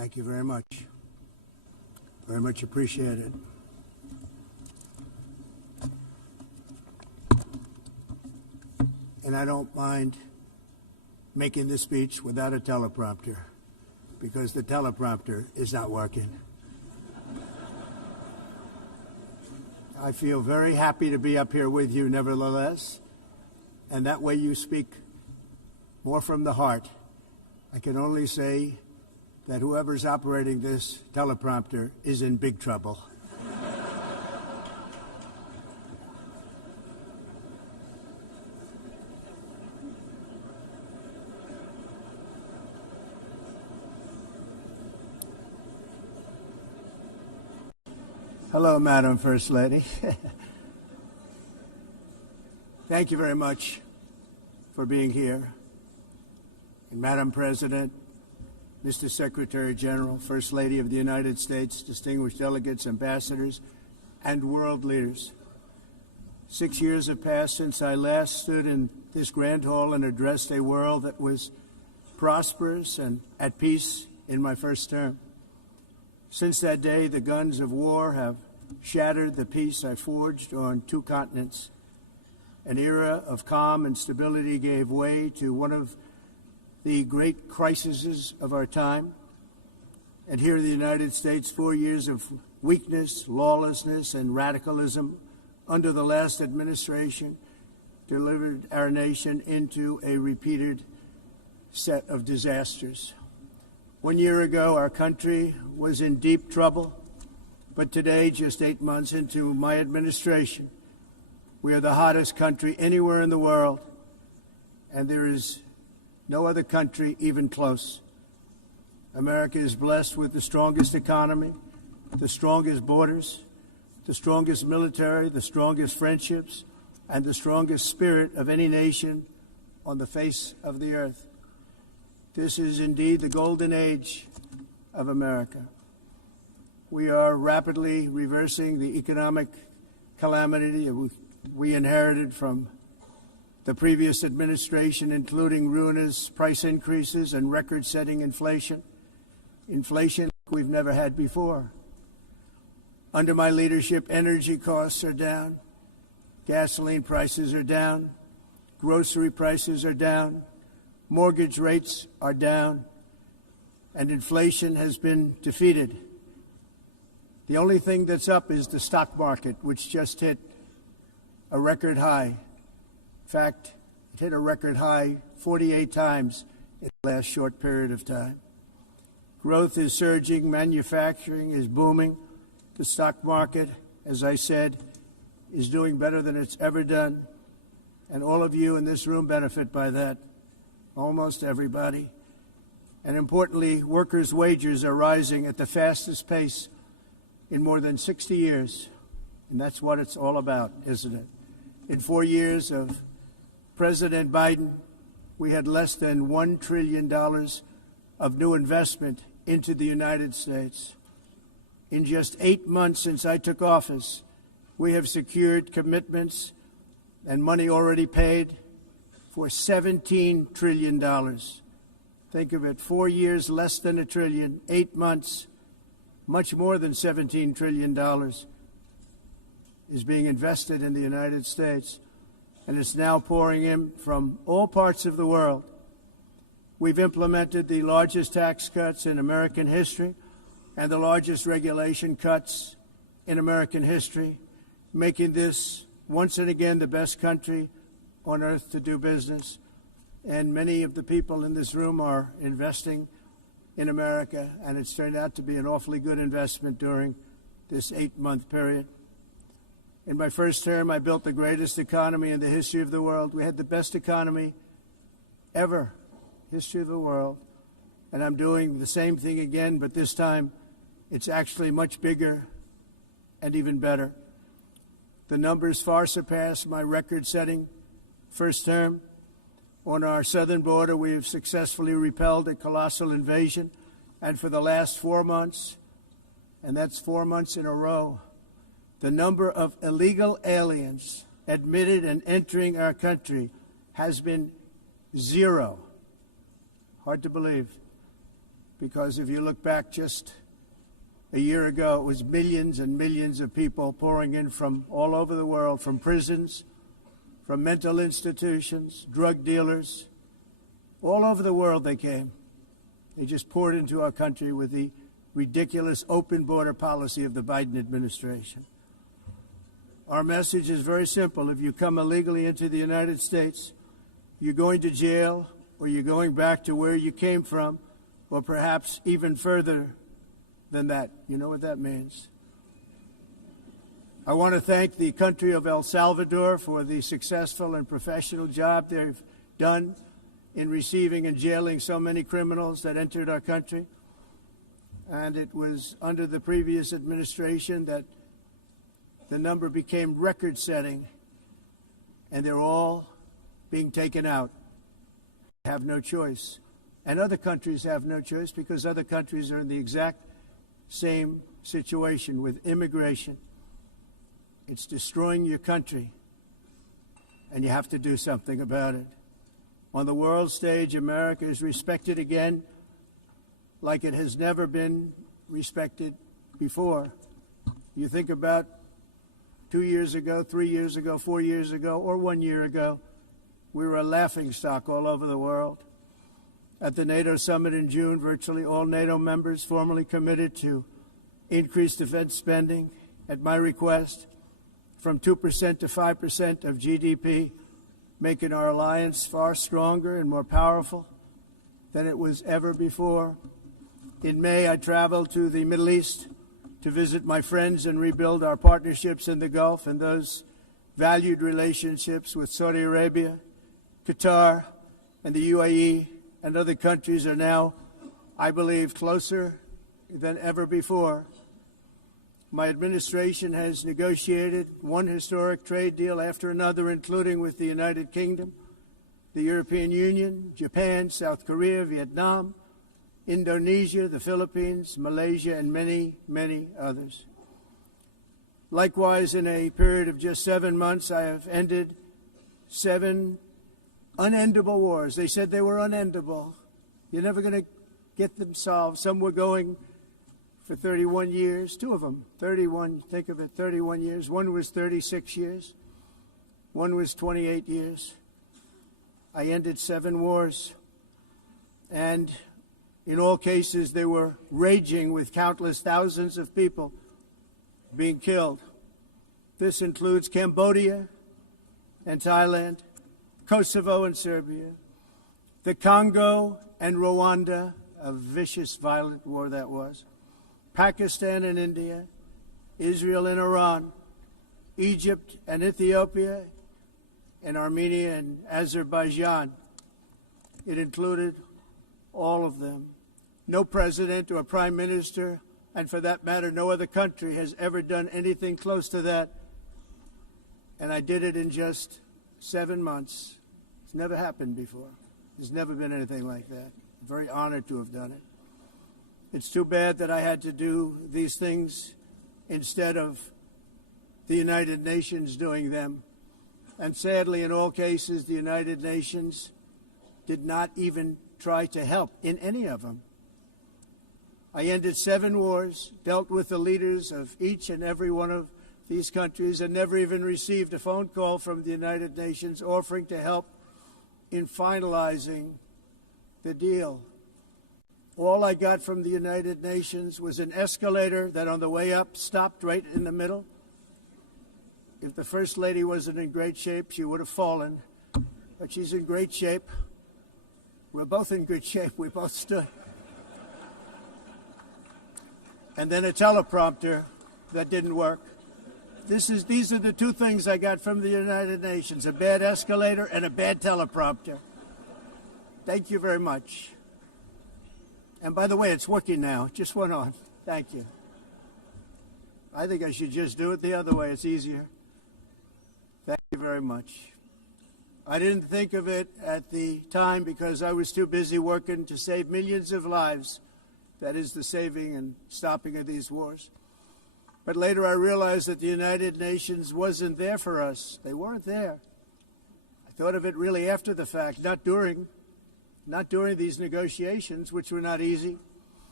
Thank you very much. Very much appreciated. And I don't mind making this speech without a teleprompter, because the teleprompter is not working. I feel very happy to be up here with you nevertheless, and that way you speak more from the heart. I can only say that whoever's operating this teleprompter is in big trouble. Hello, Madam First Lady. Thank you very much for being here. And Madam President, Mr. Secretary General, First Lady of the United States, distinguished delegates, ambassadors, and world leaders. 6 years have passed since I last stood in this grand hall and addressed a world that was prosperous and at peace in my first term. Since that day, the guns of war have shattered the peace I forged on 2 continents. An era of calm and stability gave way to one of the great crises of our time. And here in the United States, 4 years of weakness, lawlessness, and radicalism under the last administration delivered our nation into a repeated set of disasters. 1 year ago, our country was in deep trouble, but today, just 8 months into my administration, we are the hottest country anywhere in the world, and there is no other country even close. America is blessed with the strongest economy, the strongest borders, the strongest military, the strongest friendships, and the strongest spirit of any nation on the face of the earth. This is indeed the golden age of America. We are rapidly reversing the economic calamity we inherited from the previous administration, including ruinous price increases and record-setting inflation we've never had before. Under my leadership, energy costs are down, gasoline prices are down, grocery prices are down, mortgage rates are down, and inflation has been defeated. The only thing that's up is the stock market, which just hit a record high. In fact, it hit a record high 48 times in the last short period of time. Growth is surging, manufacturing is booming. The stock market, as I said, is doing better than it's ever done, and all of you in this room benefit by that. Almost everybody. And importantly, workers' wages are rising at the fastest pace in more than 60 years. And that's what it's all about, isn't it? In 4 years of President Biden, we had less than $1 trillion of new investment into the United States. In just 8 months since I took office, we have secured commitments and money already paid for $17 trillion. Think of it, 4 years, less than $1 trillion, 8 months, much more than $17 trillion is being invested in the United States, and it's now pouring in from all parts of the world. We've implemented the largest tax cuts in American history and the largest regulation cuts in American history, making this once and again the best country on earth to do business. And many of the people in this room are investing in America, and it's turned out to be an awfully good investment during this 8-month period. In my first term, I built the greatest economy in the history of the world. We had the best economy ever, history of the world. And I'm doing the same thing again, but this time it's actually much bigger and even better. The numbers far surpass my record-setting first term. On our southern border, we have successfully repelled a colossal invasion, and for the last 4 months, and that's 4 months in a row, the number of illegal aliens admitted and entering our country has been 0. Hard to believe. because if you look back just a year ago, it was millions and millions of people pouring in from all over the world, from prisons, from mental institutions, drug dealers. All over the world they came. They just poured into our country with the ridiculous open border policy of the Biden administration. Our message is very simple. If you come illegally into the United States, you're going to jail, or you're going back to where you came from, or perhaps even further than that. You know what that means. I want to thank the country of El Salvador for the successful and professional job they've done in receiving and jailing so many criminals that entered our country. And it was under the previous administration that the number became record-setting, and they're all being taken out. They have no choice. And other countries have no choice, because other countries are in the exact same situation with immigration. It's destroying your country, and you have to do something about it. On the world stage, America is respected again like it has never been respected before. You think about 2 years ago, 3 years ago, 4 years ago, or 1 year ago, we were a laughingstock all over the world. At the NATO summit in June, virtually all NATO members formally committed to increase defense spending, at my request, from 2% to 5% of GDP, making our alliance far stronger and more powerful than it was ever before. In May, I traveled to the Middle East to visit my friends and rebuild our partnerships in the Gulf and those valued relationships with Saudi Arabia, Qatar, and the UAE, and other countries are now, I believe, closer than ever before. My administration has negotiated one historic trade deal after another, including with the United Kingdom, the European Union, Japan, South Korea, Vietnam, Indonesia, the Philippines, Malaysia, and many, many others. Likewise, in a period of just 7 months, I have ended 7 unendable wars. They said they were unendable. You're never going to get them solved. Some were going for 31 years, 2 of them, 31, think of it, 31 years. One was 36 years. One was 28 years. I ended 7 wars. And in all cases, they were raging with countless thousands of people being killed. This includes Cambodia and Thailand, Kosovo and Serbia, the Congo and Rwanda, a vicious, violent war that was, Pakistan and India, Israel and Iran, Egypt and Ethiopia, and Armenia and Azerbaijan. It included all of them. No president or prime minister, and for that matter, no other country has ever done anything close to that. And I did it in just 7 months. It's never happened before. There's never been anything like that. I'm very honored to have done it. It's too bad that I had to do these things instead of the United Nations doing them. And sadly, in all cases, the United Nations did not even try to help in any of them. I ended 7 wars, dealt with the leaders of each and every one of these countries, and never even received a phone call from the United Nations offering to help in finalizing the deal. All I got from the United Nations was an escalator that on the way up stopped right in the middle. If the First Lady wasn't in great shape, she would have fallen. But she's in great shape. We're both in good shape. We both stood. And then a teleprompter that didn't work. These are the 2 things I got from the United Nations, a bad escalator and a bad teleprompter. Thank you very much. And by the way, it's working now. It just went on. Thank you. I think I should just do it the other way. It's easier. Thank you very much. I didn't think of it at the time because I was too busy working to save millions of lives. That is the saving and stopping of these wars. But later I realized that the United Nations wasn't there for us. They weren't there. I thought of it really after the fact, not during these negotiations, which were not easy.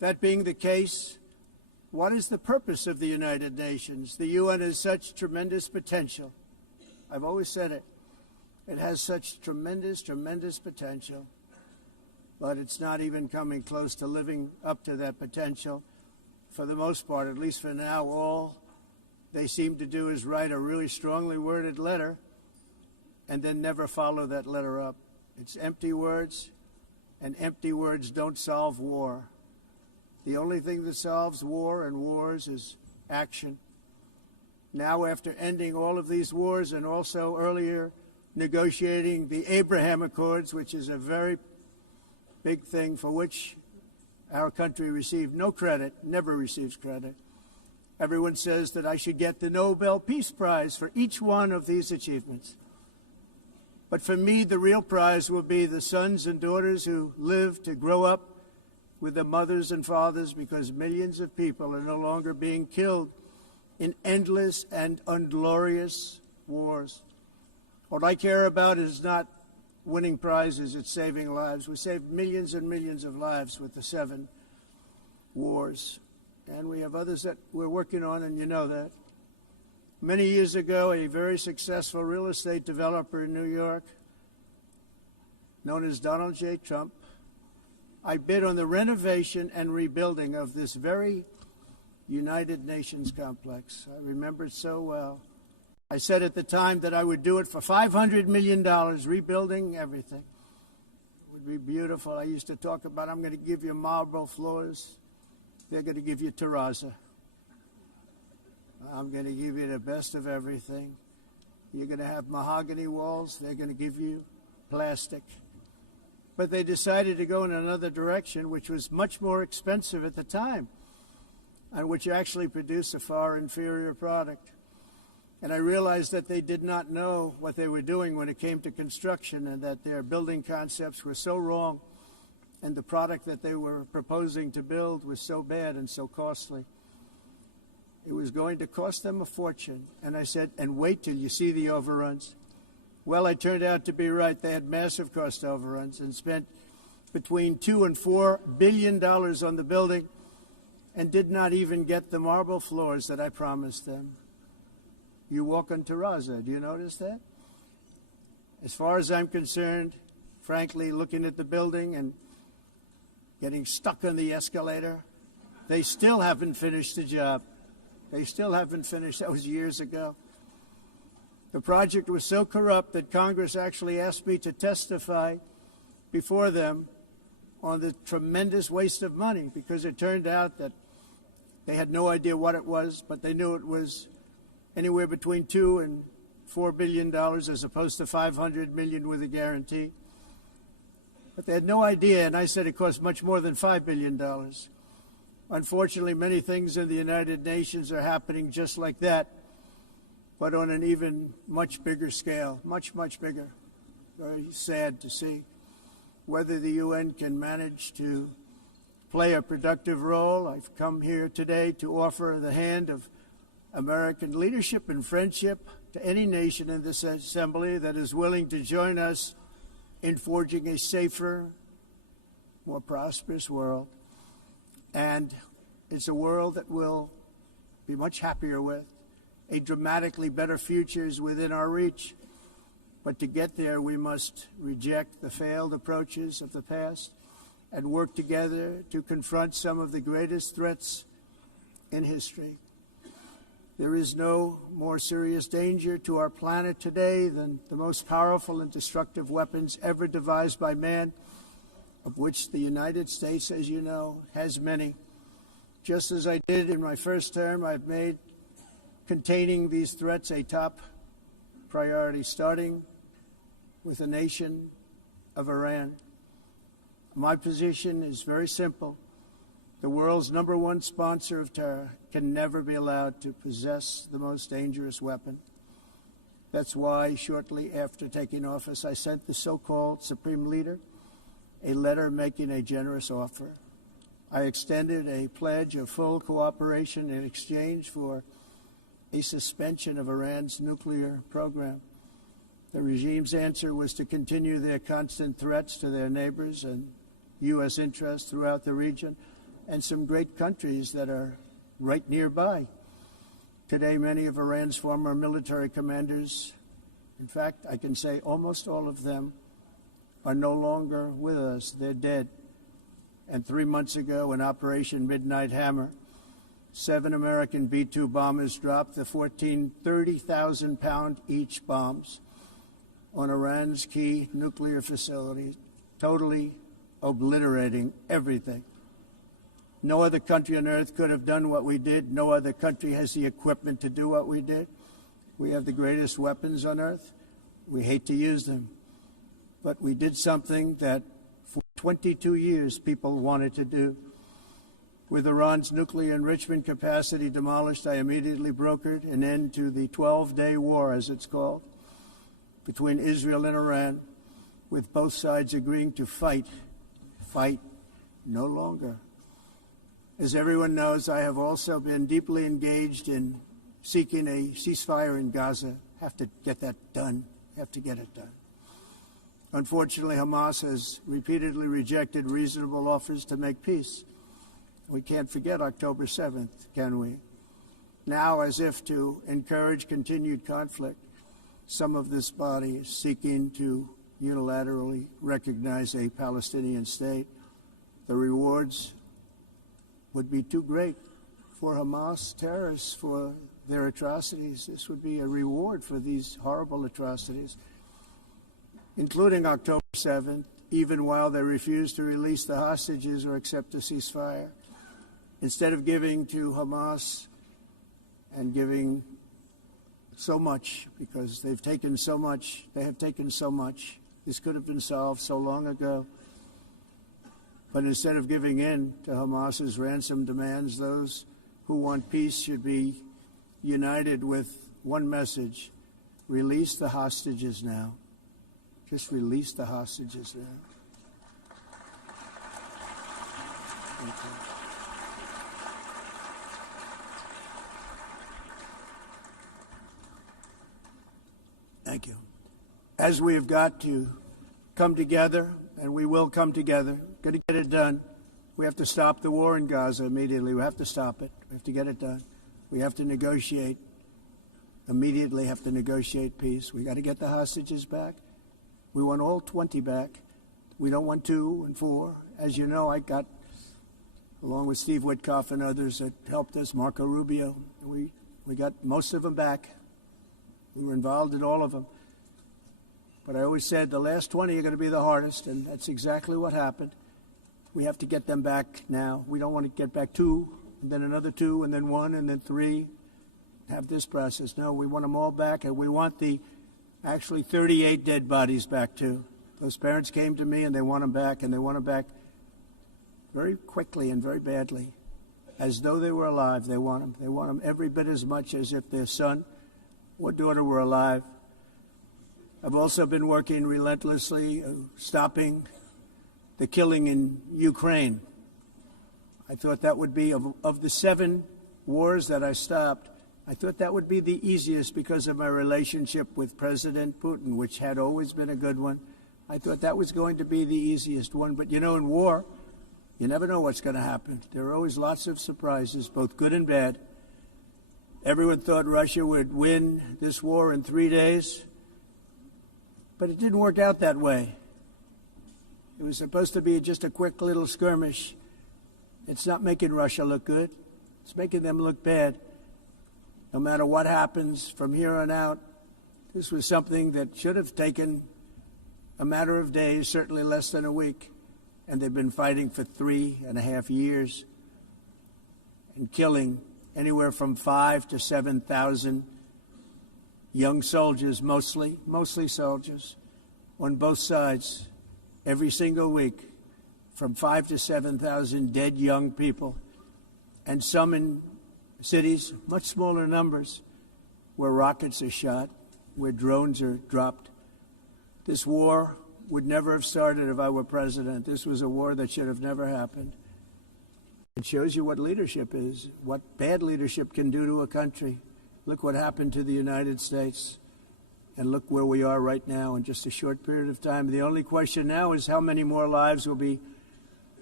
That being the case, what is the purpose of the United Nations? The UN has such tremendous potential. I've always said it. It has such tremendous, tremendous potential, but it's not even coming close to living up to that potential. For the most part, at least for now, all they seem to do is write a really strongly worded letter and then never follow that letter up. It's empty words, and empty words don't solve war. The only thing that solves war and wars is action. Now, after ending all of these wars and also earlier negotiating the Abraham Accords, which is a very big thing for which our country received no credit, never receives credit. Everyone says that I should get the Nobel Peace Prize for each one of these achievements. But for me, the real prize will be the sons and daughters who live to grow up with the mothers and fathers, because millions of people are no longer being killed in endless and unglorious wars. What I care about is not winning prizes, it's saving lives. We saved millions and millions of lives with the 7 wars. And we have others that we're working on, and you know that. Many years ago, a very successful real estate developer in New York, known as Donald J. Trump, I bid on the renovation and rebuilding of this very United Nations complex. I remember it so well. I said at the time that I would do it for $500 million, rebuilding everything. It would be beautiful. I used to talk about, I'm going to give you marble floors. They're going to give you terrazzo. I'm going to give you the best of everything. You're going to have mahogany walls. They're going to give you plastic. But they decided to go in another direction, which was much more expensive at the time, and which actually produced a far inferior product. And I realized that they did not know what they were doing when it came to construction, and that their building concepts were so wrong, and the product that they were proposing to build was so bad and so costly. It was going to cost them a fortune. And I said, and wait till you see the overruns. Well, I turned out to be right. They had massive cost overruns and spent between $2 and $4 billion on the building and did not even get the marble floors that I promised them. You walk on terrazzo. Do you notice that? As far as I'm concerned, frankly, looking at the building and getting stuck on the escalator, they still haven't finished the job. They still haven't finished. That was years ago. The project was so corrupt that Congress actually asked me to testify before them on the tremendous waste of money, because it turned out that they had no idea what it was, but they knew it was anywhere between $2 and $4 billion as opposed to $500 million with a guarantee. But they had no idea, and I said it cost much more than $5 billion. Unfortunately, many things in the United Nations are happening just like that, but on an even much bigger scale, much, much bigger. Very sad to see whether the UN can manage to play a productive role. I've come here today to offer the hand of American leadership and friendship to any nation in this assembly that is willing to join us in forging a safer, more prosperous world. And it's a world that we'll be much happier with. A dramatically better future is within our reach. But to get there, we must reject the failed approaches of the past and work together to confront some of the greatest threats in history. There is no more serious danger to our planet today than the most powerful and destructive weapons ever devised by man, of which the United States, as you know, has many. Just as I did in my first term, I've made containing these threats a top priority, starting with the nation of Iran. My position is very simple. The world's #1 sponsor of terror can never be allowed to possess the most dangerous weapon. That's why, shortly after taking office, I sent the so-called Supreme Leader a letter making a generous offer. I extended a pledge of full cooperation in exchange for a suspension of Iran's nuclear program. The regime's answer was to continue their constant threats to their neighbors and U.S. interests throughout the region, and some great countries that are right nearby. Today, many of Iran's former military commanders, in fact, I can say almost all of them, are no longer with us. They're dead. And 3 months ago, in Operation Midnight Hammer, 7 American B-2 bombers dropped the 14 30,000-pound each bombs on Iran's key nuclear facilities, totally obliterating everything. No other country on earth could have done what we did. No other country has the equipment to do what we did. We have the greatest weapons on earth. We hate to use them. But we did something that for 22 years people wanted to do. With Iran's nuclear enrichment capacity demolished, I immediately brokered an end to the 12-day war, as it's called, between Israel and Iran, with both sides agreeing to fight no longer. As everyone knows, I have also been deeply engaged in seeking a ceasefire in Gaza. Have to get that done. Have to get it done. Unfortunately, Hamas has repeatedly rejected reasonable offers to make peace. We can't forget October 7th, can we? Now, as if to encourage continued conflict, some of this body is seeking to unilaterally recognize a Palestinian state. The rewards would be too great for Hamas terrorists for their atrocities. This would be a reward for these horrible atrocities, including October 7th, even while they refuse to release the hostages or accept a ceasefire. Instead of giving to Hamas and giving so much, because they've taken so much, they have taken so much. This could have been solved so long ago. But instead of giving in to Hamas's ransom demands, those who want peace should be united with one message: release the hostages now. Just release the hostages now. Thank you. Thank you. As we have got to come together, and we will come together, got to get it done. We have to stop the war in Gaza immediately. We have to stop it. We have to get it done. We have to negotiate. Immediately have to negotiate peace. We got to get the hostages back. We want all 20 back. We don't want 2 and 4. As you know, I got, along with Steve Witkoff and others that helped us, Marco Rubio, we got most of them back. We were involved in all of them. But I always said the last 20 are going to be the hardest, and that's exactly what happened. We have to get them back now. We don't want to get back 2, and then another 2, and then 1, and then 3. Have this process. No, we want them all back, and we want the actually 38 dead bodies back too. Those parents came to me, and they want them back, and they want them back very quickly and very badly, as though they were alive. They want them. They want them every bit as much as if their son or daughter were alive. I've also been working relentlessly, stopping the killing in Ukraine. I thought that would be, of the 7 wars that I stopped, I thought that would be the easiest because of my relationship with President Putin, which had always been a good one. I thought that was going to be the easiest one. But, you know, in war, you never know what's going to happen. There are always lots of surprises, both good and bad. Everyone thought Russia would win this war in 3 days, but it didn't work out that way. It was supposed to be just a quick little skirmish. It's not making Russia look good. It's making them look bad. No matter what happens from here on out, this was something that should have taken a matter of days, certainly less than a week. And they've been fighting for 3.5 years and killing anywhere from 5,000 to 7,000 young soldiers, mostly soldiers, on both sides, every single week, from 5,000 to 7,000 dead young people, and some in cities, much smaller numbers, where rockets are shot, where drones are dropped. This war would never have started if I were president. This was a war that should have never happened. It shows you what leadership is, what bad leadership can do to a country. Look what happened to the United States, and look where we are right now in just a short period of time. The only question now is how many more lives will be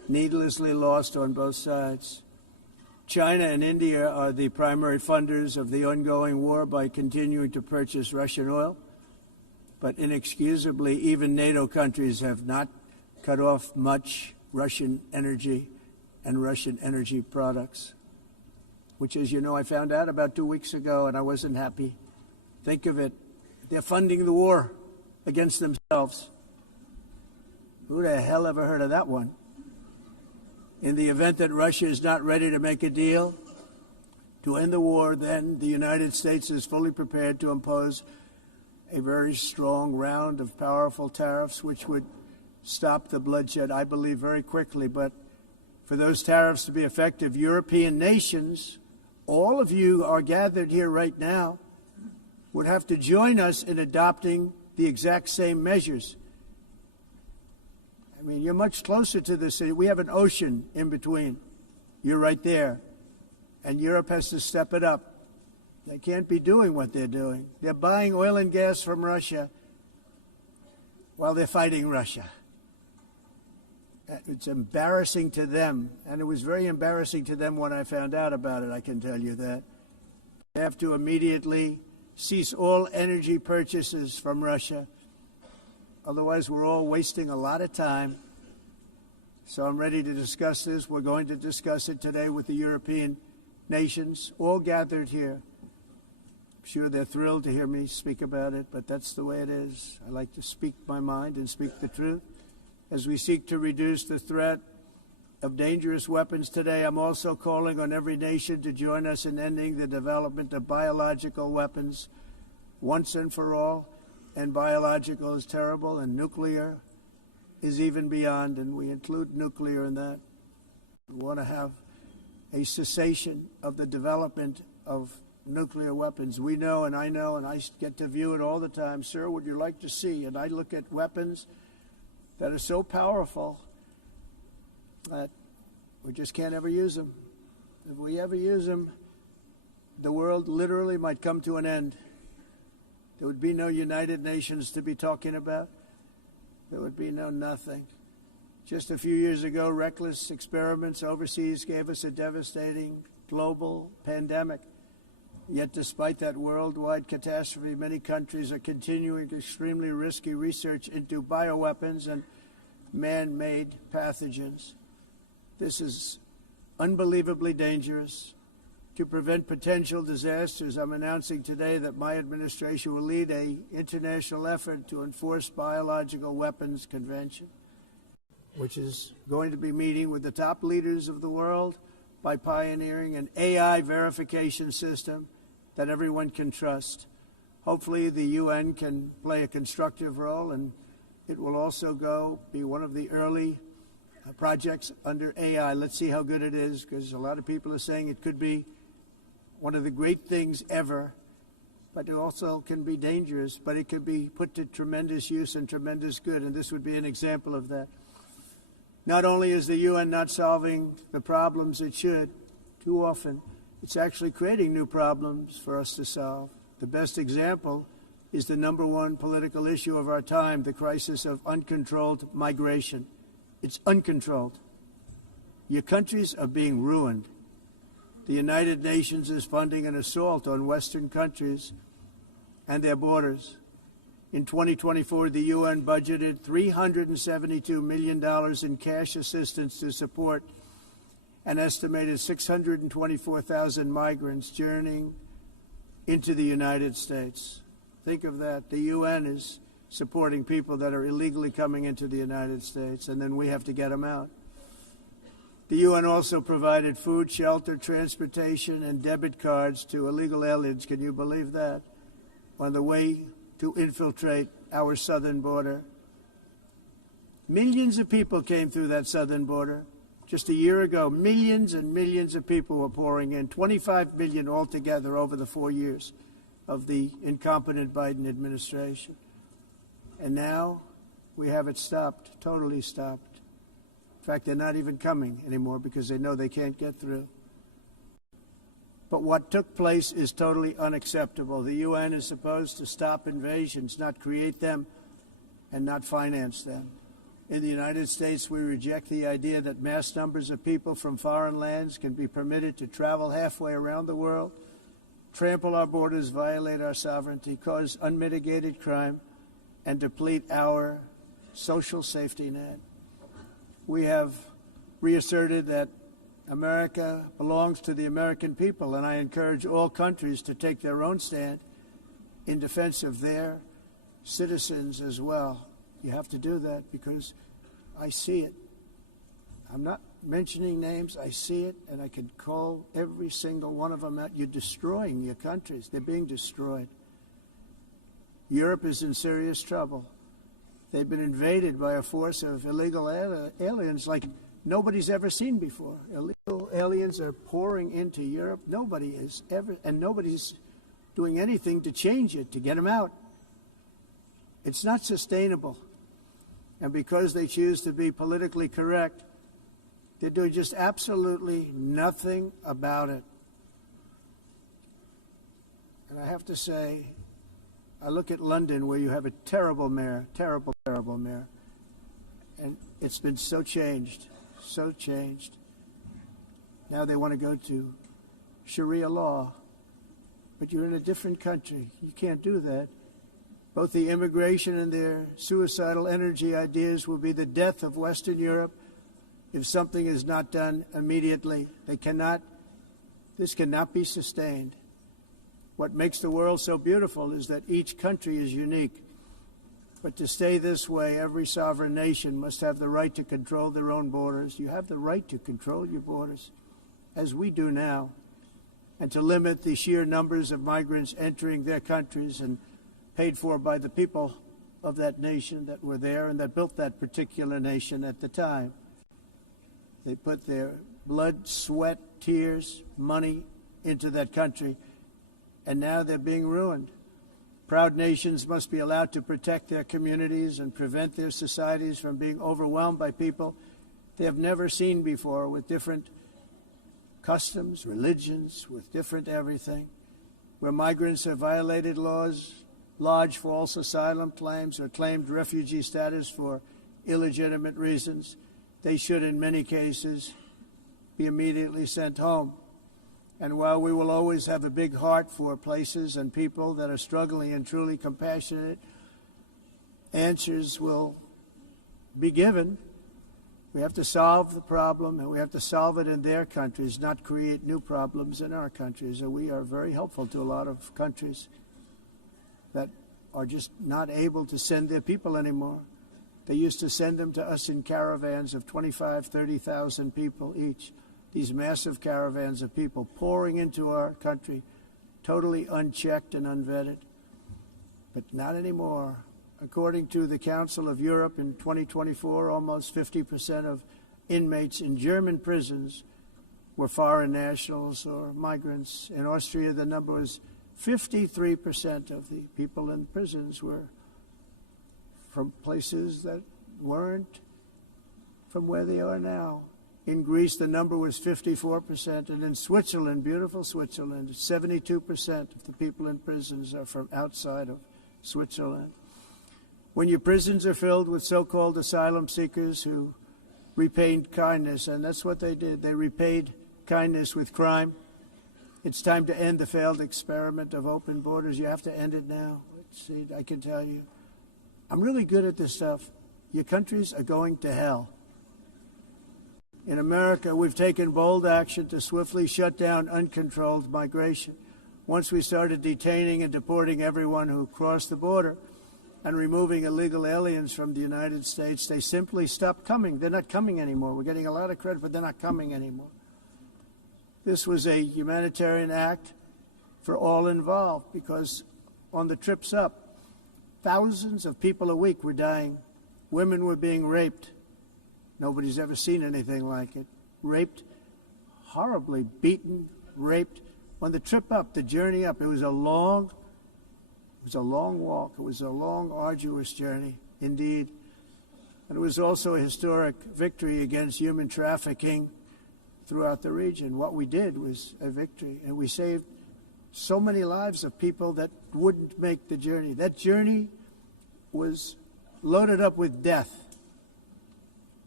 needlessly lost on both sides. China and India are the primary funders of the ongoing war by continuing to purchase Russian oil. But inexcusably, even NATO countries have not cut off much Russian energy and Russian energy products, which, as you know, I found out about 2 weeks ago, and I wasn't happy. Think of it. They're funding the war against themselves. Who the hell ever heard of that one? In the event that Russia is not ready to make a deal to end the war, then the United States is fully prepared to impose a very strong round of powerful tariffs, which would stop the bloodshed, I believe, very quickly. But for those tariffs to be effective, European nations, all of you are gathered here right now, would have to join us in adopting the exact same measures. I mean, you're much closer to this. We have an ocean in between. You're right there. And Europe has to step it up. They can't be doing what they're doing. They're buying oil and gas from Russia while they're fighting Russia. It's embarrassing to them, and it was very embarrassing to them when I found out about it, I can tell you that. They have to immediately cease all energy purchases from Russia. Otherwise, we're all wasting a lot of time. So I'm ready to discuss this. We're going to discuss it today with the European nations, all gathered here. I'm sure they're thrilled to hear me speak about it, but that's the way it is. I like to speak my mind and speak the truth. As we seek to reduce the threat of dangerous weapons today, I'm also calling on every nation to join us in ending the development of biological weapons once and for all. And biological is terrible, and nuclear is even beyond, and we include nuclear in that. We want to have a cessation of the development of nuclear weapons. We know, and I get to view it all the time. Sir, would you like to see? And I look at weapons that are so powerful that we just can't ever use them. If we ever use them, the world literally might come to an end. There would be no United Nations to be talking about. There would be no nothing. Just a few years ago, reckless experiments overseas gave us a devastating global pandemic. Yet despite that worldwide catastrophe, many countries are continuing extremely risky research into bioweapons and man-made pathogens. This is unbelievably dangerous. To prevent potential disasters, I'm announcing today that my administration will lead an international effort to enforce biological weapons convention, which is going to be meeting with the top leaders of the world by pioneering an AI verification system that everyone can trust. Hopefully the UN can play a constructive role, and it will also be one of the early projects under AI. Let's see how good it is, because a lot of people are saying it could be one of the great things ever, but it also can be dangerous, but it can be put to tremendous use and tremendous good, and this would be an example of that. Not only is the UN not solving the problems it should, too often, it's actually creating new problems for us to solve. The best example is the number one political issue of our time, the crisis of uncontrolled migration. It's uncontrolled. Your countries are being ruined. The United Nations is funding an assault on Western countries and their borders. In 2024, the UN budgeted $372 million in cash assistance to support an estimated 624,000 migrants journeying into the United States. Think of that. The UN is supporting people that are illegally coming into the United States, and then we have to get them out. The UN also provided food, shelter, transportation, and debit cards to illegal aliens. Can you believe that? On the way to infiltrate our southern border. Millions of people came through that southern border. Just a year ago, millions and millions of people were pouring in, 25 million altogether over the 4 years of the incompetent Biden administration. And now we have it stopped, totally stopped. In fact, they're not even coming anymore because they know they can't get through. But what took place is totally unacceptable. The UN is supposed to stop invasions, not create them and not finance them. In the United States, we reject the idea that mass numbers of people from foreign lands can be permitted to travel halfway around the world, trample our borders, violate our sovereignty, cause unmitigated crime, and deplete our social safety net. We have reasserted that America belongs to the American people, and I encourage all countries to take their own stand in defense of their citizens as well. You have to do that because I see it. I'm not mentioning names. I see it, and I can call every single one of them out. You're destroying your countries. They're being destroyed. Europe is in serious trouble. They've been invaded by a force of illegal aliens like nobody's ever seen before. Illegal aliens are pouring into Europe. Nobody is ever, and nobody's doing anything to change it, to get them out. It's not sustainable. And because they choose to be politically correct, they're doing just absolutely nothing about it. And I have to say, I look at London, where you have a terrible mayor, terrible mayor, and it's been so changed. Now they want to go to Sharia law, but you're in a different country. You can't do that. Both the immigration and their suicidal energy ideas will be the death of Western Europe if something is not done immediately. This cannot be sustained. What makes the world so beautiful is that each country is unique. But to stay this way, every sovereign nation must have the right to control their own borders. You have the right to control your borders, as we do now, and to limit the sheer numbers of migrants entering their countries and paid for by the people of that nation that were there and that built that particular nation at the time. They put their blood, sweat, tears, money into that country, and now they're being ruined. Proud nations must be allowed to protect their communities and prevent their societies from being overwhelmed by people they have never seen before, with different customs, religions, with different everything. Where migrants have violated laws, lodged false asylum claims, or claimed refugee status for illegitimate reasons, they should, in many cases, be immediately sent home. And while we will always have a big heart for places and people that are struggling and truly compassionate, answers will be given. We have to solve the problem, and we have to solve it in their countries, not create new problems in our countries. And we are very helpful to a lot of countries that are just not able to send their people anymore. They used to send them to us in caravans of 25,000, 30,000 people each. These massive caravans of people pouring into our country, totally unchecked and unvetted. But not anymore. According to the Council of Europe, in 2024, almost 50% of inmates in German prisons were foreign nationals or migrants. In Austria, the number was 53% of the people in prisons were from places that weren't from where they are now. In Greece, the number was 54%, and in Switzerland, beautiful Switzerland, 72% of the people in prisons are from outside of Switzerland. When your prisons are filled with so-called asylum seekers who repaid kindness, and that's what they did, they repaid kindness with crime, it's time to end the failed experiment of open borders. You have to end it now. Let's see, I can tell you, I'm really good at this stuff. Your countries are going to hell. In America, we've taken bold action to swiftly shut down uncontrolled migration. Once we started detaining and deporting everyone who crossed the border and removing illegal aliens from the United States, they simply stopped coming. They're not coming anymore. We're getting a lot of credit, but they're not coming anymore. This was a humanitarian act for all involved, because on the trips up, thousands of people a week were dying. Women were being raped. Nobody's ever seen anything like it. Raped, horribly beaten, raped. On the trip up, the journey up, it was a long walk. It was a long, arduous journey, indeed. And it was also a historic victory against human trafficking throughout the region. What we did was a victory, and we saved so many lives of people that wouldn't make the journey. That journey was loaded up with death.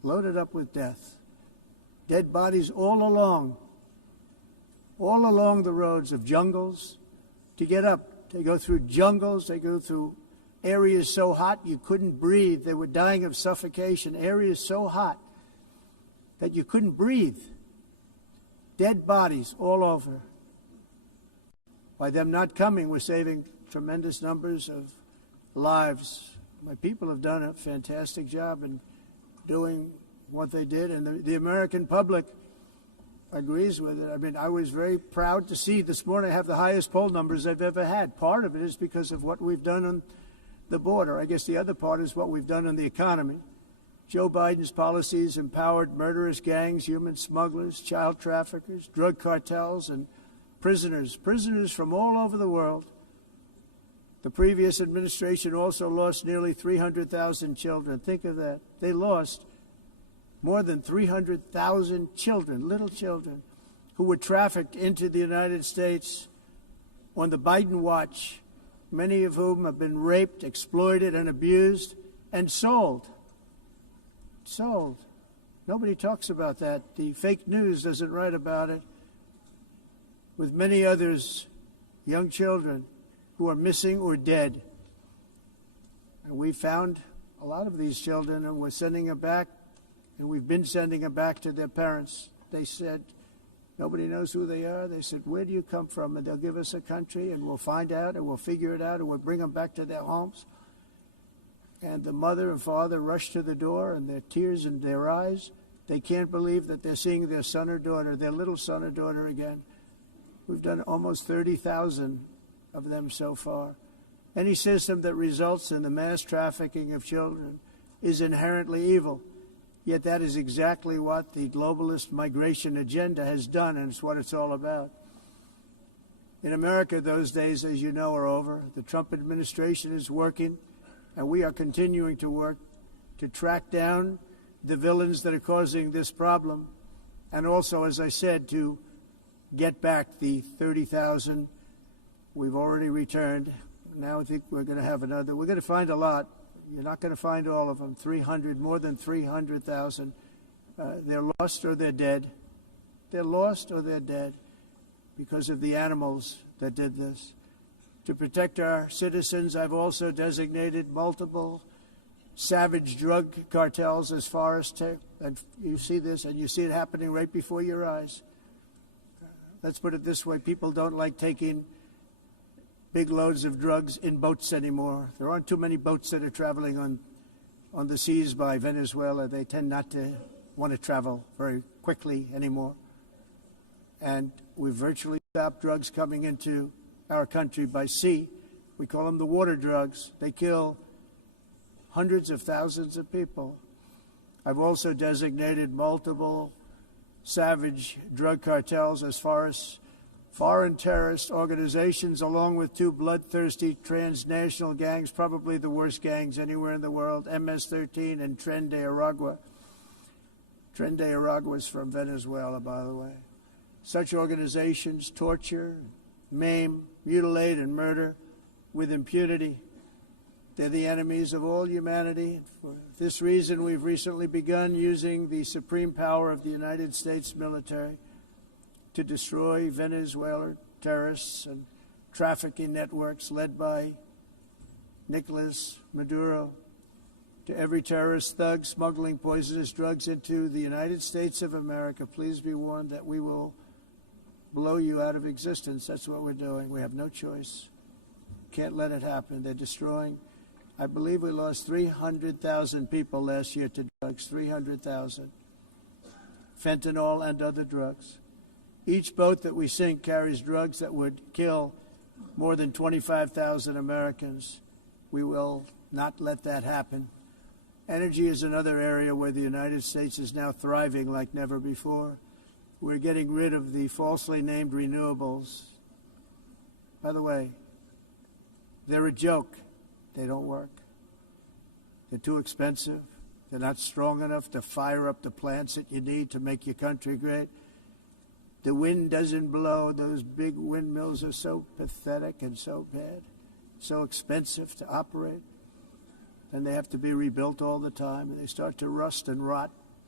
loaded up with death. Dead bodies all along the roads of jungles. To get up, they go through jungles, they go through areas so hot you couldn't breathe. They were dying of suffocation, areas so hot that you couldn't breathe. Dead bodies all over. By them not coming, we're saving tremendous numbers of lives. My people have done a fantastic job in doing what they did, and the American public agrees with it. I mean, I was very proud to see this morning I have the highest poll numbers I've ever had. Part of it is because of what we've done on the border. I guess the other part is what we've done on the economy. Joe Biden's policies empowered murderous gangs, human smugglers, child traffickers, drug cartels, and prisoners from all over the world. The previous administration also lost nearly 300,000 children. Think of that. They lost more than 300,000 children, little children, who were trafficked into the United States on the Biden watch, many of whom have been raped, exploited, and abused, and sold. Sold. Nobody talks about that. The fake news doesn't write about it. With many others, young children who are missing or dead. And we found a lot of these children, and we're sending them back, and we've been sending them back to their parents. They said, nobody knows who they are. They said, where do you come from? And they'll give us a country, and we'll find out, and we'll figure it out, and we'll bring them back to their homes. And the mother and father rush to the door, and their tears in their eyes. They can't believe that they're seeing their son or daughter, their little son or daughter again. We've done almost 30,000 of them so far. Any system that results in the mass trafficking of children is inherently evil. Yet that is exactly what the globalist migration agenda has done, and it's what it's all about. In America, those days, as you know, are over. The Trump administration is working, and we are continuing to work to track down the villains that are causing this problem, and also, as I said, to get back the 30,000 we've already returned. Now I think we're going to have another. We're going to find a lot. You're not going to find all of them. 300, more than 300,000. They're lost or they're dead. They're lost or they're dead because of the animals that did this. To protect our citizens, I've also designated multiple savage drug cartels as far as and you see this, and you see it happening right before your eyes. Let's put it this way. People don't like taking big loads of drugs in boats anymore. There aren't too many boats that are traveling on the seas by Venezuela. They tend not to want to travel very quickly anymore. And we've virtually stopped drugs coming into our country by sea. We call them the water drugs. They kill hundreds of thousands of people. I've also designated multiple savage drug cartels as far as foreign terrorist organizations, along with two bloodthirsty transnational gangs, probably the worst gangs anywhere in the world, MS-13 and Tren de Aragua. Tren de Aragua is from Venezuela, by the way. Such organizations torture, maim, mutilate, and murder with impunity. They're the enemies of all humanity. For this reason, we've recently begun using the supreme power of the United States military to destroy Venezuelan terrorists and trafficking networks led by Nicolas Maduro. To every terrorist thug smuggling poisonous drugs into the United States of America, please be warned that we will blow you out of existence. That's what we're doing. We have no choice. Can't let it happen. They're destroying. I believe we lost 300,000 people last year to drugs, 300,000. Fentanyl and other drugs. Each boat that we sink carries drugs that would kill more than 25,000 Americans. We will not let that happen. Energy is another area where the United States is now thriving like never before. We're getting rid of the falsely named renewables. By the way, they're a joke. They don't work. They're too expensive. They're not strong enough to fire up the plants that you need to make your country great. The wind doesn't blow. Those big windmills are so pathetic and so bad, so expensive to operate. And they have to be rebuilt all the time, and they start to rust and rot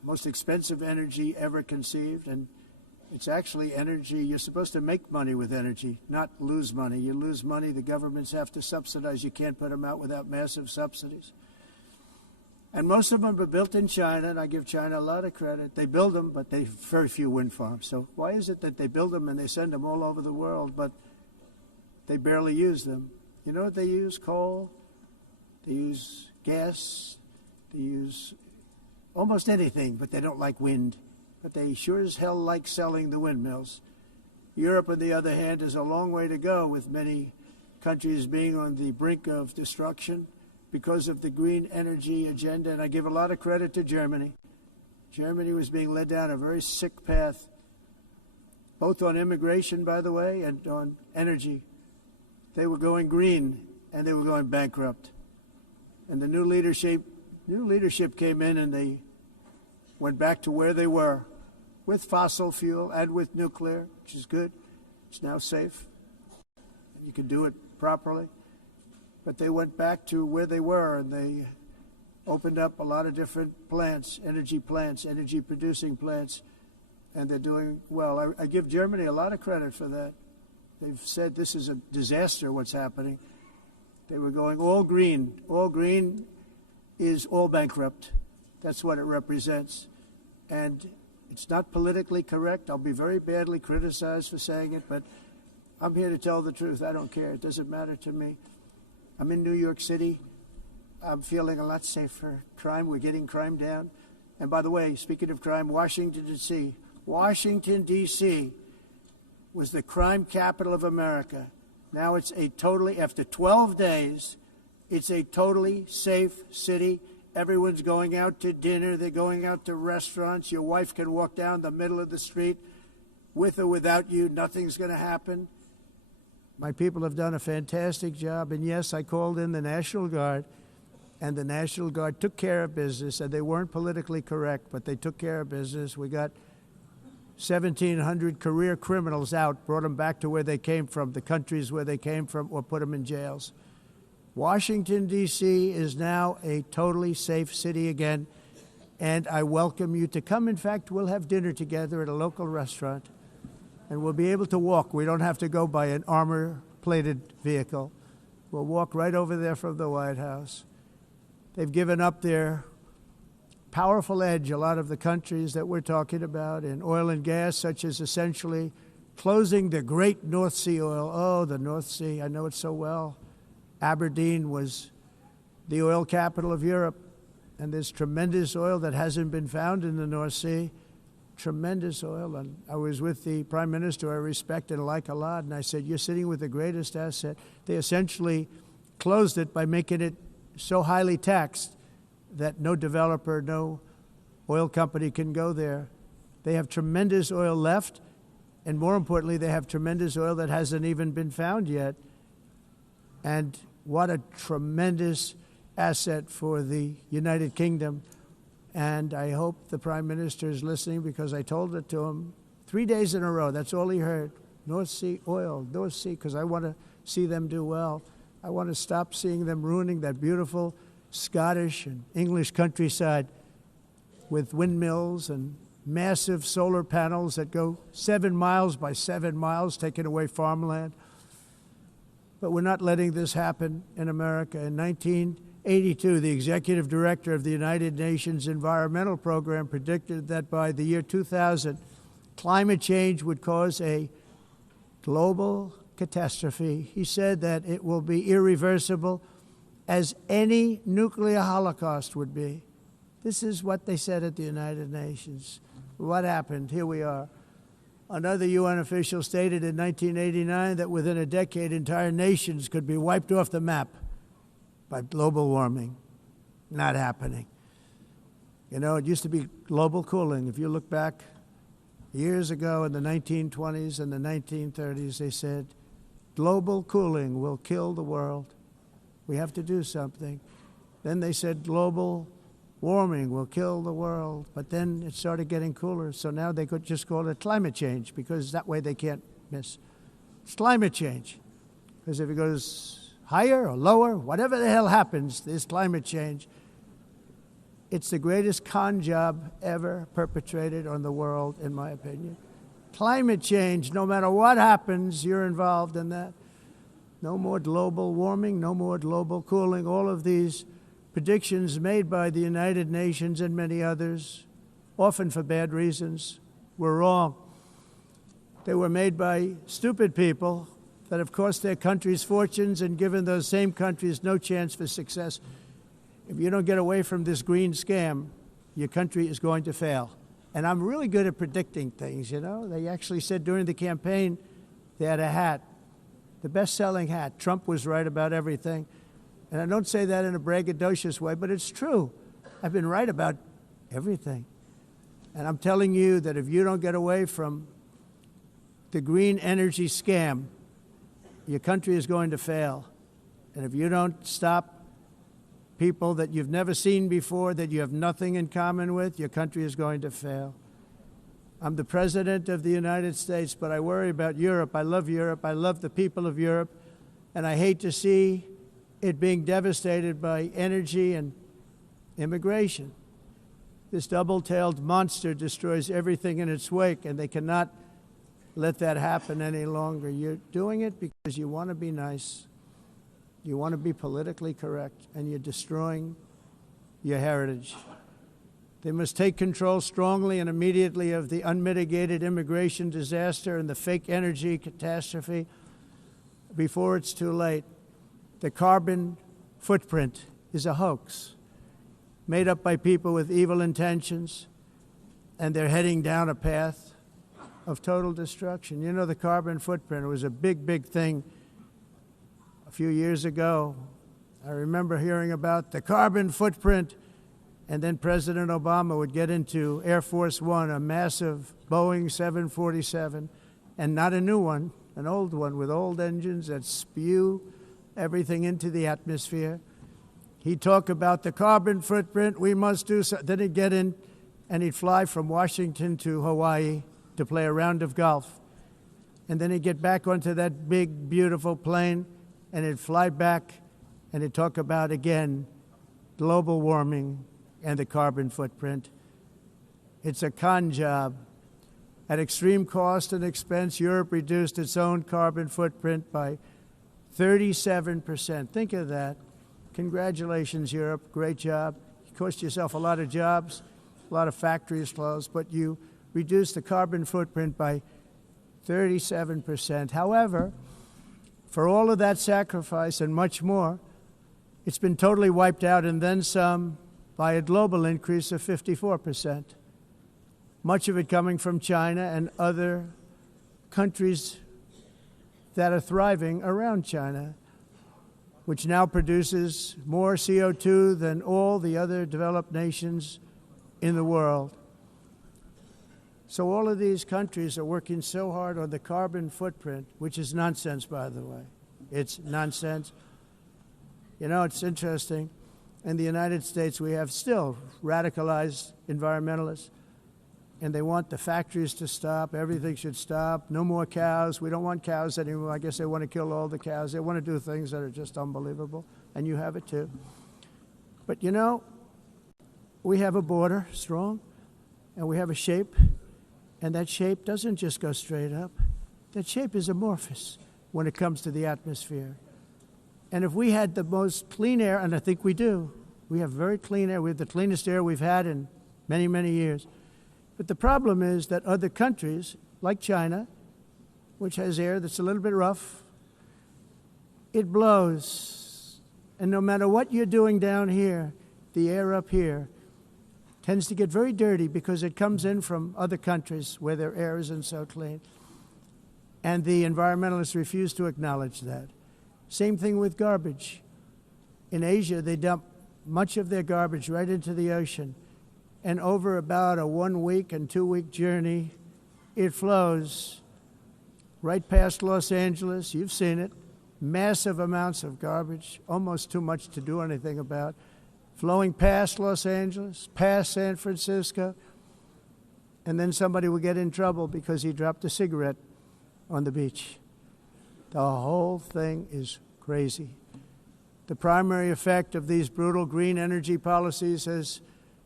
most expensive energy ever conceived, and it's actually energy. You're supposed to make money with energy, not lose money. You lose money, the governments have to subsidize. You can't put them out without massive subsidies. And most of them are built in China, and I give China a lot of credit. They build them, but they have very few wind farms. So why is it that they build them and they send them all over the world, but they barely use them? You know what they use? Coal. They use gas. They use almost anything, but they don't like wind. But they sure as hell like selling the windmills. Europe, on the other hand, is a long way to go, with many countries being on the brink of destruction because of the green energy agenda. And I give a lot of credit to Germany. Germany was being led down a very sick path, both on immigration, by the way, and on energy. They were going green, and they were going bankrupt. And the new leadership came in, and they went back to where they were, with fossil fuel and with nuclear, which is good. It's now safe. You can do it properly. But they went back to where they were, and they opened up a lot of different plants, energy-producing plants, and they're doing well. I give Germany a lot of credit for that. They've said this is a disaster, what's happening. They were going all green. All green is all bankrupt. That's what it represents. And it's not politically correct. I'll be very badly criticized for saying it, but I'm here to tell the truth. I don't care. It doesn't matter to me. I'm in New York City. I'm feeling a lot safer. Crime, we're getting crime down. And by the way, speaking of crime, Washington, D.C. Washington, D.C. was the crime capital of America. Now it's after 12 days, it's a totally safe city. Everyone's going out to dinner. They're going out to restaurants. Your wife can walk down the middle of the street with or without you. Nothing's going to happen. My people have done a fantastic job. And yes, I called in the National Guard, and the National Guard took care of business. And they weren't politically correct, but they took care of business. We got 1,700 career criminals out, brought them back to where they came from, the countries where they came from, or put them in jails. Washington, D.C. is now a totally safe city again, and I welcome you to come. In fact, we'll have dinner together at a local restaurant, and we'll be able to walk. We don't have to go by an armor-plated vehicle. We'll walk right over there from the White House. They've given up their powerful edge, a lot of the countries that we're talking about, in oil and gas, such as essentially closing the great North Sea oil. Oh, the North Sea, I know it so well. Aberdeen was the oil capital of Europe, and there's tremendous oil that hasn't been found in the North Sea, tremendous oil. And I was with the Prime Minister I respect and like a lot, and I said, you're sitting with the greatest asset. They essentially closed it by making it so highly taxed that no developer, no oil company can go there. They have tremendous oil left, and more importantly, they have tremendous oil that hasn't even been found yet. And what a tremendous asset for the United Kingdom. And I hope the Prime Minister is listening, because I told it to him 3 days in a row. That's all he heard. North Sea oil, North Sea, because I want to see them do well. I want to stop seeing them ruining that beautiful Scottish and English countryside with windmills and massive solar panels that go 7 miles by 7 miles, taking away farmland. But we're not letting this happen in America. In 1982, the executive director of the United Nations Environmental Program predicted that by the year 2000, climate change would cause a global catastrophe. He said that it will be irreversible, as any nuclear holocaust would be. This is what they said at the United Nations. What happened? Here we are. Another UN official stated in 1989 that within a decade, entire nations could be wiped off the map by global warming. Not happening. You know, it used to be global cooling. If you look back years ago in the 1920s and the 1930s, they said, global cooling will kill the world. We have to do something. Then they said global warming will kill the world, but then it started getting cooler, so now they could just call it climate change, because that way they can't miss. It's climate change, because if it goes higher or lower, whatever the hell happens, there's climate change. It's the greatest con job ever perpetrated on the world, in my opinion. Climate change, no matter what happens, you're involved in that. No more global warming, no more global cooling. All of these predictions made by the United Nations and many others, often for bad reasons, were wrong. They were made by stupid people that have cost their countries fortunes and given those same countries no chance for success. If you don't get away from this green scam, your country is going to fail. And I'm really good at predicting things, you know. They actually said during the campaign they had a hat, the best-selling hat. Trump was right about everything. And I don't say that in a braggadocious way, but it's true. I've been right about everything. And I'm telling you that if you don't get away from the green energy scam, your country is going to fail. And if you don't stop people that you've never seen before, that you have nothing in common with, your country is going to fail. I'm the President of the United States, but I worry about Europe. I love Europe. I love the people of Europe. And I hate to see it being devastated by energy and immigration. This double-tailed monster destroys everything in its wake, and they cannot let that happen any longer. You're doing it because you want to be nice. You want to be politically correct, and you're destroying your heritage. They must take control strongly and immediately of the unmitigated immigration disaster and the fake energy catastrophe before it's too late. The carbon footprint is a hoax made up by people with evil intentions, and they're heading down a path of total destruction. You know, the carbon footprint, it was a big, big thing a few years ago. I remember hearing about the carbon footprint, and then President Obama would get into Air Force One, a massive Boeing 747, and not a new one, an old one with old engines that spew everything into the atmosphere. He'd talk about the carbon footprint, we must do so. Then he'd get in and he'd fly from Washington to Hawaii to play a round of golf. And then he'd get back onto that big, beautiful plane and he'd fly back and he'd talk about, again, global warming and the carbon footprint. It's a con job. At extreme cost and expense, Europe reduced its own carbon footprint by 37%. Think of that. Congratulations, Europe. Great job. You cost yourself a lot of jobs, a lot of factories closed, but you reduced the carbon footprint by 37%. However, for all of that sacrifice and much more, it's been totally wiped out and then some by a global increase of 54%. Much of it coming from China and other countries that are thriving around China, which now produces more CO2 than all the other developed nations in the world. So all of these countries are working so hard on the carbon footprint, which is nonsense, by the way. It's nonsense. You know, it's interesting. In the United States, we have still radicalized environmentalists, and they want the factories to stop. Everything should stop. No more cows. We don't want cows anymore. I guess they want to kill all the cows. They want to do things that are just unbelievable, and you have it too. But you know, we have a border, strong, and we have a shape, and that shape doesn't just go straight up. That shape is amorphous when it comes to the atmosphere. And if we had the most clean air, and I think we do, we have very clean air. We have the cleanest air we've had in many, many years. But the problem is that other countries, like China, which has air that's a little bit rough, it blows. And no matter what you're doing down here, the air up here tends to get very dirty because it comes in from other countries where their air isn't so clean. And the environmentalists refuse to acknowledge that. Same thing with garbage. In Asia, they dump much of their garbage right into the ocean. And over about a 1 week and 2 week journey, it flows right past Los Angeles. You've seen it. Massive amounts of garbage, almost too much to do anything about, flowing past Los Angeles, past San Francisco, and then somebody will get in trouble because he dropped a cigarette on the beach. The whole thing is crazy. The primary effect of these brutal green energy policies has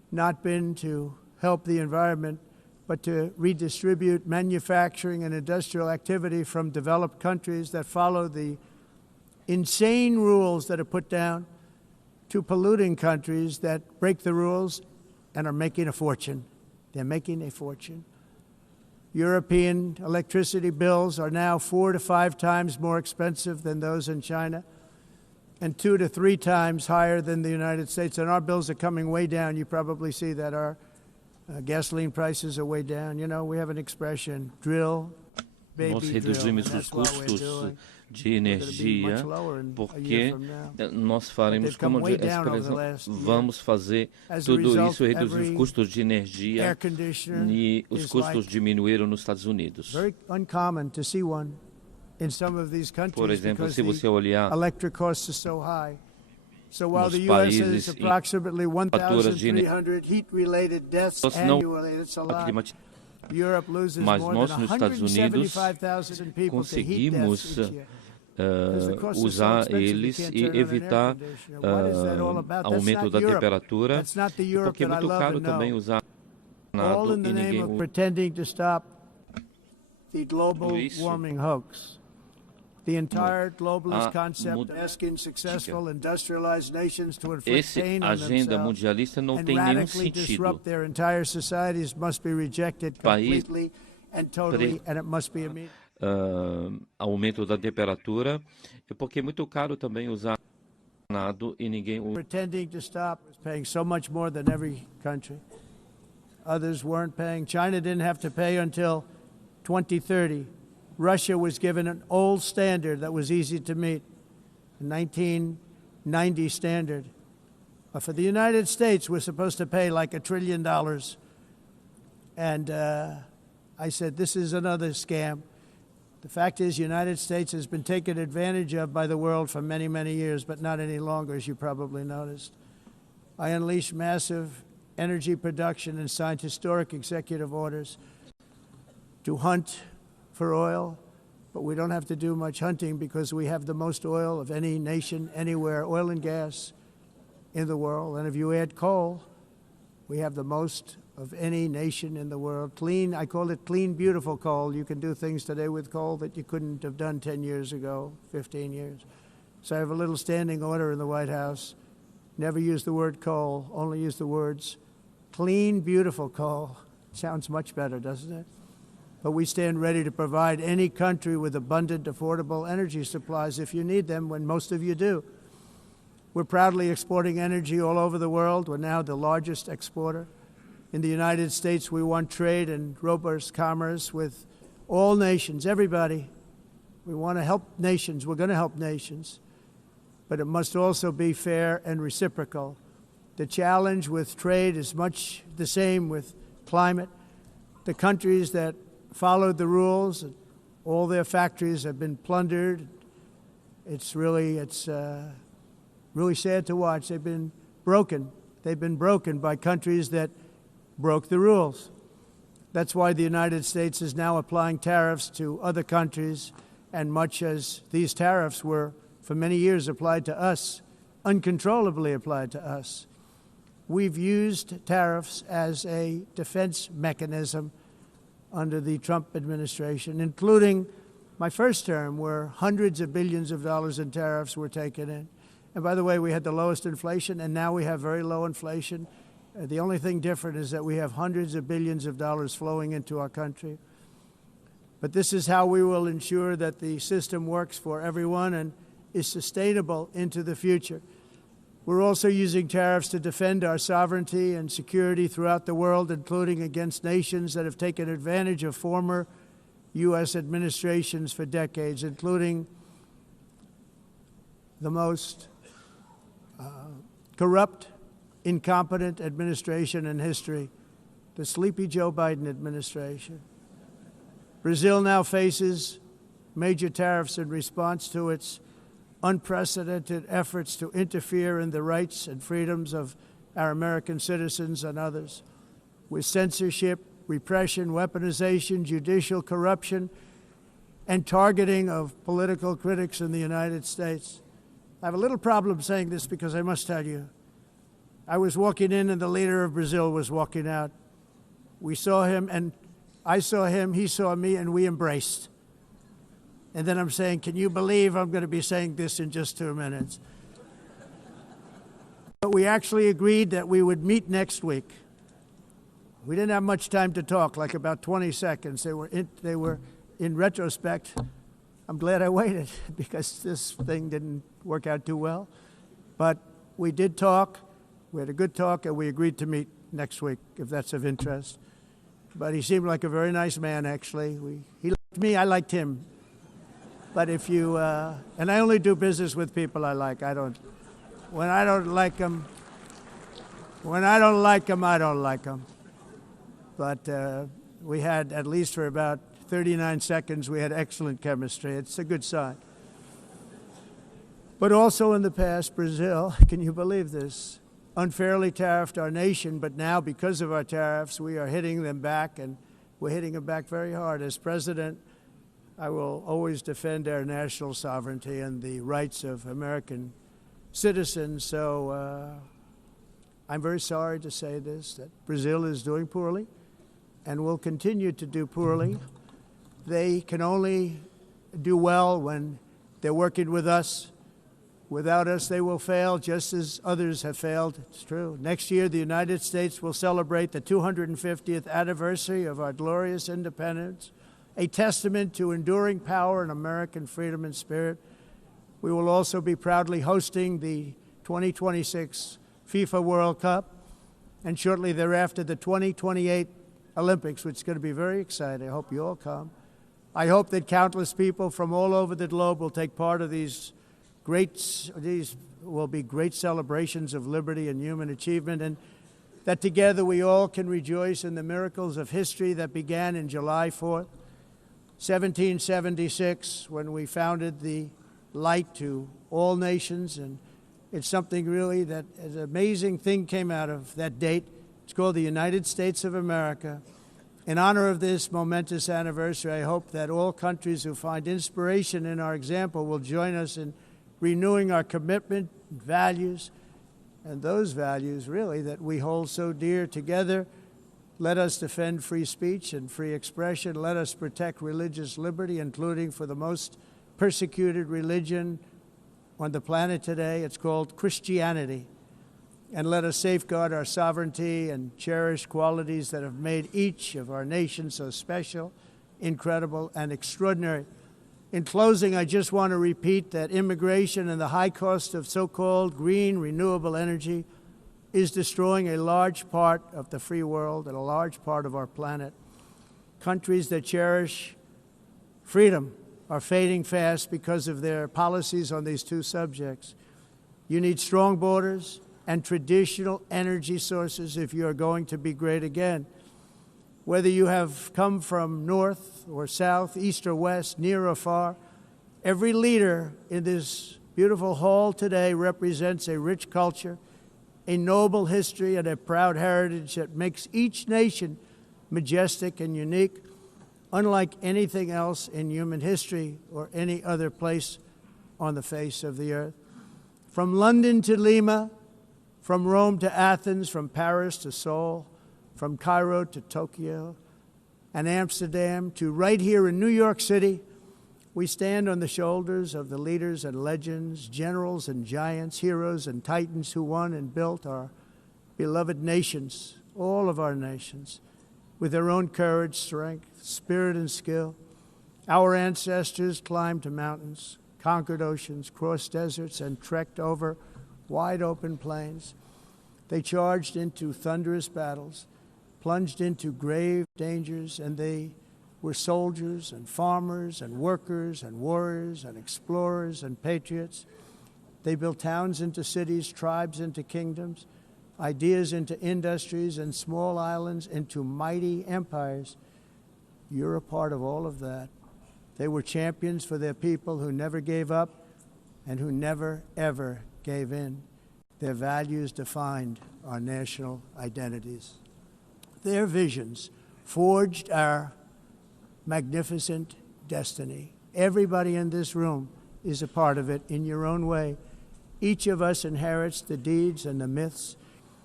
not been to help the environment, but to redistribute manufacturing and industrial activity from developed countries that follow the insane rules that are put down to polluting countries that break the rules and are making a fortune. They're making a fortune. European electricity bills are now 4 to 5 times more expensive than those in China, and 2 to 3 times higher than the United States. And our bills are coming way down. You probably see that our gasoline prices are way down. You know, we have an expression, drill, Nós baby, drill. reduzimos And os that's what we're custos doing. de We're gonna be energia much lower in a porque year from now. nós faremos They've come como way down over the expressão, last year. vamos fazer As a tudo result, isso, reduzir os every custos de energia air conditioner e os is custos like diminuíram nos Estados Unidos. very uncommon to see one in some of these Por countries exemplo, because se você the olhar electric costs are so high. So while nos the U.S. has países em approximately faturas de 1,300 heat-related deaths nós não annually, it's a lot. Europe loses Mas more nós than nos Estados Unidos 175,000 people to heat deaths conseguimos each year. Because the costs are so usar expensive, you eles can't e turn on an air evitar conditioner. What is that all about? That's aumento not da Europe. temperatura, That's not the Europe porque é that I muito love caro and know. também usar All in e the name ninguém of usa. pretending to stop the global Tudo isso warming hoax. The entire globalist a concept asking successful industrialized nations to inflict Esse pain on agenda themselves mundialista não and tem nenhum radically sentido. disrupt their entire societies must be rejected completely and totally, and it must be immediate. Aumento da temperatura, porque é muito caro também usar nado e ninguém usa. Pretending to stop is paying so much more than every country. Others weren't paying. China didn't have to pay until 2030. Russia was given an old standard that was easy to meet, a 1990 standard. But for the United States, we're supposed to pay like $1 trillion. And I said, this is another scam. The fact is, the United States has been taken advantage of by the world for many, many years, but not any longer, as you probably noticed. I unleashed massive energy production and signed historic executive orders to hunt for oil, but we don't have to do much hunting because we have the most oil of any nation anywhere, oil and gas in the world. And if you add coal, we have the most of any nation in the world. Clean, I call it clean, beautiful coal. You can do things today with coal that you couldn't have done 10 years ago, 15 years. So I have a little standing order in the White House. Never use the word coal, only use the words clean, beautiful coal. Sounds much better, doesn't it? But we stand ready to provide any country with abundant, affordable energy supplies if you need them, when most of you do. We're proudly exporting energy all over the world. We're now the largest exporter. In the United States, we want trade and robust commerce with all nations, everybody. We want to help nations. We're going to help nations. But it must also be fair and reciprocal. The challenge with trade is much the same with climate. The countries that followed the rules, all their factories have been plundered. It's really sad to watch. They've been broken. They've been broken by countries that broke the rules. That's why the United States is now applying tariffs to other countries, and much as these tariffs were for many years applied to us, uncontrollably applied to us. We've used tariffs as a defense mechanism under the Trump administration, including my first term, where hundreds of billions of dollars in tariffs were taken in. And by the way, we had the lowest inflation, and now we have very low inflation. The only thing different is that we have hundreds of billions of dollars flowing into our country. But this is how we will ensure that the system works for everyone and is sustainable into the future. We're also using tariffs to defend our sovereignty and security throughout the world, including against nations that have taken advantage of former U.S. administrations for decades, including the most corrupt, incompetent administration in history, the sleepy Joe Biden administration. Brazil now faces major tariffs in response to its unprecedented efforts to interfere in the rights and freedoms of our American citizens and others, with censorship, repression, weaponization, judicial corruption, and targeting of political critics in the United States. I have a little problem saying this because I must tell you, I was walking in and the leader of Brazil was walking out. We saw him and I saw him, he saw me, and we embraced. And then I'm saying, can you believe I'm going to be saying this in just 2 minutes? But we actually agreed that we would meet next week. We didn't have much time to talk, like about 20 seconds. They were in retrospect, I'm glad I waited because this thing didn't work out too well. But we did talk, we had a good talk, and we agreed to meet next week, if that's of interest. But he seemed like a very nice man, actually. He liked me, I liked him. But if you, and I only do business with people I like. When I don't like them, I don't like them. But we had, at least for about 39 seconds, we had excellent chemistry. It's a good sign. But also in the past, Brazil, can you believe this, unfairly tariffed our nation, but now because of our tariffs, we are hitting them back, and we're hitting them back very hard. As president, I will always defend our national sovereignty and the rights of American citizens. So I'm very sorry to say this, that Brazil is doing poorly and will continue to do poorly. They can only do well when they're working with us. Without us, they will fail, just as others have failed. It's true. Next year, the United States will celebrate the 250th anniversary of our glorious independence, a testament to enduring power and American freedom and spirit. We will also be proudly hosting the 2026 FIFA World Cup, and shortly thereafter, the 2028 Olympics, which is going to be very exciting. I hope you all come. I hope that countless people from all over the globe will take part of these will be great celebrations of liberty and human achievement, and that together we all can rejoice in the miracles of history that began in July 4th, 1776, when we founded the light to all nations. And it's something really that an amazing thing came out of that date. It's called the United States of America. In honor of this momentous anniversary, I hope that all countries who find inspiration in our example will join us in renewing our commitment, values, and those values, really, that we hold so dear. Together, let us defend free speech and free expression. Let us protect religious liberty, including for the most persecuted religion on the planet today. It's called Christianity. And let us safeguard our sovereignty and cherish qualities that have made each of our nations so special, incredible, and extraordinary. In closing, I just want to repeat that immigration and the high cost of so-called green renewable energy is destroying a large part of the free world and a large part of our planet. Countries that cherish freedom are fading fast because of their policies on these two subjects. You need strong borders and traditional energy sources if you are going to be great again. Whether you have come from north or south, east or west, near or far, every leader in this beautiful hall today represents a rich culture, a noble history, and a proud heritage that makes each nation majestic and unique, unlike anything else in human history or any other place on the face of the earth. From London to Lima, from Rome to Athens, from Paris to Seoul, from Cairo to Tokyo and Amsterdam to right here in New York City, we stand on the shoulders of the leaders and legends, generals and giants, heroes and titans who won and built our beloved nations, all of our nations, with their own courage, strength, spirit, and skill. Our ancestors climbed mountains, conquered oceans, crossed deserts, and trekked over wide open plains. They charged into thunderous battles, plunged into grave dangers, and they were soldiers and farmers and workers and warriors and explorers and patriots. They built towns into cities, tribes into kingdoms, ideas into industries, and small islands into mighty empires. You're a part of all of that. They were champions for their people who never gave up and who never, ever gave in. Their values defined our national identities. Their visions forged our magnificent destiny. Everybody in this room is a part of it in your own way. Each of us inherits the deeds and the myths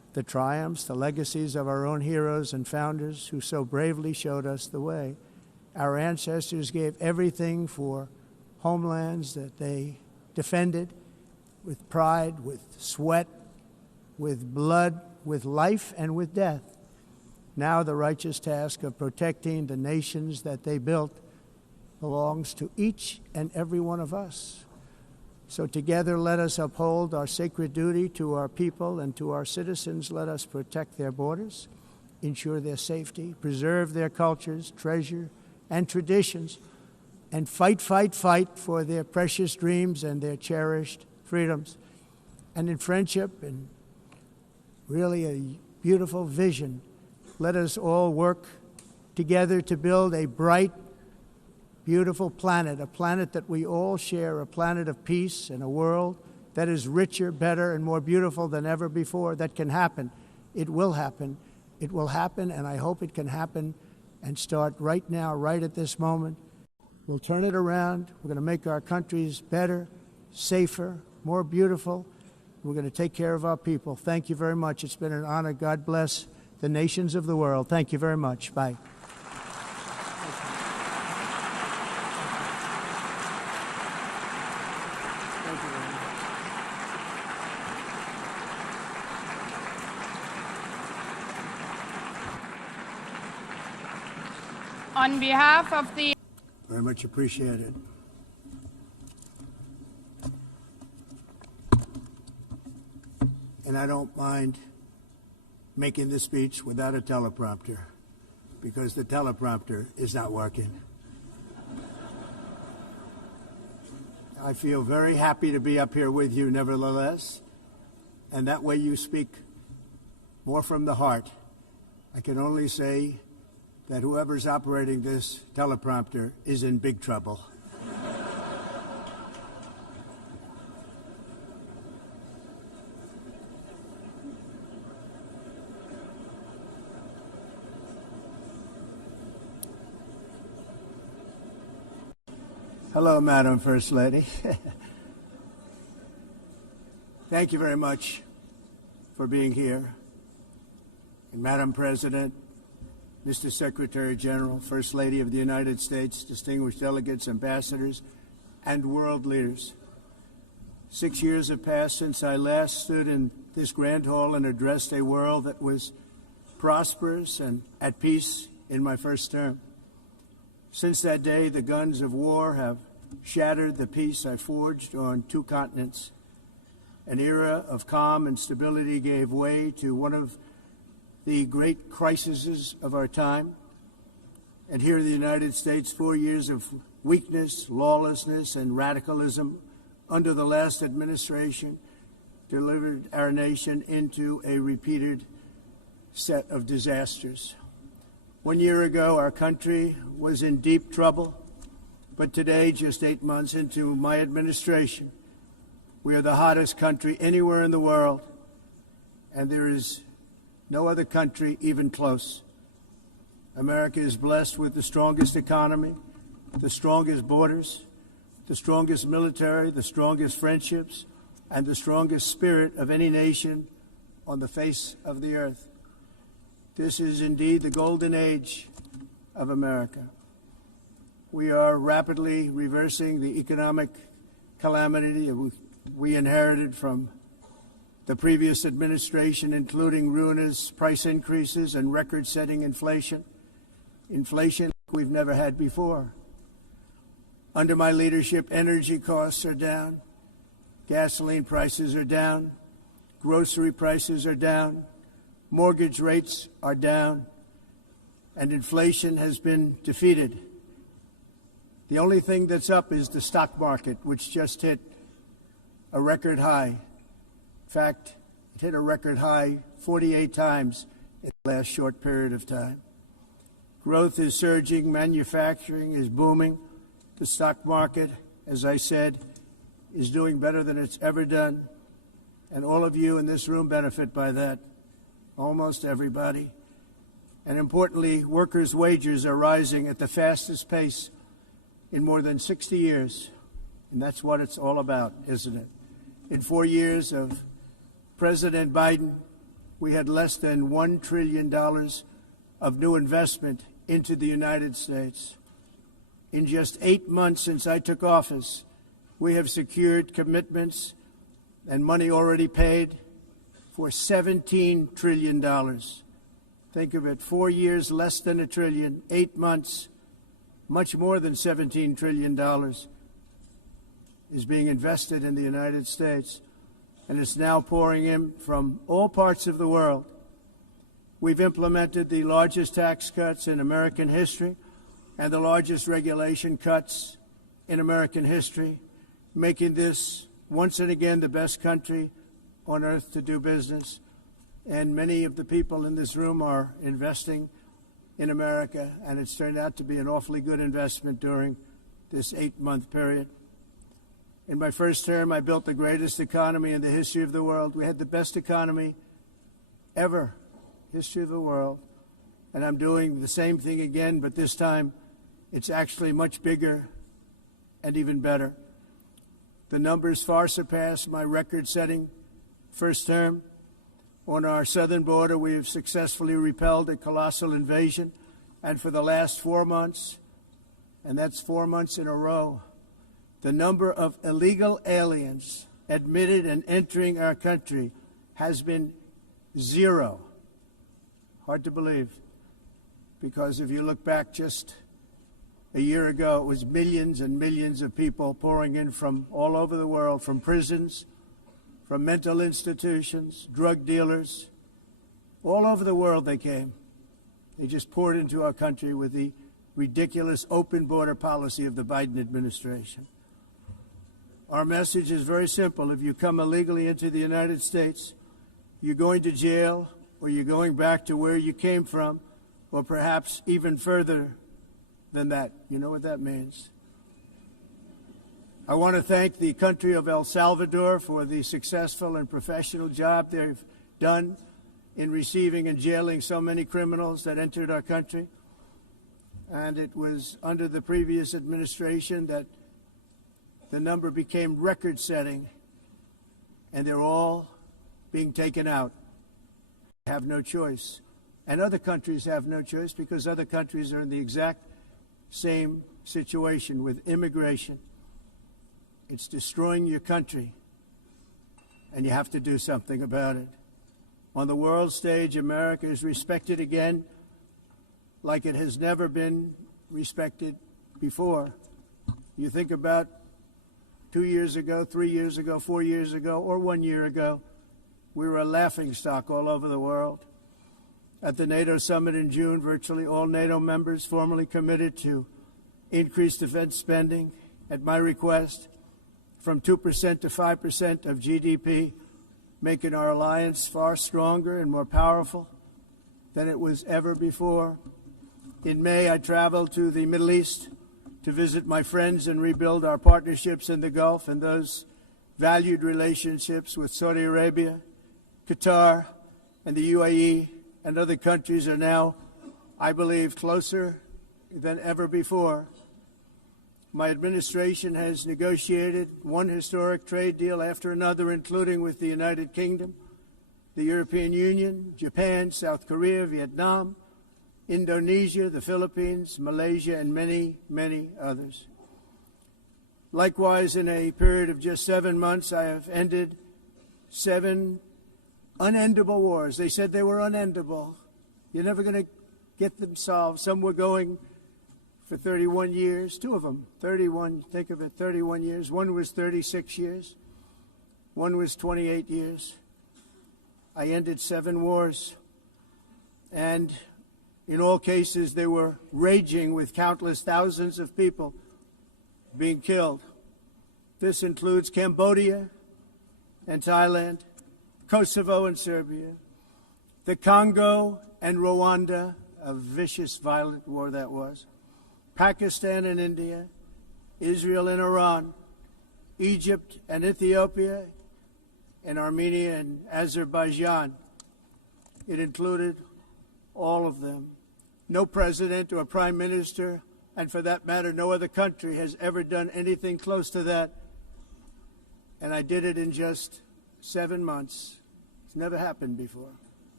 the triumphs, the legacies of our own heroes and founders who so bravely showed us the way. Our ancestors gave everything for homelands that they defended with pride, with sweat, with blood, with life, and with death. Now the righteous task of protecting the nations that they built belongs to each and every one of us. So together let us uphold our sacred duty to our people and to our citizens. Let us protect their borders, ensure their safety, preserve their cultures, treasure, and traditions, and fight, fight, fight for their precious dreams and their cherished freedoms. And in friendship and really a beautiful vision, let us all work together to build a bright, beautiful planet, a planet that we all share, a planet of peace and a world that is richer, better, and more beautiful than ever before. That can happen. It will happen. It will happen, and I hope it can happen and start right now, right at this moment. We'll turn it around. We're going to make our countries better, safer, more beautiful. We're going to take care of our people. Thank you very much. It's been an honor. God bless the nations of the world. Thank you very much. Bye. On behalf of the Very much appreciated. And I don't mind making this speech without a teleprompter, because the teleprompter is not working. I feel very happy to be up here with you nevertheless, and that way you speak more from the heart. I can only say that whoever's operating this teleprompter is in big trouble. Hello, Madam First Lady. Thank you very much for being here. And Madam President, Mr. Secretary General, First Lady of the United States, distinguished delegates, ambassadors, and world leaders. 6 years have passed since I last stood in this grand hall and addressed a world that was prosperous and at peace in my first term. Since that day, the guns of war have shattered the peace I forged on 2 continents. An era of calm and stability gave way to one of the great crises of our time. And here in the United States, 4 years of weakness, lawlessness, and radicalism under the last administration delivered our nation into a repeated set of disasters. 1 year ago, our country was in deep trouble, but today, just 8 months into my administration, we are the hottest country anywhere in the world, and there is no other country even close. America is blessed with the strongest economy, the strongest borders, the strongest military, the strongest friendships, and the strongest spirit of any nation on the face of the earth. This is indeed the golden age of America. We are rapidly reversing the economic calamity we inherited from the previous administration, including ruinous price increases and record-setting inflation we've never had before. Under my leadership, energy costs are down, gasoline prices are down, grocery prices are down, mortgage rates are down, and inflation has been defeated. The only thing that's up is the stock market, which just hit a record high. In fact, it hit a record high 48 times in the last short period of time. Growth is surging, manufacturing is booming. The stock market, as I said, is doing better than it's ever done. And all of you in this room benefit by that, almost everybody. And importantly, workers' wages are rising at the fastest pace in more than 60 years. And that's what it's all about, isn't it? In 4 years of President Biden, we had less than $1 trillion of new investment into the United States. In just 8 months since I took office, we have secured commitments and money already paid for $17 trillion. Think of it, 4 years, less than $1 trillion, 8 months, much more than $17 trillion is being invested in the United States, and it's now pouring in from all parts of the world. We've implemented the largest tax cuts in American history and the largest regulation cuts in American history, making this once and again the best country on earth to do business. And many of the people in this room are investing in America, and it's turned out to be an awfully good investment during this 8-month period. In my first term, I built the greatest economy in the history of the world. We had the best economy ever, history of the world. And I'm doing the same thing again, but this time it's actually much bigger and even better. The numbers far surpass my record-setting first term. On our southern border, we have successfully repelled a colossal invasion. And for the last 4 months, and that's 4 months in a row, the number of illegal aliens admitted and entering our country has been 0. Hard to believe, because if you look back just a year ago, it was millions and millions of people pouring in from all over the world, from prisons, from mental institutions, drug dealers. All over the world they came. They just poured into our country with the ridiculous open border policy of the Biden administration. Our message is very simple. If you come illegally into the United States, you're going to jail, or you're going back to where you came from, or perhaps even further than that. You know what that means. I want to thank the country of El Salvador for the successful and professional job they've done in receiving and jailing so many criminals that entered our country. And it was under the previous administration that the number became record-setting, and they're all being taken out. They have no choice. And other countries have no choice, because other countries are in the exact same situation with immigration. It's destroying your country, and you have to do something about it. On the world stage, America is respected again like it has never been respected before. You think about 2 years ago, 3 years ago, 4 years ago, or 1 year ago, we were a laughingstock all over the world. At the NATO summit in June, virtually all NATO members formally committed to increase defense spending, at my request, from 2% to 5% of GDP, making our alliance far stronger and more powerful than it was ever before. In May, I traveled to the Middle East to visit my friends and rebuild our partnerships in the Gulf and those valued relationships with Saudi Arabia, Qatar, and the UAE, and other countries are now, I believe, closer than ever before. My administration has negotiated one historic trade deal after another, including with the United Kingdom, the European Union, Japan, South Korea, Vietnam, Indonesia, the Philippines, Malaysia, and many, many others. Likewise, in a period of just 7 months, I have ended 7 unendable wars. They said they were unendable. You're never going to get them solved. Some were going for 31 years, 2 of them, 31, think of it, 31 years. One was 36 years. One was 28 years. I ended 7 wars. And in all cases, they were raging with countless thousands of people being killed. This includes Cambodia and Thailand, Kosovo and Serbia, the Congo and Rwanda, a vicious, violent war that was, Pakistan and India, Israel and Iran, Egypt and Ethiopia, and Armenia and Azerbaijan. It included all of them. No president or prime minister, and for that matter, no other country has ever done anything close to that. And I did it in just 7 months. It's never happened before.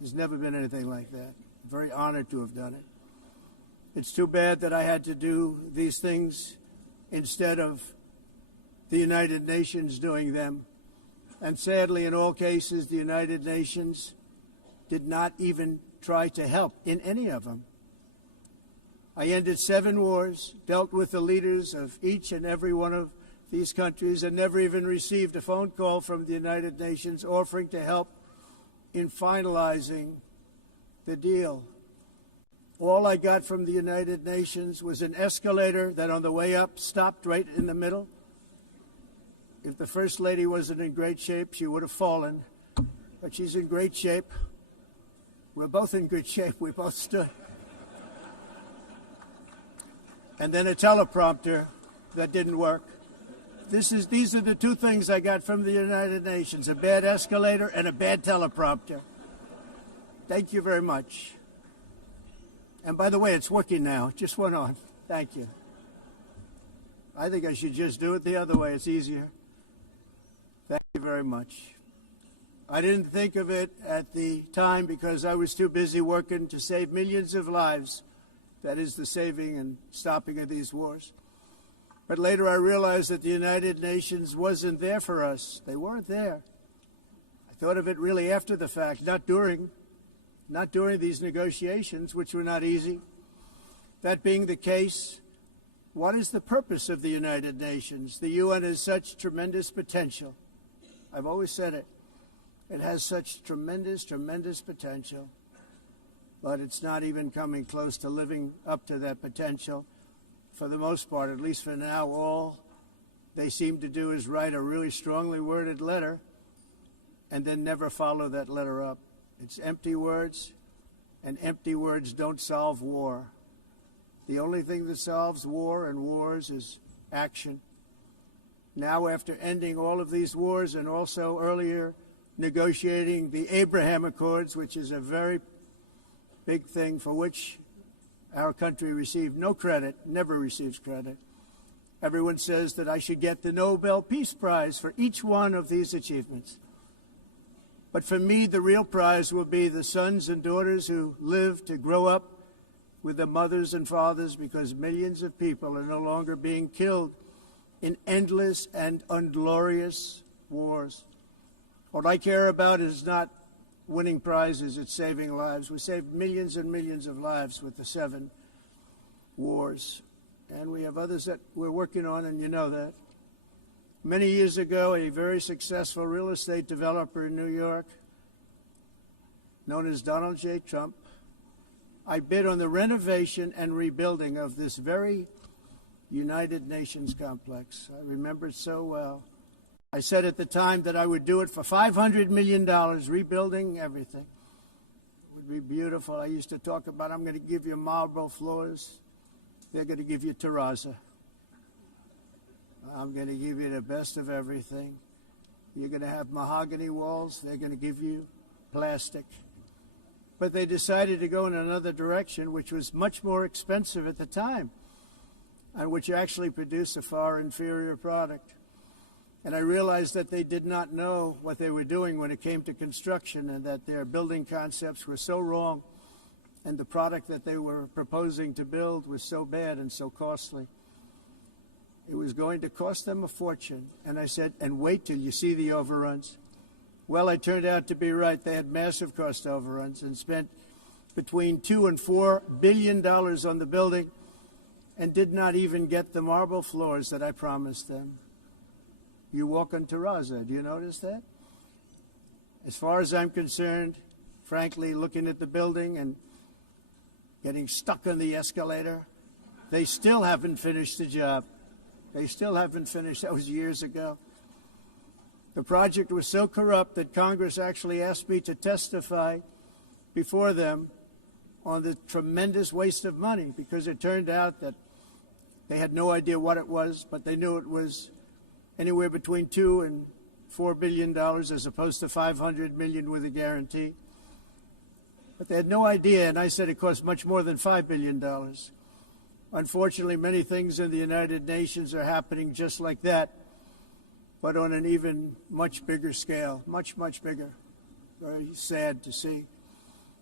There's never been anything like that. I'm very honored to have done it. It's too bad that I had to do these things instead of the United Nations doing them. And sadly, in all cases, the United Nations did not even try to help in any of them. I ended 7 wars, dealt with the leaders of each and every one of these countries, and never even received a phone call from the United Nations offering to help in finalizing the deal. All I got from the United Nations was an escalator that on the way up stopped right in the middle. If the First Lady wasn't in great shape, she would have fallen. But she's in great shape. We're both in good shape. We both stood. And then a teleprompter that didn't work. These are the 2 things I got from the United Nations, a bad escalator and a bad teleprompter. Thank you very much. And by the way, it's working now. It just went on. Thank you. I think I should just do it the other way. It's easier. Thank you very much. I didn't think of it at the time because I was too busy working to save millions of lives. That is the saving and stopping of these wars. But later I realized that the United Nations wasn't there for us. They weren't there. I thought of it really after the fact, not during these negotiations, which were not easy. That being the case, what is the purpose of the United Nations? The UN has such tremendous potential. I've always said it. It has such tremendous, tremendous potential, but it's not even coming close to living up to that potential. For the most part, at least for now, all they seem to do is write a really strongly worded letter and then never follow that letter up. It's empty words, and empty words don't solve war. The only thing that solves war and wars is action. Now, after ending all of these wars and also earlier negotiating the Abraham Accords, which is a very big thing for which our country received no credit, never receives credit. Everyone says that I should get the Nobel Peace Prize for each one of these achievements. But for me, the real prize will be the sons and daughters who live to grow up with the mothers and fathers, because millions of people are no longer being killed in endless and unglorious wars. What I care about is not winning prizes, it's saving lives. We saved millions and millions of lives with the 7 wars. And we have others that we're working on, and you know that. Many years ago, a very successful real estate developer in New York, known as Donald J. Trump, I bid on the renovation and rebuilding of this very United Nations complex. I remember it so well. I said at the time that I would do it for $500 million, rebuilding everything. It would be beautiful. I used to talk about, I'm going to give you marble floors. They're going to give you terrazzo. I'm going to give you the best of everything. You're going to have mahogany walls. They're going to give you plastic. But they decided to go in another direction, which was much more expensive at the time, and which actually produced a far inferior product. And I realized that they did not know what they were doing when it came to construction, and that their building concepts were so wrong, and the product that they were proposing to build was so bad and so costly. It was going to cost them a fortune. And I said, and wait till you see the overruns. Well, I turned out to be right. They had massive cost overruns and spent between $2 and $4 billion on the building and did not even get the marble floors that I promised them. You walk on terrazzo. Do you notice that? As far as I'm concerned, frankly, looking at the building and getting stuck on the escalator, they still haven't finished the job. They still haven't finished. That was years ago. The project was so corrupt that Congress actually asked me to testify before them on the tremendous waste of money, because it turned out that they had no idea what it was, but they knew it was anywhere between $2 and $4 billion as opposed to $500 million with a guarantee. But they had no idea, and I said it cost much more than $5 billion. Unfortunately, many things in the United Nations are happening just like that, but on an even much bigger scale, much, much bigger. Very sad to see.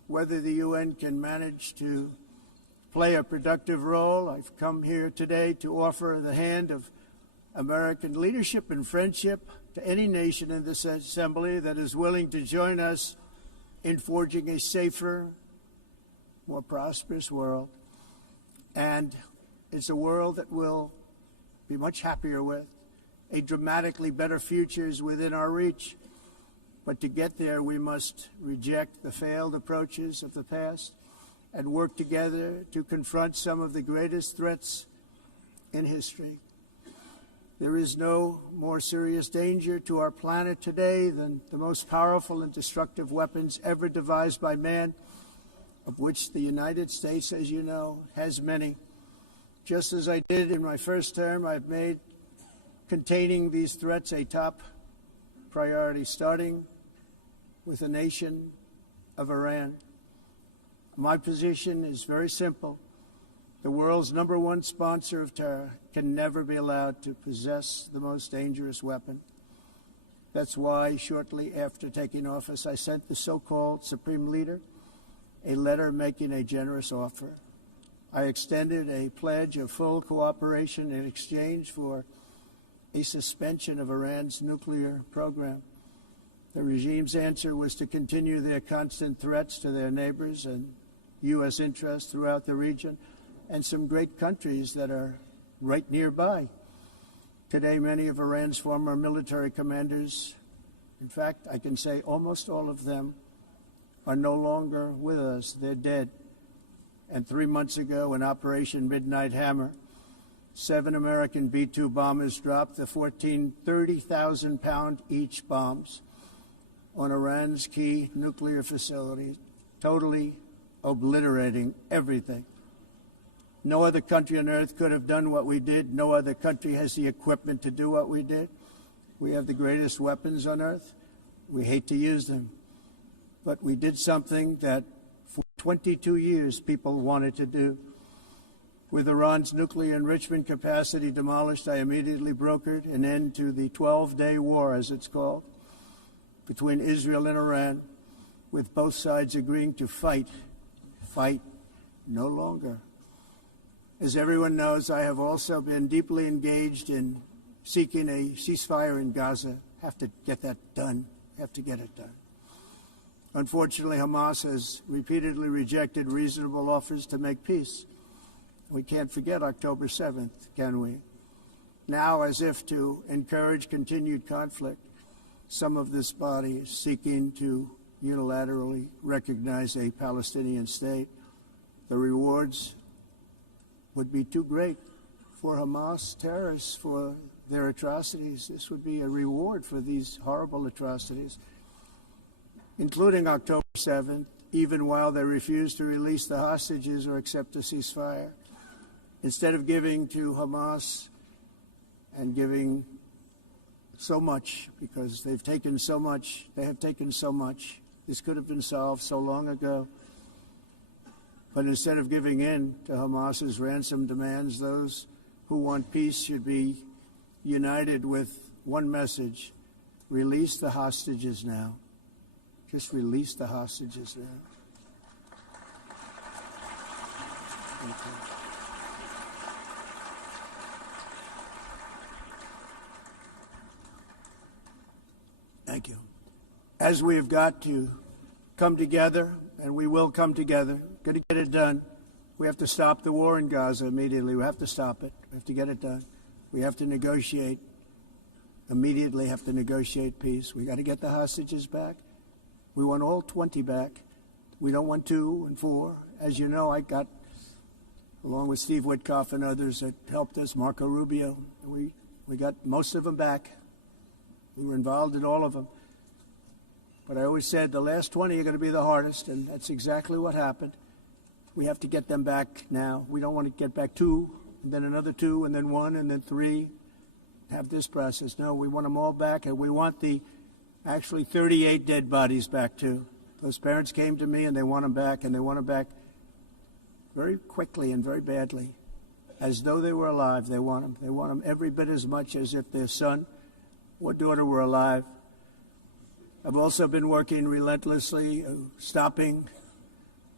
whether the UN can manage to play a productive role. I've come here today to offer the hand of American leadership and friendship to any nation in this assembly that is willing to join us in forging a safer, more prosperous world. And it's a world that we'll be much happier with. A dramatically better future is within our reach. But to get there, we must reject the failed approaches of the past and work together to confront some of the greatest threats in history. There is no more serious danger to our planet today than the most powerful and destructive weapons ever devised by man, of which the United States, as you know, has many. Just as I did in my first term, I've made containing these threats a top priority, starting with the nation of Iran. My position is very simple. The world's #1 sponsor of terror can never be allowed to possess the most dangerous weapon. That's why, shortly after taking office, I sent the so-called Supreme Leader a letter making a generous offer. I extended a pledge of full cooperation in exchange for a suspension of Iran's nuclear program. The regime's answer was to continue their constant threats to their neighbors and U.S. interests throughout the region and some great countries that are right nearby. Today, many of Iran's former military commanders, in fact, I can say almost all of them, are no longer with us. They're dead. And 3 months ago, in Operation Midnight Hammer, 7 American B-2 bombers dropped the 14 30,000-pound each bombs on Iran's key nuclear facilities, totally obliterating everything. No other country on earth could have done what we did. No other country has the equipment to do what we did. We have the greatest weapons on earth. We hate to use them. But we did something that for 22 years people wanted to do. With Iran's nuclear enrichment capacity demolished, I immediately brokered an end to the 12-day war, as it's called, between Israel and Iran, with both sides agreeing to fight no longer. As everyone knows, I have also been deeply engaged in seeking a ceasefire in Gaza. Have to get that done. Have to get it done. Unfortunately, Hamas has repeatedly rejected reasonable offers to make peace. We can't forget October 7th, can we? Now, as if to encourage continued conflict, some of this body is seeking to unilaterally recognize a Palestinian state. The rewards would be too great for Hamas terrorists for their atrocities. This would be a reward for these horrible atrocities, including October 7th, even while they refuse to release the hostages or accept a ceasefire. Instead of giving to Hamas and giving so much, because they've taken so much, they have taken so much. This could have been solved so long ago. But instead of giving in to Hamas's ransom demands, those who want peace should be united with one message: release the hostages now. Just release the hostages now. Thank you. Thank you. As we've got to come together, and we will come together, got to get it done. We have to stop the war in Gaza immediately. We have to stop it. We have to get it done. We have to negotiate, immediately have to negotiate peace. We got to get the hostages back. We want all 20 back. We don't want 2 and 4. As you know, I got, along with Steve Witkoff and others that helped us, Marco Rubio, we got most of them back. We were involved in all of them. But I always said the last 20 are going to be the hardest, and that's exactly what happened. We have to get them back now. We don't want to get back 2, and then another 2, and then 1, and then 3. Have this process. No, we want them all back, and we want the actually 38 dead bodies back too. Those parents came to me, and they want them back, and they want them back very quickly and very badly, as though they were alive. They want them. They want them every bit as much as if their son or daughter were alive. I've also been working relentlessly, stopping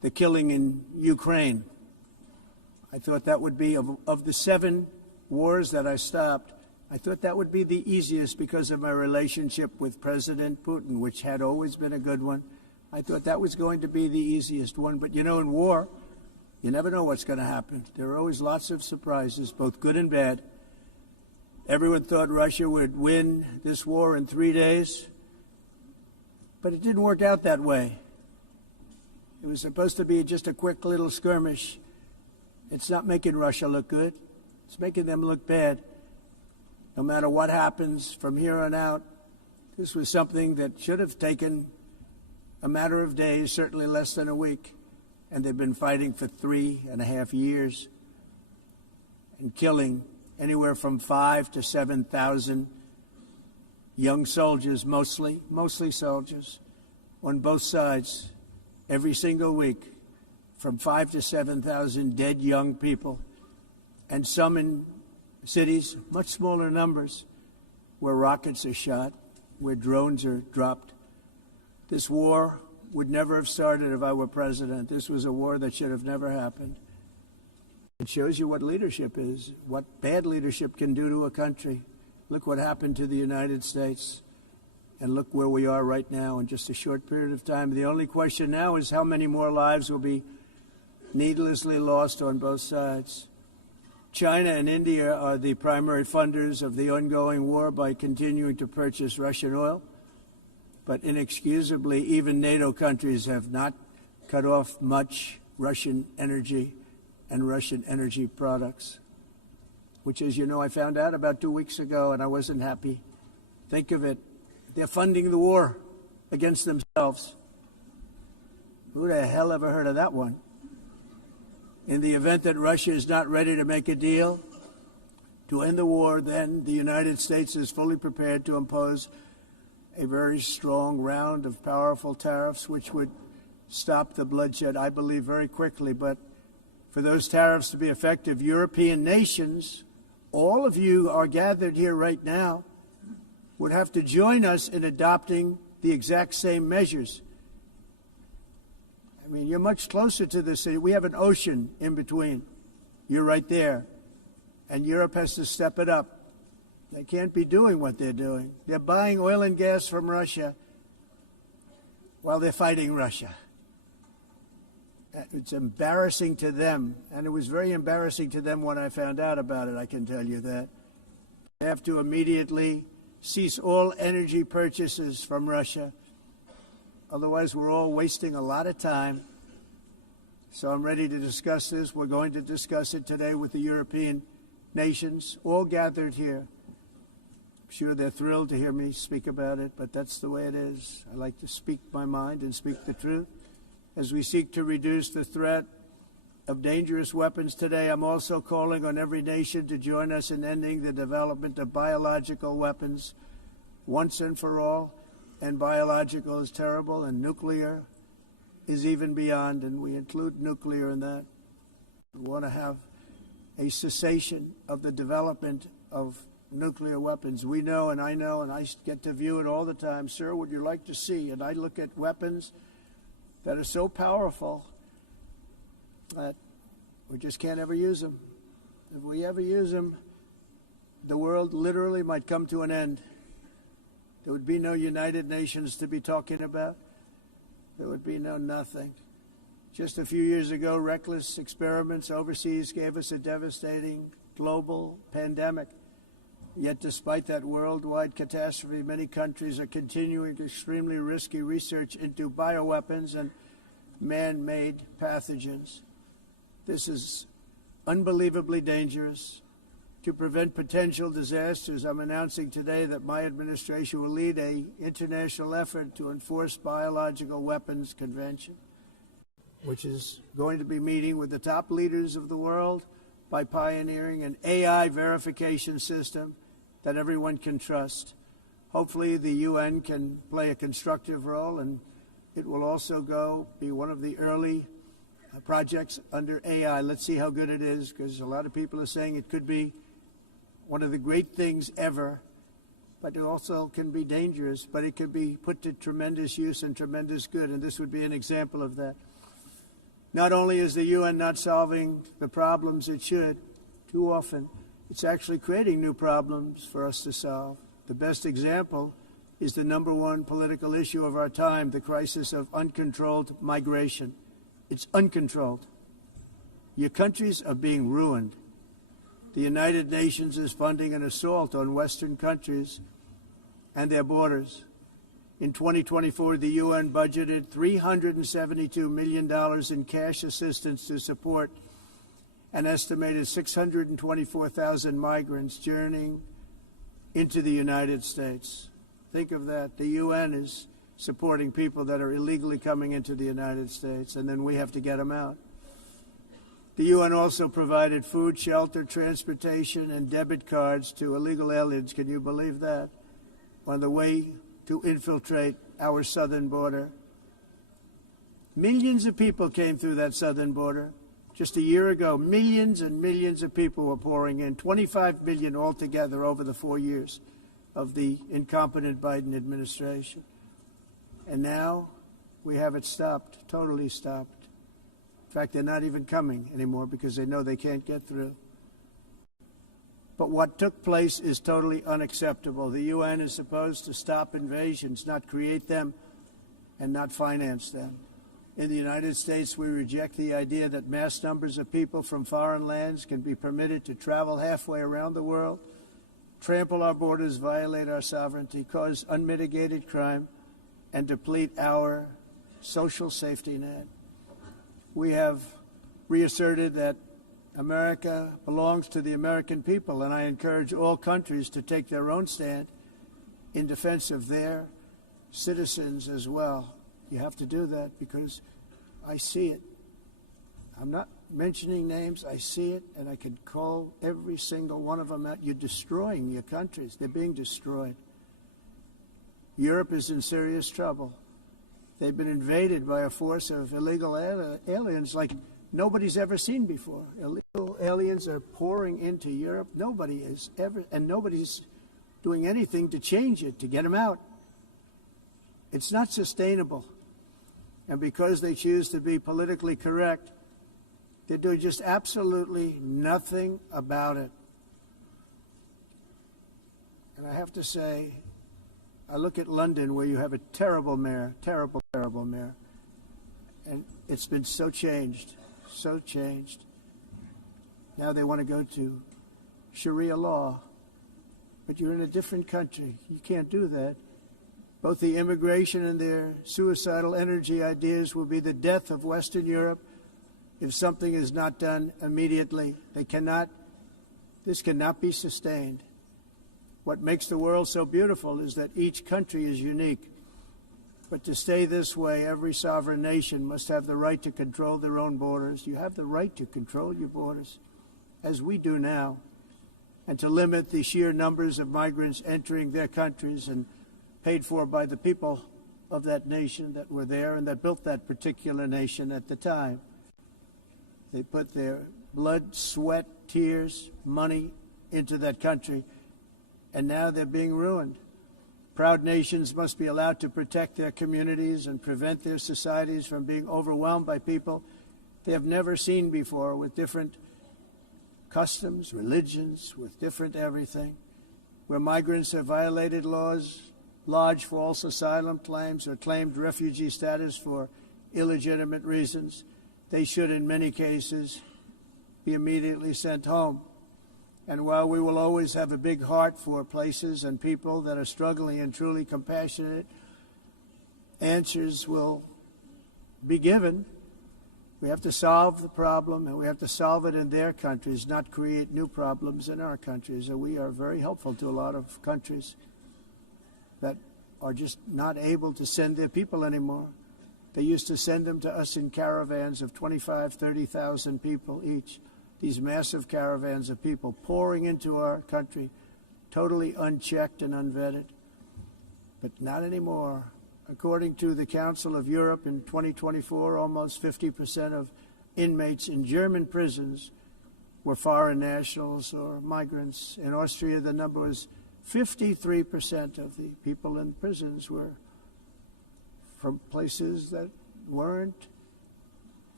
the killing in Ukraine. I thought that would be, of the 7 wars that I stopped, I thought that would be the easiest because of my relationship with President Putin, which had always been a good one. I thought that was going to be the easiest one. But, you know, in war, you never know what's going to happen. There are always lots of surprises, both good and bad. Everyone thought Russia would win this war in 3 days, but it didn't work out that way. It was supposed to be just a quick little skirmish. It's not making Russia look good. It's making them look bad. No matter what happens from here on out, this was something that should have taken a matter of days, certainly less than a week. And they've been fighting for 3.5 years and killing anywhere from 5,000 to 7,000 young soldiers, mostly soldiers, on both sides, every single week, from 5,000 to 7,000 dead young people, and some in cities, much smaller numbers, where rockets are shot, where drones are dropped. This war would never have started if I were president. This was a war that should have never happened. It shows you what leadership is, what bad leadership can do to a country. Look what happened to the United States, and look where we are right now in just a short period of time. The only question now is how many more lives will be needlessly lost on both sides. China and India are the primary funders of the ongoing war by continuing to purchase Russian oil. But inexcusably, even NATO countries have not cut off much Russian energy and Russian energy products, which, as you know, I found out about 2 weeks ago, and I wasn't happy. Think of it. They're funding the war against themselves. Who the hell ever heard of that one? In the event that Russia is not ready to make a deal to end the war, then the United States is fully prepared to impose a very strong round of powerful tariffs, which would stop the bloodshed, I believe, very quickly. But for those tariffs to be effective, European nations, all of you are gathered here right now, would have to join us in adopting the exact same measures. I mean, you're much closer to this city. We have an ocean in between. You're right there. And Europe has to step it up. They can't be doing what they're doing. They're buying oil and gas from Russia while they're fighting Russia. It's embarrassing to them, and it was very embarrassing to them when I found out about it, I can tell you that. They have to immediately cease all energy purchases from Russia. Otherwise, we're all wasting a lot of time. So I'm ready to discuss this. We're going to discuss it today with the European nations, all gathered here. I'm sure they're thrilled to hear me speak about it, but that's the way it is. I like to speak my mind and speak the truth. As we seek to reduce the threat of dangerous weapons today, I'm also calling on every nation to join us in ending the development of biological weapons once and for all. And biological is terrible, and nuclear is even beyond, and we include nuclear in that. We want to have a cessation of the development of nuclear weapons. We know, and I get to view it all the time. Sir, would you like to see? And I look at weapons that are so powerful that we just can't ever use them. If we ever use them, the world literally might come to an end. There would be no United Nations to be talking about. There would be no nothing. Just a few years ago, reckless experiments overseas gave us a devastating global pandemic. Yet despite that worldwide catastrophe, many countries are continuing extremely risky research into bioweapons and man-made pathogens. This is unbelievably dangerous. To prevent potential disasters, I'm announcing today that my administration will lead an international effort to enforce biological weapons convention, which is going to be meeting with the top leaders of the world by pioneering an AI verification system that everyone can trust. Hopefully the UN can play a constructive role, and it will also be one of the early projects under AI. Let's see how good it is, because a lot of people are saying it could be one of the great things ever, but it also can be dangerous, but it can be put to tremendous use and tremendous good, and this would be an example of that. Not only is the UN not solving the problems it should, too often, it's actually creating new problems for us to solve. The best example is the number one political issue of our time, the crisis of uncontrolled migration. It's uncontrolled. Your countries are being ruined. The United Nations is funding an assault on Western countries and their borders. In 2024, the UN budgeted $372 million in cash assistance to support an estimated 624,000 migrants journeying into the United States. Think of that. The UN is supporting people that are illegally coming into the United States, and then we have to get them out. The UN also provided food, shelter, transportation, and debit cards to illegal aliens. Can you believe that? On the way to infiltrate our southern border. Millions of people came through that southern border. Just a year ago, millions and millions of people were pouring in, 25 million altogether over the 4 years of the incompetent Biden administration. And now we have it stopped, totally stopped. In fact, they're not even coming anymore because they know they can't get through. But what took place is totally unacceptable. The UN is supposed to stop invasions, not create them and not finance them. In the United States, we reject the idea that mass numbers of people from foreign lands can be permitted to travel halfway around the world, trample our borders, violate our sovereignty, cause unmitigated crime, and deplete our social safety net. We have reasserted that America belongs to the American people, and I encourage all countries to take their own stand in defense of their citizens as well. You have to do that because I see it. I'm not mentioning names. I see it, and I can call every single one of them out. You're destroying your countries. They're being destroyed. Europe is in serious trouble. They've been invaded by a force of illegal aliens like nobody's ever seen before. Illegal aliens are pouring into Europe. Nobody is ever, and nobody's doing anything to change it, to get them out. It's not sustainable. And because they choose to be politically correct, they're doing just absolutely nothing about it. And I have to say, I look at London where you have a terrible mayor, terrible mayor. And it's been so changed, so changed. Now they want to go to Sharia law. But you're in a different country. You can't do that. Both the immigration and their suicidal energy ideas will be the death of Western Europe if something is not done immediately. This cannot be sustained. What makes the world so beautiful is that each country is unique. But to stay this way, every sovereign nation must have the right to control their own borders. You have the right to control your borders, as we do now, and to limit the sheer numbers of migrants entering their countries and paid for by the people of that nation that were there and that built that particular nation at the time. They put their blood, sweat, tears, money into that country, and now they're being ruined. Proud nations must be allowed to protect their communities and prevent their societies from being overwhelmed by people they have never seen before, with different customs, religions, with different everything. Where migrants have violated laws, lodged false asylum claims, or claimed refugee status for illegitimate reasons, they should, in many cases, be immediately sent home. And while we will always have a big heart for places and people that are struggling and truly compassionate, answers will be given. We have to solve the problem, and we have to solve it in their countries, not create new problems in our countries. And we are very helpful to a lot of countries that are just not able to send their people anymore. They used to send them to us in caravans of 25,000, 30,000 people each. These massive caravans of people pouring into our country, totally unchecked and unvetted. But not anymore. According to the Council of Europe in 2024, almost 50% of inmates in German prisons were foreign nationals or migrants. In Austria, the number was 53% of the people in prisons were from places that weren't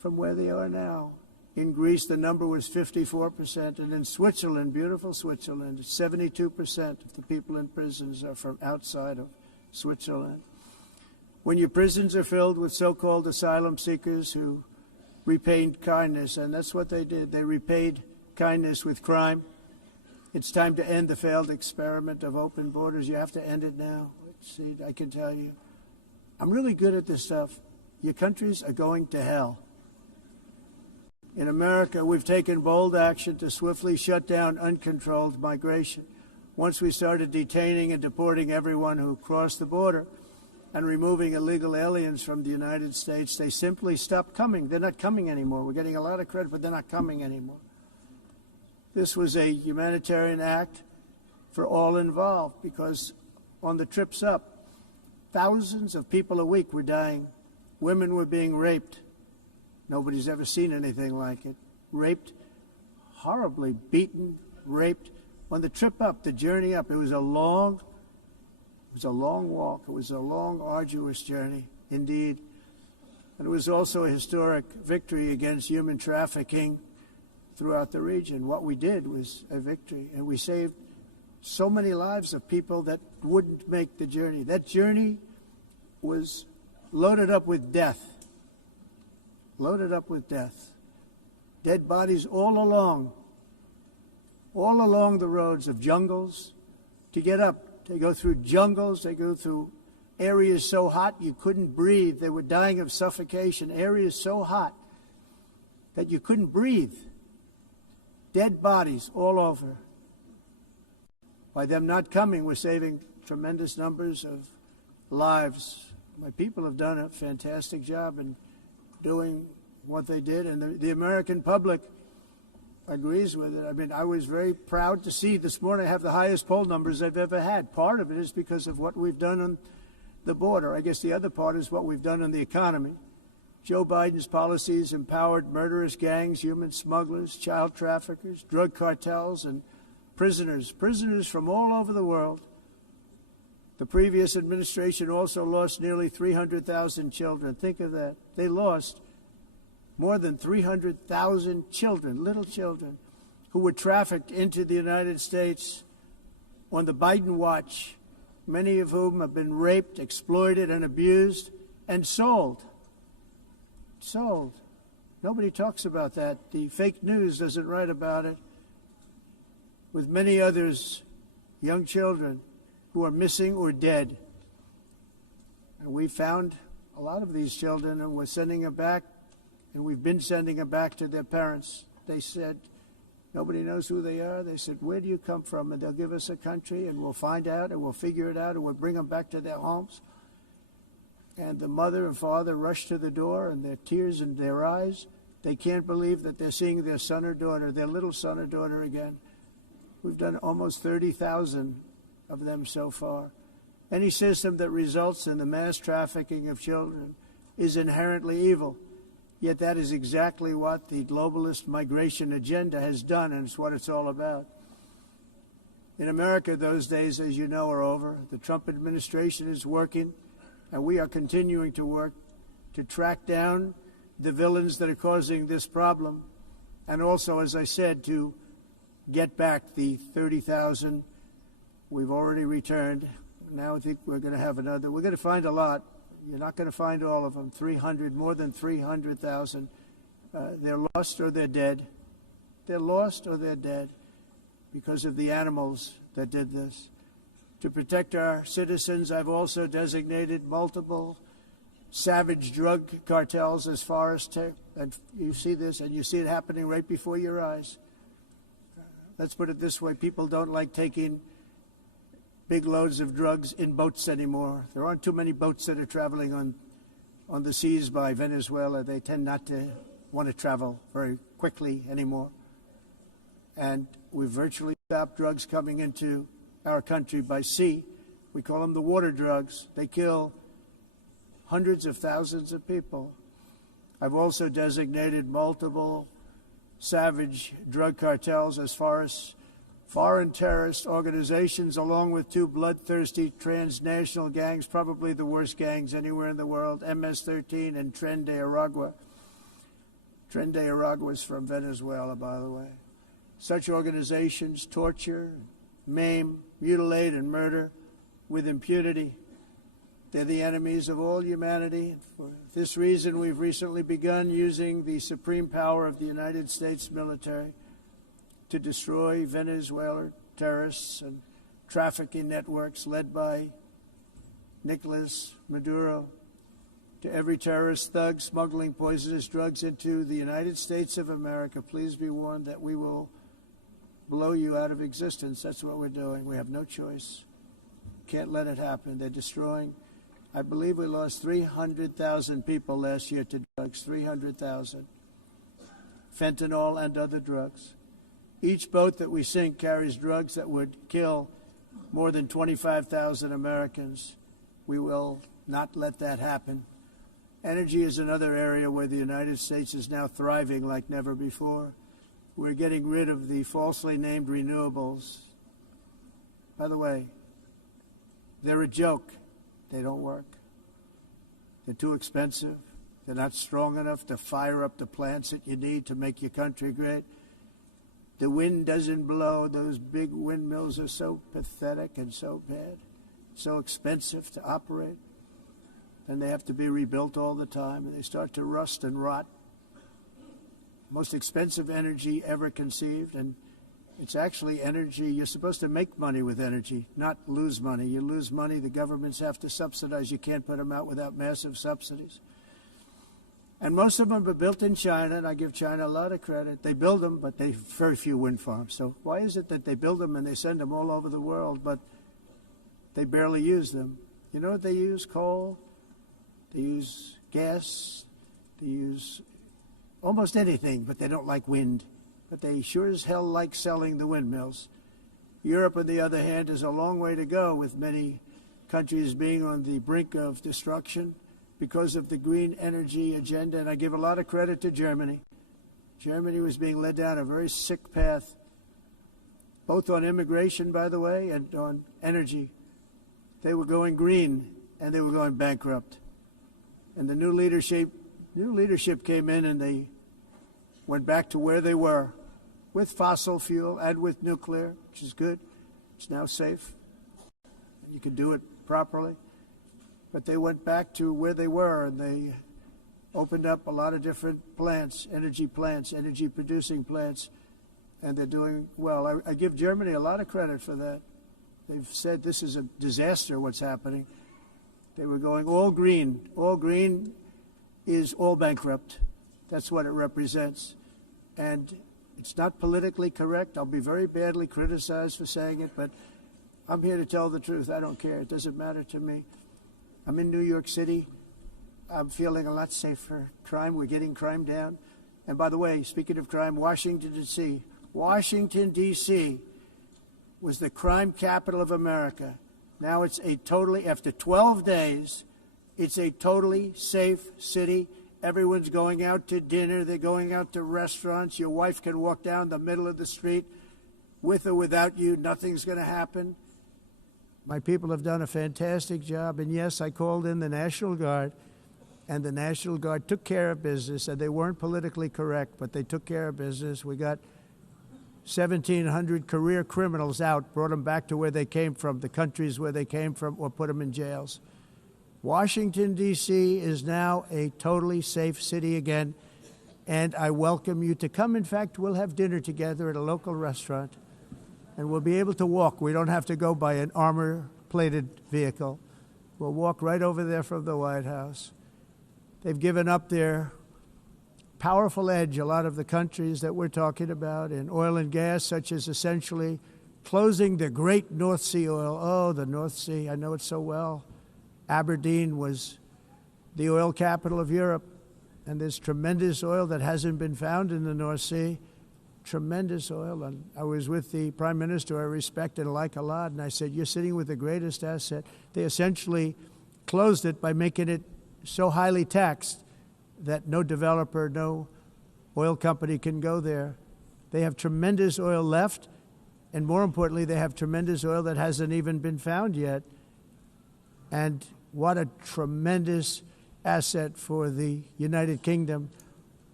from where they are now. In Greece, the number was 54%, and in Switzerland, beautiful Switzerland, 72% of the people in prisons are from outside of Switzerland. When your prisons are filled with so-called asylum seekers who repaid kindness, and that's what they did, they repaid kindness with crime. It's time to end the failed experiment of open borders. You have to end it now. See, I can tell you, I'm really good at this stuff. Your countries are going to hell. In America, we've taken bold action to swiftly shut down uncontrolled migration. Once we started detaining and deporting everyone who crossed the border and removing illegal aliens from the United States, they simply stopped coming. They're not coming anymore. We're getting a lot of credit, but they're not coming anymore. This was a humanitarian act for all involved, because on the trips up, thousands of people a week were dying. Women were being raped. Nobody's ever seen anything like it. Raped, horribly beaten, raped. On the trip up, the journey up, it was a long walk. It was a long, arduous journey, indeed. And it was also a historic victory against human trafficking throughout the region. What we did was a victory, and we saved so many lives of people that wouldn't make the journey. That journey was loaded up with death. Loaded up with death. Dead bodies all along the roads of jungles to get up. They go through jungles, they go through areas so hot you couldn't breathe. They were dying of suffocation, areas so hot that you couldn't breathe. Dead bodies all over. By them not coming, we're saving tremendous numbers of lives. My people have done a fantastic job in doing what they did, and the American public agrees with it. I mean, I was very proud to see this morning I have the highest poll numbers I've ever had. Part of it is because of what we've done on the border. I guess the other part is what we've done on the economy. Joe Biden's policies empowered murderous gangs, human smugglers, child traffickers, drug cartels, and prisoners from all over the world. The previous administration also lost nearly 300,000 children. Think of that. They lost more than 300,000 children, little children, who were trafficked into the United States on the Biden watch, many of whom have been raped, exploited, and abused, and sold. Sold. Nobody talks about that. The fake news doesn't write about it. With many others, young children who are missing or dead. And we found a lot of these children, and we're sending them back, and we've been sending them back to their parents. They said, nobody knows who they are. They said, where do you come from? And they'll give us a country, and we'll find out, and we'll figure it out, and we'll bring them back to their homes. And the mother and father rush to the door, and their tears in their eyes. They can't believe that they're seeing their son or daughter, their little son or daughter again. We've done almost 30,000 of them so far. Any system that results in the mass trafficking of children is inherently evil. Yet that is exactly what the globalist migration agenda has done, and it's what it's all about. In America, those days, as you know, are over. The Trump administration is working, and we are continuing to work to track down the villains that are causing this problem, and also, as I said, to get back the 30,000 we've already returned. Now I think we're going to have another. We're going to find a lot. You're not going to find all of them. 300, more than 300,000. They're lost or they're dead. They're lost or they're dead because of the animals that did this. To protect our citizens, I've also designated multiple savage drug cartels as far as and you see this, and you see it happening right before your eyes. Let's put it this way. People don't like taking big loads of drugs in boats anymore. There aren't too many boats that are traveling on the seas by Venezuela. They tend not to want to travel very quickly anymore. And we've virtually stopped drugs coming into our country by sea. We call them the water drugs. They kill hundreds of thousands of people. I've also designated multiple savage drug cartels as far as foreign terrorist organizations, along with two bloodthirsty transnational gangs, probably the worst gangs anywhere in the world, MS-13 and Tren de Aragua. Tren de Aragua is from Venezuela, by the way. Such organizations torture, maim, mutilate, and murder with impunity. They're the enemies of all humanity. For this reason, we've recently begun using the supreme power of the United States military to destroy Venezuelan terrorists and trafficking networks led by Nicolas Maduro. To every terrorist thug smuggling poisonous drugs into the United States of America, please be warned that we will blow you out of existence. That's what we're doing. We have no choice. Can't let it happen. They're destroying. I believe we lost 300,000 people last year to drugs, 300,000. Fentanyl and other drugs. Each boat that we sink carries drugs that would kill more than 25,000 Americans. We will not let that happen. Energy is another area where the United States is now thriving like never before. We're getting rid of the falsely named renewables. By the way, they're a joke. They don't work. They're too expensive. They're not strong enough to fire up the plants that you need to make your country great. The wind doesn't blow. Those big windmills are so pathetic and so bad, so expensive to operate. And they have to be rebuilt all the time, and they start to rust and rot. Most expensive energy ever conceived, and it's actually energy. You're supposed to make money with energy, not lose money. You lose money, the governments have to subsidize. You can't put them out without massive subsidies. And most of them are built in China, and I give China a lot of credit. They build them, but they have very few wind farms. So why is it that they build them and they send them all over the world, but they barely use them? You know what they use? Coal. They use gas. They use almost anything, but they don't like wind. But they sure as hell like selling the windmills. Europe, on the other hand, has a long way to go, with many countries being on the brink of destruction because of the green energy agenda. And I give a lot of credit to Germany. Germany was being led down a very sick path, both on immigration, by the way, and on energy. They were going green, and they were going bankrupt. And the new leadership came in, and they went back to where they were, with fossil fuel and with nuclear, which is good. It's now safe. You can do it properly. But they went back to where they were, and they opened up a lot of different plants, energy-producing plants, and they're doing well. I give Germany a lot of credit for that. They've said this is a disaster, what's happening. They were going all green. All green is all bankrupt. That's what it represents. And it's not politically correct. I'll be very badly criticized for saying it, but I'm here to tell the truth. I don't care. It doesn't matter to me. I'm in New York City. I'm feeling a lot safer. Crime, we're getting crime down. And by the way, speaking of crime, Washington, D.C. was the crime capital of America. Now it's after 12 days, it's a totally safe city. Everyone's going out to dinner. They're going out to restaurants. Your wife can walk down the middle of the street with or without you. Nothing's going to happen. My people have done a fantastic job. And yes, I called in the National Guard, and the National Guard took care of business. And they weren't politically correct, but they took care of business. We got 1,700 career criminals out, brought them back to where they came from, the countries where they came from, or put them in jails. Washington, D.C. is now a totally safe city again, and I welcome you to come. In fact, we'll have dinner together at a local restaurant, and we'll be able to walk. We don't have to go by an armor-plated vehicle. We'll walk right over there from the White House. They've given up their powerful edge, a lot of the countries that we're talking about, in oil and gas, such as essentially closing the great North Sea oil. Oh, the North Sea, I know it so well. Aberdeen was the oil capital of Europe, and there's tremendous oil that hasn't been found in the North Sea, tremendous oil. And I was with the Prime Minister I respect and like a lot, and I said, you're sitting with the greatest asset. They essentially closed it by making it so highly taxed that no developer, no oil company can go there. They have tremendous oil left, and more importantly, they have tremendous oil that hasn't even been found yet. And what a tremendous asset for the United Kingdom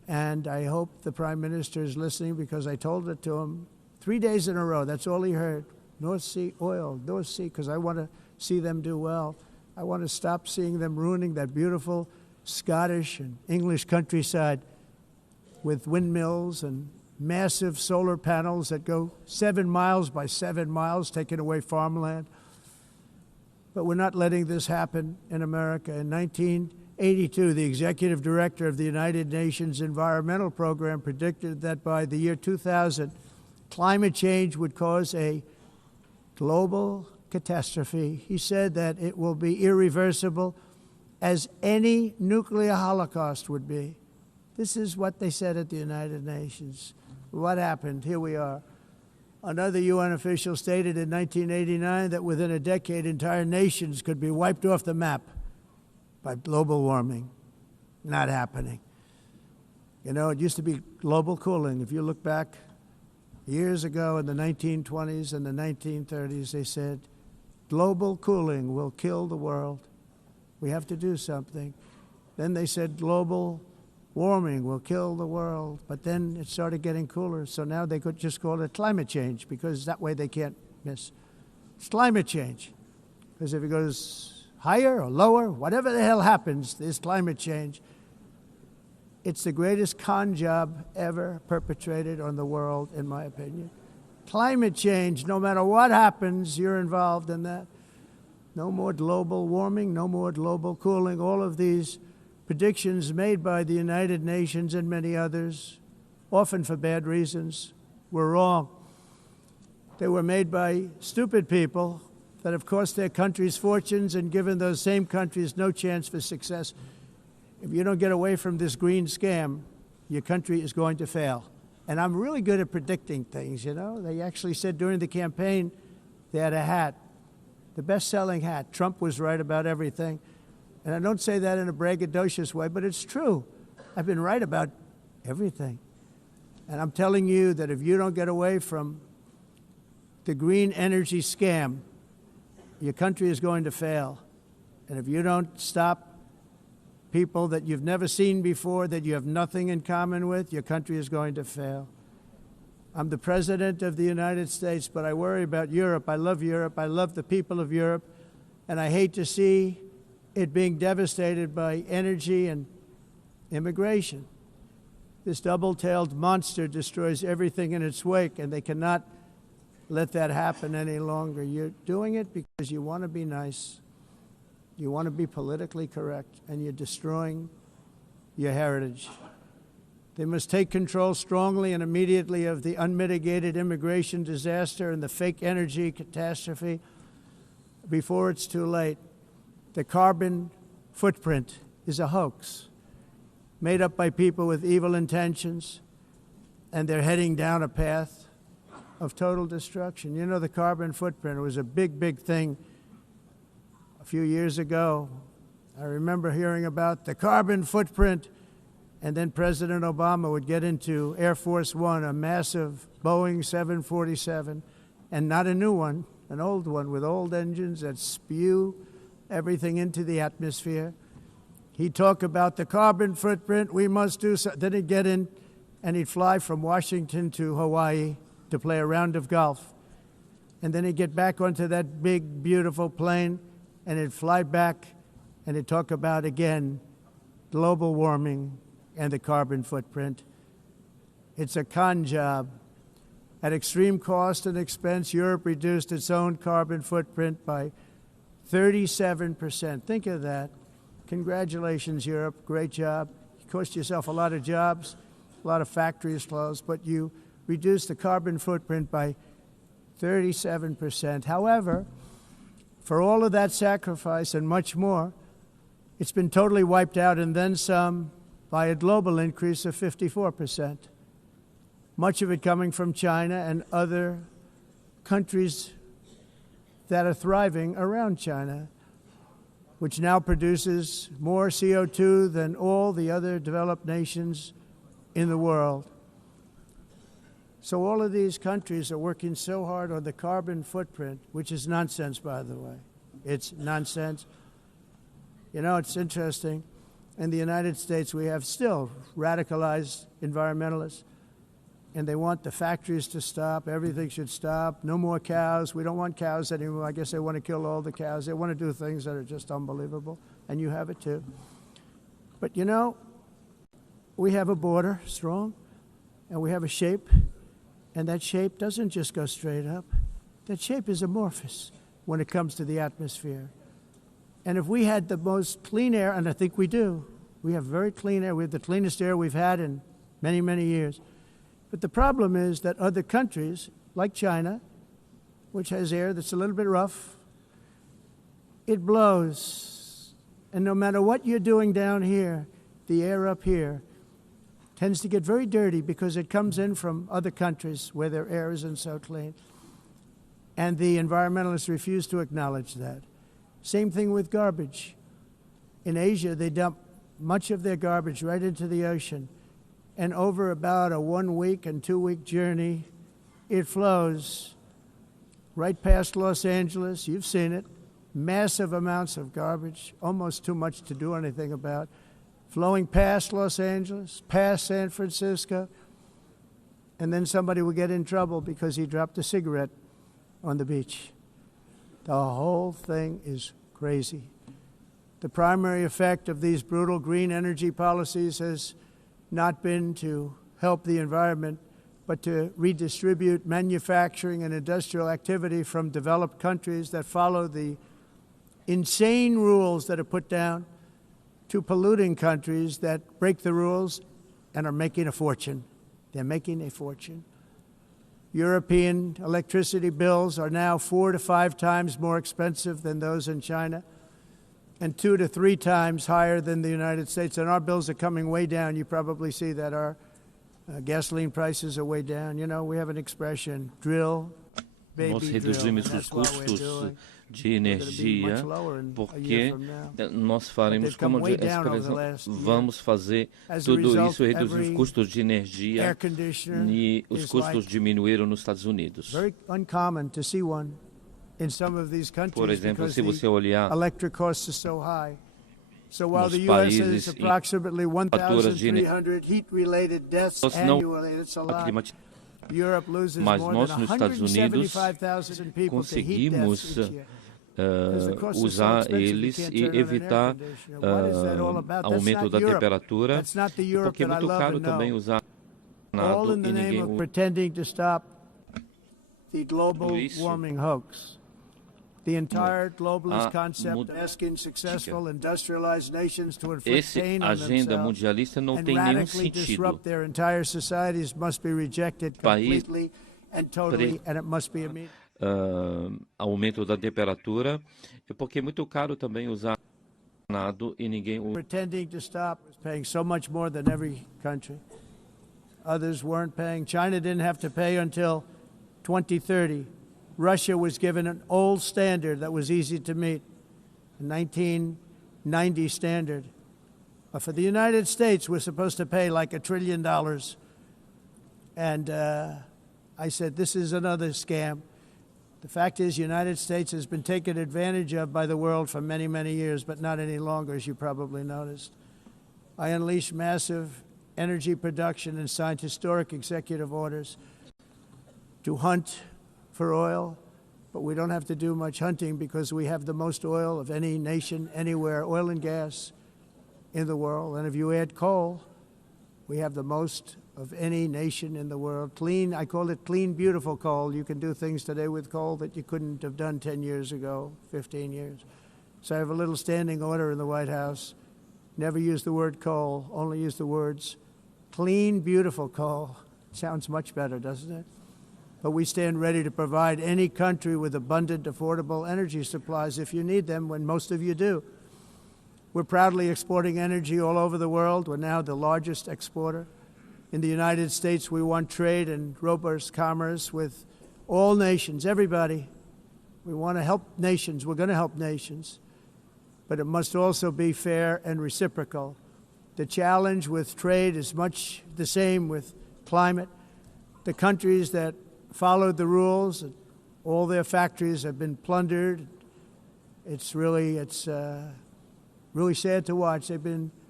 And I hope the Prime Minister is listening, because I told it to him 3 days in a row. That's all he heard. North Sea oil, North Sea, because I want to see them do well. I want to stop seeing them ruining that beautiful Scottish and English countryside with windmills and massive solar panels that go 7 miles by 7 miles, taking away farmland. But we're not letting this happen in America. In 1982, the executive director of the United Nations Environmental Program predicted that by the year 2000, climate change would cause a global catastrophe. He said that it will be irreversible, as any nuclear holocaust would be. This is what they said at the United Nations. What happened? Here we are. Another UN official stated in 1989 that within a decade, entire nations could be wiped off the map by global warming. Not happening. You know, it used to be global cooling. If you look back years ago in the 1920s and the 1930s, they said, global cooling will kill the world. We have to do something. Then they said global warming will kill the world. But then it started getting cooler. So now they could just call it climate change, because that way they can't miss. It's climate change. Because if it goes higher or lower, whatever the hell happens, there's climate change. It's the greatest con job ever perpetrated on the world, in my opinion. Climate change, no matter what happens, you're involved in that. No more global warming, no more global cooling. All of these predictions made by the United Nations and many others, often for bad reasons, were wrong. They were made by stupid people that have cost their countries fortunes and given those same countries no chance for success. If you don't get away from this green scam, your country is going to fail. And I'm really good at predicting things, you know. They actually said during the campaign they had a hat, the best-selling hat. Trump was right about everything. And I don't say that in a braggadocious way, but it's true. I've been right about everything. And I'm telling you that if you don't get away from the green energy scam, your country is going to fail. And if you don't stop people that you've never seen before, that you have nothing in common with, your country is going to fail. I'm the President of the United States, but I worry about Europe. I love Europe. I love the people of Europe. And I hate to see it being devastated by energy and immigration. This double-tailed monster destroys everything in its wake, and they cannot let that happen any longer. You're doing it because you want to be nice. You want to be politically correct, and you're destroying your heritage. They must take control strongly and immediately of the unmitigated immigration disaster and the fake energy catastrophe before it's too late. The carbon footprint is a hoax made up by people with evil intentions, and they're heading down a path of total destruction. You know, the carbon footprint was a big, big thing a few years ago. I remember hearing about the carbon footprint, and then President Obama would get into Air Force One, a massive Boeing 747, and not a new one, an old one with old engines that spew everything into the atmosphere. He'd talk about the carbon footprint, we must do so. Then he'd get in and he'd fly from Washington to Hawaii to play a round of golf. And then he'd get back onto that big, beautiful plane and he'd fly back and he'd talk about, again, global warming and the carbon footprint. It's a con job. At extreme cost and expense, Europe reduced its own carbon footprint by 37%. Think of that. Congratulations, Europe. Great job. You cost yourself a lot of jobs, a lot of factories closed, but you reduced the carbon footprint by 37%. However, for all of that sacrifice and much more, it's been totally wiped out and then some by a global increase of 54%. Much of it coming from China and other countries that are thriving around China, which now produces more CO2 than all the other developed nations in the world. So all of these countries are working so hard on the carbon footprint, which is nonsense, by the way. It's nonsense. You know, it's interesting. in the United States, we have still radicalized environmentalists, and they want the factories to stop. Everything should stop. No more cows. We don't want cows anymore. I guess they want to kill all the cows. They want to do things that are just unbelievable, and you have it too. But you know, we have a border, strong, and we have a shape, and that shape doesn't just go straight up. That shape is amorphous when it comes to the atmosphere. And if we had the most clean air, and I think we do, we have very clean air. We have the cleanest air we've had in many, many years. But the problem is that other countries, like China, which has air that's a little bit rough, it blows. And no matter what you're doing down here, the air up here tends to get very dirty because it comes in from other countries where their air isn't so clean. And the environmentalists refuse to acknowledge that. Same thing with garbage. In Asia, they dump much of their garbage right into the ocean. And over about a 1 week and 2 week journey, it flows right past Los Angeles. You've seen it. Massive amounts of garbage, almost too much to do anything about, flowing past Los Angeles, past San Francisco, and then somebody will get in trouble because he dropped a cigarette on the beach. The whole thing is crazy. The primary effect of these brutal green energy policies has not been to help the environment, but to redistribute manufacturing and industrial activity from developed countries that follow the insane rules that are put down to polluting countries that break the rules and are making a fortune. They're making a fortune. European electricity bills are now 4 to 5 times more expensive than those in China, and 2 to 3 times higher than the United States. And our bills are coming way down. You probably see that our gasoline prices are way down. You know, we have an expression, drill, baby, Nós drill. reduzimos And os that's what we're custos doing. de energia porque nós faremos, como a expressão, vamos fazer tudo isso, reduzir os custos de energia, e os custos diminuíram nos Estados Unidos. Por exemplo, se você olhar nos países em faturas de energia climática, mas nós nos Estados Unidos conseguimos usar eles e evitar aumento da temperatura, porque é muito caro também usar nada e ninguém usa isso. The entire globalist concept asking successful industrialized nations to inflict pain on themselves and radically disrupt their entire societies must be rejected completely and totally, and it must be immediate. Aumento da temperatura, porque é muito caro também usar nada e ninguém usa. Pretending to stop, paying so much more than every country. Others weren't paying. China didn't have to pay until 2030. Russia was given an old standard that was easy to meet, a 1990 standard. But for the United States, we're supposed to pay like $1 trillion. And I said, this is another scam. The fact is, the United States has been taken advantage of by the world for many, many years, but not any longer, as you probably noticed. I unleashed massive energy production and signed historic executive orders to hunt for oil, but we don't have to do much hunting because we have the most oil of any nation anywhere, oil and gas in the world. And if you add coal, we have the most of any nation in the world. Clean, I call it clean, beautiful coal. You can do things today with coal that you couldn't have done 10 years ago, 15 years. So I have a little standing order in the White House. Never use the word coal, only use the words clean, beautiful coal. Sounds much better, doesn't it? But we stand ready to provide any country with abundant, affordable energy supplies if you need them, when most of you do. We're proudly exporting energy all over the world. We're now the largest exporter. In the United States, we want trade and robust commerce with all nations, everybody. We want to help nations. We're going to help nations. But it must also be fair and reciprocal. The challenge with trade is much the same with climate. The countries that followed the rules, all their factories have been plundered. It's really sad to watch. They've been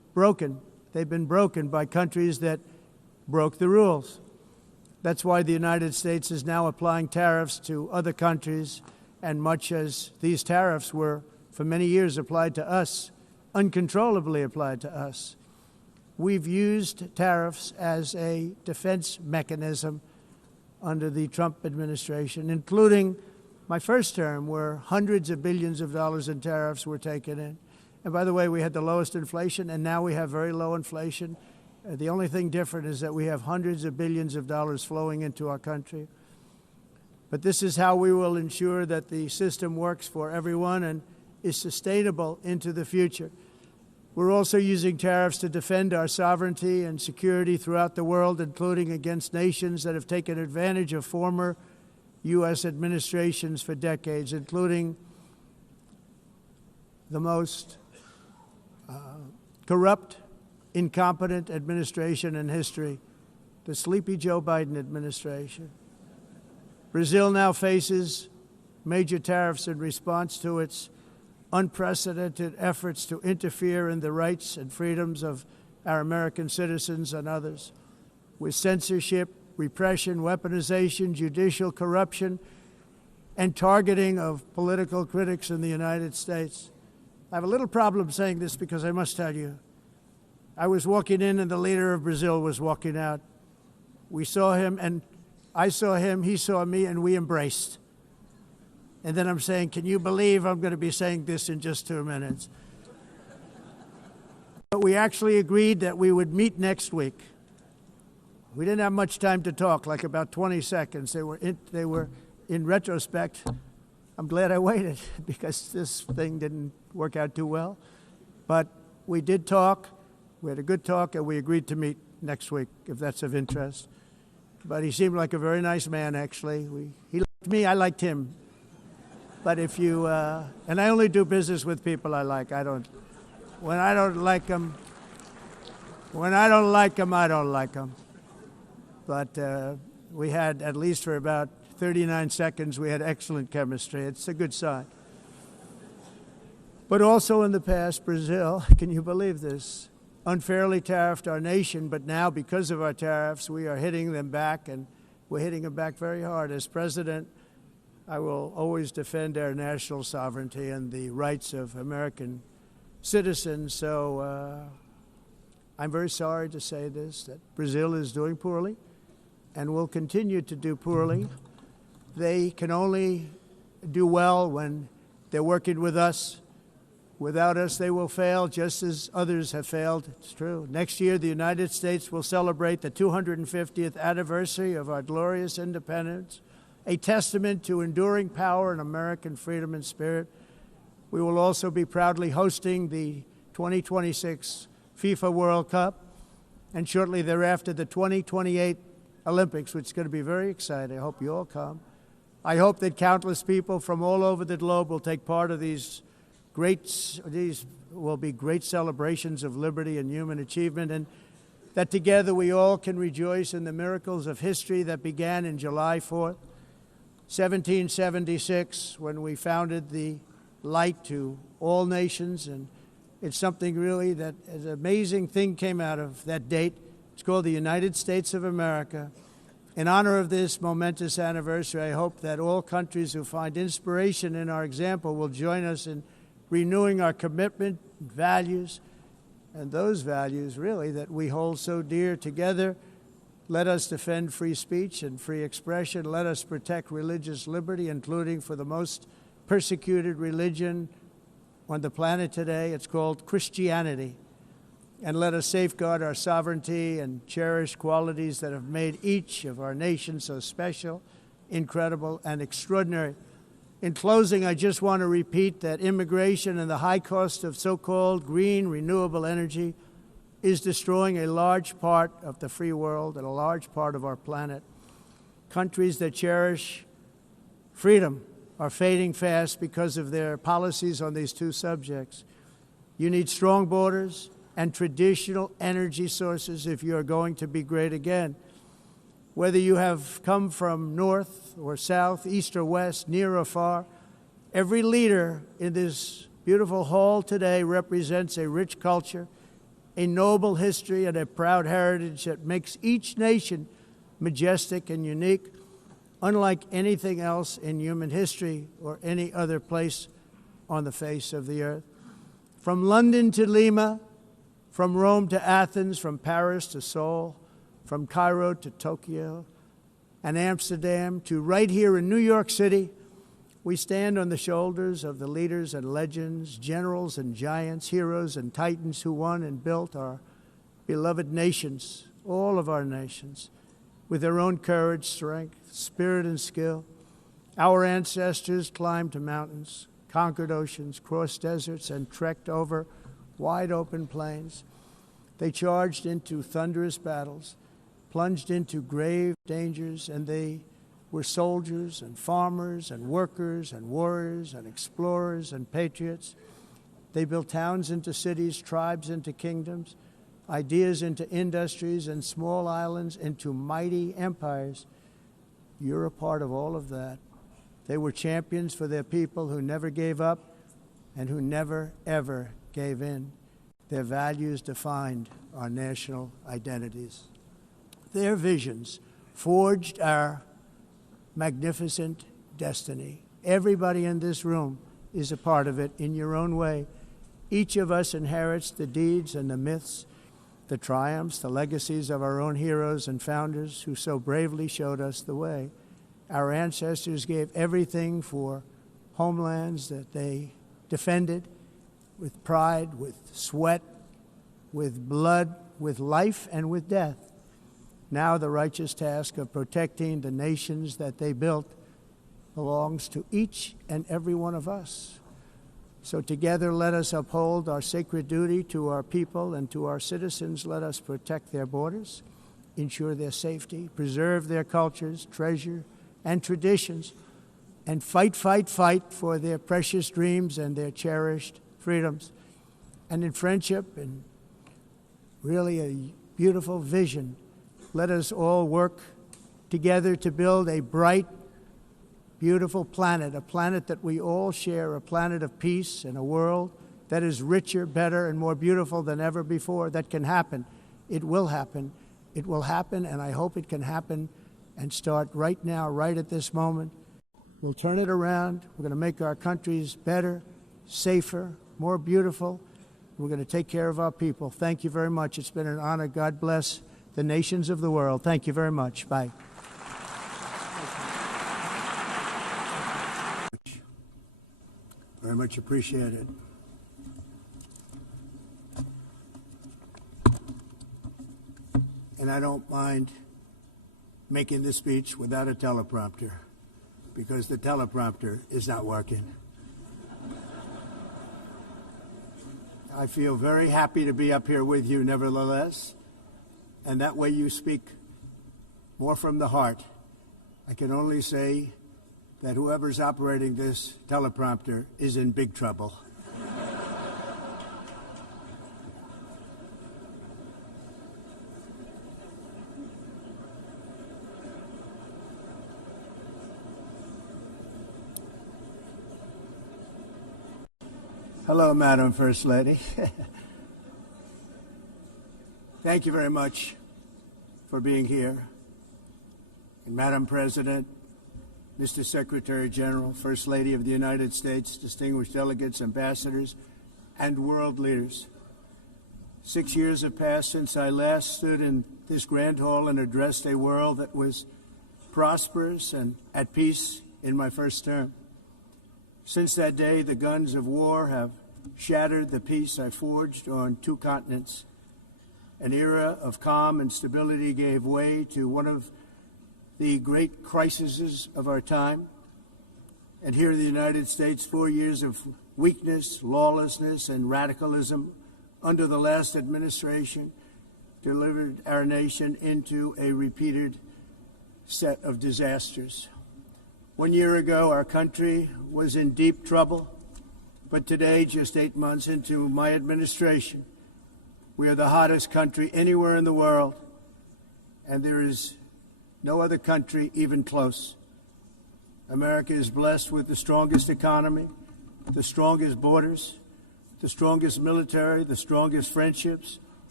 broken. They've been broken by countries that broke the rules. That's why the United States is now applying tariffs to other countries, and much as these tariffs were for many years applied to us, uncontrollably applied to us, we've used tariffs as a defense mechanism under the Trump administration, including my first term, where hundreds of billions of dollars in tariffs were taken in. And by the way, we had the lowest inflation, and now we have very low inflation. The only thing different is that we have hundreds of billions of dollars flowing into our country. But this is how we will ensure that the system works for everyone and is sustainable into the future. We're also using tariffs to defend our sovereignty and security throughout the world, including against nations that have taken advantage of former U.S. administrations for decades, including the most corrupt, incompetent administration in history, the sleepy Joe Biden administration. Brazil now faces major tariffs in response to its unprecedented efforts to interfere in the rights and freedoms of our American citizens and others, with censorship, repression, weaponization, judicial corruption, and targeting of political critics in the United States. I have a little problem saying this because I must tell you, I was walking in and the leader of Brazil was walking out. We saw him, and I saw him, he saw me, and we embraced. And then I'm saying, can you believe I'm going to be saying this in just 2 minutes? But we actually agreed that we would meet next week. We didn't have much time to talk, like about 20 seconds. They were in retrospect, I'm glad I waited because this thing didn't work out too well. But we did talk. We had a good talk, and we agreed to meet next week, if that's of interest. But he seemed like a very nice man, actually. He liked me, I liked him. But if you, and I only do business with people I like. When I don't like them, I don't like them. But we had, at least for about 39 seconds, we had excellent chemistry. It's a good sign. But also in the past, Brazil, can you believe this, unfairly tariffed our nation, but now because of our tariffs, we are hitting them back, and we're hitting them back very hard. As president, I will always defend our national sovereignty and the rights of American citizens. So I'm very sorry to say this, that Brazil is doing poorly and will continue to do poorly. They can only do well when they're working with us. Without us, they will fail, just as others have failed. It's true. Next year, the United States will celebrate the 250th anniversary of our glorious independence, a testament to enduring power and American freedom and spirit. We will also be proudly hosting the 2026 FIFA World Cup, and shortly thereafter, the 2028 Olympics, which is going to be very exciting. I hope you all come. I hope that countless people from all over the globe will take part of these will be great celebrations of liberty and human achievement, and that together we all can rejoice in the miracles of history that began in July 4th, 1776, when we founded the light to all nations. And it's something really that an amazing thing came out of that date. It's called the United States of America. In honor of this momentous anniversary, I hope that all countries who find inspiration in our example will join us in renewing our commitment, values, and those values, really, that we hold so dear together. Let us defend free speech and free expression. Let us protect religious liberty, including for the most persecuted religion on the planet today. It's called Christianity. And let us safeguard our sovereignty and cherish qualities that have made each of our nations so special, incredible, and extraordinary. In closing, I just want to repeat that immigration and the high cost of so-called green renewable energy is destroying a large part of the free world and a large part of our planet. Countries that cherish freedom are fading fast because of their policies on these two subjects. You need strong borders and traditional energy sources if you are going to be great again. Whether you have come from north or south, east or west, near or far, every leader in this beautiful hall today represents a rich culture a noble history and a proud heritage that makes each nation majestic and unique, unlike anything else in human history or any other place on the face of the earth. From London to Lima, from Rome to Athens, from Paris to Seoul, from Cairo to Tokyo and Amsterdam to right here in New York City, we stand on the shoulders of the leaders and legends, generals and giants, heroes and titans who won and built our beloved nations, all of our nations, with their own courage, strength, spirit, and skill. Our ancestors climbed mountains, conquered oceans, crossed deserts, and trekked over wide open plains. They charged into thunderous battles, plunged into grave dangers, and they were soldiers and farmers and workers and warriors and explorers and patriots. They built towns into cities, tribes into kingdoms, ideas into industries, and small islands into mighty empires. You're a part of all of that. They were champions for their people who never gave up and who never, ever gave in. Their values defined our national identities. Their visions forged our magnificent destiny. Everybody in this room is a part of it in your own way. Each of us inherits the deeds and the myths, the triumphs, the legacies of our own heroes and founders who so bravely showed us the way. Our ancestors gave everything for homelands that they defended with pride, with sweat, with blood, with life, and with death. Now the righteous task of protecting the nations that they built belongs to each and every one of us. So together let us uphold our sacred duty to our people and to our citizens. Let us protect their borders, ensure their safety, preserve their cultures, treasure, and traditions, and fight, fight, fight for their precious dreams and their cherished freedoms. And in friendship and really a beautiful vision, let us all work together to build a bright, beautiful planet, a planet that we all share, a planet of peace and a world that is richer, better, and more beautiful than ever before. That can happen. It will happen. It will happen, and I hope it can happen and start right now, right at this moment. We'll turn it around. We're going to make our countries better, safer, more beautiful. We're going to take care of our people. Thank you very much. It's been an honor. God bless the nations of the world. Thank you very much. Bye. Very much appreciated. And I don't mind making this speech without a teleprompter, because the teleprompter is not working. I feel very happy to be up here with you nevertheless, and that way you speak more from the heart. I can only say that whoever's operating this teleprompter is in big trouble. Hello, Madam First Lady. Thank you very much for being here. And Madam President, Mr. Secretary General, First Lady of the United States, distinguished delegates, ambassadors, and world leaders. 6 years have passed since I last stood in this grand hall and addressed a world that was prosperous and at peace in my first term. Since that day, the guns of war have shattered the peace I forged on 2 continents. An era of calm and stability gave way to one of the great crises of our time. And here in the United States, 4 years of weakness, lawlessness, and radicalism under the last administration delivered our nation into a repeated set of disasters. 1 year ago, our country was in deep trouble, but today, just 8 months into my administration, we are the hottest country anywhere in the world, and there is no other country even close. America is blessed with the strongest economy, the strongest borders, the strongest military, the strongest friendships,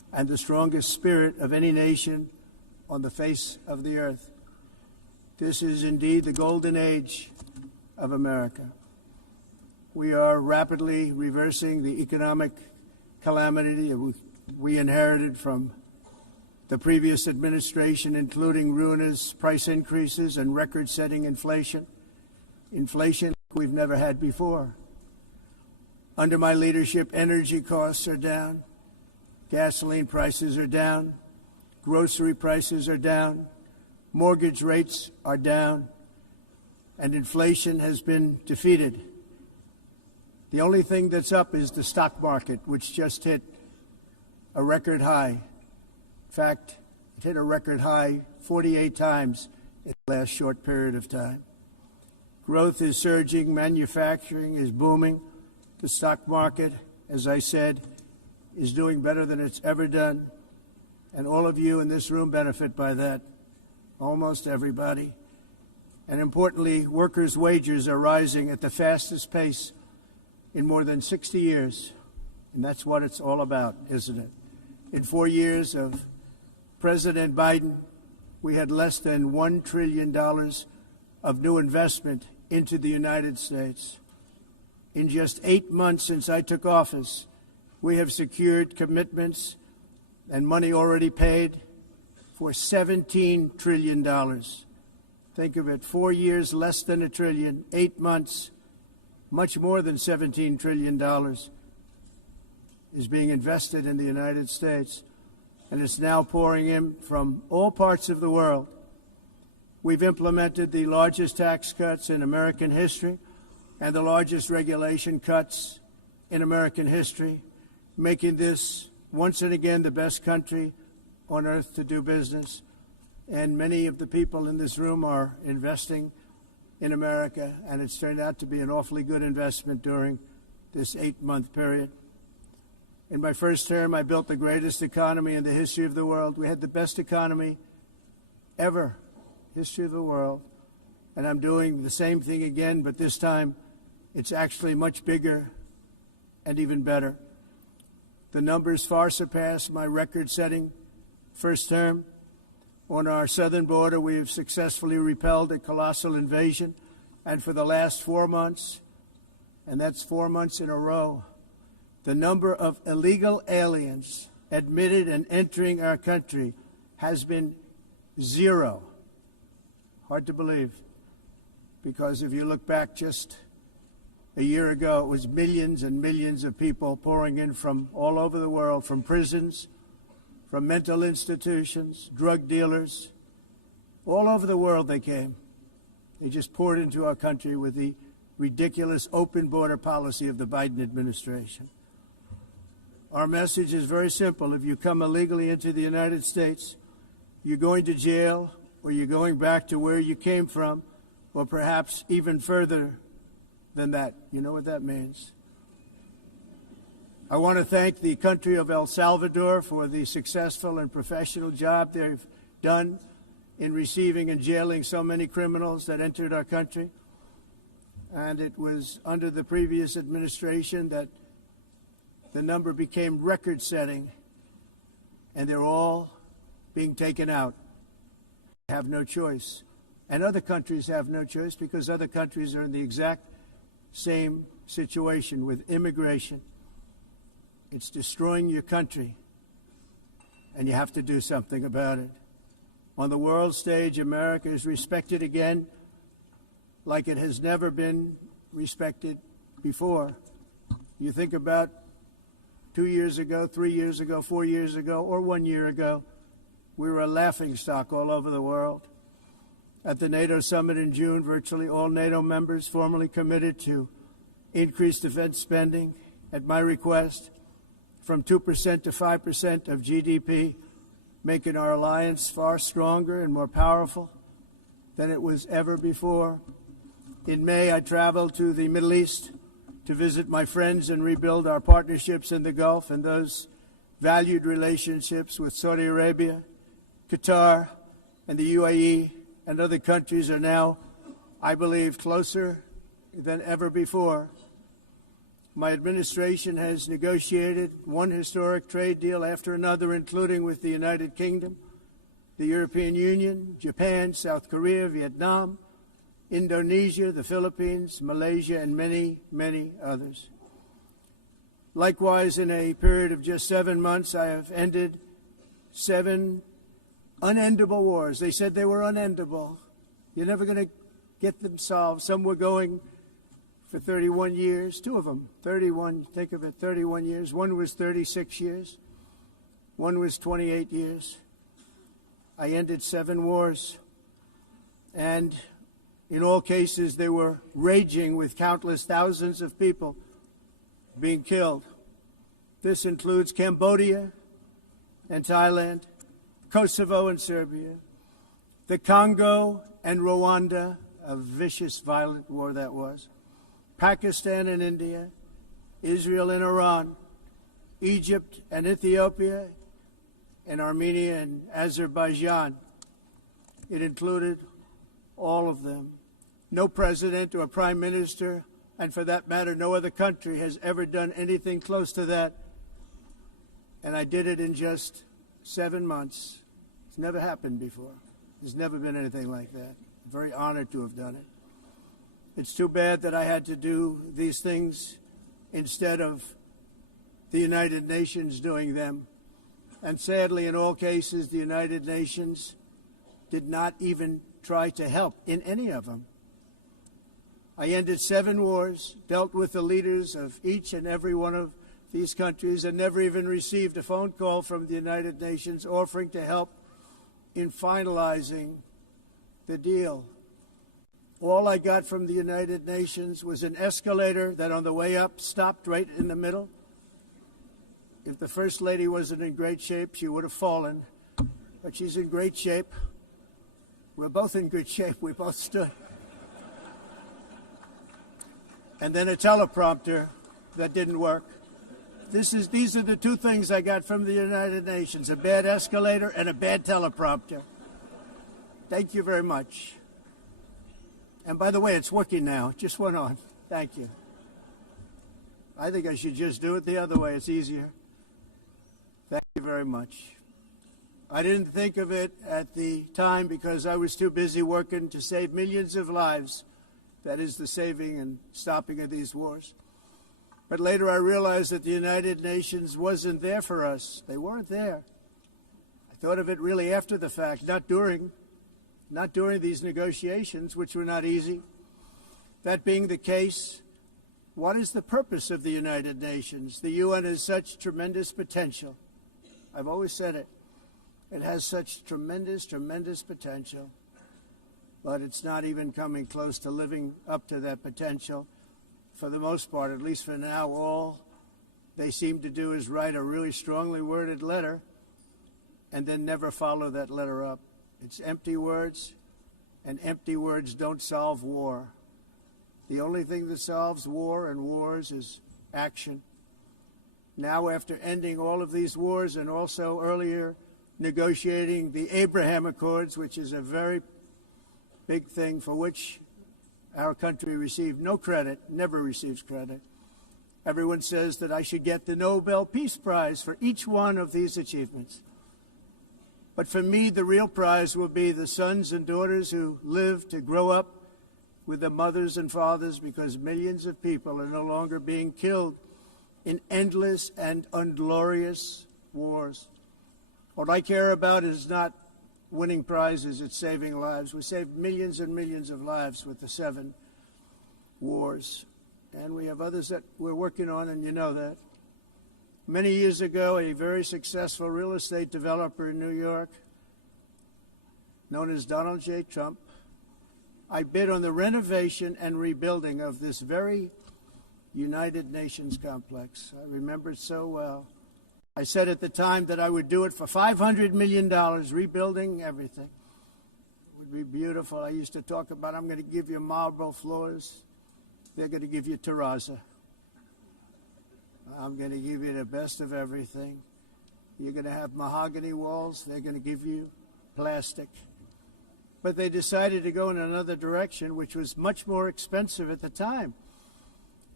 and the strongest spirit of any nation on the face of the earth. This is indeed the golden age of America. We are rapidly reversing the economic calamity we inherited from the previous administration, including ruinous price increases and record-setting inflation we've never had before. Under my leadership, energy costs are down, gasoline prices are down, grocery prices are down, mortgage rates are down, and inflation has been defeated. The only thing that's up is the stock market, which just hit a record high. In fact, it hit a record high 48 times in the last short period of time. Growth is surging, manufacturing is booming. The stock market, as I said, is doing better than it's ever done. And all of you in this room benefit by that, almost everybody. And importantly, workers' wages are rising at the fastest pace in more than 60 years. And that's what it's all about, isn't it? In 4 years of President Biden, we had less than $1 trillion of new investment into the United States. In just 8 months since I took office, we have secured commitments and money already paid for $17 trillion. Think of it, 4 years, less than $1 trillion, 8 months, much more than $17 trillion is being invested in the United States, and it's now pouring in from all parts of the world. We've implemented the largest tax cuts in American history and the largest regulation cuts in American history, making this once and again the best country on earth to do business. And many of the people in this room are investing in America, and it's turned out to be an awfully good investment during this 8-month period. In my first term, I built the greatest economy in the history of the world. We had the best economy ever, history of the world. And I'm doing the same thing again, but this time it's actually much bigger and even better. The numbers far surpass my record-setting first term. On our southern border, we have successfully repelled a colossal invasion. And for the last 4 months, and that's 4 months in a row, the number of illegal aliens admitted and entering our country has been 0. Hard to believe, because if you look back just a year ago, it was millions and millions of people pouring in from all over the world, from prisons, from mental institutions, drug dealers. All over the world they came. They just poured into our country with the ridiculous open border policy of the Biden administration. Our message is very simple. If you come illegally into the United States, you're going to jail, or you're going back to where you came from, or perhaps even further than that. You know what that means. I want to thank the country of El Salvador for the successful and professional job they've done in receiving and jailing so many criminals that entered our country. And it was under the previous administration that the number became record-setting, and they're all being taken out. They have no choice. And other countries have no choice, because other countries are in the exact same situation with immigration. It's destroying your country, and you have to do something about it. On the world stage, America is respected again like it has never been respected before. You think about 2 years ago, 3 years ago, 4 years ago, or 1 year ago, we were a laughingstock all over the world. At the NATO summit in June, virtually all NATO members formally committed to increase defense spending at my request from 2% to 5% of GDP, making our alliance far stronger and more powerful than it was ever before. In May, I traveled to the Middle East to visit my friends and rebuild our partnerships in the Gulf, and those valued relationships with Saudi Arabia, Qatar, and the UAE and other countries are now, I believe, closer than ever before. My administration has negotiated one historic trade deal after another, including with the United Kingdom, the European Union, Japan, South Korea, Vietnam, Indonesia, the Philippines, Malaysia, and many, many others. Likewise, in a period of just 7 months, I have ended 7 unendable wars. They said they were unendable. You're never going to get them solved. Some were going for 31 years, 2 of them, 31, think of it, 31 years. One was 36 years. One was 28 years. I ended 7 wars. And in all cases, they were raging with countless thousands of people being killed. This includes Cambodia and Thailand, Kosovo and Serbia, the Congo and Rwanda, a vicious, violent war that was, Pakistan and India, Israel and Iran, Egypt and Ethiopia, and Armenia and Azerbaijan. It included all of them. No president or prime minister, and for that matter, no other country has ever done anything close to that. And I did it in just 7 months. It's never happened before. There's never been anything like that. I'm very honored to have done it. It's too bad that I had to do these things instead of the United Nations doing them. And sadly, in all cases, the United Nations did not even try to help in any of them. I ended 7 wars, dealt with the leaders of each and every one of these countries, and never even received a phone call from the United Nations offering to help in finalizing the deal. All I got from the United Nations was an escalator that on the way up stopped right in the middle. If the First Lady wasn't in great shape, she would have fallen. But she's in great shape. We're both in good shape. We both stood. And then a teleprompter that didn't work. These are the 2 things I got from the United Nations, a bad escalator and a bad teleprompter. Thank you very much. And by the way, it's working now. It just went on. Thank you. I think I should just do it the other way. It's easier. Thank you very much. I didn't think of it at the time because I was too busy working to save millions of lives. That is the saving and stopping of these wars. But later I realized that the United Nations wasn't there for us. They weren't there. I thought of it really after the fact, not during these negotiations, which were not easy. That being the case, what is the purpose of the United Nations? The UN has such tremendous potential. I've always said it. It has such tremendous, tremendous potential. But it's not even coming close to living up to that potential. For the most part, at least for now, all they seem to do is write a really strongly worded letter and then never follow that letter up. It's empty words, and empty words don't solve war. The only thing that solves war and wars is action. Now, after ending all of these wars and also earlier negotiating the Abraham Accords, which is a very big thing for which our country received no credit, never receives credit. Everyone says that I should get the Nobel Peace Prize for each one of these achievements. But for me, the real prize will be the sons and daughters who live to grow up with the mothers and fathers, because millions of people are no longer being killed in endless and unglorious wars. What I care about is not winning prizes, it's saving lives. We saved millions and millions of lives with the 7 wars. And we have others that we're working on, and you know that. Many years ago, a very successful real estate developer in New York, known as Donald J. Trump, I bid on the renovation and rebuilding of this very United Nations complex. I remember it so well. I said at the time that I would do it for $500 million, rebuilding everything. It would be beautiful. I used to talk about, I'm going to give you marble floors. They're going to give you terrazzo. I'm going to give you the best of everything. You're going to have mahogany walls. They're going to give you plastic. But they decided to go in another direction, which was much more expensive at the time.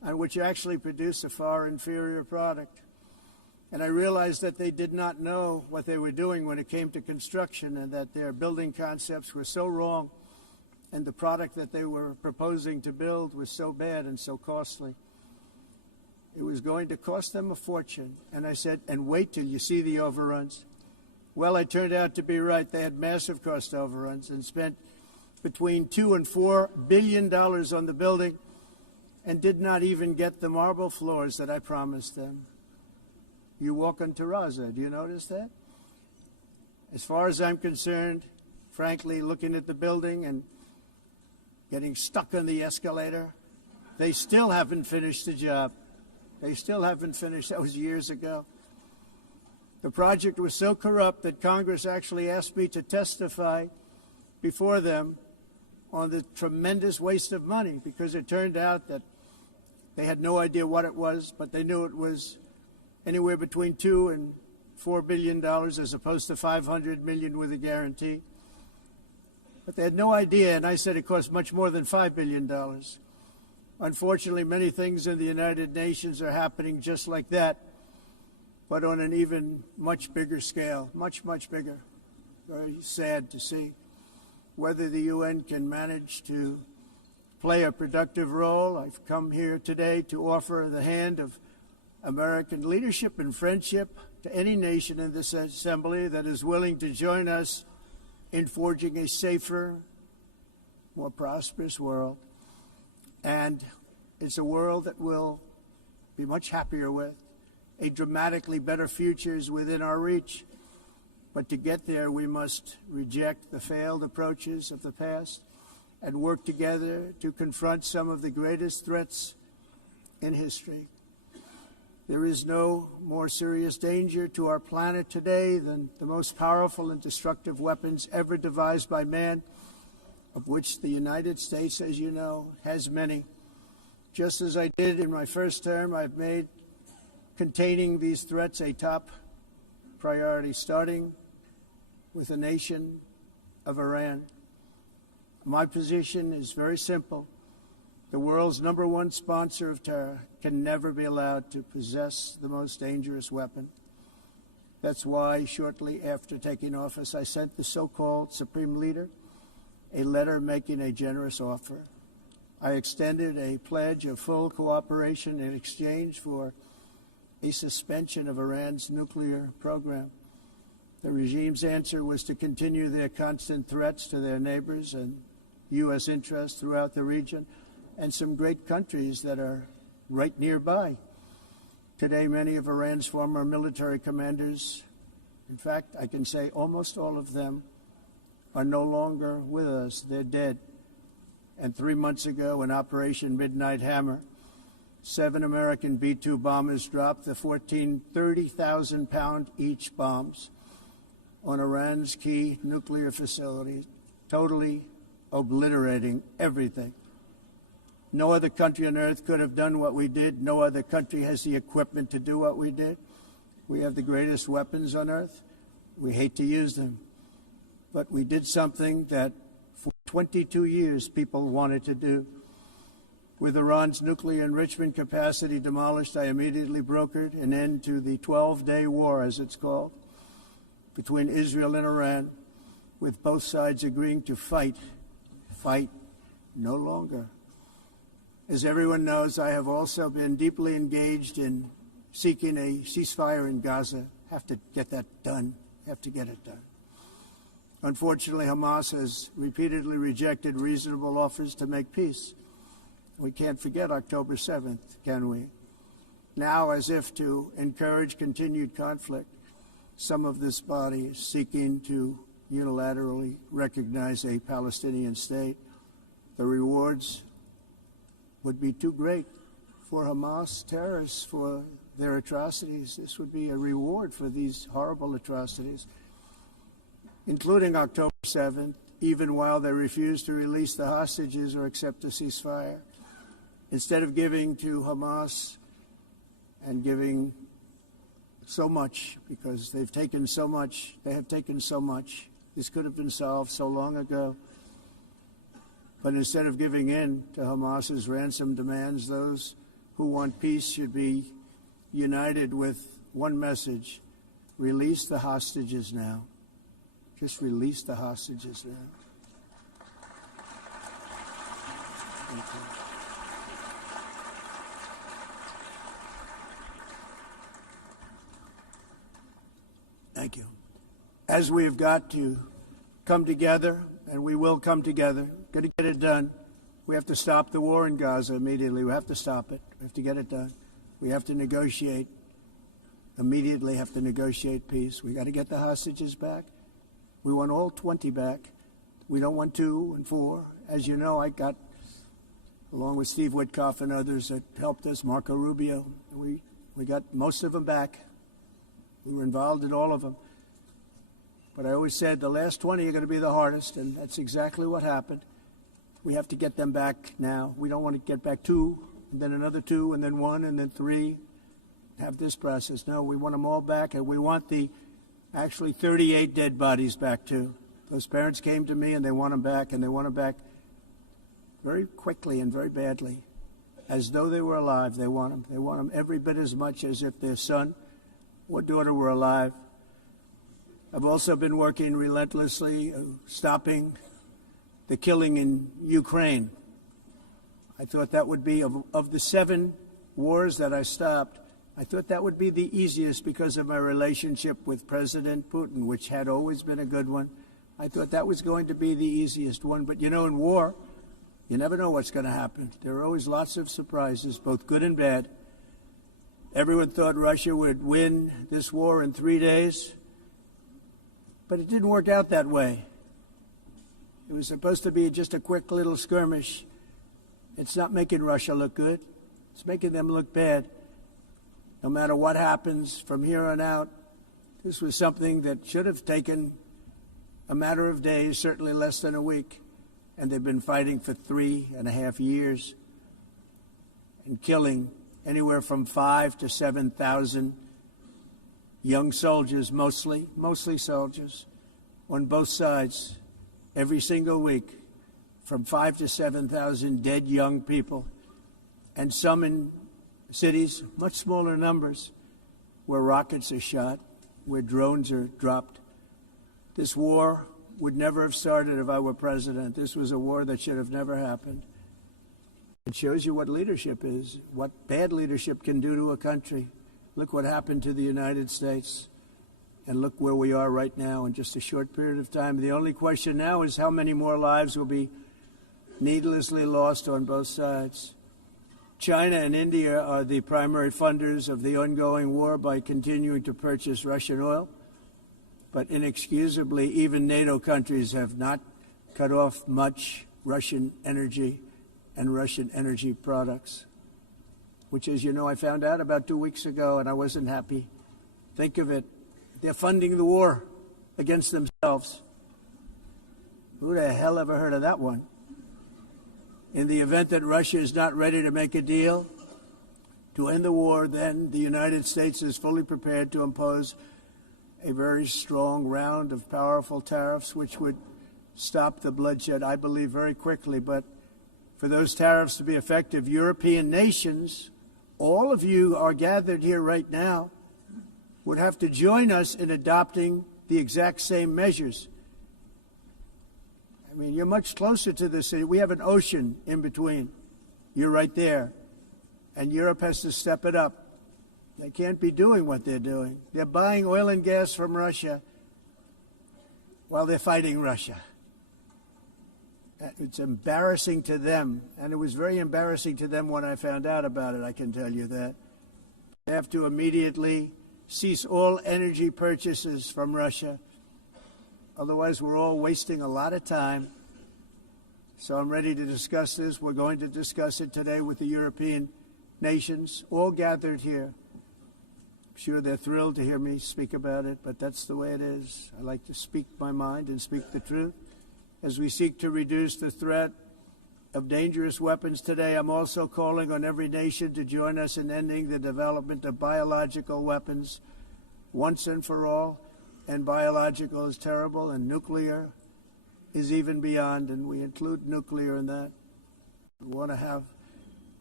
which actually produce a far inferior product. And I realized that they did not know what they were doing when it came to construction, and that their building concepts were so wrong, and the product that they were proposing to build was so bad and so costly. It was going to cost them a fortune. And I said, and wait till you see the overruns. Well, I turned out to be right. They had massive cost overruns and spent between $2 and $4 billion on the building and did not even get the marble floors that I promised them. You walk on terrazzo. Do you notice that? As far as I'm concerned, frankly, looking at the building and getting stuck on the escalator, they still haven't finished the job. They still haven't finished. That was years ago. The project was so corrupt that Congress actually asked me to testify before them on the tremendous waste of money, because it turned out that they had no idea what it was, but they knew it was anywhere between $2 and $4 billion as opposed to $500 million with a guarantee. But they had no idea, and I said it cost much more than $5 billion. Unfortunately, many things in the United Nations are happening just like that, but on an even much bigger scale, much, much bigger. Very sad to see. Whether the UN can manage to play a productive role, I've come here today to offer the hand of American leadership and friendship to any nation in this assembly that is willing to join us in forging a safer, more prosperous world. And it's a world that we'll be much happier with. A dramatically better future is within our reach. But to get there, we must reject the failed approaches of the past and work together to confront some of the greatest threats in history. There is no more serious danger to our planet today than the most powerful and destructive weapons ever devised by man, of which the United States, as you know, has many. Just as I did in my first term, I've made containing these threats a top priority, starting with the nation of Iran. My position is very simple. The world's #1 sponsor of terror can never be allowed to possess the most dangerous weapon. That's why, shortly after taking office, I sent the so-called Supreme Leader a letter making a generous offer. I extended a pledge of full cooperation in exchange for a suspension of Iran's nuclear program. The regime's answer was to continue their constant threats to their neighbors and U.S. interests throughout the region, and some great countries that are right nearby. Today, many of Iran's former military commanders, in fact, I can say almost all of them, are no longer with us. They're dead. And 3 months ago, in Operation Midnight Hammer, 7 American B-2 bombers dropped the 14 30,000-pound each bombs on Iran's key nuclear facilities, totally obliterating everything. No other country on earth could have done what we did. No other country has the equipment to do what we did. We have the greatest weapons on earth. We hate to use them. But we did something that for 22 years people wanted to do. With Iran's nuclear enrichment capacity demolished, I immediately brokered an end to the 12-day war, as it's called, between Israel and Iran, with both sides agreeing to fight no longer. As everyone knows, I have also been deeply engaged in seeking a ceasefire in Gaza. Have to get that done. Have to get it done. Unfortunately, Hamas has repeatedly rejected reasonable offers to make peace. We can't forget October 7th, can we? Now, as if to encourage continued conflict, some of this body is seeking to unilaterally recognize a Palestinian state. The rewards would be too great for Hamas terrorists for their atrocities. This would be a reward for these horrible atrocities, including October 7th, even while they refuse to release the hostages or accept a ceasefire. Instead of giving to Hamas and giving so much, because they've taken so much, they have taken so much. This could have been solved so long ago. But instead of giving in to Hamas's ransom demands, those who want peace should be united with one message: release the hostages now. Just release the hostages now. Thank you. Thank you. As we have got to come together, and we will come together, got to get it done. We have to stop the war in Gaza immediately. We have to stop it. We have to get it done. We have to negotiate, immediately have to negotiate peace. We got to get the hostages back. We want all 20 back. We don't want 2 and 4. As you know, I got, along with Steve Witkoff and others that helped us, Marco Rubio, we got most of them back. We were involved in all of them. But I always said the last 20 are going to be the hardest, and that's exactly what happened. We have to get them back now. We don't want to get back 2, and then another 2, and then 1, and then 3. Have this process. No, we want them all back, and we want the actually 38 dead bodies back too. Those parents came to me, and they want them back, and they want them back very quickly and very badly, as though they were alive. They want them. They want them every bit as much as if their son or daughter were alive. I've also been working relentlessly, stopping the killing in Ukraine. I thought that would be, of the 7 wars that I stopped, I thought that would be the easiest because of my relationship with President Putin, which had always been a good one. I thought that was going to be the easiest one. But, you know, in war, you never know what's going to happen. There are always lots of surprises, both good and bad. Everyone thought Russia would win this war in 3 days, but it didn't work out that way. It was supposed to be just a quick little skirmish. It's not making Russia look good. It's making them look bad. No matter what happens from here on out, this was something that should have taken a matter of days, certainly less than a week. And they've been fighting for 3.5 years and killing anywhere from 5,000 to 7,000 young soldiers, mostly soldiers, on both sides, every single week, from 5,000 to 7,000 dead young people, and some in cities, much smaller numbers, where rockets are shot, where drones are dropped. This war would never have started if I were president. This was a war that should have never happened. It shows you what leadership is, what bad leadership can do to a country. Look what happened to the United States, and look where we are right now in just a short period of time. The only question now is how many more lives will be needlessly lost on both sides. China and India are the primary funders of the ongoing war by continuing to purchase Russian oil. But inexcusably, even NATO countries have not cut off much Russian energy and Russian energy products, which, as you know, I found out about 2 weeks ago, and I wasn't happy. Think of it. They're funding the war against themselves. Who the hell ever heard of that one? In the event that Russia is not ready to make a deal to end the war, then the United States is fully prepared to impose a very strong round of powerful tariffs, which would stop the bloodshed, I believe, very quickly. But for those tariffs to be effective, European nations, all of you are gathered here right now, would have to join us in adopting the exact same measures. I mean, you're much closer to the city. We have an ocean in between. You're right there. And Europe has to step it up. They can't be doing what they're doing. They're buying oil and gas from Russia while they're fighting Russia. It's embarrassing to them, and it was very embarrassing to them when I found out about it, I can tell you that. They have to immediately cease all energy purchases from Russia. Otherwise, we're all wasting a lot of time. So I'm ready to discuss this. We're going to discuss it today with the European nations, all gathered here. I'm sure they're thrilled to hear me speak about it, but that's the way it is. I like to speak my mind and speak the truth. As we seek to reduce the threat of dangerous weapons today, I'm also calling on every nation to join us in ending the development of biological weapons once and for all. And biological is terrible, and nuclear is even beyond, and we include nuclear in that. We want to have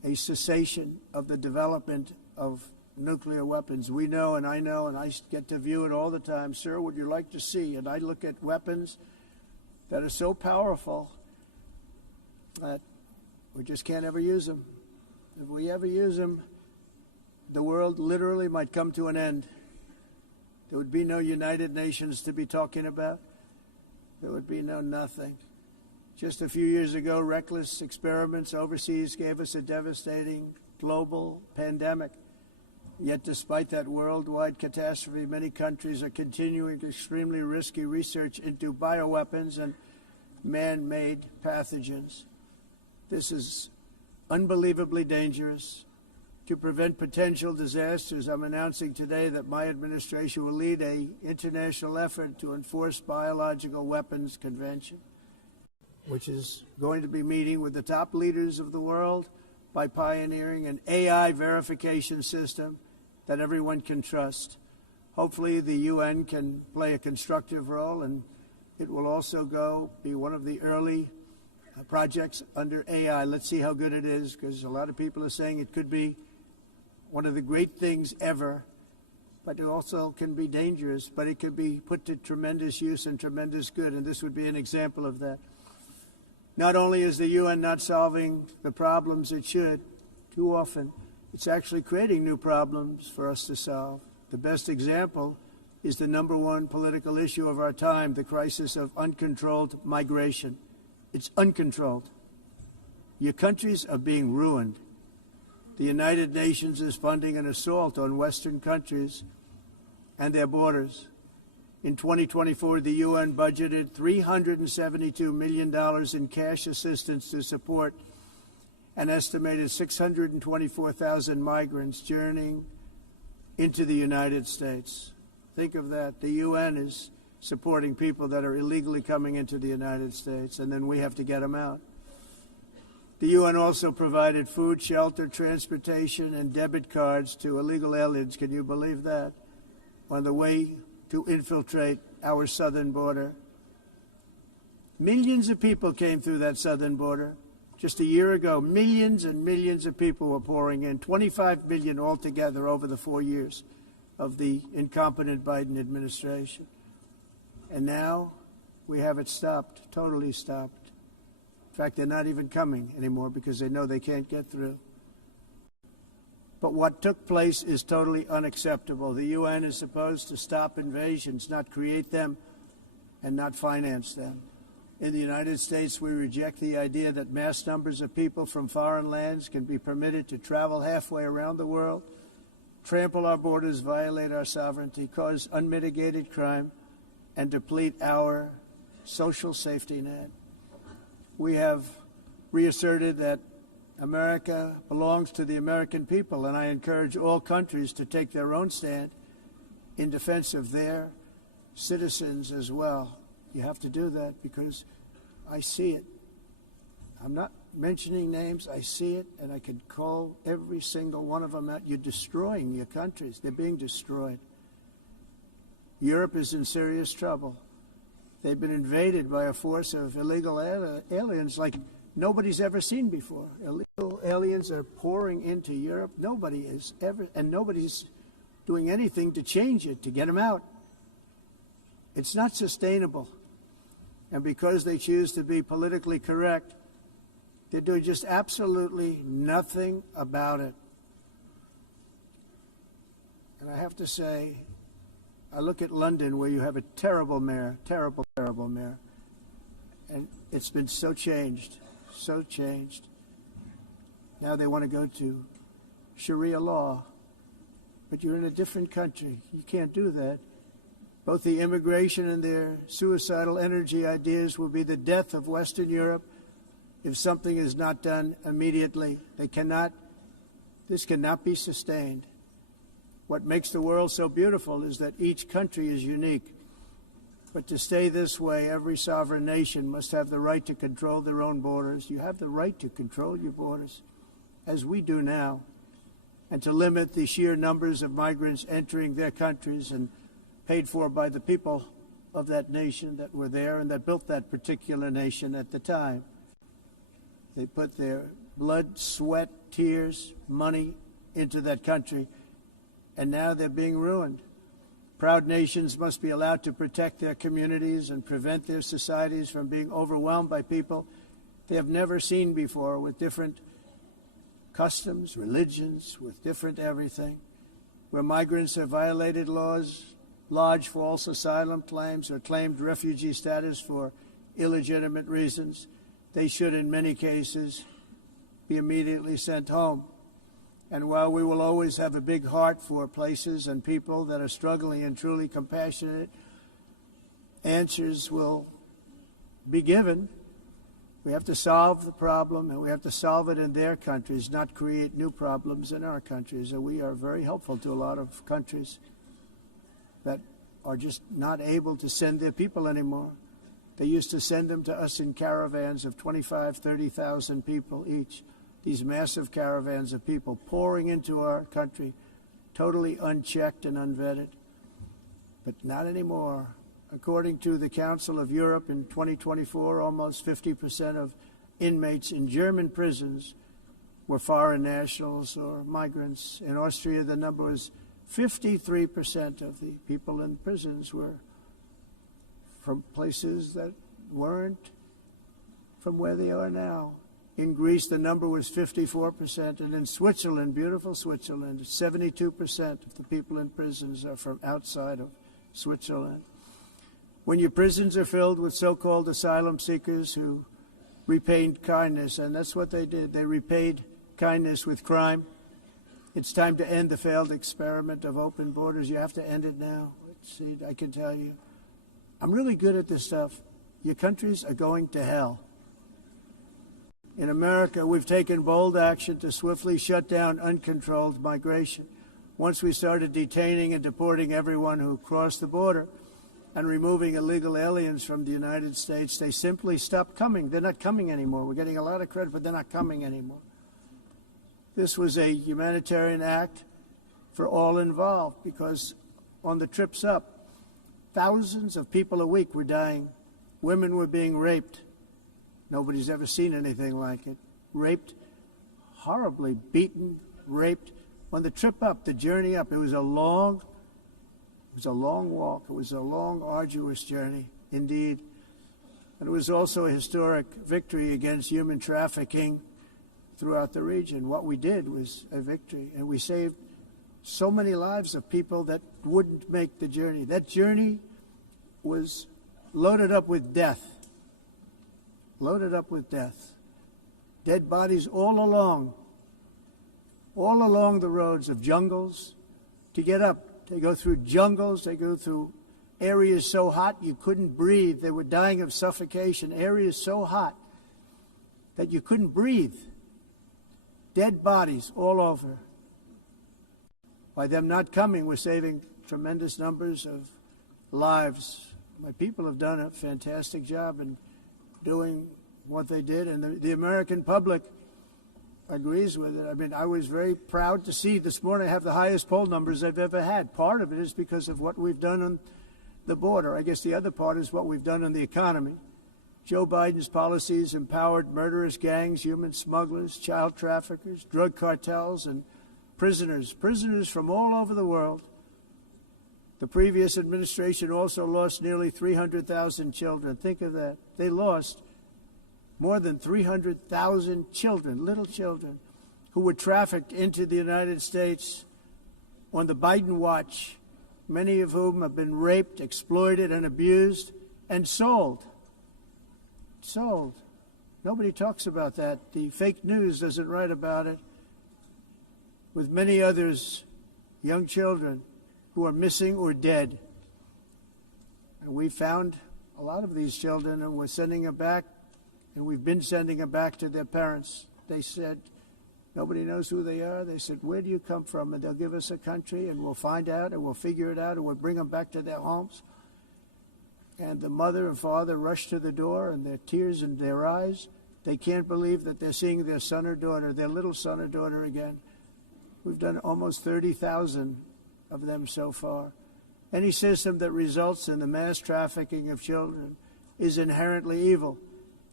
a cessation of the development of nuclear weapons. We know, and I get to view it all the time. Sir, would you like to see? And I look at weapons that are so powerful that we just can't ever use them. If we ever use them, the world literally might come to an end. There would be no United Nations to be talking about. There would be no nothing. Just a few years ago, reckless experiments overseas gave us a devastating global pandemic. Yet despite that worldwide catastrophe, many countries are continuing extremely risky research into bioweapons and man-made pathogens. This is unbelievably dangerous. To prevent potential disasters, I'm announcing today that my administration will lead an international effort to enforce Biological Weapons Convention, which is going to be meeting with the top leaders of the world by pioneering an AI verification system that everyone can trust. Hopefully the UN can play a constructive role, and it will also be one of the early projects under AI. Let's see how good it is, because a lot of people are saying it could be one of the great things ever, but it also can be dangerous, but it could be put to tremendous use and tremendous good, and this would be an example of that. Not only is the UN not solving the problems it should, too often, it's actually creating new problems for us to solve. The best example is the #1 political issue of our time, the crisis of uncontrolled migration. It's uncontrolled. Your countries are being ruined. The United Nations is funding an assault on Western countries and their borders. In 2024, the UN budgeted $372 million in cash assistance to support an estimated 624,000 migrants journeying into the United States. Think of that. The UN is supporting people that are illegally coming into the United States, and then we have to get them out. The UN also provided food, shelter, transportation, and debit cards to illegal aliens. Can you believe that? On the way to infiltrate our southern border. Millions of people came through that southern border. Just a year ago, millions and millions of people were pouring in, 25 million altogether over the 4 years of the incompetent Biden administration. And now we have it stopped, totally stopped. In fact, they're not even coming anymore because they know they can't get through. But what took place is totally unacceptable. The UN is supposed to stop invasions, not create them and not finance them. In the United States, we reject the idea that mass numbers of people from foreign lands can be permitted to travel halfway around the world, trample our borders, violate our sovereignty, cause unmitigated crime, and deplete our social safety net. We have reasserted that America belongs to the American people, and I encourage all countries to take their own stand in defense of their citizens as well. You have to do that because I see it. I'm not mentioning names. I see it, and I could call every single one of them out. You're destroying your countries. They're being destroyed. Europe is in serious trouble. They've been invaded by a force of illegal aliens like nobody's ever seen before. Illegal aliens are pouring into Europe. Nobody is ever, and nobody's doing anything to change it, to get them out. It's not sustainable. And because they choose to be politically correct, they're doing just absolutely nothing about it. And I have to say, I look at London, where you have a terrible mayor, terrible mayor, and it's been so changed. Now they want to go to Sharia law, but you're in a different country. You can't do that. Both the immigration and their suicidal energy ideas will be the death of Western Europe if something is not done immediately. This cannot be sustained. What makes the world so beautiful is that each country is unique. But to stay this way, every sovereign nation must have the right to control their own borders. You have the right to control your borders, as we do now, and to limit the sheer numbers of migrants entering their countries and paid for by the people of that nation that were there and that built that particular nation at the time. They put their blood, sweat, tears, money into that country, and now they're being ruined. Proud nations must be allowed to protect their communities and prevent their societies from being overwhelmed by people they have never seen before, with different customs, religions, with different everything. Where migrants have violated laws, lodged false asylum claims, or claimed refugee status for illegitimate reasons, they should, in many cases, be immediately sent home. And while we will always have a big heart for places and people that are struggling and truly compassionate, answers will be given. We have to solve the problem, and we have to solve it in their countries, not create new problems in our countries. And we are very helpful to a lot of countries that are just not able to send their people anymore. They used to send them to us in caravans of 25,000, 30,000 people each. These massive caravans of people pouring into our country, totally unchecked and unvetted. But not anymore. According to the Council of Europe in 2024, almost 50% of inmates in German prisons were foreign nationals or migrants. In Austria, the number was 53% of the people in prisons were from places that weren't from where they are now. In Greece, the number was 54%, and in Switzerland, beautiful Switzerland, 72% of the people in prisons are from outside of Switzerland. When your prisons are filled with so-called asylum seekers who repaid kindness, and that's what they did, they repaid kindness with crime, it's time to end the failed experiment of open borders. You have to end it now. See, I can tell you, I'm really good at this stuff. Your countries are going to hell. In America, we've taken bold action to swiftly shut down uncontrolled migration. Once we started detaining and deporting everyone who crossed the border and removing illegal aliens from the United States, they simply stopped coming. They're not coming anymore. We're getting a lot of credit, but they're not coming anymore. This was a humanitarian act for all involved, because on the trips up, thousands of people a week were dying. Women were being raped. Nobody's ever seen anything like it. Raped, horribly beaten, raped. On the trip up, the journey up, it was a long walk. It was a long, arduous journey, indeed. And it was also a historic victory against human trafficking throughout the region. What we did was a victory, and we saved so many lives of people that wouldn't make the journey. That journey was loaded up with death. Loaded up with death. Dead bodies all along the roads of jungles. To get up, they go through jungles, they go through areas so hot you couldn't breathe. They were dying of suffocation. Areas so hot that you couldn't breathe. Dead bodies all over. By them not coming, we're saving tremendous numbers of lives. My people have done a fantastic job in doing what they did, and the American public agrees with it. I mean, I was very proud to see this morning I have the highest poll numbers I've ever had. Part of it is because of what we've done on the border. I guess the other part is what we've done on the economy. Joe Biden's policies empowered murderous gangs, human smugglers, child traffickers, drug cartels, and prisoners from all over the world. The previous administration also lost nearly 300,000 children. Think of that. They lost more than 300,000 children, little children, who were trafficked into the United States on the Biden watch, many of whom have been raped, exploited, and abused, and sold. Sold. Nobody talks about that. The fake news doesn't write about it. With many others, young children who are missing or dead. And we found a lot of these children, and we're sending them back, and we've been sending them back to their parents. They said, nobody knows who they are. They said, where do you come from? And they'll give us a country, and we'll find out, and we'll figure it out, and we'll bring them back to their homes. And the mother and father rush to the door, and their tears in their eyes. They can't believe that they're seeing their son or daughter, their little son or daughter again. We've done almost 30,000 of them so far. Any system that results in the mass trafficking of children is inherently evil.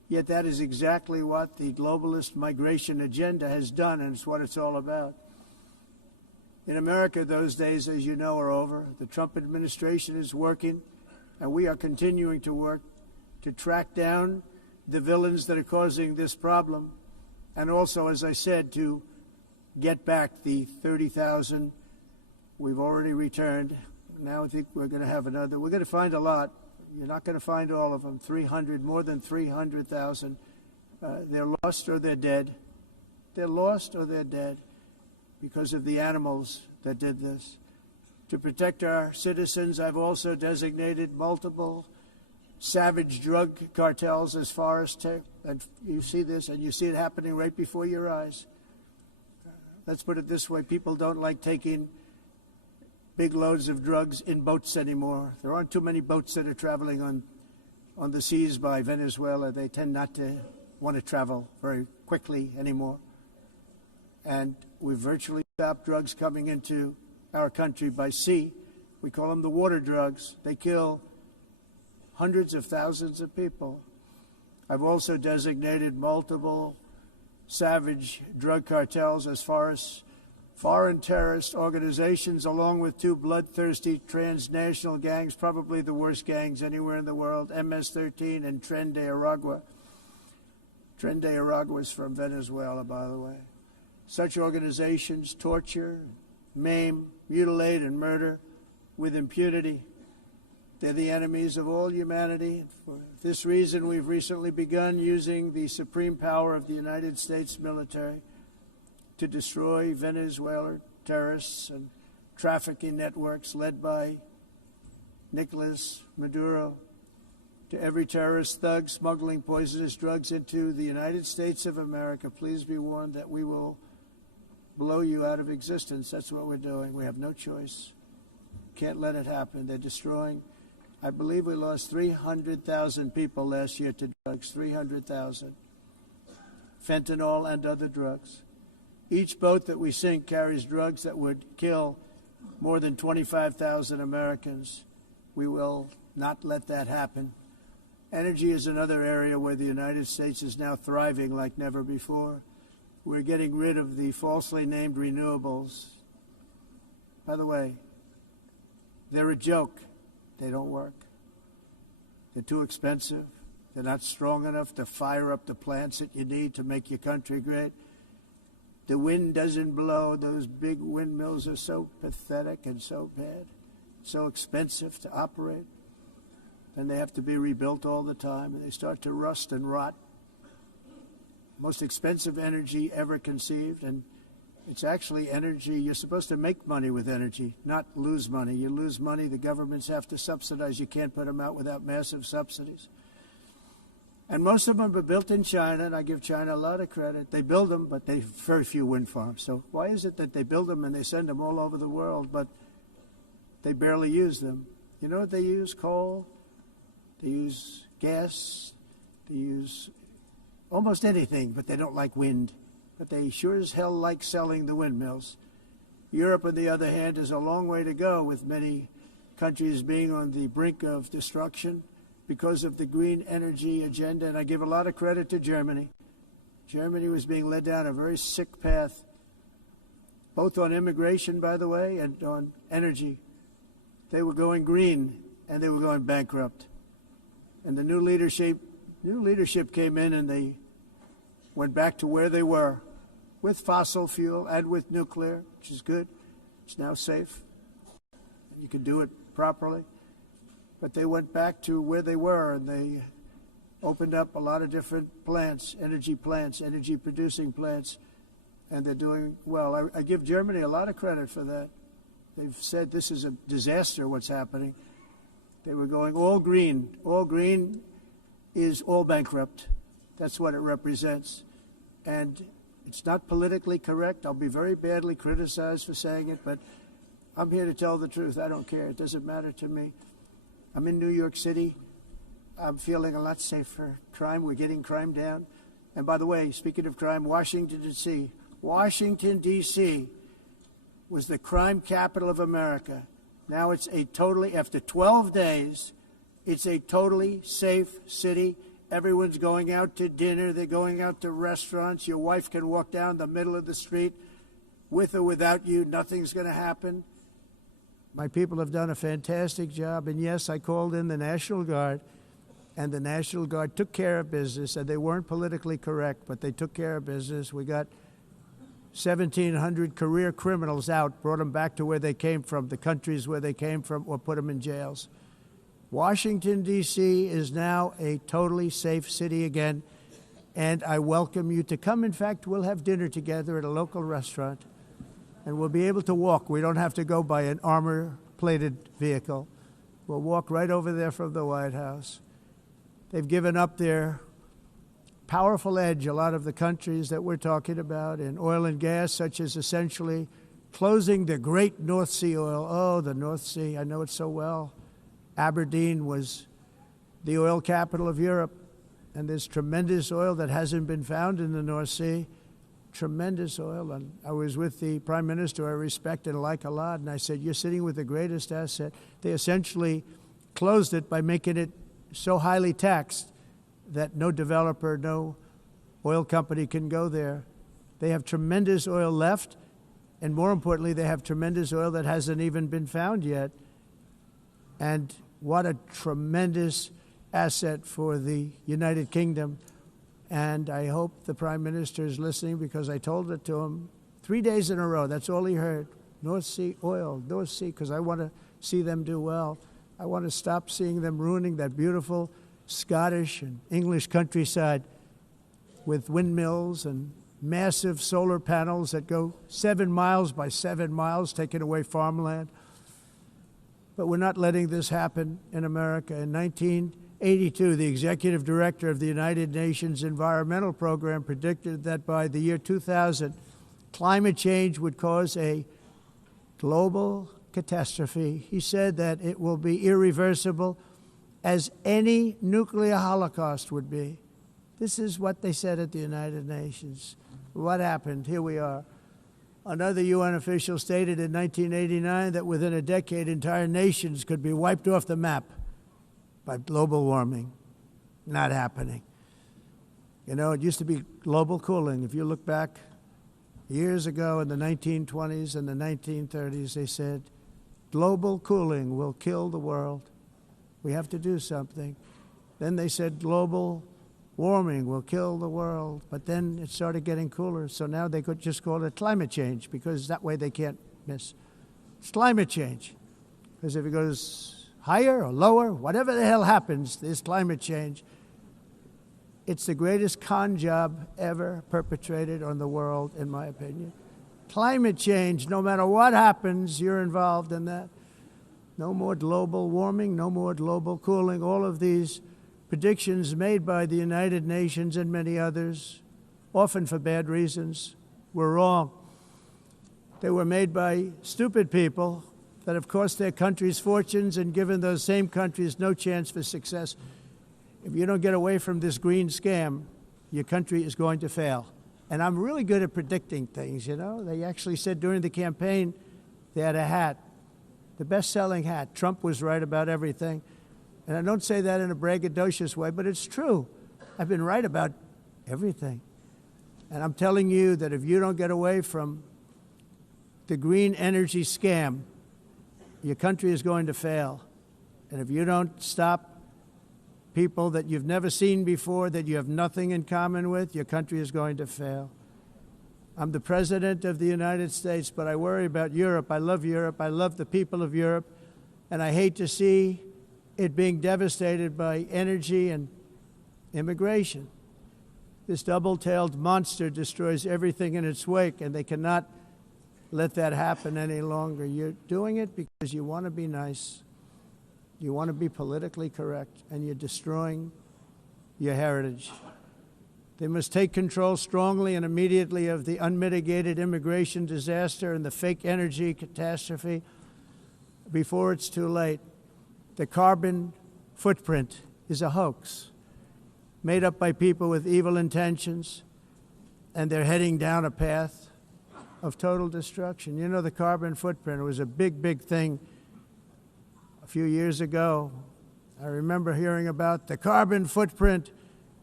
Yet that is exactly what the globalist migration agenda has done, and it's what it's all about. In America, those days, as you know, are over. The Trump administration is working, and we are continuing to work to track down the villains that are causing this problem, and also, as I said, to get back the 30,000 we've already returned. Now I think we're going to have another. We're going to find a lot. You're not going to find all of them. 300, more than 300,000. They're lost or they're dead. They're lost or they're dead because of the animals that did this. To protect our citizens, I've also designated multiple savage drug cartels as far as and you see this, and you see it happening right before your eyes. Let's put it this way. People don't like taking big loads of drugs in boats anymore. There aren't too many boats that are traveling on the seas by Venezuela. They tend not to want to travel very quickly anymore. And we've virtually stopped drugs coming into our country by sea. We call them the water drugs. They kill hundreds of thousands of people. I've also designated multiple savage drug cartels as far as foreign terrorist organizations, along with two bloodthirsty transnational gangs, probably the worst gangs anywhere in the world, MS-13 and Tren de Aragua. Tren de Aragua is from Venezuela, by the way. Such organizations torture, maim, mutilate, and murder with impunity. They're the enemies of all humanity. For this reason, we've recently begun using the supreme power of the United States military to destroy Venezuelan terrorists and trafficking networks led by Nicolas Maduro. To every terrorist thug smuggling poisonous drugs into the United States of America, please be warned that we will blow you out of existence. That's what we're doing. We have no choice. Can't let it happen. They're destroying. I believe we lost 300,000 people last year to drugs, 300,000. Fentanyl and other drugs. Each boat that we sink carries drugs that would kill more than 25,000 Americans. We will not let that happen. Energy is another area where the United States is now thriving like never before. We're getting rid of the falsely named renewables. By the way, they're a joke. They don't work. They're too expensive. They're not strong enough to fire up the plants that you need to make your country great. The wind doesn't blow. Those big windmills are so pathetic and so bad, so expensive to operate. And they have to be rebuilt all the time, and they start to rust and rot. Most expensive energy ever conceived, and it's actually energy. You're supposed to make money with energy, not lose money. You lose money, the governments have to subsidize. You can't put them out without massive subsidies. And most of them are built in China, and I give China a lot of credit. They build them, but they very few wind farms. So why is it that they build them and they send them all over the world, but they barely use them? You know what they use? Coal. They use gas. They use almost anything, but they don't like wind. But they sure as hell like selling the windmills. Europe, on the other hand, is a long way to go, with many countries being on the brink of destruction because of the green energy agenda. And I give a lot of credit to Germany. Germany was being led down a very sick path, both on immigration, by the way, and on energy. They were going green, and they were going bankrupt. And the new leadership came in, and they went back to where they were, with fossil fuel and with nuclear, which is good. It's now safe. You can do it properly. But they went back to where they were, and they opened up a lot of different plants, energy-producing plants, and they're doing well. I give Germany a lot of credit for that. They've said this is a disaster, what's happening. They were going all green. All green is all bankrupt. That's what it represents. And it's not politically correct. I'll be very badly criticized for saying it, but I'm here to tell the truth. I don't care. It doesn't matter to me. I'm in New York City. I'm feeling a lot safer. Crime, we're getting crime down. And by the way, speaking of crime, Washington, D.C. was the crime capital of America. Now it's a totally, after 12 days, it's a totally safe city. Everyone's going out to dinner. They're going out to restaurants. Your wife can walk down the middle of the street with or without you. Nothing's going to happen. My people have done a fantastic job. And yes, I called in the National Guard, and the National Guard took care of business, and they weren't politically correct, but they took care of business. We got 1,700 career criminals out, brought them back to where they came from, the countries where they came from, or put them in jails. Washington, D.C. is now a totally safe city again, and I welcome you to come. In fact, we'll have dinner together at a local restaurant, and we'll be able to walk. We don't have to go by an armor-plated vehicle. We'll walk right over there from the White House. They've given up their powerful edge, a lot of the countries that we're talking about, in oil and gas, such as essentially closing the great North Sea oil. Oh, the North Sea, I know it so well. Aberdeen was the oil capital of Europe, and there's tremendous oil that hasn't been found in the North Sea, tremendous oil. And I was with the Prime Minister I respect and like a lot, and I said, you're sitting with the greatest asset. They essentially closed it by making it so highly taxed that no developer, no oil company can go there. They have tremendous oil left, and more importantly, they have tremendous oil that hasn't even been found yet. And what a tremendous asset for the United Kingdom. And I hope the Prime Minister is listening, because I told it to him 3 days in a row. That's all he heard. North Sea oil, North Sea, because I want to see them do well. I want to stop seeing them ruining that beautiful Scottish and English countryside with windmills and massive solar panels that go 7 miles by 7 miles, taking away farmland. But we're not letting this happen in America. In 1982, the executive director of the United Nations Environmental Program predicted that by the year 2000, climate change would cause a global catastrophe. He said that it will be irreversible, as any nuclear holocaust would be. This is what they said at the United Nations. What happened? Here we are. Another UN official stated in 1989 that within a decade, entire nations could be wiped off the map by global warming. Not happening. You know, it used to be global cooling. If you look back years ago in the 1920s and the 1930s, they said, global cooling will kill the world. We have to do something. Then they said global warming will kill the world, but then it started getting cooler, so now they could just call it climate change, because that way they can't miss. It's climate change, because if it goes higher or lower, whatever the hell happens, there's climate change. It's the greatest con job ever perpetrated on the world, in my opinion. Climate change, no matter what happens, you're involved in that. No more global warming, no more global cooling, all of these predictions made by the United Nations and many others, often for bad reasons, were wrong. They were made by stupid people that have cost their countries fortunes and given those same countries no chance for success. If you don't get away from this green scam, your country is going to fail. And I'm really good at predicting things, you know. They actually said during the campaign they had a hat, the best-selling hat. Trump was right about everything. And I don't say that in a braggadocious way, but it's true. I've been right about everything. And I'm telling you that if you don't get away from the green energy scam, your country is going to fail. And if you don't stop people that you've never seen before, that you have nothing in common with, your country is going to fail. I'm the President of the United States, but I worry about Europe. I love Europe. I love the people of Europe. And I hate to see it being devastated by energy and immigration. This double-tailed monster destroys everything in its wake, and they cannot let that happen any longer. You're doing it because you want to be nice. You want to be politically correct, and you're destroying your heritage. They must take control strongly and immediately of the unmitigated immigration disaster and the fake energy catastrophe before it's too late. The carbon footprint is a hoax made up by people with evil intentions, and they're heading down a path of total destruction. You know, the carbon footprint, it was a big, big thing a few years ago. I remember hearing about the carbon footprint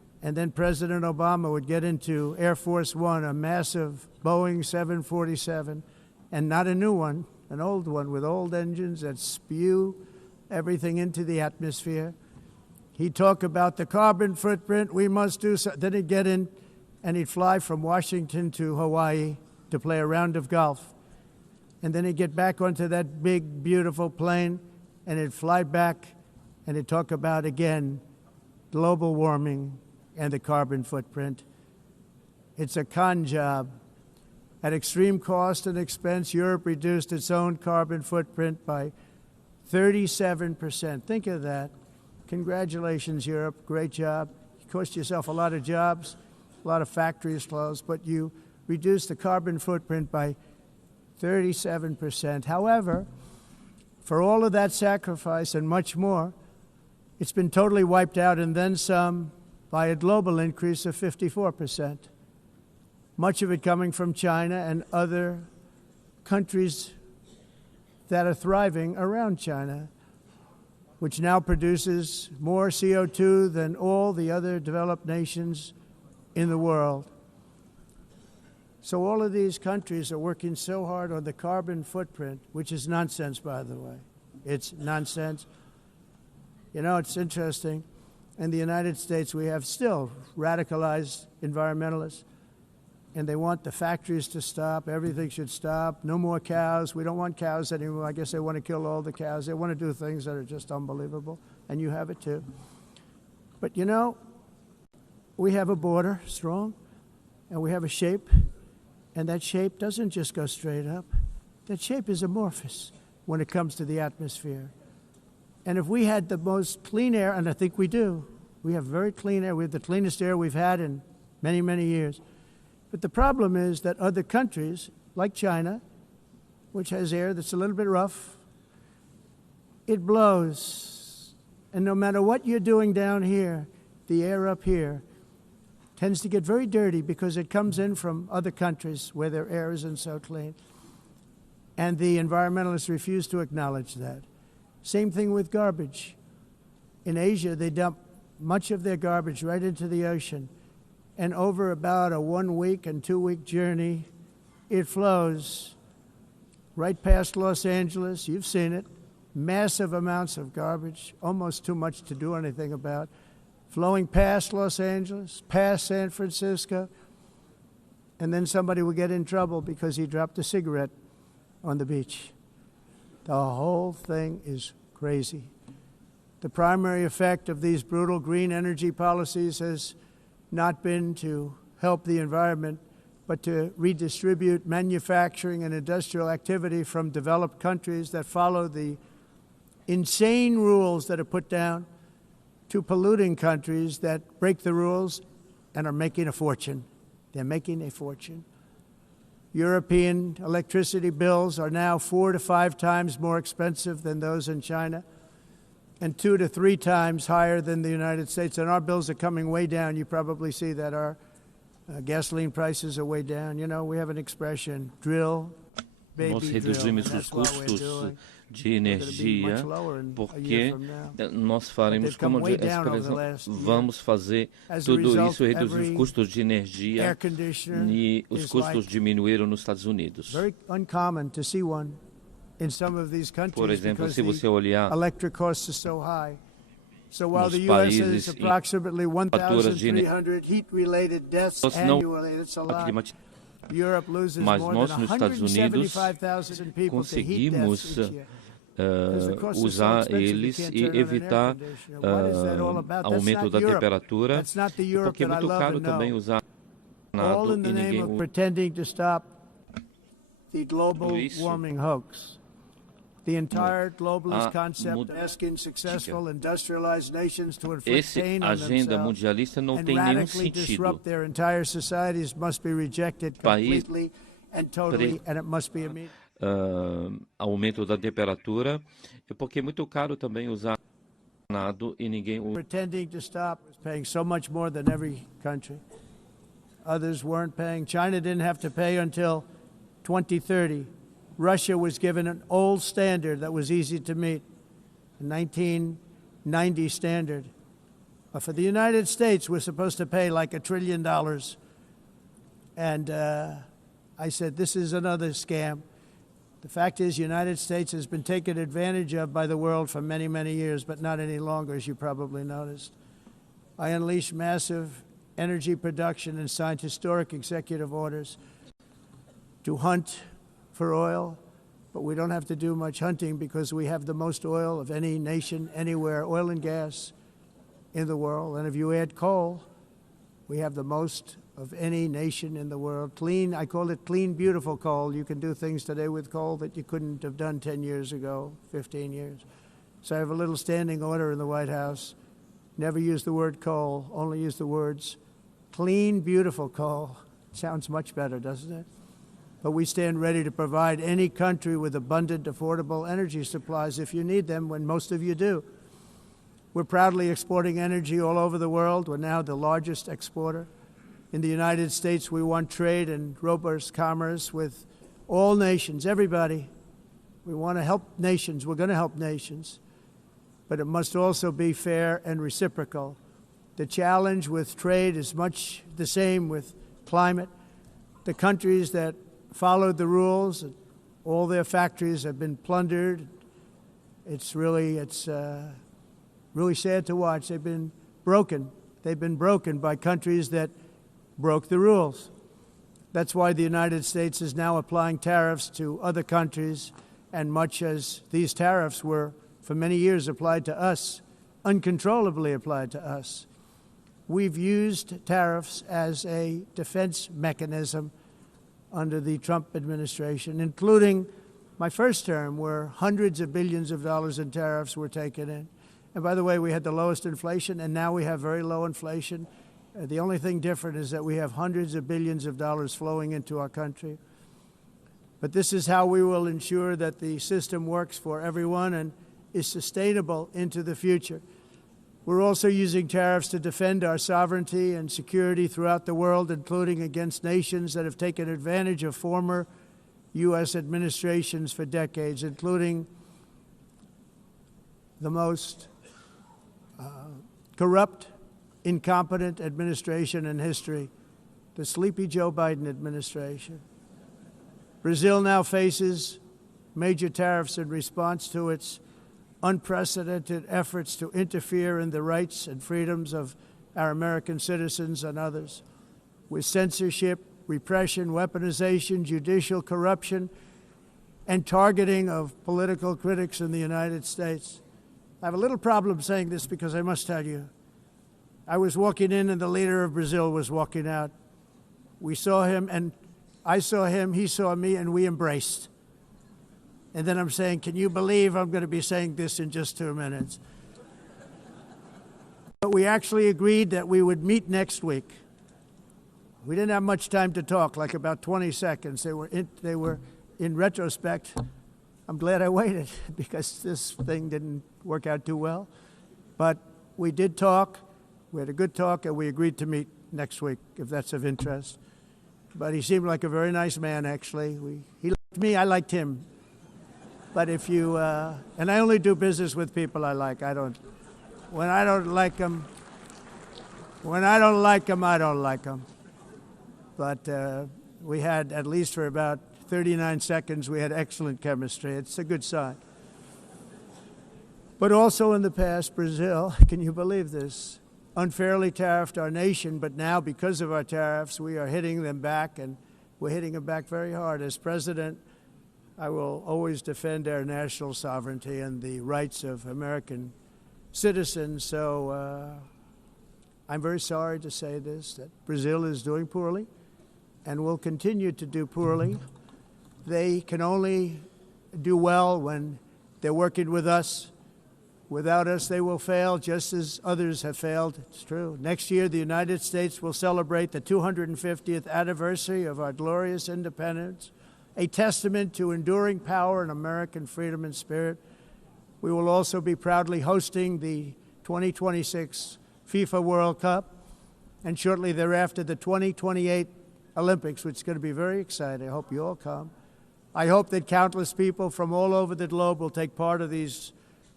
And then President Obama would get into Air Force One, a massive Boeing 747, and not a new one, an old one with old engines that spew everything into the atmosphere. He'd talk about the carbon footprint, we must do so. Then he'd get in and he'd fly from Washington to Hawaii to play a round of golf. And then he'd get back onto that big, beautiful plane and he'd fly back and he'd talk about, again, global warming and the carbon footprint. It's a con job. At extreme cost and expense, Europe reduced its own carbon footprint by 37%. Think of that. Congratulations, Europe. Great job. You cost yourself a lot of jobs, a lot of factories closed, but you reduced the carbon footprint by 37%. However, for all of that sacrifice and much more, it's been totally wiped out and then some by a global increase of 54%. Much of it coming from China and other countries that are thriving around China, which now produces more CO2 than all the other developed nations in the world. So all of these countries are working so hard on the carbon footprint, which is nonsense, by the way. It's nonsense. You know, it's interesting. In the United States, we have still radicalized environmentalists, and they want the factories to stop. Everything should stop. No more cows. We don't want cows anymore. I guess they want to kill all the cows. They want to do things that are just unbelievable, and you have it too. But, you know, we have a border, strong, and we have a shape, and that shape doesn't just go straight up. That shape is amorphous when it comes to the atmosphere. And if we had the most clean air, and I think we do, we have very clean air. We have the cleanest air we've had in many, many years. But the problem is that other countries, like China, which has air that's a little bit rough, it blows. And no matter what you're doing down here, the air up here tends to get very dirty because it comes in from other countries where their air isn't so clean. And the environmentalists refuse to acknowledge that. Same thing with garbage. In Asia, they dump much of their garbage right into the ocean. And over about a 1 week and 2 week journey, it flows right past Los Angeles. You've seen it. Massive amounts of garbage, almost too much to do anything about, flowing past Los Angeles, past San Francisco. And then somebody will get in trouble because he dropped a cigarette on the beach. The whole thing is crazy. The primary effect of these brutal green energy policies has not been to help the environment, but to redistribute manufacturing and industrial activity from developed countries that follow the insane rules that are put down to polluting countries that break the rules and are making a fortune. They're making a fortune. European electricity bills are now 4 to 5 times more expensive than those in China, and 2 to 3 times higher than the United States. And our bills are coming way down. You probably see that our gasoline prices are way down. You know, we have an expression, drill, baby, nós reduzimos os custos de energia porque nós faremos, como a expressão, vamos fazer tudo isso, reduzir os custos de energia e os custos diminuíram nos Estados Unidos. Por exemplo, se você olhar nos países em faturas de energia não climatizam, mas nós nos Estados Unidos conseguimos usar eles e evitar aumento da temperatura, porque é muito caro também usar nada e ninguém usa isso. The entire globalist concept asking successful industrialized nations to inflict pain on themselves and radically disrupt their entire societies must be rejected completely and totally, and it must be immediate. Aumento da temperatura, porque é muito caro também usar nada e ninguém usa. Pretending to stop is paying so much more than every country. Others weren't paying. China didn't have to pay until 2030. Russia was given an old standard that was easy to meet, a 1990 standard But for the United States, we're supposed to pay like $1 trillion. And I said, this is another scam. The fact is, the United States has been taken advantage of by the world for many, many years, but not any longer, as you probably noticed. I unleashed massive energy production and signed historic executive orders to hunt for oil, but we don't have to do much hunting because we have the most oil of any nation anywhere, oil and gas in the world. And if you add coal, we have the most of any nation in the world. Clean, I call it clean, beautiful coal. You can do things today with coal that you couldn't have done 10 years ago, 15 years. So I have a little standing order in the White House. Never use the word coal, only use the words clean, beautiful coal. Sounds much better, doesn't it? But we stand ready to provide any country with abundant, affordable energy supplies if you need them, when most of you do. We're proudly exporting energy all over the world. We're now the largest exporter. In the United States, we want trade and robust commerce with all nations, everybody. We want to help nations. We're going to help nations. But it must also be fair and reciprocal. The challenge with trade is much the same with climate. The countries that followed the rules, all their factories have been plundered. It's really sad to watch. They've been broken. They've been broken by countries that broke the rules. That's why the United States is now applying tariffs to other countries, and much as these tariffs were for many years applied to us, uncontrollably applied to us. We've used tariffs as a defense mechanism under the Trump administration, including my first term, where hundreds of billions of dollars in tariffs were taken in. And by the way, we had the lowest inflation, and now we have very low inflation. The only thing different is that we have hundreds of billions of dollars flowing into our country. But this is how we will ensure that the system works for everyone and is sustainable into the future. We're also using tariffs to defend our sovereignty and security throughout the world, including against nations that have taken advantage of former U.S. administrations for decades, including the most corrupt, incompetent administration in history, the sleepy Joe Biden administration. Brazil now faces major tariffs in response to its unprecedented efforts to interfere in the rights and freedoms of our American citizens and others, with censorship, repression, weaponization, judicial corruption, and targeting of political critics in the United States. I have a little problem saying this because I must tell you, I was walking in and the leader of Brazil was walking out. We saw him and I saw him, he saw me, and we embraced. And then I'm saying, can you believe I'm going to be saying this in just 2 minutes? But we actually agreed that we would meet next week. We didn't have much time to talk, like about 20 seconds. They were in retrospect, I'm glad I waited because this thing didn't work out too well. But we did talk. We had a good talk, and we agreed to meet next week, if that's of interest. But he seemed like a very nice man, actually. He liked me, I liked him. But if you, and I only do business with people I like. When I don't like them, I don't like them. But we had, at least for about 39 seconds, we had excellent chemistry. It's a good sign. But also in the past, Brazil, can you believe this, unfairly tariffed our nation, but now because of our tariffs, we are hitting them back, and we're hitting them back very hard. As president, I will always defend our national sovereignty and the rights of American citizens. So I'm very sorry to say this, that Brazil is doing poorly and will continue to do poorly. They can only do well when they're working with us. Without us, they will fail, just as others have failed. It's true. Next year, the United States will celebrate the 250th anniversary of our glorious independence, a testament to enduring power and American freedom and spirit. We will also be proudly hosting the 2026 FIFA World Cup, and shortly thereafter, the 2028 Olympics, which is going to be very exciting. I hope you all come. I hope that countless people from all over the globe will take part of these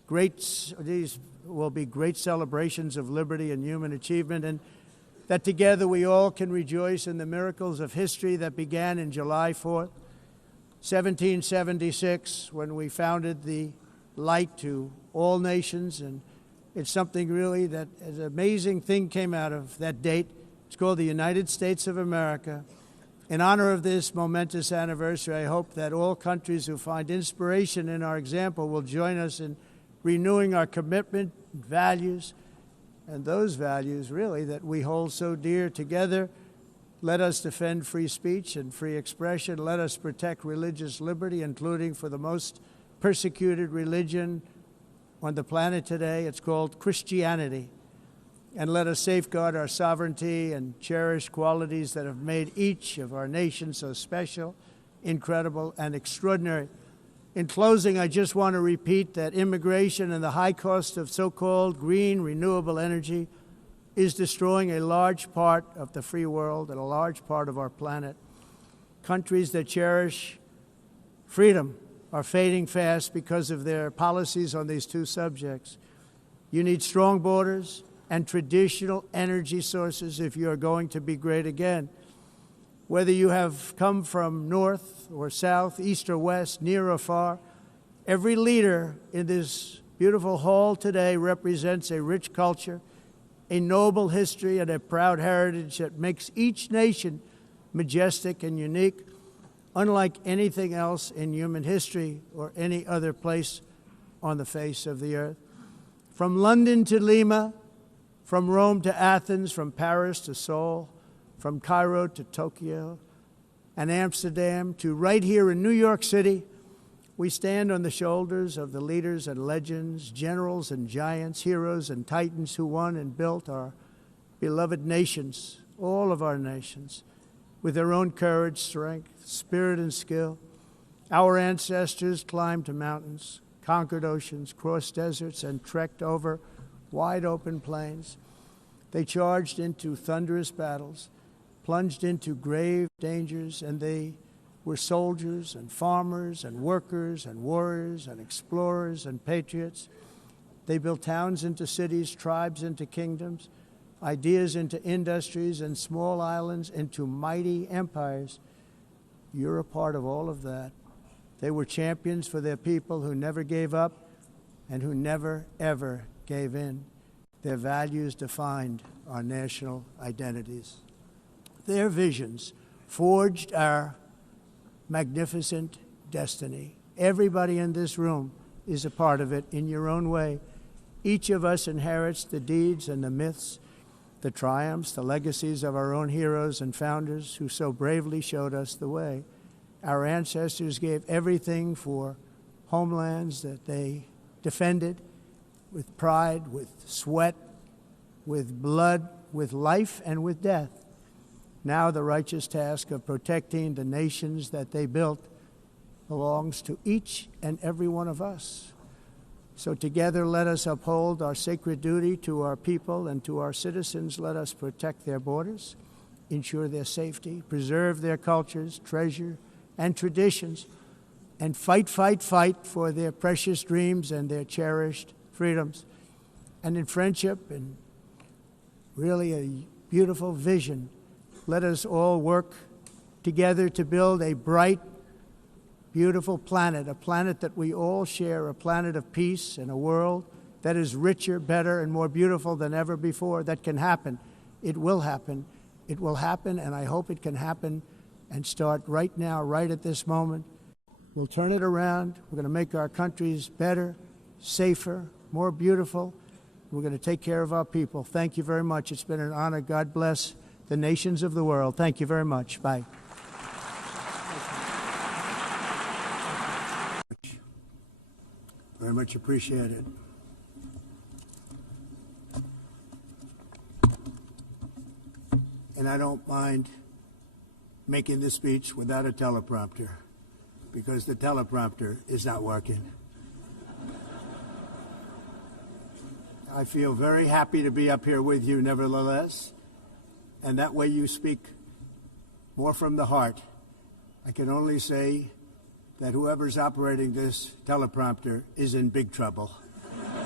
these will be great celebrations of liberty and human achievement, and that together we all can rejoice in the miracles of history that began in July 4th, 1776, when we founded the light to all nations. And it's something really that an amazing thing came out of that date. It's called the United States of America. In honor of this momentous anniversary, I hope that all countries who find inspiration in our example will join us in renewing our commitment, values, and those values, really, that we hold so dear. Together, let us defend free speech and free expression. Let us protect religious liberty, including for the most persecuted religion on the planet today. It's called Christianity. And let us safeguard our sovereignty and cherish qualities that have made each of our nations so special, incredible, and extraordinary. In closing, I just want to repeat that immigration and the high cost of so-called green renewable energy is destroying a large part of the free world and a large part of our planet. Countries that cherish freedom are fading fast because of their policies on these two subjects. You need strong borders and traditional energy sources if you are going to be great again. Whether you have come from north or south, east or west, near or far, every leader in this beautiful hall today represents a rich culture, a noble history, and a proud heritage that makes each nation majestic and unique, unlike anything else in human history or any other place on the face of the earth. From London to Lima, from Rome to Athens, from Paris to Seoul, from Cairo to Tokyo and Amsterdam to right here in New York City, we stand on the shoulders of the leaders and legends, generals and giants, heroes and titans who won and built our beloved nations, all of our nations, with their own courage, strength, spirit, and skill. Our ancestors climbed mountains, conquered oceans, crossed deserts, and trekked over wide open plains. They charged into thunderous battles, plunged into grave dangers, and they were soldiers and farmers and workers and warriors and explorers and patriots. They built towns into cities, tribes into kingdoms, ideas into industries, and small islands into mighty empires. You're a part of all of that. They were champions for their people who never gave up and who never, ever gave in. Their values defined our national identities. Their visions forged our magnificent destiny. Everybody in this room is a part of it in your own way. Each of us inherits the deeds and the myths, the triumphs, the legacies of our own heroes and founders who so bravely showed us the way. Our ancestors gave everything for homelands that they defended with pride, with sweat, with blood, with life, and with death. Now the righteous task of protecting the nations that they built belongs to each and every one of us. So together let us uphold our sacred duty to our people and to our citizens. Let us protect their borders, ensure their safety, preserve their cultures, treasure, and traditions, and fight, fight, fight for their precious dreams and their cherished freedoms. And in friendship and really a beautiful vision, let us all work together to build a bright, beautiful planet, a planet that we all share, a planet of peace and a world that is richer, better, and more beautiful than ever before. That can happen. It will happen. It will happen, and I hope it can happen and start right now, right at this moment. We'll turn it around. We're going to make our countries better, safer, more beautiful. We're going to take care of our people. Thank you very much. It's been an honor. God bless the nations of the world. Thank you very much. Bye. Very much appreciated. And I don't mind making this speech without a teleprompter, because the teleprompter is not working. I feel very happy to be up here with you, nevertheless, and that way you speak more from the heart. I can only say that whoever's operating this teleprompter is in big trouble.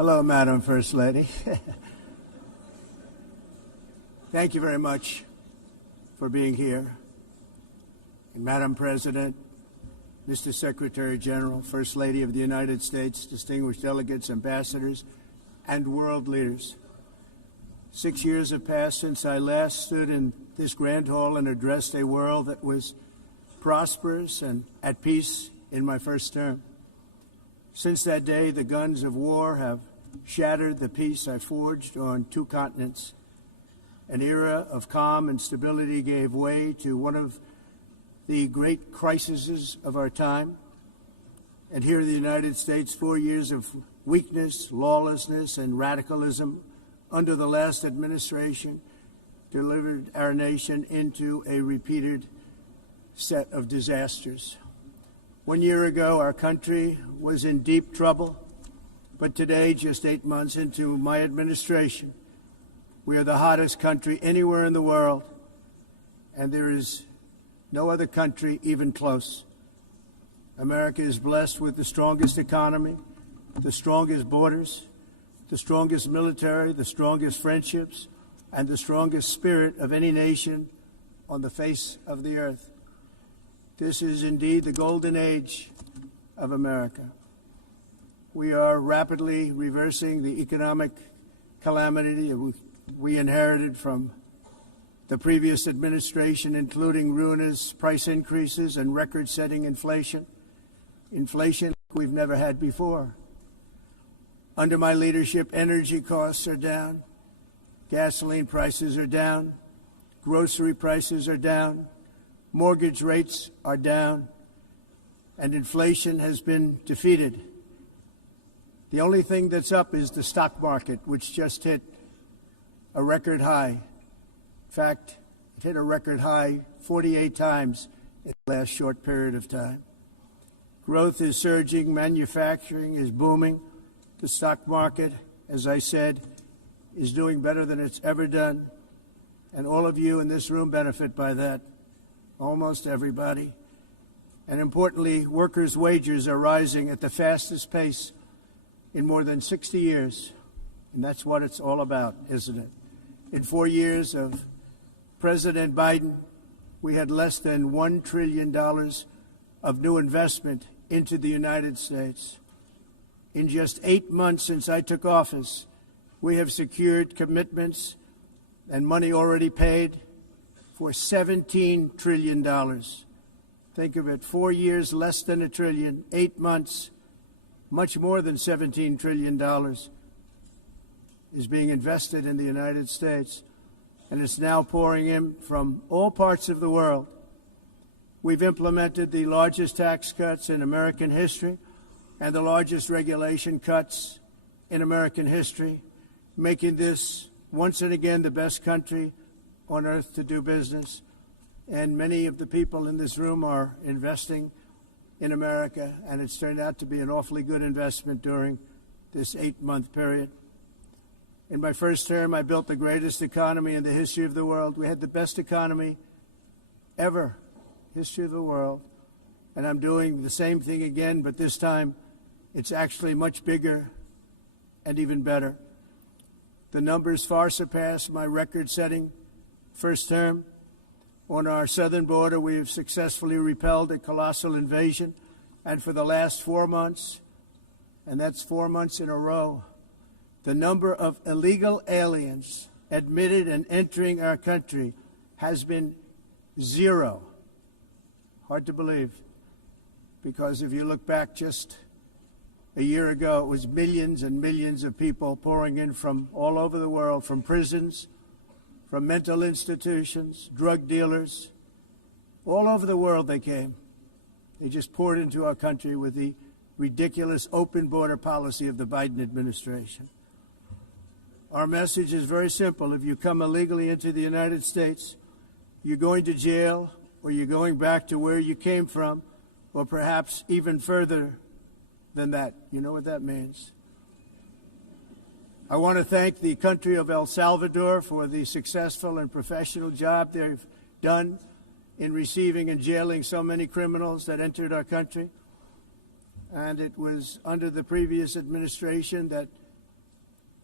Hello, Madam First Lady. Thank you very much for being here. And Madam President, Mr. Secretary General, First Lady of the United States, distinguished delegates, ambassadors, and world leaders. 6 years have passed since I last stood in this grand hall and addressed a world that was prosperous and at peace in my first term. Since that day, the guns of war have shattered the peace I forged on 2 continents. An era of calm and stability gave way to one of the great crises of our time. And here in the United States, 4 years of weakness, lawlessness, and radicalism under the last administration delivered our nation into a repeated set of disasters. 1 year ago, our country was in deep trouble, but today, just 8 months into my administration, we are the hottest country anywhere in the world, and there is no other country even close. America is blessed with the strongest economy, the strongest borders, the strongest military, the strongest friendships, and the strongest spirit of any nation on the face of the earth. This is indeed the golden age of America. We are rapidly reversing the economic calamity we inherited from the previous administration, including ruinous price increases and record-setting inflation we've never had before. Under my leadership, energy costs are down, gasoline prices are down, grocery prices are down, mortgage rates are down, and inflation has been defeated. The only thing that's up is the stock market, which just hit a record high. In fact, it hit a record high 48 times in the last short period of time. Growth is surging, manufacturing is booming. The stock market, as I said, is doing better than it's ever done. And all of you in this room benefit by that, almost everybody. And importantly, workers' wages are rising at the fastest pace in more than 60 years. And that's what it's all about, isn't it? In 4 years of President Biden, we had less than $1 trillion of new investment into the United States. In just 8 months since I took office, we have secured commitments and money already paid for $17 trillion. Think of it, 4 years, less than $1 trillion, 8 months, much more than $17 trillion is being invested in the United States, and it's now pouring in from all parts of the world. We've implemented the largest tax cuts in American history and the largest regulation cuts in American history, making this once and again the best country on earth to do business. And many of the people in this room are investing in America, and it's turned out to be an awfully good investment during this 8-month period. In my first term, I built the greatest economy in the history of the world. We had the best economy ever, history of the world. And I'm doing the same thing again, but this time it's actually much bigger and even better. The numbers far surpass my record-setting first term. On our southern border, we have successfully repelled a colossal invasion. And for the last 4 months, and that's 4 months in a row, the number of illegal aliens admitted and entering our country has been 0. Hard to believe, because if you look back just a year ago, it was millions and millions of people pouring in from all over the world, from prisons, from mental institutions, drug dealers. All over the world they came. They just poured into our country with the ridiculous open border policy of the Biden administration. Our message is very simple. If you come illegally into the United States, you're going to jail, or you're going back to where you came from, or perhaps even further than that. You know what that means. I want to thank the country of El Salvador for the successful and professional job they've done in receiving and jailing so many criminals that entered our country. And it was under the previous administration that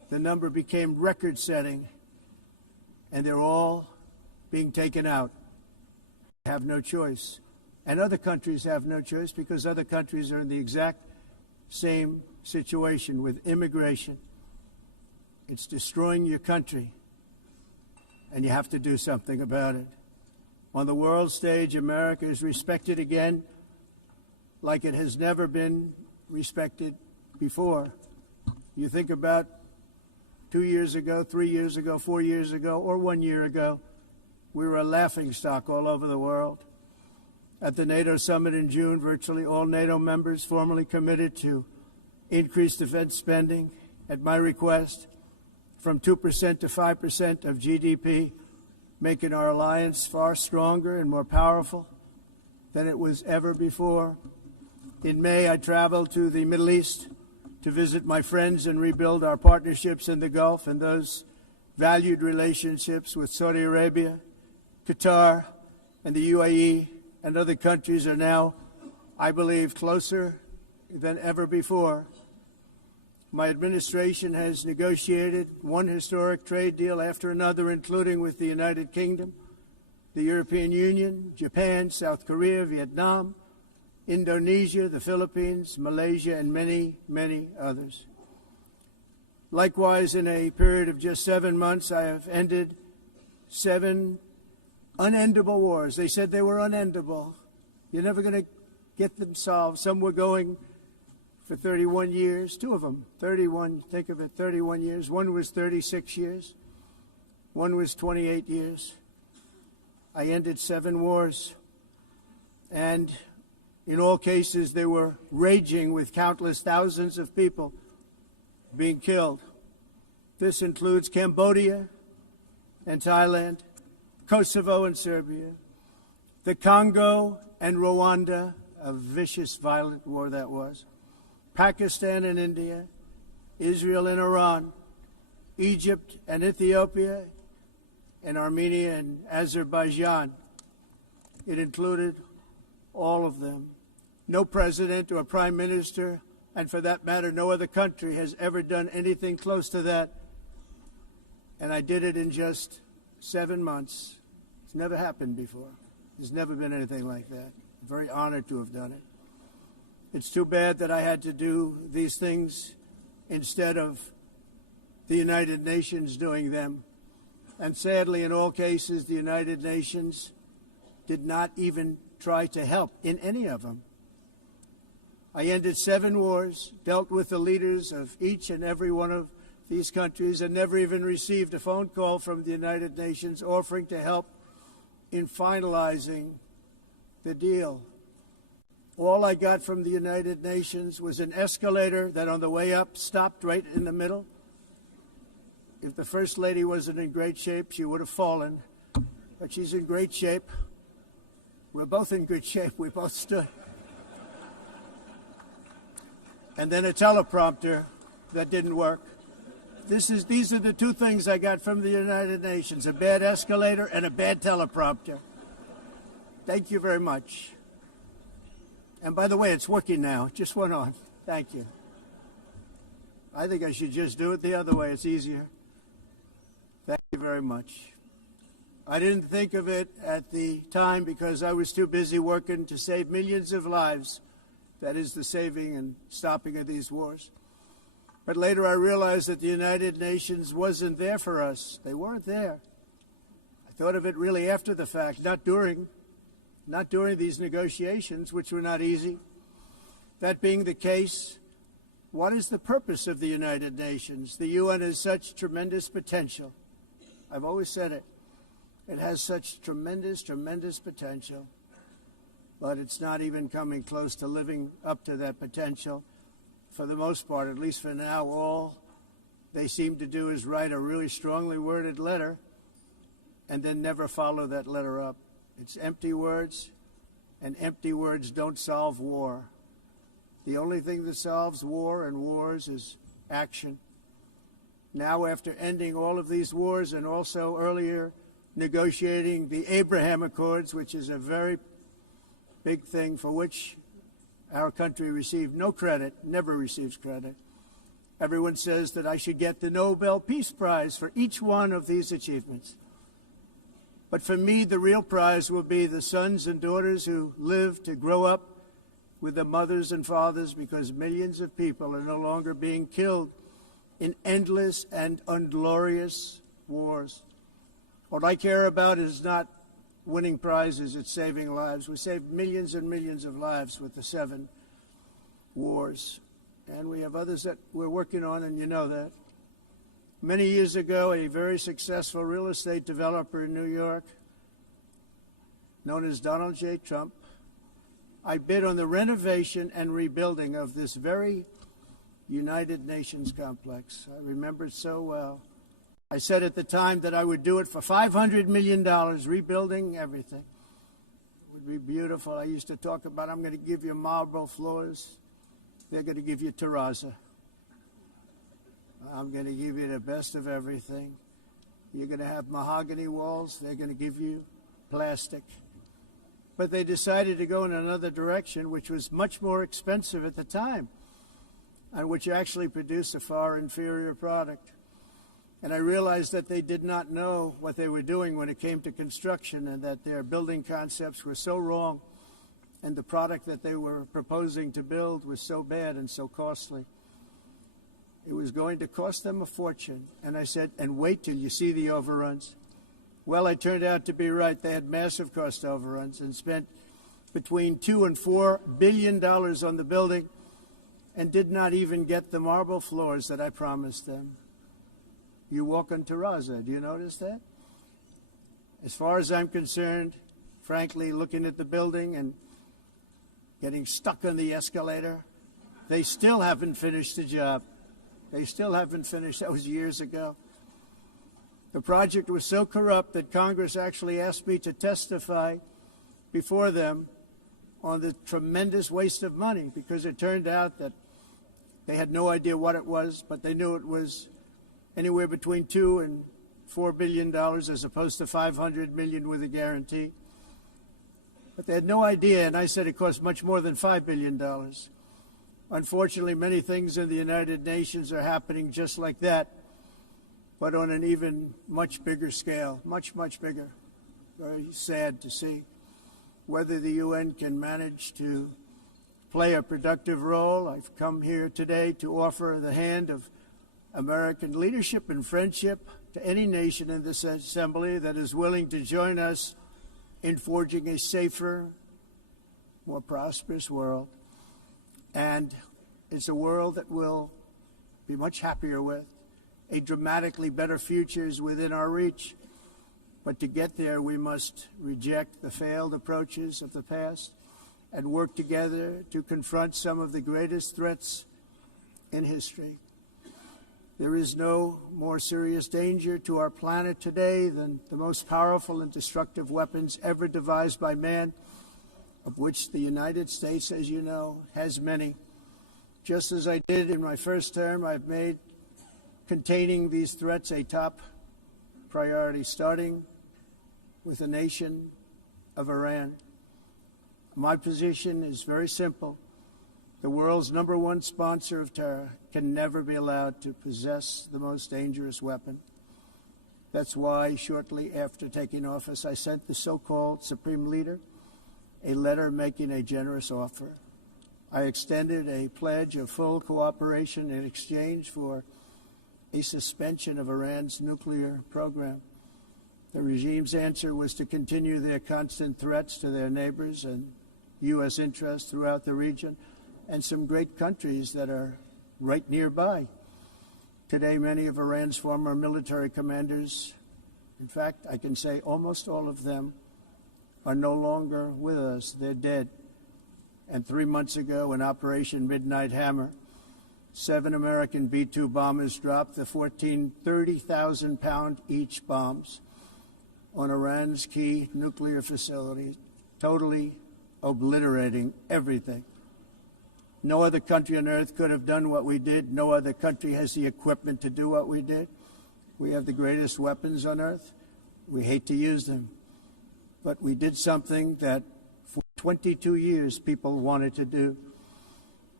the number became record-setting, and they're all being taken out. They have no choice. And other countries have no choice because other countries are in the exact same situation with immigration. It's destroying your country, and you have to do something about it. On the world stage, America is respected again like it has never been respected before. You think about 2 years ago, 3 years ago, 4 years ago, or 1 year ago, we were a laughingstock all over the world. At the NATO summit in June, virtually all NATO members formally committed to increase defense spending at my request from 2% to 5% of GDP, making our alliance far stronger and more powerful than it was ever before. In May, I traveled to the Middle East to visit my friends and rebuild our partnerships in the Gulf and those valued relationships with Saudi Arabia, Qatar, and the UAE and other countries are now, I believe, closer than ever before. My administration has negotiated one historic trade deal after another, including with the United Kingdom, the European Union, Japan, South Korea, Vietnam, Indonesia, the Philippines, Malaysia, and many, many others. Likewise, in a period of just 7 months, I have ended 7 unendable wars. They said they were unendable. You're never going to get them solved. Some were going for 31 years, 2 of them, 31, think of it, 31 years. One was 36 years. One was 28 years. I ended 7 wars. And in all cases, they were raging with countless thousands of people being killed. This includes Cambodia and Thailand, Kosovo and Serbia, the Congo and Rwanda, a vicious, violent war that was, Pakistan and India, Israel and Iran, Egypt and Ethiopia, and Armenia and Azerbaijan. It included all of them. No president or prime minister, and for that matter, no other country has ever done anything close to that. And I did it in just 7 months. It's never happened before. There's never been anything like that. I'm very honored to have done it. It's too bad that I had to do these things instead of the United Nations doing them. And sadly, in all cases, the United Nations did not even try to help in any of them. I ended 7 wars, dealt with the leaders of each and every one of these countries, and never even received a phone call from the United Nations offering to help in finalizing the deal. All I got from the United Nations was an escalator that on the way up stopped right in the middle. If the First Lady wasn't in great shape, she would have fallen, but she's in great shape. We're both in good shape. We both stood. And then a teleprompter that didn't work. These are the 2 things I got from the United Nations, a bad escalator and a bad teleprompter. Thank you very much. And by the way, it's working now. It just went on. Thank you. I think I should just do it the other way. It's easier. Thank you very much. I didn't think of it at the time because I was too busy working to save millions of lives. That is the saving and stopping of these wars. But later I realized that the United Nations wasn't there for us. They weren't there. I thought of it really after the fact, not during these negotiations, which were not easy. That being the case, what is the purpose of the United Nations? The UN has such tremendous potential. I've always said it. It has such tremendous, tremendous potential, but it's not even coming close to living up to that potential. For the most part, at least for now, all they seem to do is write a really strongly worded letter and then never follow that letter up. It's empty words, and empty words don't solve war. The only thing that solves war and wars is action. Now, after ending all of these wars and also earlier negotiating the Abraham Accords, which is a very big thing for which our country received no credit, never receives credit, Everyone says that I should get the Nobel Peace Prize for each one of these achievements. But for me, the real prize will be the sons and daughters who live to grow up with their mothers and fathers, because millions of people are no longer being killed in endless and unglorious wars. What I care about is not winning prizes, it's saving lives. We saved millions and millions of lives with the 7 wars. And we have others that we're working on, and you know that. Many years ago, a very successful real estate developer in New York, known as Donald J. Trump, I bid on the renovation and rebuilding of this very United Nations complex. I remember it so well. I said at the time that I would do it for $500 million, rebuilding everything. It would be beautiful. I used to talk about, I'm going to give you marble floors. They're going to give you terrazzo. I'm going to give you the best of everything. You're going to have mahogany walls. They're going to give you plastic. But they decided to go in another direction, which was much more expensive at the time, and which actually produced a far inferior product. And I realized that they did not know what they were doing when it came to construction, and that their building concepts were so wrong, and the product that they were proposing to build was so bad and so costly. It was going to cost them a fortune. And I said, and wait till you see the overruns. Well, I turned out to be right. They had massive cost overruns and spent between $2 and $4 billion on the building and did not even get the marble floors that I promised them. You walk on terrazzo. Do you notice that? As far as I'm concerned, frankly, looking at the building and getting stuck on the escalator, they still haven't finished the job. They still haven't finished. That was years ago. The project was so corrupt that Congress actually asked me to testify before them on the tremendous waste of money, because it turned out that they had no idea what it was, but they knew it was anywhere between $2 and $4 billion as opposed to $500 million with a guarantee. But they had no idea, and I said it cost much more than $5 billion. Unfortunately, many things in the United Nations are happening just like that, but on an even much bigger scale, much, much bigger. Very sad to see. Whether the UN can manage to play a productive role, I've come here today to offer the hand of American leadership and friendship to any nation in this assembly that is willing to join us in forging a safer, more prosperous world. And it's a world that we'll be much happier with. A dramatically better future is within our reach. But to get there, we must reject the failed approaches of the past and work together to confront some of the greatest threats in history. There is no more serious danger to our planet today than the most powerful and destructive weapons ever devised by man, of which the United States, as you know, has many. Just as I did in my first term, I've made containing these threats a top priority, starting with the nation of Iran. My position is very simple. The world's #1 sponsor of terror can never be allowed to possess the most dangerous weapon. That's why, shortly after taking office, I sent the so-called Supreme Leader a letter making a generous offer. I extended a pledge of full cooperation in exchange for a suspension of Iran's nuclear program. The regime's answer was to continue their constant threats to their neighbors and U.S. interests throughout the region, and some great countries that are right nearby. Today, many of Iran's former military commanders, in fact, I can say almost all of them, are no longer with us. They're dead. And 3 months ago, in Operation Midnight Hammer, 7 American B-2 bombers dropped the 14 30,000-pound each bombs on Iran's key nuclear facilities, totally obliterating everything. No other country on earth could have done what we did. No other country has the equipment to do what we did. We have the greatest weapons on earth. We hate to use them. But we did something that for 22 years people wanted to do.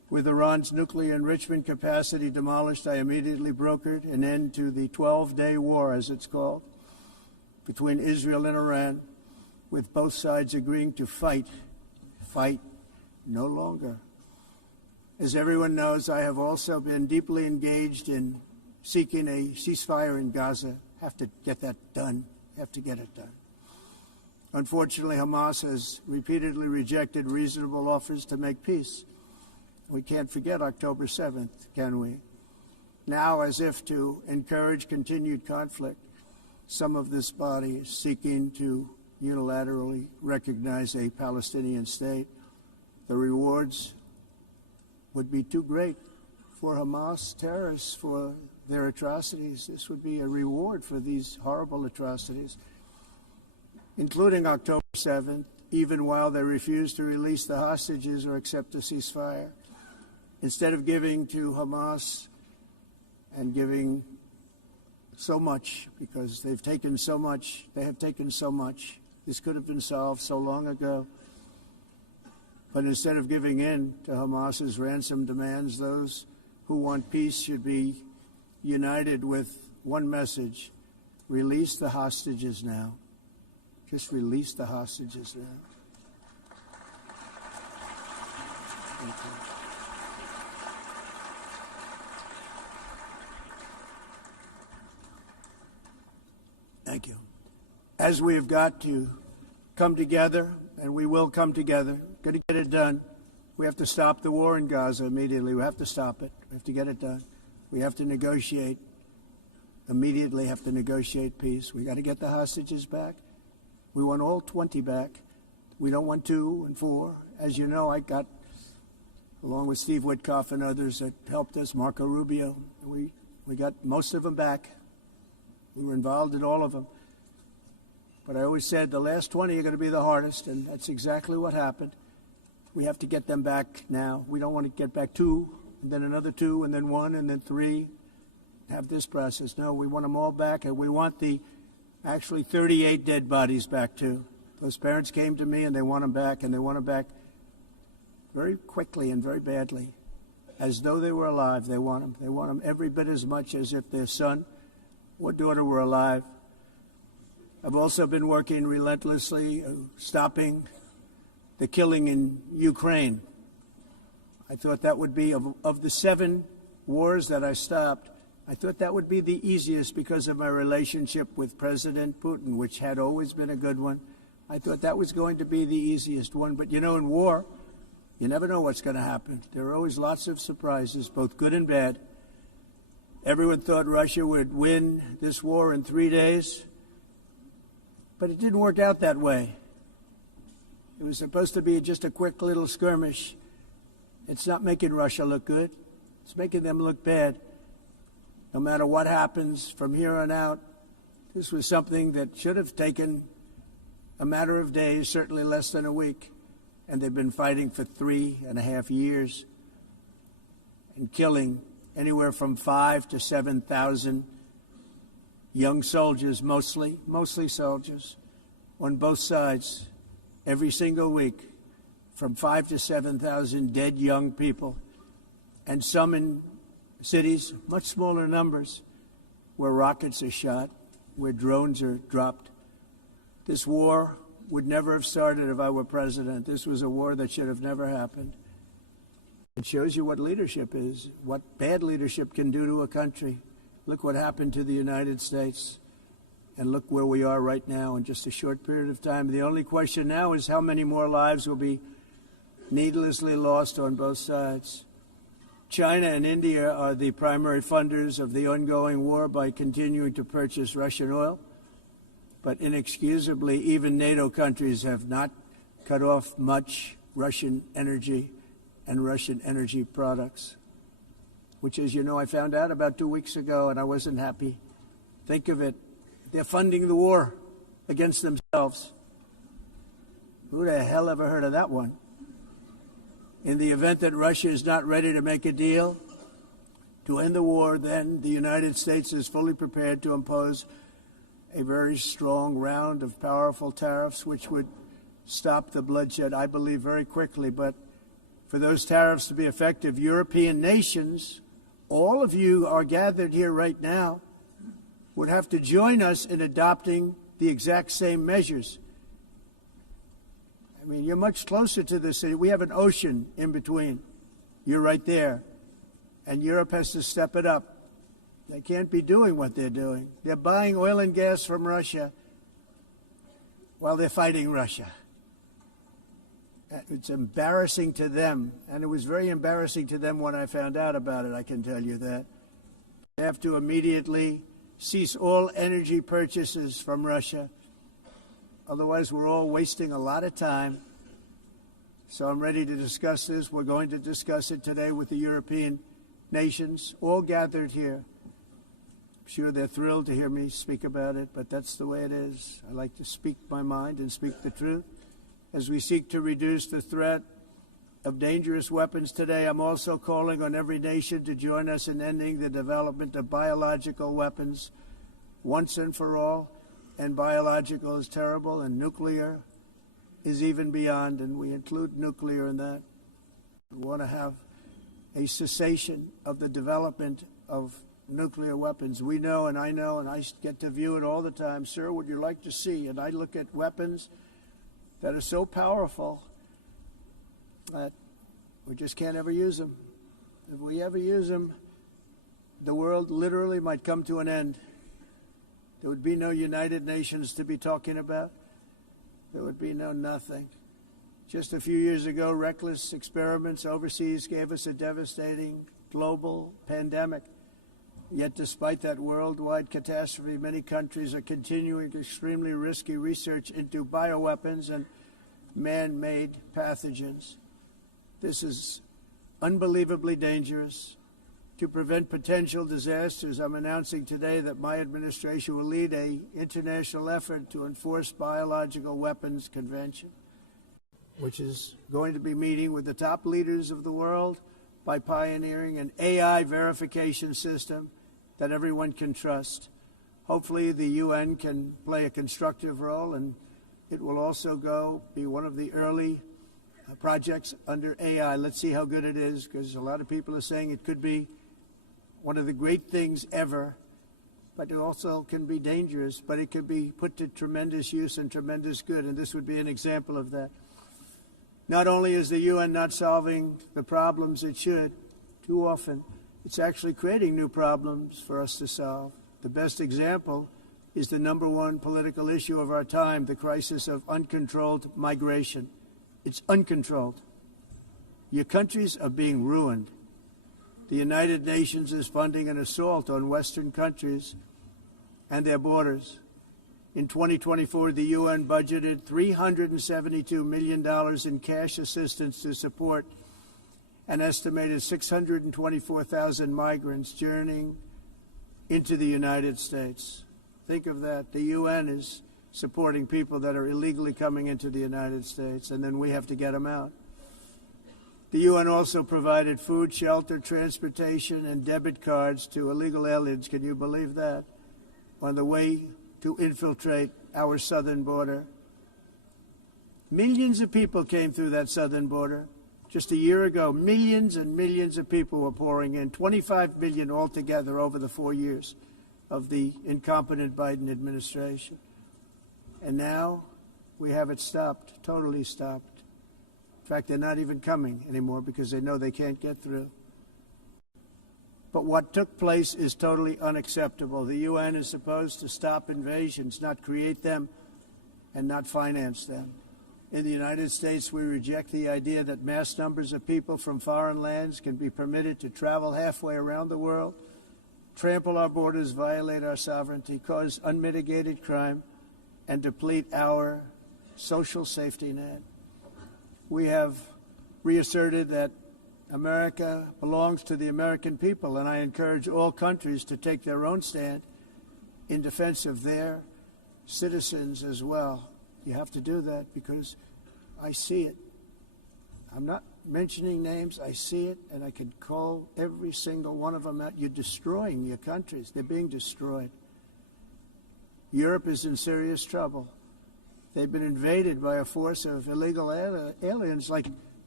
With Iran's nuclear enrichment capacity demolished, I immediately brokered an end to the 12-day war, as it's called, between Israel and Iran, with both sides agreeing to fight no longer. As everyone knows, I have also been deeply engaged in seeking a ceasefire in Gaza. Have to get that done. Have to get it done. Unfortunately, Hamas has repeatedly rejected reasonable offers to make peace. We can't forget October 7th, can we? Now, as if to encourage continued conflict, some of this body is seeking to unilaterally recognize a Palestinian state. The rewards would be too great for Hamas terrorists for their atrocities. This would be a reward for these horrible atrocities, including October 7th, even while they refuse to release the hostages or accept a ceasefire. Instead of giving to Hamas and giving so much, because they've taken so much, they have taken so much. This could have been solved so long ago. But instead of giving in to Hamas's ransom demands, those who want peace should be united with one message: release the hostages now. Just release the hostages now. Thank you. Thank you. As we have got to come together, and we will come together, got to get it done. We have to stop the war in Gaza immediately. We have to stop it. We have to get it done. We have to negotiate, immediately have to negotiate peace. We got to get the hostages back. We want all 20 back. We don't want 2 and 4. As you know, I got, along with Steve Witkoff and others that helped us, Marco Rubio, we got most of them back. We were involved in all of them. But I always said the last 20 are going to be the hardest, and that's exactly what happened. We have to get them back now. We don't want to get back 2, and then another 2, and then 1, and then 3. Have this process. No, we want them all back, and we want the actually 38 dead bodies back too. Those parents came to me, and they want them back, and they want them back very quickly and very badly, as though they were alive. They want them. They want them every bit as much as if their son or daughter were alive. I've also been working relentlessly, stopping the killing in Ukraine. I thought that would be, of the 7 wars that I stopped, I thought that would be the easiest because of my relationship with President Putin, which had always been a good one. I thought that was going to be the easiest one. But, you know, in war, you never know what's going to happen. There are always lots of surprises, both good and bad. Everyone thought Russia would win this war in 3 days, but it didn't work out that way. It was supposed to be just a quick little skirmish. It's not making Russia look good. It's making them look bad. No matter what happens from here on out, this was something that should have taken a matter of days, certainly less than a week. And they've been fighting for 3.5 years and killing anywhere from 5,000 to 7,000 young soldiers, mostly soldiers, on both sides, every single week, from 5,000 to 7,000 dead young people, and some in cities, much smaller numbers, where rockets are shot, where drones are dropped. This war would never have started if I were president. This was a war that should have never happened. It shows you what leadership is, what bad leadership can do to a country. Look what happened to the United States, and look where we are right now in just a short period of time. The only question now is how many more lives will be needlessly lost on both sides. China and India are the primary funders of the ongoing war by continuing to purchase Russian oil. But inexcusably, even NATO countries have not cut off much Russian energy and Russian energy products, which, as you know, I found out about 2 weeks ago, and I wasn't happy. Think of it. They're funding the war against themselves. Who the hell ever heard of that one? In the event that Russia is not ready to make a deal to end the war, then the United States is fully prepared to impose a very strong round of powerful tariffs, which would stop the bloodshed, I believe, very quickly. But For those tariffs to be effective, European nations, all of you are gathered here right now, would have to join us in adopting the exact same measures. I mean, you're much closer to the city. We have an ocean in between. You're right there. And Europe has to step it up. They can't be doing what they're doing. They're buying oil and gas from Russia while they're fighting Russia. It's embarrassing to them, and it was very embarrassing to them when I found out about it, I can tell you that. They have to immediately cease all energy purchases from Russia. Otherwise, we're all wasting a lot of time. So I'm ready to discuss this. We're going to discuss it today with the European nations, all gathered here. I'm sure they're thrilled to hear me speak about it, but that's the way it is. I like to speak my mind and speak the truth. As we seek to reduce the threat of dangerous weapons today, I'm also calling on every nation to join us in ending the development of biological weapons once and for all. And biological is terrible, and nuclear is even beyond, and we include nuclear in that. We want to have a cessation of the development of nuclear weapons. We know, and I get to view it all the time. Sir, would you like to see? And I look at weapons that are so powerful that we just can't ever use them. If we ever use them, the world literally might come to an end. There would be no United Nations to be talking about. There would be no nothing. Just a few years ago, reckless experiments overseas gave us a devastating global pandemic. Yet despite that worldwide catastrophe, many countries are continuing extremely risky research into bioweapons and man-made pathogens. This is unbelievably dangerous. To prevent potential disasters, I'm announcing today that my administration will lead an international effort to enforce Biological Weapons Convention, which is going to be meeting with the top leaders of the world by pioneering an AI verification system that everyone can trust. Hopefully the UN can play a constructive role, and it will also be one of the early projects under AI. Let's see how good it is, because a lot of people are saying it could be one of the great things ever, but it also can be dangerous, but it could be put to tremendous use and tremendous good, and this would be an example of that. Not only is the UN not solving the problems it should, too often, it's actually creating new problems for us to solve. The best example is the #1 political issue of our time, the crisis of uncontrolled migration. It's uncontrolled. Your countries are being ruined. The United Nations is funding an assault on Western countries and their borders. In 2024, the UN budgeted $372 million in cash assistance to support an estimated 624,000 migrants journeying into the United States. Think of that. The UN is supporting people that are illegally coming into the United States, and then we have to get them out. The UN also provided food, shelter, transportation, and debit cards to illegal aliens. Can you believe that? On the way to infiltrate our southern border. Millions of people came through that southern border. Just a year ago, millions and millions of people were pouring in, 25 million altogether over the 4 years of the incompetent Biden administration. And now we have it stopped, totally stopped. In fact, they're not even coming anymore because they know they can't get through. But what took place is totally unacceptable. The UN is supposed to stop invasions, not create them and not finance them. In the United States, we reject the idea that mass numbers of people from foreign lands can be permitted to travel halfway around the world, trample our borders, violate our sovereignty, cause unmitigated crime, and deplete our social safety net. We have reasserted that America belongs to the American people, and I encourage all countries to take their own stand in defense of their citizens as well. You have to do that because I see it. I'm not mentioning names. I see it, and I can call every single one of them out. You're destroying your countries. They're being destroyed. Europe is in serious trouble. They've been invaded by a force of illegal aliens like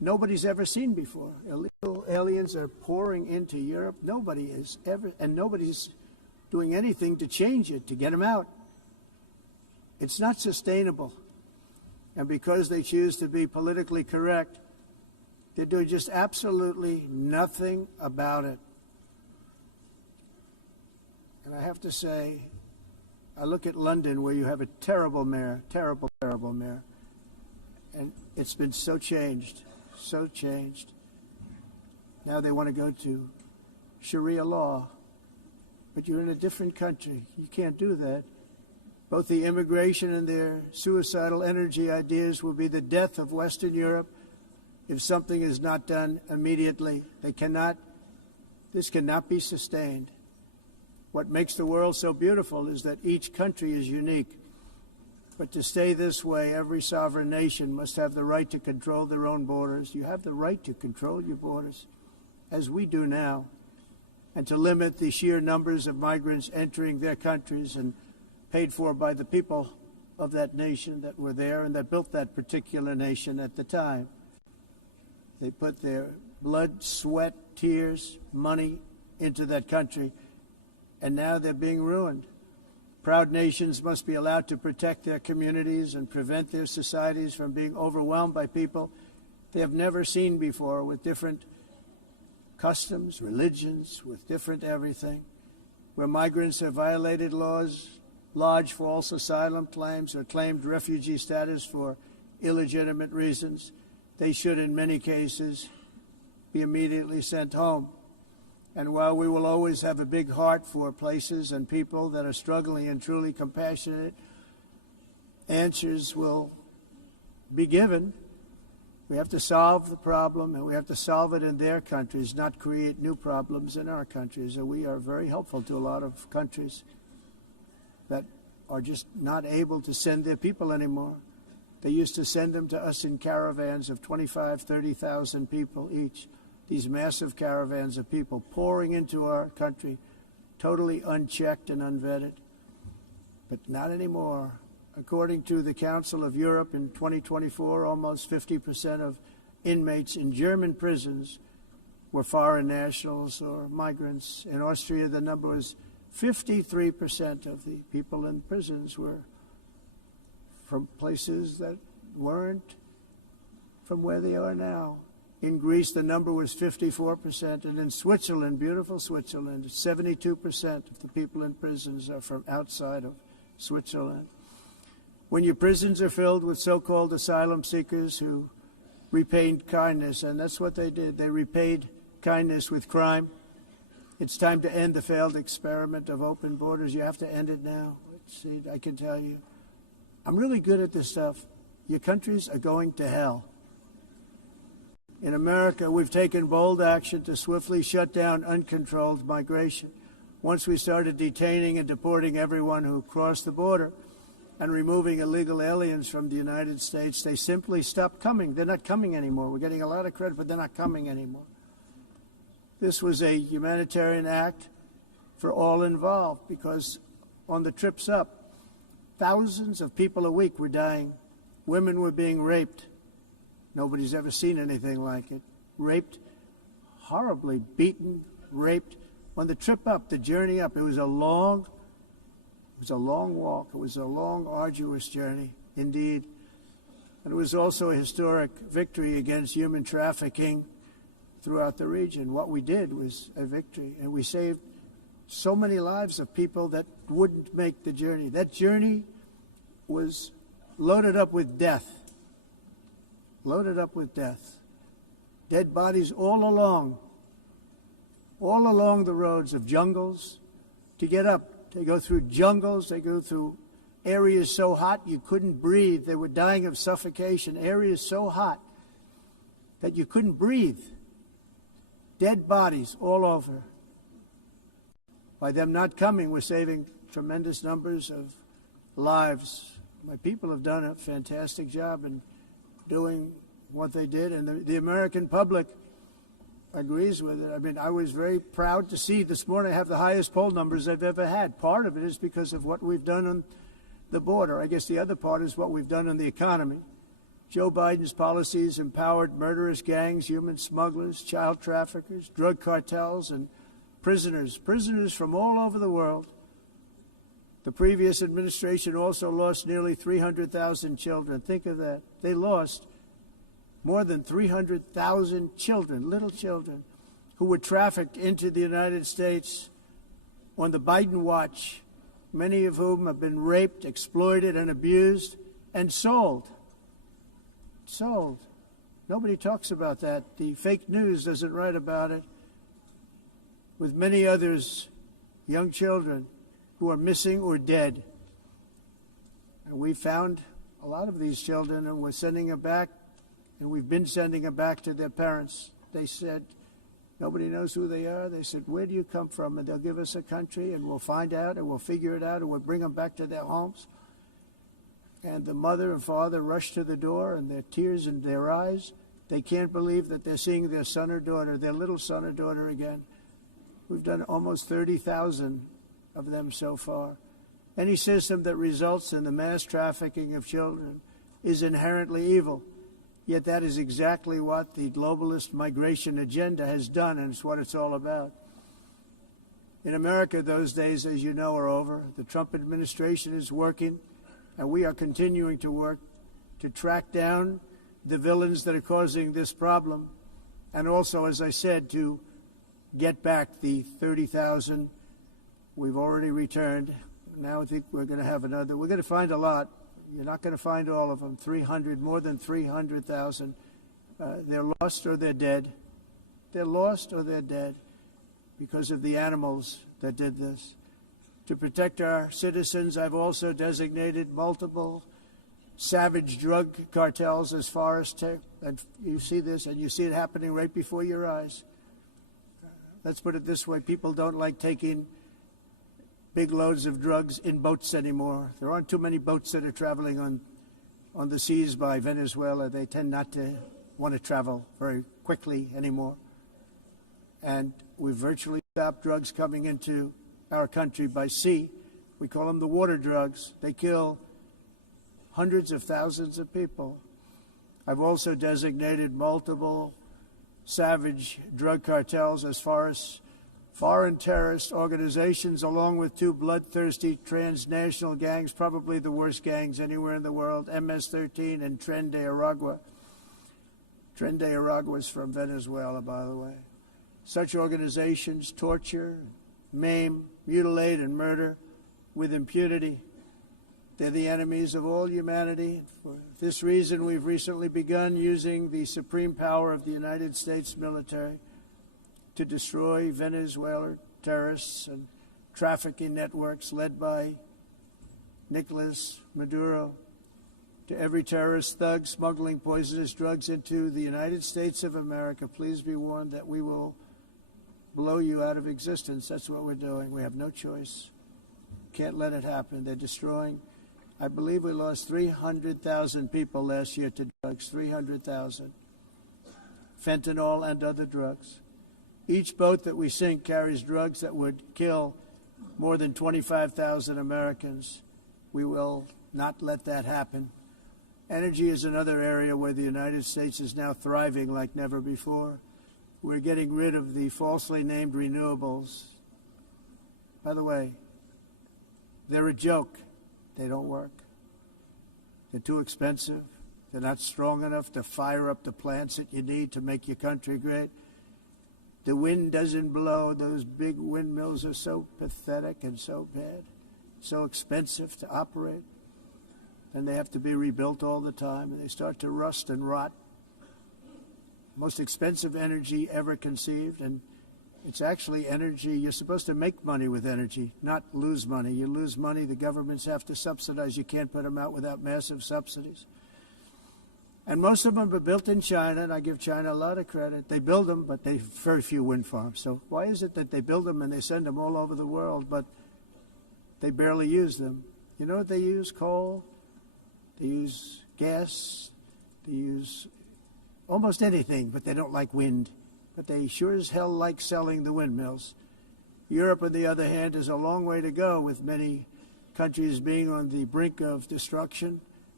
nobody's ever seen before. Illegal aliens are pouring into Europe. Nobody is ever, and nobody's doing anything to change it, to get them out. It's not sustainable. And because they choose to be politically correct, they're doing just absolutely nothing about it. And I have to say, I look at London, where you have a terrible mayor, terrible mayor, and it's been so changed. So changed. Now they want to go to Sharia law, but you're in a different country. You can't do that. Both the immigration and their suicidal energy ideas will be the death of Western Europe if something is not done immediately. This cannot be sustained. What makes the world so beautiful is that each country is unique. But to stay this way, every sovereign nation must have the right to control their own borders. You have the right to control your borders, as we do now, and to limit the sheer numbers of migrants entering their countries and paid for by the people of that nation that were there and that built that particular nation at the time. They put their blood, sweat, tears, money into that country, and now they're being ruined. Proud nations must be allowed to protect their communities and prevent their societies from being overwhelmed by people they have never seen before, with different customs, religions, with different everything. Where migrants have violated laws, lodged false asylum claims, or claimed refugee status for illegitimate reasons, they should, in many cases, be immediately sent home. And while we will always have a big heart for places and people that are struggling and truly compassionate, answers will be given. We have to solve the problem, and we have to solve it in their countries, not create new problems in our countries. And we are very helpful to a lot of countries that are just not able to send their people anymore. They used to send them to us in caravans of 25,000, 30,000 people each. These massive caravans of people pouring into our country, totally unchecked and unvetted. But not anymore. According to the Council of Europe, in 2024, almost 50% of inmates in German prisons were foreign nationals or migrants. In Austria, the number was 53% of the people in prisons were from places that weren't from where they are now. In Greece, the number was 54%, and in Switzerland, beautiful Switzerland, 72% of the people in prisons are from outside of Switzerland. When your prisons are filled with so-called asylum seekers who repaid kindness, and that's what they did, they repaid kindness with crime, it's time to end the failed experiment of open borders. You have to end it now. See, I can tell you, I'm really good at this stuff. Your countries are going to hell. In America, we've taken bold action to swiftly shut down uncontrolled migration. Once we started detaining and deporting everyone who crossed the border and removing illegal aliens from the United States, they simply stopped coming. They're not coming anymore. We're getting a lot of credit, but they're not coming anymore. This was a humanitarian act for all involved, because on the trips up, thousands of people a week were dying. Women were being raped. Nobody's ever seen anything like it. Raped, horribly beaten, raped. On the trip up, the journey up, it was a long walk. It was a long, arduous journey, indeed. And it was also a historic victory against human trafficking throughout the region. What we did was a victory, and we saved so many lives of people that wouldn't make the journey. That journey was loaded up with death. Loaded up with death. Dead bodies all along the roads of jungles to get up. They go through jungles, they go through areas so hot you couldn't breathe. They were dying of suffocation, areas so hot that you couldn't breathe. Dead bodies all over. By them not coming, we're saving tremendous numbers of lives. My people have done a fantastic job in doing what they did, and the American public agrees with it. I mean, I was very proud to see this morning I have the highest poll numbers I've ever had. Part of it is because of what we've done on the border. I guess the other part is what we've done on the economy. Joe Biden's policies empowered murderous gangs, human smugglers, child traffickers, drug cartels, and prisoners from all over the world. The previous administration also lost nearly 300,000 children. Think of that. They lost more than 300,000 children, little children, who were trafficked into the United States on the Biden watch, many of whom have been raped, exploited, and abused, and sold. Sold. Nobody talks about that. The fake news doesn't write about it. With many others, young children who are missing or dead. And we found a lot of these children, and we're sending them back, and we've been sending them back to their parents. They said, nobody knows who they are. They said, where do you come from? And they'll give us a country, and we'll find out, and we'll figure it out, and we'll bring them back to their homes. And the mother and father rush to the door, and their tears in their eyes. They can't believe that they're seeing their son or daughter, their little son or daughter again. We've done almost 30,000 of them so far. Any system that results in the mass trafficking of children is inherently evil. Yet that is exactly what the globalist migration agenda has done, and it's what it's all about. In America, those days, as you know, are over. The Trump administration is working, and we are continuing to work to track down the villains that are causing this problem, and also, as I said, to get back the 30,000 we've already returned. Now I think we're going to have another. We're going to find a lot. You're not going to find all of them. 300, more than 300,000. They're lost or they're dead. They're lost or they're dead because of the animals that did this. To protect our citizens, I've also designated multiple savage drug cartels as far as and you see this, and you see it happening right before your eyes. Let's put it this way. People don't like taking big loads of drugs in boats anymore. There aren't too many boats that are traveling on the seas by Venezuela. They tend not to want to travel very quickly anymore. And we've virtually stopped drugs coming into our country by sea. We call them the water drugs. They kill hundreds of thousands of people. I've also designated multiple savage drug cartels as far as foreign terrorist organizations, along with two bloodthirsty transnational gangs, probably the worst gangs anywhere in the world, MS-13 and Tren de Aragua. Tren de Aragua is from Venezuela, by the way. Such organizations torture, maim, mutilate, and murder with impunity. They're the enemies of all humanity. For this reason, we've recently begun using the supreme power of the United States military to destroy Venezuelan terrorists and trafficking networks led by Nicolas Maduro. To every terrorist thug smuggling poisonous drugs into the United States of America, please be warned that we will blow you out of existence. That's what we're doing. We have no choice. Can't let it happen. They're destroying. I believe we lost 300,000 people last year to drugs, 300,000. Fentanyl and other drugs. Each boat that we sink carries drugs that would kill more than 25,000 Americans. We will not let that happen. Energy is another area where the United States is now thriving like never before. We're getting rid of the falsely named renewables. By the way, they're a joke. They don't work. They're too expensive. They're not strong enough to fire up the plants that you need to make your country great. The wind doesn't blow. Those big windmills are so pathetic and so bad, so expensive to operate. And they have to be rebuilt all the time, and they start to rust and rot. Most expensive energy ever conceived, and it's actually energy. You're supposed to make money with energy, not lose money. You lose money, the governments have to subsidize. You can't put them out without massive subsidies. And most of them are built in China, and I give China a lot of credit. They build them, but they have very few wind farms. So why is it that they build them and they send them all over the world, but they barely use them? You know what they use? Coal. They use gas. They use almost anything, but they don't like wind. But they sure as hell like selling the windmills. Europe, on the other hand, has a long way to go, with many countries being on the brink of destruction.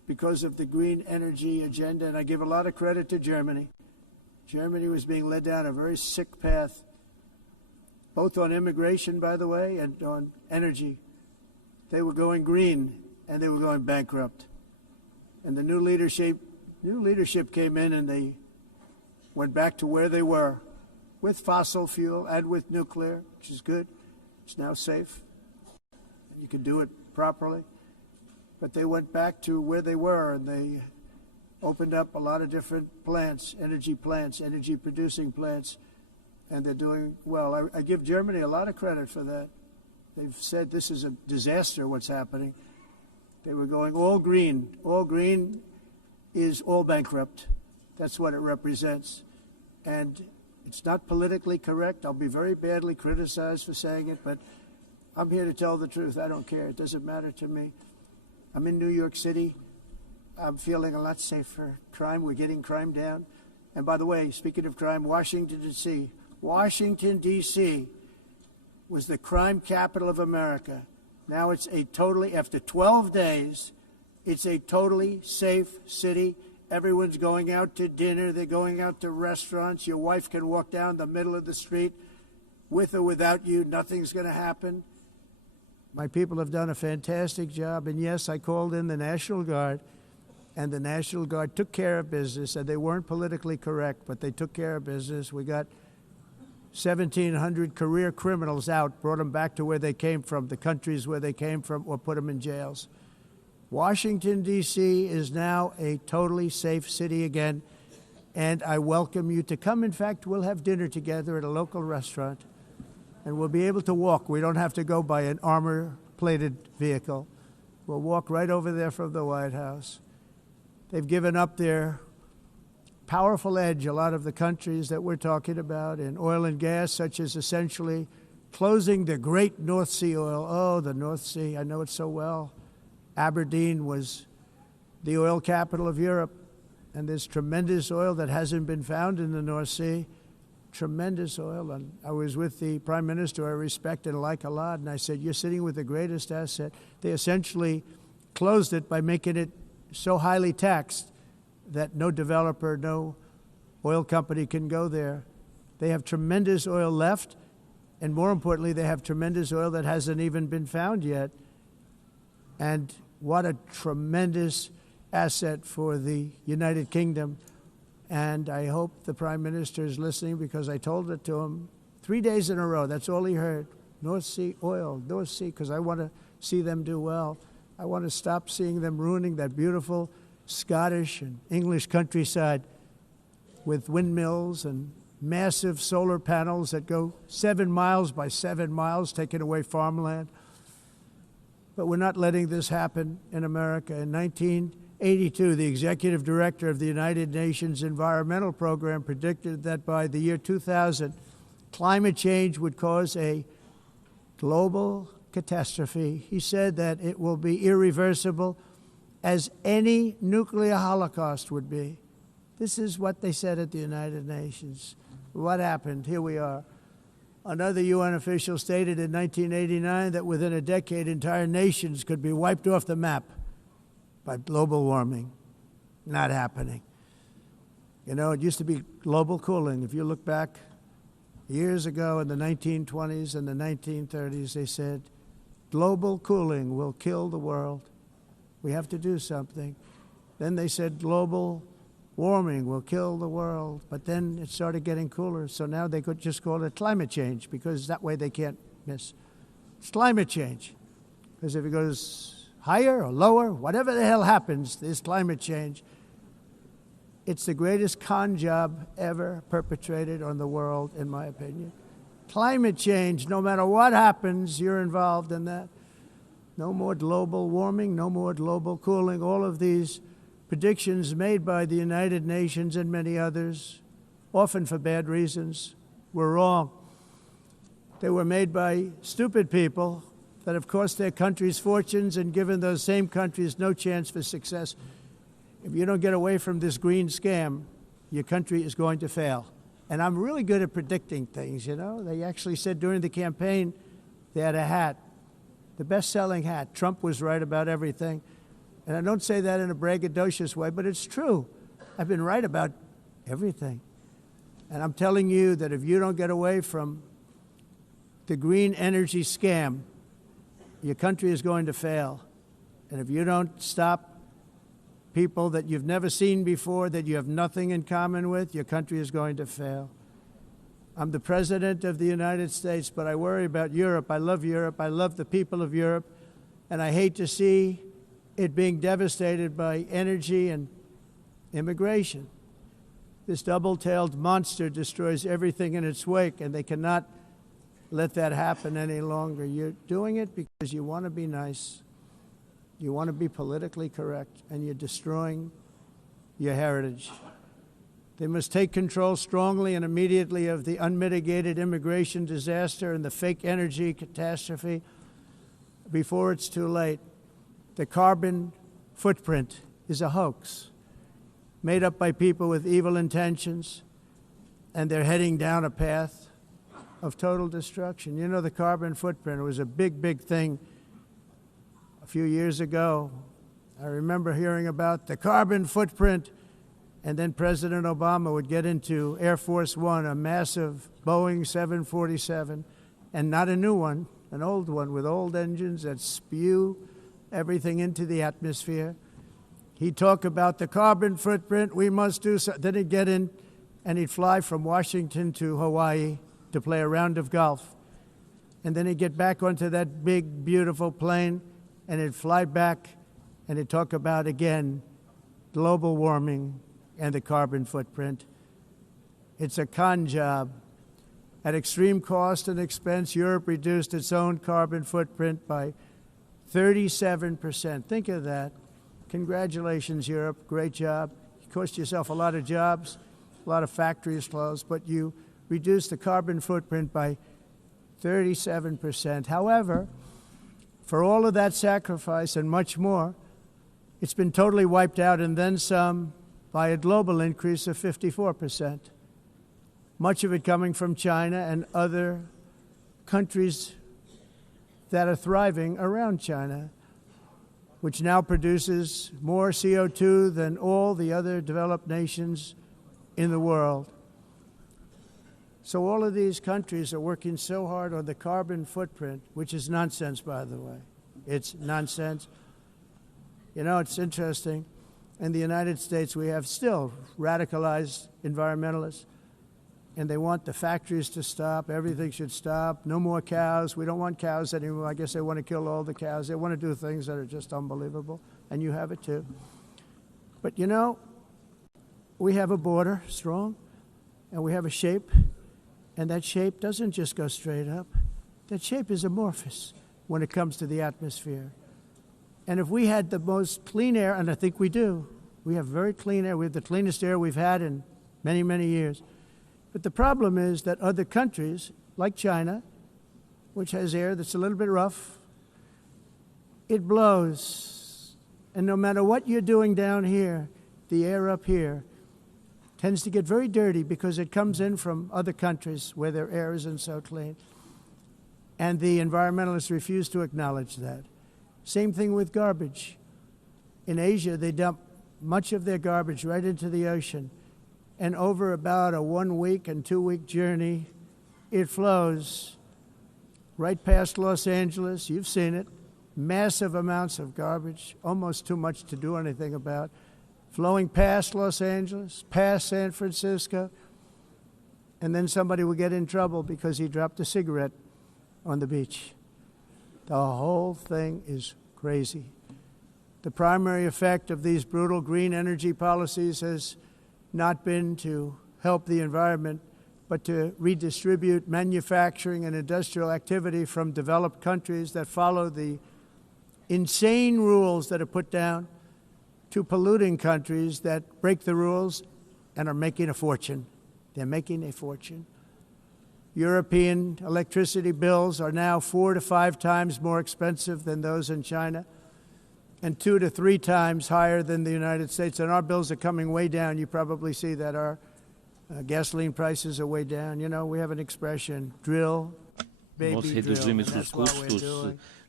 because of the green energy agenda, and I give a lot of credit to Germany. Germany was being led down a very sick path, both on immigration, by the way, and on energy. They were going green, and they were going bankrupt. And the new leadership came in, and they went back to where they were, with fossil fuel and with nuclear, which is good. It's now safe. You can do it properly. But they went back to where they were, and they opened up a lot of different plants, energy-producing plants, and they're doing well. I give Germany a lot of credit for that. They've said this is a disaster, what's happening. They were going all green. All green is all bankrupt. That's what it represents. And it's not politically correct. I'll be very badly criticized for saying it, but I'm here to tell the truth. I don't care. It doesn't matter to me. I'm in New York City. I'm feeling a lot safer. Crime, we're getting crime down. And by the way, speaking of crime, Washington, D.C. was the crime capital of America. Now it's after 12 days, it's a totally safe city. Everyone's going out to dinner. They're going out to restaurants. Your wife can walk down the middle of the street with or without you. Nothing's going to happen. My people have done a fantastic job. And yes, I called in the National Guard, and the National Guard took care of business. And they weren't politically correct, but they took care of business. We got 1,700 career criminals out, brought them back to where they came from, the countries where they came from, or put them in jails. Washington, D.C. is now a totally safe city again, and I welcome you to come. In fact, we'll have dinner together at a local restaurant, and we'll be able to walk. We don't have to go by an armor-plated vehicle. We'll walk right over there from the White House. They've given up their powerful edge, a lot of the countries that we're talking about, in oil and gas, such as essentially closing the great North Sea oil. Oh, the North Sea, I know it so well. Aberdeen was the oil capital of Europe, and there's tremendous oil that hasn't been found in the North Sea, tremendous oil. And I was with the Prime Minister I respect and like a lot, and I said, you're sitting with the greatest asset. They essentially closed it by making it so highly taxed that no developer, no oil company can go there. They have tremendous oil left, and more importantly, they have tremendous oil that hasn't even been found yet. And what a tremendous asset for the United Kingdom. And I hope the Prime Minister is listening, because I told it to him 3 days in a row. That's all he heard. North Sea oil, North Sea, because I want to see them do well. I want to stop seeing them ruining that beautiful Scottish and English countryside with windmills and massive solar panels that go 7 miles by 7 miles, taking away farmland. But we're not letting this happen in America. In 1982, the executive director of the United Nations Environmental Program predicted that by the year 2000, climate change would cause a global catastrophe. He said that it will be irreversible, as any nuclear holocaust would be. This is what they said at the United Nations. What happened? Here we are. Another UN official stated in 1989 that within a decade, entire nations could be wiped off the map by global warming. Not happening. You know, it used to be global cooling. If you look back years ago in the 1920s and the 1930s, they said, global cooling will kill the world. We have to do something. Then they said global warming will kill the world. But then it started getting cooler. So now they could just call it climate change, because that way they can't miss. It's climate change. Because if it goes higher or lower, whatever the hell happens, there's climate change. It's the greatest con job ever perpetrated on the world, in my opinion. Climate change, no matter what happens, you're involved in that. No more global warming, no more global cooling. All of these predictions made by the United Nations and many others, often for bad reasons, were wrong. They were made by stupid people that have cost their countries fortunes and given those same countries no chance for success. If you don't get away from this green scam, your country is going to fail. And I'm really good at predicting things, you know. They actually said during the campaign they had a hat, the best-selling hat. Trump was right about everything. And I don't say that in a braggadocious way, but it's true. I've been right about everything. And I'm telling you that if you don't get away from the green energy scam, your country is going to fail. And if you don't stop people that you've never seen before, that you have nothing in common with, your country is going to fail. I'm the President of the United States, but I worry about Europe. I love Europe. I love the people of Europe. And I hate to see it being devastated by energy and immigration. This double-tailed monster destroys everything in its wake, and they cannot let that happen any longer. You're doing it because you want to be nice. You want to be politically correct, and you're destroying your heritage. They must take control strongly and immediately of the unmitigated immigration disaster and the fake energy catastrophe before it's too late. The carbon footprint is a hoax made up by people with evil intentions, and they're heading down a path of total destruction. You know, the carbon footprint was a big, big thing a few years ago. I remember hearing about the carbon footprint, and then President Obama would get into Air Force One, a massive Boeing 747, and not a new one, an old one with old engines that spew everything into the atmosphere. He'd talk about the carbon footprint, we must do so. Then he'd get in and he'd fly from Washington to Hawaii to play a round of golf. And then he'd get back onto that big, beautiful plane and he'd fly back and he'd talk about, again, global warming and the carbon footprint. It's a con job. At extreme cost and expense, Europe reduced its own carbon footprint by 37%. Think of that. Congratulations, Europe. Great job. You cost yourself a lot of jobs, a lot of factories closed, but you reduced the carbon footprint by 37%. However, for all of that sacrifice and much more, it's been totally wiped out and then some by a global increase of 54%. Much of it coming from China and other countries that are thriving around China, which now produces more CO2 than all the other developed nations in the world. So all of these countries are working so hard on the carbon footprint, which is nonsense, by the way. It's nonsense. You know, it's interesting. In the United States, we have still radicalized environmentalists, and they want the factories to stop. Everything should stop. No more cows. We don't want cows anymore. I guess they want to kill all the cows. They want to do things that are just unbelievable, and you have it too. But you know, we have a border, strong, and we have a shape, and that shape doesn't just go straight up. That shape is amorphous when it comes to the atmosphere. And if we had the most clean air, and I think we do, we have very clean air. We have the cleanest air we've had in many, many years. But the problem is that other countries, like China, which has air that's a little bit rough, it blows. And no matter what you're doing down here, the air up here tends to get very dirty because it comes in from other countries where their air isn't so clean. And the environmentalists refuse to acknowledge that. Same thing with garbage. In Asia, they dump much of their garbage right into the ocean. And over about a 1 week and 2 week journey, it flows right past Los Angeles. You've seen it. Massive amounts of garbage, almost too much to do anything about, flowing past Los Angeles, past San Francisco, and then somebody will get in trouble because he dropped a cigarette on the beach. The whole thing is crazy. The primary effect of these brutal green energy policies has not been to help the environment, but to redistribute manufacturing and industrial activity from developed countries that follow the insane rules that are put down to polluting countries that break the rules and are making a fortune. They're making a fortune. European electricity bills are now 4 to 5 times more expensive than those in China, and 2 to 3 times higher than the United States. And our bills are coming way down. You probably see that our gasoline prices are way down. You know, we have an expression, drill, baby, Nós drill. reduzimos And os that's what we're custos doing.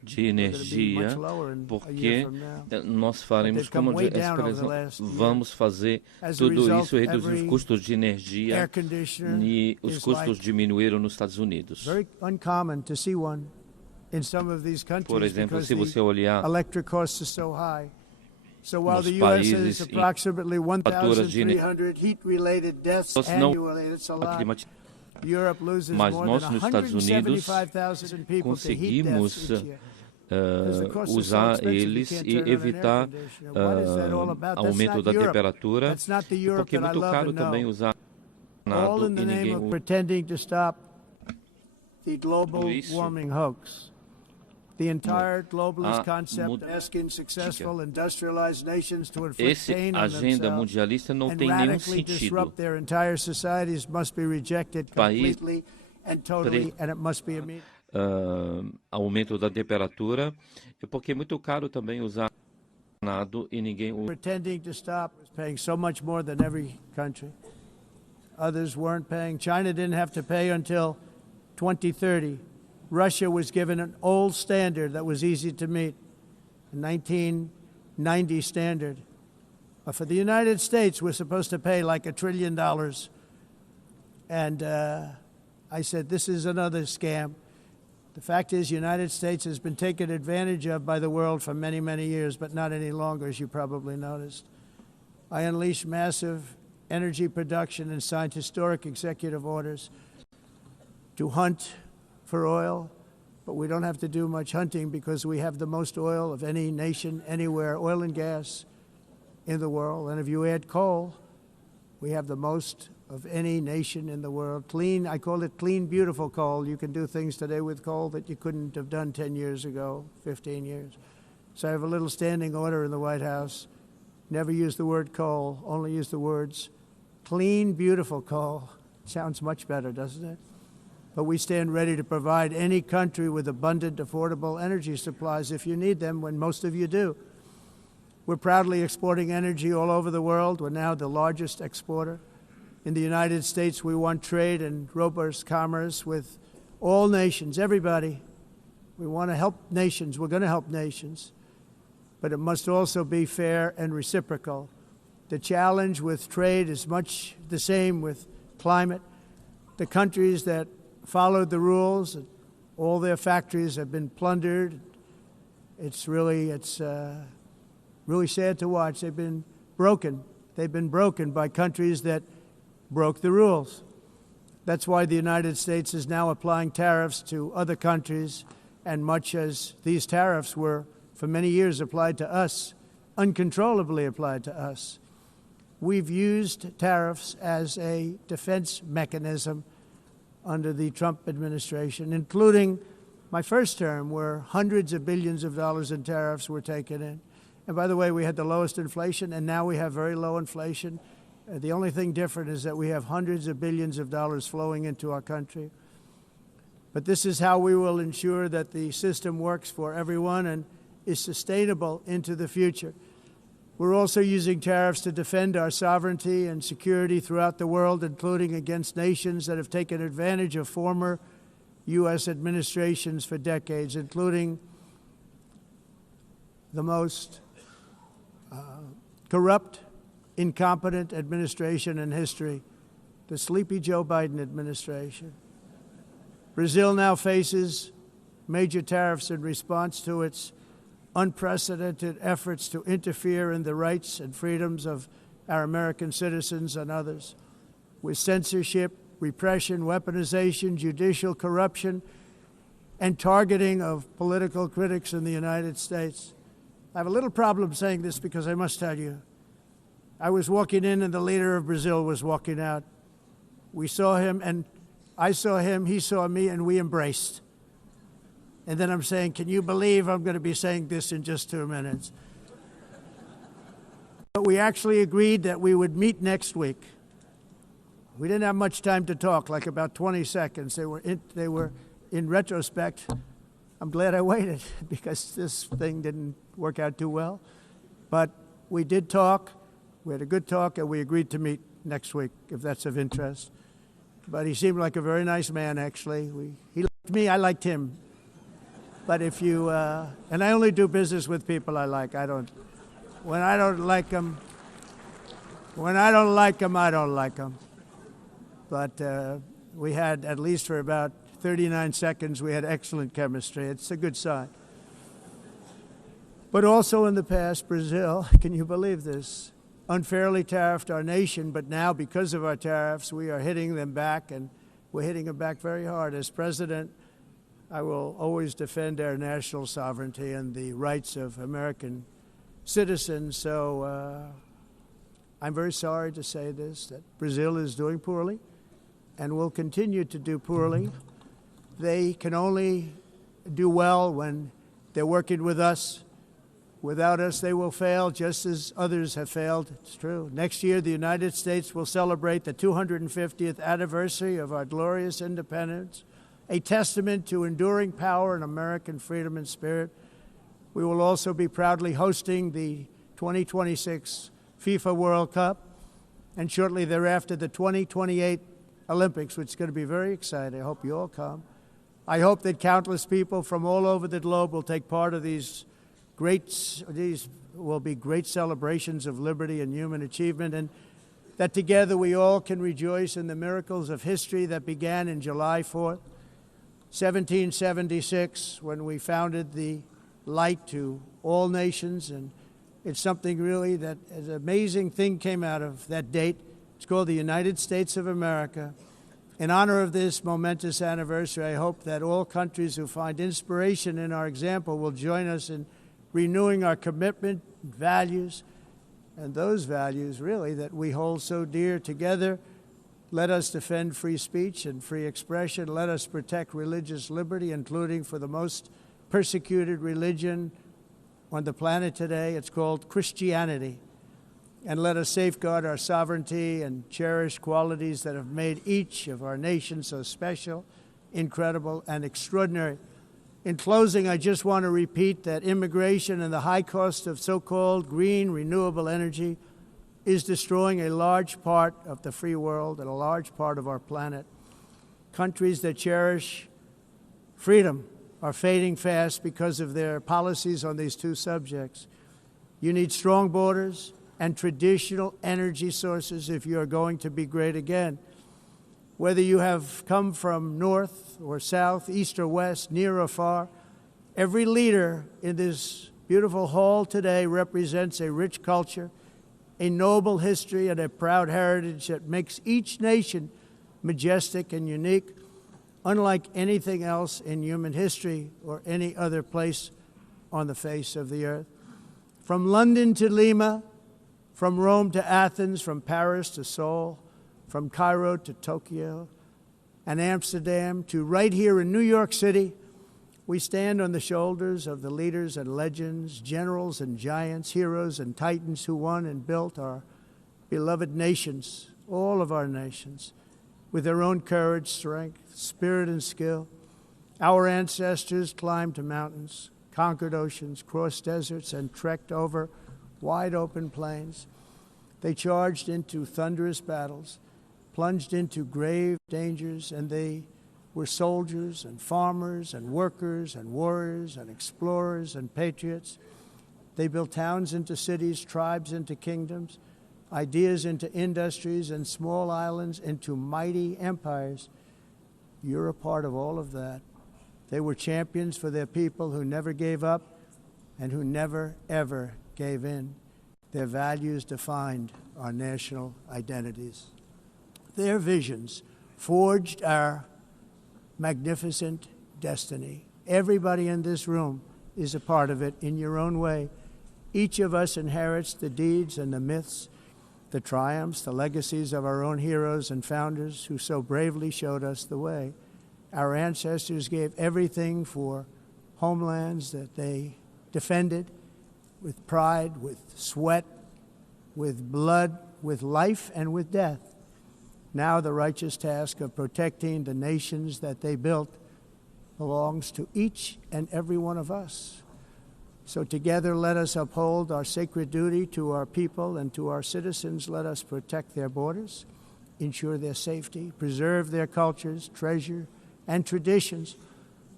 de energia, porque nós faremos, como a expressão, vamos fazer tudo isso, reduzir os custos de energia, e os custos diminuíram nos Estados Unidos. Por exemplo, se você olhar nos países em faturas de energia não climática, mas nós nos Estados Unidos conseguimos usar eles e evitar aumento da temperatura, porque é muito caro também usar nada e ninguém usa isso. The entire globalist concept asking successful industrialized nations to inflict pain on themselves and radically disrupt their entire societies must be rejected completely and totally, and it must be immediate. Aumento da temperatura, porque é muito caro também usar nada e ninguém usa. Pretending to stop, paying so much more than every country. Others weren't paying. China didn't have to pay until 2030. Russia was given an old standard that was easy to meet, a 1990 standard. But for the United States, we're supposed to pay like $1 trillion. And I said, this is another scam. The fact is, the United States has been taken advantage of by the world for many, many years, but not any longer, as you probably noticed. I unleashed massive energy production and signed historic executive orders to hunt for oil, but we don't have to do much hunting because we have the most oil of any nation anywhere, oil and gas in the world. And if you add coal, we have the most of any nation in the world. Clean, I call it clean, beautiful coal. You can do things today with coal that you couldn't have done 10 years ago, 15 years. So I have a little standing order in the White House. Never use the word coal, only use the words clean, beautiful coal. Sounds much better, doesn't it? But we stand ready to provide any country with abundant, affordable energy supplies if you need them, when most of you do. We're proudly exporting energy all over the world. We're now the largest exporter. In the United States, we want trade and robust commerce with all nations, everybody. We want to help nations. We're going to help nations. But it must also be fair and reciprocal. The challenge with trade is much the same with climate. The countries that followed the rules, all their factories have been plundered. It's really sad to watch. They've been broken. They've been broken by countries that broke the rules. That's why the United States is now applying tariffs to other countries, and much as these tariffs were for many years applied to us, uncontrollably applied to us. We've used tariffs as a defense mechanism under the Trump administration, including my first term, where hundreds of billions of dollars in tariffs were taken in. And by the way, we had the lowest inflation, and now we have very low inflation. The only thing different is that we have hundreds of billions of dollars flowing into our country. But this is how we will ensure that the system works for everyone and is sustainable into the future. We're also using tariffs to defend our sovereignty and security throughout the world, including against nations that have taken advantage of former U.S. administrations for decades, including the most corrupt, incompetent administration in history, the sleepy Joe Biden administration. Brazil now faces major tariffs in response to its unprecedented efforts to interfere in the rights and freedoms of our American citizens and others, with censorship, repression, weaponization, judicial corruption, and targeting of political critics in the United States. I have a little problem saying this because I must tell you, I was walking in and the leader of Brazil was walking out. We saw him, and I saw him, he saw me, and we embraced. And then I'm saying, can you believe I'm going to be saying this in just 2 minutes? But we actually agreed that we would meet next week. We didn't have much time to talk, like about 20 seconds. They were in retrospect, I'm glad I waited because this thing didn't work out too well. But we did talk. We had a good talk, and we agreed to meet next week, if that's of interest. But he seemed like a very nice man, actually. He liked me, I liked him. But if you, and I only do business with people I like. When I don't like them, I don't like them. But we had, at least for about 39 seconds, we had excellent chemistry. It's a good sign. But also in the past, Brazil, can you believe this, unfairly tariffed our nation, but now because of our tariffs, we are hitting them back, and we're hitting them back very hard. As president, I will always defend our national sovereignty and the rights of American citizens. So I'm very sorry to say this, that Brazil is doing poorly and will continue to do poorly. They can only do well when they're working with us. Without us, they will fail, just as others have failed. It's true. Next year, the United States will celebrate the 250th anniversary of our glorious independence, a testament to enduring power and American freedom and spirit. We will also be proudly hosting the 2026 FIFA World Cup, and shortly thereafter, the 2028 Olympics, which is going to be very exciting. I hope you all come. I hope that countless people from all over the globe will take part of these will be great celebrations of liberty and human achievement, and that together we all can rejoice in the miracles of history that began in July 4th, 1776, when we founded the light to all nations. And it's something really that an amazing thing came out of that date. It's called the United States of America. In honor of this momentous anniversary, I hope that all countries who find inspiration in our example will join us in renewing our commitment, values, and those values, really, that we hold so dear together. Let us defend free speech and free expression. Let us protect religious liberty, including for the most persecuted religion on the planet today. It's called Christianity. And let us safeguard our sovereignty and cherish qualities that have made each of our nations so special, incredible, and extraordinary. In closing, I just want to repeat that immigration and the high cost of so-called green renewable energy is destroying a large part of the free world and a large part of our planet. Countries that cherish freedom are fading fast because of their policies on these two subjects. You need strong borders and traditional energy sources if you are going to be great again. Whether you have come from north or south, east or west, near or far, every leader in this beautiful hall today represents a rich culture, a noble history, and a proud heritage that makes each nation majestic and unique, unlike anything else in human history or any other place on the face of the earth. From London to Lima, from Rome to Athens, from Paris to Seoul, from Cairo to Tokyo and Amsterdam to right here in New York City, we stand on the shoulders of the leaders and legends, generals and giants, heroes and titans who won and built our beloved nations, all of our nations, with their own courage, strength, spirit, and skill. Our ancestors climbed mountains, conquered oceans, crossed deserts, and trekked over wide open plains. They charged into thunderous battles, plunged into grave dangers, and they were soldiers and farmers and workers and warriors and explorers and patriots. They built towns into cities, tribes into kingdoms, ideas into industries, and small islands into mighty empires. You're a part of all of that. They were champions for their people who never gave up and who never, ever gave in. Their values defined our national identities. Their visions forged our magnificent destiny. Everybody in this room is a part of it in your own way. Each of us inherits the deeds and the myths, the triumphs, the legacies of our own heroes and founders who so bravely showed us the way. Our ancestors gave everything for homelands that they defended with pride, with sweat, with blood, with life, and with death. Now the righteous task of protecting the nations that they built belongs to each and every one of us. So together let us uphold our sacred duty to our people and to our citizens. Let us protect their borders, ensure their safety, preserve their cultures, treasure, and traditions,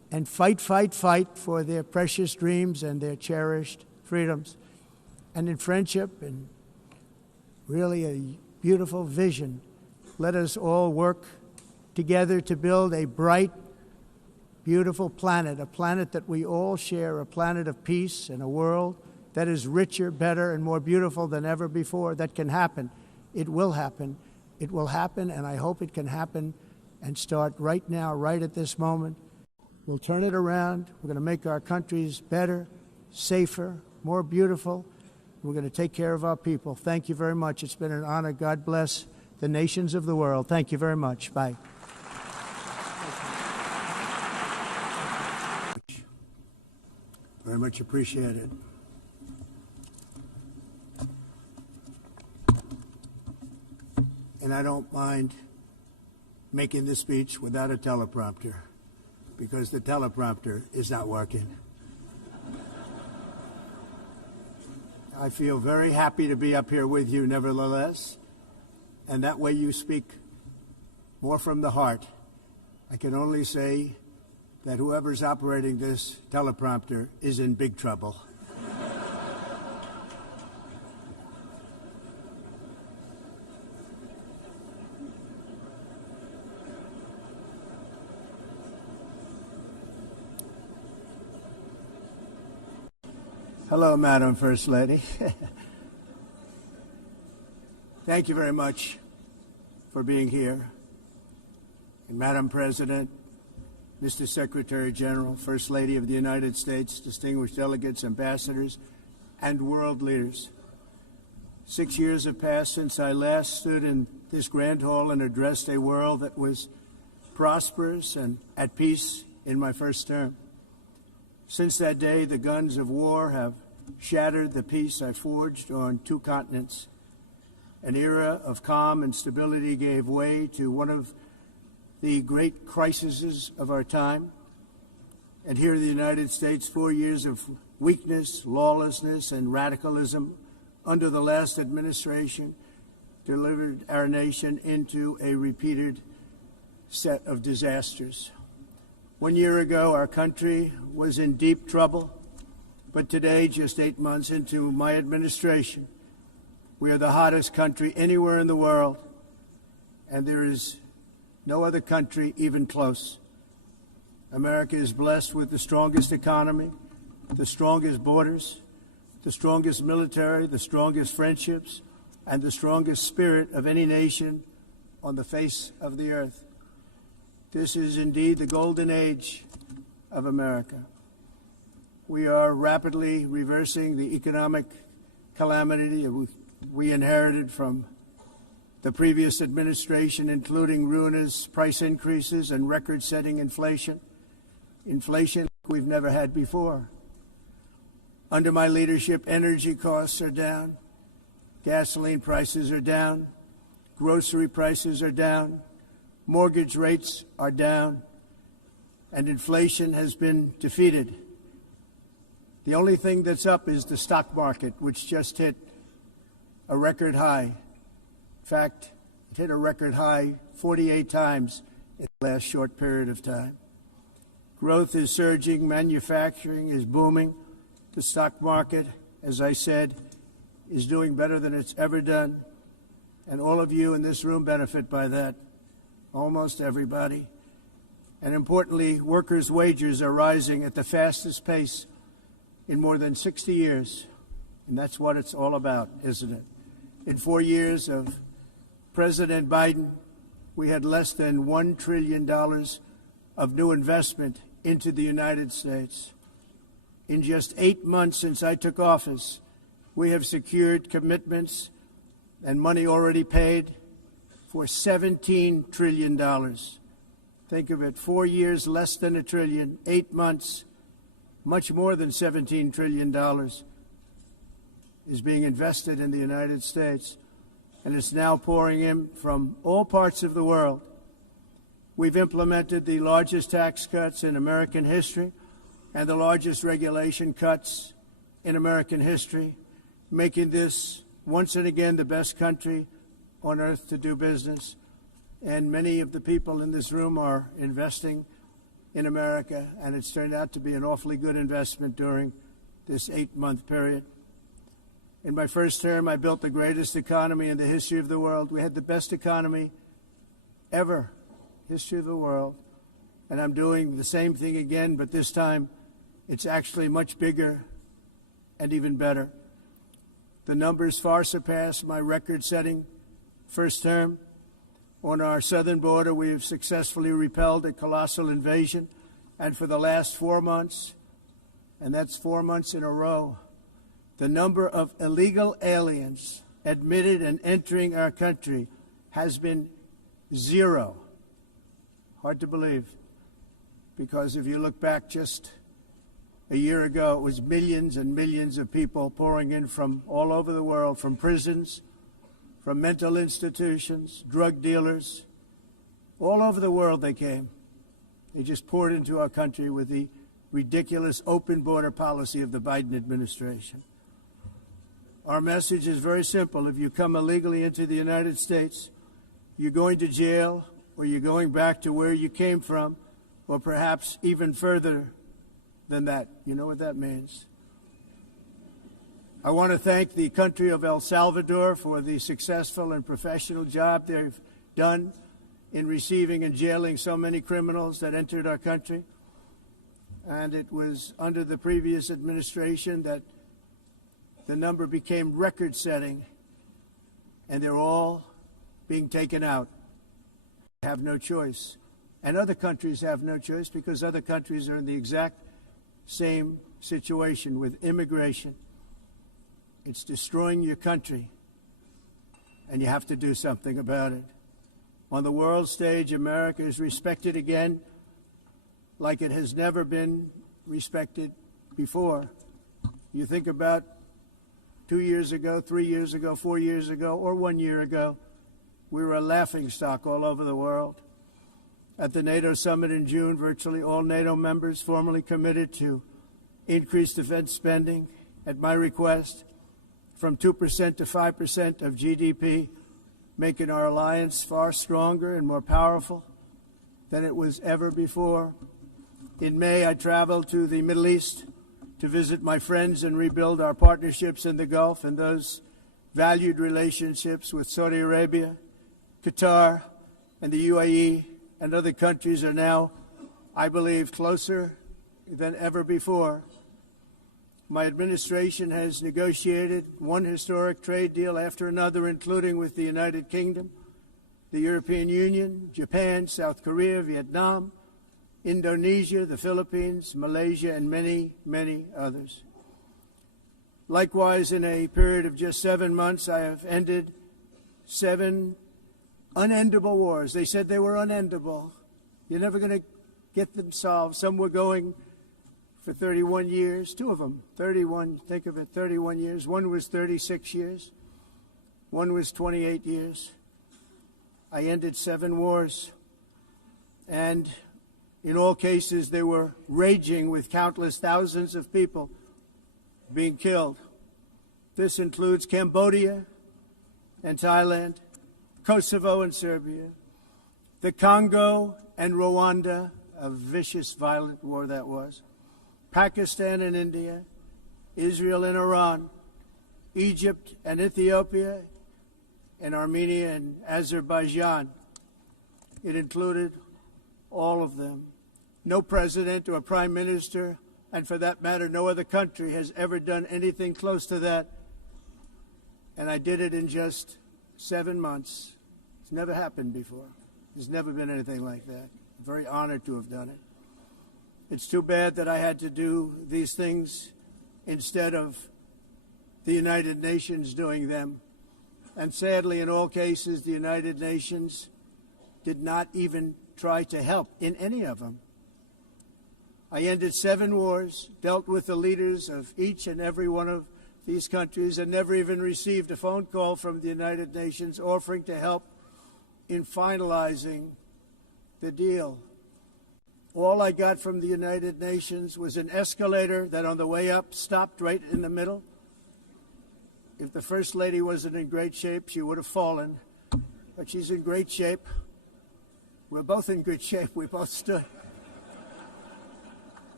and fight, fight, fight for their precious dreams and their cherished freedoms. And in friendship and really a beautiful vision, let us all work together to build a bright, beautiful planet, a planet that we all share, a planet of peace and a world that is richer, better, and more beautiful than ever before. That can happen. It will happen. It will happen, and I hope it can happen and start right now, right at this moment. We'll turn it around. We're going to make our countries better, safer, more beautiful. We're going to take care of our people. Thank you very much. It's been an honor. God bless the nations of the world. Thank you very much. Bye. Very much appreciated. And I don't mind making this speech without a teleprompter, because the teleprompter is not working. I feel very happy to be up here with you nevertheless, and that way you speak more from the heart. I can only say that whoever's operating this teleprompter is in big trouble. Hello, Madam First Lady. Thank you very much for being here. And Madam President, Mr. Secretary General, First Lady of the United States, distinguished delegates, ambassadors, and world leaders. 6 years have passed since I last stood in this grand hall and addressed a world that was prosperous and at peace in my first term. Since that day, the guns of war have shattered the peace I forged on 2 continents. An era of calm and stability gave way to one of the great crises of our time. And here in the United States, 4 years of weakness, lawlessness, and radicalism under the last administration delivered our nation into a repeated set of disasters. 1 year ago, our country was in deep trouble, but today, just 8 months into my administration, we are the hottest country anywhere in the world, and there is no other country even close. America is blessed with the strongest economy, the strongest borders, the strongest military, the strongest friendships, and the strongest spirit of any nation on the face of the earth. This is indeed the golden age of America. We are rapidly reversing the economic calamity we inherited from the previous administration, including ruinous price increases and record-setting inflation we've never had before. Under my leadership, energy costs are down, gasoline prices are down, grocery prices are down, mortgage rates are down, and inflation has been defeated. The only thing that's up is the stock market, which just hit a record high. In fact, it hit a record high 48 times in the last short period of time. Growth is surging, manufacturing is booming. The stock market, as I said, is doing better than it's ever done. And all of you in this room benefit by that, almost everybody. And importantly, workers' wages are rising at the fastest pace in more than 60 years. And that's what it's all about, isn't it? In 4 years of President Biden, we had less than $1 trillion of new investment into the United States. In just 8 months since I took office, we have secured commitments and money already paid for $17 trillion. Think of it, 4 years, less than $1 trillion, 8 months, much more than $17 trillion is being invested in the United States, and it's now pouring in from all parts of the world. We've implemented the largest tax cuts in American history and the largest regulation cuts in American history, making this once and again the best country on earth to do business. And many of the people in this room are investing in America, and it's turned out to be an awfully good investment during this 8-month period. In my first term, I built the greatest economy in the history of the world. We had the best economy ever, history of the world. And I'm doing the same thing again, but this time it's actually much bigger and even better. The numbers far surpass my record-setting first term. On our southern border, we have successfully repelled a colossal invasion, and for the last 4 months, and that's 4 months in a row, the number of illegal aliens admitted and entering our country has been 0. Hard to believe, because if you look back just a year ago, it was millions and millions of people pouring in from all over the world, from prisons, from mental institutions, drug dealers. All over the world they came. They just poured into our country with the ridiculous open border policy of the Biden administration. Our message is very simple. If you come illegally into the United States, you're going to jail, or you're going back to where you came from, or perhaps even further than that. You know what that means. I want to thank the country of El Salvador for the successful and professional job they've done in receiving and jailing so many criminals that entered our country. And it was under the previous administration that the number became record-setting, and they're all being taken out. They have no choice. And other countries have no choice, because other countries are in the exact same situation with immigration. It's destroying your country, and you have to do something about it. On the world stage, America is respected again like it has never been respected before. You think about 2 years ago, 3 years ago, 4 years ago, or 1 year ago, we were a laughingstock all over the world. At the NATO summit in June, virtually all NATO members formally committed to increase defense spending at my request from 2% to 5% of GDP, making our alliance far stronger and more powerful than it was ever before. In May, I traveled to the Middle East to visit my friends and rebuild our partnerships in the Gulf and those valued relationships with Saudi Arabia, Qatar, and the UAE, and other countries are now, I believe, closer than ever before. My administration has negotiated one historic trade deal after another, including with the United Kingdom, the European Union, Japan, South Korea, Vietnam, Indonesia, the Philippines, Malaysia, and many, many others. Likewise, in a period of just 7 months, I have ended 7 unendable wars. They said they were unendable. You're never going to get them solved. Some were going for 31 years, 2 of them, 31, think of it, 31 years. One was 36 years. One was 28 years. I ended 7 wars. And in all cases, they were raging with countless thousands of people being killed. This includes Cambodia and Thailand, Kosovo and Serbia, the Congo and Rwanda, a vicious, violent war that was, Pakistan and India, Israel and Iran, Egypt and Ethiopia, and Armenia and Azerbaijan. It included all of them. No president or prime minister, and for that matter, no other country has ever done anything close to that. And I did it in just 7 months. It's never happened before. There's never been anything like that. I'm very honored to have done it. It's too bad that I had to do these things instead of the United Nations doing them. And sadly, in all cases, the United Nations did not even try to help in any of them. I ended 7 wars, dealt with the leaders of each and every one of these countries, and never even received a phone call from the United Nations offering to help in finalizing the deal. All I got from the United Nations was an escalator that on the way up stopped right in the middle. If the First Lady wasn't in great shape, she would have fallen. But she's in great shape. We're both in good shape. We both stood.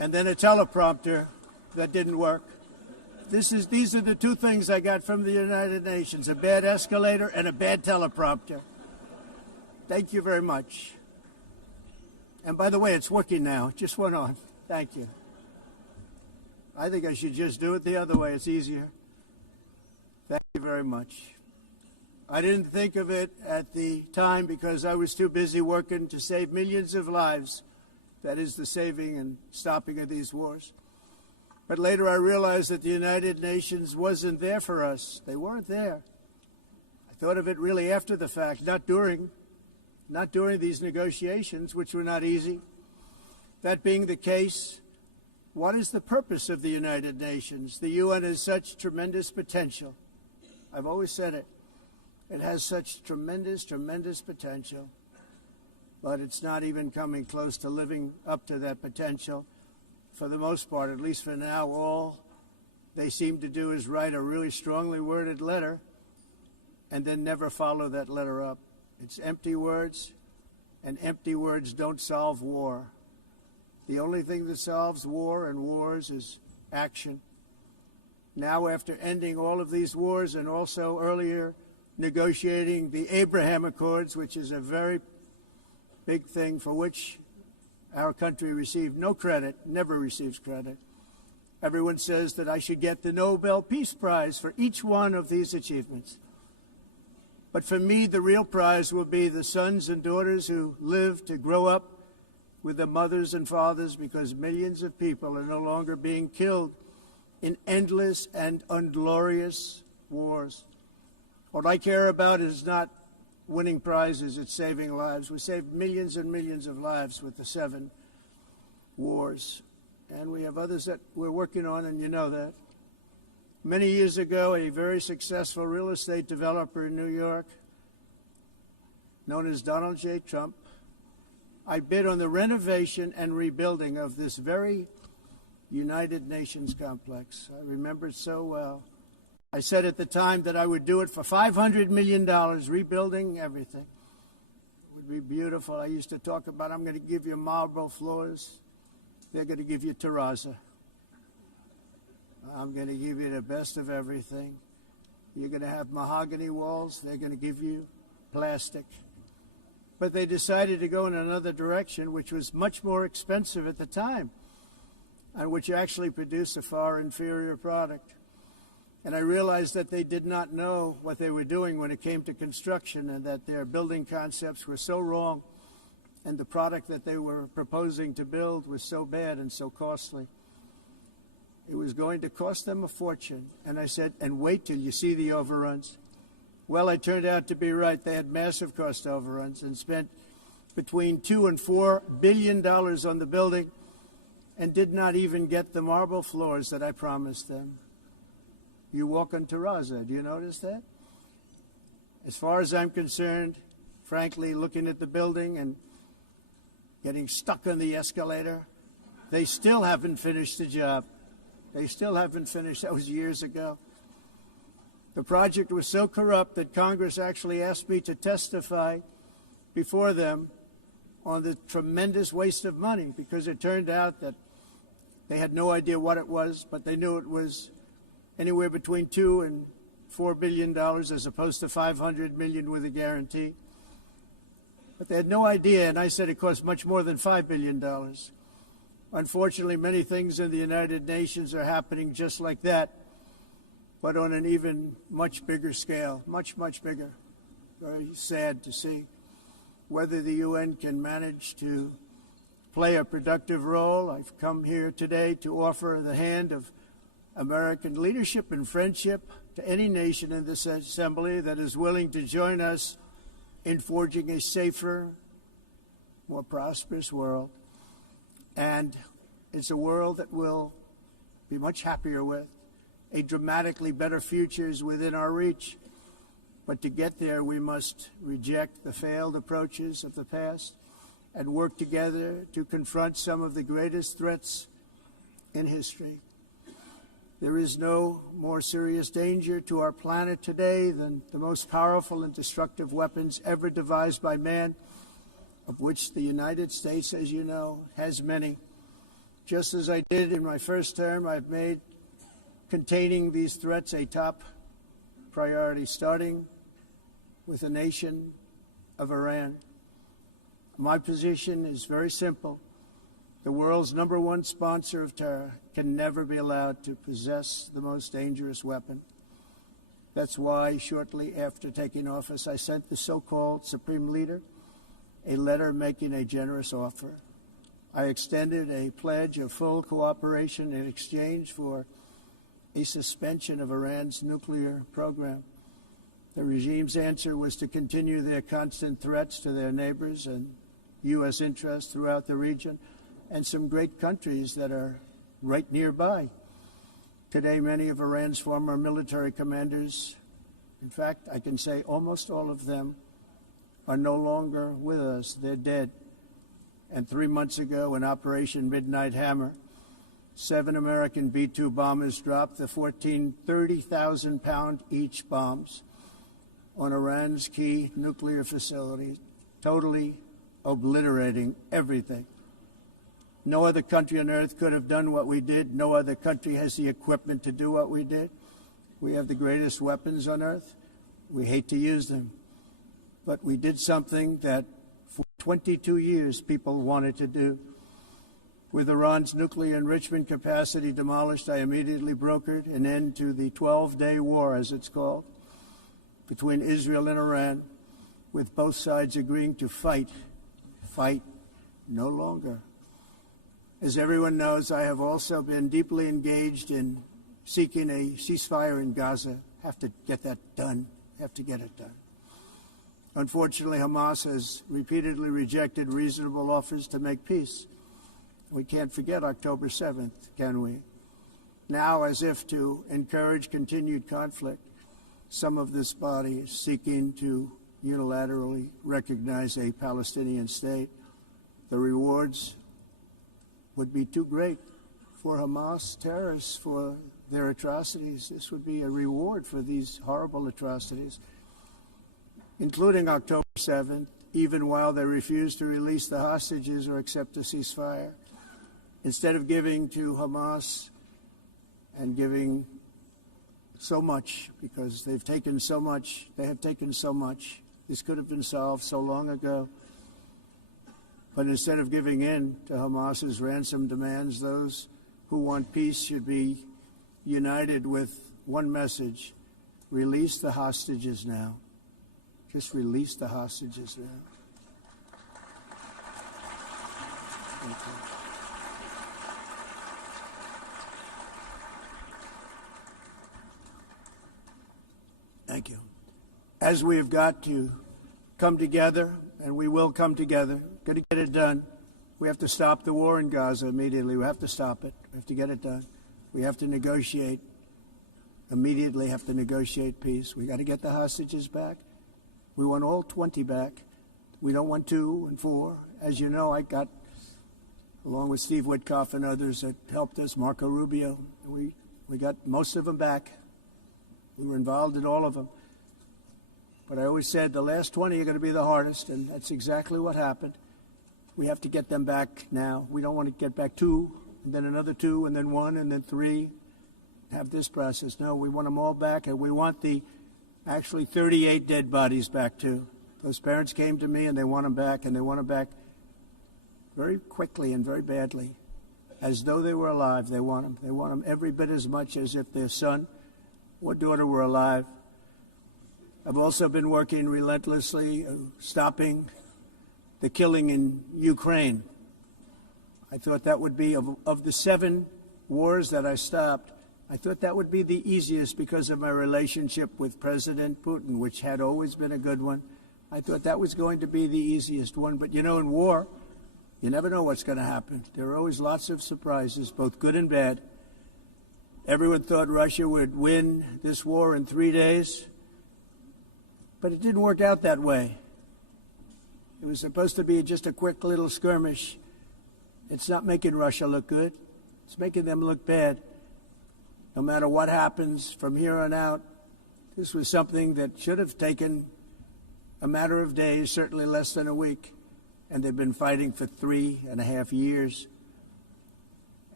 and then a teleprompter that didn't work. These are the two things I got from the United Nations, a bad escalator and a bad teleprompter. Thank you very much. And by the way, it's working now. It just went on. Thank you. I think I should just do it the other way. It's easier. Thank you very much. I didn't think of it at the time because I was too busy working to save millions of lives. That is the saving and stopping of these wars. But later I realized that the United Nations wasn't there for us. They weren't there. I thought of it really after the fact, not during these negotiations, which were not easy. That being the case, what is the purpose of the United Nations? The UN has such tremendous potential. I've always said it. It has such tremendous, tremendous potential, but it's not even coming close to living up to that potential. For the most part, at least for now, all they seem to do is write a really strongly worded letter and then never follow that letter up. It's empty words, and empty words don't solve war. The only thing that solves war and wars is action. Now, after ending all of these wars and also earlier negotiating the Abraham Accords, which is a very big thing for which our country received no credit, never receives credit. Everyone says that I should get the Nobel Peace Prize for each one of these achievements. But for me, the real prize will be the sons and daughters who live to grow up with the mothers and fathers, because millions of people are no longer being killed in endless and unglorious wars. What I care about is not winning prizes, it's saving lives. We saved millions and millions of lives with the 7 wars. And we have others that we're working on, and you know that. Many years ago, a very successful real estate developer in New York, known as Donald J. Trump, I bid on the renovation and rebuilding of this very United Nations complex. I remember it so well. I said at the time that I would do it for $500 million, rebuilding everything. It would be beautiful. I used to talk about, I'm going to give you marble floors. They're going to give you terrazzo. I'm going to give you the best of everything. You're going to have mahogany walls. They're going to give you plastic. But they decided to go in another direction, which was much more expensive at the time, and which actually produced a far inferior product. And I realized that they did not know what they were doing when it came to construction, and that their building concepts were so wrong, and the product that they were proposing to build was so bad and so costly. It was going to cost them a fortune. And I said, and wait till you see the overruns. Well, I turned out to be right. They had massive cost overruns and spent between $2 and $4 billion on the building and did not even get the marble floors that I promised them. You walk on terrazzo. Do you notice that? As far as I'm concerned, frankly, looking at the building and getting stuck on the escalator, they still haven't finished the job. They still haven't finished. That was years ago. The project was so corrupt that Congress actually asked me to testify before them on the tremendous waste of money, because it turned out that they had no idea what it was, but they knew it was anywhere between $2 and $4 billion as opposed to $500 million with a guarantee. But they had no idea, and I said it cost much more than $5 billion. Unfortunately, many things in the United Nations are happening just like that, but on an even much bigger scale, much, much bigger. Very sad to see. Whether the UN can manage to play a productive role, I've come here today to offer the hand of American leadership and friendship to any nation in this assembly that is willing to join us in forging a safer, more prosperous world. And it's a world that we'll be much happier with. A dramatically better future is within our reach. But to get there, we must reject the failed approaches of the past and work together to confront some of the greatest threats in history. There is no more serious danger to our planet today than the most powerful and destructive weapons ever devised by man, of which the United States, as you know, has many. Just as I did in my first term, I've made containing these threats a top priority, starting with the nation of Iran. My position is very simple. The world's #1 sponsor of terror can never be allowed to possess the most dangerous weapon. That's why, shortly after taking office, I sent the so-called Supreme Leader a letter making a generous offer. I extended a pledge of full cooperation in exchange for a suspension of Iran's nuclear program. The regime's answer was to continue their constant threats to their neighbors and U.S. interests throughout the region and some great countries that are right nearby. Today, many of Iran's former military commanders, in fact, I can say almost all of them, are no longer with us. They're dead. And 3 months ago, in Operation Midnight Hammer, 7 American B-2 bombers dropped the 14 30,000-pound each bombs on Iran's key nuclear facilities, totally obliterating everything. No other country on earth could have done what we did. No other country has the equipment to do what we did. We have the greatest weapons on earth. We hate to use them. But we did something that for 22 years people wanted to do. With Iran's nuclear enrichment capacity demolished, I immediately brokered an end to the 12-day war, as it's called, between Israel and Iran, with both sides agreeing to fight no longer. As everyone knows, I have also been deeply engaged in seeking a ceasefire in Gaza. Have to get that done. Have to get it done. Unfortunately, Hamas has repeatedly rejected reasonable offers to make peace. We can't forget October 7th, can we? Now, as if to encourage continued conflict, some of this body is seeking to unilaterally recognize a Palestinian state. The rewards would be too great for Hamas terrorists for their atrocities. This would be a reward for these horrible atrocities, including October 7th, even while they refuse to release the hostages or accept a ceasefire. Instead of giving to Hamas and giving so much, because they've taken so much, this could have been solved so long ago. But instead of giving in to Hamas's ransom demands, those who want peace should be united with one message: release the hostages now. Just release the hostages now. Thank you. Thank you. As we have got to come together, and we will come together, got to get it done. We have to stop the war in Gaza immediately. We have to stop it. We have to get it done. We have to negotiate, immediately have to negotiate peace. We got to get the hostages back. We want all 20 back. We don't want 2 and 4. As you know, I got, along with Steve Witkoff and others that helped us, Marco Rubio, we got most of them back. We were involved in all of them. But I always said the last 20 are going to be the hardest, and that's exactly what happened. We have to get them back now. We don't want to get back 2, and then another 2, and then 1, and then 3, have this process. No, we want them all back, and we want the actually 38 dead bodies back, too. Those parents came to me, and they want them back, and they want them back very quickly and very badly. As though they were alive, they want them. They want them every bit as much as if their son or daughter were alive. I've also been working relentlessly, stopping the killing in Ukraine. I thought that would be, of the 7 wars that I stopped, I thought that would be the easiest because of my relationship with President Putin, which had always been a good one. I thought that was going to be the easiest one. But, you know, in war, you never know what's going to happen. There are always lots of surprises, both good and bad. Everyone thought Russia would win this war in 3 days, but it didn't work out that way. It was supposed to be just a quick little skirmish. It's not making Russia look good. It's making them look bad. No matter what happens from here on out, this was something that should have taken a matter of days, certainly less than a week, and they've been fighting for 3.5 years.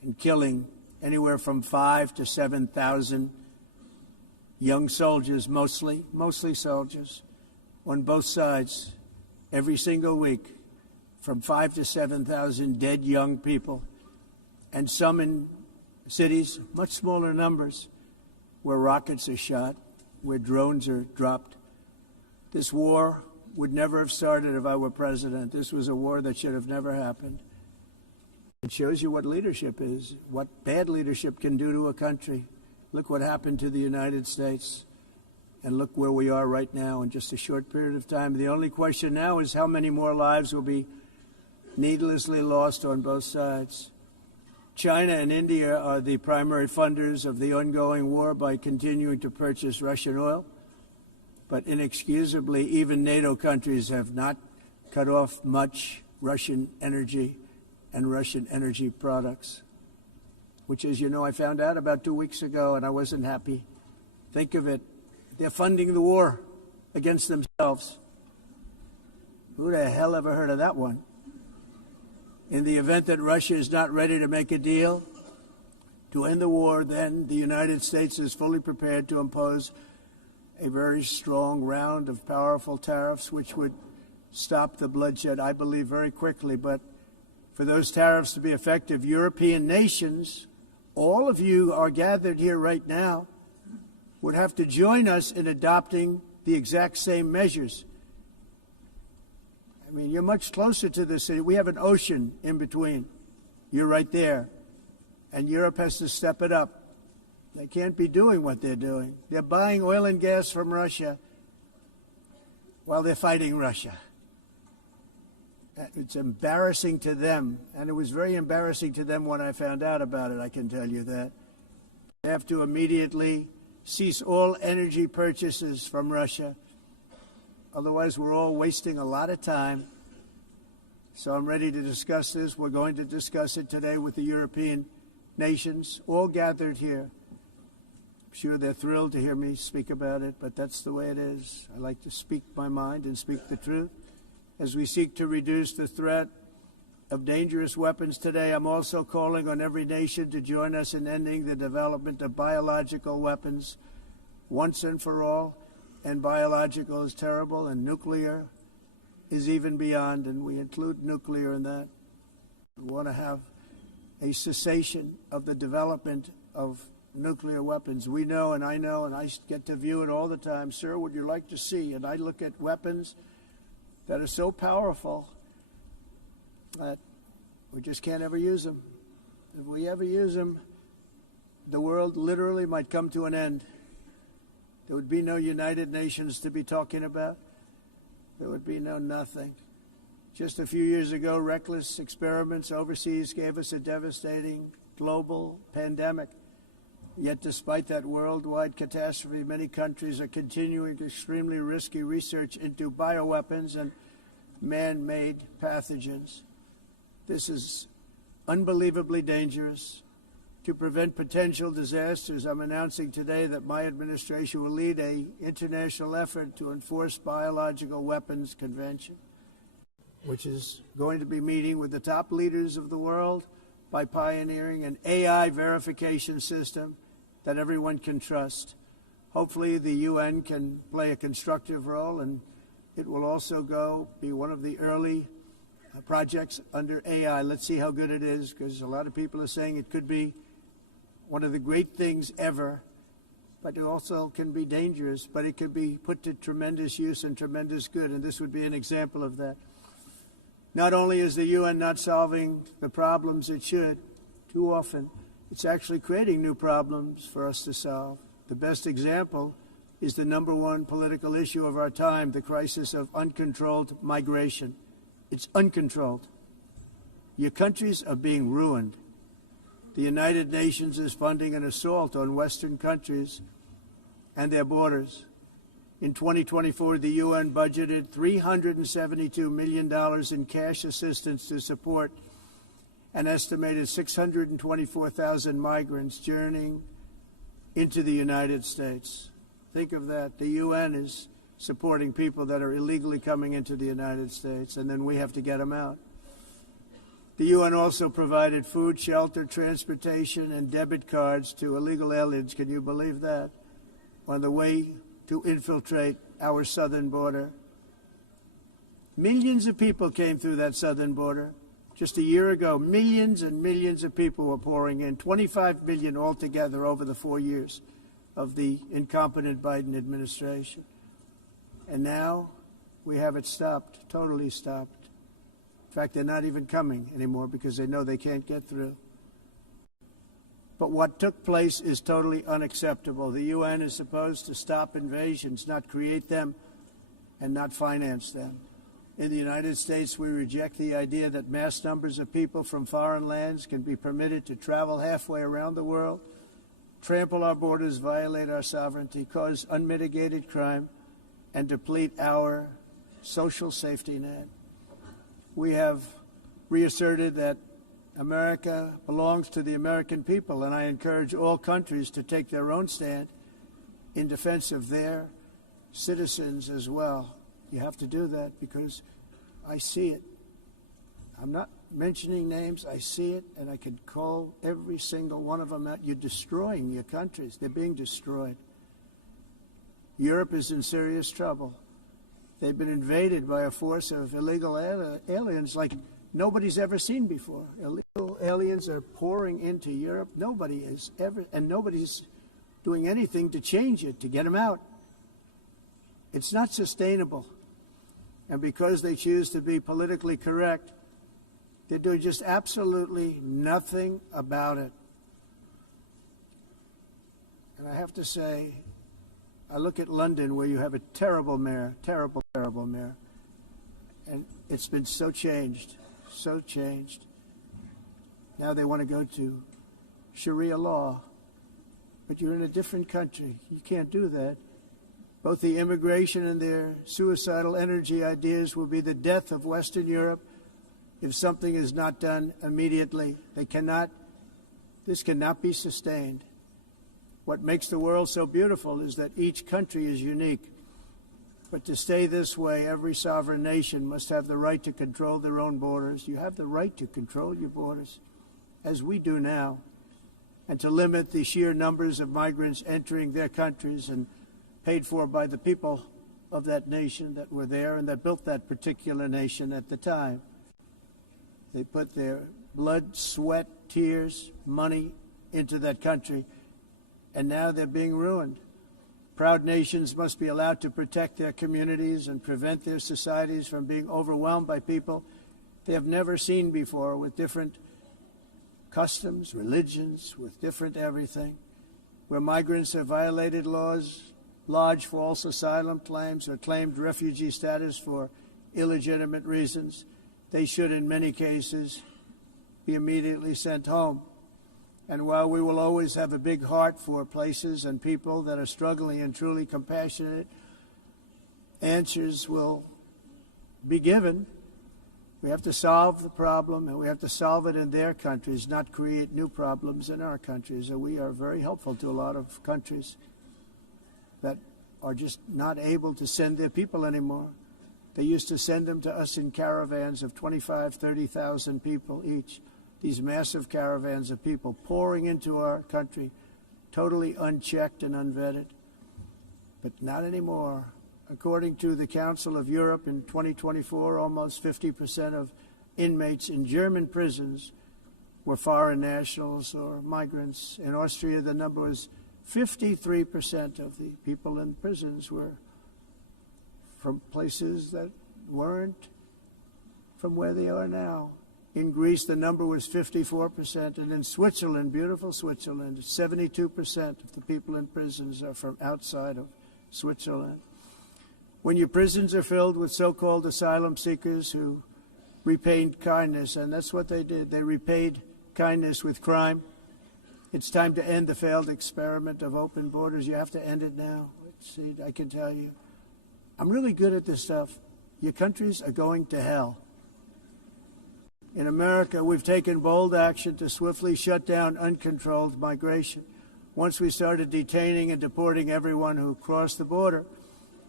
and killing anywhere from 5,000 to 7,000 young soldiers, mostly soldiers, on both sides every single week, from 5,000 to 7,000 dead young people, and some in cities, much smaller numbers, where rockets are shot, where drones are dropped. This war would never have started if I were president. This was a war that should have never happened. It shows you what leadership is, what bad leadership can do to a country. Look what happened to the United States, and look where we are right now in just a short period of time. The only question now is how many more lives will be needlessly lost on both sides. China and India are the primary funders of the ongoing war by continuing to purchase Russian oil. But inexcusably, even NATO countries have not cut off much Russian energy and Russian energy products, which, as you know, I found out about 2 weeks ago, and I wasn't happy. Think of it. They're funding the war against themselves. Who the hell ever heard of that one? In the event that Russia is not ready to make a deal to end the war, then the United States is fully prepared to impose a very strong round of powerful tariffs, which would stop the bloodshed, I believe, very quickly. But for those tariffs to be effective, European nations, all of you are gathered here right now, would have to join us in adopting the exact same measures. I mean, you're much closer to the city. We have an ocean in between. You're right there. And Europe has to step it up. They can't be doing what they're doing. They're buying oil and gas from Russia while they're fighting Russia. It's embarrassing to them, and it was very embarrassing to them when I found out about it, I can tell you that. They have to immediately cease all energy purchases from Russia. Otherwise, we're all wasting a lot of time. So I'm ready to discuss this. We're going to discuss it today with the European nations, all gathered here. I'm sure they're thrilled to hear me speak about it, but that's the way it is. I like to speak my mind and speak the truth. As we seek to reduce the threat of dangerous weapons today, I'm also calling on every nation to join us in ending the development of biological weapons once and for all. And biological is terrible, and nuclear is even beyond, and we include nuclear in that. We want to have a cessation of the development of nuclear weapons. We know, and I get to view it all the time. Sir, would you like to see? And I look at weapons that are so powerful that we just can't ever use them. If we ever use them, the world literally might come to an end. There would be no United Nations to be talking about. There would be no nothing. Just a few years ago, reckless experiments overseas gave us a devastating global pandemic. Yet despite that worldwide catastrophe, many countries are continuing extremely risky research into bioweapons and man-made pathogens. This is unbelievably dangerous. To prevent potential disasters, I'm announcing today that my administration will lead an international effort to enforce Biological Weapons Convention, which is going to be meeting with the top leaders of the world by pioneering an AI verification system that everyone can trust. Hopefully the UN can play a constructive role, and it will also be one of the early projects under AI. Let's see how good it is, because a lot of people are saying it could be one of the great things ever, but it also can be dangerous, but it could be put to tremendous use and tremendous good, and this would be an example of that. Not only is the UN not solving the problems it should, too often, it's actually creating new problems for us to solve. The best example is the #1 political issue of our time, the crisis of uncontrolled migration. It's uncontrolled. Your countries are being ruined. The United Nations is funding an assault on Western countries and their borders. In 2024, the UN budgeted $372 million in cash assistance to support an estimated 624,000 migrants journeying into the United States. Think of that. The UN is supporting people that are illegally coming into the United States, and then we have to get them out. The UN also provided food, shelter, transportation, and debit cards to illegal aliens. Can you believe that? On the way to infiltrate our southern border. Millions of people came through that southern border. Just a year ago, millions and millions of people were pouring in, 25 million altogether over the 4 years of the incompetent Biden administration. And now we have it stopped, totally stopped. In fact, they're not even coming anymore because they know they can't get through. But what took place is totally unacceptable. The UN is supposed to stop invasions, not create them and not finance them. In the United States, we reject the idea that mass numbers of people from foreign lands can be permitted to travel halfway around the world, trample our borders, violate our sovereignty, cause unmitigated crime, and deplete our social safety net. We have reasserted that America belongs to the American people, and I encourage all countries to take their own stand in defense of their citizens as well. You have to do that because I see it. I'm not mentioning names. I see it, and I could call every single one of them out. You're destroying your countries. They're being destroyed. Europe is in serious trouble. They've been invaded by a force of illegal aliens like nobody's ever seen before. Illegal aliens are pouring into Europe. Nobody is ever, and nobody's doing anything to change it, to get them out. It's not sustainable. And because they choose to be politically correct, they're doing just absolutely nothing about it. And I have to say, I look at London where you have a terrible mayor, terrible mayor. And it's been so changed, so changed. Now they want to go to Sharia law. But you're in a different country. You can't do that. Both the immigration and their suicidal energy ideas will be the death of Western Europe if something is not done immediately. This cannot be sustained. What makes the world so beautiful is that each country is unique. But to stay this way, every sovereign nation must have the right to control their own borders. You have the right to control your borders, as we do now, and to limit the sheer numbers of migrants entering their countries and paid for by the people of that nation that were there and that built that particular nation at the time. They put their blood, sweat, tears, money into that country, and now they're being ruined. Proud nations must be allowed to protect their communities and prevent their societies from being overwhelmed by people they have never seen before, with different customs, religions, with different everything. Where migrants have violated laws, lodged false asylum claims, or claimed refugee status for illegitimate reasons, they should, in many cases, be immediately sent home. And while we will always have a big heart for places and people that are struggling and truly compassionate, answers will be given. We have to solve the problem, and we have to solve it in their countries, not create new problems in our countries. And we are very helpful to a lot of countries that are just not able to send their people anymore. They used to send them to us in caravans of 25,000, 30,000 people each. These massive caravans of people pouring into our country, totally unchecked and unvetted. But not anymore. According to the Council of Europe in 2024, almost 50% of inmates in German prisons were foreign nationals or migrants. In Austria, the number was 53% of the people in prisons were from places that weren't from where they are now. In Greece, the number was 54%, and in Switzerland, beautiful Switzerland, 72% of the people in prisons are from outside of Switzerland. When your prisons are filled with so-called asylum seekers who repaid kindness, and that's what they did, they repaid kindness with crime. It's time to end the failed experiment of open borders. You have to end it now. See, I can tell you, I'm really good at this stuff. Your countries are going to hell. In America, we've taken bold action to swiftly shut down uncontrolled migration. Once we started detaining and deporting everyone who crossed the border,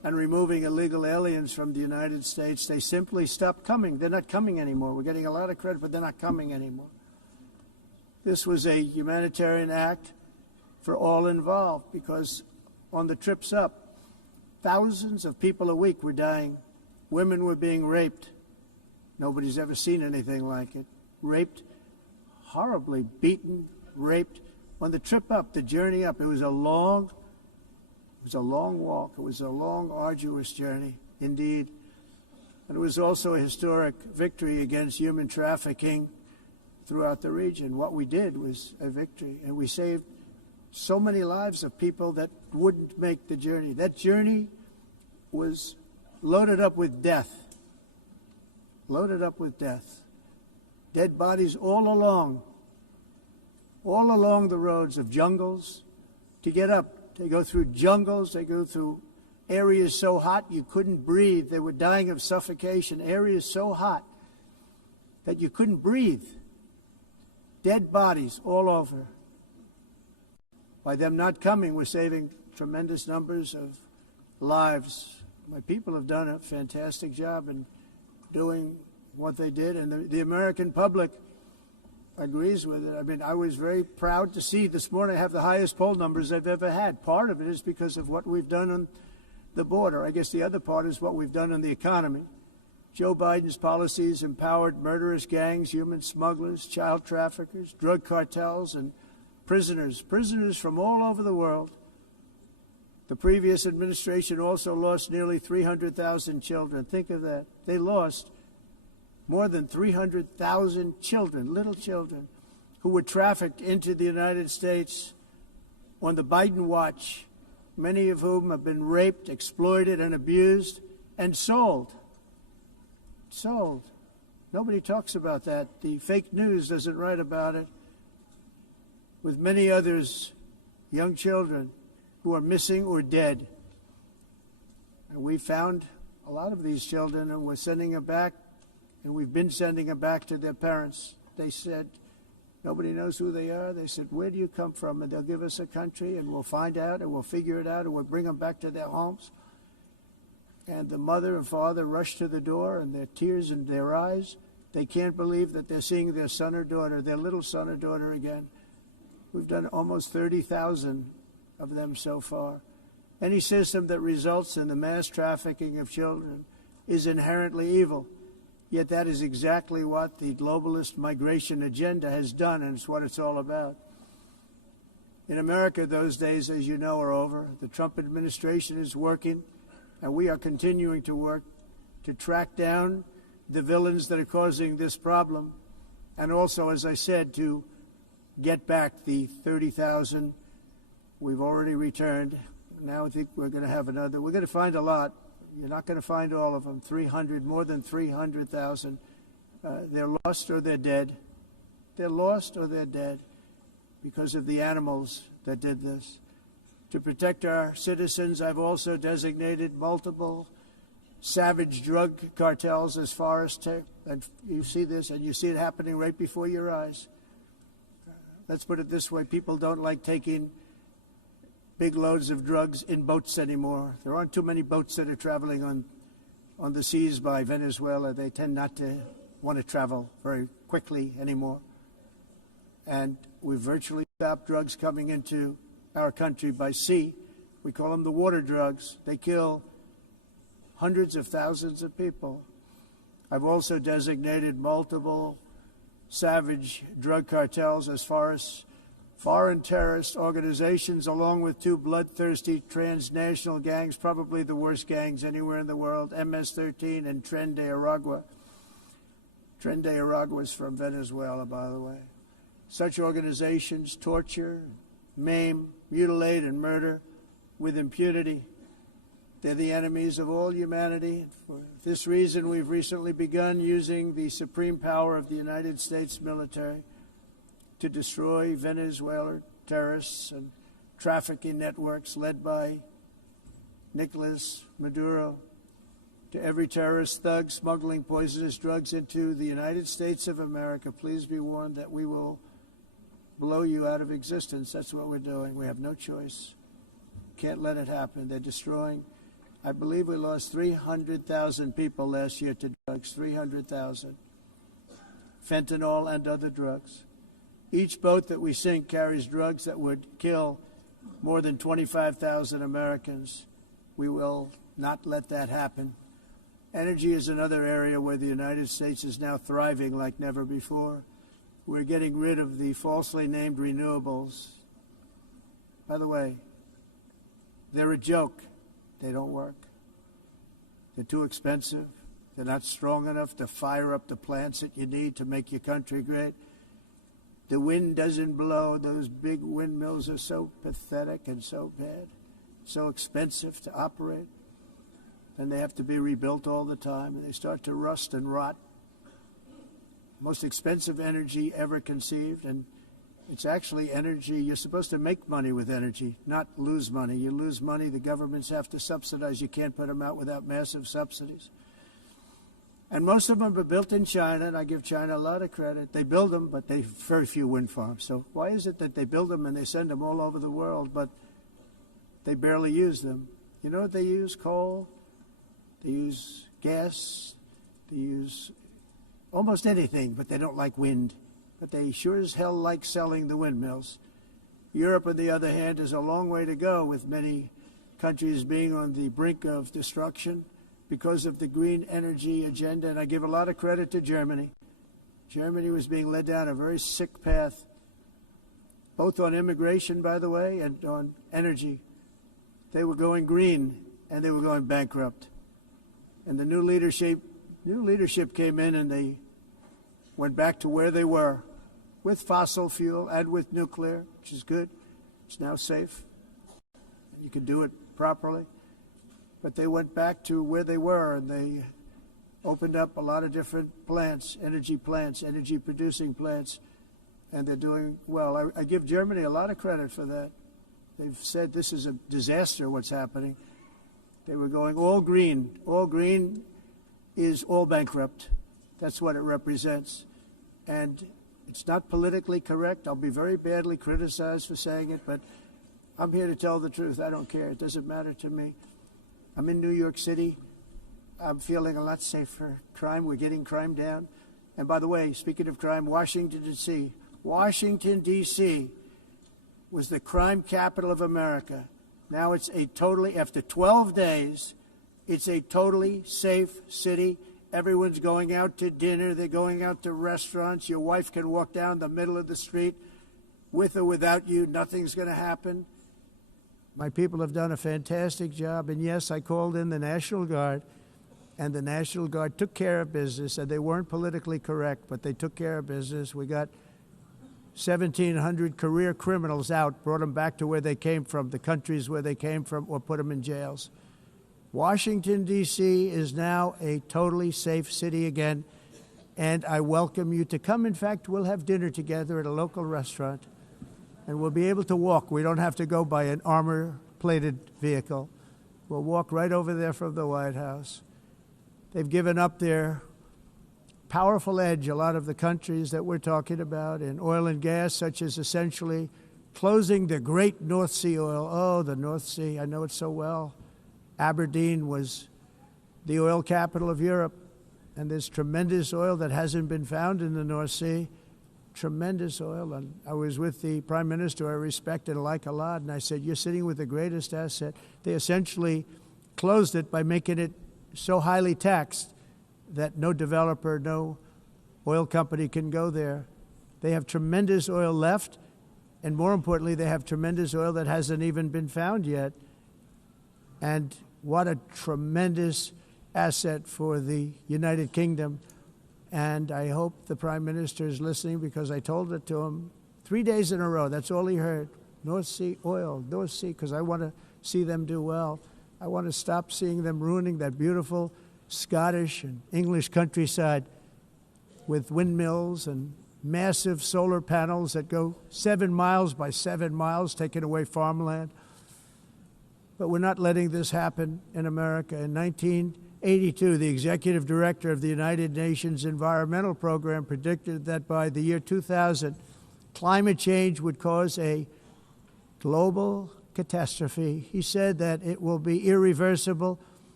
and removing illegal aliens from the United States, they simply stopped coming. They're not coming anymore. We're getting a lot of credit, but they're not coming anymore. This was a humanitarian act for all involved, because on the trips up, thousands of people a week were dying. Women were being raped. Nobody's ever seen anything like it. Raped, horribly beaten, raped. On the trip up, the journey up, it was a long walk. It was a long, arduous journey, indeed. And it was also a historic victory against human trafficking throughout the region. What we did was a victory, and we saved so many lives of people that wouldn't make the journey. That journey was loaded up with death. Loaded up with death. Dead bodies all along the roads of jungles to get up. They go through jungles, they go through areas so hot you couldn't breathe. They were dying of suffocation, areas so hot that you couldn't breathe. Dead bodies all over. By them not coming, we're saving tremendous numbers of lives. My people have done a fantastic job in doing what they did, and the American public agrees with it. I mean, I was very proud to see this morning I have the highest poll numbers I've ever had. Part of it is because of what we've done on the border. I guess the other part is what we've done on the economy. Joe Biden's policies empowered murderous gangs, human smugglers, child traffickers, drug cartels, and prisoners from all over the world. The previous administration also lost nearly 300,000 children. Think of that. They lost more than 300,000 children, little children, who were trafficked into the United States on the Biden watch, many of whom have been raped, exploited, and abused, and sold. Sold. Nobody talks about that. The fake news doesn't write about it. With many others, young children who are missing or dead. And we found a lot of these children, and we're sending them back. And we've been sending them back to their parents. They said, nobody knows who they are. They said, where do you come from? And they'll give us a country, and we'll find out, and we'll figure it out, and we'll bring them back to their homes. And the mother and father rush to the door, and their tears in their eyes. They can't believe that they're seeing their son or daughter, their little son or daughter again. We've done almost 30,000 of them so far. Any system that results in the mass trafficking of children is inherently evil. Yet that is exactly what the globalist migration agenda has done, and it's what it's all about. In America, those days, as you know, are over. The Trump administration is working, and we are continuing to work to track down the villains that are causing this problem, and also, as I said, to get back the 30,000 we've already returned. Now I think we're going to have another. We're going to find a lot. You're not going to find all of them. More than 300,000. They're lost or they're dead. They're lost or they're dead because of the animals that did this. To protect our citizens, I've also designated multiple savage drug cartels as far as and you see this, and you see it happening right before your eyes. Let's put it this way. People don't like taking big loads of drugs in boats anymore. There aren't too many boats that are traveling on the seas by Venezuela. They tend not to want to travel very quickly anymore. And we've virtually stopped drugs coming into our country by sea. We call them the water drugs. They kill hundreds of thousands of people. I've also designated multiple savage drug cartels as far as foreign terrorist organizations, along with two bloodthirsty transnational gangs, probably the worst gangs anywhere in the world, MS-13 and Tren de Aragua. Tren de Aragua is from Venezuela, by the way. Such organizations torture, maim, mutilate, and murder with impunity. They're the enemies of all humanity. For this reason, we've recently begun using the supreme power of the United States military to destroy Venezuelan terrorists and trafficking networks led by Nicolas Maduro. To every terrorist thug smuggling poisonous drugs into the United States of America, please be warned that we will blow you out of existence. That's what we're doing. We have no choice. Can't let it happen. They're destroying I believe we lost 300,000 people last year to drugs, 300,000. Fentanyl and other drugs. Each boat that we sink carries drugs that would kill more than 25,000 Americans. We will not let that happen. Energy is another area where the United States is now thriving like never before. We're getting rid of the falsely named renewables. By the way, they're a joke. They don't work. They're too expensive. They're not strong enough to fire up the plants that you need to make your country great. The wind doesn't blow. Those big windmills are so pathetic and so bad, so expensive to operate. And they have to be rebuilt all the time, and they start to rust and rot. Most expensive energy ever conceived, and it's actually energy. You're supposed to make money with energy, not lose money. You lose money, the governments have to subsidize. You can't put them out without massive subsidies. And most of them are built in China, and I give China a lot of credit. They build them, but they have very few wind farms. So why is it that they build them and they send them all over the world, but they barely use them? You know what they use? Coal. They use gas. They use almost anything, but they don't like wind. But they sure as hell like selling the windmills. Europe, on the other hand, is a long way to go, with many countries being on the brink of destruction because of the green energy agenda. And I give a lot of credit to Germany. Germany was being led down a very sick path, both on immigration, by the way, and on energy. They were going green, and they were going bankrupt. And the new leadership came in, and they went back to where they were, with fossil fuel and with nuclear, which is good. It's now safe. You can do it properly. But they went back to where they were, and they opened up a lot of different plants, energy-producing plants, and they're doing well. I give Germany a lot of credit for that. They've said this is a disaster, what's happening. They were going all green. All green is all bankrupt. That's what it represents. And it's not politically correct. I'll be very badly criticized for saying it, but I'm here to tell the truth. I don't care. It doesn't matter to me. I'm in New York City. I'm feeling a lot safer. Crime, we're getting crime down. And by the way, speaking of crime, Washington, D.C. Washington, D.C. was the crime capital of America. Now it's after 12 days, it's a totally safe city. Everyone's going out to dinner. They're going out to restaurants. Your wife can walk down the middle of the street with or without you. Nothing's going to happen. My people have done a fantastic job. And yes, I called in the National Guard, and the National Guard took care of business. And they weren't politically correct, but they took care of business. We got 1,700 career criminals out, brought them back to where they came from, the countries where they came from, or put them in jails. Washington, D.C. is now a totally safe city again, and I welcome you to come. In fact, we'll have dinner together at a local restaurant, and we'll be able to walk. We don't have to go by an armor-plated vehicle. We'll walk right over there from the White House. They've given up their powerful edge, a lot of the countries that we're talking about, in oil and gas, such as essentially closing the great North Sea oil. Oh, the North Sea, I know it so well. Aberdeen was the oil capital of Europe, and there's tremendous oil that hasn't been found in the North Sea, tremendous oil. And I was with the Prime Minister I respect and like a lot, and I said, you're sitting with the greatest asset. They essentially closed it by making it so highly taxed that no developer, no oil company can go there. They have tremendous oil left, and more importantly, they have tremendous oil that hasn't even been found yet. And what a tremendous asset for the United Kingdom. And I hope the Prime Minister is listening, because I told it to him 3 days in a row. That's all he heard. North Sea oil, North Sea, because I want to see them do well. I want to stop seeing them ruining that beautiful Scottish and English countryside with windmills and massive solar panels that go 7 miles by 7 miles, taking away farmland. But we're not letting this happen in America. In 1982, the executive director of the United Nations Environmental Program predicted that by the year 2000, climate change would cause a global catastrophe. He said that it will be irreversible,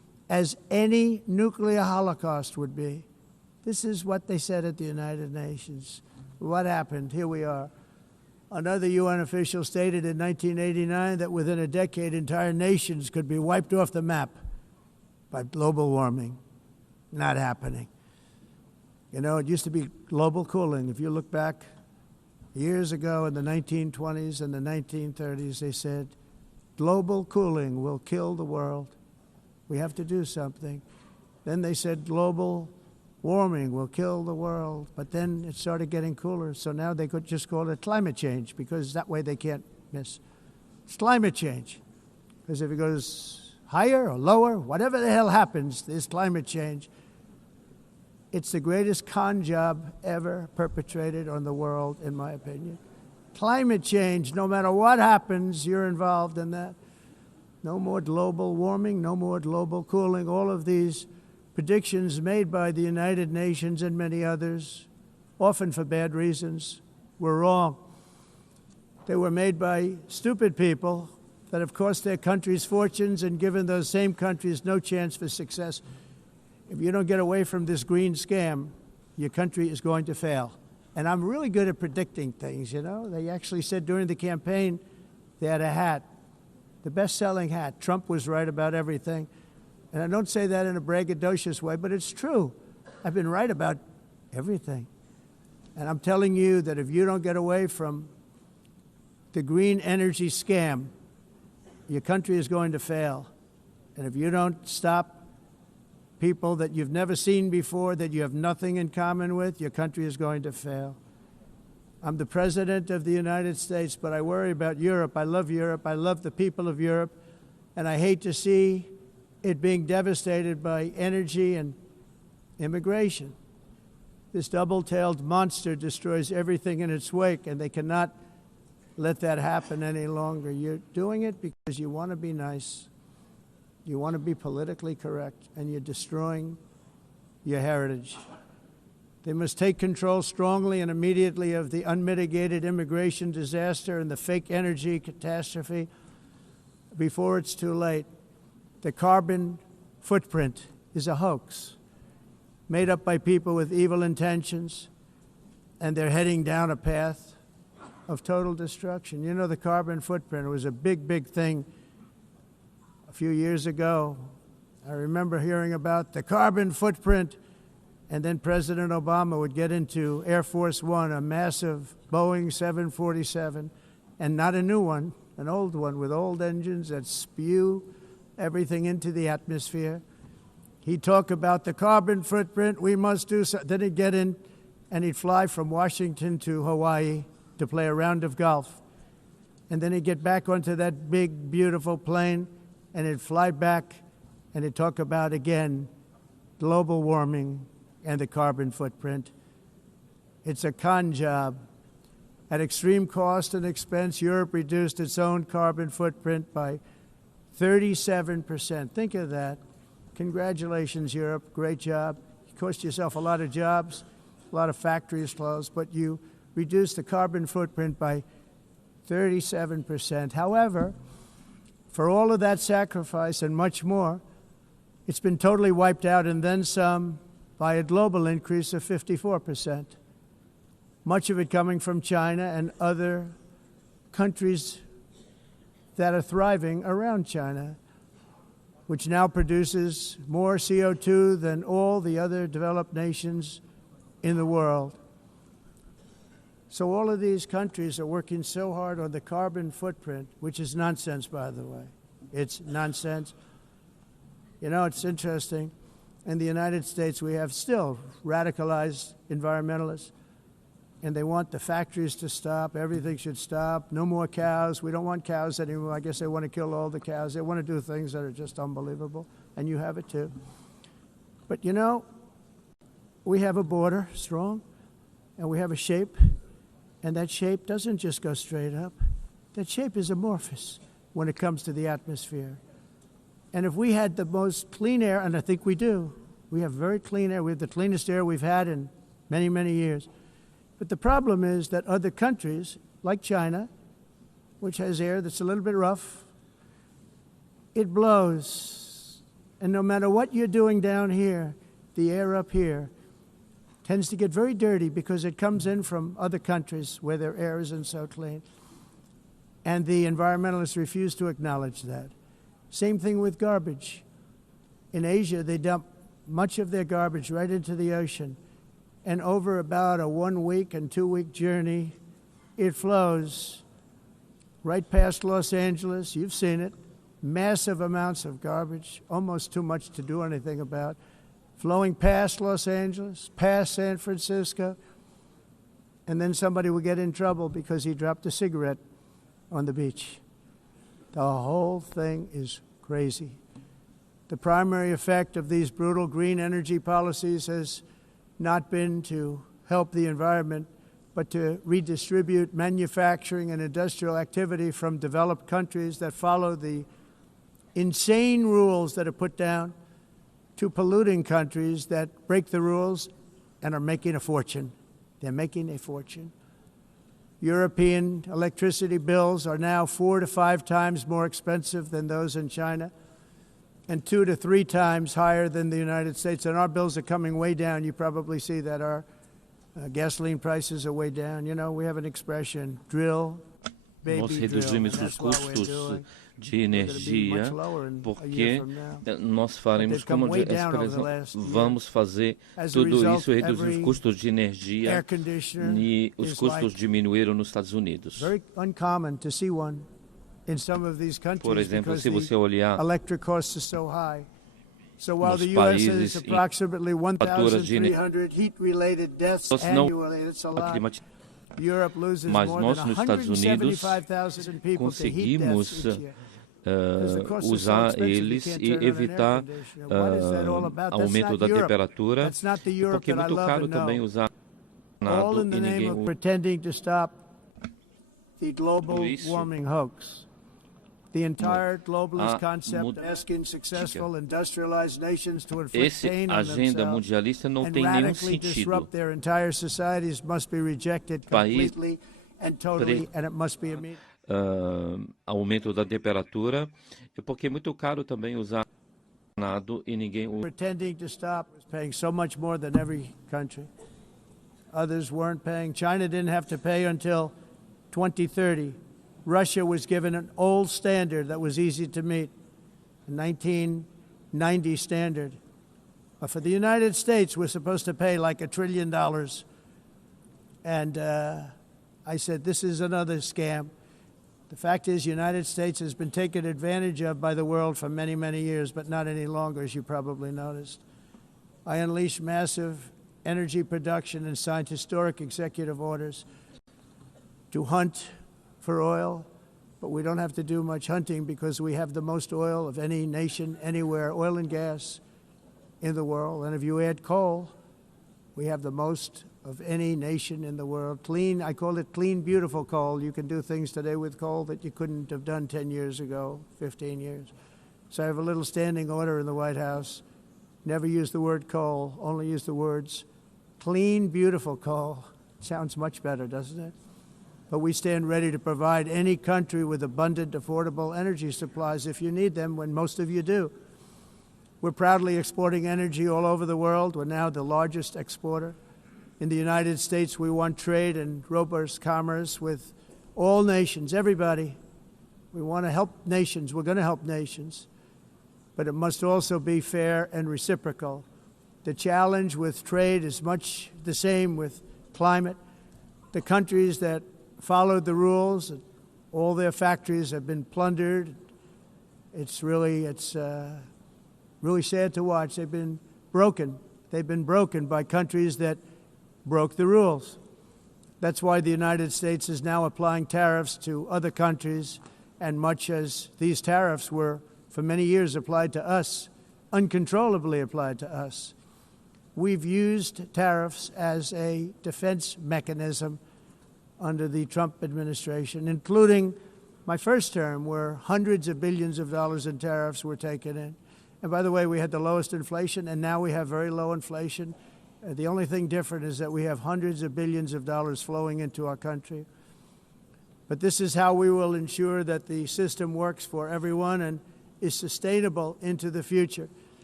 as any nuclear holocaust would be. This is what they said at the United Nations. What happened? Here we are. Another UN official stated in 1989 that within a decade, entire nations could be wiped off the map by global warming. Not happening. You know, it used to be global cooling. If you look back years ago in the 1920s and the 1930s, they said, global cooling will kill the world. We have to do something. Then they said global warming will kill the world. But then it started getting cooler. So now they could just call it climate change because that way they can't miss. It's climate change. Because if it goes higher or lower, whatever the hell happens, there's climate change. It's the greatest con job ever perpetrated on the world, in my opinion. Climate change, no matter what happens, you're involved in that. No more global warming, no more global cooling. All of these predictions made by the United Nations and many others, often for bad reasons, were wrong. They were made by stupid people that have cost their countries fortunes and given those same countries no chance for success. If you don't get away from this green scam, your country is going to fail. And I'm really good at predicting things, you know. They actually said during the campaign they had a hat, the best-selling hat. Trump was right about everything. And I don't say that in a braggadocious way, but it's true. I've been right about everything. And I'm telling you that if you don't get away from the green energy scam, your country is going to fail. And if you don't stop people that you've never seen before, that you have nothing in common with, your country is going to fail. I'm the President of the United States, but I worry about Europe. I love Europe. I love the people of Europe. And I hate to see it being devastated by energy and immigration. This double-tailed monster destroys everything in its wake, and they cannot let that happen any longer. You're doing it because you want to be nice. You want to be politically correct, and you're destroying your heritage. They must take control strongly and immediately of the unmitigated immigration disaster and the fake energy catastrophe before it's too late. The carbon footprint is a hoax made up by people with evil intentions, and they're heading down a path of total destruction. You know, the carbon footprint was a big, big thing a few years ago. I remember hearing about the carbon footprint, and then President Obama would get into Air Force One, a massive Boeing 747, and not a new one, an old one with old engines that spew everything into the atmosphere. He'd talk about the carbon footprint, we must do so. Then he'd get in and he'd fly from Washington to Hawaii to play a round of golf. And then he'd get back onto that big, beautiful plane and he'd fly back and he'd talk about, again, global warming and the carbon footprint. It's a con job. At extreme cost and expense, Europe reduced its own carbon footprint by 37%. Think of that. Congratulations, Europe. Great job. You cost yourself a lot of jobs, a lot of factories closed, but you reduced the carbon footprint by 37%. However, for all of that sacrifice and much more, it's been totally wiped out and then some by a global increase of 54%. Much of it coming from China and other countries that are thriving around China, which now produces more CO2 than all the other developed nations in the world. So all of these countries are working so hard on the carbon footprint, which is nonsense, by the way. It's nonsense. You know, it's interesting. In the United States, we have still radicalized environmentalists, and they want the factories to stop. Everything should stop. No more cows. We don't want cows anymore. I guess they want to kill all the cows. They want to do things that are just unbelievable, and you have it too. But you know, we have a border, strong, and we have a shape, and that shape doesn't just go straight up. That shape is amorphous when it comes to the atmosphere. And if we had the most clean air, and I think we do, we have very clean air. We have the cleanest air we've had in many, many years. But the problem is that other countries, like China, which has air that's a little bit rough, it blows And no matter what you're doing down here, the air up here tends to get very dirty because it comes in from other countries where their air isn't so clean. And the environmentalists refuse to acknowledge that. Same thing with garbage. In Asia, they dump much of their garbage right into the ocean. And over about a 1 week and 2 week journey, it flows right past Los Angeles. You've seen it. Massive amounts of garbage, almost too much to do anything about, flowing past Los Angeles, past San Francisco, and then somebody will get in trouble because he dropped a cigarette on the beach. The whole thing is crazy. The primary effect of these brutal green energy policies has not been to help the environment, but to redistribute manufacturing and industrial activity from developed countries that follow the insane rules that are put down to polluting countries that break the rules and are making a fortune. They're making a fortune. European electricity bills are now 4 to 5 times more expensive than those in China and 2 to 3 times higher than the United States. And our bills are coming way down. You probably see that our gasoline prices are way down. You know, we have an expression, drill, baby, nós drill. reduzimos os custos de energia porque nós faremos, como eu expresso, vamos fazer tudo isso, reduzir os custos de energia e os custos diminuíram nos Estados Unidos. Por exemplo, se você olhar nos países e faturas de energia não climatizam. Mas nós, nos Estados Unidos, conseguimos usar eles e evitar aumento da temperatura, porque é muito caro também usar nada e ninguém usa. The entire globalist concept asking successful industrialized nations to inflict pain on themselves and radically disrupt their entire societies must be rejected completely and totally, and it must be immediate. Aumento da temperatura, porque é muito caro também usar nada e ninguém usa. Pretending to stop, paying so much more than every country. Others weren't paying. China didn't have to pay until 2030. Russia was given an old standard that was easy to meet, a 1990 standard. But for the United States, we're supposed to pay like $1 trillion. And I said, this is another scam. The fact is, the United States has been taken advantage of by the world for many, many years, but not any longer, as you probably noticed. I unleashed massive energy production and signed historic executive orders to hunt for oil, but we don't have to do much hunting because we have the most oil of any nation anywhere, oil and gas in the world. And if you add coal, we have the most of any nation in the world. Clean, I call it clean, beautiful coal. You can do things today with coal that you couldn't have done 10 years ago, 15 years. So I have a little standing order in the White House. Never use the word coal, only use the words clean, beautiful coal. Sounds much better, doesn't it? But we stand ready to provide any country with abundant, affordable energy supplies if you need them, when most of you do. We're proudly exporting energy all over the world. We're now the largest exporter. In the United States, we want trade and robust commerce with all nations, everybody. We want to help nations. We're going to help nations. But it must also be fair and reciprocal. The challenge with trade is much the same with climate. The countries that followed the rules, all their factories have been plundered. It's really sad to watch. They've been broken. They've been broken by countries that broke the rules. That's why the United States is now applying tariffs to other countries, and much as these tariffs were for many years applied to us, uncontrollably applied to us. We've used tariffs as a defense mechanism under the Trump administration, including my first term, where hundreds of billions of dollars in tariffs were taken in. And by the way, we had the lowest inflation, and now we have very low inflation. The only thing different is that we have hundreds of billions of dollars flowing into our country. But this is how we will ensure that the system works for everyone and is sustainable into the future.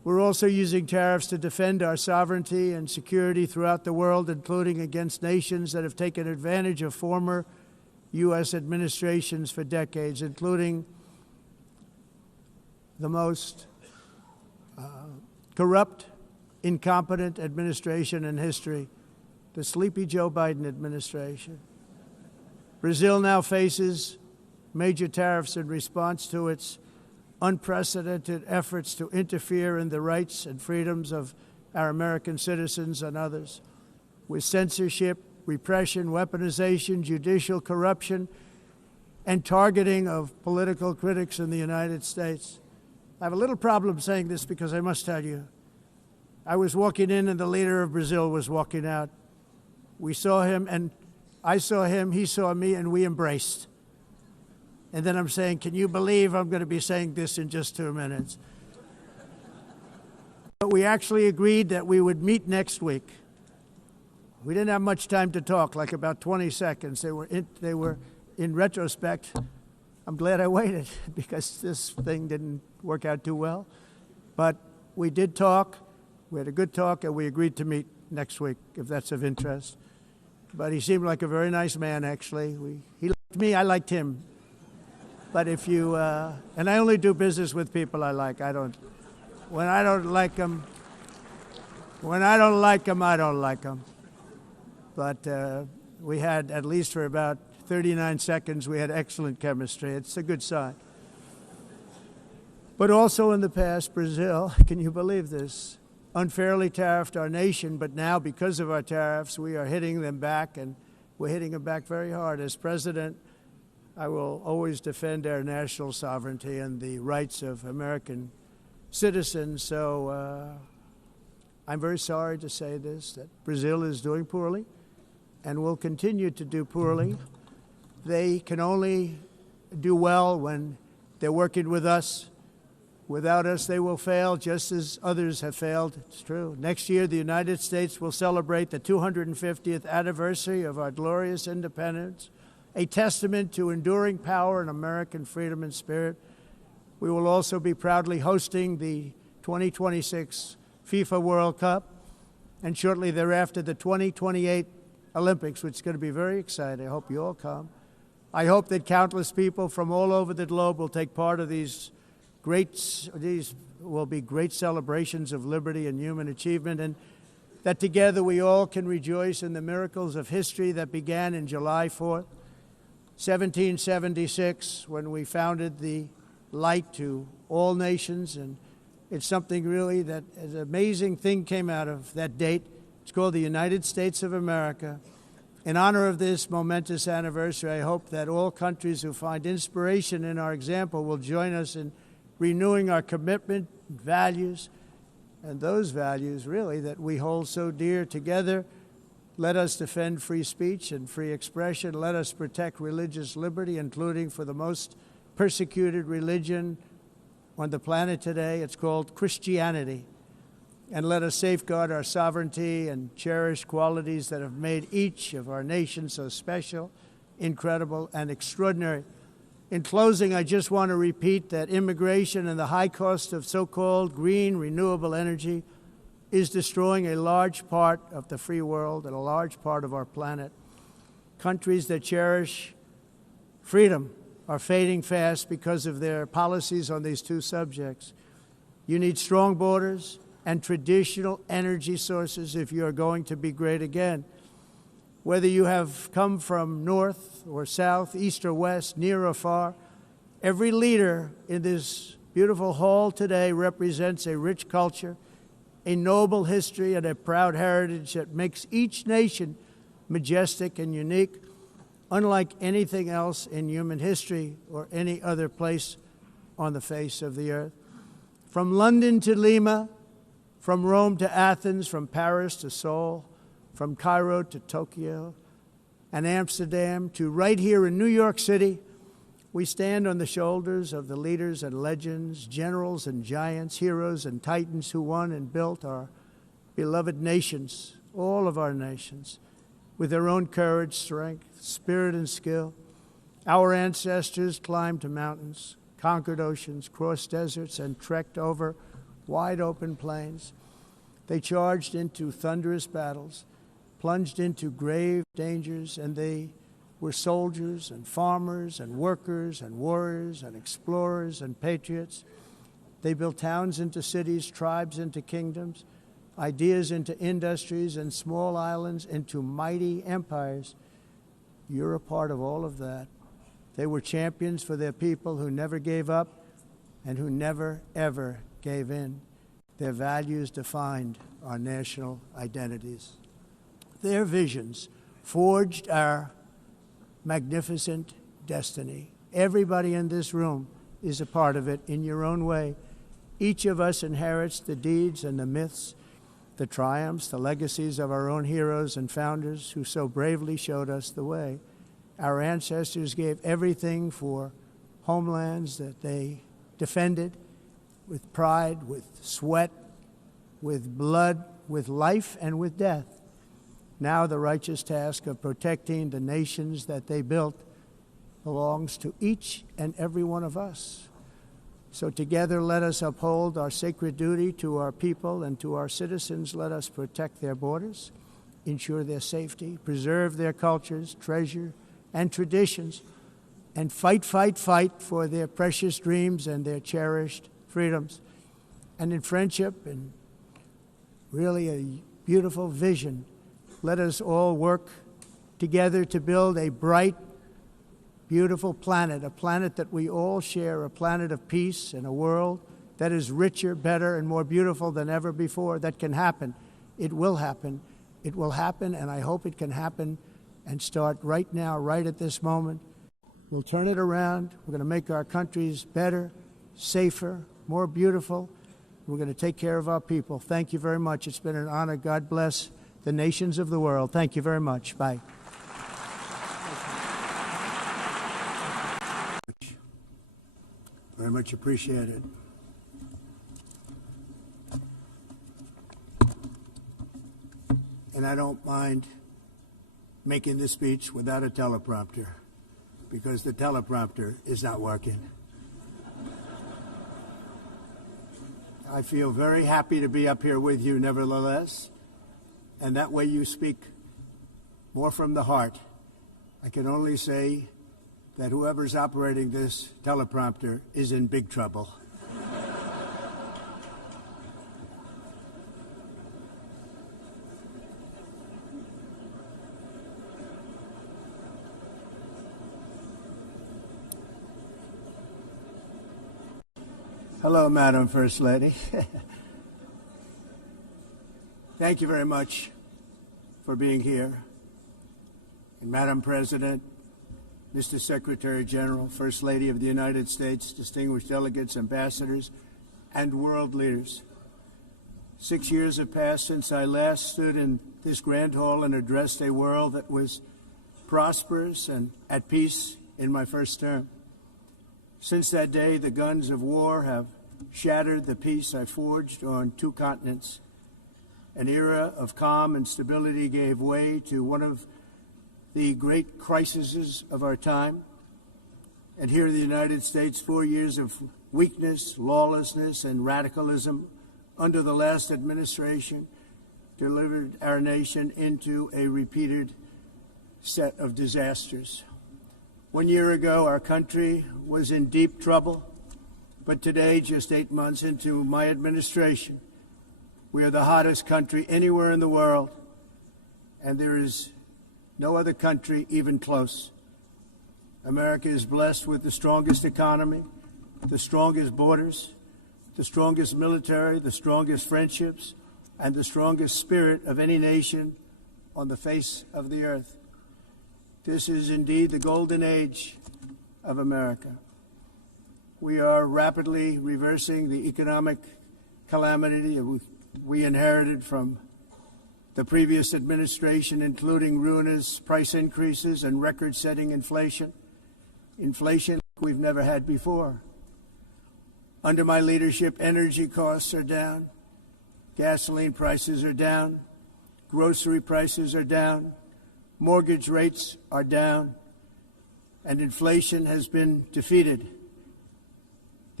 We're also using tariffs to defend our sovereignty and security throughout the world, including against nations that have taken advantage of former U.S. administrations for decades, including the most corrupt, incompetent administration in history, the sleepy Joe Biden administration. Brazil now faces major tariffs in response to its unprecedented efforts to interfere in the rights and freedoms of our American citizens and others, with censorship, repression, weaponization, judicial corruption, and targeting of political critics in the United States. I have a little problem saying this because I must tell you, I was walking in and the leader of Brazil was walking out. We saw him and I saw him, he saw me, and we embraced. And then I'm saying, can you believe I'm going to be saying this in just 2 minutes? But we actually agreed that we would meet next week. We didn't have much time to talk, like about 20 seconds. They were in retrospect, I'm glad I waited because this thing didn't work out too well. But we did talk, we had a good talk, and we agreed to meet next week, if that's of interest. But he seemed like a very nice man, actually. He liked me, I liked him. But if you, and I only do business with people I like. When I don't like them, I don't like them. But we had, at least for about 39 seconds, we had excellent chemistry. It's a good sign. But also in the past, Brazil, can you believe this, unfairly tariffed our nation, but now because of our tariffs, we are hitting them back, and we're hitting them back very hard. As president, I will always defend our national sovereignty and the rights of American citizens. So I'm very sorry to say this, that Brazil is doing poorly and will continue to do poorly. They can only do well when they're working with us. Without us, they will fail, just as others have failed. It's true. Next year, the United States will celebrate the 250th anniversary of our glorious independence, a testament to enduring power and American freedom and spirit. We will also be proudly hosting the 2026 FIFA World Cup, and shortly thereafter, the 2028 Olympics, which is going to be very exciting. I hope you all come. I hope that countless people from all over the globe will take part of these will be great celebrations of liberty and human achievement, and that together we all can rejoice in the miracles of history that began in July 4th, 1776, when we founded the light to all nations. And it's something really that an amazing thing came out of that date. It's called the United States of America. In honor of this momentous anniversary, I hope that all countries who find inspiration in our example will join us in renewing our commitment, values, and those values, really, that we hold so dear together. Let us defend free speech and free expression. Let us protect religious liberty, including for the most persecuted religion on the planet today. It's called Christianity. And let us safeguard our sovereignty and cherish qualities that have made each of our nations so special, incredible, and extraordinary. In closing, I just want to repeat that immigration and the high cost of so-called green renewable energy is destroying a large part of the free world and a large part of our planet. Countries that cherish freedom are fading fast because of their policies on these two subjects. You need strong borders and traditional energy sources if you are going to be great again. Whether you have come from north or south, east or west, near or far, every leader in this beautiful hall today represents a rich culture, a noble history, and a proud heritage that makes each nation majestic and unique, unlike anything else in human history or any other place on the face of the earth. From London to Lima, from Rome to Athens, from Paris to Seoul, from Cairo to Tokyo and Amsterdam to right here in New York City, we stand on the shoulders of the leaders and legends, generals and giants, heroes and titans who won and built our beloved nations, all of our nations, with their own courage, strength, spirit, and skill. Our ancestors climbed mountains, conquered oceans, crossed deserts, and trekked over wide open plains. They charged into thunderous battles, plunged into grave dangers, and they were soldiers and farmers and workers and warriors and explorers and patriots. They built towns into cities, tribes into kingdoms, ideas into industries, and small islands into mighty empires. You're a part of all of that. They were champions for their people who never gave up and who never, ever gave in. Their values defined our national identities. Their visions forged our magnificent destiny. Everybody in this room is a part of it in your own way. Each of us inherits the deeds and the myths, the triumphs, the legacies of our own heroes and founders who so bravely showed us the way. Our ancestors gave everything for homelands that they defended with pride, with sweat, with blood, with life, and with death. Now the righteous task of protecting the nations that they built belongs to each and every one of us. So together let us uphold our sacred duty to our people and to our citizens. Let us protect their borders, ensure their safety, preserve their cultures, treasure, and traditions, and fight, fight, fight for their precious dreams and their cherished freedoms. And in friendship and really a beautiful vision, let us all work together to build a bright, beautiful planet, a planet that we all share, a planet of peace and a world that is richer, better, and more beautiful than ever before. That can happen. It will happen. It will happen, and I hope it can happen and start right now, right at this moment. We'll turn it around. We're going to make our countries better, safer, more beautiful. We're going to take care of our people. Thank you very much. It's been an honor. God bless the nations of the world. Thank you very much. Bye. Very much appreciated. And I don't mind making this speech without a teleprompter, because the teleprompter is not working. I feel very happy to be up here with you nevertheless, and that way you speak more from the heart. I can only say that whoever's operating this teleprompter is in big trouble. Hello, Madam First Lady. Thank you very much for being here. And Madam President, Mr. Secretary General, First Lady of the United States, distinguished delegates, ambassadors, and world leaders. 6 years have passed since I last stood in this grand hall and addressed a world that was prosperous and at peace in my first term. Since that day, the guns of war have shattered the peace I forged on 2 continents. An era of calm and stability gave way to one of the great crises of our time. And here in the United States, 4 years of weakness, lawlessness, and radicalism under the last administration delivered our nation into a repeated set of disasters. 1 year ago, our country was in deep trouble, but today, just 8 months into my administration, we are the hottest country anywhere in the world, and there is no other country even close. America is blessed with the strongest economy, the strongest borders, the strongest military, the strongest friendships, and the strongest spirit of any nation on the face of the earth. This is indeed the golden age of America. We are rapidly reversing the economic calamity we inherited from the previous administration, including ruinous price increases and record-setting inflation we've never had before. Under my leadership, energy costs are down, gasoline prices are down, grocery prices are down, mortgage rates are down, and inflation has been defeated.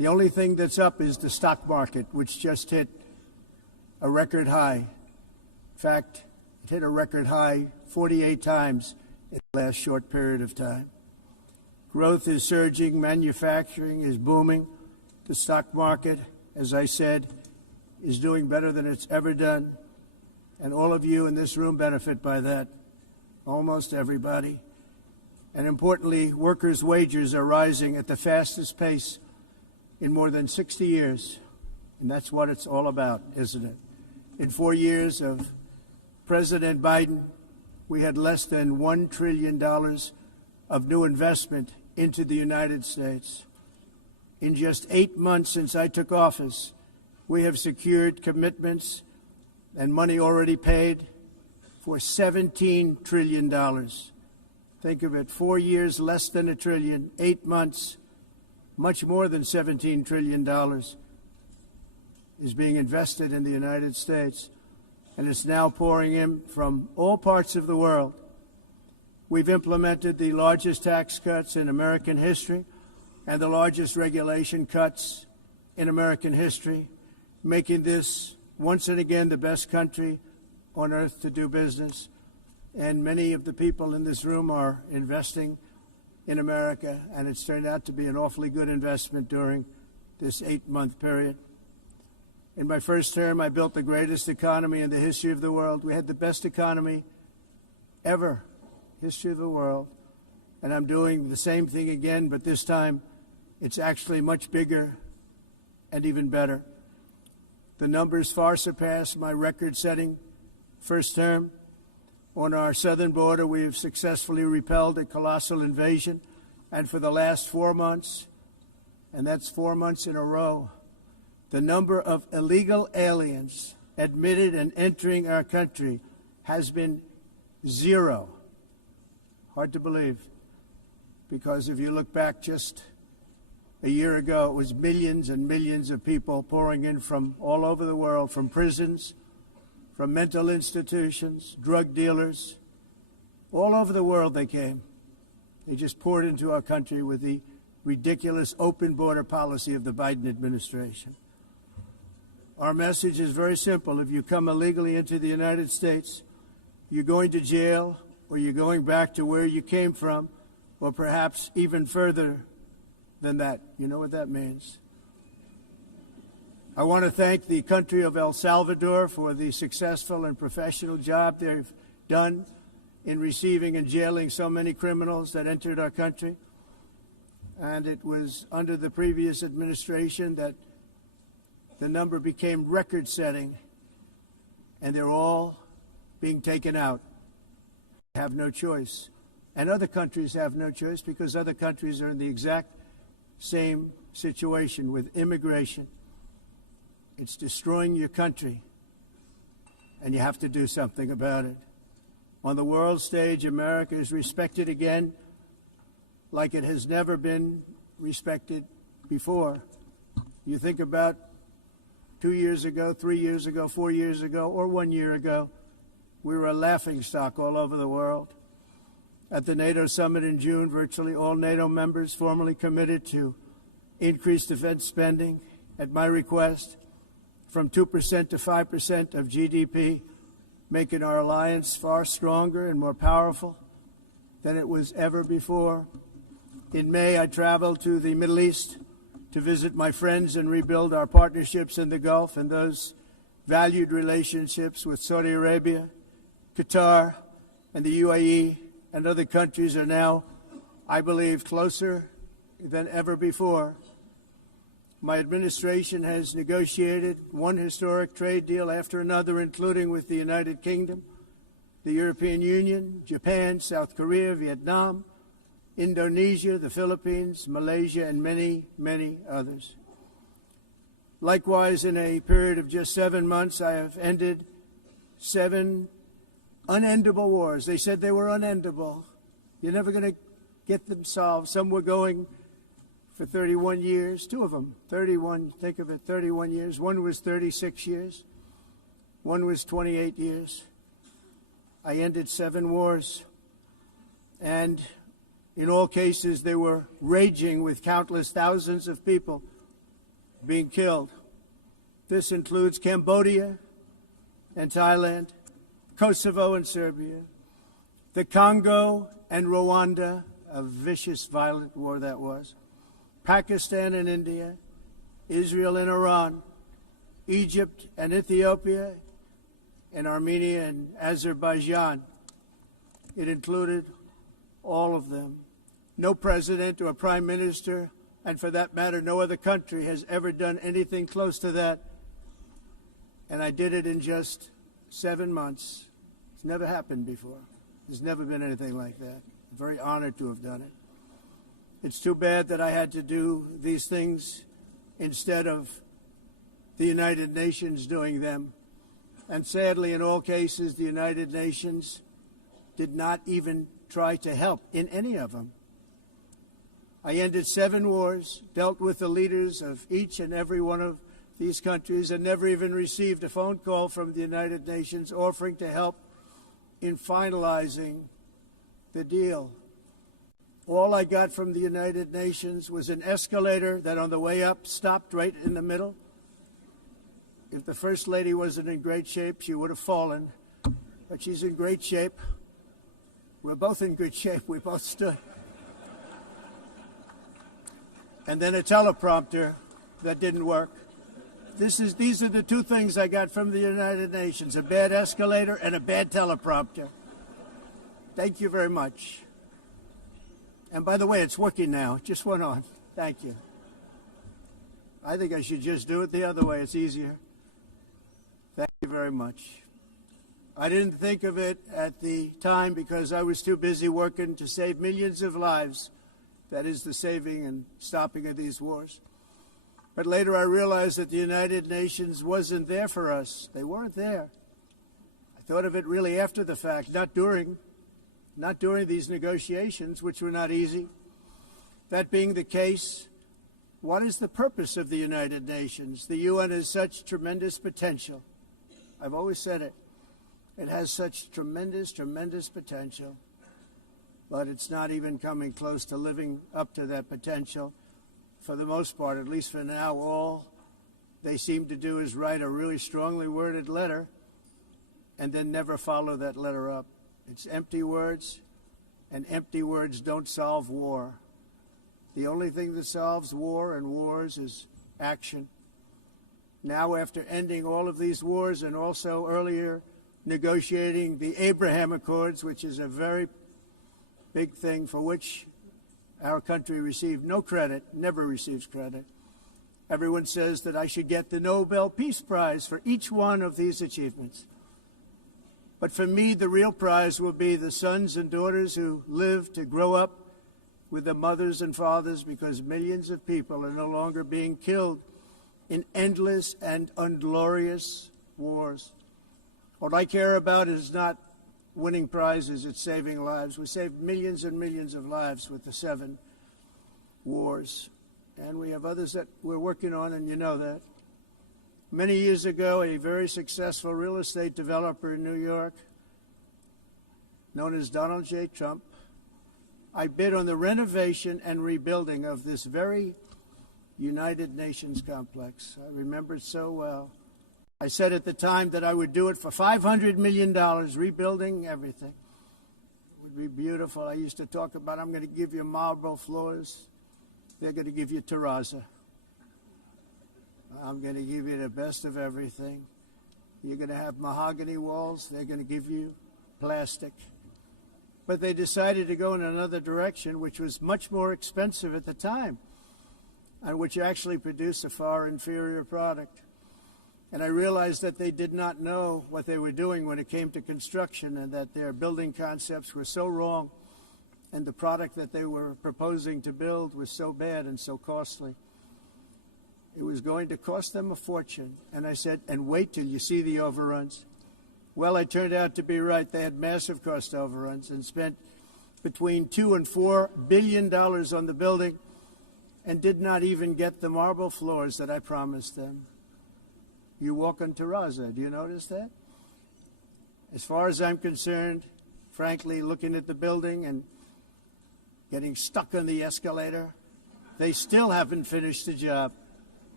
The only thing that's up is the stock market, which just hit a record high. In fact, it hit a record high 48 times in the last short period of time. Growth is surging, manufacturing is booming. The stock market, as I said, is doing better than it's ever done. And all of you in this room benefit by that, almost everybody. And importantly, workers' wages are rising at the fastest pace in more than 60 years. And that's what it's all about, isn't it? In 4 years of President Biden, we had less than $1 trillion of new investment into the United States. In just 8 months since I took office, we have secured commitments and money already paid for $17 trillion. Think of it, 4 years, less than $1 trillion, 8 months, much more than $17 trillion is being invested in the United States, and it's now pouring in from all parts of the world. We've implemented the largest tax cuts in American history and the largest regulation cuts in American history, making this once and again the best country on earth to do business. And many of the people in this room are investing in America, and it's turned out to be an awfully good investment during this 8-month period. In my first term, I built the greatest economy in the history of the world. We had the best economy ever, history of the world. And I'm doing the same thing again, but this time it's actually much bigger and even better. The numbers far surpass my record-setting first term. On our southern border, we have successfully repelled a colossal invasion. And for the last 4 months, and that's 4 months in a row, the number of illegal aliens admitted and entering our country has been 0. Hard to believe, because if you look back just a year ago, it was millions and millions of people pouring in from all over the world, from prisons, from mental institutions, drug dealers. All over the world they came. They just poured into our country with the ridiculous open border policy of the Biden administration. Our message is very simple. If you come illegally into the United States, you're going to jail, or you're going back to where you came from, or perhaps even further than that. You know what that means. I want to thank the country of El Salvador for the successful and professional job they've done in receiving and jailing so many criminals that entered our country. And it was under the previous administration that the number became record-setting, and they're all being taken out. They have no choice. And other countries have no choice, because other countries are in the exact same situation with immigration. It's destroying your country, and you have to do something about it. On the world stage, America is respected again like it has never been respected before. You think about 2 years ago, 3 years ago, 4 years ago, or 1 year ago, we were a laughingstock all over the world. At the NATO summit in June, virtually all NATO members formally committed to increase defense spending at my request from 2% to 5% of GDP, making our alliance far stronger and more powerful than it was ever before. In May, I traveled to the Middle East to visit my friends and rebuild our partnerships in the Gulf and those valued relationships with Saudi Arabia, Qatar, and the UAE, and other countries are now, I believe, closer than ever before. My administration has negotiated one historic trade deal after another, including with the United Kingdom, the European Union, Japan, South Korea, Vietnam, Indonesia, the Philippines, Malaysia, and many, many others. Likewise, in a period of just 7 months, I have ended 7 unendable wars. They said they were unendable. You're never going to get them solved. Some were going for 31 years, 2 of them, 31, think of it, 31 years. One was 36 years. One was 28 years. I ended 7 wars. And in all cases, they were raging with countless thousands of people being killed. This includes Cambodia and Thailand, Kosovo and Serbia, the Congo and Rwanda, a vicious, violent war that was, Pakistan and India, Israel and Iran, Egypt and Ethiopia, and Armenia and Azerbaijan. It included all of them. No president or prime minister, and for that matter, no other country has ever done anything close to that. And I did it in just 7 months. It's never happened before. There's never been anything like that. I'm very honored to have done it. It's too bad that I had to do these things instead of the United Nations doing them. And sadly, in all cases, the United Nations did not even try to help in any of them. I ended 7 wars, dealt with the leaders of each and every one of these countries, and never even received a phone call from the United Nations offering to help in finalizing the deal. All I got from the United Nations was an escalator that on the way up stopped right in the middle. If the First Lady wasn't in great shape, she would have fallen, but she's in great shape. We're both in good shape. We both stood. And then a teleprompter that didn't work. These are the 2 things I got from the United Nations, a bad escalator and a bad teleprompter. Thank you very much. And by the way, it's working now. It just went on. Thank you. I think I should just do it the other way. It's easier. Thank you very much. I didn't think of it at the time because I was too busy working to save millions of lives. That is the saving and stopping of these wars. But later I realized that the United Nations wasn't there for us. They weren't there. I thought of it really after the fact, not during these negotiations, which were not easy. That being the case, what is the purpose of the United Nations? The UN has such tremendous potential. I've always said it. It has such tremendous, tremendous potential. But it's not even coming close to living up to that potential. For the most part, at least for now, all they seem to do is write a really strongly worded letter and then never follow that letter up. It's empty words, and empty words don't solve war. The only thing that solves war and wars is action. Now, after ending all of these wars and also earlier negotiating the Abraham Accords, which is a very big thing for which our country received no credit, never receives credit. Everyone says that I should get the Nobel Peace Prize for each one of these achievements. But for me, the real prize will be the sons and daughters who live to grow up with the mothers and fathers, because millions of people are no longer being killed in endless and unglorious wars. What I care about is not winning prizes, it's saving lives. We saved millions and millions of lives with the 7 wars. And we have others that we're working on, and you know that. Many years ago, a very successful real estate developer in New York, known as Donald J. Trump, I bid on the renovation and rebuilding of this very United Nations complex. I remember it so well. I said at the time that I would do it for $500 million, rebuilding everything. It would be beautiful. I used to talk about, I'm going to give you marble floors. They're going to give you terrazzo. I'm going to give you the best of everything. You're going to have mahogany walls. They're going to give you plastic. But they decided to go in another direction, which was much more expensive at the time, and which actually produced a far inferior product. And I realized that they did not know what they were doing when it came to construction, and that their building concepts were so wrong, and the product that they were proposing to build was so bad and so costly. It was going to cost them a fortune. And I said, and wait till you see the overruns. Well, I turned out to be right. They had massive cost overruns and spent between $2 and $4 billion on the building and did not even get the marble floors that I promised them. You walk on terrazzo. Do you notice that? As far as I'm concerned, frankly, looking at the building and getting stuck on the escalator, they still haven't finished the job.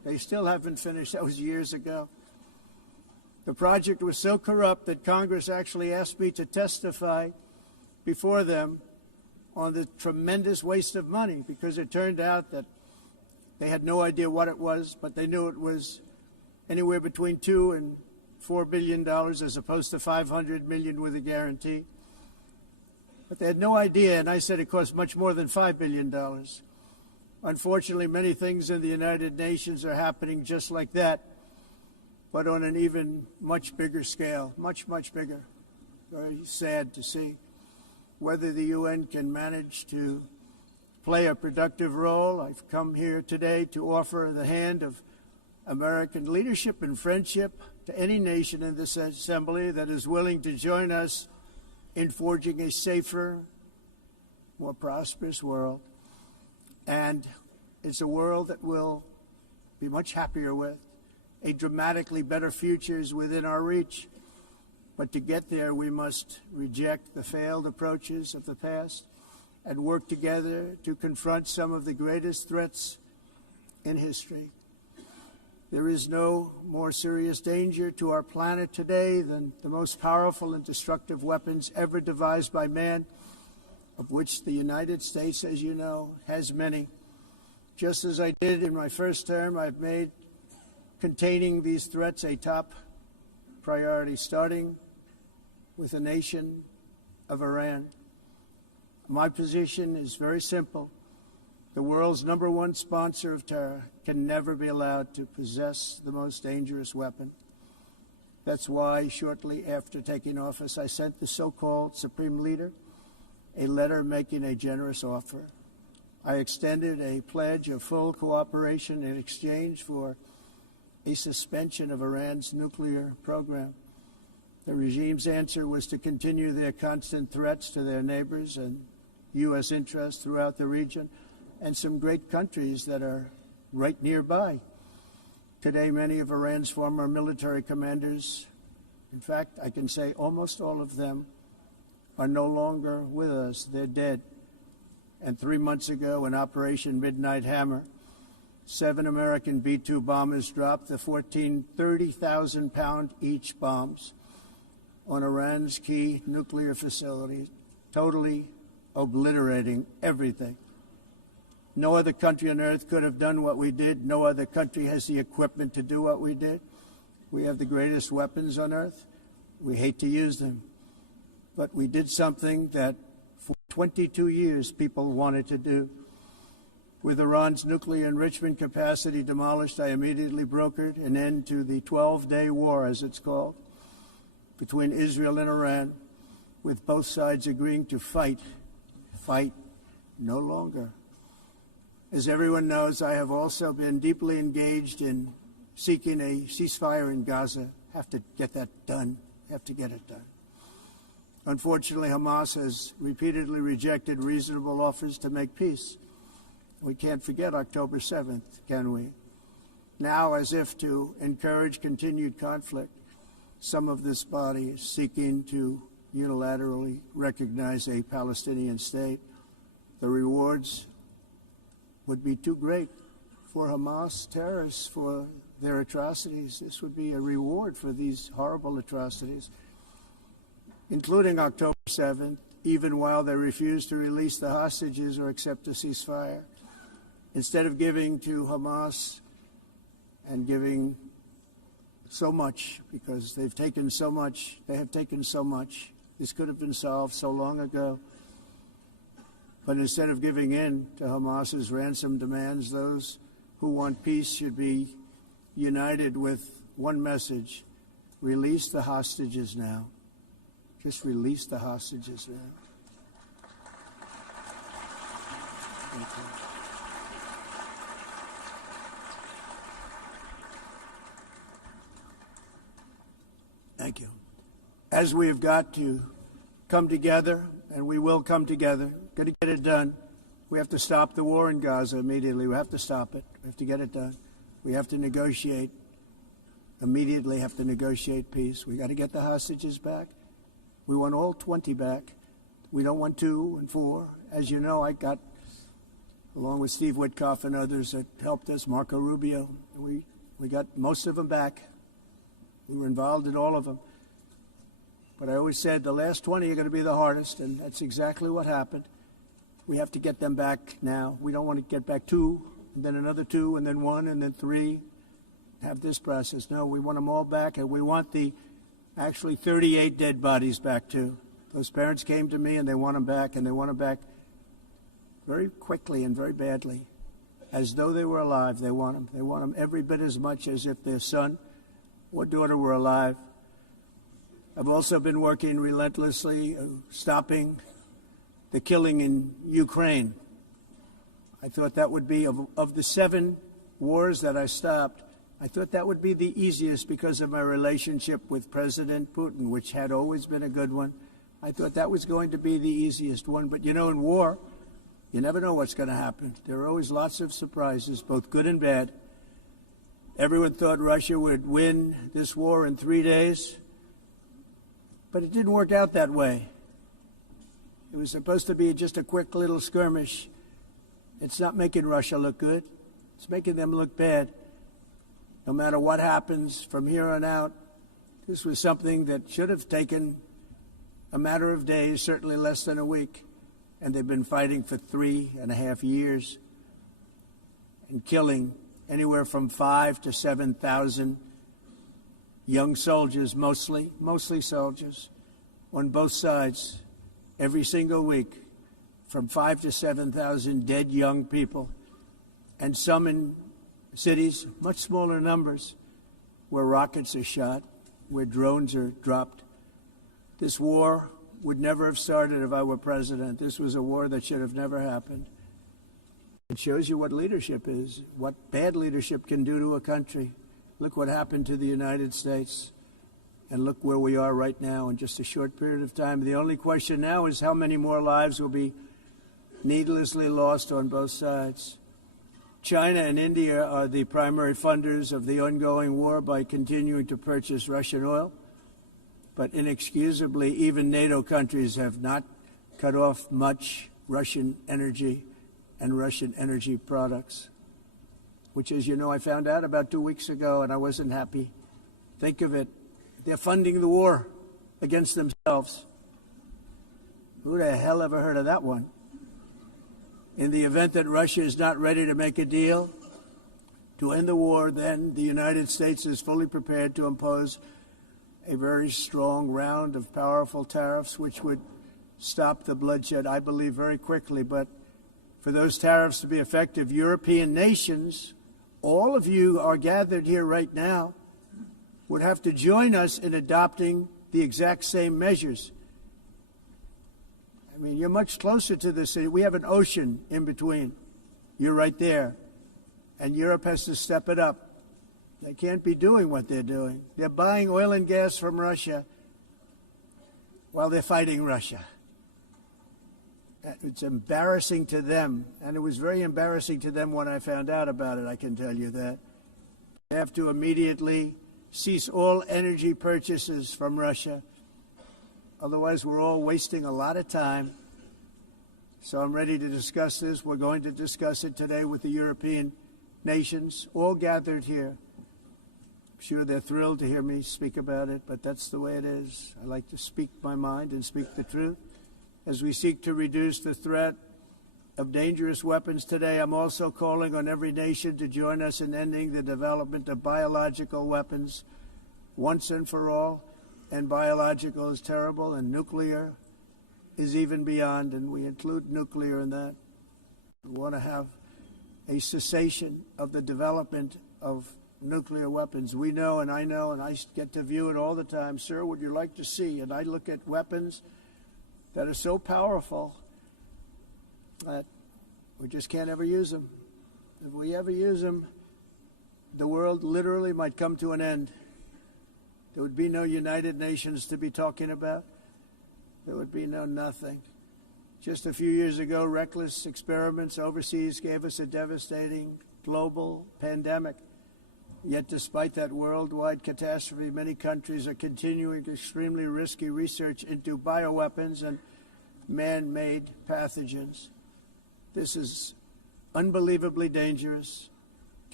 They still haven't finished. That was years ago. The project was so corrupt that Congress actually asked me to testify before them on the tremendous waste of money, because it turned out that they had no idea what it was, but they knew it was anywhere between $2 and $4 billion as opposed to $500 million with a guarantee. But they had no idea, and I said it cost much more than $5 billion. Unfortunately, many things in the United Nations are happening just like that, but on an even much bigger scale, much, much bigger. Very sad to see. Whether the UN can manage to play a productive role, I've come here today to offer the hand of American leadership and friendship to any nation in this assembly that is willing to join us in forging a safer, more prosperous world. And it's a world that we'll be much happier with. A dramatically better future is within our reach. But to get there, we must reject the failed approaches of the past and work together to confront some of the greatest threats in history. There is no more serious danger to our planet today than the most powerful and destructive weapons ever devised by man, of which the United States, as you know, has many. Just as I did in my first term, I've made containing these threats a top priority, starting with the nation of Iran. My position is very simple. The world's #1 sponsor of terror can never be allowed to possess the most dangerous weapon. That's why, shortly after taking office, I sent the so-called Supreme Leader a letter making a generous offer. I extended a pledge of full cooperation in exchange for a suspension of Iran's nuclear program. The regime's answer was to continue their constant threats to their neighbors and U.S. interests throughout the region and some great countries that are right nearby. Today, many of Iran's former military commanders, in fact, I can say almost all of them, are no longer with us. They're dead. And 3 months ago, in Operation Midnight Hammer, 7 American B-2 bombers dropped the 14 30,000-pound each bombs on Iran's key nuclear facilities, totally obliterating everything. No other country on earth could have done what we did. No other country has the equipment to do what we did. We have the greatest weapons on earth. We hate to use them. But we did something that for 22 years people wanted to do. With Iran's nuclear enrichment capacity demolished, I immediately brokered an end to the 12-day war, as it's called, between Israel and Iran, with both sides agreeing to fight no longer. As everyone knows, I have also been deeply engaged in seeking a ceasefire in Gaza. Have to get that done. Have to get it done. Unfortunately, Hamas has repeatedly rejected reasonable offers to make peace. We can't forget October 7th, can we? Now, as if to encourage continued conflict, some of this body is seeking to unilaterally recognize a Palestinian state. The rewards would be too great for Hamas terrorists for their atrocities. This would be a reward for these horrible atrocities, including October 7th, even while they refuse to release the hostages or accept a ceasefire. Instead of giving to Hamas and giving so much, because they've taken so much, they have taken so much. This could have been solved so long ago. But instead of giving in to Hamas's ransom demands, those who want peace should be united with one message: release the hostages now. Just release the hostages now. Thank you. Thank you. As we have got to come together, and we will come together, got to get it done. We have to stop the war in Gaza immediately. We have to stop it. We have to get it done. We have to negotiate, immediately have to negotiate peace. We got to get the hostages back. We want all 20 back. We don't want 2 and 4. As you know, I got, along with Steve Witkoff and others that helped us, Marco Rubio, We got most of them back. We were involved in all of them. But I always said the last 20 are going to be the hardest, and that's exactly what happened. We have to get them back now. We don't want to get back 2, and then another 2, and then 1, and then 3. Have this process. No, we want them all back, and we want the actually 38 dead bodies back too. Those parents came to me, and they want them back, and they want them back very quickly and very badly. As though they were alive, they want them. They want them every bit as much as if their son or daughter were alive. I've also been working relentlessly, stopping the killing in Ukraine. I thought that would be, of the 7 wars that I stopped, I thought that would be the easiest because of my relationship with President Putin, which had always been a good one. I thought that was going to be the easiest one. But, you know, in war, you never know what's going to happen. There are always lots of surprises, both good and bad. Everyone thought Russia would win this war in 3 days, but it didn't work out that way. It was supposed to be just a quick little skirmish. It's not making Russia look good. It's making them look bad. No matter what happens from here on out, this was something that should have taken a matter of days, certainly less than a week. And they've been fighting for 3.5 years and killing anywhere from 5,000 to 7,000 young soldiers, mostly soldiers, on both sides, every single week, from 5,000 to 7,000 dead young people, and some in cities, much smaller numbers, where rockets are shot, where drones are dropped. This war would never have started if I were president. This was a war that should have never happened. It shows you what leadership is, what bad leadership can do to a country. Look what happened to the United States, and look where we are right now in just a short period of time. The only question now is how many more lives will be needlessly lost on both sides. China and India are the primary funders of the ongoing war by continuing to purchase Russian oil. But inexcusably, even NATO countries have not cut off much Russian energy and Russian energy products, which, as you know, I found out about 2 weeks ago, and I wasn't happy. Think of it. They're funding the war against themselves. Who the hell ever heard of that one? In the event that Russia is not ready to make a deal to end the war, then the United States is fully prepared to impose a very strong round of powerful tariffs, which would stop the bloodshed, I believe, very quickly. But for those tariffs to be effective, European nations, all of you are gathered here right now, would have to join us in adopting the exact same measures. I mean, you're much closer to the city. We have an ocean in between. You're right there. And Europe has to step it up. They can't be doing what they're doing. They're buying oil and gas from Russia while they're fighting Russia. It's embarrassing to them, and it was very embarrassing to them when I found out about it, I can tell you that. They have to immediately cease all energy purchases from Russia. Otherwise, we're all wasting a lot of time. So I'm ready to discuss this. We're going to discuss it today with the European nations, all gathered here. I'm sure they're thrilled to hear me speak about it, but that's the way it is. I like to speak my mind and speak the truth. As we seek to reduce the threat of dangerous weapons today, I'm also calling on every nation to join us in ending the development of biological weapons once and for all. And biological is terrible, and nuclear is even beyond, and we include nuclear in that. We want to have a cessation of the development of nuclear weapons. We know, and I get to view it all the time. Sir, would you like to see? And I look at weapons that are so powerful that we just can't ever use them. If we ever use them, the world literally might come to an end. There would be no United Nations to be talking about. There would be no nothing. Just a few years ago, reckless experiments overseas gave us a devastating global pandemic. Yet despite that worldwide catastrophe, many countries are continuing extremely risky research into bioweapons and man-made pathogens. This is unbelievably dangerous,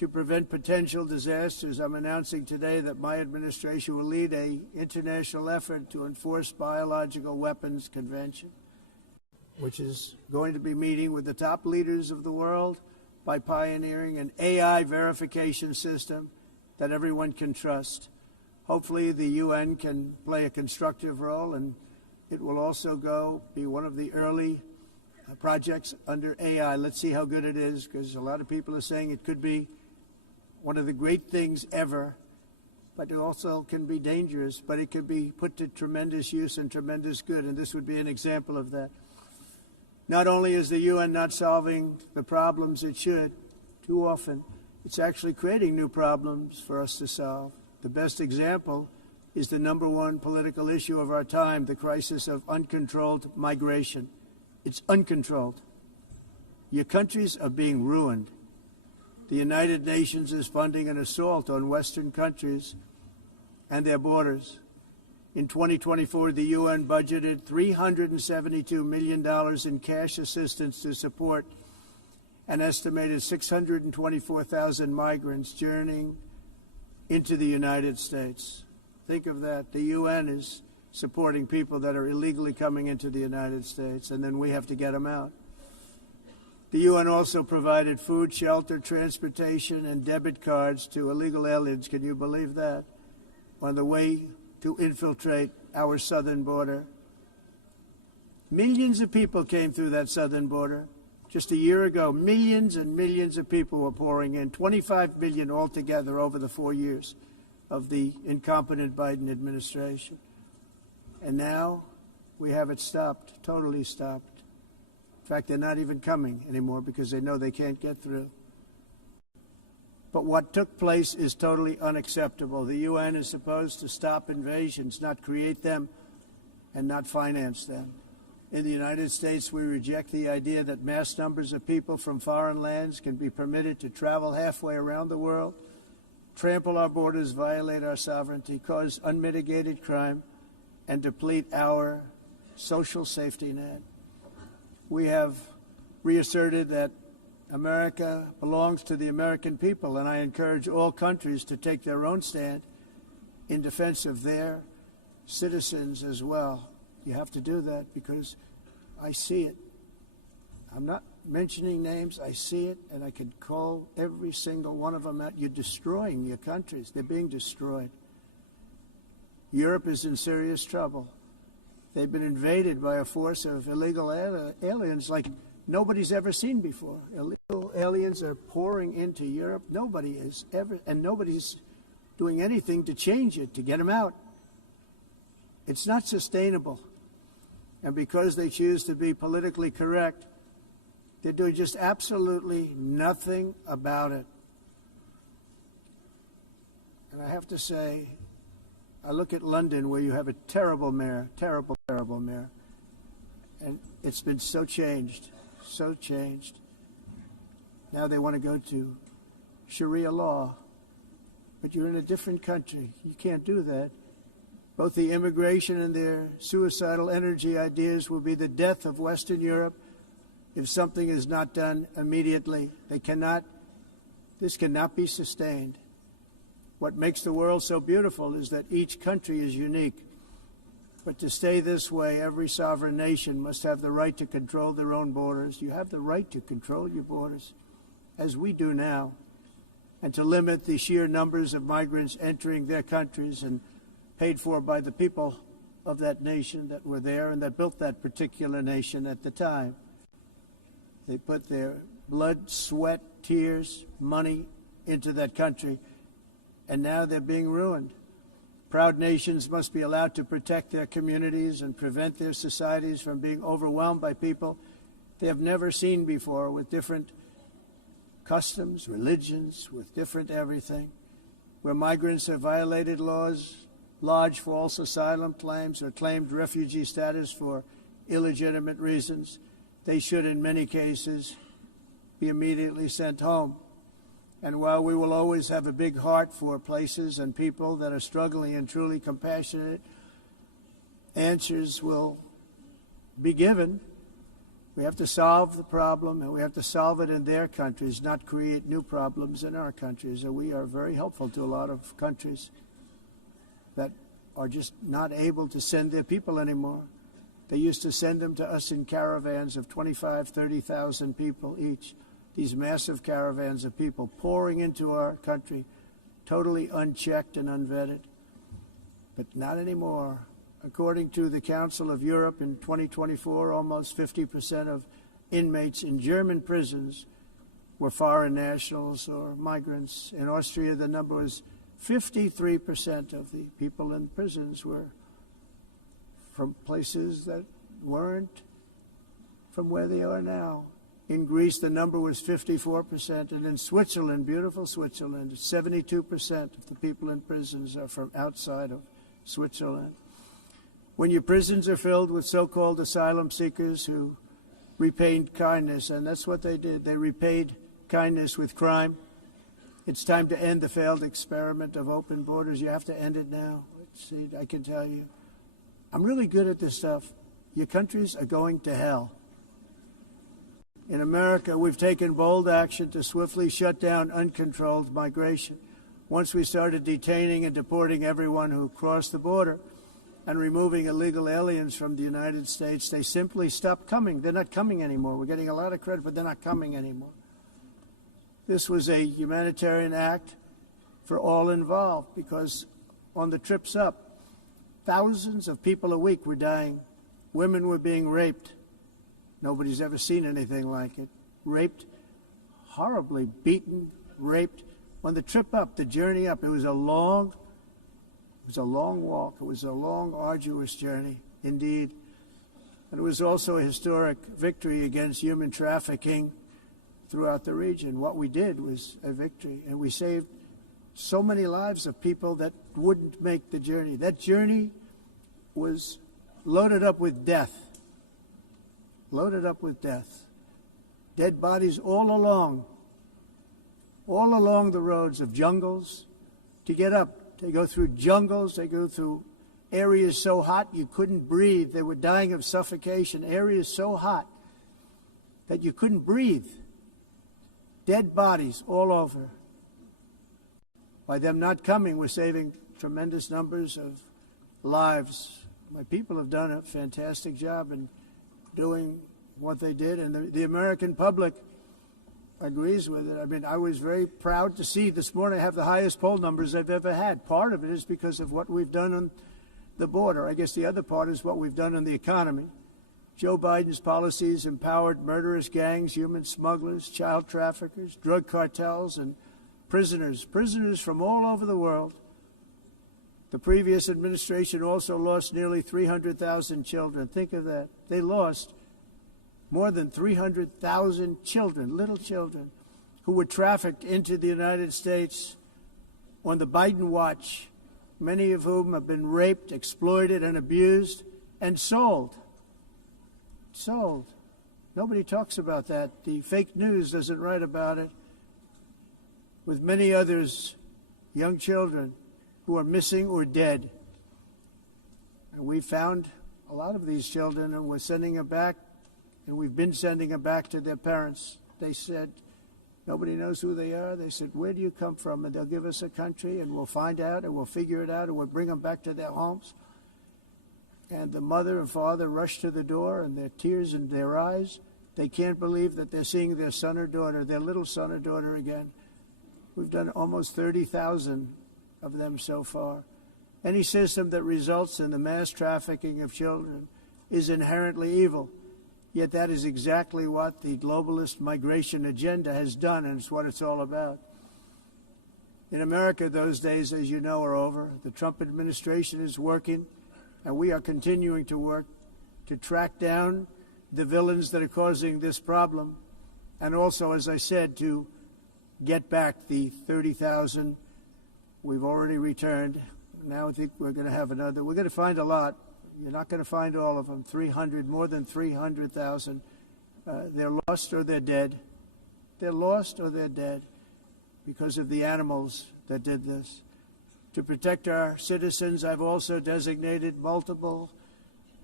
To prevent potential disasters, I'm announcing today that my administration will lead an international effort to enforce Biological Weapons Convention, which is going to be meeting with the top leaders of the world by pioneering an AI verification system that everyone can trust. Hopefully the UN can play a constructive role, and it will also be one of the early projects under AI. Let's see how good it is, because a lot of people are saying it could be one of the great things ever, but it also can be dangerous, but it can be put to tremendous use and tremendous good, and this would be an example of that. Not only is the UN not solving the problems it should, too often, it's actually creating new problems for us to solve. The best example is the #1 political issue of our time, the crisis of uncontrolled migration. It's uncontrolled. Your countries are being ruined. The United Nations is funding an assault on Western countries and their borders. In 2024, the UN budgeted $372 million in cash assistance to support an estimated 624,000 migrants journeying into the United States. Think of that. The UN is supporting people that are illegally coming into the United States, and then we have to get them out. The UN also provided food, shelter, transportation, and debit cards to illegal aliens. Can you believe that? On the way to infiltrate our southern border. Millions of people came through that southern border. Just a year ago, millions and millions of people were pouring in, 25 million altogether over the 4 years of the incompetent Biden administration. And now we have it stopped, totally stopped. In fact, they're not even coming anymore because they know they can't get through. But what took place is totally unacceptable. The UN is supposed to stop invasions, not create them and not finance them. In the United States, we reject the idea that mass numbers of people from foreign lands can be permitted to travel halfway around the world, trample our borders, violate our sovereignty, cause unmitigated crime, and deplete our social safety net. We have reasserted that America belongs to the American people, and I encourage all countries to take their own stand in defense of their citizens as well. You have to do that because I see it. I'm not mentioning names. I see it, and I could call every single one of them out. You're destroying your countries. They're being destroyed. Europe is in serious trouble. They've been invaded by a force of illegal aliens like nobody's ever seen before. Illegal aliens are pouring into Europe. Nobody is ever, and nobody's doing anything to change it, to get them out. It's not sustainable. And because they choose to be politically correct, they're doing just absolutely nothing about it. And I have to say, I look at London, where you have a terrible mayor, terrible mayor, and it's been so changed. Now they want to go to Sharia law, but you're in a different country. You can't do that. Both the immigration and their suicidal energy ideas will be the death of Western Europe if something is not done immediately. This cannot be sustained. What makes the world so beautiful is that each country is unique. But to stay this way, every sovereign nation must have the right to control their own borders. You have the right to control your borders, as we do now, and to limit the sheer numbers of migrants entering their countries and paid for by the people of that nation that were there and that built that particular nation at the time. They put their blood, sweat, tears, money into that country, and now they're being ruined. Proud nations must be allowed to protect their communities and prevent their societies from being overwhelmed by people they have never seen before, with different customs, religions, with different everything. Where migrants have violated laws, lodged false asylum claims, or claimed refugee status for illegitimate reasons, they should, in many cases, be immediately sent home. And while we will always have a big heart for places and people that are struggling and truly compassionate, answers will be given. We have to solve the problem, and we have to solve it in their countries, not create new problems in our countries. And we are very helpful to a lot of countries that are just not able to send their people anymore. They used to send them to us in caravans of 25, 30,000 people each. These massive caravans of people pouring into our country, totally unchecked and unvetted. But not anymore. According to the Council of Europe in 2024, almost 50% of inmates in German prisons were foreign nationals or migrants. In Austria, the number was 53% of the people in prisons were from places that weren't from where they are now. In Greece, the number was 54%, and in Switzerland, beautiful Switzerland, 72% of the people in prisons are from outside of Switzerland. When your prisons are filled with so-called asylum seekers who repaid kindness, and that's what they did, they repaid kindness with crime, it's time to end the failed experiment of open borders. You have to end it now. See, I can tell you, I'm really good at this stuff. Your countries are going to hell. In America, we've taken bold action to swiftly shut down uncontrolled migration. Once we started detaining and deporting everyone who crossed the border and removing illegal aliens from the United States, they simply stopped coming. They're not coming anymore. We're getting a lot of credit, but they're not coming anymore. This was a humanitarian act for all involved, because on the trips up, thousands of people a week were dying. Women were being raped. Nobody's ever seen anything like it. Raped, horribly beaten, raped. On the trip up, the journey up, it was a long walk. It was a long, arduous journey, indeed. And it was also a historic victory against human trafficking throughout the region. What we did was a victory, and we saved so many lives of people that wouldn't make the journey. That journey was loaded up with death. Loaded up with death. Dead bodies all along the roads of jungles. To get up, they go through jungles, they go through areas so hot you couldn't breathe. They were dying of suffocation. Areas so hot that you couldn't breathe. Dead bodies all over. By them not coming, we're saving tremendous numbers of lives. My people have done a fantastic job in doing what they did, and the American public agrees with it. I mean, I was very proud to see this morning I have the highest poll numbers I've ever had. Part of it is because of what we've done on the border. I guess the other part is what we've done on the economy. Joe Biden's policies empowered murderous gangs, human smugglers, child traffickers, drug cartels, and prisoners from all over the world. The previous administration also lost nearly 300,000 children. Think of that. They lost more than 300,000 children, little children, who were trafficked into the United States on the Biden watch, many of whom have been raped, exploited, and abused, and sold. Sold. Nobody talks about that. The fake news doesn't write about it. With many others, young children who are missing or dead. And we found a lot of these children, and we're sending them back, and we've been sending them back to their parents. They said, nobody knows who they are. They said, where do you come from? And they'll give us a country, and we'll find out, and we'll figure it out, and we'll bring them back to their homes. And the mother and father rush to the door, and their tears in their eyes. They can't believe that they're seeing their son or daughter, their little son or daughter again. We've done almost 30,000 of them so far. Any system that results in the mass trafficking of children is inherently evil. Yet that is exactly what the globalist migration agenda has done, and it's what it's all about. In America, those days, as you know, are over. The Trump administration is working, and we are continuing to work to track down the villains that are causing this problem, and also, as I said, to get back the 30,000 we've already returned. Now I think we're going to have another. We're going to find a lot. You're not going to find all of them. 300, more than 300,000. They're lost or they're dead. They're lost or they're dead because of the animals that did this. To protect our citizens, I've also designated multiple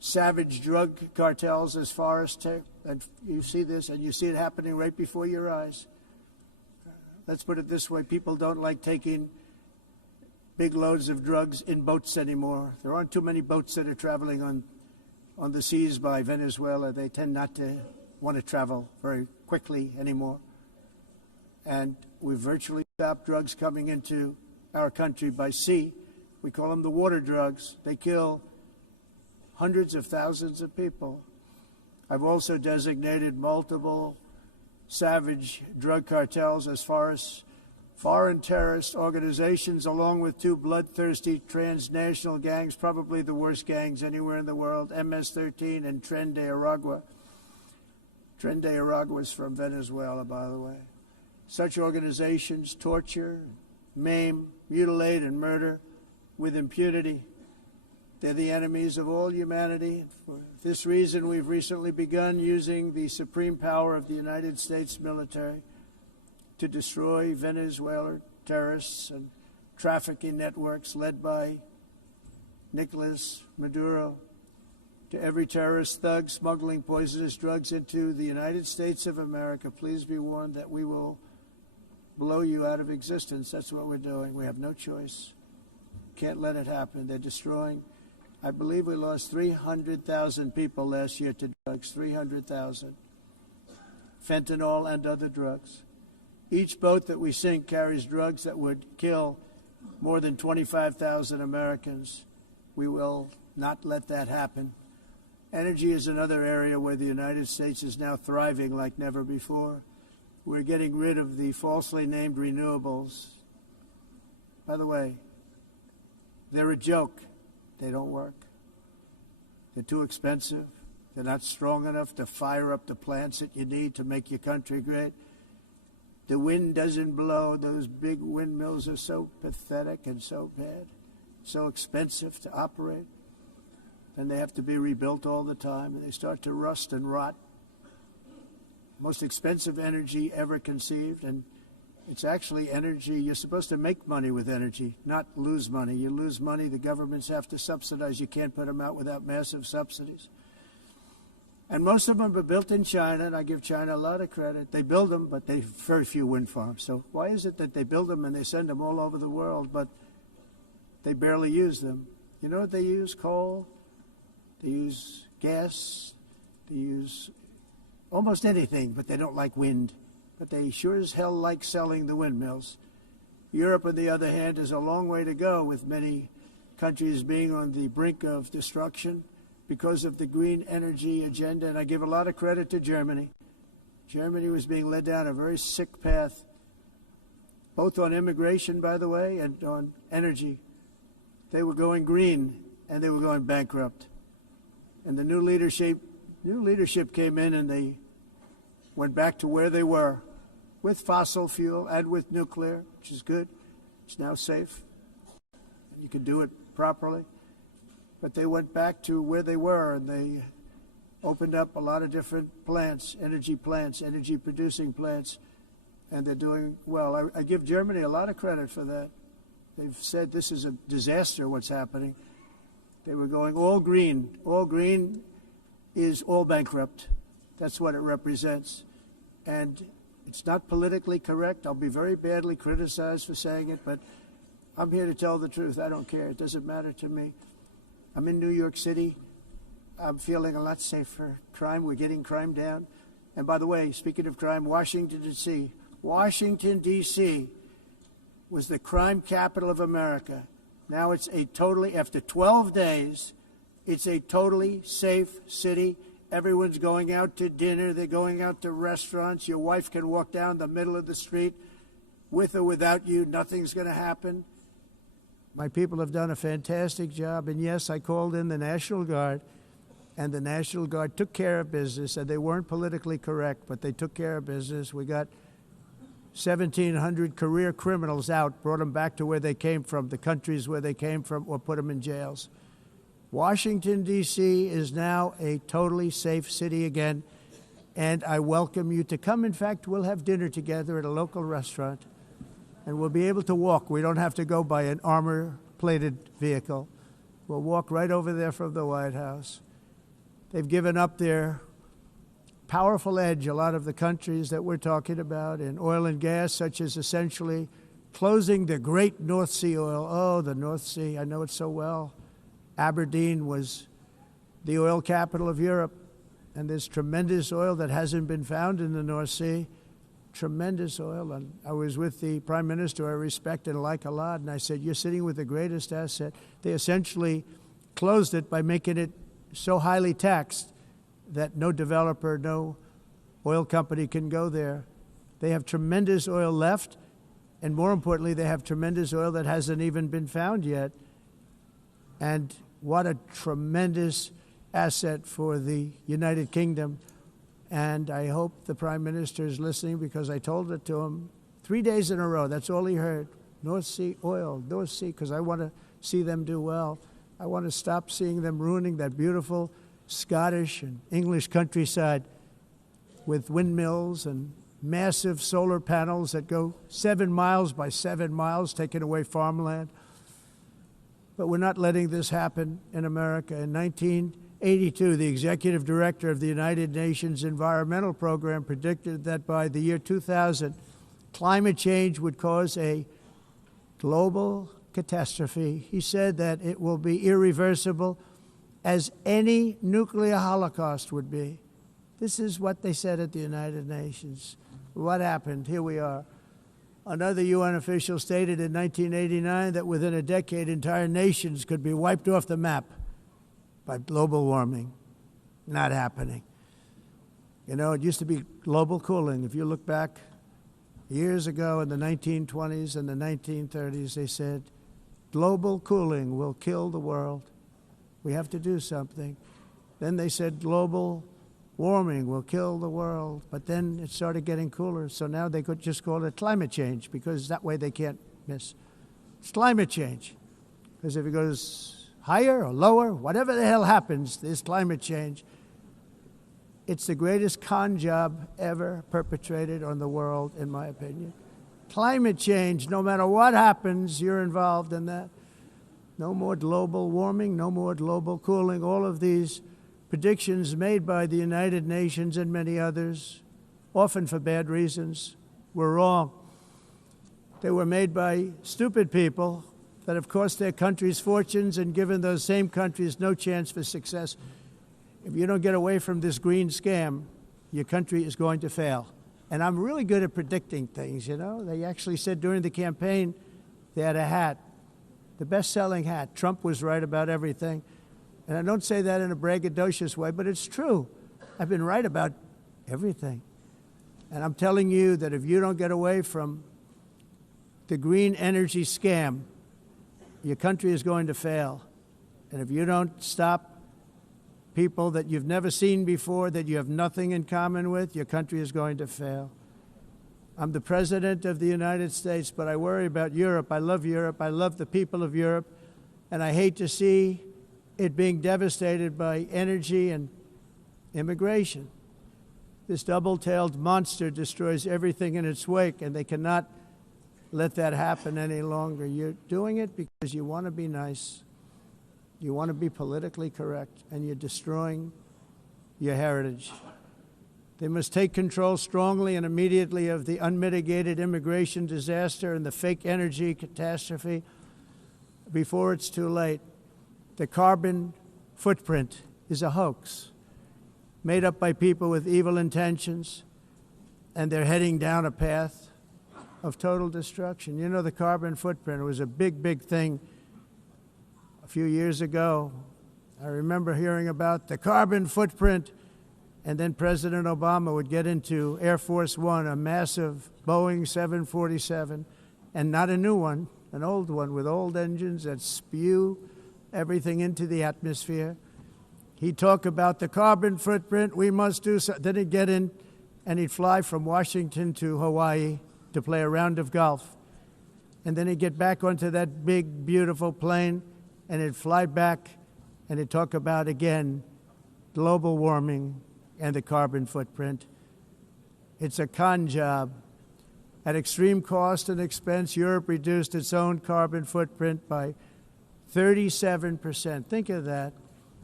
savage drug cartels as far as and you see this, and you see it happening right before your eyes. Let's put it this way: people don't like taking big loads of drugs in boats anymore. There aren't too many boats that are traveling on the seas by Venezuela. They tend not to want to travel very quickly anymore. And we've virtually stopped drugs coming into our country by sea. We call them the water drugs. They kill hundreds of thousands of people. I've also designated multiple savage drug cartels as far as foreign terrorist organizations, along with two bloodthirsty transnational gangs, probably the worst gangs anywhere in the world, MS-13 and Tren de Aragua. Tren de Aragua is from Venezuela, by the way. Such organizations torture, maim, mutilate, and murder with impunity. They're the enemies of all humanity. For this reason, we've recently begun using the supreme power of the United States military to destroy Venezuelan terrorists and trafficking networks led by Nicolas Maduro. To every terrorist thug smuggling poisonous drugs into the United States of America, please be warned that we will blow you out of existence. That's what we're doing. We have no choice. Can't let it happen. They're destroying. I believe we lost 300,000 people last year to drugs, 300,000. Fentanyl and other drugs. Each boat that we sink carries drugs that would kill more than 25,000 Americans. We will not let that happen. Energy is another area where the United States is now thriving like never before. We're getting rid of the falsely named renewables. By the way, they're a joke. They don't work. They're too expensive. They're not strong enough to fire up the plants that you need to make your country great. The wind doesn't blow. Those big windmills are so pathetic and so bad, so expensive to operate. And they have to be rebuilt all the time, and they start to rust and rot. Most expensive energy ever conceived, and it's actually energy. You're supposed to make money with energy, not lose money. You lose money, the governments have to subsidize. You can't put them out without massive subsidies. And most of them are built in China, and I give China a lot of credit. They build them, but they have very few wind farms. So why is it that they build them and they send them all over the world, but they barely use them? You know what they use? Coal. They use gas. They use almost anything, but they don't like wind. But they sure as hell like selling the windmills. Europe, on the other hand, is a long way to go, with many countries being on the brink of destruction because of the green energy agenda. And I give a lot of credit to Germany. Germany was being led down a very sick path, both on immigration, by the way, and on energy. They were going green, and they were going bankrupt. And the new leadership came in, and they went back to where they were, with fossil fuel and with nuclear, which is good. It's now safe. You can do it properly. But they went back to where they were, and they opened up a lot of different plants, energy-producing plants, and they're doing well. I give Germany a lot of credit for that. They've said this is a disaster, what's happening. They were going all green. All green is all bankrupt. That's what it represents. And it's not politically correct. I'll be very badly criticized for saying it, but I'm here to tell the truth. I don't care. It doesn't matter to me. I'm in New York City. I'm feeling a lot safer. Crime, we're getting crime down. And by the way, speaking of crime, Washington, D.C. Washington, D.C. was the crime capital of America. Now it's after 12 days, it's a totally safe city. Everyone's going out to dinner. They're going out to restaurants. Your wife can walk down the middle of the street with or without you. Nothing's going to happen. My people have done a fantastic job. And yes, I called in the National Guard, and the National Guard took care of business. And they weren't politically correct, but they took care of business. We got 1,700 career criminals out, brought them back to where they came from, the countries where they came from, or put them in jails. Washington, D.C. is now a totally safe city again, and I welcome you to come. In fact, we'll have dinner together at a local restaurant, and we'll be able to walk. We don't have to go by an armor-plated vehicle. We'll walk right over there from the White House. They've given up their powerful edge, a lot of the countries that we're talking about in oil and gas, such as essentially closing the great North Sea oil. Oh, the North Sea, I know it so well. Aberdeen was the oil capital of Europe, and there's tremendous oil that hasn't been found in the North Sea. Tremendous oil. And I was with the Prime Minister I respect and like a lot, and I said, you're sitting with the greatest asset. They essentially closed it by making it so highly taxed that no developer, no oil company can go there. They have tremendous oil left, and more importantly, they have tremendous oil that hasn't even been found yet. And what a tremendous asset for the United Kingdom. And I hope the Prime Minister is listening, because I told it to him 3 days in a row. That's all he heard. North Sea oil, North Sea, because I want to see them do well. I want to stop seeing them ruining that beautiful Scottish and English countryside with windmills and massive solar panels that go 7 miles by 7 miles, taking away farmland. But we're not letting this happen in America. In 1982, the executive director of the United Nations Environmental Program predicted that by the year 2000, climate change would cause a global catastrophe. He said that it will be irreversible, as any nuclear holocaust would be. This is what they said at the United Nations. What happened? Here we are. Another UN official stated in 1989 that within a decade, entire nations could be wiped off the map by global warming. Not happening. You know, it used to be global cooling. If you look back years ago in the 1920s and the 1930s, they said, global cooling will kill the world. We have to do something. Then they said global warming will kill the world. But then it started getting cooler. So now they could just call it climate change, because that way they can't miss. It's climate change. Because if it goes higher or lower, whatever the hell happens, there's climate change. It's the greatest con job ever perpetrated on the world, in my opinion. Climate change, no matter what happens, you're involved in that. No more global warming, no more global cooling. All of these predictions made by the United Nations and many others, often for bad reasons, were wrong. They were made by stupid people that have cost their countries fortunes and given those same countries no chance for success. If you don't get away from this green scam, your country is going to fail. And I'm really good at predicting things, you know. They actually said during the campaign, they had a hat, the best-selling hat. Trump was right about everything. And I don't say that in a braggadocious way, but it's true. I've been right about everything. And I'm telling you that if you don't get away from the green energy scam, your country is going to fail. And if you don't stop people that you've never seen before, that you have nothing in common with, your country is going to fail. I'm the President of the United States, but I worry about Europe. I love Europe. I love the people of Europe. And I hate to see it being devastated by energy and immigration. This double-tailed monster destroys everything in its wake, and they cannot let that happen any longer. You're doing it because you want to be nice. You want to be politically correct, and you're destroying your heritage. They must take control strongly and immediately of the unmitigated immigration disaster and the fake energy catastrophe before it's too late. The carbon footprint is a hoax made up by people with evil intentions, and they're heading down a path of total destruction. You know, the carbon footprint was a big, big thing a few years ago. I remember hearing about the carbon footprint. And then President Obama would get into Air Force One, a massive Boeing 747, and not a new one, an old one with old engines that spew everything into the atmosphere. He'd talk about the carbon footprint, we must do so. Then he'd get in and he'd fly from Washington to Hawaii to play a round of golf. And then he'd get back onto that big, beautiful plane and he'd fly back and he'd talk about, again, global warming and the carbon footprint. It's a con job. At extreme cost and expense, Europe reduced its own carbon footprint by 37%. Think of that.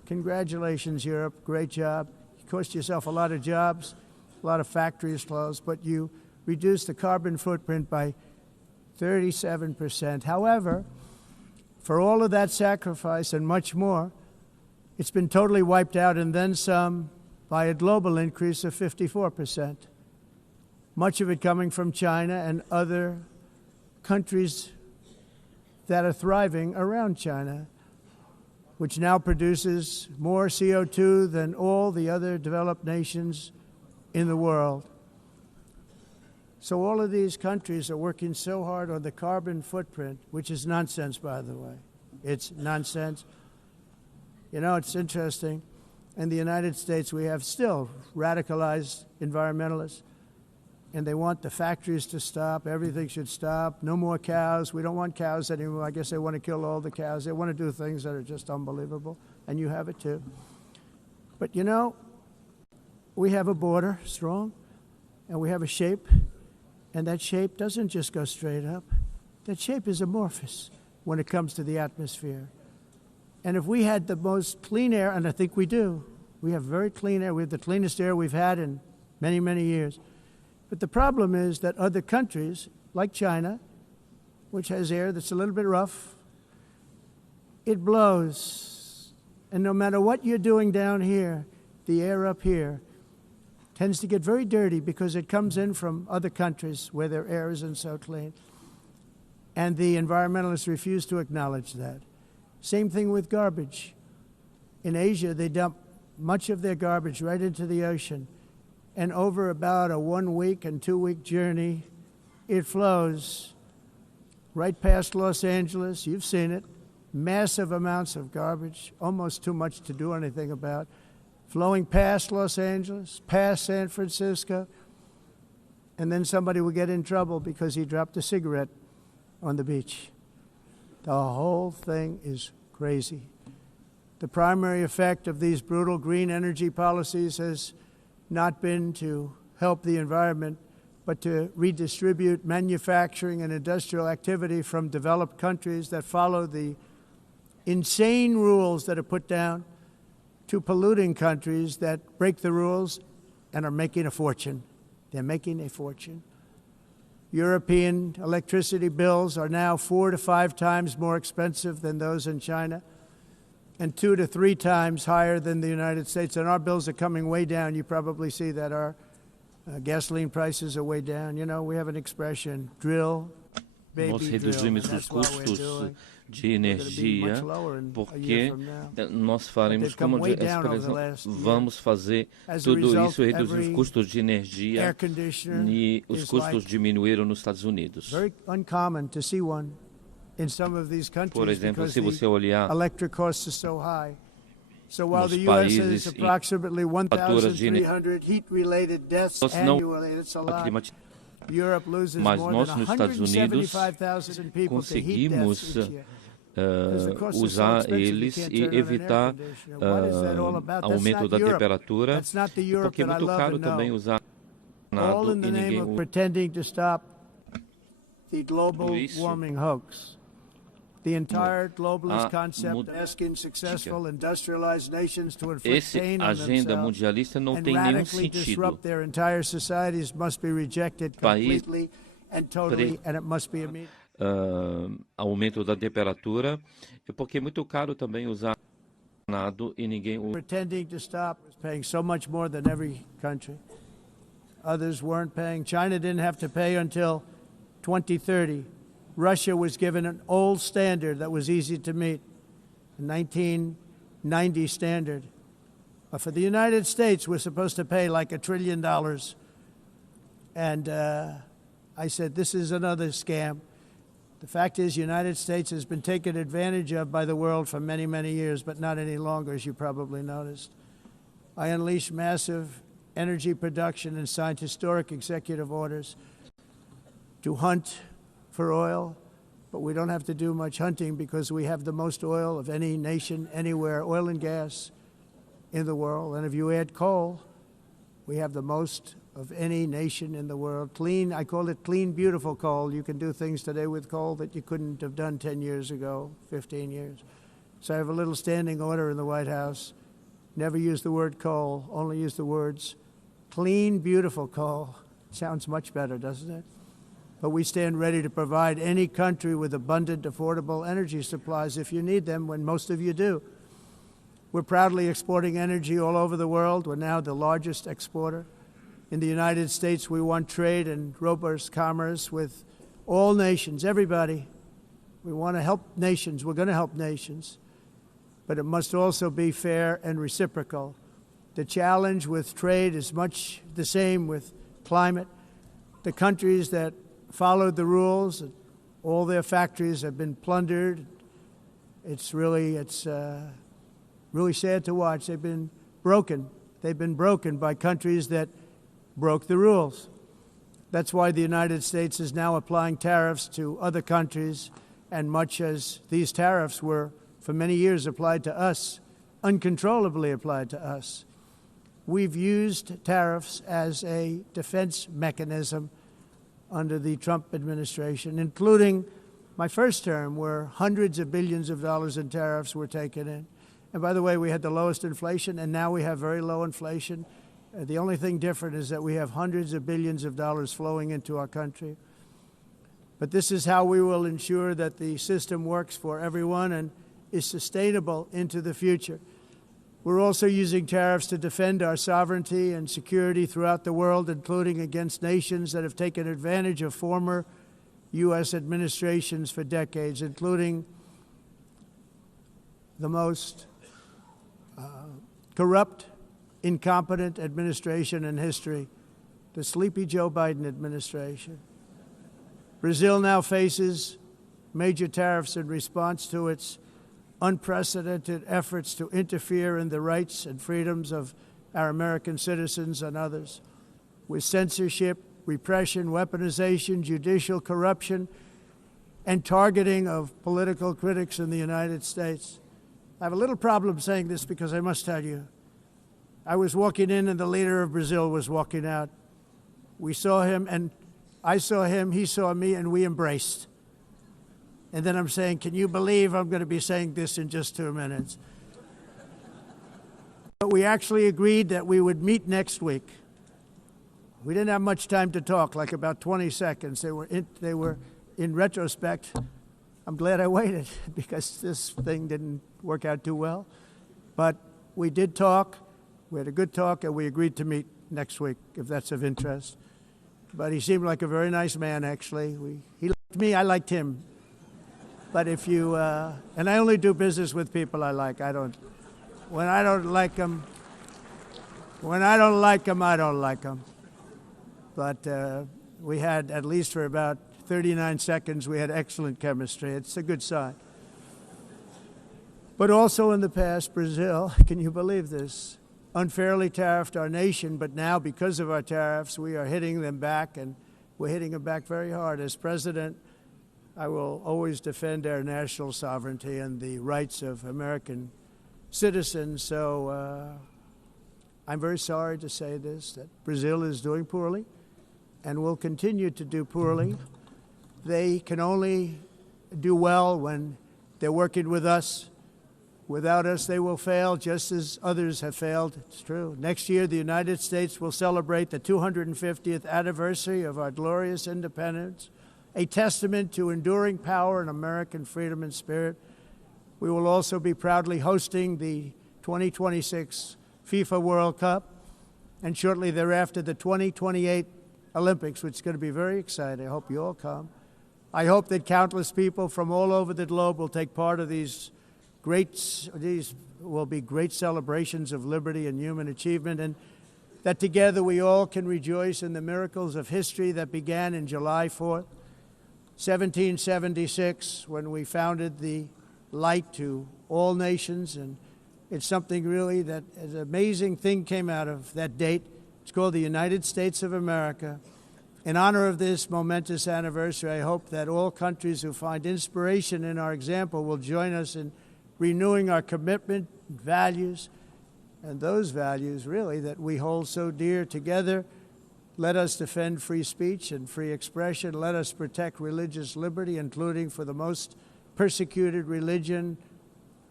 Congratulations, Europe. Great job. You cost yourself a lot of jobs, a lot of factories closed, but you reduced the carbon footprint by 37%. However, for all of that sacrifice and much more, it's been totally wiped out and then some by a global increase of 54%. Much of it coming from China and other countries that are thriving around China, which now produces more CO2 than all the other developed nations in the world. So all of these countries are working so hard on the carbon footprint, which is nonsense, by the way. It's nonsense. You know, it's interesting. In the United States, we have still radicalized environmentalists, and they want the factories to stop. Everything should stop. No more cows. We don't want cows anymore. I guess they want to kill all the cows. They want to do things that are just unbelievable, and you have it too. But you know, we have a border, strong, and we have a shape, and that shape doesn't just go straight up. That shape is amorphous when it comes to the atmosphere. And if we had the most clean air, and I think we do, we have very clean air. We have the cleanest air we've had in many, many years. But the problem is that other countries, like China, which has air that's a little bit rough, it blows. And no matter what you're doing down here, the air up here tends to get very dirty because it comes in from other countries where their air isn't so clean. And the environmentalists refuse to acknowledge that. Same thing with garbage. In Asia, they dump much of their garbage right into the ocean. And over about a 1 week and 2 week journey, it flows right past Los Angeles. You've seen it. Massive amounts of garbage, almost too much to do anything about, flowing past Los Angeles, past San Francisco. And then somebody will get in trouble because he dropped a cigarette on the beach. The whole thing is crazy. The primary effect of these brutal green energy policies has not been to help the environment, but to redistribute manufacturing and industrial activity from developed countries that follow the insane rules that are put down to polluting countries that break the rules and are making a fortune. They're making a fortune. European electricity bills are now 4 to 5 times more expensive than those in China, and 2 to 3 times higher than the United States. And our bills are coming way down. You probably see that our gasoline prices are way down. You know, we have an expression, drill, baby, nós drill. reduzimos os custos de energia porque nós faremos, como vamos fazer tudo isso, reduzir os custos de energia e os custos diminuíram nos Estados Unidos. Por exemplo, se você olhar nos países em faturas de energia, nós não mas nós nos Estados Unidos conseguimos usar eles e evitar aumento da temperatura, porque é muito caro também usar nada e ninguém usa isso. The entire globalist concept asking successful industrialized nations to inflict pain on themselves and radically disrupt their entire societies must be rejected completely and totally, and it must be immediate. Aumento da temperatura, porque é muito caro também usar nada e ninguém usa. Pretending to stop is paying so much more than every country. Others weren't paying. China didn't have to pay until 2030. Russia was given an old standard that was easy to meet, a 1990 standard. But for the United States, we're supposed to pay like $1 trillion. And I said, this is another scam. The fact is, the United States has been taken advantage of by the world for many, many years, but not any longer, as you probably noticed. I unleashed massive energy production and signed historic executive orders to hunt for oil, but we don't have to do much hunting because we have the most oil of any nation anywhere, oil and gas in the world. And if you add coal, we have the most of any nation in the world. Clean, I call it clean, beautiful coal. You can do things today with coal that you couldn't have done 10 years ago, 15 years. So I have a little standing order in the White House. Never use the word coal, only use the words clean, beautiful coal. Sounds much better, doesn't it? But we stand ready to provide any country with abundant, affordable energy supplies if you need them, when most of you do. We're proudly exporting energy all over the world. We're now the largest exporter. In the United States, we want trade and robust commerce with all nations, everybody. We want to help nations. We're going to help nations. But it must also be fair and reciprocal. The challenge with trade is much the same with climate. The countries that followed the rules, all their factories have been plundered. It's really sad to watch. They've been broken. They've been broken by countries that broke the rules. That's why the United States is now applying tariffs to other countries, and much as these tariffs were for many years applied to us, uncontrollably applied to us. We've used tariffs as a defense mechanism under the Trump administration, including my first term, where hundreds of billions of dollars in tariffs were taken in. And by the way, we had the lowest inflation, and now we have very low inflation. The only thing different is that we have hundreds of billions of dollars flowing into our country. But this is how we will ensure that the system works for everyone and is sustainable into the future. We're also using tariffs to defend our sovereignty and security throughout the world, including against nations that have taken advantage of former U.S. administrations for decades, including the most corrupt, incompetent administration in history, the sleepy Joe Biden administration. Brazil now faces major tariffs in response to its unprecedented efforts to interfere in the rights and freedoms of our American citizens and others, with censorship, repression, weaponization, judicial corruption, and targeting of political critics in the United States. I have a little problem saying this because I must tell you, I was walking in and the leader of Brazil was walking out. We saw him and I saw him, he saw me, and we embraced. And then I'm saying, can you believe I'm going to be saying this in just 2 minutes? But we actually agreed that we would meet next week. We didn't have much time to talk, like about 20 seconds. They were in retrospect, I'm glad I waited because this thing didn't work out too well. But we did talk. We had a good talk, and we agreed to meet next week, if that's of interest. But he seemed like a very nice man, actually. He liked me, I liked him. But if you, and I only do business with people I like. When I don't like them, I don't like them. But we had, at least for about 39 seconds, we had excellent chemistry. It's a good sign. But also in the past, Brazil, can you believe this, unfairly tariffed our nation, but now because of our tariffs, we are hitting them back, and we're hitting them back very hard. As president, I will always defend our national sovereignty and the rights of American citizens. So I'm very sorry to say this, that Brazil is doing poorly and will continue to do poorly. They can only do well when they're working with us. Without us, they will fail, just as others have failed. It's true. Next year, the United States will celebrate the 250th anniversary of our glorious independence, a testament to enduring power and American freedom and spirit. We will also be proudly hosting the 2026 FIFA World Cup, and shortly thereafter, the 2028 Olympics, which is going to be very exciting. I hope you all come. I hope that countless people from all over the globe will take part of these will be great celebrations of liberty and human achievement, and that together we all can rejoice in the miracles of history that began in July 4th, 1776, when we founded the light to all nations. And it's something really that an amazing thing came out of that date. It's called the United States of America. In honor of this momentous anniversary, I hope that all countries who find inspiration in our example will join us in renewing our commitment, values, and those values, really, that we hold so dear together. Let us defend free speech and free expression. Let us protect religious liberty, including for the most persecuted religion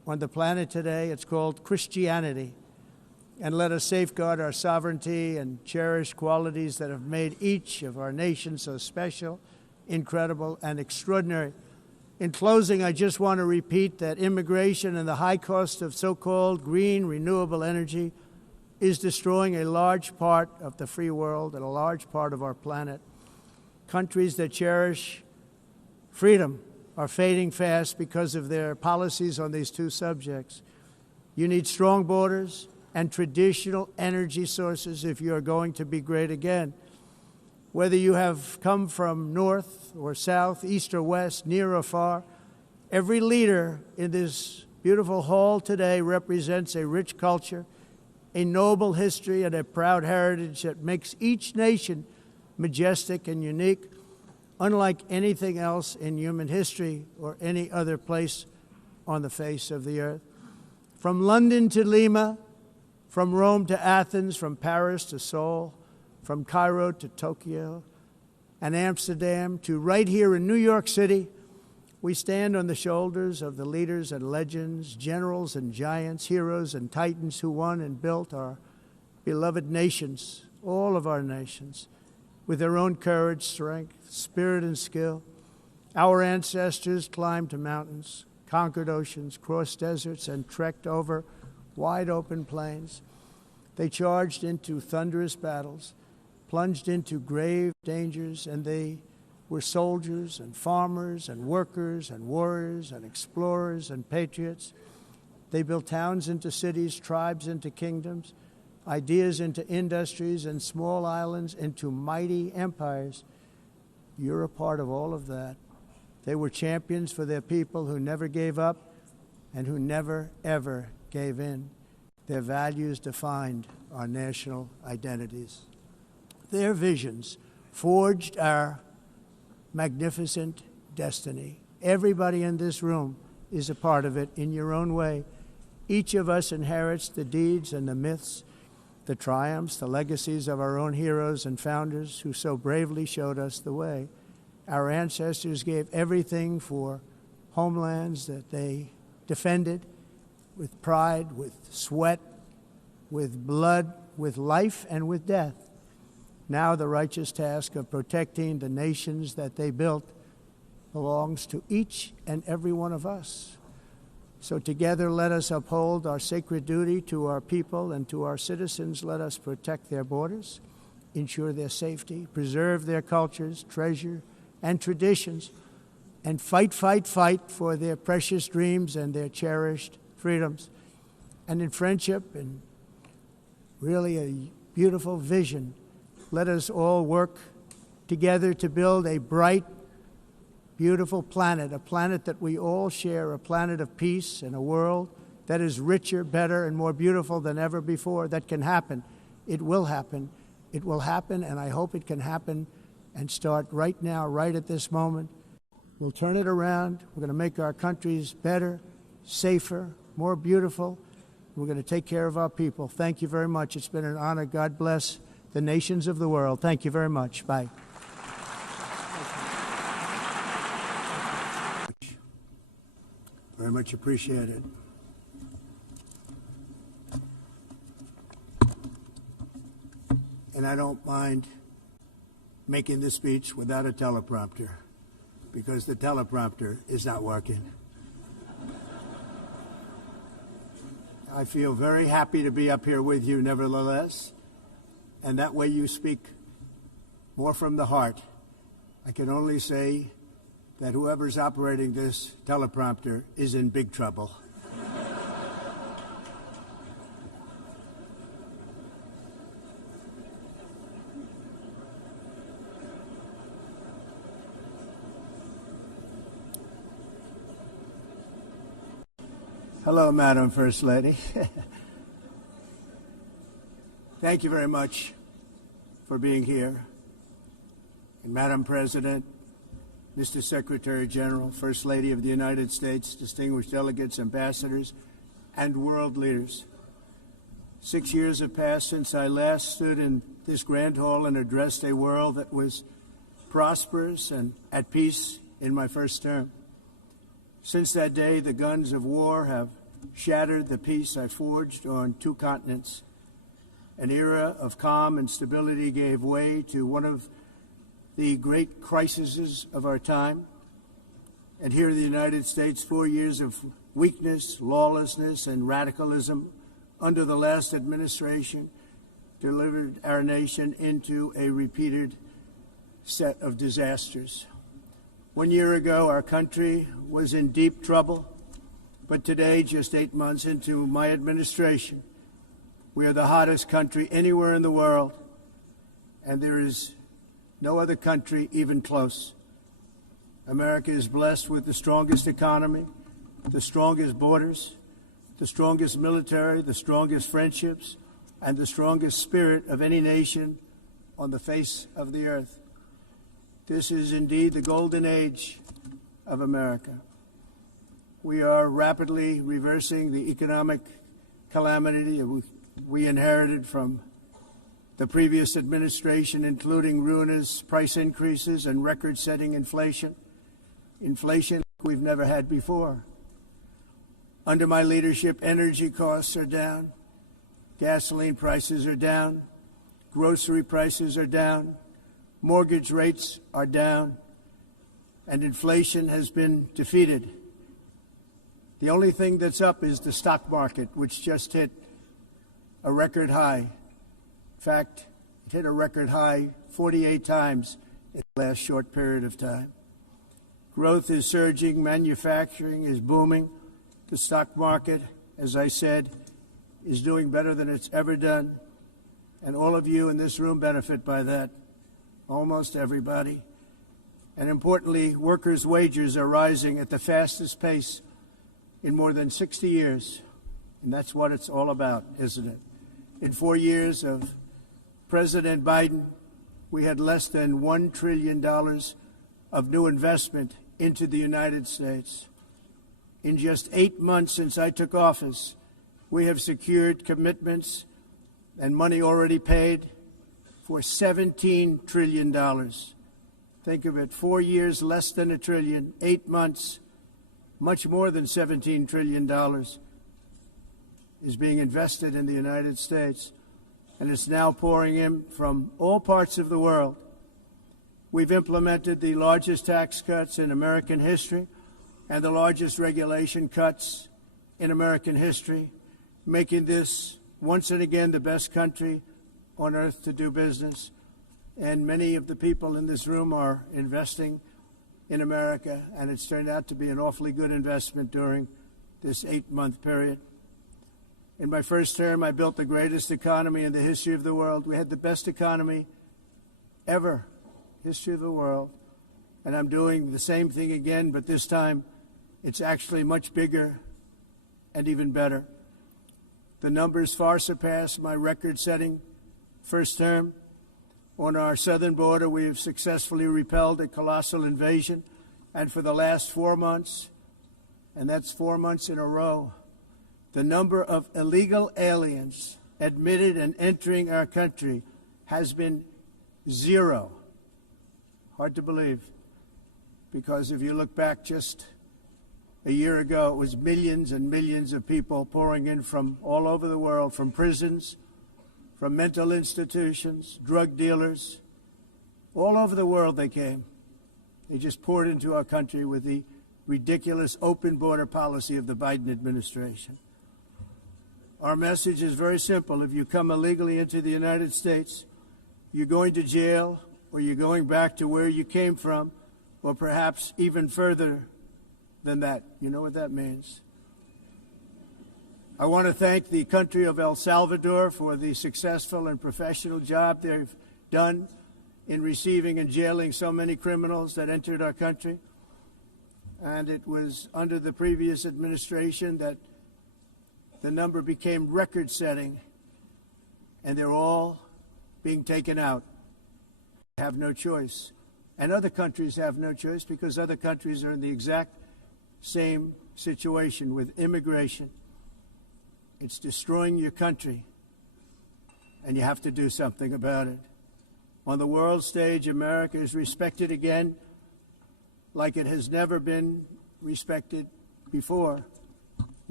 on the planet today. It's called Christianity. And let us safeguard our sovereignty and cherish qualities that have made each of our nations so special, incredible, and extraordinary. In closing, I just want to repeat that immigration and the high cost of so-called green renewable energy is destroying a large part of the free world and a large part of our planet. Countries that cherish freedom are fading fast because of their policies on these two subjects. You need strong borders and traditional energy sources if you are going to be great again. Whether you have come from north or south, east or west, near or far, every leader in this beautiful hall today represents a rich culture, a noble history, and a proud heritage that makes each nation majestic and unique, unlike anything else in human history or any other place on the face of the earth. From London to Lima, from Rome to Athens, from Paris to Seoul, from Cairo to Tokyo and Amsterdam to right here in New York City, we stand on the shoulders of the leaders and legends, generals and giants, heroes and titans who won and built our beloved nations, all of our nations, with their own courage, strength, spirit, and skill. Our ancestors climbed to mountains, conquered oceans, crossed deserts, and trekked over wide-open plains. They charged into thunderous battles, plunged into grave dangers, and they were soldiers and farmers and workers and warriors and explorers and patriots. They built towns into cities, tribes into kingdoms, ideas into industries, and small islands into mighty empires. You're a part of all of that. They were champions for their people who never gave up and who never, ever gave in. Their values defined our national identities. Their visions forged our magnificent destiny. Everybody in this room is a part of it in your own way. Each of us inherits the deeds and the myths, the triumphs, the legacies of our own heroes and founders who so bravely showed us the way. Our ancestors gave everything for homelands that they defended with pride, with sweat, with blood, with life, and with death. Now the righteous task of protecting the nations that they built belongs to each and every one of us. So together let us uphold our sacred duty to our people and to our citizens. Let us protect their borders, ensure their safety, preserve their cultures, treasure, and traditions, and fight, fight, fight for their precious dreams and their cherished freedoms. And in friendship and really a beautiful vision, let us all work together to build a bright, beautiful planet, a planet that we all share, a planet of peace and a world that is richer, better, and more beautiful than ever before. That can happen. It will happen. It will happen, and I hope it can happen and start right now, right at this moment. We'll turn it around. We're going to make our countries better, safer, more beautiful. We're going to take care of our people. Thank you very much. It's been an honor. God bless the nations of the world. Thank you very much. Bye. Very much appreciated. And I don't mind making this speech without a teleprompter, because the teleprompter is not working. I feel very happy to be up here with you nevertheless, and that way you speak more from the heart. I can only say that whoever's operating this teleprompter is in big trouble. Hello, Madam First Lady. Thank you very much for being here. And Madam President, Mr. Secretary General, First Lady of the United States, distinguished delegates, ambassadors, and world leaders. 6 years have passed since I last stood in this grand hall and addressed a world that was prosperous and at peace in my first term. Since that day, the guns of war have shattered the peace I forged on 2 continents. An era of calm and stability gave way to one of the great crises of our time. And here in the United States, 4 years of weakness, lawlessness, and radicalism under the last administration delivered our nation into a repeated set of disasters. 1 year ago, our country was in deep trouble, but today, just 8 months into my administration, we are the hottest country anywhere in the world, and there is no other country even close. America is blessed with the strongest economy, the strongest borders, the strongest military, the strongest friendships, and the strongest spirit of any nation on the face of the earth. This is indeed the golden age of America. We are rapidly reversing the economic calamity we inherited from the previous administration, including ruinous price increases and record-setting inflation we've never had before. Under my leadership, energy costs are down, gasoline prices are down, grocery prices are down, mortgage rates are down, and inflation has been defeated. The only thing that's up is the stock market, which just hit a record high. In fact, it hit a record high 48 times in the last short period of time. Growth is surging, manufacturing is booming. The stock market, as I said, is doing better than it's ever done. And all of you in this room benefit by that, almost everybody. And importantly, workers' wages are rising at the fastest pace in more than 60 years. And that's what it's all about, isn't it? In 4 years of President Biden, we had less than $1 trillion of new investment into the United States. In just 8 months since I took office, we have secured commitments and money already paid for $17 trillion. Think of it, 4 years, less than $1 trillion, 8 months, much more than $17 trillion is being invested in the United States, and it's now pouring in from all parts of the world. We've implemented the largest tax cuts in American history and the largest regulation cuts in American history, making this once and again the best country on earth to do business. And many of the people in this room are investing in America, and it's turned out to be an awfully good investment during this 8-month period. In my first term, I built the greatest economy in the history of the world. We had the best economy ever, history of the world. And I'm doing the same thing again, but this time it's actually much bigger and even better. The numbers far surpass my record-setting first term. On our southern border, we have successfully repelled a colossal invasion. And for the last 4 months, and that's 4 months in a row, the number of illegal aliens admitted and entering our country has been 0. Hard to believe, because if you look back just a year ago, it was millions and millions of people pouring in from all over the world, from prisons, from mental institutions, drug dealers. All over the world they came. They just poured into our country with the ridiculous open border policy of the Biden administration. Our message is very simple. If you come illegally into the United States, you're going to jail, or you're going back to where you came from, or perhaps even further than that. You know what that means. I want to thank the country of El Salvador for the successful and professional job they've done in receiving and jailing so many criminals that entered our country. And it was under the previous administration that the number became record-setting, and they're all being taken out. They have no choice. And other countries have no choice, because other countries are in the exact same situation with immigration. It's destroying your country, and you have to do something about it. On the world stage, America is respected again like it has never been respected before.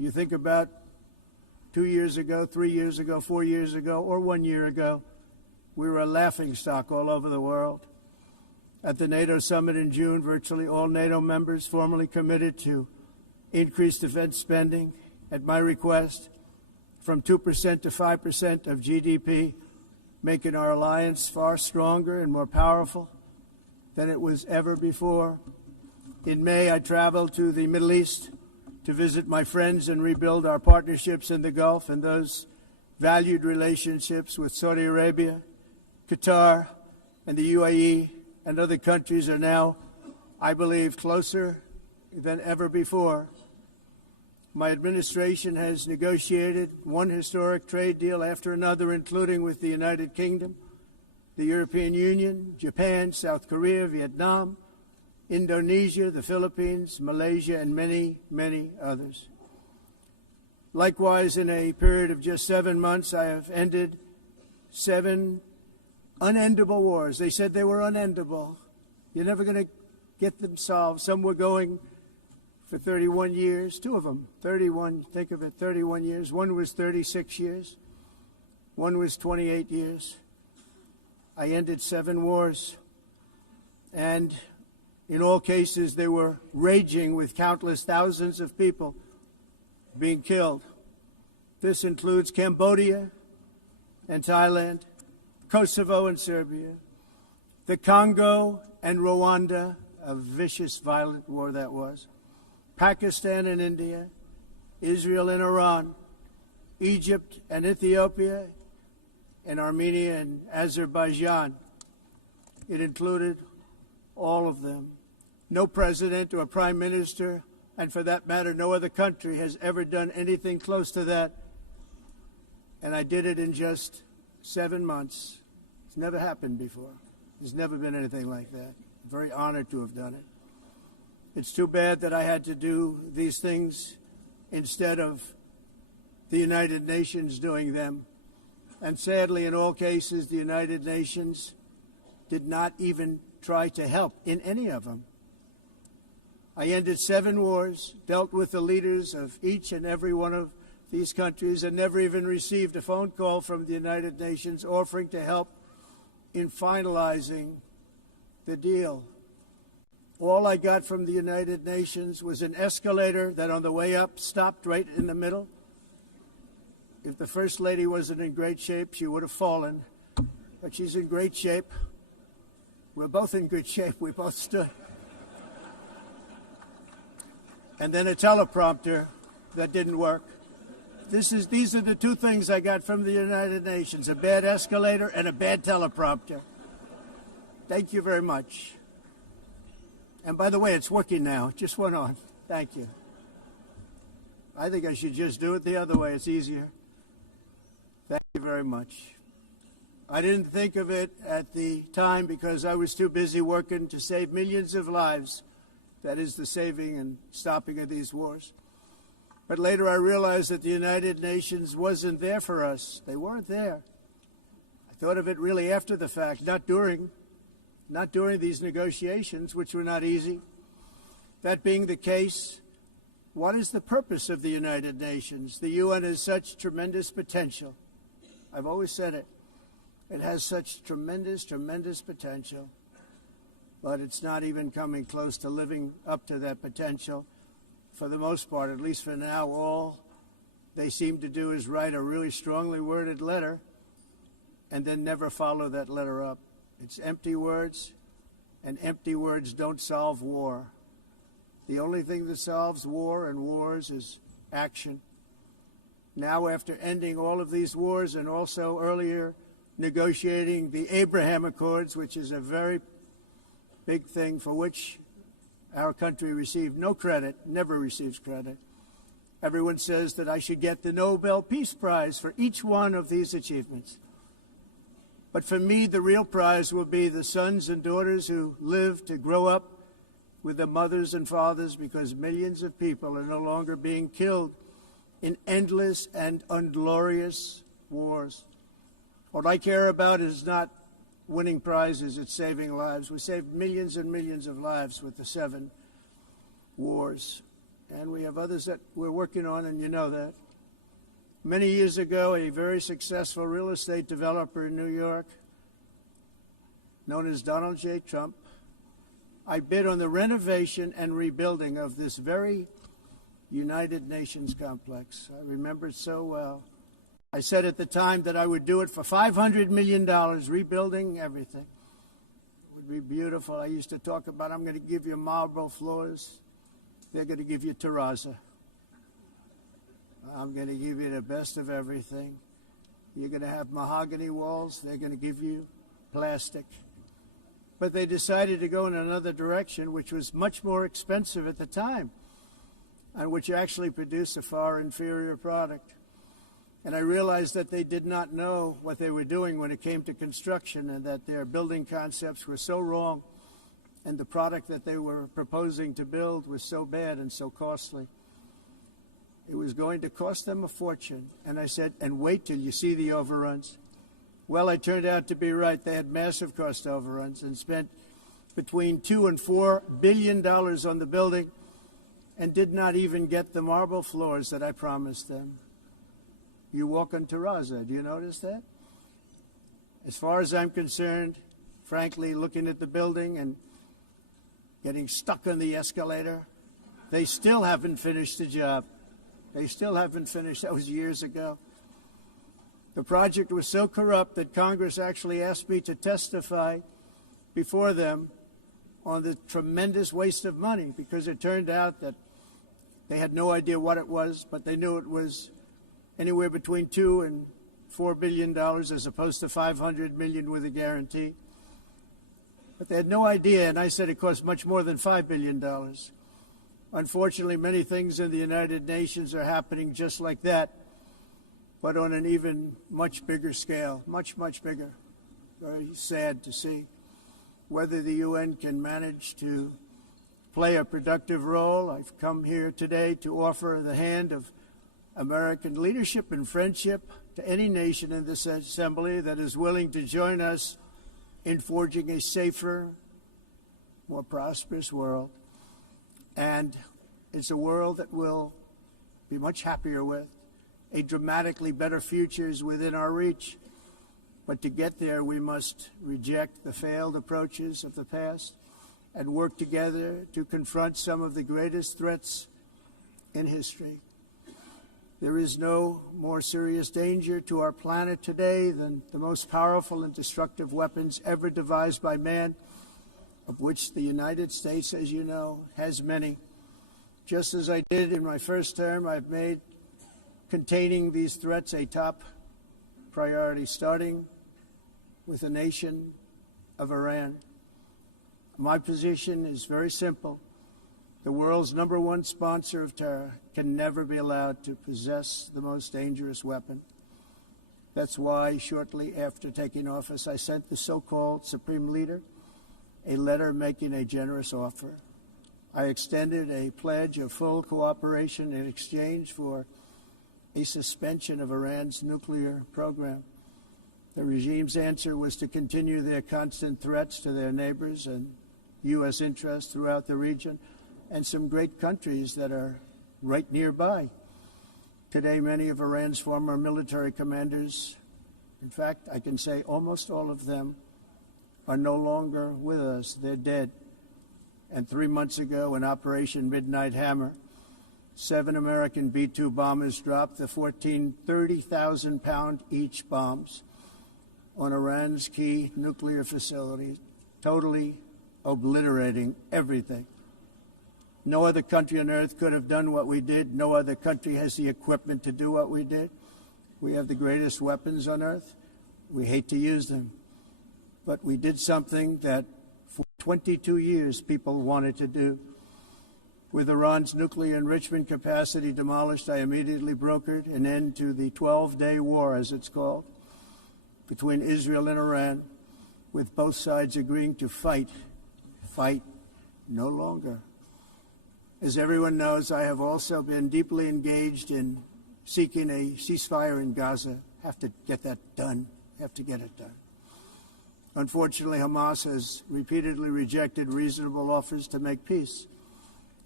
You think about 2 years ago, 3 years ago, 4 years ago, or 1 year ago, we were a laughingstock all over the world. At the NATO summit in June, virtually all NATO members formally committed to increase defense spending at my request from 2% to 5% of GDP, making our alliance far stronger and more powerful than it was ever before. In May, I traveled to the Middle East to visit my friends and rebuild our partnerships in the Gulf and those valued relationships with Saudi Arabia, Qatar, and the UAE and other countries are now, I believe, closer than ever before. My administration has negotiated one historic trade deal after another, including with the United Kingdom, the European Union, Japan, South Korea, Vietnam, Indonesia, the Philippines, Malaysia, and many, many others. Likewise, in a period of just 7 months, I have ended 7 unendable wars. They said they were unendable. You're never going to get them solved. Some were going for 31 years, 2 of them, 31, think of it, 31 years. One was 36 years. One was 28 years. I ended 7 wars. And in all cases, they were raging with countless thousands of people being killed. This includes Cambodia and Thailand, Kosovo and Serbia, the Congo and Rwanda, a vicious, violent war that was, Pakistan and India, Israel and Iran, Egypt and Ethiopia, and Armenia and Azerbaijan. It included all of them. No president or prime minister, and for that matter, no other country has ever done anything close to that. And I did it in just 7 months. It's never happened before. There's never been anything like that. I'm very honored to have done it. It's too bad that I had to do these things instead of the United Nations doing them. And sadly, in all cases, the United Nations did not even try to help in any of them. I ended 7 wars, dealt with the leaders of each and every one of these countries, and never even received a phone call from the United Nations offering to help in finalizing the deal. All I got from the United Nations was an escalator that on the way up stopped right in the middle. If the First Lady wasn't in great shape, she would have fallen. But she's in great shape. We're both in good shape. We both stood. And then a teleprompter that didn't work. These are the 2 things I got from the United Nations, a bad escalator and a bad teleprompter. Thank you very much. And by the way, it's working now. It just went on. Thank you. I think I should just do it the other way. It's easier. Thank you very much. I didn't think of it at the time because I was too busy working to save millions of lives. That is the saving and stopping of these wars. But later I realized that the United Nations wasn't there for us. They weren't there. I thought of it really after the fact, not during these negotiations, which were not easy. That being the case, what is the purpose of the United Nations? The UN has such tremendous potential. I've always said it. It has such tremendous, tremendous potential, but it's not even coming close to living up to that potential. For the most part, at least for now, all they seem to do is write a really strongly worded letter and then never follow that letter up. It's empty words, and empty words don't solve war. The only thing that solves war and wars is action. Now, after ending all of these wars and also earlier negotiating the Abraham Accords, which is a very big thing for which our country received no credit, never receives credit. Everyone says that I should get the Nobel Peace Prize for each one of these achievements. But for me, the real prize will be the sons and daughters who live to grow up with the mothers and fathers, because millions of people are no longer being killed in endless and unglorious wars. What I care about is not winning prizes, it's saving lives. We saved millions and millions of lives with the 7 wars. and we have others that we're working on, and you know that. Many years ago, a very successful real estate developer in New York, known as Donald J. Trump, I bid on the renovation and rebuilding of this very United Nations complex. I remember it so well. I said at the time that I would do it for $500 million, rebuilding everything. It would be beautiful. I used to talk about, I'm going to give you marble floors. They're going to give you terrazzo. I'm going to give you the best of everything. You're going to have mahogany walls. They're going to give you plastic. But they decided to go in another direction, which was much more expensive at the time, and which actually produced a far inferior product. And I realized that they did not know what they were doing when it came to construction, and that their building concepts were so wrong, and the product that they were proposing to build was so bad and so costly. It was going to cost them a fortune. And I said, and wait till you see the overruns. Well, I turned out to be right. They had massive cost overruns and spent between $2 and $4 billion on the building and did not even get the marble floors that I promised them. You walk on terrazzo. Do you notice that? As far as I'm concerned, frankly, looking at the building and getting stuck on the escalator, they still haven't finished the job. They still haven't finished. That was years ago. The project was so corrupt that Congress actually asked me to testify before them on the tremendous waste of money, because it turned out that they had no idea what it was, but they knew it was anywhere between $2 and $4 billion as opposed to $500 million with a guarantee. But they had no idea, and I said it cost much more than $5 billion. Unfortunately, many things in the United Nations are happening just like that, but on an even much bigger scale, much, much bigger. Very sad to see. Whether the UN can manage to play a productive role, I've come here today to offer the hand of American leadership and friendship to any nation in this assembly that is willing to join us in forging a safer, more prosperous world. And it's a world that we'll be much happier with. A dramatically better future is within our reach. But to get there, we must reject the failed approaches of the past and work together to confront some of the greatest threats in history. There is no more serious danger to our planet today than the most powerful and destructive weapons ever devised by man, of which the United States, as you know, has many. Just as I did in my first term, I've made containing these threats a top priority, starting with the nation of Iran. My position is very simple. The world's #1 sponsor of terror can never be allowed to possess the most dangerous weapon. That's why, shortly after taking office, I sent the so-called Supreme Leader a letter making a generous offer. I extended a pledge of full cooperation in exchange for a suspension of Iran's nuclear program. The regime's answer was to continue their constant threats to their neighbors and U.S. interests throughout the region and some great countries that are right nearby. Today, many of Iran's former military commanders, in fact, I can say almost all of them, are no longer with us. They're dead. And 3 months ago, in Operation Midnight Hammer, 7 American B-2 bombers dropped the 14 30,000-pound each bombs on Iran's key nuclear facilities, totally obliterating everything. No other country on earth could have done what we did. No other country has the equipment to do what we did. We have the greatest weapons on earth. We hate to use them. But we did something that for 22 years people wanted to do. With Iran's nuclear enrichment capacity demolished, I immediately brokered an end to the 12-day war, as it's called, between Israel and Iran, with both sides agreeing to fight no longer. As everyone knows, I have also been deeply engaged in seeking a ceasefire in Gaza. Have to get that done. Have to get it done. Unfortunately, Hamas has repeatedly rejected reasonable offers to make peace.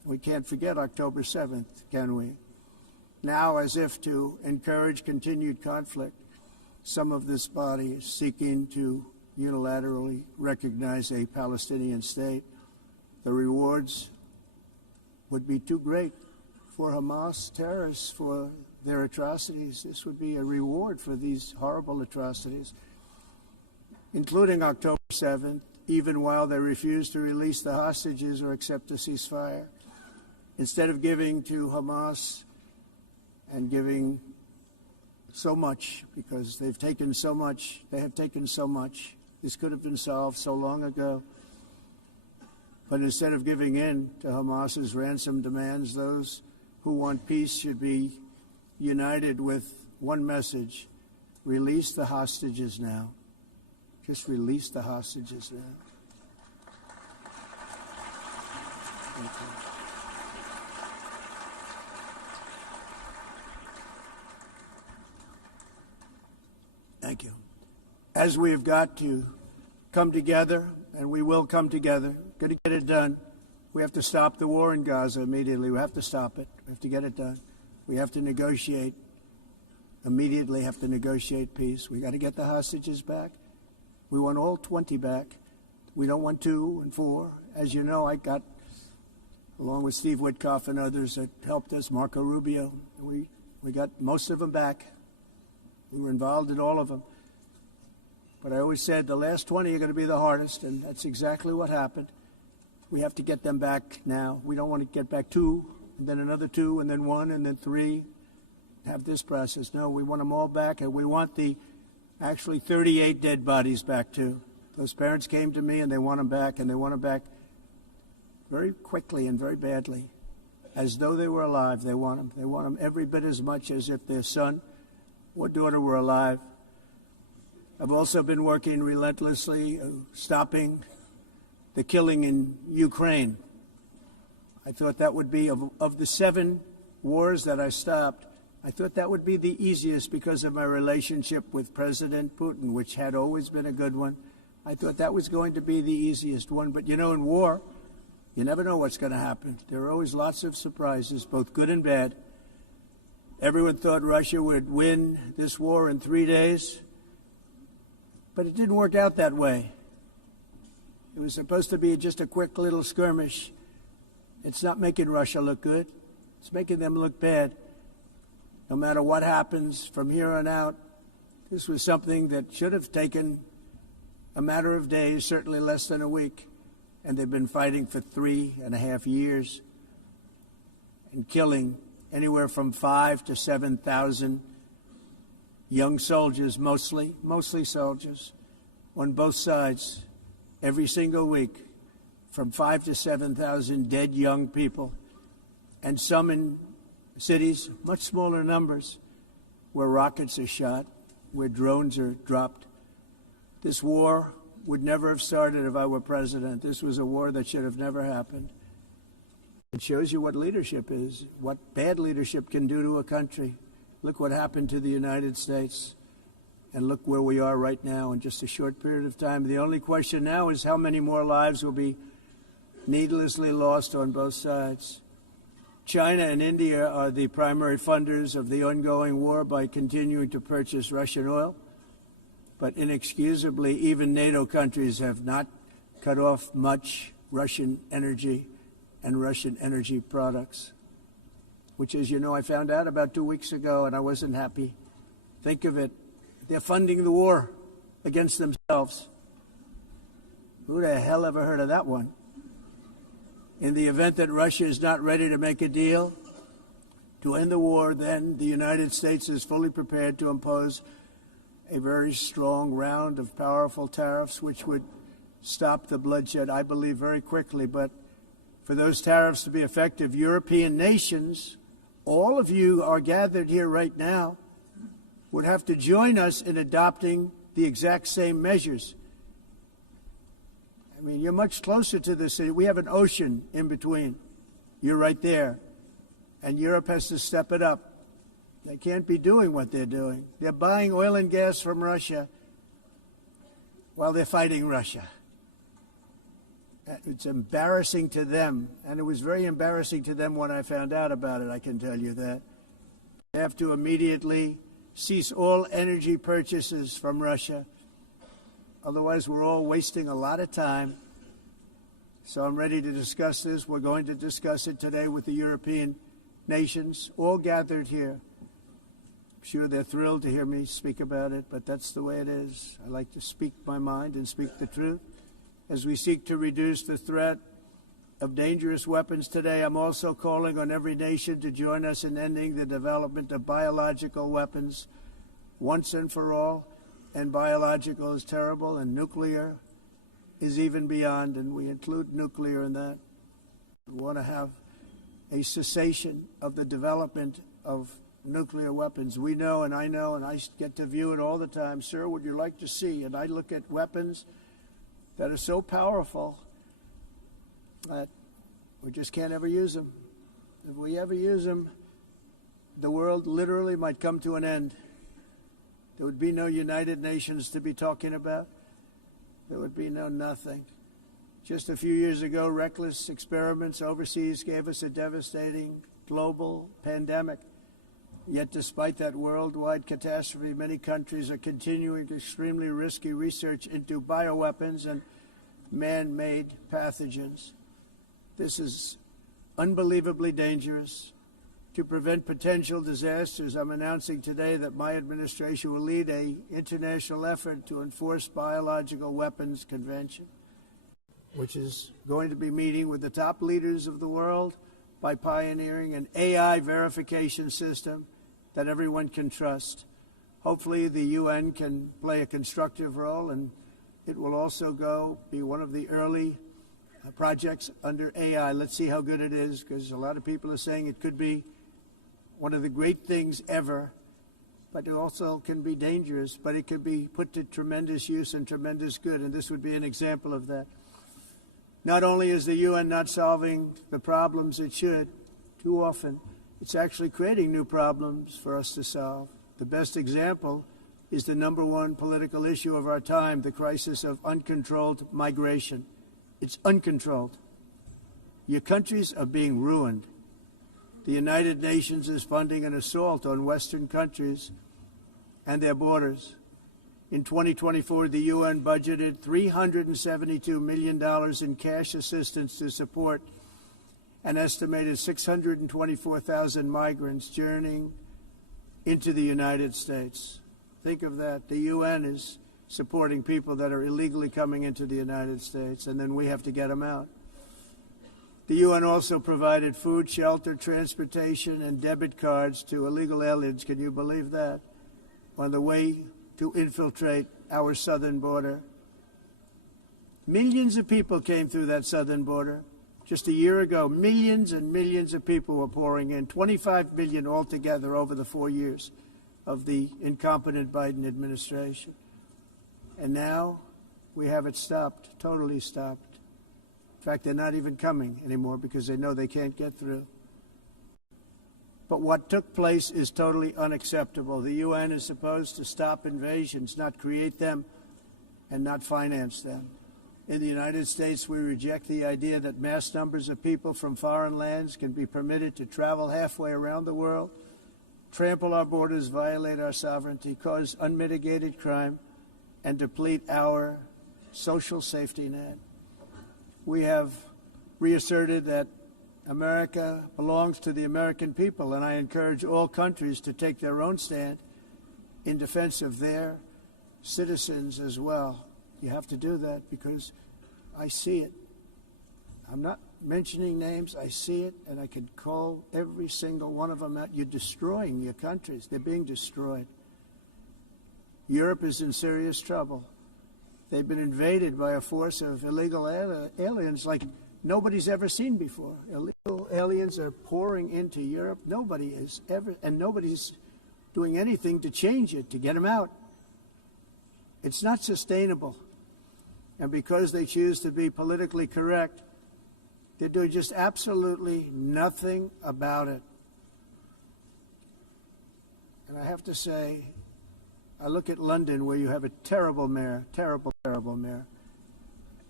We can't forget October 7th, can we? Now, as if to encourage continued conflict, some of this body is seeking to unilaterally recognize a Palestinian state. The rewards would be too great for Hamas terrorists for their atrocities. This would be a reward for these horrible atrocities, including October 7th, even while they refuse to release the hostages or accept a ceasefire. Instead of giving to Hamas and giving so much, because they've taken so much, they have taken so much. This could have been solved so long ago. But instead of giving in to Hamas's ransom demands, those who want peace should be united with one message: release the hostages now. Just release the hostages now. Thank you. Thank you. As we have got to come together, and we will come together, got to get it done. We have to stop the war in Gaza immediately. We have to stop it. We have to get it done. We have to negotiate, immediately have to negotiate peace. We got to get the hostages back. We want all 20 back. We don't want 2 and 4. As you know, I got, along with Steve Witkoff and others that helped us, Marco Rubio, we got most of them back. We were involved in all of them. But I always said the last 20 are going to be the hardest, and that's exactly what happened. We have to get them back now. We don't want to get back 2, and then another 2, and then 1, and then 3. Have this process. No, we want them all back, and we want the actually 38 dead bodies back too. Those parents came to me, and they want them back, and they want them back very quickly and very badly, as though they were alive. They want them. They want them every bit as much as if their son or daughter were alive. I've also been working relentlessly, stopping the killing in Ukraine. I thought that would be, of the 7 wars that I stopped, I thought that would be the easiest because of my relationship with President Putin, which had always been a good one. I thought that was going to be the easiest one. But, you know, in war, you never know what's going to happen. There are always lots of surprises, both good and bad. Everyone thought Russia would win this war in 3 days, but it didn't work out that way. It was supposed to be just a quick little skirmish. It's not making Russia look good. It's making them look bad. No matter what happens from here on out, this was something that should have taken a matter of days, certainly less than a week. And they've been fighting for 3.5 years and killing anywhere from 5,000 to 7,000 young soldiers, mostly soldiers, on both sides, every single week, from 5,000 to 7,000 dead young people, and some in cities, much smaller numbers, where rockets are shot, where drones are dropped. This war would never have started if I were president. This was a war that should have never happened. It shows you what leadership is, what bad leadership can do to a country. Look what happened to the United States, and look where we are right now in just a short period of time. The only question now is how many more lives will be needlessly lost on both sides. China and India are the primary funders of the ongoing war by continuing to purchase Russian oil. But inexcusably, even NATO countries have not cut off much Russian energy and Russian energy products, which, as you know, I found out about 2 weeks ago, and I wasn't happy. Think of it. They're funding the war against themselves. Who the hell ever heard of that one? In the event that Russia is not ready to make a deal to end the war, then the United States is fully prepared to impose a very strong round of powerful tariffs, which would stop the bloodshed, I believe, very quickly. But for those tariffs to be effective, European nations, all of you are gathered here right now, would have to join us in adopting the exact same measures. I mean, you're much closer to the city. We have an ocean in between. You're right there. And Europe has to step it up. They can't be doing what they're doing. They're buying oil and gas from Russia while they're fighting Russia. It's embarrassing to them, and it was very embarrassing to them when I found out about it, I can tell you that. They have to immediately cease all energy purchases from Russia. Otherwise, we're all wasting a lot of time. So I'm ready to discuss this. We're going to discuss it today with the European nations, all gathered here. I'm sure they're thrilled to hear me speak about it, but that's the way it is. I like to speak my mind and speak the truth. As we seek to reduce the threat of dangerous weapons today, I'm also calling on every nation to join us in ending the development of biological weapons once and for all. And biological is terrible, and nuclear is even beyond, and we include nuclear in that. We want to have a cessation of the development of nuclear weapons. We know, and I get to view it all the time. Sir, would you like to see? And I look at weapons that are so powerful that we just can't ever use them. If we ever use them, the world literally might come to an end. There would be no United Nations to be talking about. There would be no nothing. Just a few years ago, reckless experiments overseas gave us a devastating global pandemic. Yet despite that worldwide catastrophe, many countries are continuing extremely risky research into bioweapons and man-made pathogens. This is unbelievably dangerous. To prevent potential disasters, I'm announcing today that my administration will lead an international effort to enforce biological weapons convention, which is going to be meeting with the top leaders of the world by pioneering an AI verification system that everyone can trust. Hopefully the UN can play a constructive role, and it will also be one of the early projects under AI. Let's see how good it is, because a lot of people are saying it could be one of the great things ever, but it also can be dangerous, but it can be put to tremendous use and tremendous good, and this would be an example of that. Not only is the UN not solving the problems it should, too often, it's actually creating new problems for us to solve. The best example is the number one political issue of our time, the crisis of uncontrolled migration. It's uncontrolled. Your countries are being ruined. The United Nations is funding an assault on Western countries and their borders. In 2024, the UN budgeted $372 million in cash assistance to support an estimated 624,000 migrants journeying into the United States. Think of that. The UN is supporting people that are illegally coming into the United States, and then we have to get them out. The UN also provided food, shelter, transportation, and debit cards to illegal aliens. Can you believe that? On the way to infiltrate our southern border. Millions of people came through that southern border. Just a year ago, millions and millions of people were pouring in, 25 million altogether over the 4 years of the incompetent Biden administration. And now we have it stopped, totally stopped. In fact, they're not even coming anymore because they know they can't get through. But what took place is totally unacceptable. The UN is supposed to stop invasions, not create them and not finance them. In the United States, we reject the idea that mass numbers of people from foreign lands can be permitted to travel halfway around the world, trample our borders, violate our sovereignty, cause unmitigated crime, and deplete our social safety net. We have reasserted that America belongs to the American people, and I encourage all countries to take their own stand in defense of their citizens as well. You have to do that because I see it. I'm not mentioning names. I see it, and I could call every single one of them out. You're destroying your countries. They're being destroyed. Europe is in serious trouble. They've been invaded by a force of illegal aliens like nobody's ever seen before. Illegal aliens are pouring into Europe. Nobody is ever, and nobody's doing anything to change it, to get them out. It's not sustainable. And because they choose to be politically correct, they're doing just absolutely nothing about it. And I have to say, I look at London, where you have a terrible mayor, terrible mayor.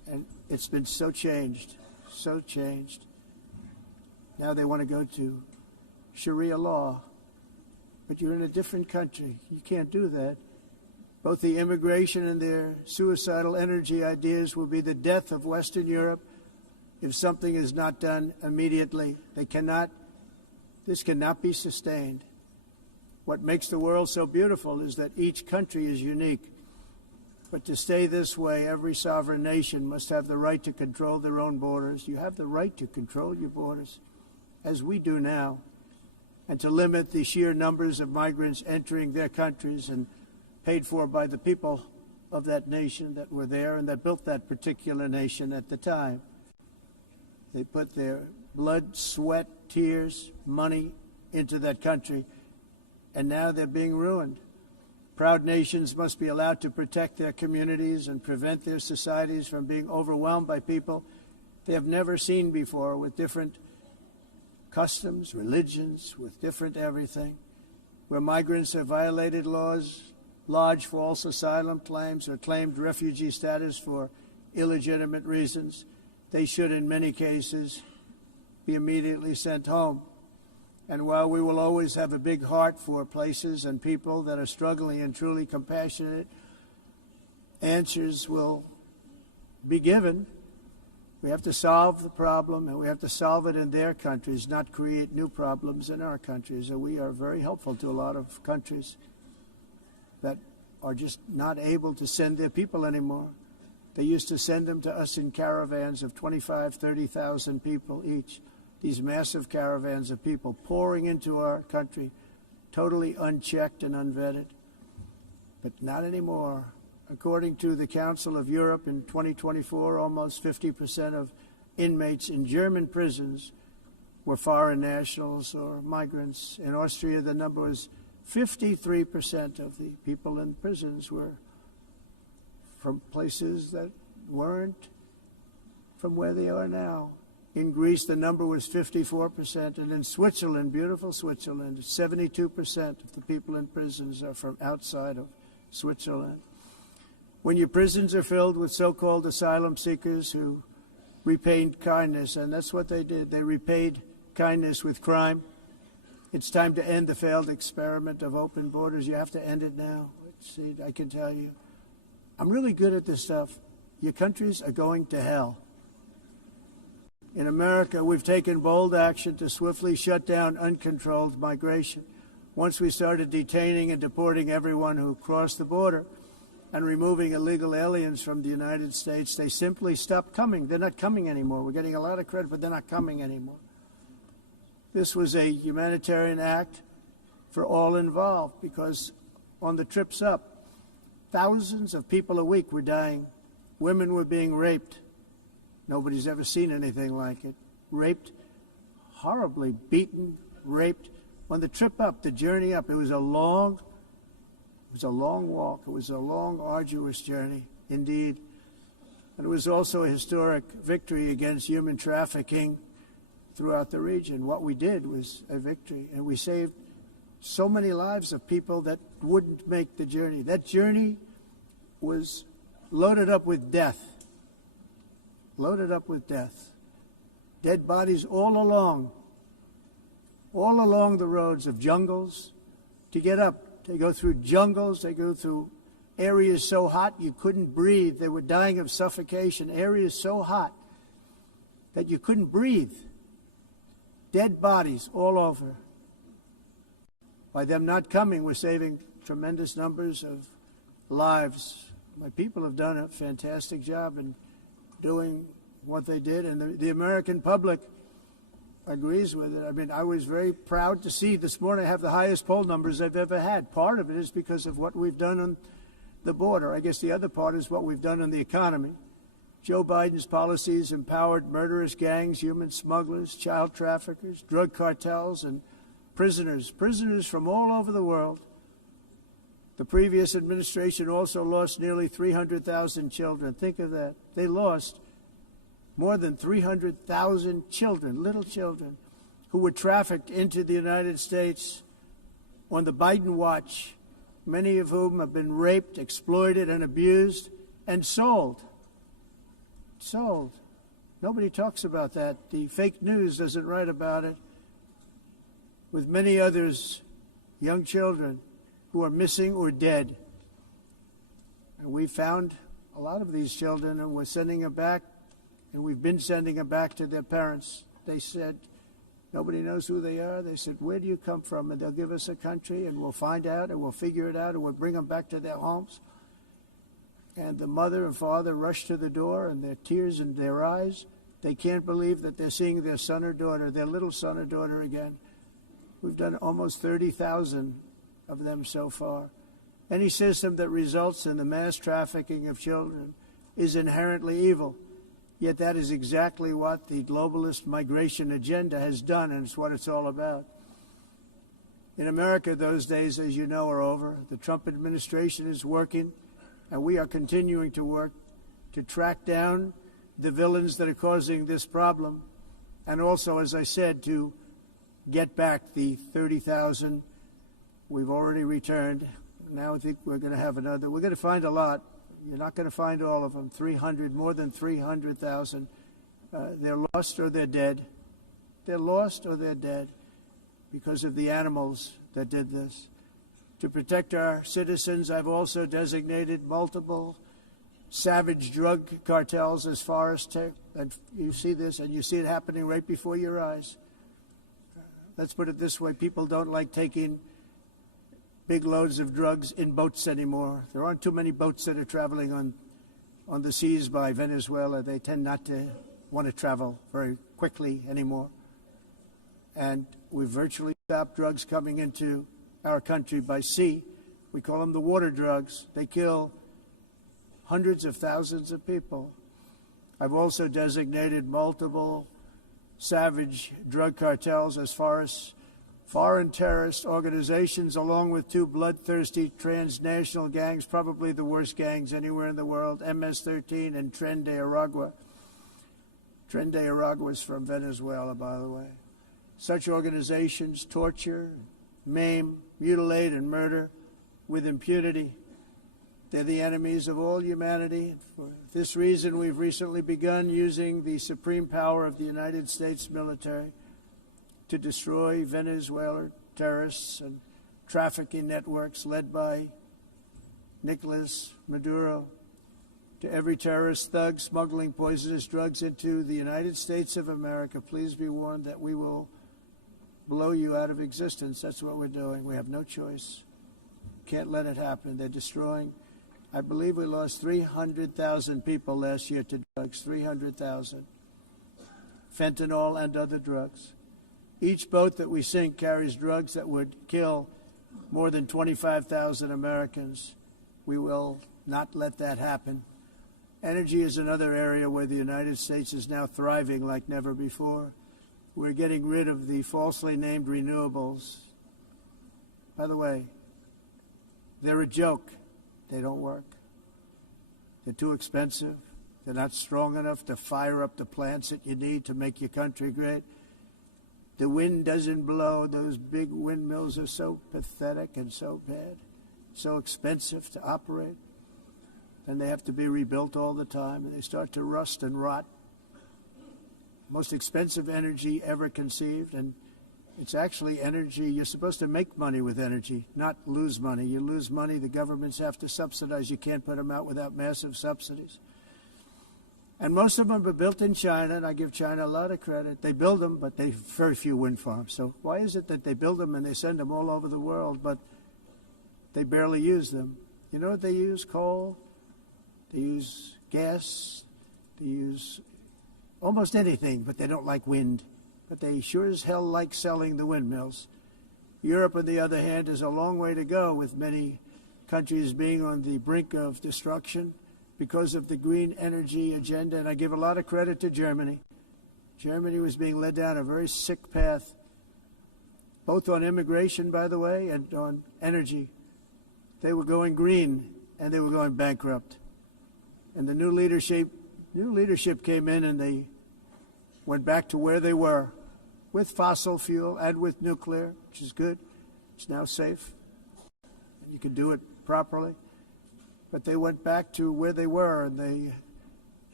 And it's been so changed, so changed. Now they want to go to Sharia law, but you're in a different country. You can't do that. Both the immigration and their suicidal energy ideas will be the death of Western Europe if something is not done immediately. This cannot be sustained. What makes the world so beautiful is that each country is unique. But to stay this way, every sovereign nation must have the right to control their own borders. You have the right to control your borders, as we do now, and to limit the sheer numbers of migrants entering their countries and paid for by the people of that nation that were there and that built that particular nation at the time. They put their blood, sweat, tears, money into that country, and now they're being ruined. Proud nations must be allowed to protect their communities and prevent their societies from being overwhelmed by people they have never seen before, with different customs, religions, with different everything. Where migrants have violated laws, lodged false asylum claims, or claimed refugee status for illegitimate reasons, they should, in many cases, be immediately sent home. And while we will always have a big heart for places and people that are struggling and truly compassionate, answers will be given. We have to solve the problem, and we have to solve it in their countries, not create new problems in our countries. And we are very helpful to a lot of countries that are just not able to send their people anymore. They used to send them to us in caravans of 25,000, 30,000 people each. These massive caravans of people pouring into our country, totally unchecked and unvetted. But not anymore. According to the Council of Europe in 2024, almost 50% of inmates in German prisons were foreign nationals or migrants. In Austria, the number was 53% of the people in prisons were from places that weren't from where they are now. In Greece, the number was 54%, and in Switzerland, beautiful Switzerland, 72% of the people in prisons are from outside of Switzerland. When your prisons are filled with so-called asylum seekers who repaid kindness, and that's what they did, they repaid kindness with crime, it's time to end the failed experiment of open borders. You have to end it now. See, I can tell you, I'm really good at this stuff. Your countries are going to hell. In America, we've taken bold action to swiftly shut down uncontrolled migration. Once we started detaining and deporting everyone who crossed the border and removing illegal aliens from the United States, they simply stopped coming. They're not coming anymore. We're getting a lot of credit, but they're not coming anymore. This was a humanitarian act for all involved, because on the trips up, thousands of people a week were dying. Women were being raped. Nobody's ever seen anything like it. Raped, horribly beaten, raped. On the trip up, the journey up, it was a long walk. It was a long, arduous journey, indeed. And it was also a historic victory against human trafficking throughout the region. What we did was a victory, and we saved so many lives of people that wouldn't make the journey. That journey was loaded up with death. Loaded up with death. Dead bodies all along the roads of jungles. To get up, they go through jungles, they go through areas so hot you couldn't breathe. They were dying of suffocation, areas so hot that you couldn't breathe. Dead bodies all over. By them not coming, we're saving tremendous numbers of lives. My people have done a fantastic job in doing what they did, and the American public agrees with it. I mean, I was very proud to see this morning I have the highest poll numbers I've ever had. Part of it is because of what we've done on the border. I guess the other part is what we've done on the economy. Joe Biden's policies empowered murderous gangs, human smugglers, child traffickers, drug cartels, and prisoners from all over the world. The previous administration also lost nearly 300,000 children. Think of that. They lost more than 300,000 children, little children, who were trafficked into the United States on the Biden watch, many of whom have been raped, exploited, and abused, and sold sold. Nobody talks about that. The fake news doesn't write about it. With many others, young children who are missing or dead. And we found a lot of these children, and we're sending them back, and we've been sending them back to their parents. They said, nobody knows who they are. They said, where do you come from? And they'll give us a country, and we'll find out, and we'll figure it out, and we'll bring them back to their homes. And the mother and father rush to the door, and their tears in their eyes. They can't believe that they're seeing their son or daughter, their little son or daughter again. We've done almost 30,000 of them so far. Any system that results in the mass trafficking of children is inherently evil. Yet that is exactly what the globalist migration agenda has done, and it's what it's all about. In America, those days, as you know, are over. The Trump administration is working, and we are continuing to work to track down the villains that are causing this problem, and also, as I said, to get back the 30,000 we've already returned. Now I think we're going to have another. We're going to find a lot. You're not going to find all of them. 300, more than 300,000. They're lost or they're dead. They're lost or they're dead because of the animals that did this. To protect our citizens, I've also designated multiple savage drug cartels as far as and you see this, and you see it happening right before your eyes. Let's put it this way. People don't like taking big loads of drugs in boats anymore. There aren't too many boats that are traveling on the seas by Venezuela. They tend not to want to travel very quickly anymore. And we've virtually stopped drugs coming into our country by sea. We call them the water drugs. They kill hundreds of thousands of people. I've also designated multiple savage drug cartels as far as foreign terrorist organizations, along with two bloodthirsty transnational gangs, probably the worst gangs anywhere in the world, MS-13 and Tren de Aragua. Tren de Aragua is from Venezuela, by the way. Such organizations torture, maim, mutilate, and murder with impunity. They're the enemies of all humanity. For this reason, we've recently begun using the supreme power of the United States military to destroy Venezuelan terrorists and trafficking networks led by Nicolas Maduro. To every terrorist thug smuggling poisonous drugs into the United States of America, please be warned that we will blow you out of existence. That's what we're doing. We have no choice. Can't let it happen. They're destroying. I believe we lost 300,000 people last year to drugs, 300,000. Fentanyl and other drugs. Each boat that we sink carries drugs that would kill more than 25,000 Americans. We will not let that happen. Energy is another area where the United States is now thriving like never before. We're getting rid of the falsely named renewables. By the way, they're a joke. They don't work. They're too expensive. They're not strong enough to fire up the plants that you need to make your country great. The wind doesn't blow. Those big windmills are so pathetic and so bad, so expensive to operate. And they have to be rebuilt all the time, and they start to rust and rot. Most expensive energy ever conceived, and it's actually energy. You're supposed to make money with energy, not lose money. You lose money, the governments have to subsidize. You can't put them out without massive subsidies. And most of them are built in China, and I give China a lot of credit. They build them, but they have very few wind farms. So why is it that they build them and they send them all over the world, but they barely use them? You know what they use? Coal. They use gas. They use almost anything, but they don't like wind. But they sure as hell like selling the windmills. Europe, on the other hand, is a long way to go, with many countries being on the brink of destruction because of the green energy agenda. And I give a lot of credit to Germany. Germany was being led down a very sick path, both on immigration, by the way, and on energy. They were going green, and they were going bankrupt. And the new leadership came in, and they went back to where they were, with fossil fuel and with nuclear, which is good. It's now safe. You can do it properly. But they went back to where they were, and they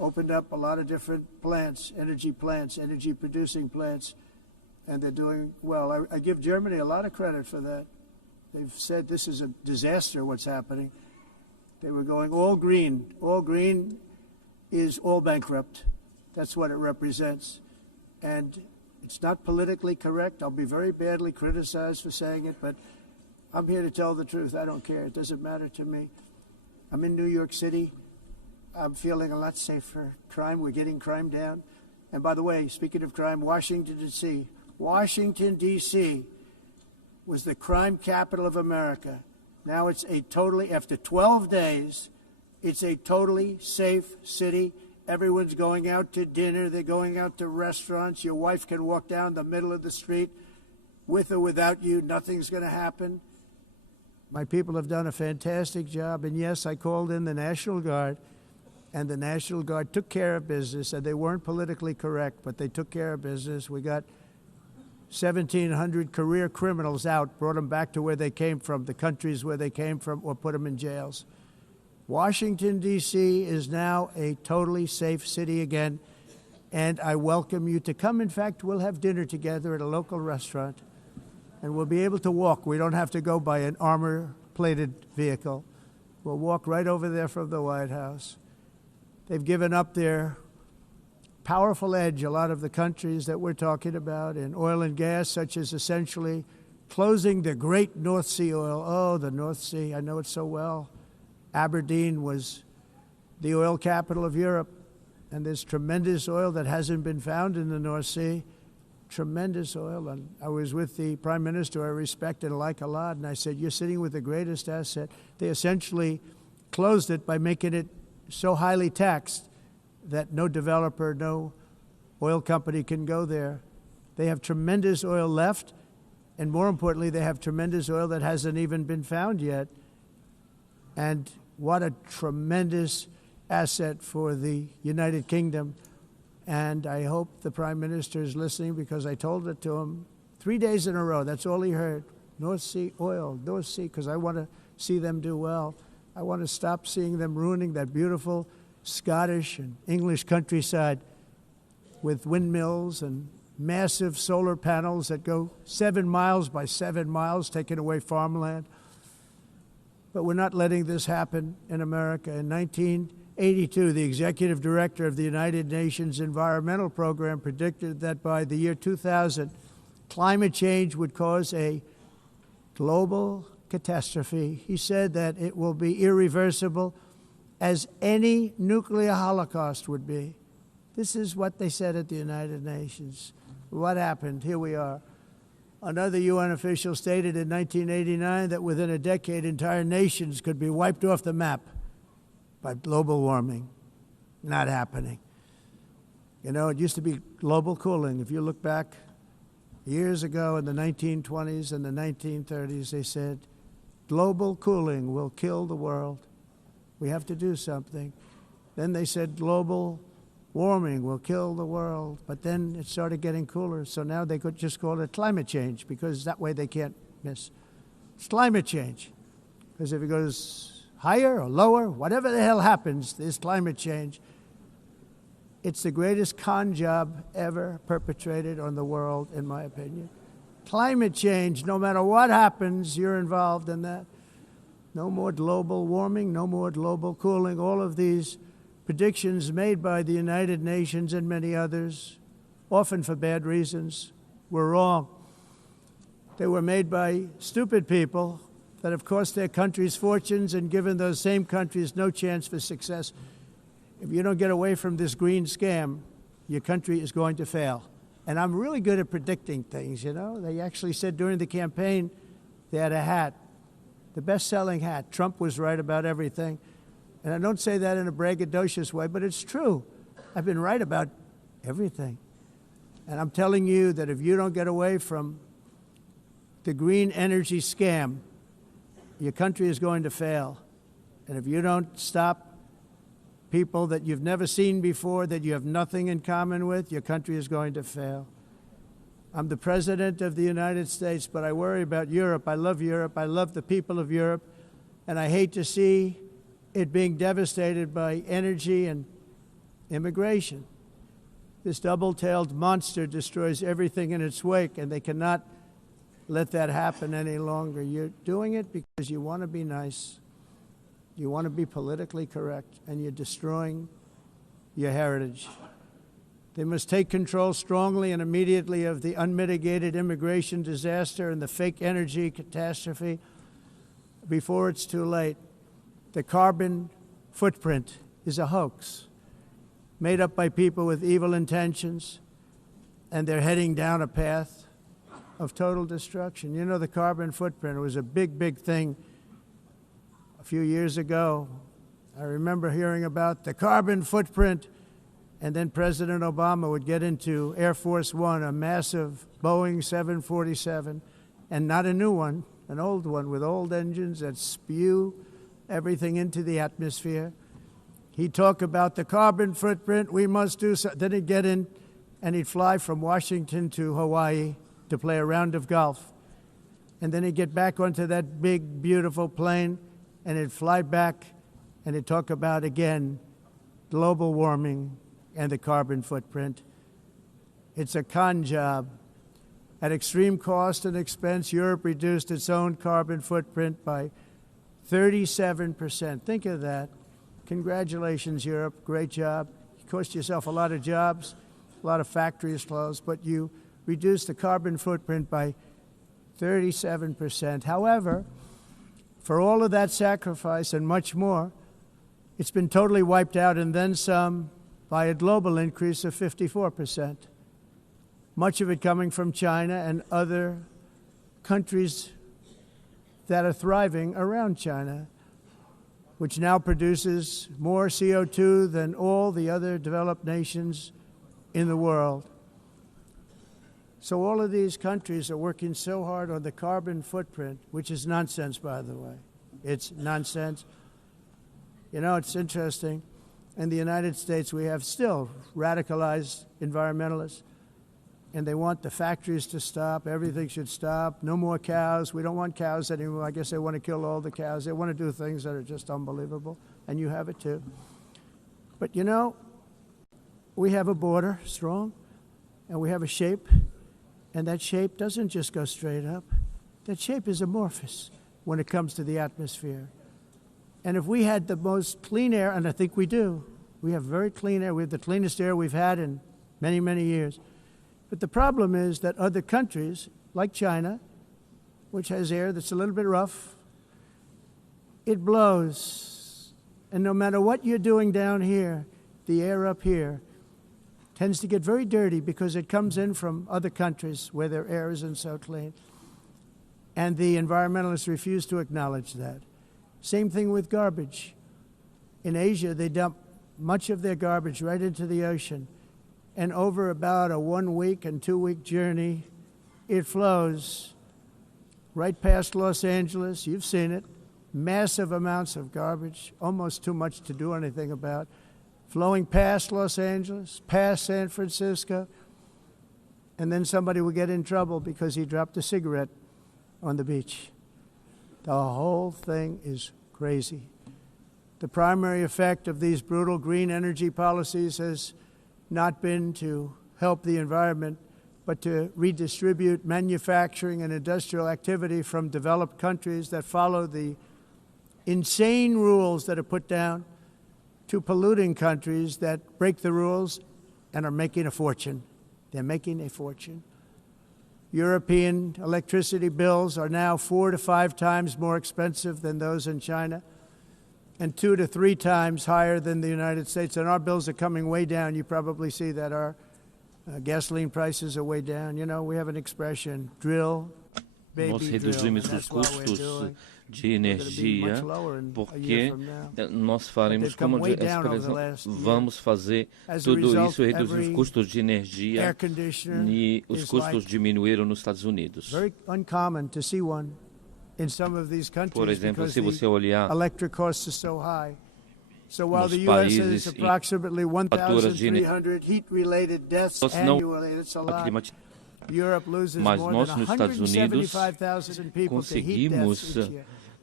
opened up a lot of different plants, energy producing plants, and they're doing well. I give Germany a lot of credit for that. They've said this is a disaster, what's happening. They were going all green. All green is all bankrupt. That's what it represents. And it's not politically correct. I'll be very badly criticized for saying it, but I'm here to tell the truth. I don't care. It doesn't matter to me. I'm in New York City. I'm feeling a lot safer. Crime, we're getting crime down. And by the way, speaking of crime, Washington, D.C. Washington, D.C. was the crime capital of America. Now it's a totally, after 12 days, it's a totally safe city. Everyone's going out to dinner. They're going out to restaurants. Your wife can walk down the middle of the street with or without you. Nothing's going to happen. My people have done a fantastic job. And yes, I called in the National Guard, and the National Guard took care of business, and they weren't politically correct, but they took care of business. We got 1,700 career criminals out, brought them back to where they came from, the countries where they came from, or put them in jails. Washington, D.C. is now a totally safe city again, and I welcome you to come. In fact, we'll have dinner together at a local restaurant, and we'll be able to walk. We don't have to go by an armor-plated vehicle. We'll walk right over there from the White House. They've given up their powerful edge, a lot of the countries that we're talking about, in oil and gas, such as essentially closing the great North Sea oil. Oh, the North Sea, I know it so well. Aberdeen was the oil capital of Europe, and there's tremendous oil that hasn't been found in the North Sea, tremendous oil. And I was with the Prime Minister I respect and like a lot, and I said, you're sitting with the greatest asset. They essentially closed it by making it so highly taxed that no developer, no oil company can go there. They have tremendous oil left, and more importantly, they have tremendous oil that hasn't even been found yet. And what a tremendous asset for the United Kingdom. And I hope the Prime Minister is listening, because I told it to him 3 days in a row. That's all he heard. North Sea oil, North Sea, because I want to see them do well. I want to stop seeing them ruining that beautiful Scottish and English countryside with windmills and massive solar panels that go 7 miles by 7 miles, taking away farmland. But we're not letting this happen in America. In 1982, the executive director of the United Nations Environmental Program predicted that by the year 2000, climate change would cause a global catastrophe. He said that it will be irreversible, as any nuclear holocaust would be. This is what they said at the United Nations. What happened? Here we are. Another UN official stated in 1989 that within a decade, entire nations could be wiped off the map by global warming. Not happening. You know, it used to be global cooling. If you look back years ago in the 1920s and the 1930s, they said, global cooling will kill the world. We have to do something. Then they said global warming will kill the world, but then it started getting cooler, so now they could just call it climate change, because that way they can't miss. It's climate change, because if it goes higher or lower, whatever the hell happens, there's climate change. It's the greatest con job ever perpetrated on the world, in my opinion. Climate change, no matter what happens, you're involved in that. No more global warming, no more global cooling. All of these predictions made by the United Nations and many others, often for bad reasons, were wrong. They were made by stupid people that have cost their countries fortunes and given those same countries no chance for success. If you don't get away from this green scam, your country is going to fail. And I'm really good at predicting things, you know. They actually said during the campaign, they had a hat, the best-selling hat. Trump was right about everything. And I don't say that in a braggadocious way, but it's true. I've been right about everything. And I'm telling you that if you don't get away from the green energy scam, your country is going to fail. And if you don't stop people that you've never seen before, that you have nothing in common with, your country is going to fail. I'm the President of the United States, but I worry about Europe. I love Europe. I love the people of Europe. And I hate to see it being devastated by energy and immigration. This double-tailed monster destroys everything in its wake, and they cannot let that happen any longer. You're doing it because you want to be nice, you want to be politically correct, and you're destroying your heritage. They must take control strongly and immediately of the unmitigated immigration disaster and the fake energy catastrophe before it's too late. The carbon footprint is a hoax made up by people with evil intentions, and they're heading down a path of total destruction. You know, the carbon footprint was a big, big thing a few years ago. I remember hearing about the carbon footprint, and then President Obama would get into Air Force One, a massive Boeing 747, and not a new one, an old one with old engines that spew everything into the atmosphere. He'd talk about the carbon footprint, we must do so. Then he'd get in and he'd fly from Washington to Hawaii to play a round of golf. And then he'd get back onto that big, beautiful plane and he'd fly back and he'd talk about, again, global warming and the carbon footprint. It's a con job. At extreme cost and expense, Europe reduced its own carbon footprint by 37%. Think of that. Congratulations, Europe. Great job. You cost yourself a lot of jobs, a lot of factories closed, but you reduced the carbon footprint by 37%. However, for all of that sacrifice and much more, it's been totally wiped out and then some by a global increase of 54%. Much of it coming from China and other countries that are thriving around China, which now produces more CO2 than all the other developed nations in the world. So all of these countries are working so hard on the carbon footprint, which is nonsense, by the way. It's nonsense. You know, it's interesting. In the United States, we have still radicalized environmentalists, and they want the factories to stop. Everything should stop. No more cows. We don't want cows anymore. I guess they want to kill all the cows. They want to do things that are just unbelievable, and you have it too. But you know, we have a border, strong, and we have a shape, and that shape doesn't just go straight up. That shape is amorphous when it comes to the atmosphere. And if we had the most clean air, and I think we do, we have very clean air. We have the cleanest air we've had in many, many years. But the problem is that other countries, like China, which has air that's a little bit rough, it blows. And no matter what you're doing down here, the air up here tends to get very dirty because it comes in from other countries where their air isn't so clean. And the environmentalists refuse to acknowledge that. Same thing with garbage. In Asia, they dump much of their garbage right into the ocean. And over about a 1 week and 2 week journey, it flows right past Los Angeles. You've seen it. Massive amounts of garbage, almost too much to do anything about, flowing past Los Angeles, past San Francisco, and then somebody will get in trouble because he dropped a cigarette on the beach. The whole thing is crazy. The primary effect of these brutal green energy policies has not been to help the environment, but to redistribute manufacturing and industrial activity from developed countries that follow the insane rules that are put down to polluting countries that break the rules and are making a fortune. They're making a fortune. European electricity bills are now 4 to 5 times more expensive than those in China, and 2 to 3 times higher than the United States. And our bills are coming way down. You probably see that our gasoline prices are way down. You know, we have an expression, drill, baby, nós reduzimos os custos de energia porque nós faremos como vamos fazer tudo isso, reduzir os custos de energia e os custos diminuíram nos Estados Unidos. Very uncommon to see one in some of these countries. Por exemplo, se você olhar electric costs are so high. So while nos the US países has approximately 1,300 heat-related deaths annually, it's a lot. Europe loses mas more nós than nos Estados Unidos 175,000 people to heat deaths each year.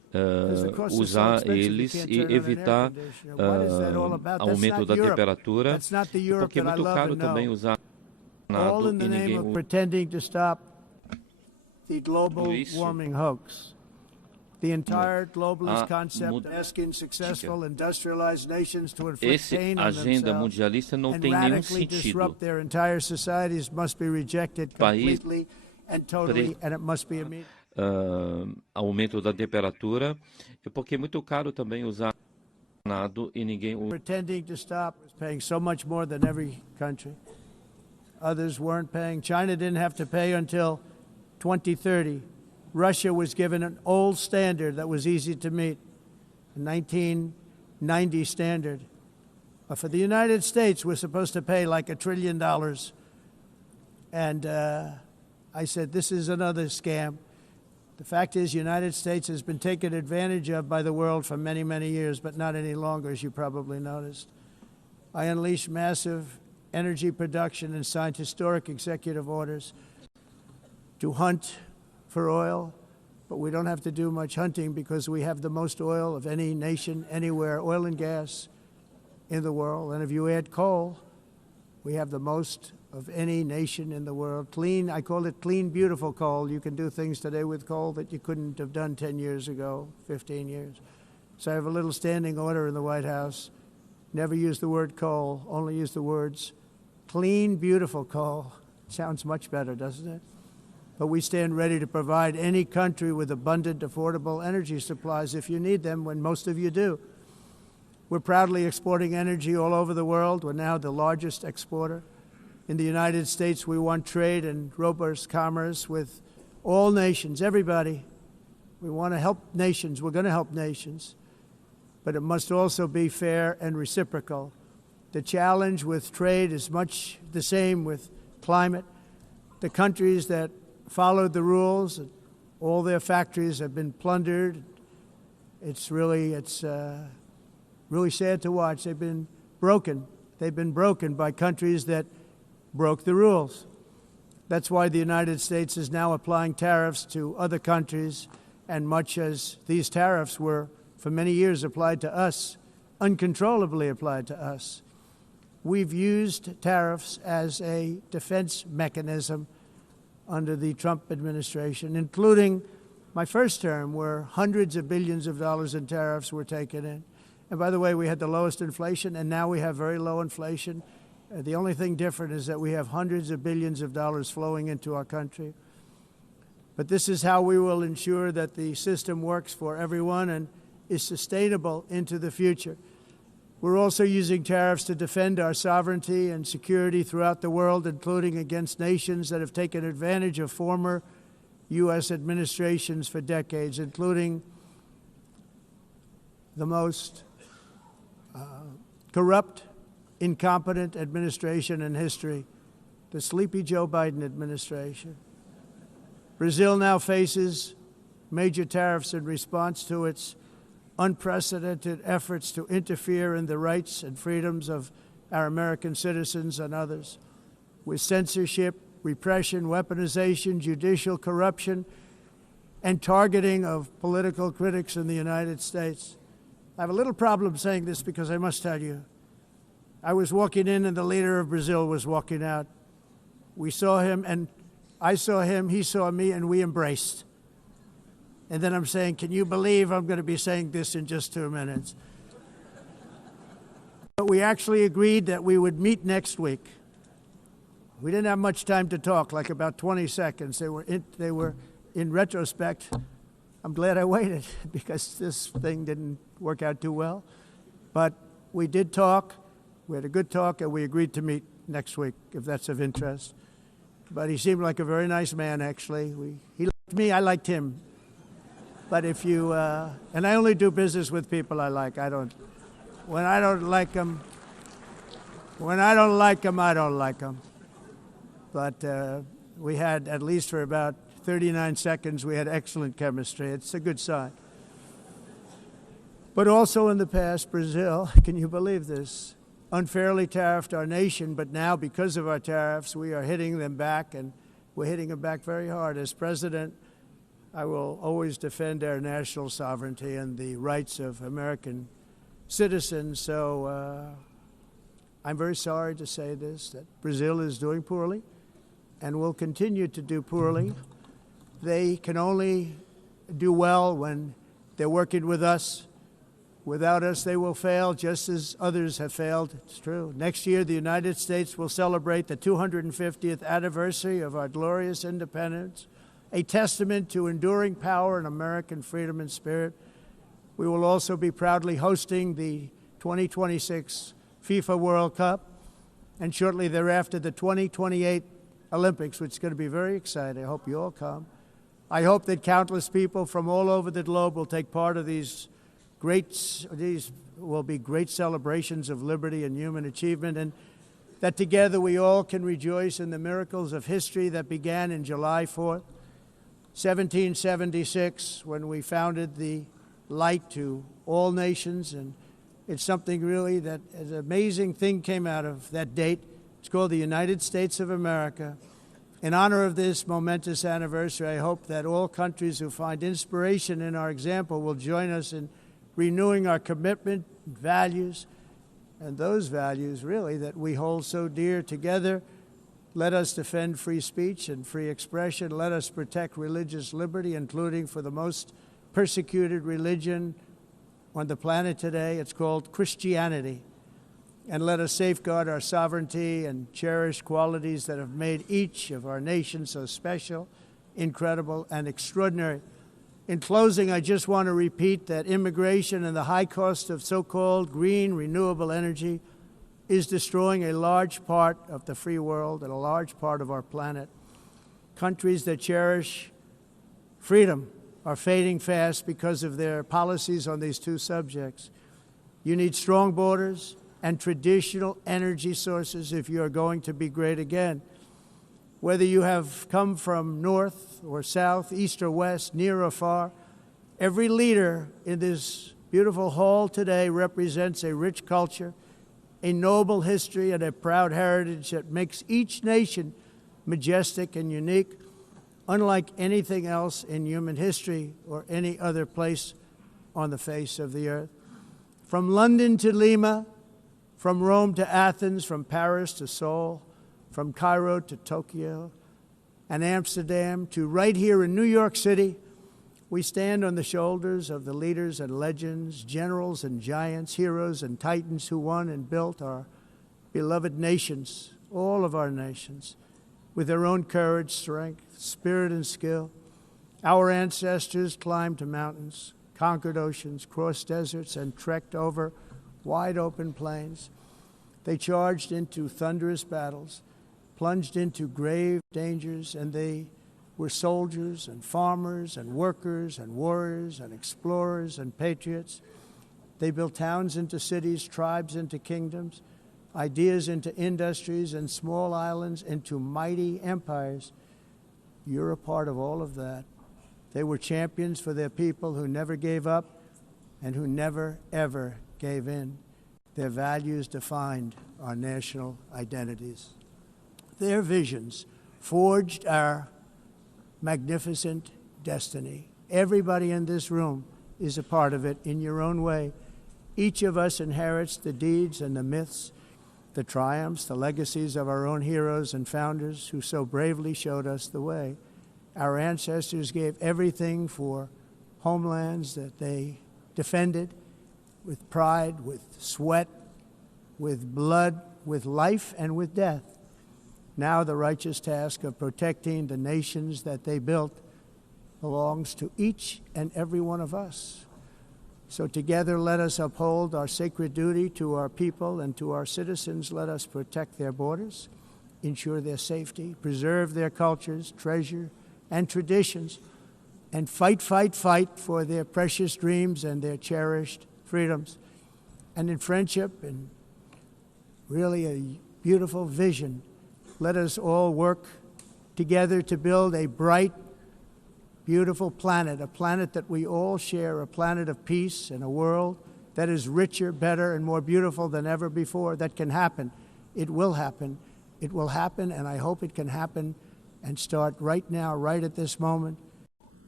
usar eles e evitar aumento da temperatura, porque é muito caro também usar all in the name of pretending to stop the global warming hoax. The entire globalist concept asking successful industrialized nations to inflict pain on agenda themselves mundialista não and tem nenhum radically sentido. disrupt their entire societies must be rejected completely and totally, and it must be immediate. Aumento da temperatura, porque é muito caro também usar nada e ninguém pretending to stop, paying so much more than every country. Others weren't paying. China didn't have to pay until 2030. Russia was given an old standard that was easy to meet, a 1990 standard. But for the United States, we're supposed to pay like $1 trillion. And I said, this is another scam. The fact is, the United States has been taken advantage of by the world for many, many years, but not any longer, as you probably noticed. I unleashed massive energy production and signed historic executive orders to hunt for oil, but we don't have to do much hunting because we have the most oil of any nation anywhere, oil and gas in the world. And if you add coal, we have the most of any nation in the world. Clean, I call it clean, beautiful coal. You can do things today with coal that you couldn't have done 10 years ago, 15 years. So I have a little standing order in the White House. Never use the word coal, only use the words clean, beautiful coal. Sounds much better, doesn't it? But we stand ready to provide any country with abundant, affordable energy supplies if you need them, when most of you do. We're proudly exporting energy all over the world. We're now the largest exporter. In the United States, we want trade and robust commerce with all nations, everybody. We want to help nations. We're going to help nations. But it must also be fair and reciprocal. The challenge with trade is much the same with climate. The countries that followed the rules, all their factories have been plundered. It's really sad to watch. They've been broken. They've been broken by countries that broke the rules. That's why the United States is now applying tariffs to other countries, and much as these tariffs were for many years applied to us, uncontrollably applied to us. We've used tariffs as a defense mechanism under the Trump administration, including my first term, where hundreds of billions of dollars in tariffs were taken in. And by the way, we had the lowest inflation, and now we have very low inflation. The only thing different is that we have hundreds of billions of dollars flowing into our country. But this is how we will ensure that the system works for everyone and is sustainable into the future. We're also using tariffs to defend our sovereignty and security throughout the world, including against nations that have taken advantage of former U.S. administrations for decades, including the most corrupt, incompetent administration in history, the sleepy Joe Biden administration. Brazil now faces major tariffs in response to its unprecedented efforts to interfere in the rights and freedoms of our American citizens and others, with censorship, repression, weaponization, judicial corruption, and targeting of political critics in the United States. I have a little problem saying this because I must tell you, I was walking in and the leader of Brazil was walking out. We saw him and I saw him, he saw me, and we embraced. And then I'm saying, can you believe I'm going to be saying this in just 2 minutes? But we actually agreed that we would meet next week. We didn't have much time to talk, like about 20 seconds. They were in retrospect, I'm glad I waited because this thing didn't work out too well. But we did talk. We had a good talk, and we agreed to meet next week, if that's of interest. But he seemed like a very nice man, actually. He liked me, I liked him. But if you, and I only do business with people I like. When I don't like them, I don't like them. But we had, at least for about 39 seconds, we had excellent chemistry. It's a good sign. But also in the past, Brazil, can you believe this, unfairly tariffed our nation, but now because of our tariffs, we are hitting them back, and we're hitting them back very hard. As President I will always defend our national sovereignty and the rights of American citizens. So I'm very sorry to say this, that Brazil is doing poorly and will continue to do poorly. They can only do well when they're working with us. Without us, they will fail, just as others have failed. It's true. Next year, the United States will celebrate the 250th anniversary of our glorious independence, a testament to enduring power and American freedom and spirit. We will also be proudly hosting the 2026 FIFA World Cup, and shortly thereafter, the 2028 Olympics, which is going to be very exciting. I hope you all come. I hope that countless people from all over the globe will take part of these will be great celebrations of liberty and human achievement, and that together we all can rejoice in the miracles of history that began in July 4th, 1776, when we founded the light to all nations. And it's something really that an amazing thing came out of that date. It's called the United States of America. In honor of this momentous anniversary, I hope that all countries who find inspiration in our example will join us in renewing our commitment, values, and those values really that we hold so dear. Together, let us defend free speech and free expression. Let us protect religious liberty, including for the most persecuted religion on the planet today. It's called Christianity. And let us safeguard our sovereignty and cherish qualities that have made each of our nations so special, incredible, and extraordinary. In closing, I just want to repeat that immigration and the high cost of so-called green renewable energy is destroying a large part of the free world and a large part of our planet. Countries that cherish freedom are fading fast because of their policies on these two subjects. You need strong borders and traditional energy sources if you are going to be great again. Whether you have come from north or south, east or west, near or far, every leader in this beautiful hall today represents a rich culture, a noble history, and a proud heritage that makes each nation majestic and unique, unlike anything else in human history or any other place on the face of the earth. From London to Lima, from Rome to Athens, from Paris to Seoul, from Cairo to Tokyo and Amsterdam to right here in New York City, we stand on the shoulders of the leaders and legends, generals and giants, heroes and titans who won and built our beloved nations, all of our nations, with their own courage, strength, spirit, and skill. Our ancestors climbed mountains, conquered oceans, crossed deserts, and trekked over wide open plains. They charged into thunderous battles, plunged into grave dangers, and they were soldiers and farmers and workers and warriors and explorers and patriots. They built towns into cities, tribes into kingdoms, ideas into industries, and small islands into mighty empires. You're a part of all of that. They were champions for their people who never gave up and who never, ever gave in. Their values defined our national identities. Their visions forged our magnificent destiny. Everybody in this room is a part of it in your own way. Each of us inherits the deeds and the myths, the triumphs, the legacies of our own heroes and founders who so bravely showed us the way. Our ancestors gave everything for homelands that they defended with pride, with sweat, with blood, with life, and with death. Now the righteous task of protecting the nations that they built belongs to each and every one of us. So together let us uphold our sacred duty to our people and to our citizens. Let us protect their borders, ensure their safety, preserve their cultures, treasure, and traditions, and fight, fight, fight for their precious dreams and their cherished freedoms. And in friendship and really a beautiful vision, let us all work together to build a bright, beautiful planet, a planet that we all share, a planet of peace and a world that is richer, better, and more beautiful than ever before. That can happen. It will happen. It will happen, and I hope it can happen and start right now, right at this moment.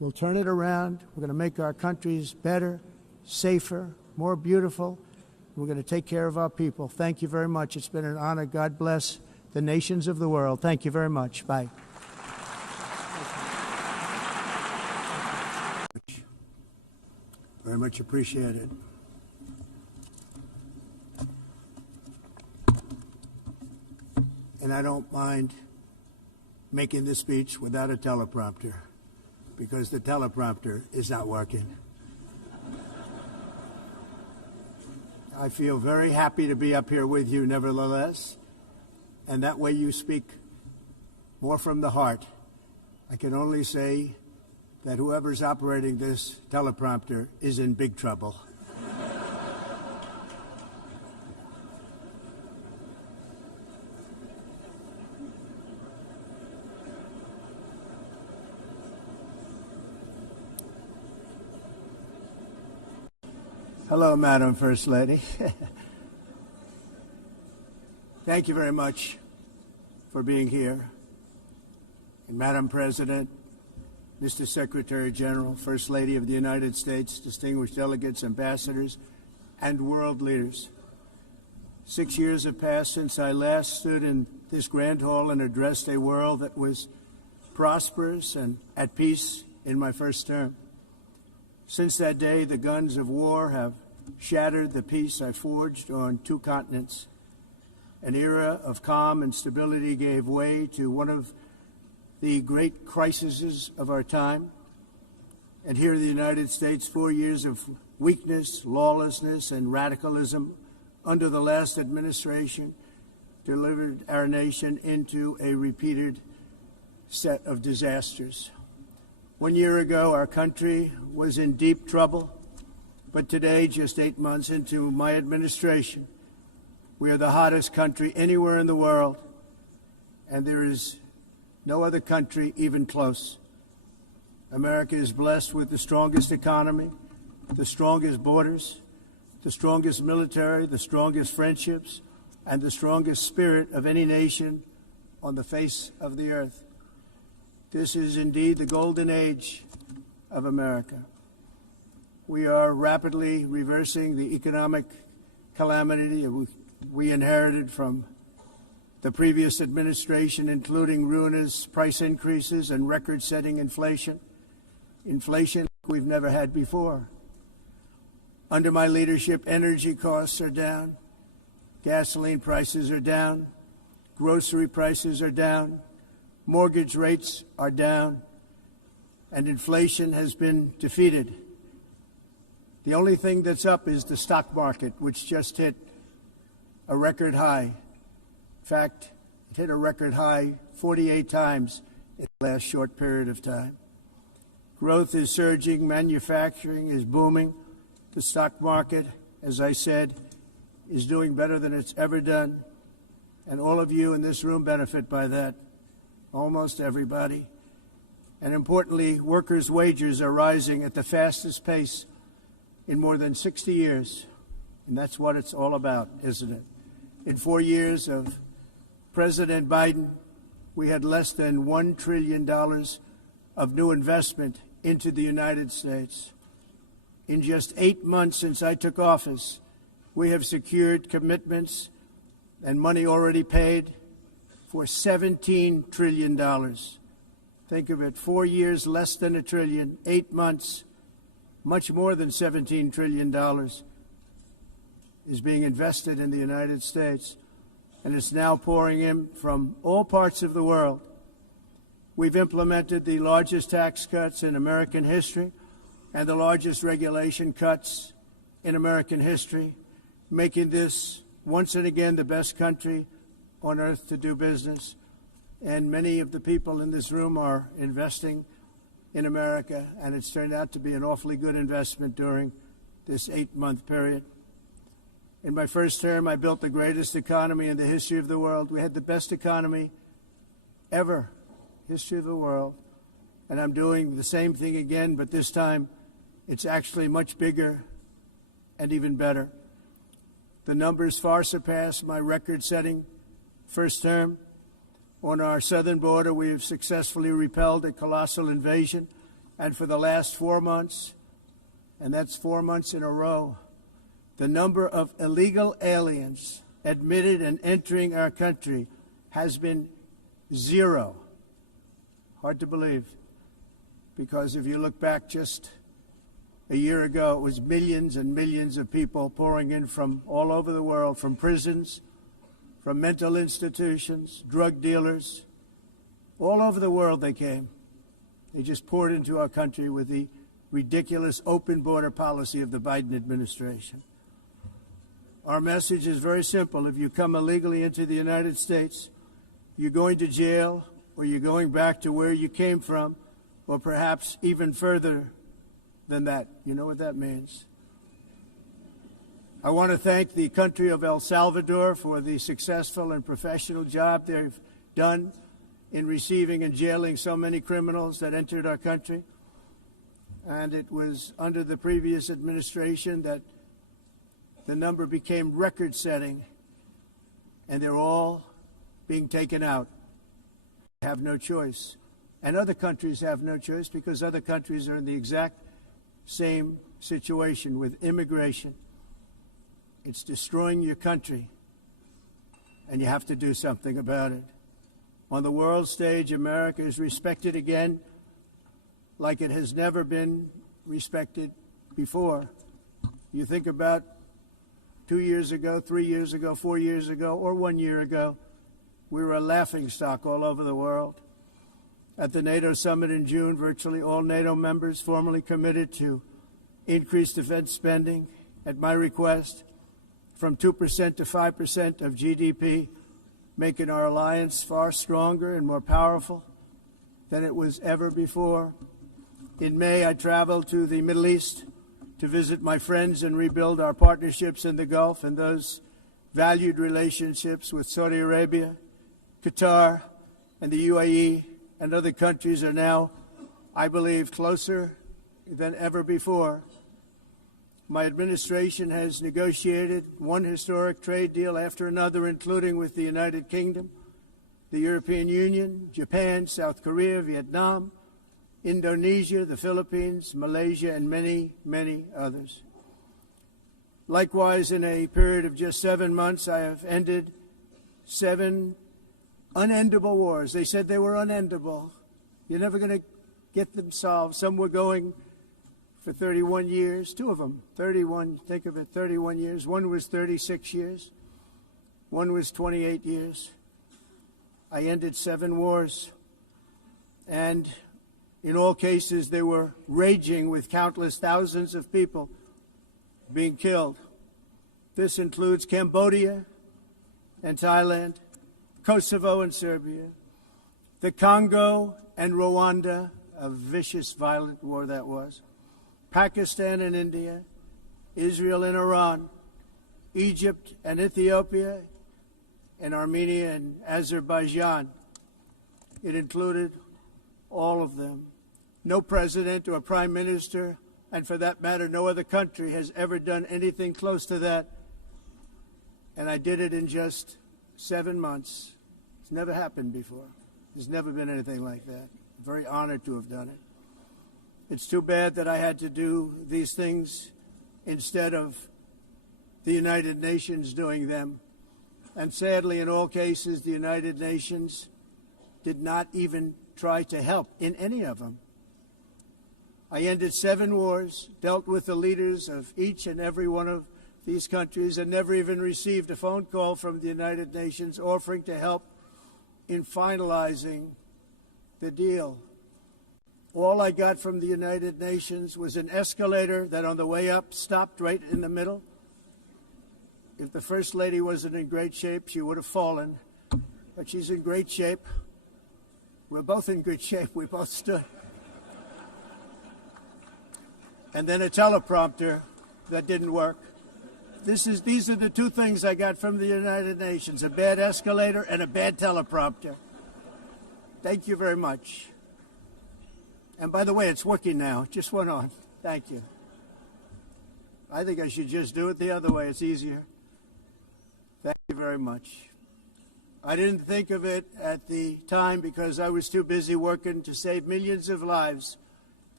We'll turn it around. We're going to make our countries better, safer, more beautiful. We're going to take care of our people. Thank you very much. It's been an honor. God bless the nations of the world. Thank you very much. Bye. Very much appreciated. And I don't mind making this speech without a teleprompter, because the teleprompter is not working. I feel very happy to be up here with you, nevertheless, and that way you speak more from the heart. I can only say that whoever's operating this teleprompter is in big trouble. Hello, Madam First Lady. Thank you very much for being here. And Madam President, Mr. Secretary General, First Lady of the United States, distinguished delegates, ambassadors, and world leaders. 6 years have passed since I last stood in this grand hall and addressed a world that was prosperous and at peace in my first term. Since that day, the guns of war have shattered the peace I forged on 2 continents. An era of calm and stability gave way to one of the great crises of our time. And here in the United States, 4 years of weakness, lawlessness, and radicalism under the last administration delivered our nation into a repeated set of disasters. 1 year ago, our country was in deep trouble, but today, just 8 months into my administration, we are the hottest country anywhere in the world, and there is no other country even close. America is blessed with the strongest economy, the strongest borders, the strongest military, the strongest friendships, and the strongest spirit of any nation on the face of the earth. This is indeed the golden age of America. We are rapidly reversing the economic calamity we inherited from the previous administration, including ruinous price increases and record-setting inflation we've never had before. Under my leadership, energy costs are down, gasoline prices are down, grocery prices are down, mortgage rates are down, and inflation has been defeated. The only thing that's up is the stock market, which just hit a record high. In fact, it hit a record high 48 times in the last short period of time. Growth is surging, manufacturing is booming. The stock market, as I said, is doing better than it's ever done. And all of you in this room benefit by that, almost everybody. And importantly, workers' wages are rising at the fastest pace in more than 60 years. And that's what it's all about, isn't it? In 4 years of President Biden, we had less than $1 trillion of new investment into the United States. In just 8 months since I took office, we have secured commitments and money already paid for $17 trillion. Think of it, 4 years, less than $1 trillion, 8 months, much more than $17 trillion is being invested in the United States, and it's now pouring in from all parts of the world. We've implemented the largest tax cuts in American history and the largest regulation cuts in American history, making this once and again the best country on earth to do business. And many of the people in this room are investing in America, and it's turned out to be an awfully good investment during this 8-month period. In my first term, I built the greatest economy in the history of the world. We had the best economy ever, history of the world. And I'm doing the same thing again, but this time it's actually much bigger and even better. The numbers far surpass my record-setting first term. On our southern border, we have successfully repelled a colossal invasion And for the last 4 months, and that's 4 months in a row, the number of illegal aliens admitted and entering our country has been 0. Hard to believe, because if you look back just a year ago, it was millions and millions of people pouring in from all over the world, from prisons, from mental institutions, drug dealers. All over the world they came. They just poured into our country with the ridiculous open border policy of the Biden administration. Our message is very simple. If you come illegally into the United States, you're going to jail, or you're going back to where you came from, or perhaps even further than that. You know what that means. I want to thank the country of El Salvador for the successful and professional job they've done in receiving and jailing so many criminals that entered our country. And it was under the previous administration that the number became record-setting, and they're all being taken out. They have no choice. And other countries have no choice, because other countries are in the exact same situation with immigration. It's destroying your country, and you have to do something about it. On the world stage, America is respected again like it has never been respected before. You think about 2 years ago, 3 years ago, 4 years ago, or 1 year ago, we were a laughingstock all over the world. At the NATO summit in June, virtually all NATO members formally committed to increase defense spending, at my request, from 2% to 5% of GDP, making our alliance far stronger and more powerful than it was ever before. In May, I traveled to the Middle East to visit my friends and rebuild our partnerships in the Gulf and those valued relationships with Saudi Arabia, Qatar, and the UAE, and other countries are now, I believe, closer than ever before. My administration has negotiated one historic trade deal after another, including with the United Kingdom, the European Union, Japan, South Korea, Vietnam, Indonesia, the Philippines, Malaysia, and many, many others. Likewise, in a period of just 7 months, I have ended 7 unendable wars. They said they were unendable. You're never going to get them solved. Some were going for 31 years, 2 of them, 31, think of it, 31 years. One was 36 years. One was 28 years. I ended 7 wars. And in all cases, they were raging with countless thousands of people being killed. This includes Cambodia and Thailand, Kosovo and Serbia, the Congo and Rwanda, a vicious, violent war that was, Pakistan and India, Israel and Iran, Egypt and Ethiopia, and Armenia and Azerbaijan. It included all of them. No president or prime minister, and for that matter, no other country has ever done anything close to that. And I did it in just 7 months. It's never happened before. There's never been anything like that. I'm very honored to have done it. It's too bad that I had to do these things instead of the United Nations doing them. And sadly, in all cases, the United Nations did not even try to help in any of them. I ended 7 wars, dealt with the leaders of each and every one of these countries, and never even received a phone call from the United Nations offering to help in finalizing the deal. All I got from the United Nations was an escalator that on the way up stopped right in the middle. If the First Lady wasn't in great shape, she would have fallen. But she's in great shape. We're both in good shape. We both stood. And then a teleprompter that didn't work. These are the 2 things I got from the United Nations, a bad escalator and a bad teleprompter. Thank you very much. And by the way, it's working now. It just went on. Thank you. I think I should just do it the other way. It's easier. Thank you very much. I didn't think of it at the time because I was too busy working to save millions of lives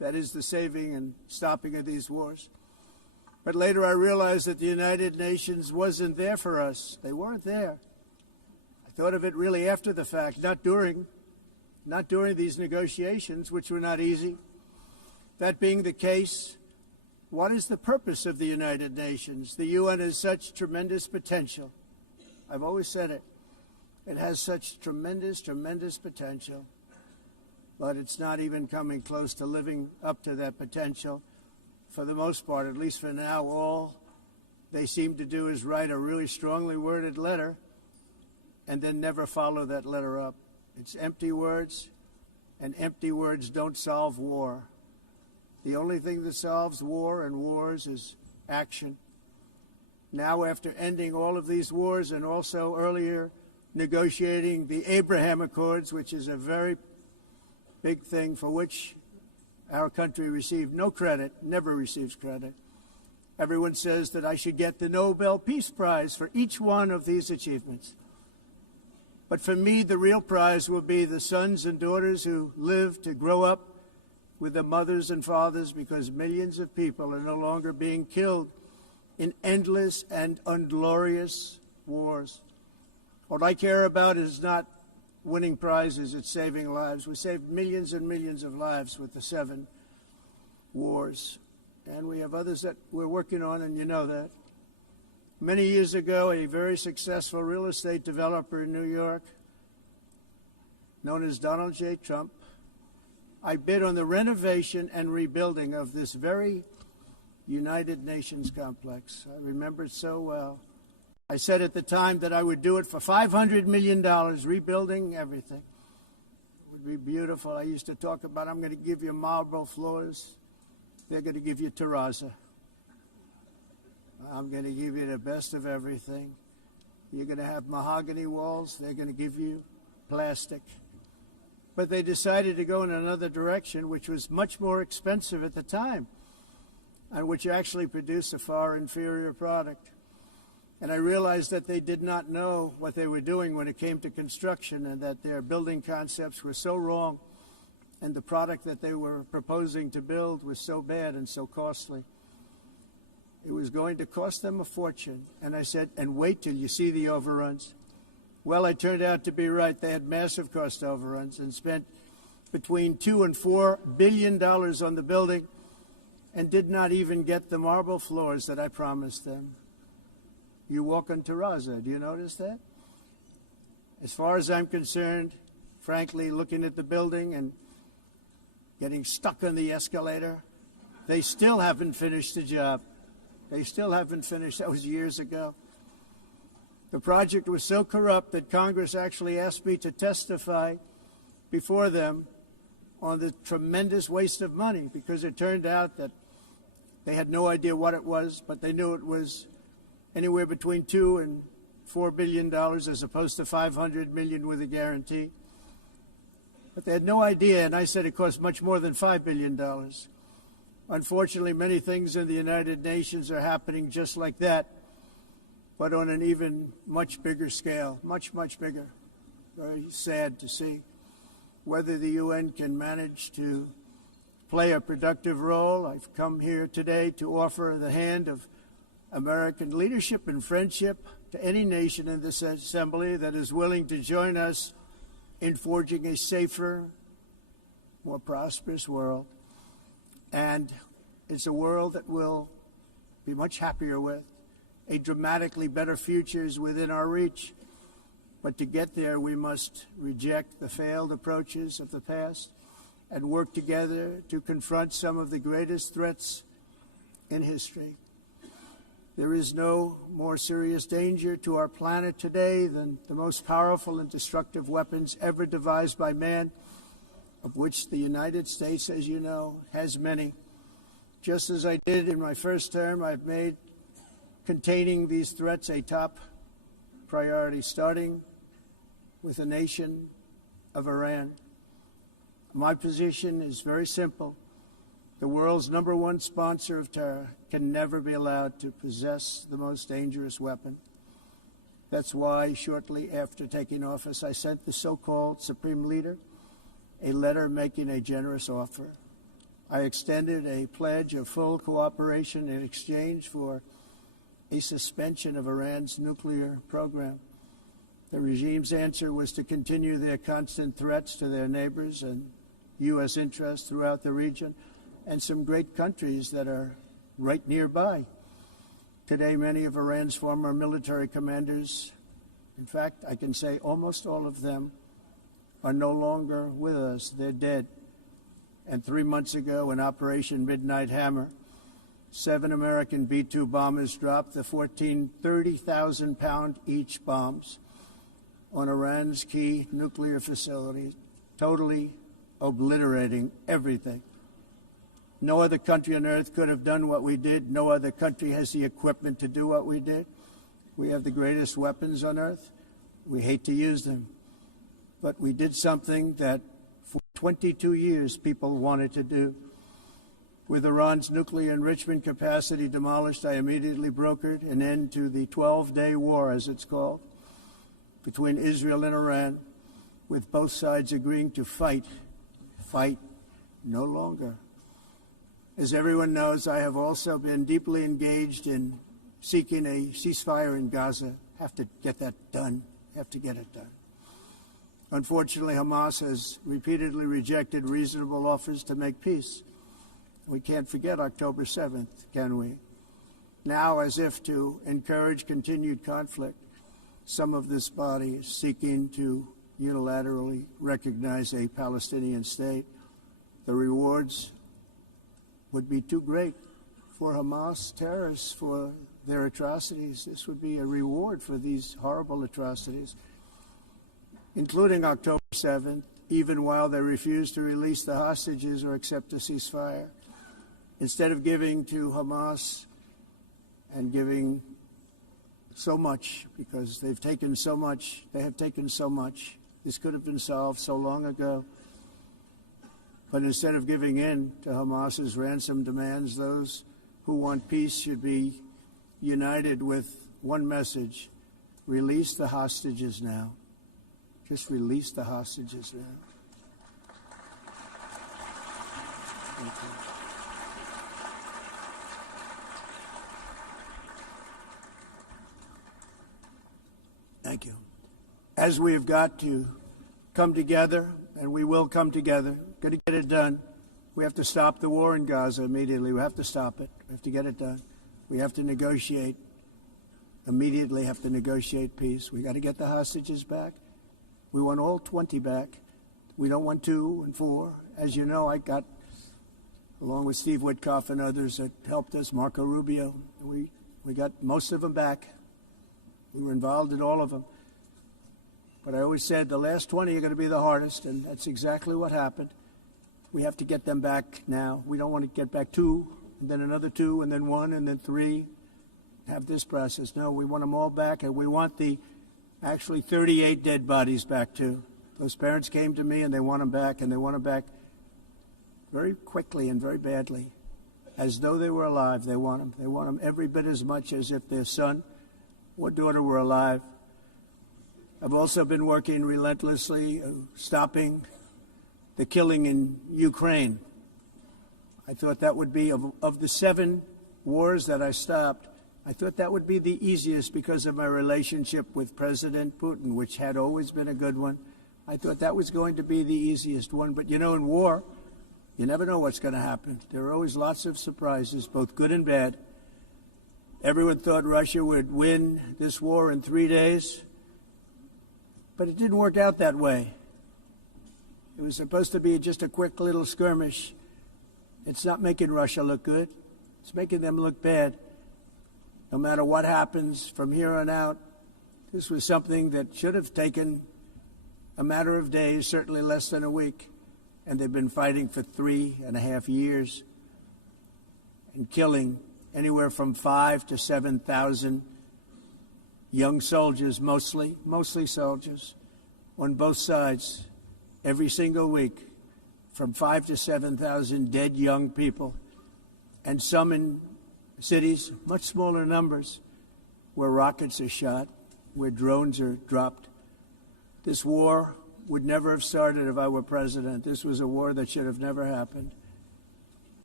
that is, the saving and stopping of these wars. But later I realized that the United Nations wasn't there for us. They weren't there. I thought of it really after the fact, not during these negotiations, which were not easy. That being the case, what is the purpose of the United Nations? The UN has such tremendous potential. I've always said it. It has such tremendous, tremendous potential. But it's not even coming close to living up to that potential. For the most part, at least for now, all they seem to do is write a really strongly worded letter and then never follow that letter up. It's empty words, and empty words don't solve war. The only thing that solves war and wars is action. Now, after ending all of these wars and also earlier negotiating the Abraham Accords, which is a very big thing for which our country received no credit, never receives credit. Everyone says that I should get the Nobel Peace Prize for each one of these achievements. But for me, the real prize will be the sons and daughters who live to grow up with the mothers and fathers, because millions of people are no longer being killed in endless and unglorious wars. What I care about is not winning prizes, it's saving lives. We saved millions and millions of lives with the 7 wars. And we have others that we're working on, and you know that. Many years ago, a very successful real estate developer in New York, known as Donald J. Trump, I bid on the renovation and rebuilding of this very United Nations complex. I remember it so well. I said at the time that I would do it for $500 million, rebuilding everything. It would be beautiful. I used to talk about, I'm going to give you marble floors. They're going to give you terrazzo. I'm going to give you the best of everything. You're going to have mahogany walls. They're going to give you plastic. But they decided to go in another direction, which was much more expensive at the time, and which actually produced a far inferior product. And I realized that they did not know what they were doing when it came to construction, and that their building concepts were so wrong, and the product that they were proposing to build was so bad and so costly. It was going to cost them a fortune. And I said, and wait till you see the overruns. Well, I turned out to be right. They had massive cost overruns and spent between $2 and $4 billion on the building and did not even get the marble floors that I promised them. You walk on terrazzo. Do you notice that? As far as I'm concerned, frankly, looking at the building and getting stuck on the escalator, they still haven't finished the job. They still haven't finished. That was years ago. The project was so corrupt that Congress actually asked me to testify before them on the tremendous waste of money, because it turned out that they had no idea what it was, but they knew it was anywhere between $2 and $4 billion as opposed to $500 million with a guarantee. But they had no idea, and I said it cost much more than $5 billion. Unfortunately, many things in the United Nations are happening just like that, but on an even much bigger scale, much, much bigger. Very sad to see. Whether the UN can manage to play a productive role, I've come here today to offer the hand of American leadership and friendship to any nation in this assembly that is willing to join us in forging a safer, more prosperous world. And it's a world that we'll be much happier with. A dramatically better future is within our reach. But to get there, we must reject the failed approaches of the past and work together to confront some of the greatest threats in history. There is no more serious danger to our planet today than the most powerful and destructive weapons ever devised by man, of which the United States, as you know, has many. Just as I did in my first term, I've made containing these threats a top priority, starting with the nation of Iran. My position is very simple. The world's #1 sponsor of terror can never be allowed to possess the most dangerous weapon. That's why, shortly after taking office, I sent the so-called Supreme Leader a letter making a generous offer. I extended a pledge of full cooperation in exchange for a suspension of Iran's nuclear program. The regime's answer was to continue their constant threats to their neighbors and U.S. interests throughout the region and some great countries that are right nearby. Today, many of Iran's former military commanders, in fact, I can say almost all of them, are no longer with us. They're dead. And 3 months ago, in Operation Midnight Hammer, 7 American B-2 bombers dropped the 30,000-pound each bombs on Iran's key nuclear facilities, totally obliterating everything. No other country on earth could have done what we did. No other country has the equipment to do what we did. We have the greatest weapons on earth. We hate to use them. But we did something that for 22 years people wanted to do. With Iran's nuclear enrichment capacity demolished, I immediately brokered an end to the 12-day war, as it's called, between Israel and Iran, with both sides agreeing to fight no longer. As everyone knows, I have also been deeply engaged in seeking a ceasefire in Gaza. Have to get that done. Have to get it done. Unfortunately, Hamas has repeatedly rejected reasonable offers to make peace. We can't forget October 7th, can we? Now, as if to encourage continued conflict, some of this body is seeking to unilaterally recognize a Palestinian state. The rewards would be too great for Hamas terrorists for their atrocities. This would be a reward for these horrible atrocities, including October 7th, even while they refuse to release the hostages or accept a ceasefire. Instead of giving to Hamas and giving so much, because they've taken so much, they have taken so much. This could have been solved so long ago. But instead of giving in to Hamas's ransom demands, those who want peace should be united with one message: release the hostages now. Just release the hostages now. Thank you. Thank you. As we have got to come together, and we will come together, got to get it done. We have to stop the war in Gaza immediately. We have to stop it. We have to get it done. We have to negotiate, immediately have to negotiate peace. We got to get the hostages back. We want all 20 back. We don't want 2 and 4. As you know, I got, along with Steve Witkoff and others that helped us, Marco Rubio, we got most of them back. We were involved in all of them. But I always said the last 20 are going to be the hardest, and that's exactly what happened. We have to get them back now. We don't want to get back 2, and then another 2, and then 1, and then 3, have this process. No, we want them all back, and we want the actually 38 dead bodies back, too. Those parents came to me, and they want them back, and they want them back very quickly and very badly. As though they were alive, they want them. They want them every bit as much as if their son or daughter were alive. I've also been working relentlessly, stopping the killing in Ukraine. I thought that would be, of the 7 wars that I stopped, I thought that would be the easiest because of my relationship with President Putin, which had always been a good one. I thought that was going to be the easiest one. But, you know, in war, you never know what's going to happen. There are always lots of surprises, both good and bad. Everyone thought Russia would win this war in 3 days, but it didn't work out that way. It was supposed to be just a quick little skirmish. It's not making Russia look good. It's making them look bad. No matter what happens from here on out, this was something that should have taken a matter of days, certainly less than a week. And they've been fighting for 3.5 years and killing anywhere from 5,000 to 7,000 young soldiers, mostly soldiers, on both sides, every single week, from 5,000 to 7,000 dead young people, and some in cities, much smaller numbers, where rockets are shot, where drones are dropped. This war would never have started if I were president. This was a war that should have never happened.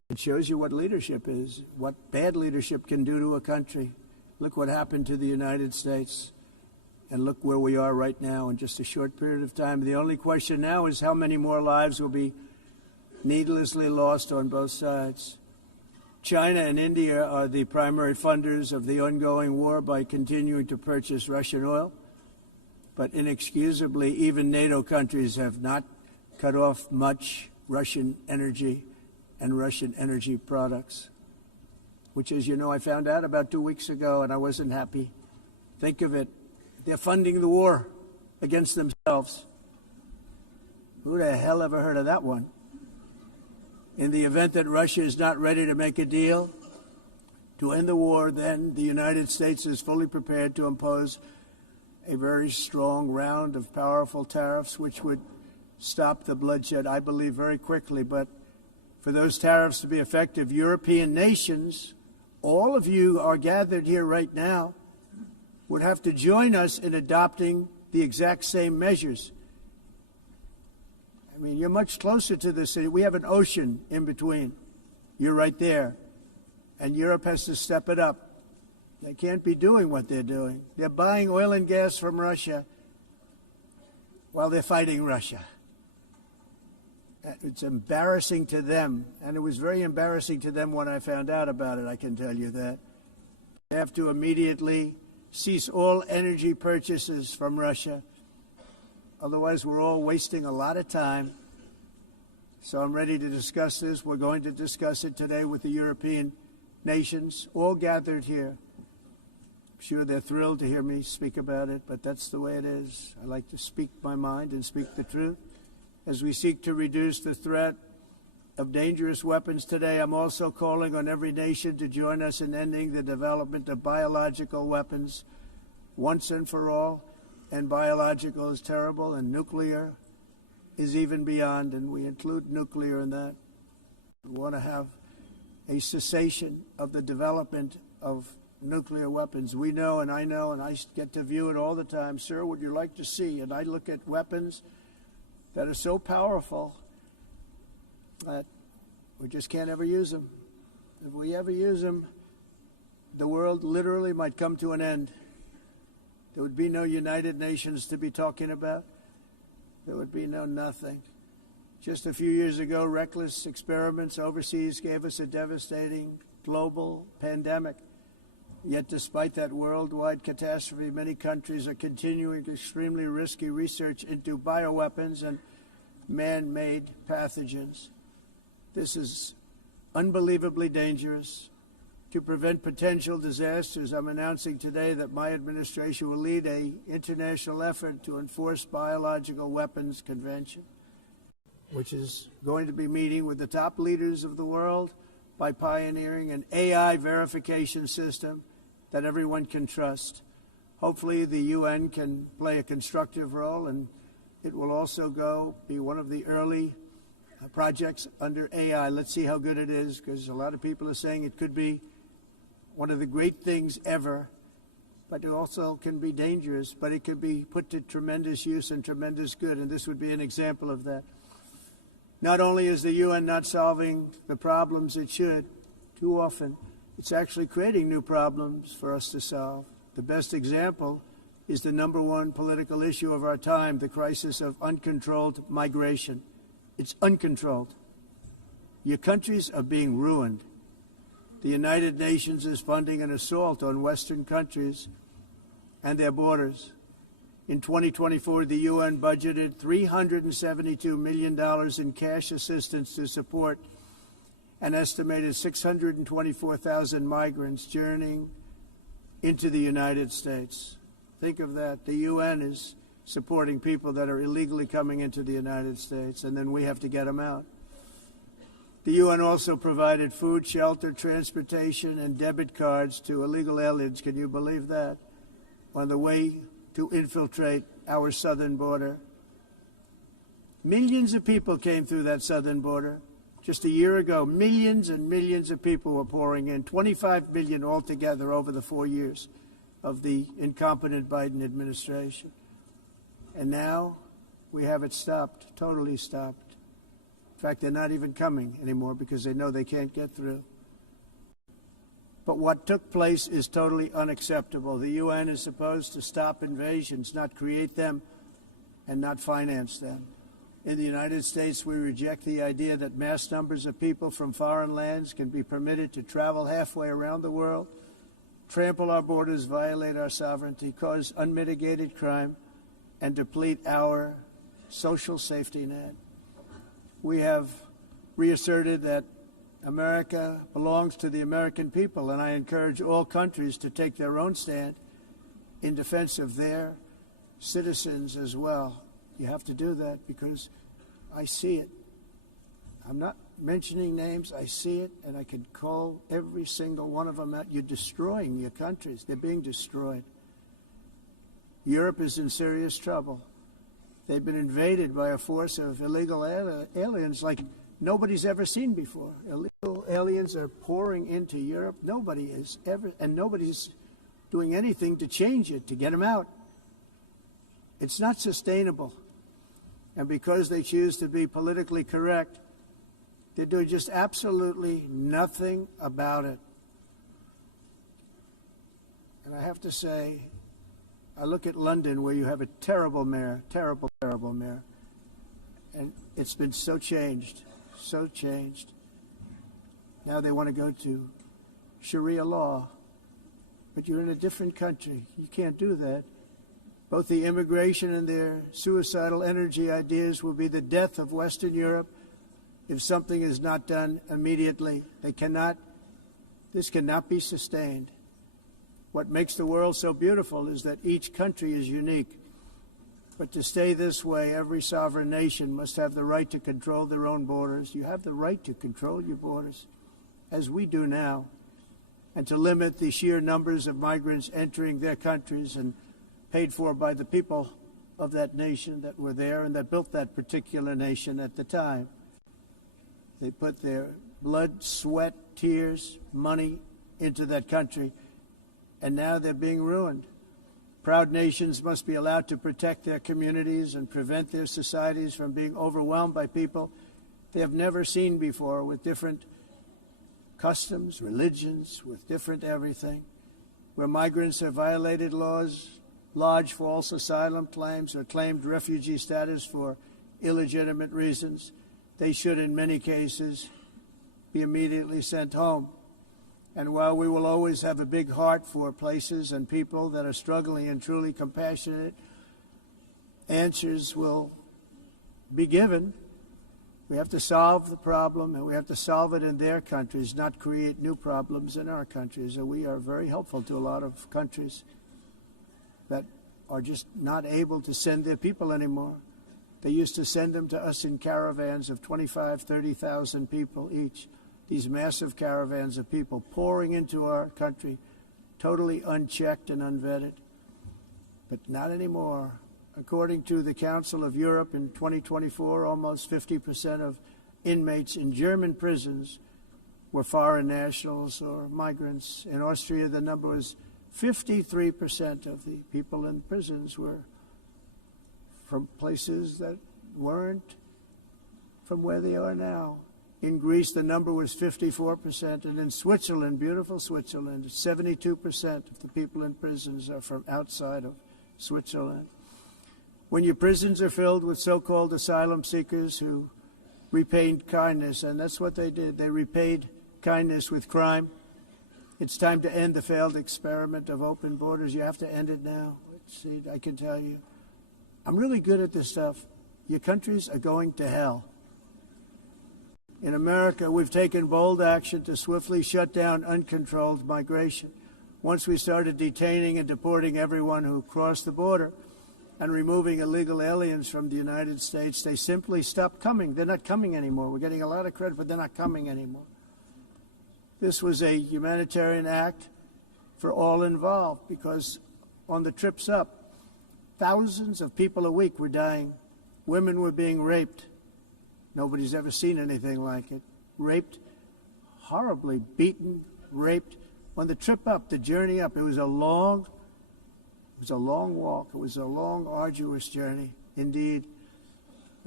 It shows you what leadership is, what bad leadership can do to a country. Look what happened to the United States, and look where we are right now in just a short period of time. The only question now is how many more lives will be needlessly lost on both sides. China and India are the primary funders of the ongoing war by continuing to purchase Russian oil. But inexcusably, even NATO countries have not cut off much Russian energy and Russian energy products, which, as you know, I found out about 2 weeks ago, and I wasn't happy. Think of it. They're funding the war against themselves. Who the hell ever heard of that one? In the event that Russia is not ready to make a deal to end the war, then the United States is fully prepared to impose a very strong round of powerful tariffs, which would stop the bloodshed, I believe, very quickly. But for those tariffs to be effective, European nations, all of you are gathered here right now, would have to join us in adopting the exact same measures. I mean, you're much closer to this city. We have an ocean in between. You're right there. And Europe has to step it up. They can't be doing what they're doing. They're buying oil and gas from Russia while they're fighting Russia. It's embarrassing to them. And it was very embarrassing to them when I found out about it, I can tell you that. They have to immediately cease all energy purchases from Russia. Otherwise, we're all wasting a lot of time. So I'm ready to discuss this. We're going to discuss it today with the European nations, all gathered here. I'm sure they're thrilled to hear me speak about it, but that's the way it is. I like to speak my mind and speak the truth. As we seek to reduce the threat of dangerous weapons today, I'm also calling on every nation to join us in ending the development of biological weapons once and for all. And biological is terrible, and nuclear is even beyond, and we include nuclear in that. We want to have a cessation of the development of nuclear weapons. We know, and I get to view it all the time. Sir, would you like to see? And I look at weapons that are so powerful that we just can't ever use them. If we ever use them, the world literally might come to an end. There would be no United Nations to be talking about. There would be no nothing. Just a few years ago, reckless experiments overseas gave us a devastating global pandemic. Yet despite that worldwide catastrophe, many countries are continuing extremely risky research into bioweapons and man-made pathogens. This is unbelievably dangerous. To prevent potential disasters, I'm announcing today that my administration will lead an international effort to enforce biological weapons convention, which is going to be meeting with the top leaders of the world by pioneering an AI verification system that everyone can trust. Hopefully the UN can play a constructive role, and it will also be one of the early projects under AI. Let's see how good it is, because a lot of people are saying it could be one of the great things ever, but it also can be dangerous, but it could be put to tremendous use and tremendous good, and this would be an example of that. Not only is the UN not solving the problems it should, too often, it's actually creating new problems for us to solve. The best example is the #1 political issue of our time, the crisis of uncontrolled migration. It's uncontrolled. Your countries are being ruined. The United Nations is funding an assault on Western countries and their borders. In 2024, the UN budgeted $372 million in cash assistance to support an estimated 624,000 migrants journeying into the United States. Think of that. The UN is supporting people that are illegally coming into the United States, and then we have to get them out. The UN also provided food, shelter, transportation, and debit cards to illegal aliens. Can you believe that? On the way to infiltrate our southern border. Millions of people came through that southern border. Just a year ago, millions and millions of people were pouring in, 25 million altogether over the 4 years of the incompetent Biden administration. And now we have it stopped, totally stopped. In fact, they're not even coming anymore because they know they can't get through. But what took place is totally unacceptable. The UN is supposed to stop invasions, not create them and not finance them. In the United States, we reject the idea that mass numbers of people from foreign lands can be permitted to travel halfway around the world, trample our borders, violate our sovereignty, cause unmitigated crime, and deplete our social safety net. We have reasserted that America belongs to the American people, and I encourage all countries to take their own stand in defense of their citizens as well. You have to do that because I see it. I'm not mentioning names. I see it, and I can call every single one of them out. You're destroying your countries. They're being destroyed. Europe is in serious trouble. They've been invaded by a force of illegal aliens like nobody's ever seen before. Illegal aliens are pouring into Europe. Nobody is ever, and nobody's doing anything to change it, to get them out. It's not sustainable. And because they choose to be politically correct, they're doing just absolutely nothing about it. And I have to say, I look at London, where you have a terrible mayor, terrible mayor, and it's been so changed. Now they want to go to Sharia law, but you're in a different country. You can't do that. Both the immigration and their suicidal energy ideas will be the death of Western Europe if something is not done immediately. This cannot be sustained. What makes the world so beautiful is that each country is unique. But to stay this way, every sovereign nation must have the right to control their own borders. You have the right to control your borders, as we do now, and to limit the sheer numbers of migrants entering their countries and paid for by the people of that nation that were there and that built that particular nation at the time. They put their blood, sweat, tears, money into that country, and now they're being ruined. Proud nations must be allowed to protect their communities and prevent their societies from being overwhelmed by people they have never seen before, with different customs, religions, with different everything. Where migrants have violated laws, lodged false asylum claims, or claimed refugee status for illegitimate reasons, they should, in many cases, be immediately sent home. And while we will always have a big heart for places and people that are struggling and truly compassionate, answers will be given. We have to solve the problem, and we have to solve it in their countries, not create new problems in our countries. And we are very helpful to a lot of countries that are just not able to send their people anymore. They used to send them to us in caravans of 25,000, 30,000 people each. These massive caravans of people pouring into our country, totally unchecked and unvetted. But not anymore. According to the Council of Europe, in 2024, almost 50% of inmates in German prisons were foreign nationals or migrants. In Austria, the number was 53% of the people in prisons were from places that weren't from where they are now. In Greece, the number was 54%, and in Switzerland, beautiful Switzerland, 72% of the people in prisons are from outside of Switzerland. When your prisons are filled with so-called asylum seekers who repaid kindness, and that's what they did, they repaid kindness with crime, it's time to end the failed experiment of open borders. You have to end it now. See, I can tell you, I'm really good at this stuff. Your countries are going to hell. In America, we've taken bold action to swiftly shut down uncontrolled migration. Once we started detaining and deporting everyone who crossed the border and removing illegal aliens from the United States, they simply stopped coming. They're not coming anymore. We're getting a lot of credit, but they're not coming anymore. This was a humanitarian act for all involved, because on the trips up, thousands of people a week were dying. Women were being raped. Nobody's ever seen anything like it. Raped, horribly beaten, raped. On the trip up, the journey up, it was a long walk. It was a long, arduous journey, indeed.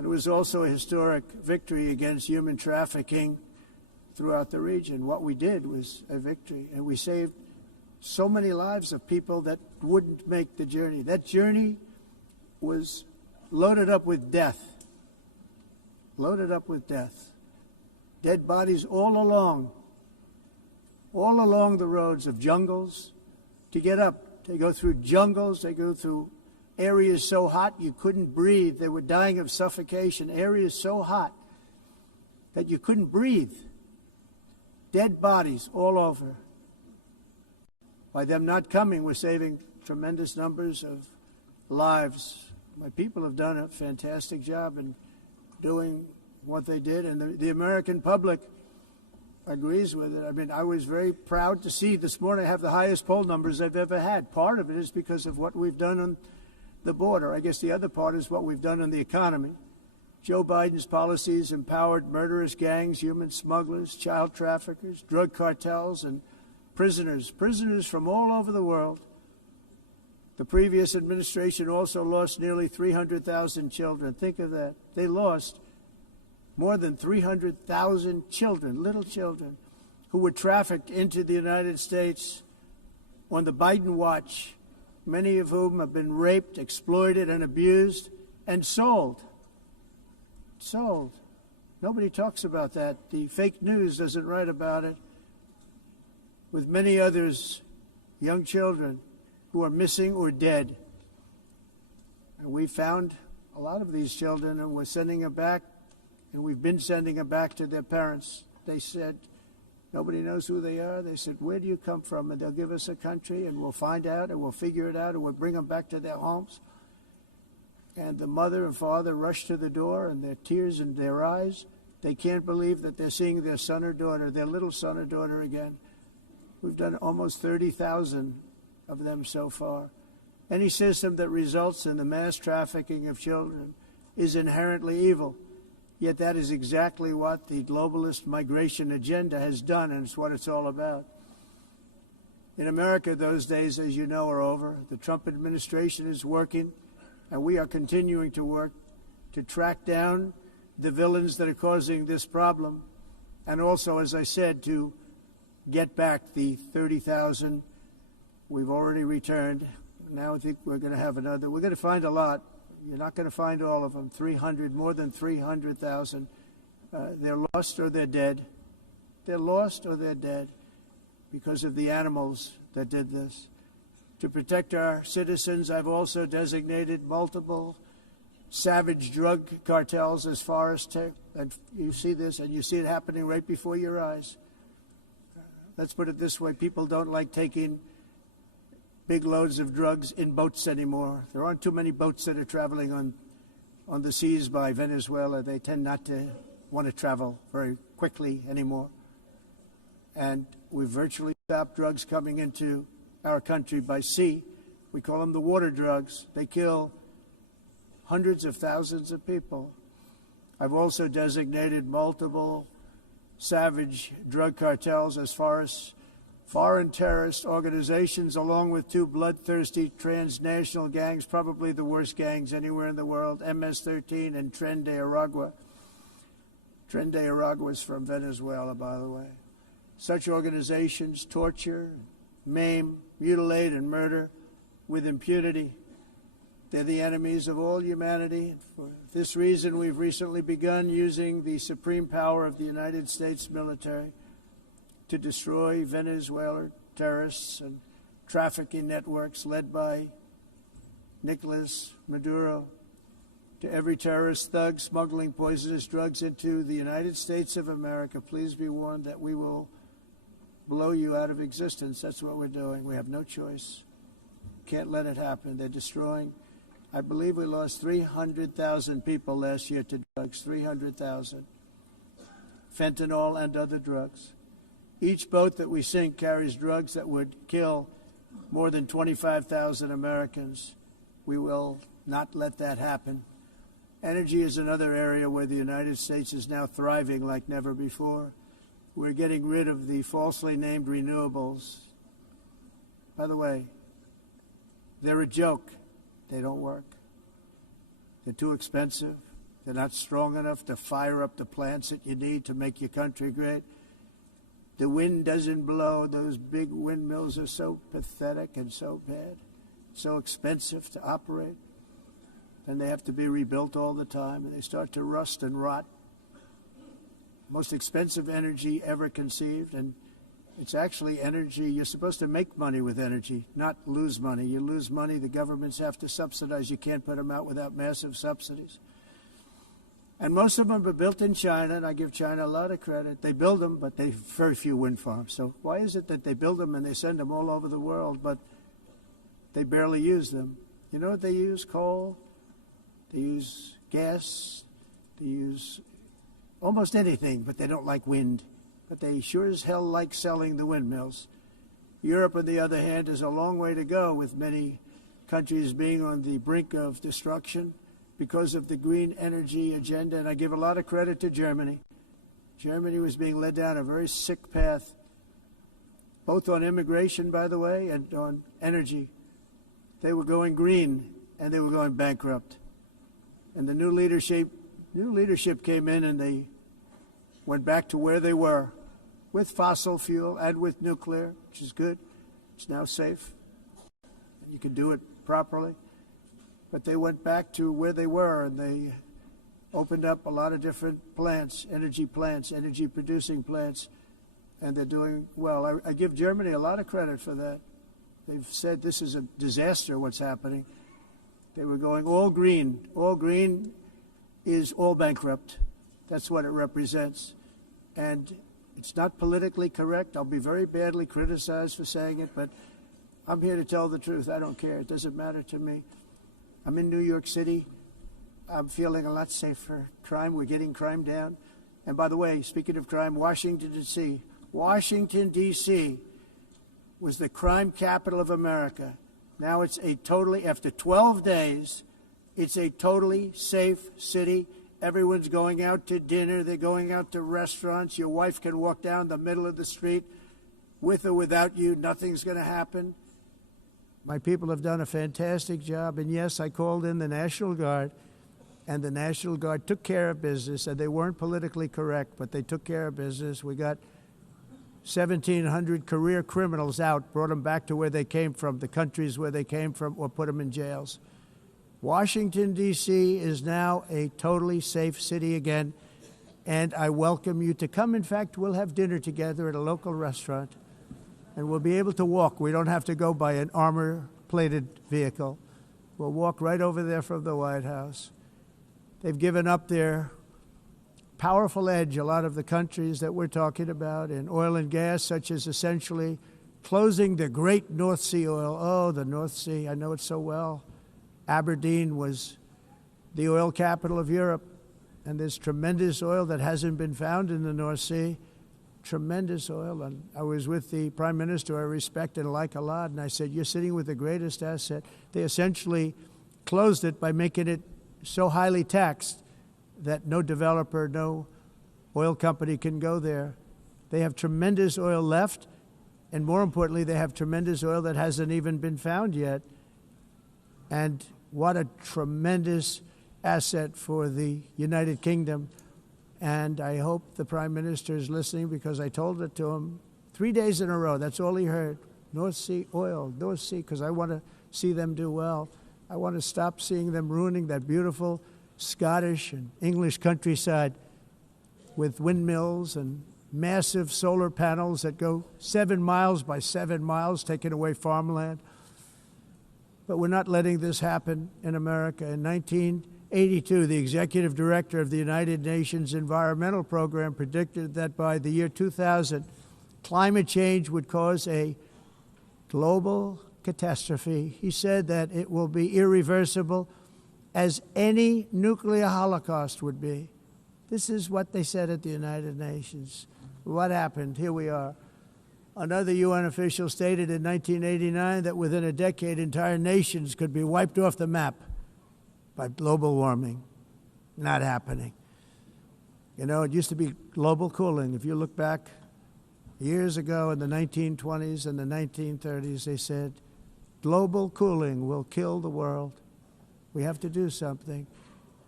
And it was also a historic victory against human trafficking throughout the region. What we did was a victory, and we saved so many lives of people that wouldn't make the journey. That journey was loaded up with death. Loaded up with death. Dead bodies all along the roads of jungles. To get up, they go through jungles, they go through areas so hot you couldn't breathe. They were dying of suffocation. Areas so hot that you couldn't breathe. Dead bodies all over. By them not coming, we're saving tremendous numbers of lives. My people have done a fantastic job in doing what they did, and the American public agrees with it. I mean, I was very proud to see this morning I have the highest poll numbers I've ever had. Part of it is because of what we've done on the border. I guess the other part is what we've done on the economy. Joe Biden's policies empowered murderous gangs, human smugglers, child traffickers, drug cartels, and prisoners from all over the world. The previous administration also lost nearly 300,000 children. Think of that. They lost more than 300,000 children, little children, who were trafficked into the United States on the Biden watch, many of whom have been raped, exploited, and abused, and sold. Sold. Nobody talks about that. The fake news doesn't write about it. With many others, young children who are missing or dead. And we found a lot of these children, and we're sending them back, and we've been sending them back to their parents. They said, nobody knows who they are. They said, where do you come from? And they'll give us a country, and we'll find out, and we'll figure it out, and we'll bring them back to their homes. And the mother and father rush to the door, and their tears in their eyes. They can't believe that they're seeing their son or daughter, their little son or daughter again. We've done almost 30,000 of them so far. Any system that results in the mass trafficking of children is inherently evil. Yet that is exactly what the globalist migration agenda has done, and it's what it's all about. In America, those days, as you know, are over. The Trump administration is working, and we are continuing to work to track down the villains that are causing this problem, and also, as I said, to get back the 30,000 we've already returned. Now I think we're going to have another. We're going to find a lot. You're not going to find all of them. 300, more than 300,000. They're lost or they're dead. They're lost or they're dead because of the animals that did this. To protect our citizens, I've also designated multiple savage drug cartels as far as and you see this, and you see it happening right before your eyes. Let's put it this way. People don't like taking big loads of drugs in boats anymore. There aren't too many boats that are traveling on the seas by Venezuela. They tend not to want to travel very quickly anymore. And we've virtually stopped drugs coming into our country by sea. We call them the water drugs. They kill hundreds of thousands of people. I've also designated multiple savage drug cartels as far as foreign terrorist organizations, along with two bloodthirsty transnational gangs, probably the worst gangs anywhere in the world, MS-13 and Tren de Aragua. Tren de Aragua is from Venezuela, by the way. Such organizations torture, maim, mutilate, and murder with impunity. They're the enemies of all humanity. For this reason, we've recently begun using the supreme power of the United States military to destroy Venezuelan terrorists and trafficking networks led by Nicolas Maduro. To every terrorist thug smuggling poisonous drugs into the United States of America, please be warned that we will blow you out of existence. That's what we're doing. We have no choice. Can't let it happen. They're destroying. I believe we lost 300,000 people last year to drugs, 300,000. Fentanyl and other drugs. Each boat that we sink carries drugs that would kill more than 25,000 Americans. We will not let that happen. Energy is another area where the United States is now thriving like never before. We're getting rid of the falsely named renewables. By the way, they're a joke. They don't work. They're too expensive. They're not strong enough to fire up the plants that you need to make your country great. The wind doesn't blow. Those big windmills are so pathetic and so bad, so expensive to operate. And they have to be rebuilt all the time, and they start to rust and rot. Most expensive energy ever conceived, and it's actually energy. You're supposed to make money with energy, not lose money. You lose money, the governments have to subsidize. You can't put them out without massive subsidies. And most of them are built in China, and I give China a lot of credit. They build them, but they have very few wind farms. So why is it that they build them and they send them all over the world, but they barely use them? You know what they use? Coal. They use gas. They use almost anything, but they don't like wind. But they sure as hell like selling the windmills. Europe, on the other hand, is a long way to go, with many countries being on the brink of destruction because of the green energy agenda. And I give a lot of credit to Germany. Germany was being led down a very sick path, both on immigration, by the way, and on energy. They were going green, and they were going bankrupt. And the new leadership came in, and they went back to where they were, with fossil fuel and with nuclear, which is good. It's now safe. You can do it properly. But they went back to where they were, and they opened up a lot of different plants, energy-producing plants, and they're doing well. I give Germany a lot of credit for that. They've said this is a disaster, what's happening. They were going all green. All green is all bankrupt. That's what it represents. And it's not politically correct. I'll be very badly criticized for saying it, but I'm here to tell the truth. I don't care. It doesn't matter to me. I'm in New York City. I'm feeling a lot safer. Crime, we're getting crime down. And by the way, speaking of crime, Washington, D.C. was the crime capital of America. Now it's after 12 days, it's a totally safe city. Everyone's going out to dinner. They're going out to restaurants. Your wife can walk down the middle of the street with or without you. Nothing's going to happen. My people have done a fantastic job. And yes, I called in the National Guard, and the National Guard took care of business. And they weren't politically correct, but they took care of business. We got 1,700 career criminals out, brought them back to where they came from, the countries where they came from, or put them in jails. Washington, D.C. is now a totally safe city again, and I welcome you to come. In fact, we'll have dinner together at a local restaurant, and we'll be able to walk. We don't have to go by an armor-plated vehicle. We'll walk right over there from the White House. They've given up their powerful edge, a lot of the countries that we're talking about, in oil and gas, such as essentially closing the great North Sea oil. Oh, the North Sea, I know it so well. Aberdeen was the oil capital of Europe, and there's tremendous oil that hasn't been found in the North Sea, tremendous oil. And I was with the Prime Minister I respect and like a lot, and I said, you're sitting with the greatest asset. They essentially closed it by making it so highly taxed that no developer, no oil company can go there. They have tremendous oil left, and more importantly, they have tremendous oil that hasn't even been found yet. And what a tremendous asset for the United Kingdom. And I hope the Prime Minister is listening, because I told it to him 3 days in a row. That's all he heard. North Sea oil, North Sea, because I want to see them do well. I want to stop seeing them ruining that beautiful Scottish and English countryside with windmills and massive solar panels that go 7 miles by 7 miles, taking away farmland. But we're not letting this happen in America. In 1982, the executive director of the United Nations Environmental Program predicted that by the year 2000, climate change would cause a global catastrophe. He said that it will be irreversible, as any nuclear holocaust would be. This is what they said at the United Nations. What happened? Here we are. Another UN official stated in 1989 that within a decade, entire nations could be wiped off the map by global warming. Not happening. You know, it used to be global cooling. If you look back years ago in the 1920s and the 1930s, they said, global cooling will kill the world. We have to do something.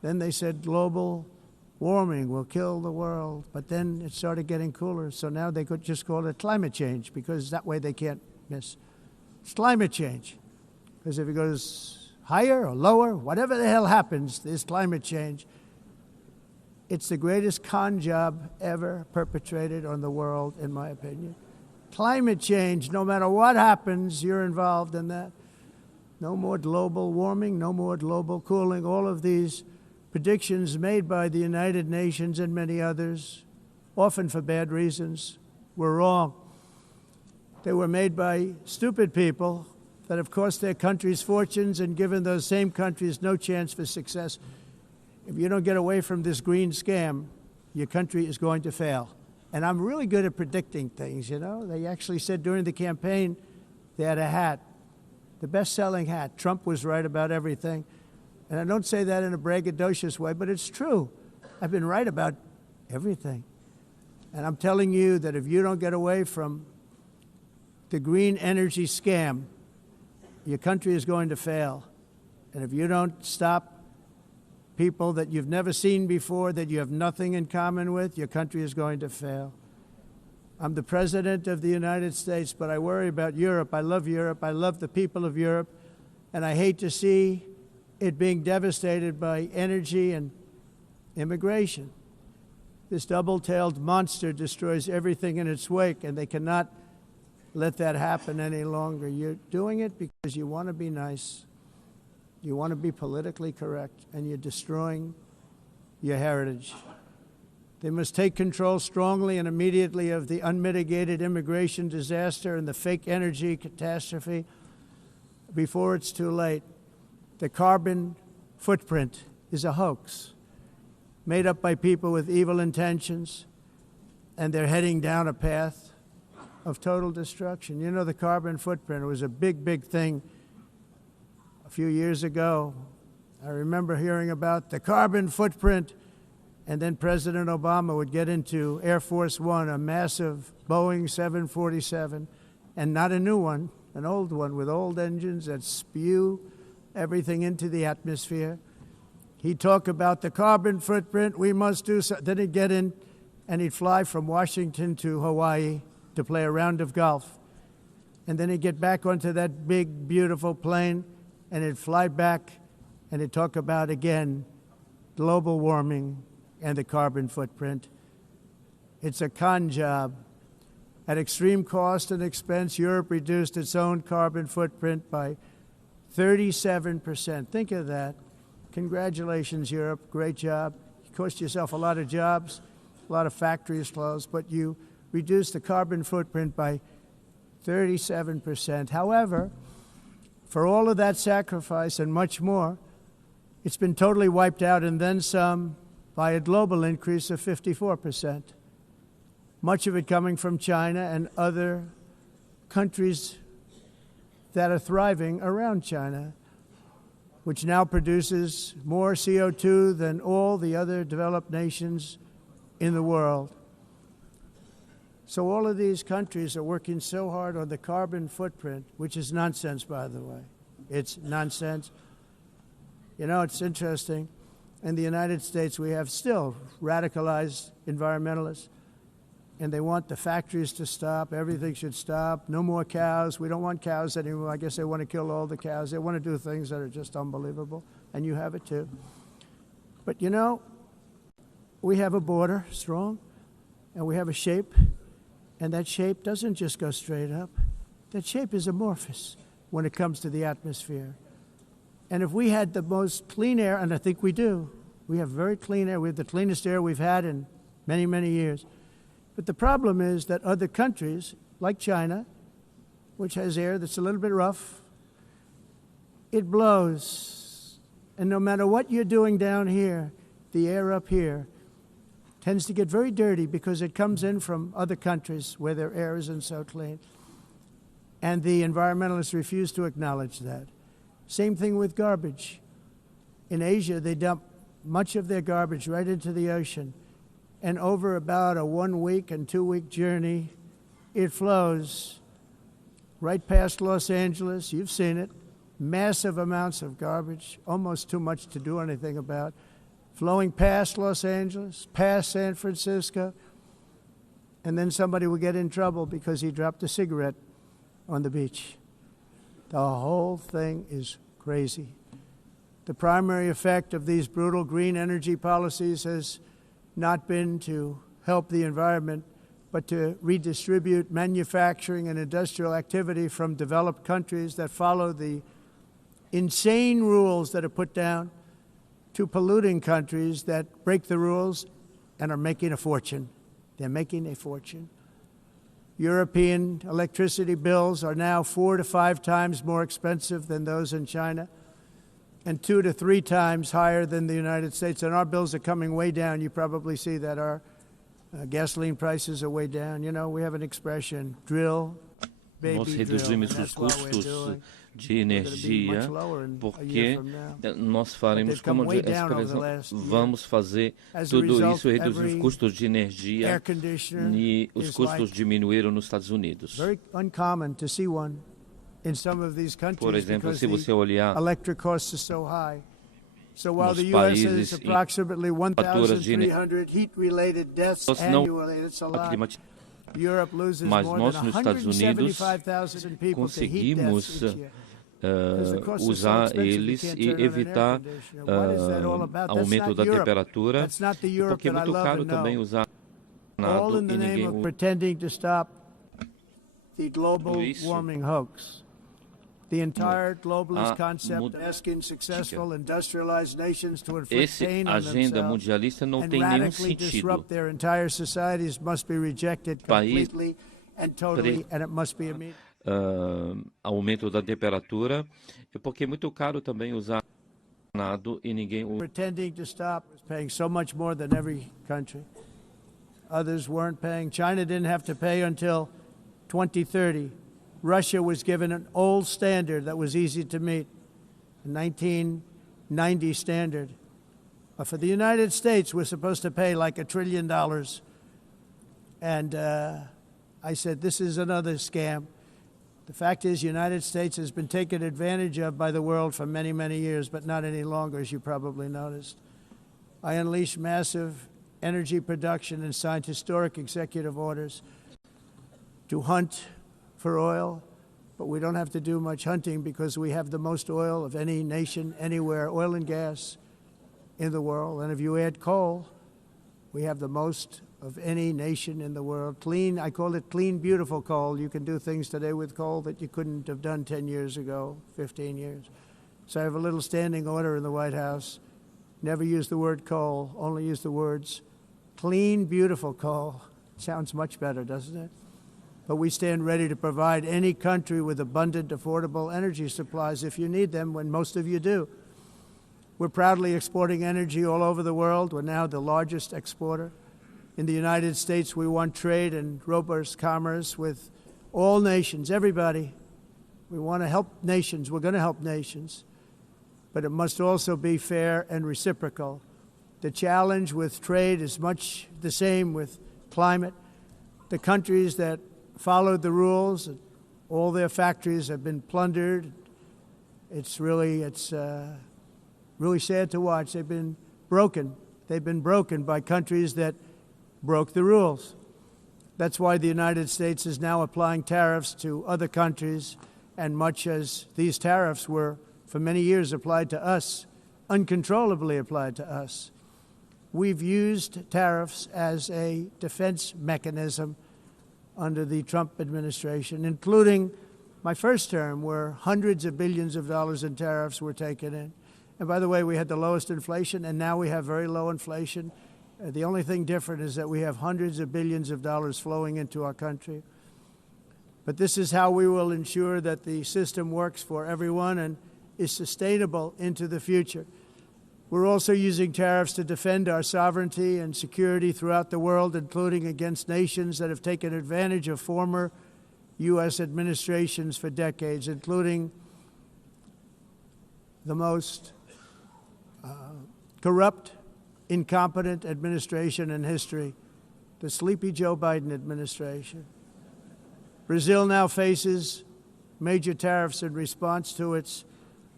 Then they said global warming will kill the world, but then it started getting cooler, so now they could just call it climate change, because that way they can't miss. It's climate change, because if it goes higher or lower, whatever the hell happens, there's climate change. It's the greatest con job ever perpetrated on the world, in my opinion. Climate change, no matter what happens, you're involved in that. No more global warming, no more global cooling. All of these predictions made by the United Nations and many others, often for bad reasons, were wrong. They were made by stupid people that have cost their countries fortunes and given those same countries no chance for success. If you don't get away from this green scam, your country is going to fail. And I'm really good at predicting things, you know. They actually said during the campaign they had a hat, the best-selling hat. Trump was right about everything. And I don't say that in a braggadocious way, but it's true. I've been right about everything. And I'm telling you that if you don't get away from the green energy scam, your country is going to fail. And if you don't stop people that you've never seen before, that you have nothing in common with, your country is going to fail. I'm the President of the United States, but I worry about Europe. I love Europe. I love the people of Europe. And I hate to see it being devastated by energy and immigration. This double-tailed monster destroys everything in its wake, and they cannot let that happen any longer. You're doing it because you want to be nice. You want to be politically correct, and you're destroying your heritage. They must take control strongly and immediately of the unmitigated immigration disaster and the fake energy catastrophe before it's too late. The carbon footprint is a hoax made up by people with evil intentions, and they're heading down a path of total destruction. You know, the carbon footprint, it was a big, big thing a few years ago. I remember hearing about the carbon footprint, and then President Obama would get into Air Force One, a massive Boeing 747, and not a new one, an old one with old engines that spew everything into the atmosphere. He'd talk about the carbon footprint, we must do so. Then he'd get in and he'd fly from Washington to Hawaii to play a round of golf. And then he'd get back onto that big, beautiful plane and he'd fly back and he'd talk about, again, global warming and the carbon footprint. It's a con job. At extreme cost and expense, Europe reduced its own carbon footprint by 37%. Think of that. Congratulations, Europe. Great job. You cost yourself a lot of jobs, a lot of factories closed, but you reduced the carbon footprint by 37%. However, for all of that sacrifice and much more, it's been totally wiped out and then some by a global increase of 54%. Much of it coming from China and other countries that are thriving around China, which now produces more CO2 than all the other developed nations in the world. So all of these countries are working so hard on the carbon footprint, which is nonsense, by the way. It's nonsense. You know, it's interesting. In the United States, we have still radicalized environmentalists, and they want the factories to stop. Everything should stop. No more cows. We don't want cows anymore. I guess they want to kill all the cows. They want to do things that are just unbelievable, and you have it too. But you know, we have a border, strong, and we have a shape, and that shape doesn't just go straight up. That shape is amorphous when it comes to the atmosphere. And if we had the most clean air, and I think we do, we have very clean air. We have the cleanest air we've had in many, many years. But the problem is that other countries, like China, which has air that's a little bit rough, it blows. And no matter what you're doing down here, the air up here tends to get very dirty because it comes in from other countries where their air isn't so clean. And the environmentalists refuse to acknowledge that. Same thing with garbage. In Asia, they dump much of their garbage right into the ocean. And over about a 1 week and 2 week journey, it flows right past Los Angeles. You've seen it. Massive amounts of garbage, almost too much to do anything about. flowing past Los Angeles, past San Francisco, and then somebody would get in trouble because he dropped a cigarette on the beach. The whole thing is crazy. The primary effect of these brutal green energy policies has not been to help the environment, but to redistribute manufacturing and industrial activity from developed countries that follow the insane rules that are put down to polluting countries that break the rules and are making a fortune. They're making a fortune. European electricity bills are now 4 to 5 times more expensive than those in China, and 2 to 3 times higher than the United States. And our bills are coming way down. You probably see that our gasoline prices are way down. You know, we have an expression, drill, baby, nós drill. reduzimos os custos de energia porque nós faremos, como a expressão, vamos fazer tudo isso, reduzir os custos de energia e os custos diminuíram nos Estados Unidos. Por exemplo, se você olhar nos países em faturas de energia não climáticas, mas nós nos Estados Unidos conseguimos usar eles e evitar aumento da temperatura, porque é muito caro também usar nada e ninguém usa isso. The entire globalist concept asking successful industrialized nations to inflict pain on themselves and radically disrupt their entire societies must be rejected completely and totally, and it must be immediate. Aumento da temperatura, porque é muito caro também usar nada e ninguém usa. Pretending to stop was paying so much more than every country. Others weren't paying. China didn't have to pay until 2030. Russia was given an old standard that was easy to meet, a 1990 standard. But for the United States, we're supposed to pay like $1 trillion. And I said, this is another scam. The fact is, the United States has been taken advantage of by the world for many, many years, but not any longer, as you probably noticed. I unleashed massive energy production and signed historic executive orders to hunt for oil, but we don't have to do much hunting because we have the most oil of any nation anywhere, oil and gas in the world. And if you add coal, we have the most of any nation in the world. Clean, I call it clean, beautiful coal. You can do things today with coal that you couldn't have done 10 years ago, 15 years. So I have a little standing order in the White House. Never use the word coal, only use the words clean, beautiful coal. Sounds much better, doesn't it? But we stand ready to provide any country with abundant, affordable energy supplies if you need them, when most of you do. We're proudly exporting energy all over the world. We're now the largest exporter. In the United States, we want trade and robust commerce with all nations, everybody. We want to help nations. We're going to help nations. But it must also be fair and reciprocal. The challenge with trade is much the same with climate. The countries that followed the rules, all their factories have been plundered. It's really sad to watch. They've been broken. They've been broken by countries that broke the rules. That's why the United States is now applying tariffs to other countries, and much as these tariffs were for many years applied to us, uncontrollably applied to us. We've used tariffs as a defense mechanism under the Trump administration, including my first term, where hundreds of billions of dollars in tariffs were taken in. And by the way, we had the lowest inflation, and now we have very low inflation. The only thing different is that we have hundreds of billions of dollars flowing into our country. But this is how we will ensure that the system works for everyone and is sustainable into the future. We're also using tariffs to defend our sovereignty and security throughout the world, including against nations that have taken advantage of former U.S. administrations for decades, including the most corrupt, incompetent administration in history, the sleepy Joe Biden administration. Brazil now faces major tariffs in response to its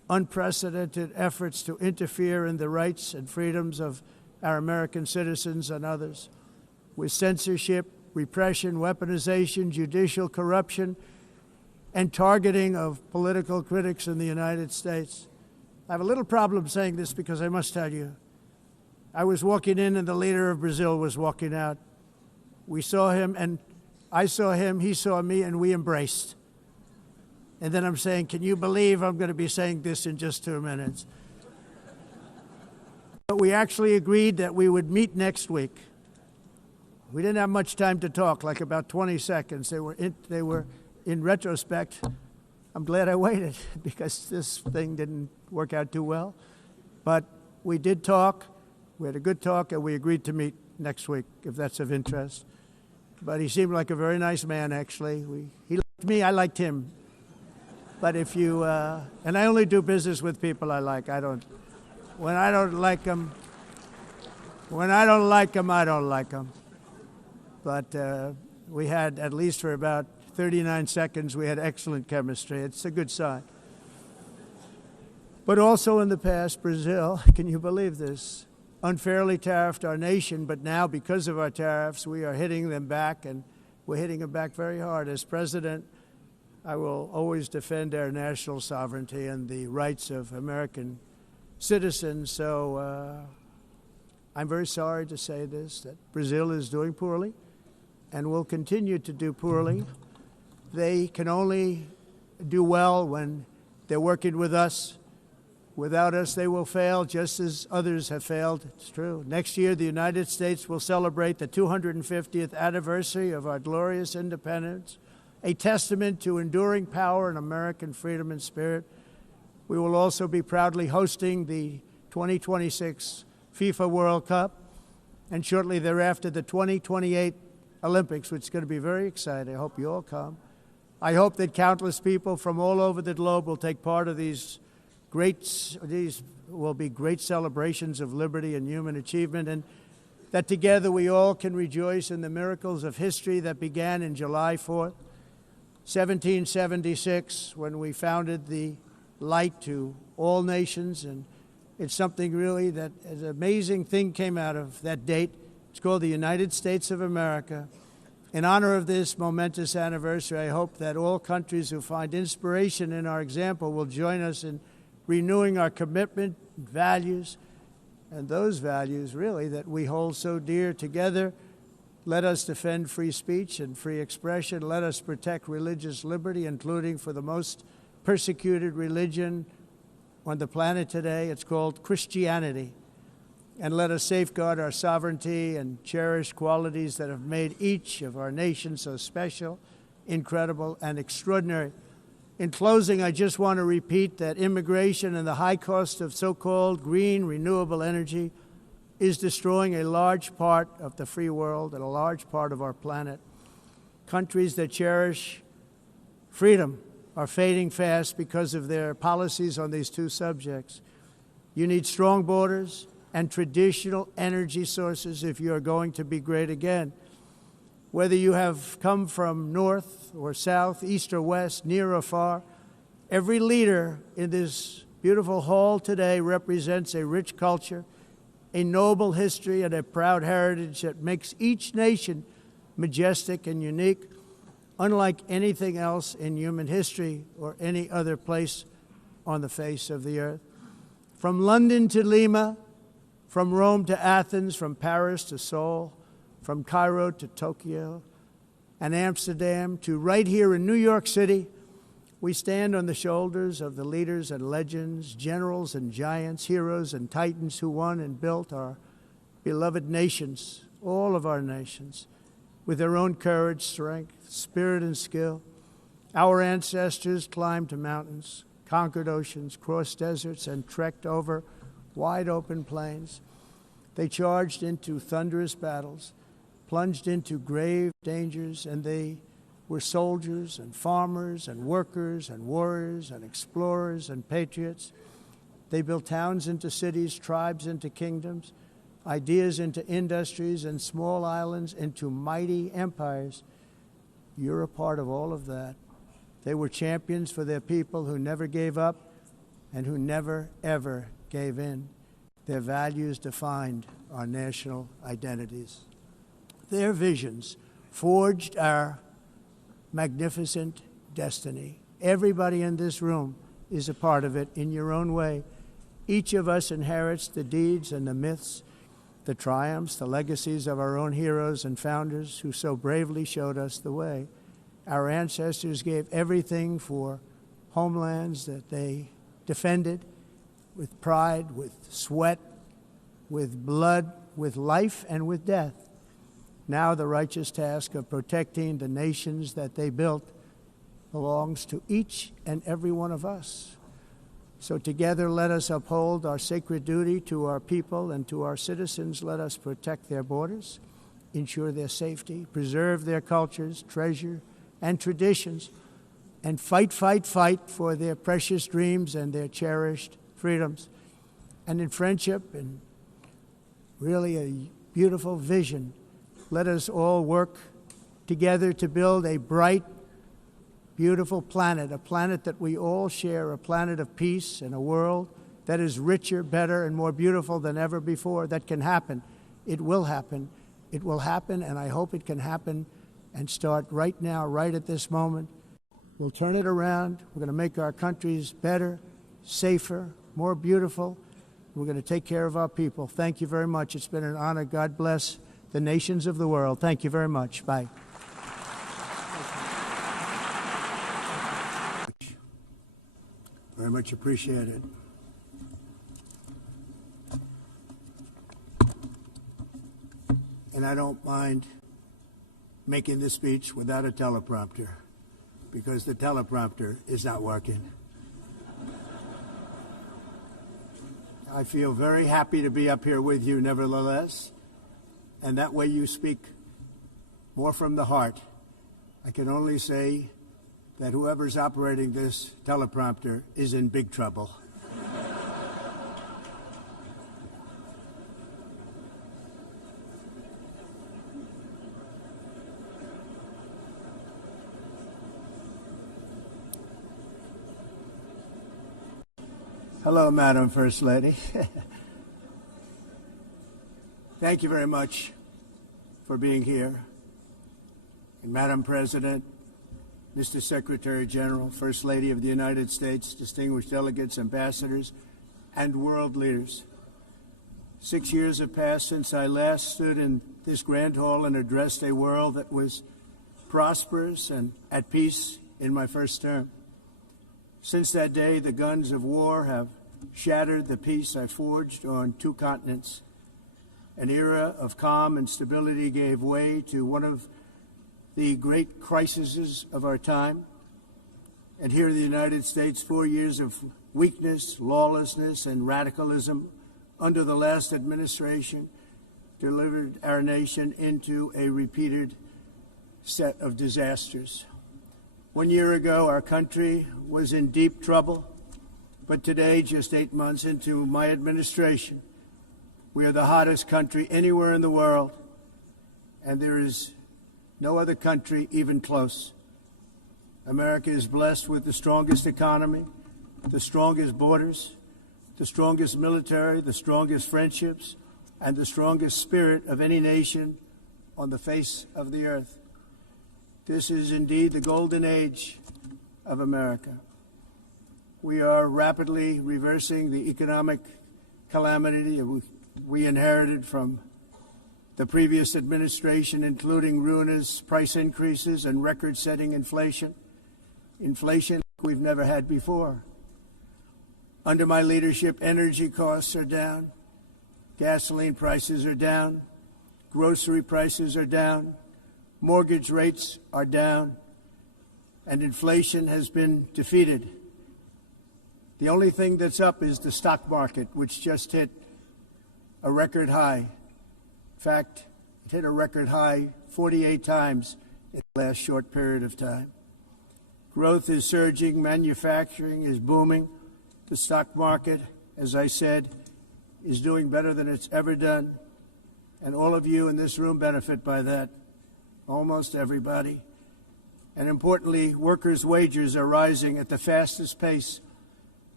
unprecedented efforts to interfere in the rights and freedoms of our American citizens and others, with censorship, repression, weaponization, judicial corruption, and targeting of political critics in the United States. I have a little problem saying this because I must tell you, I was walking in and the leader of Brazil was walking out. We saw him and I saw him, he saw me, and we embraced. And then I'm saying, can you believe I'm going to be saying this in just 2 minutes? But we actually agreed that we would meet next week. We didn't have much time to talk, like about 20 seconds. They were in retrospect, I'm glad I waited because this thing didn't work out too well. But we did talk, we had a good talk, and we agreed to meet next week, if that's of interest. But he seemed like a very nice man, actually. He liked me, I liked him. But if you, and I only do business with people I like. When I don't like them, I don't like them. But we had, at least for about 39 seconds, we had excellent chemistry. It's a good sign. But also in the past, Brazil, can you believe this, unfairly tariffed our nation, but now because of our tariffs, we are hitting them back, and we're hitting them back very hard. As president, I will always defend our national sovereignty and the rights of American citizens. So I'm very sorry to say this, that Brazil is doing poorly and will continue to do poorly. They can only do well when they're working with us. Without us, they will fail, just as others have failed. It's true. Next year, the United States will celebrate the 250th anniversary of our glorious independence, a testament to enduring power and American freedom and spirit. We will also be proudly hosting the 2026 FIFA World Cup, and shortly thereafter, the 2028 Olympics, which is going to be very exciting. I hope you all come. I hope that countless people from all over the globe will take part of these will be great celebrations of liberty and human achievement, and that together we all can rejoice in the miracles of history that began in July 4th, 1776, when we founded the light to all nations. And it's something really that an amazing thing came out of that date. It's called the United States of America. In honor of this momentous anniversary, I hope that all countries who find inspiration in our example will join us in renewing our commitment, values, and those values, really, that we hold so dear together. Let us defend free speech and free expression. Let us protect religious liberty, including for the most persecuted religion on the planet today. It's called Christianity. And let us safeguard our sovereignty and cherish qualities that have made each of our nations so special, incredible, and extraordinary. In closing, I just want to repeat that immigration and the high cost of so-called green renewable energy is destroying a large part of the free world and a large part of our planet. Countries that cherish freedom are fading fast because of their policies on these two subjects. You need strong borders and traditional energy sources if you are going to be great again. Whether you have come from north or south, east or west, near or far, every leader in this beautiful hall today represents a rich culture, a noble history, and a proud heritage that makes each nation majestic and unique, unlike anything else in human history or any other place on the face of the earth. From London to Lima, from Rome to Athens, from Paris to Seoul, from Cairo to Tokyo and Amsterdam to right here in New York City, we stand on the shoulders of the leaders and legends, generals and giants, heroes and titans who won and built our beloved nations, all of our nations, with their own courage, strength, spirit, and skill. Our ancestors climbed mountains, conquered oceans, crossed deserts, and trekked over wide open plains. They charged into thunderous battles, plunged into grave dangers, and they were soldiers and farmers and workers and warriors and explorers and patriots. They built towns into cities, tribes into kingdoms, ideas into industries, and small islands into mighty empires. You're a part of all of that. They were champions for their people who never gave up and who never, ever gave in. Their values defined our national identities. Their visions forged our magnificent destiny. Everybody in this room is a part of it in your own way. Each of us inherits the deeds and the myths, the triumphs, the legacies of our own heroes and founders who so bravely showed us the way. Our ancestors gave everything for homelands that they defended with pride, with sweat, with blood, with life, and with death. Now the righteous task of protecting the nations that they built belongs to each and every one of us. So together let us uphold our sacred duty to our people and to our citizens. Let us protect their borders, ensure their safety, preserve their cultures, treasure, and traditions, and fight for their precious dreams and their cherished freedoms. And in friendship and really a beautiful vision, let us all work together to build a bright, beautiful planet, a planet that we all share, a planet of peace and a world that is richer, better, and more beautiful than ever before. That can happen. It will happen. It will happen, and I hope it can happen and start right now, right at this moment. We'll turn it around. We're going to make our countries better, safer, more beautiful. We're going to take care of our people. Thank you very much. It's been an honor. God bless the nations of the world. Thank you very much. Bye. Very much appreciated. And I don't mind making this speech without a teleprompter, because the teleprompter is not working. I feel very happy to be up here with you nevertheless, and that way you speak more from the heart. I can only say that whoever's operating this teleprompter is in big trouble. Hello, Madam First Lady. Thank you very much for being here. And Madam President, Mr. Secretary General, First Lady of the United States, distinguished delegates, ambassadors, and world leaders. 6 years have passed since I last stood in this grand hall and addressed a world that was prosperous and at peace in my first term. Since that day, the guns of war have shattered the peace I forged on 2 continents. An era of calm and stability gave way to one of the great crises of our time. And here in the United States, 4 years of weakness, lawlessness, and radicalism under the last administration delivered our nation into a repeated set of disasters. 1 year ago, our country was in deep trouble, but today, just 8 months into my administration, we are the hottest country anywhere in the world, and there is no other country even close. America is blessed with the strongest economy, the strongest borders, the strongest military, the strongest friendships, and the strongest spirit of any nation on the face of the earth. This is indeed the golden age of America. We are rapidly reversing the economic calamity we inherited from the previous administration, including ruinous price increases and record-setting inflation we've never had before. Under my leadership, energy costs are down, gasoline prices are down, grocery prices are down, mortgage rates are down, and inflation has been defeated. The only thing that's up is the stock market, which just hit a record high. In fact, it hit a record high 48 times in the last short period of time. Growth is surging, manufacturing is booming. The stock market, as I said, is doing better than it's ever done. And all of you in this room benefit by that, almost everybody. And importantly, workers' wages are rising at the fastest pace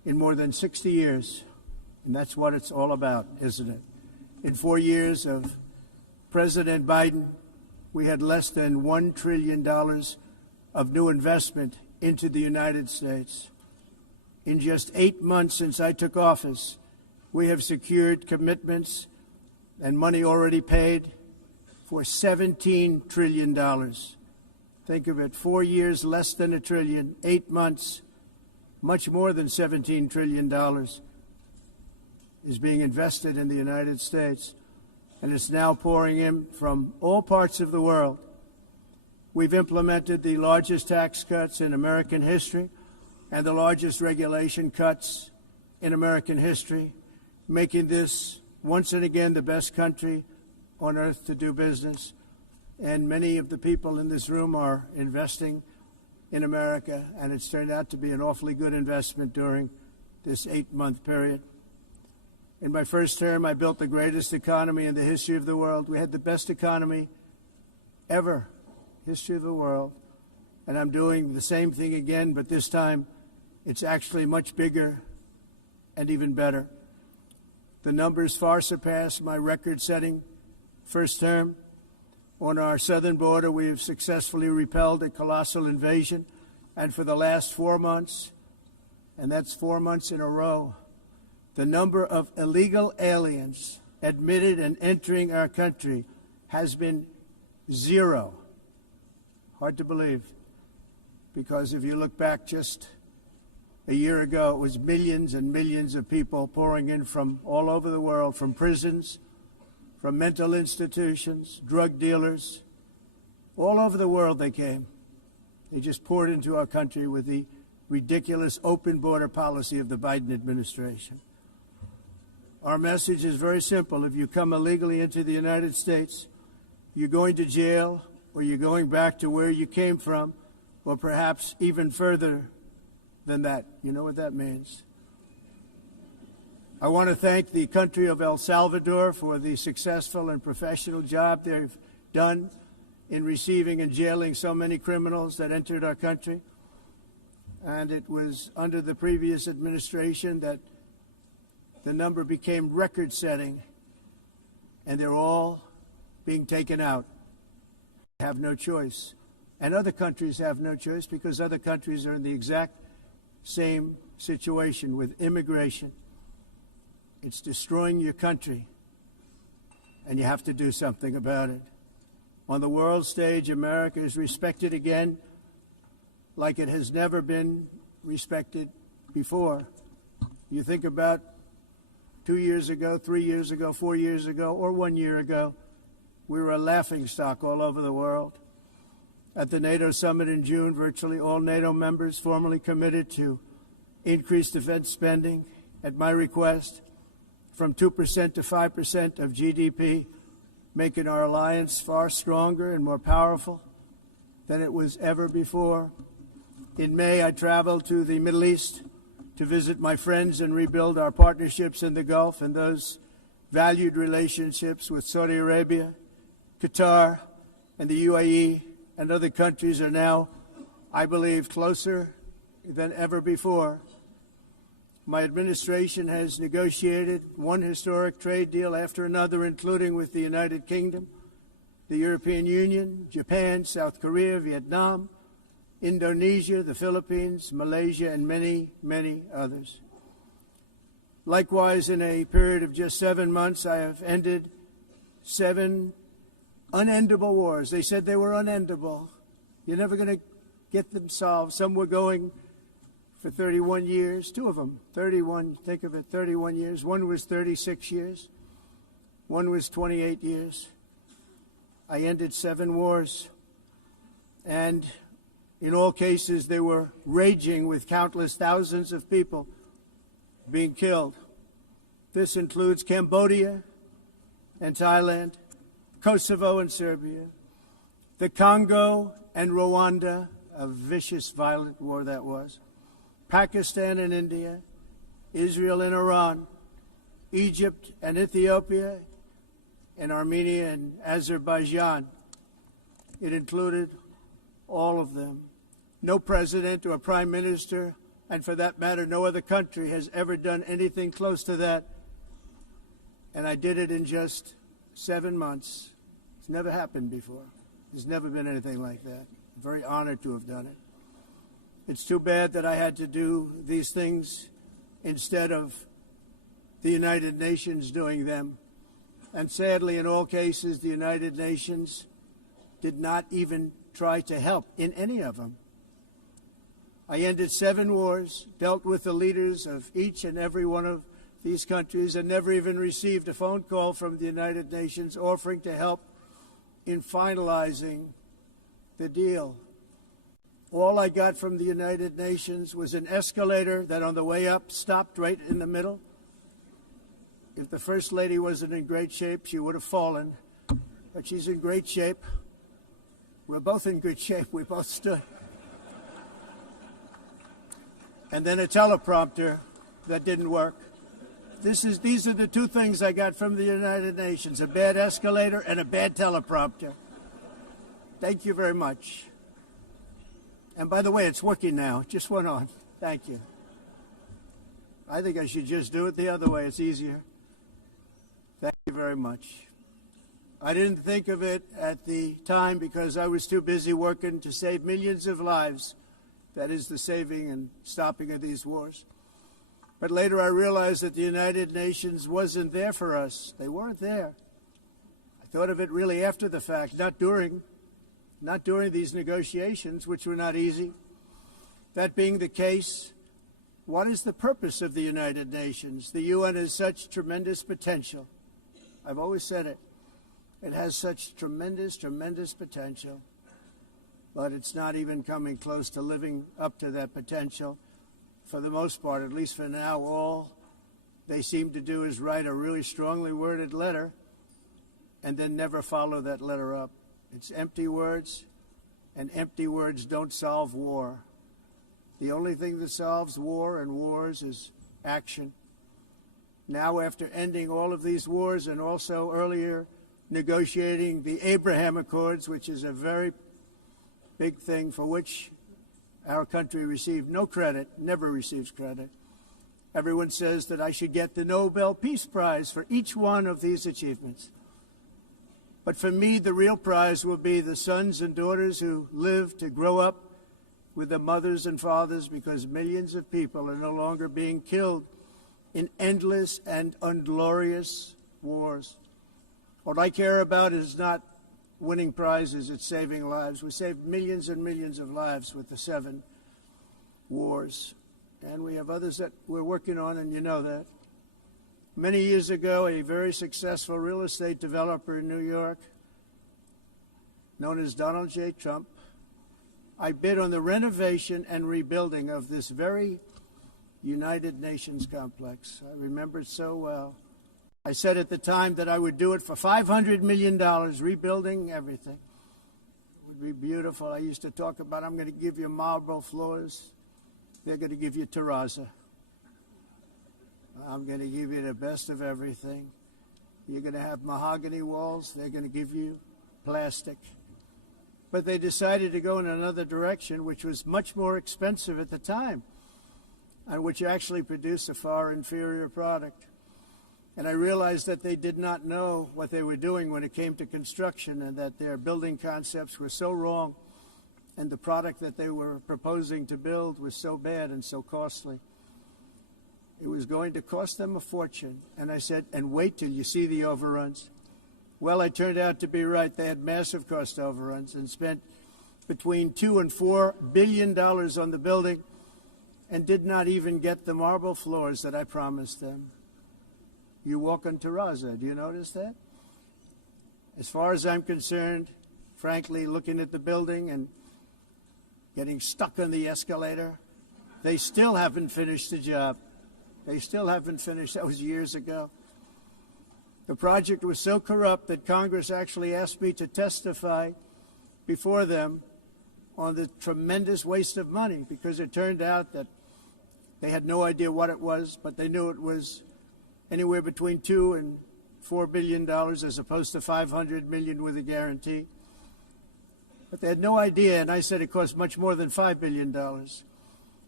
in more than 60 years. And that's what it's all about, isn't it? In 4 years of President Biden, we had less than $1 trillion of new investment into the United States. In just 8 months since I took office, we have secured commitments and money already paid for $17 trillion. Think of it, 4 years, less than $1 trillion, 8 months, much more than $17 trillion is being invested in the United States, and it's now pouring in from all parts of the world. We've implemented the largest tax cuts in American history and the largest regulation cuts in American history, making this once and again the best country on earth to do business. And many of the people in this room are investing in America, and it's turned out to be an awfully good investment during this 8-month period. In my first term, I built the greatest economy in the history of the world. We had the best economy ever, history of the world. And I'm doing the same thing again, but this time it's actually much bigger and even better. The numbers far surpass my record-setting first term. On our southern border, we have successfully repelled a colossal invasion. And for the last 4 months, and that's 4 months in a row, the number of illegal aliens admitted and entering our country has been 0. Hard to believe, because if you look back just a year ago, it was millions and millions of people pouring in from all over the world, from prisons, from mental institutions, drug dealers. All over the world they came. They just poured into our country with the ridiculous open border policy of the Biden administration. Our message is very simple. If you come illegally into the United States, you're going to jail, or you're going back to where you came from, or perhaps even further than that. You know what that means. I want to thank the country of El Salvador for the successful and professional job they've done in receiving and jailing so many criminals that entered our country. And it was under the previous administration that the number became record-setting, and they're all being taken out. They have no choice. And other countries have no choice, because other countries are in the exact same situation with immigration. It's destroying your country, and you have to do something about it. On the world stage, America is respected again like it has never been respected before. You think about 2 years ago, 3 years ago, 4 years ago, or 1 year ago, we were a laughingstock all over the world. At the NATO summit in June, virtually all NATO members formally committed to increase defense spending, at my request, from 2% to 5% of GDP, making our alliance far stronger and more powerful than it was ever before. In May, I traveled to the Middle East to visit my friends and rebuild our partnerships in the Gulf and those valued relationships with Saudi Arabia, Qatar, and the UAE, and other countries are now, I believe, closer than ever before. My administration has negotiated one historic trade deal after another, including with the United Kingdom, the European Union, Japan, South Korea, Vietnam, Indonesia, the Philippines, Malaysia, and many, many others. Likewise, in a period of just 7 months, I have ended 7 unendable wars. They said they were unendable. You're never going to get them solved. Some were going for 31 years, 2 of them, 31, think of it, 31 years. One was 36 years. One was 28 years. I ended 7 wars. And in all cases, they were raging with countless thousands of people being killed. This includes Cambodia and Thailand, Kosovo and Serbia, the Congo and Rwanda, a vicious, violent war that was, Pakistan and India, Israel and Iran, Egypt and Ethiopia, and Armenia and Azerbaijan. It included all of them. No president or prime minister And for that matter, no other country has ever done anything close to that. And I did it in just 7 months. It's never happened before. There's never been anything like that. I'm very honored to have done it. It's too bad that I had to do these things instead of the United Nations doing them. And sadly, in all cases, the United Nations did not even try to help in any of them. I ended 7 wars, dealt with the leaders of each and every one of these countries, and never even received a phone call from the United Nations offering to help in finalizing the deal. All I got from the United Nations was an escalator that on the way up stopped right in the middle. If the First Lady wasn't in great shape, she would have fallen. But she's in great shape. We're both in good shape. We both stood. And then a teleprompter that didn't work. These are the 2 things I got from the United Nations, a bad escalator and a bad teleprompter. Thank you very much. And by the way, it's working now. It just went on. Thank you. I think I should just do it the other way. It's easier. Thank you very much. I didn't think of it at the time because I was too busy working to save millions of lives. That is the saving and stopping of these wars. But later I realized that the United Nations wasn't there for us. They weren't there. I thought of it really after the fact, not during these negotiations, which were not easy. That being the case, what is the purpose of the United Nations? The UN has such tremendous potential. I've always said it. It has such tremendous, tremendous potential. But it's not even coming close to living up to that potential. For the most part, at least for now, all they seem to do is write a really strongly worded letter and then never follow that letter up. It's empty words, and empty words don't solve war. The only thing that solves war and wars is action. Now, after ending all of these wars and also earlier negotiating the Abraham Accords, which is a very big thing for which our country received no credit, never receives credit. Everyone says that I should get the Nobel Peace Prize for each one of these achievements. But for me, the real prize will be the sons and daughters who live to grow up with the mothers and fathers, because millions of people are no longer being killed in endless and unglorious wars. What I care about is not winning prizes, it's saving lives. We saved millions and millions of lives with the 7 wars. And we have others that we're working on, and you know that. Many years ago, a very successful real estate developer in New York, known as Donald J. Trump, I bid on the renovation and rebuilding of this very United Nations complex. I remember it so well. I said at the time that I would do it for $500 million, rebuilding everything. It would be beautiful. I used to talk about, I'm going to give you marble floors. They're going to give you terrazzo. I'm going to give you the best of everything. You're going to have mahogany walls. They're going to give you plastic. But they decided to go in another direction, which was much more expensive at the time, and which actually produced a far inferior product. And I realized that they did not know what they were doing when it came to construction, and that their building concepts were so wrong, and the product that they were proposing to build was so bad and so costly. It was going to cost them a fortune. And I said, and wait till you see the overruns. Well, I turned out to be right. They had massive cost overruns and spent between $2 and $4 billion on the building and did not even get the marble floors that I promised them. You walk on terrazzo. Do you notice that? As far as I'm concerned, frankly, looking at the building and getting stuck on the escalator, they still haven't finished the job. They still haven't finished. That was years ago. The project was so corrupt that Congress actually asked me to testify before them on the tremendous waste of money, because it turned out that they had no idea what it was, but they knew it was anywhere between $2 and $4 billion as opposed to $500 million with a guarantee. But they had no idea, and I said it cost much more than $5 billion.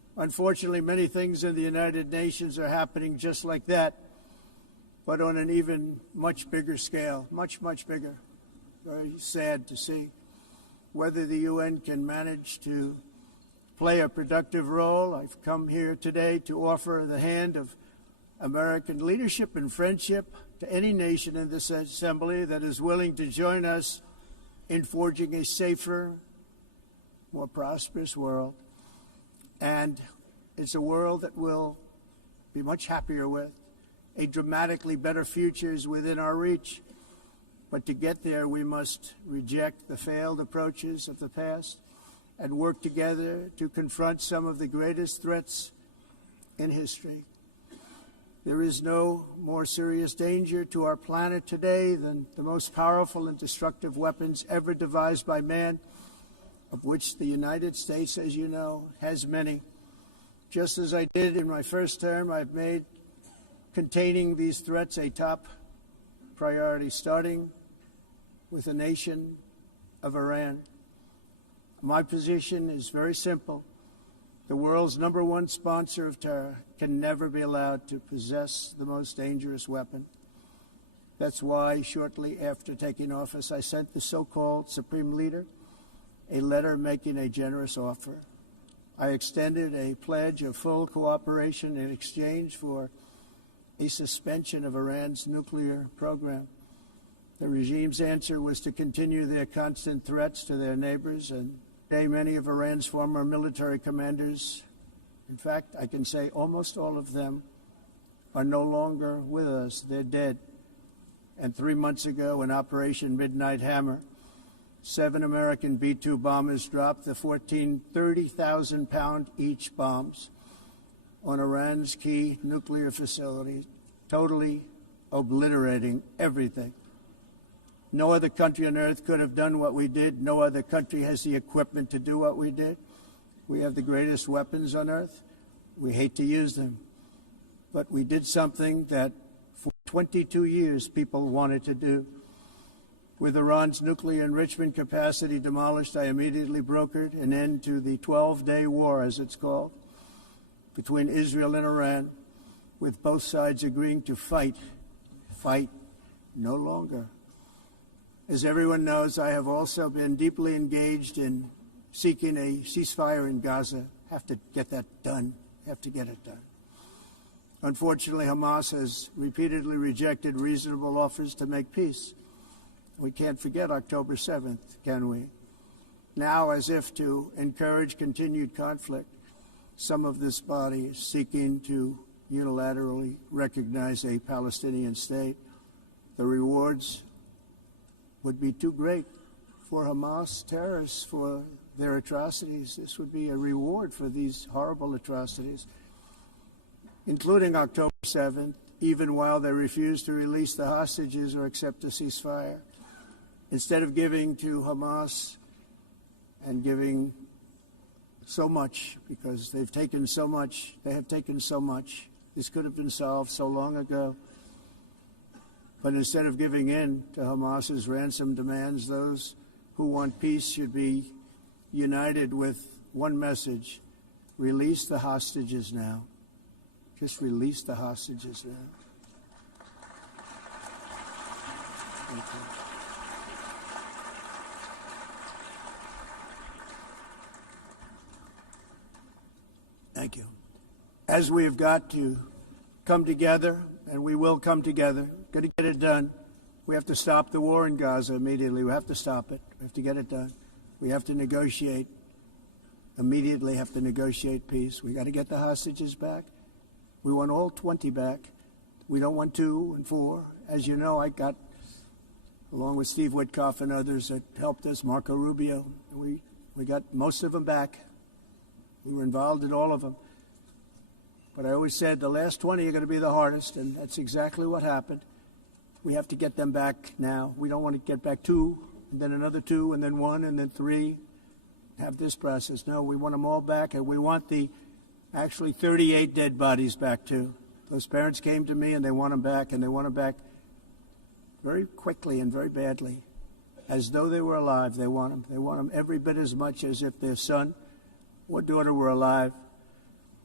Unfortunately, many things in the United Nations are happening just like that, but on an even much bigger scale, much, much bigger. Very sad to see. Whether the UN can manage to play a productive role, I've come here today to offer the hand of American leadership and friendship to any nation in this assembly that is willing to join us in forging a safer, more prosperous world. And it's a world that we'll be much happier with. A dramatically better future is within our reach. But to get there, we must reject the failed approaches of the past and work together to confront some of the greatest threats in history. There is no more serious danger to our planet today than the most powerful and destructive weapons ever devised by man, of which the United States, as you know, has many. Just as I did in my first term, I've made containing these threats a top priority, starting with the nation of Iran. My position is very simple. The world's #1 sponsor of terror can never be allowed to possess the most dangerous weapon. That's why, shortly after taking office, I sent the so-called Supreme Leader a letter making a generous offer. I extended a pledge of full cooperation in exchange for a suspension of Iran's nuclear program. The regime's answer was to continue their constant threats to their neighbors, and today many of Iran's former military commanders, in fact, I can say almost all of them, are no longer with us. They're dead. And 3 months ago, in Operation Midnight Hammer, 7 American B-2 bombers dropped the 14 30,000-pound each bombs on Iran's key nuclear facilities, totally obliterating everything. No other country on earth could have done what we did. No other country has the equipment to do what we did. We have the greatest weapons on earth. We hate to use them. But we did something that for 22 years people wanted to do. With Iran's nuclear enrichment capacity demolished, I immediately brokered an end to the 12-day war, as it's called, between Israel and Iran, with both sides agreeing to fight no longer. As everyone knows, I have also been deeply engaged in seeking a ceasefire in Gaza. Have to get that done. Have to get it done. Unfortunately, Hamas has repeatedly rejected reasonable offers to make peace. We can't forget October 7th, can we? Now, as if to encourage continued conflict, some of this body is seeking to unilaterally recognize a Palestinian state. The rewards would be too great for Hamas terrorists for their atrocities. This would be a reward for these horrible atrocities, including October 7th, even while they refuse to release the hostages or accept a ceasefire. Instead of giving to Hamas and giving so much, because they've taken so much, they have taken so much. This could have been solved so long ago. But instead of giving in to Hamas's ransom demands, those who want peace should be united with one message: release the hostages now. Just release the hostages now. Thank you. Thank you. As we have got to come together, and we will come together, got to get it done. We have to stop the war in Gaza immediately. We have to stop it. We have to get it done. We have to negotiate. Immediately have to negotiate peace. We got to get the hostages back. We want all 20 back. We don't want 2 and 4. As you know, I got, along with Steve Witkoff and others that helped us, Marco Rubio, we got most of them back. We were involved in all of them. But I always said the last 20 are going to be the hardest, and that's exactly what happened. We have to get them back now. We don't want to get back 2, and then another 2, and then 1, and then 3. Have this process. No, we want them all back, and we want the actually 38 dead bodies back, too. Those parents came to me, and they want them back, and they want them back very quickly and very badly. As though they were alive, they want them. They want them every bit as much as if their son or daughter were alive.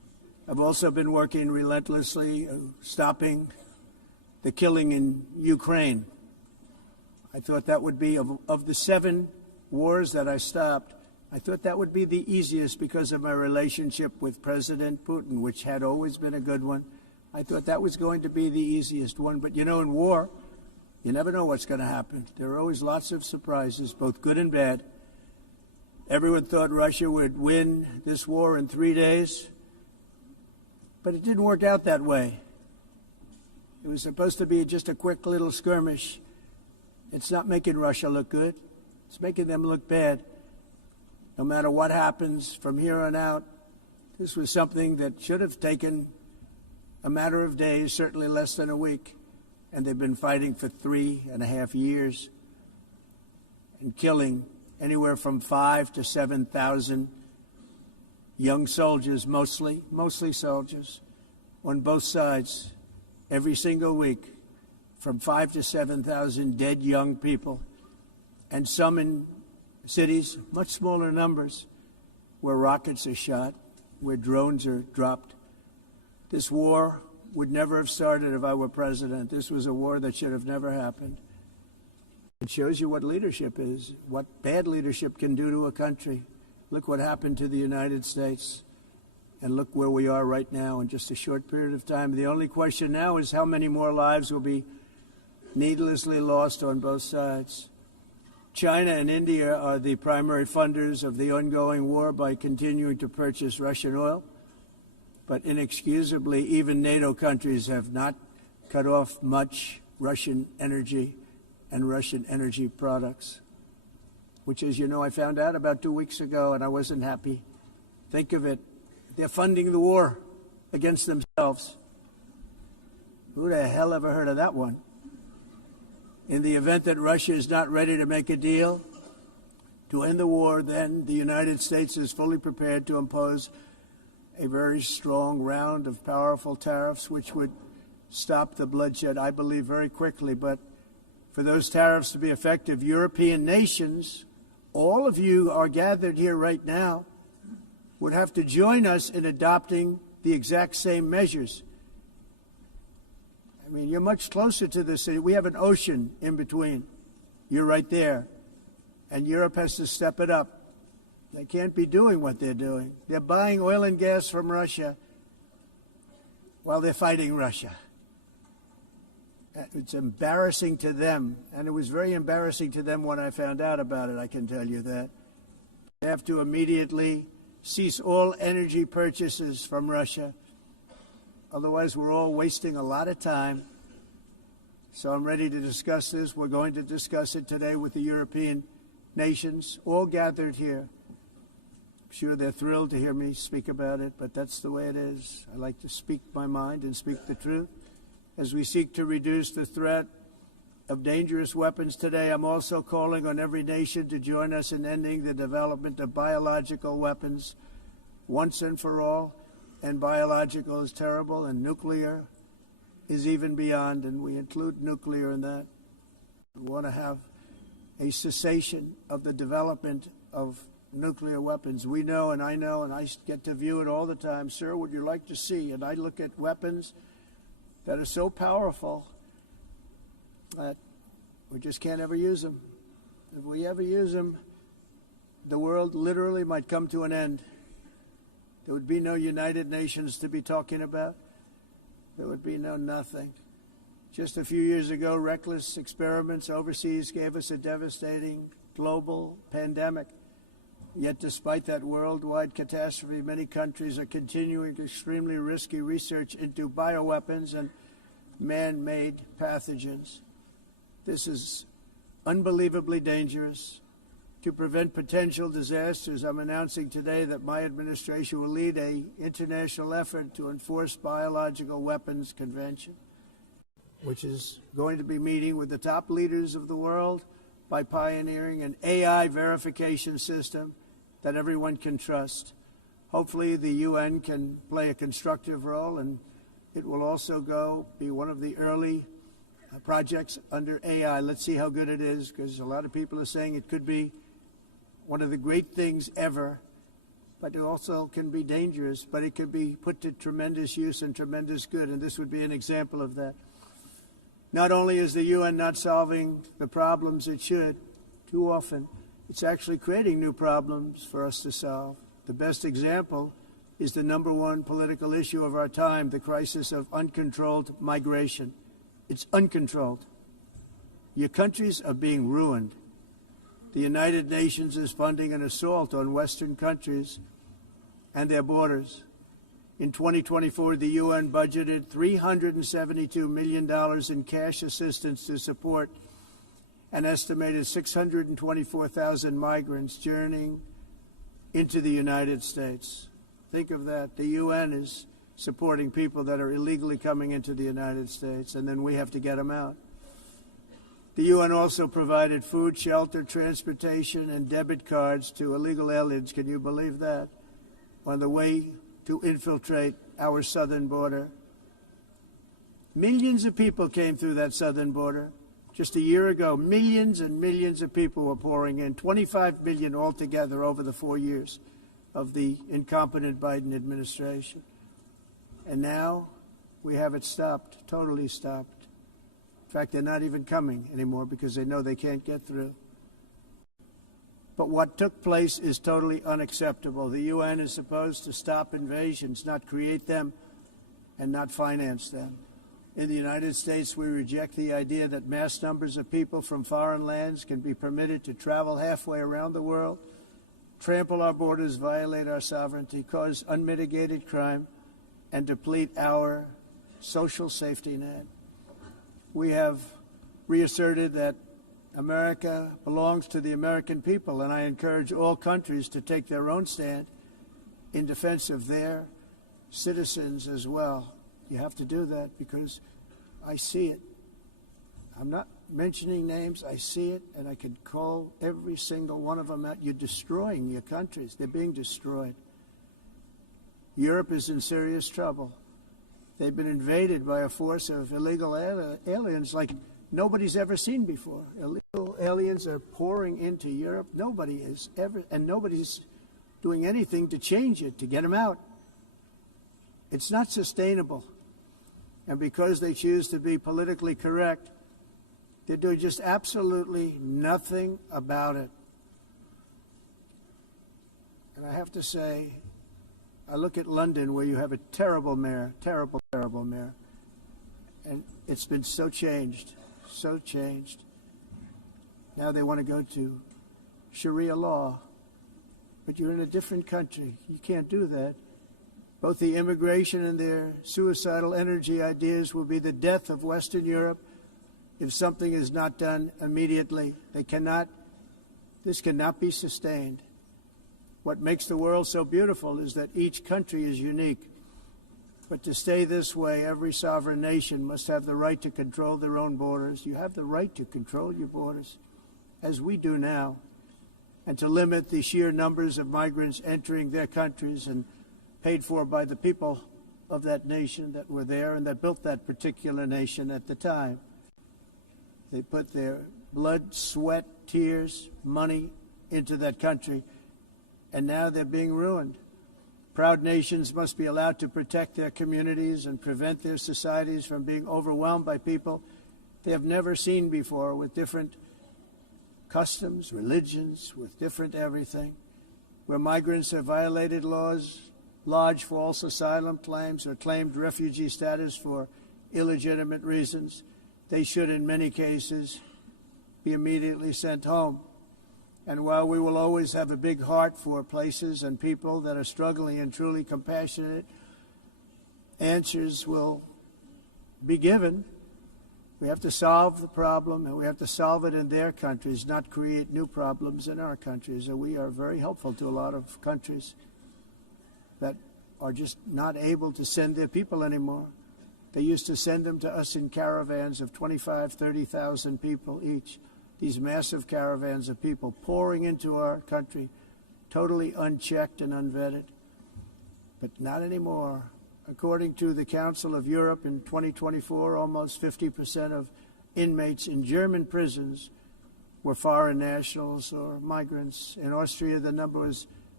I've also been working relentlessly, stopping the killing in Ukraine. I thought that would be, of the 7 wars that I stopped, I thought that would be the easiest because of my relationship with President Putin, which had always been a good one. I thought that was going to be the easiest one. But, you know, in war, you never know what's going to happen. There are always lots of surprises, both good and bad. Everyone thought Russia would win this war in 3 days, but it didn't work out that way. It was supposed to be just a quick little skirmish. It's not making Russia look good. It's making them look bad. No matter what happens from here on out, this was something that should have taken a matter of days, certainly less than a week. And they've been fighting for 3.5 years and killing anywhere from 5,000 to 7,000 young soldiers, mostly soldiers, on both sides, every single week, from 5,000 to 7,000 dead young people, and some in cities, much smaller numbers, where rockets are shot, where drones are dropped. This war would never have started if I were president. This was a war that should have never happened. It shows you what leadership is, what bad leadership can do to a country. Look what happened to the United States, and look where we are right now in just a short period of time. The only question now is how many more lives will be needlessly lost on both sides. China and India are the primary funders of the ongoing war by continuing to purchase Russian oil. But inexcusably, even NATO countries have not cut off much Russian energy and Russian energy products, which, as you know, I found out about 2 weeks ago, and I wasn't happy. Think of it. They're funding the war against themselves. Who the hell ever heard of that one? In the event that Russia is not ready to make a deal to end the war, then the United States is fully prepared to impose a very strong round of powerful tariffs, which would stop the bloodshed, I believe, very quickly. But for those tariffs to be effective, European nations, all of you are gathered here right now, would have to join us in adopting the exact same measures. I mean, you're much closer to the city. We have an ocean in between. You're right there. And Europe has to step it up. They can't be doing what they're doing. They're buying oil and gas from Russia while they're fighting Russia. It's embarrassing to them, and it was very embarrassing to them when I found out about it, I can tell you that. They have to immediately cease all energy purchases from Russia. Otherwise, we're all wasting a lot of time. So I'm ready to discuss this. We're going to discuss it today with the European nations, all gathered here. I'm sure they're thrilled to hear me speak about it, but that's the way it is. I like to speak my mind and speak the truth. As we seek to reduce the threat of dangerous weapons today, I'm also calling on every nation to join us in ending the development of biological weapons once and for all. And biological is terrible, and nuclear is even beyond, and we include nuclear in that. We want to have a cessation of the development of nuclear weapons. We know, and I get to view it all the time. Sir, would you like to see? And I look at weapons that are so powerful that we just can't ever use them. If we ever use them, the world literally might come to an end. There would be no United Nations to be talking about. There would be no nothing. Just a few years ago, reckless experiments overseas gave us a devastating global pandemic. Yet despite that worldwide catastrophe, many countries are continuing extremely risky research into bioweapons and man-made pathogens. This is unbelievably dangerous. To prevent potential disasters, I'm announcing today that my administration will lead an international effort to enforce biological weapons convention, which is going to be meeting with the top leaders of the world by pioneering an AI verification system that everyone can trust. Hopefully the UN can play a constructive role, and it will also be one of the early projects under AI. Let's see how good it is, because a lot of people are saying it could be one of the great things ever but it also can be dangerous, but it can be put to tremendous use and tremendous good, and this would be an example of that. Not only is the UN not solving the problems it should, too often, it's actually creating new problems for us to solve. The best example is the number one political issue of our time, the crisis of uncontrolled migration. It's uncontrolled. Your countries are being ruined. The United Nations is funding an assault on Western countries and their borders. In 2024, the UN budgeted $372 million in cash assistance to support an estimated 624,000 migrants journeying into the United States. Think of that. The UN is supporting people that are illegally coming into the United States, and then we have to get them out. The UN also provided food, shelter, transportation, and debit cards to illegal aliens. Can you believe that? On the way to infiltrate our southern border. Millions of people came through that southern border. Just a year ago, millions and millions of people were pouring in, 25 million altogether over the 4 years of the incompetent Biden administration. And now we have it stopped, totally stopped. In fact, they're not even coming anymore because they know they can't get through. But what took place is totally unacceptable. The UN is supposed to stop invasions, not create them and not finance them. In the United States, we reject the idea that mass numbers of people from foreign lands can be permitted to travel halfway around the world, trample our borders, violate our sovereignty, cause unmitigated crime, and deplete our social safety net. We have reasserted that America belongs to the American people, and I encourage all countries to take their own stand in defense of their citizens as well. You have to do that because I see it. I'm not mentioning names. I see it, and I could call every single one of them out. You're destroying your countries. They're being destroyed. Europe is in serious trouble. They've been invaded by a force of illegal aliens like nobody's ever seen before. Illegal aliens are pouring into Europe. Nobody is ever, and nobody's doing anything to change it, to get them out. It's not sustainable. And because they choose to be politically correct, they're doing just absolutely nothing about it. And I have to say, I look at London where you have a terrible mayor, terrible mayor. And it's been so changed, so changed. Now they want to go to Sharia law. But you're in a different country. You can't do that. Both the immigration and their suicidal energy ideas will be the death of Western Europe if something is not done immediately. This cannot be sustained. What makes the world so beautiful is that each country is unique. But to stay this way, every sovereign nation must have the right to control their own borders. You have the right to control your borders, as we do now, and to limit the sheer numbers of migrants entering their countries and paid for by the people of that nation that were there and that built that particular nation at the time. They put their blood, sweat, tears, money into that country, and now they're being ruined. Proud nations must be allowed to protect their communities and prevent their societies from being overwhelmed by people they have never seen before, with different customs, religions, with different everything. Where migrants have violated laws, lodged false asylum claims, or claimed refugee status for illegitimate reasons, they should, in many cases, be immediately sent home. And while we will always have a big heart for places and people that are struggling and truly compassionate, answers will be given. We have to solve the problem, and we have to solve it in their countries, not create new problems in our countries. And we are very helpful to a lot of countries that are just not able to send their people anymore. They used to send them to us in caravans of 25,000, 30,000 people each. These massive caravans of people pouring into our country, totally unchecked and unvetted. But not anymore. According to the Council of Europe in 2024, almost 50% of inmates in German prisons were foreign nationals or migrants. In Austria, the number was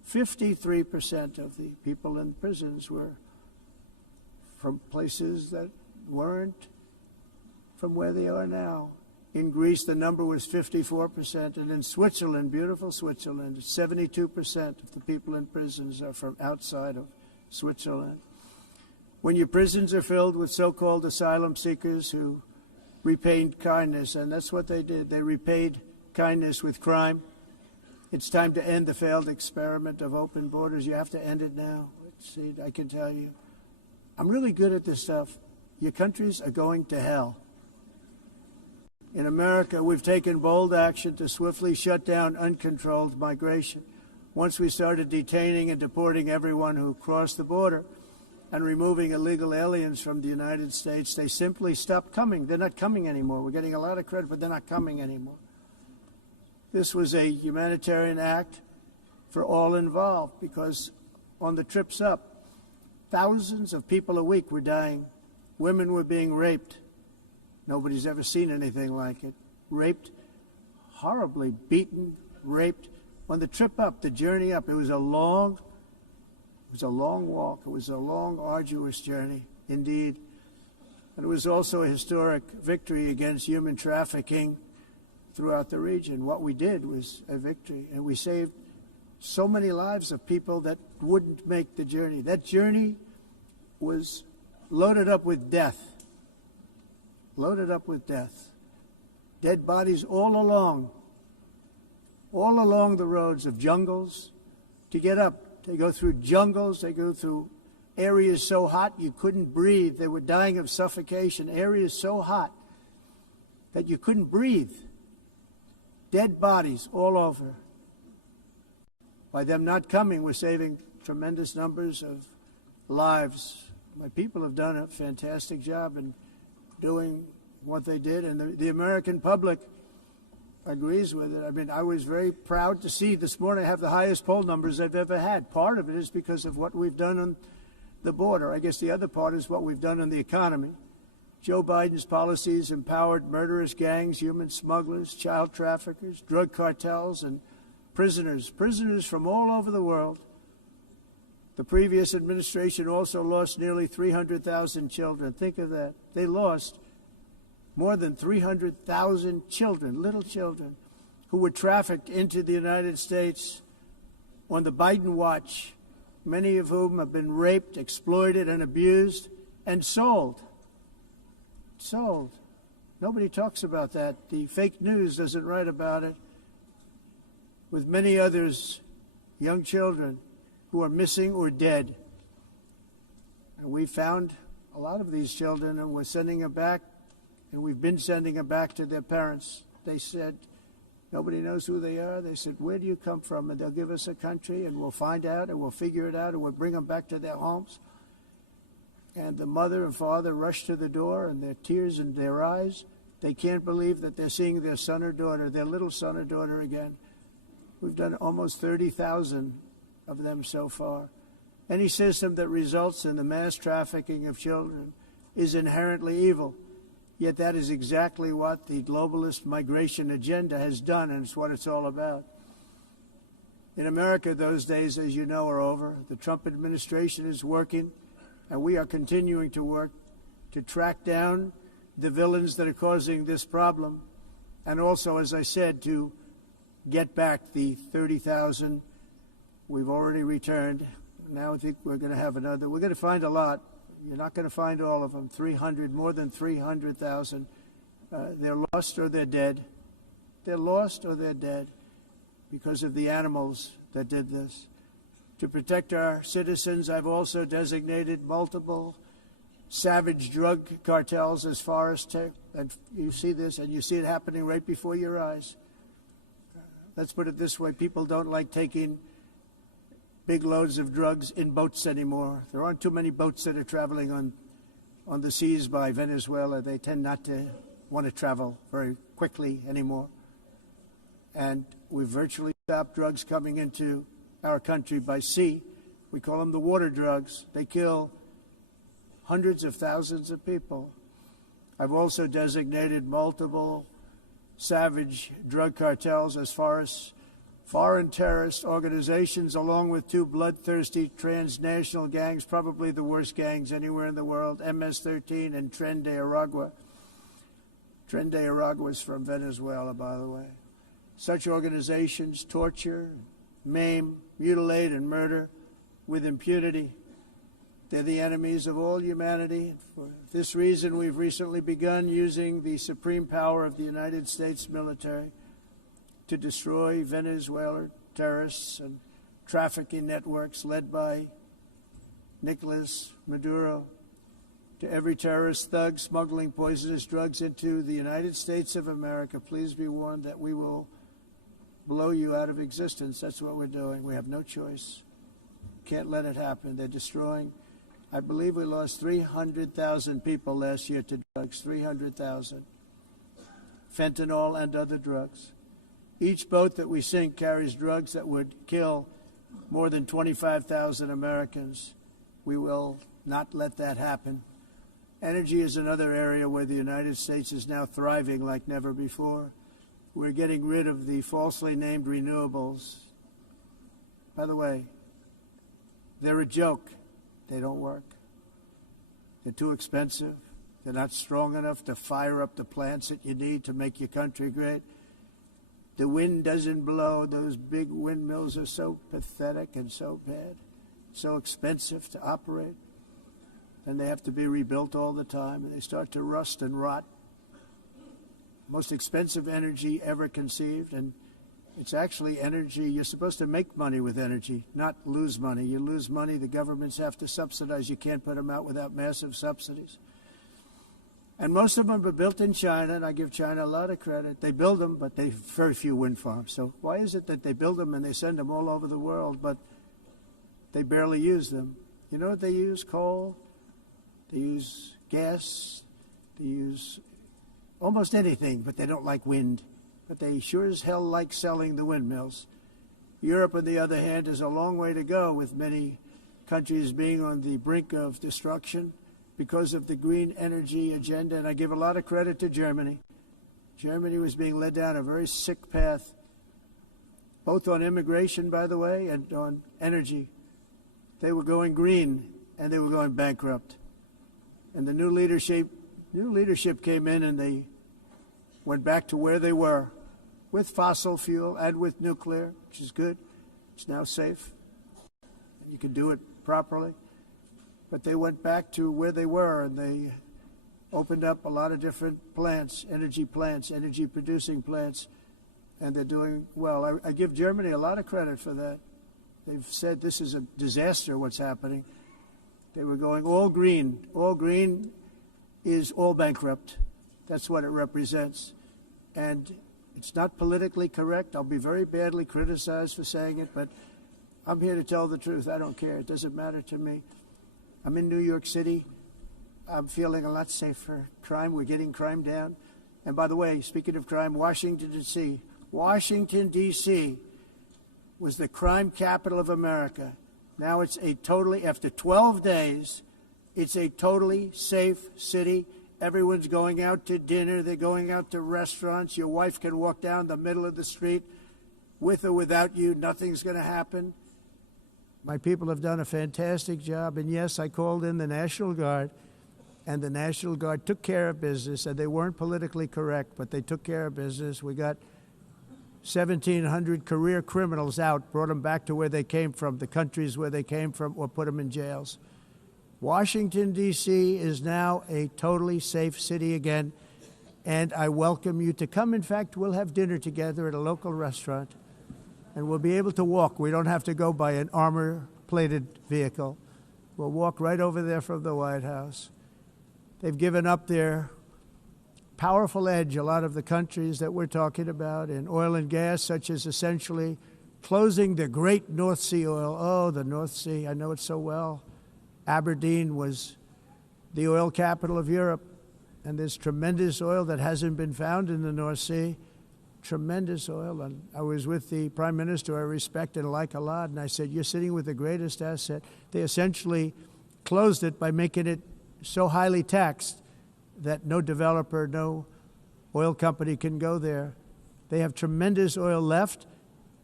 53% of the people in prisons were from places that weren't from where they are now. In Greece, the number was 54%, and in Switzerland, beautiful Switzerland, 72% of the people in prisons are from outside of Switzerland. When your prisons are filled with so-called asylum seekers who repaid kindness, and that's what they did, they repaid kindness with crime, it's time to end the failed experiment of open borders. You have to end it now. See, I can tell you, I'm really good at this stuff. Your countries are going to hell. In America, we've taken bold action to swiftly shut down uncontrolled migration. Once we started detaining and deporting everyone who crossed the border and removing illegal aliens from the United States, they simply stopped coming. They're not coming anymore. We're getting a lot of credit, but they're not coming anymore. This was a humanitarian act for all involved because on the trips up, thousands of people a week were dying. Women were being raped. Nobody's ever seen anything like it. Raped, horribly beaten, raped. On the trip up, the journey up, it was a long walk. It was a long, arduous journey, indeed. And it was also a historic victory against human trafficking throughout the region. What we did was a victory, and we saved so many lives of people that wouldn't make the journey. That journey was loaded up with death. Loaded up with death. Dead bodies all along the roads of jungles. To get up, they go through jungles, they go through areas so hot you couldn't breathe. They were dying of suffocation, areas so hot that you couldn't breathe. Dead bodies all over. By them not coming, we're saving tremendous numbers of lives. My people have done a fantastic job in doing what they did, and the American public agrees with it. I mean, I was very proud to see this morning I have the highest poll numbers I've ever had. Part of it is because of what we've done on the border. I guess the other part is what we've done on the economy. Joe Biden's policies empowered murderous gangs, human smugglers, child traffickers, drug cartels, and prisoners from all over the world. The previous administration also lost nearly 300,000 children. Think of that. They lost more than 300,000 children, little children, who were trafficked into the United States on the Biden watch, many of whom have been raped, exploited, and abused, and sold. Sold. Nobody talks about that. The fake news doesn't write about it. With many others, young children who are missing or dead. And we found a lot of these children, and we're sending them back, and we've been sending them back to their parents. They said, nobody knows who they are. They said, where do you come from? And they'll give us a country, and we'll find out, and we'll figure it out, and we'll bring them back to their homes. And the mother and father rush to the door, and their tears in their eyes. They can't believe that they're seeing their son or daughter, their little son or daughter again. We've done almost 30,000 of them so far. Any system that results in the mass trafficking of children is inherently evil. Yet that is exactly what the globalist migration agenda has done, and it's what it's all about. In America, those days, as you know, are over. The Trump administration is working, and we are continuing to work to track down the villains that are causing this problem, and also, as I said, to get back the 30,000 we've already returned. Now I think we're going to have another. We're going to find a lot. You're not going to find all of them. 300, more than 300,000. They're lost or they're dead. They're lost or they're dead because of the animals that did this. To protect our citizens, I've also designated multiple savage drug cartels as far as and you see this, and you see it happening right before your eyes. Let's put it this way. People don't like taking big loads of drugs in boats anymore. There aren't too many boats that are traveling on the seas by Venezuela. They tend not to want to travel very quickly anymore. And we've virtually stopped drugs coming into our country by sea. We call them the water drugs. They kill hundreds of thousands of people. I've also designated multiple savage drug cartels as far as foreign terrorist organizations, along with two bloodthirsty transnational gangs, probably the worst gangs anywhere in the world, MS-13 and Tren de Aragua. Tren de Aragua is from Venezuela, by the way. Such organizations torture, maim, mutilate, and murder with impunity. They're the enemies of all humanity. For this reason, we've recently begun using the supreme power of the United States military to destroy Venezuelan terrorists and trafficking networks led by Nicolas Maduro. To every terrorist thug smuggling poisonous drugs into the United States of America, please be warned that we will blow you out of existence. That's what we're doing. We have no choice. Can't let it happen. They're destroying. I believe we lost 300,000 people last year to drugs, 300,000. Fentanyl and other drugs. Each boat that we sink carries drugs that would kill more than 25,000 Americans. We will not let that happen. Energy is another area where the United States is now thriving like never before. We're getting rid of the falsely named renewables. By the way, they're a joke. They don't work. They're too expensive. They're not strong enough to fire up the plants that you need to make your country great. The wind doesn't blow. Those big windmills are so pathetic and so bad, so expensive to operate. And they have to be rebuilt all the time, and they start to rust and rot. Most expensive energy ever conceived, and it's actually energy. You're supposed to make money with energy, not lose money. You lose money, the governments have to subsidize. You can't put them out without massive subsidies. And most of them are built in China, and I give China a lot of credit. They build them, but they have very few wind farms. So why is it that they build them and they send them all over the world, but they barely use them? You know what they use? Coal. They use gas. They use almost anything, but they don't like wind. But they sure as hell like selling the windmills. Europe, on the other hand, is a long way to go, with many countries being on the brink of destruction because of the green energy agenda. And I give a lot of credit to Germany. Germany was being led down a very sick path, both on immigration, by the way, and on energy. They were going green, and they were going bankrupt. And the new leadership came in, and they went back to where they were, with fossil fuel and with nuclear, which is good. It's now safe. You can do it properly. But they went back to where they were, and they opened up a lot of different plants, energy-producing plants, and they're doing well. I give Germany a lot of credit for that. They've said this is a disaster, what's happening. They were going all green. All green is all bankrupt. That's what it represents. And it's not politically correct. I'll be very badly criticized for saying it, but I'm here to tell the truth. I don't care. It doesn't matter to me. I'm in New York City. I'm feeling a lot safer. Crime, we're getting crime down. And by the way, speaking of crime, Washington, D.C. Washington, D.C. was the crime capital of America. Now it's after 12 days, it's a totally safe city. Everyone's going out to dinner. They're going out to restaurants. Your wife can walk down the middle of the street with or without you. Nothing's going to happen. My people have done a fantastic job. And yes, I called in the National Guard, and the National Guard took care of business. And they weren't politically correct, but they took care of business. We got 1,700 career criminals out, brought them back to where they came from, the countries where they came from, or put them in jails. Washington, D.C. is now a totally safe city again, and I welcome you to come. In fact, we'll have dinner together at a local restaurant, and we'll be able to walk. We don't have to go by an armor-plated vehicle. We'll walk right over there from the White House. They've given up their powerful edge, a lot of the countries that we're talking about, in oil and gas, such as essentially closing the great North Sea oil. Oh, the North Sea, I know it so well. Aberdeen was the oil capital of Europe, and there's tremendous oil that hasn't been found in the North Sea, tremendous oil. And I was with the Prime Minister I respect and like a lot, and I said, you're sitting with the greatest asset. They essentially closed it by making it so highly taxed that no developer, no oil company can go there. They have tremendous oil left,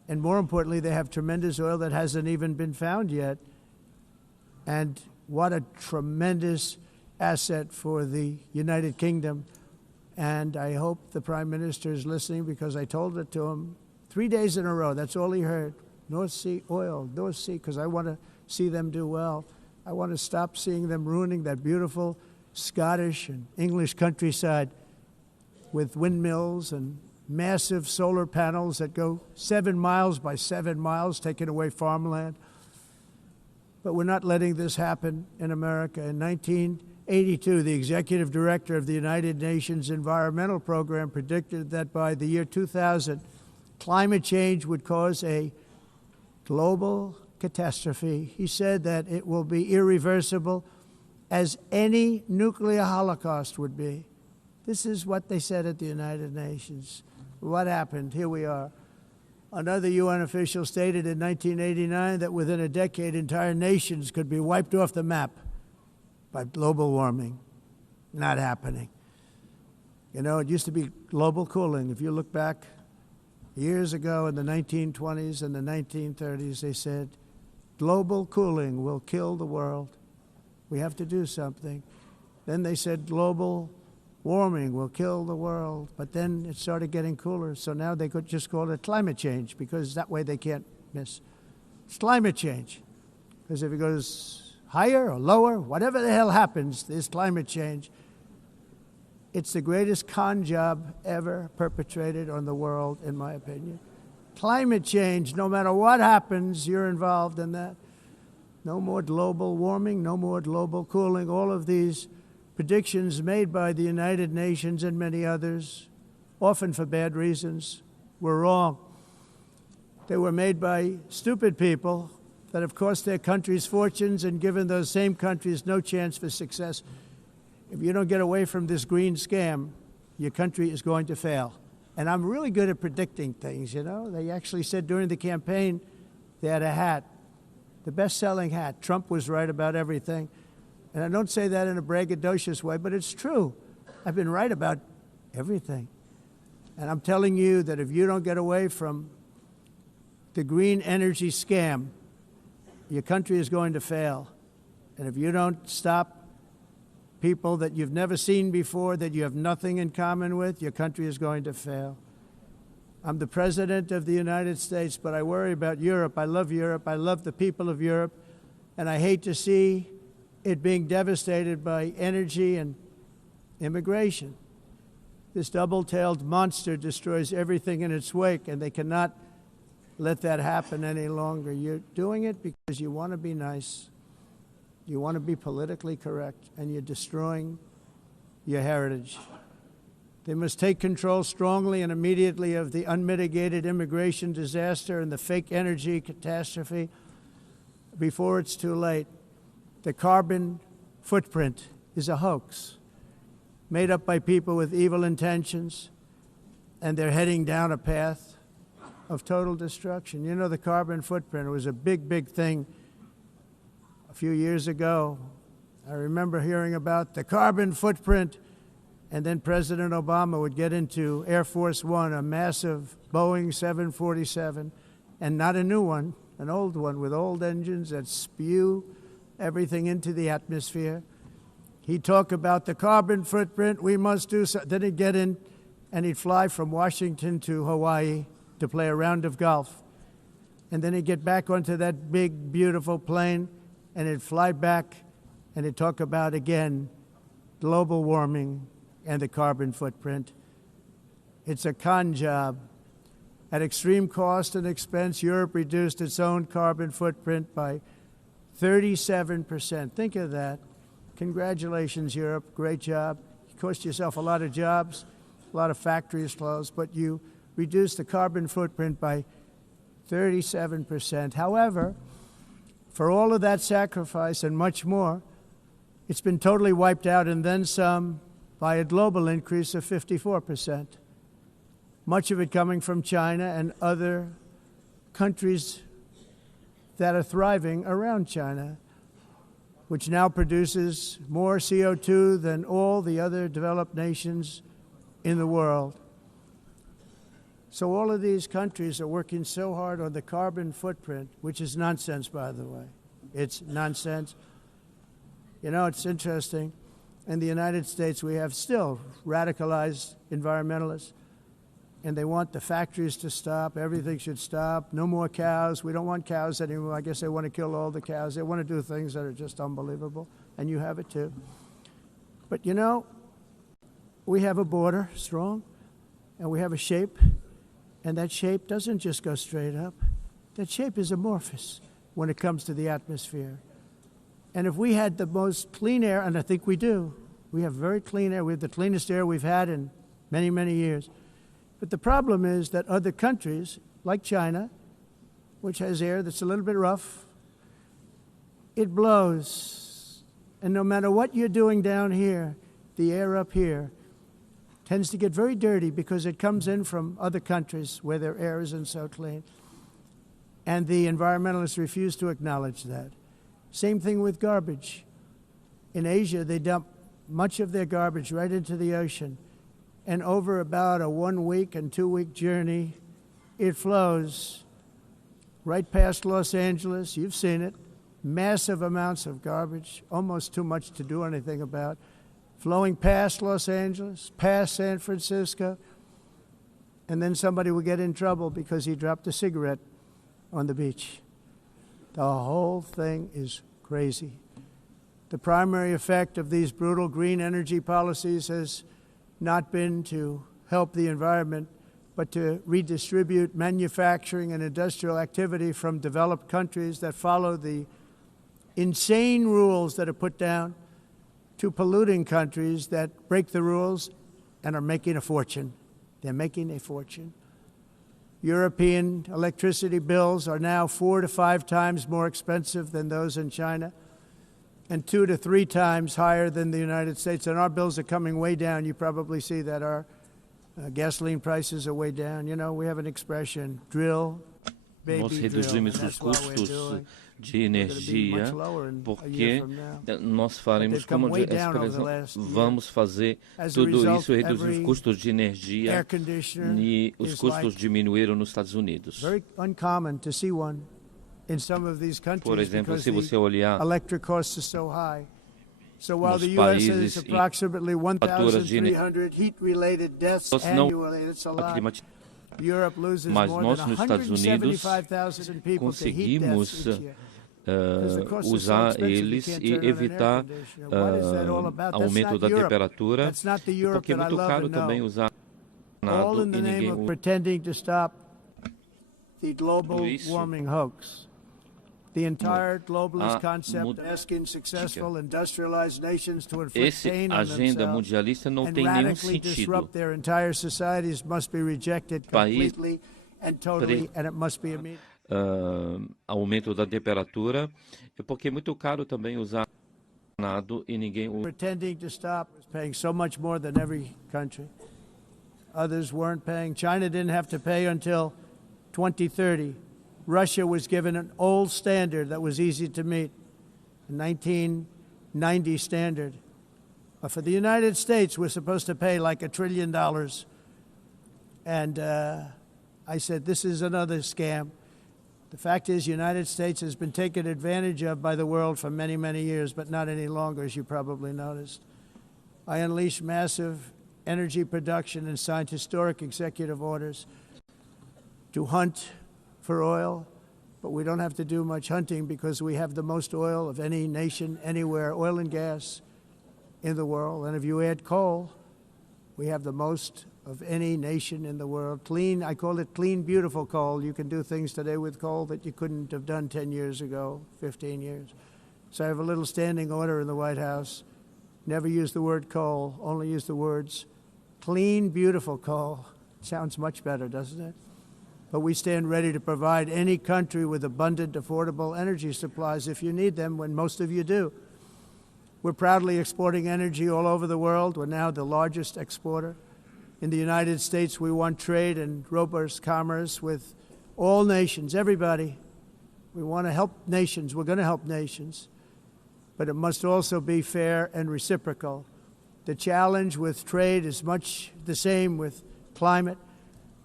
And more importantly, they have tremendous oil that hasn't even been found yet. And what a tremendous asset for the United Kingdom. And I hope the Prime Minister is listening, because I told it to him 3 days in a row. That's all he heard. North Sea oil, North Sea, because I want to see them do well. I want to stop seeing them ruining that beautiful Scottish and English countryside with windmills and massive solar panels that go 7 miles by 7 miles, taking away farmland. But we're not letting this happen in America. In 1982, the executive director of the United Nations Environmental Program predicted that by the year 2000, climate change would cause a global catastrophe. He said that it will be irreversible, as any nuclear holocaust would be. This is what they said at the United Nations. What happened? Here we are. Another UN official stated in 1989 that within a decade, entire nations could be wiped off the map by global warming. Not happening. You know, it used to be global cooling. If you look back years ago in the 1920s and the 1930s, they said, global cooling will kill the world. We have to do something. Then they said global warming will kill the world. But then it started getting cooler. So now they could just call it climate change, because that way they can't miss. It's climate change. Because if it goes higher or lower, whatever the hell happens, there's climate change. It's the greatest con job ever perpetrated on the world, in my opinion. Climate change, no matter what happens, you're involved in that. No more global warming, no more global cooling. All of these predictions made by the United Nations and many others, often for bad reasons, were wrong. They were made by stupid people that have cost their countries fortunes and given those same countries no chance for success. If you don't get away from this green scam, your country is going to fail. And I'm really good at predicting things, you know. They actually said during the campaign, they had a hat, the best-selling hat. Trump was right about everything. And I don't say that in a braggadocious way, but it's true. I've been right about everything. And I'm telling you that if you don't get away from the green energy scam, your country is going to fail. And if you don't stop people that you've never seen before, that you have nothing in common with, your country is going to fail. I'm the President of the United States, but I worry about Europe. I love Europe. I love the people of Europe. And I hate to see it being devastated by energy and immigration. This double-tailed monster destroys everything in its wake, and they cannot let that happen any longer. You're doing it because you want to be nice. You want to be politically correct, and you're destroying your heritage. They must take control strongly and immediately of the unmitigated immigration disaster and the fake energy catastrophe before it's too late. The carbon footprint is a hoax made up by people with evil intentions, and they're heading down a path of total destruction. You know, the carbon footprint was a big, big thing a few years ago. I remember hearing about the carbon footprint, and then President Obama would get into Air Force One, a massive Boeing 747, and not a new one, an old one with old engines that spew everything into the atmosphere. He'd talk about the carbon footprint, we must do so. Then he'd get in and he'd fly from Washington to Hawaii to play a round of golf. And then he'd get back onto that big, beautiful plane and he'd fly back and he'd talk about, again, global warming and the carbon footprint. It's a con job. At extreme cost and expense, Europe reduced its own carbon footprint by 37%. Think of that. Congratulations, Europe. Great job. You cost yourself a lot of jobs, a lot of factories closed, but you reduced the carbon footprint by 37%. However, for all of that sacrifice and much more, it's been totally wiped out and then some by a global increase of 54%. Much of it coming from China and other countries that are thriving around China, which now produces more CO2 than all the other developed nations in the world. So all of these countries are working so hard on the carbon footprint, which is nonsense, by the way. It's nonsense. You know, it's interesting. In the United States, we have still radicalized environmentalists, and they want the factories to stop. Everything should stop. No more cows. We don't want cows anymore. I guess they want to kill all the cows. They want to do things that are just unbelievable, and you have it too. But, you know, we have a border, strong, and we have a shape, and that shape doesn't just go straight up. That shape is amorphous when it comes to the atmosphere. And if we had the most clean air, and I think we do, we have very clean air. We have the cleanest air we've had in many, many years. But the problem is that other countries, like China, which has air that's a little bit rough, it blows. And no matter what you're doing down here, the air up here tends to get very dirty because it comes in from other countries where their air isn't so clean. And the environmentalists refuse to acknowledge that. Same thing with garbage. In Asia, they dump much of their garbage right into the ocean. And over about a 1 week and 2 week journey, it flows right past Los Angeles. You've seen it. Massive amounts of garbage, almost too much to do anything about, flowing past Los Angeles, past San Francisco, and then somebody will get in trouble because he dropped a cigarette on the beach. The whole thing is crazy. The primary effect of these brutal green energy policies has not been to help the environment, but to redistribute manufacturing and industrial activity from developed countries that follow the insane rules that are put down to polluting countries that break the rules and are making a fortune. They're making a fortune. European electricity bills are now 4 to 5 times more expensive than those in China, and 2 to 3 times higher than the United States. And our bills are coming way down. You probably see that our gasoline prices are way down. You know, we have an expression, drill, baby, Nós drill. reduzimos os custos de energia porque nós faremos, como vamos fazer tudo isso, reduzir os custos de energia, e os custos diminuíram nos Estados Unidos. Por exemplo, se você olhar nos países em faturas de energia, mas nós nos Estados Unidos conseguimos usar eles e evitar aumento da temperatura, porque é muito caro também usar nada e ninguém usa isso. The entire globalist concept asking successful industrialized nations to inflict pain on themselves and radically disrupt their entire societies must be rejected completely and totally, and it must be immediate. Aumento da temperatura, porque é muito caro também usar nada e ninguém usa. Pretending to stop is paying so much more than every country. Others weren't paying. China didn't have to pay until 2030. Russia was given an old standard that was easy to meet, a 1990 standard. But for the United States, we're supposed to pay like $1 trillion. And I said, this is another scam. The fact is, the United States has been taken advantage of by the world for many, many years, but not any longer, as you probably noticed. I unleashed massive energy production and signed historic executive orders to hunt for oil, but we don't have to do much hunting because we have the most oil of any nation anywhere, oil and gas in the world. And if you add coal, we have the most of any nation in the world. Clean, I call it clean, beautiful coal. You can do things today with coal that you couldn't have done 10 years ago, 15 years. So I have a little standing order in the White House. Never use the word coal, only use the words clean, beautiful coal. Sounds much better, doesn't it? But we stand ready to provide any country with abundant, affordable energy supplies if you need them, when most of you do. We're proudly exporting energy all over the world. We're now the largest exporter. In the United States, we want trade and robust commerce with all nations, everybody. We want to help nations. We're going to help nations. But it must also be fair and reciprocal. The challenge with trade is much the same with climate.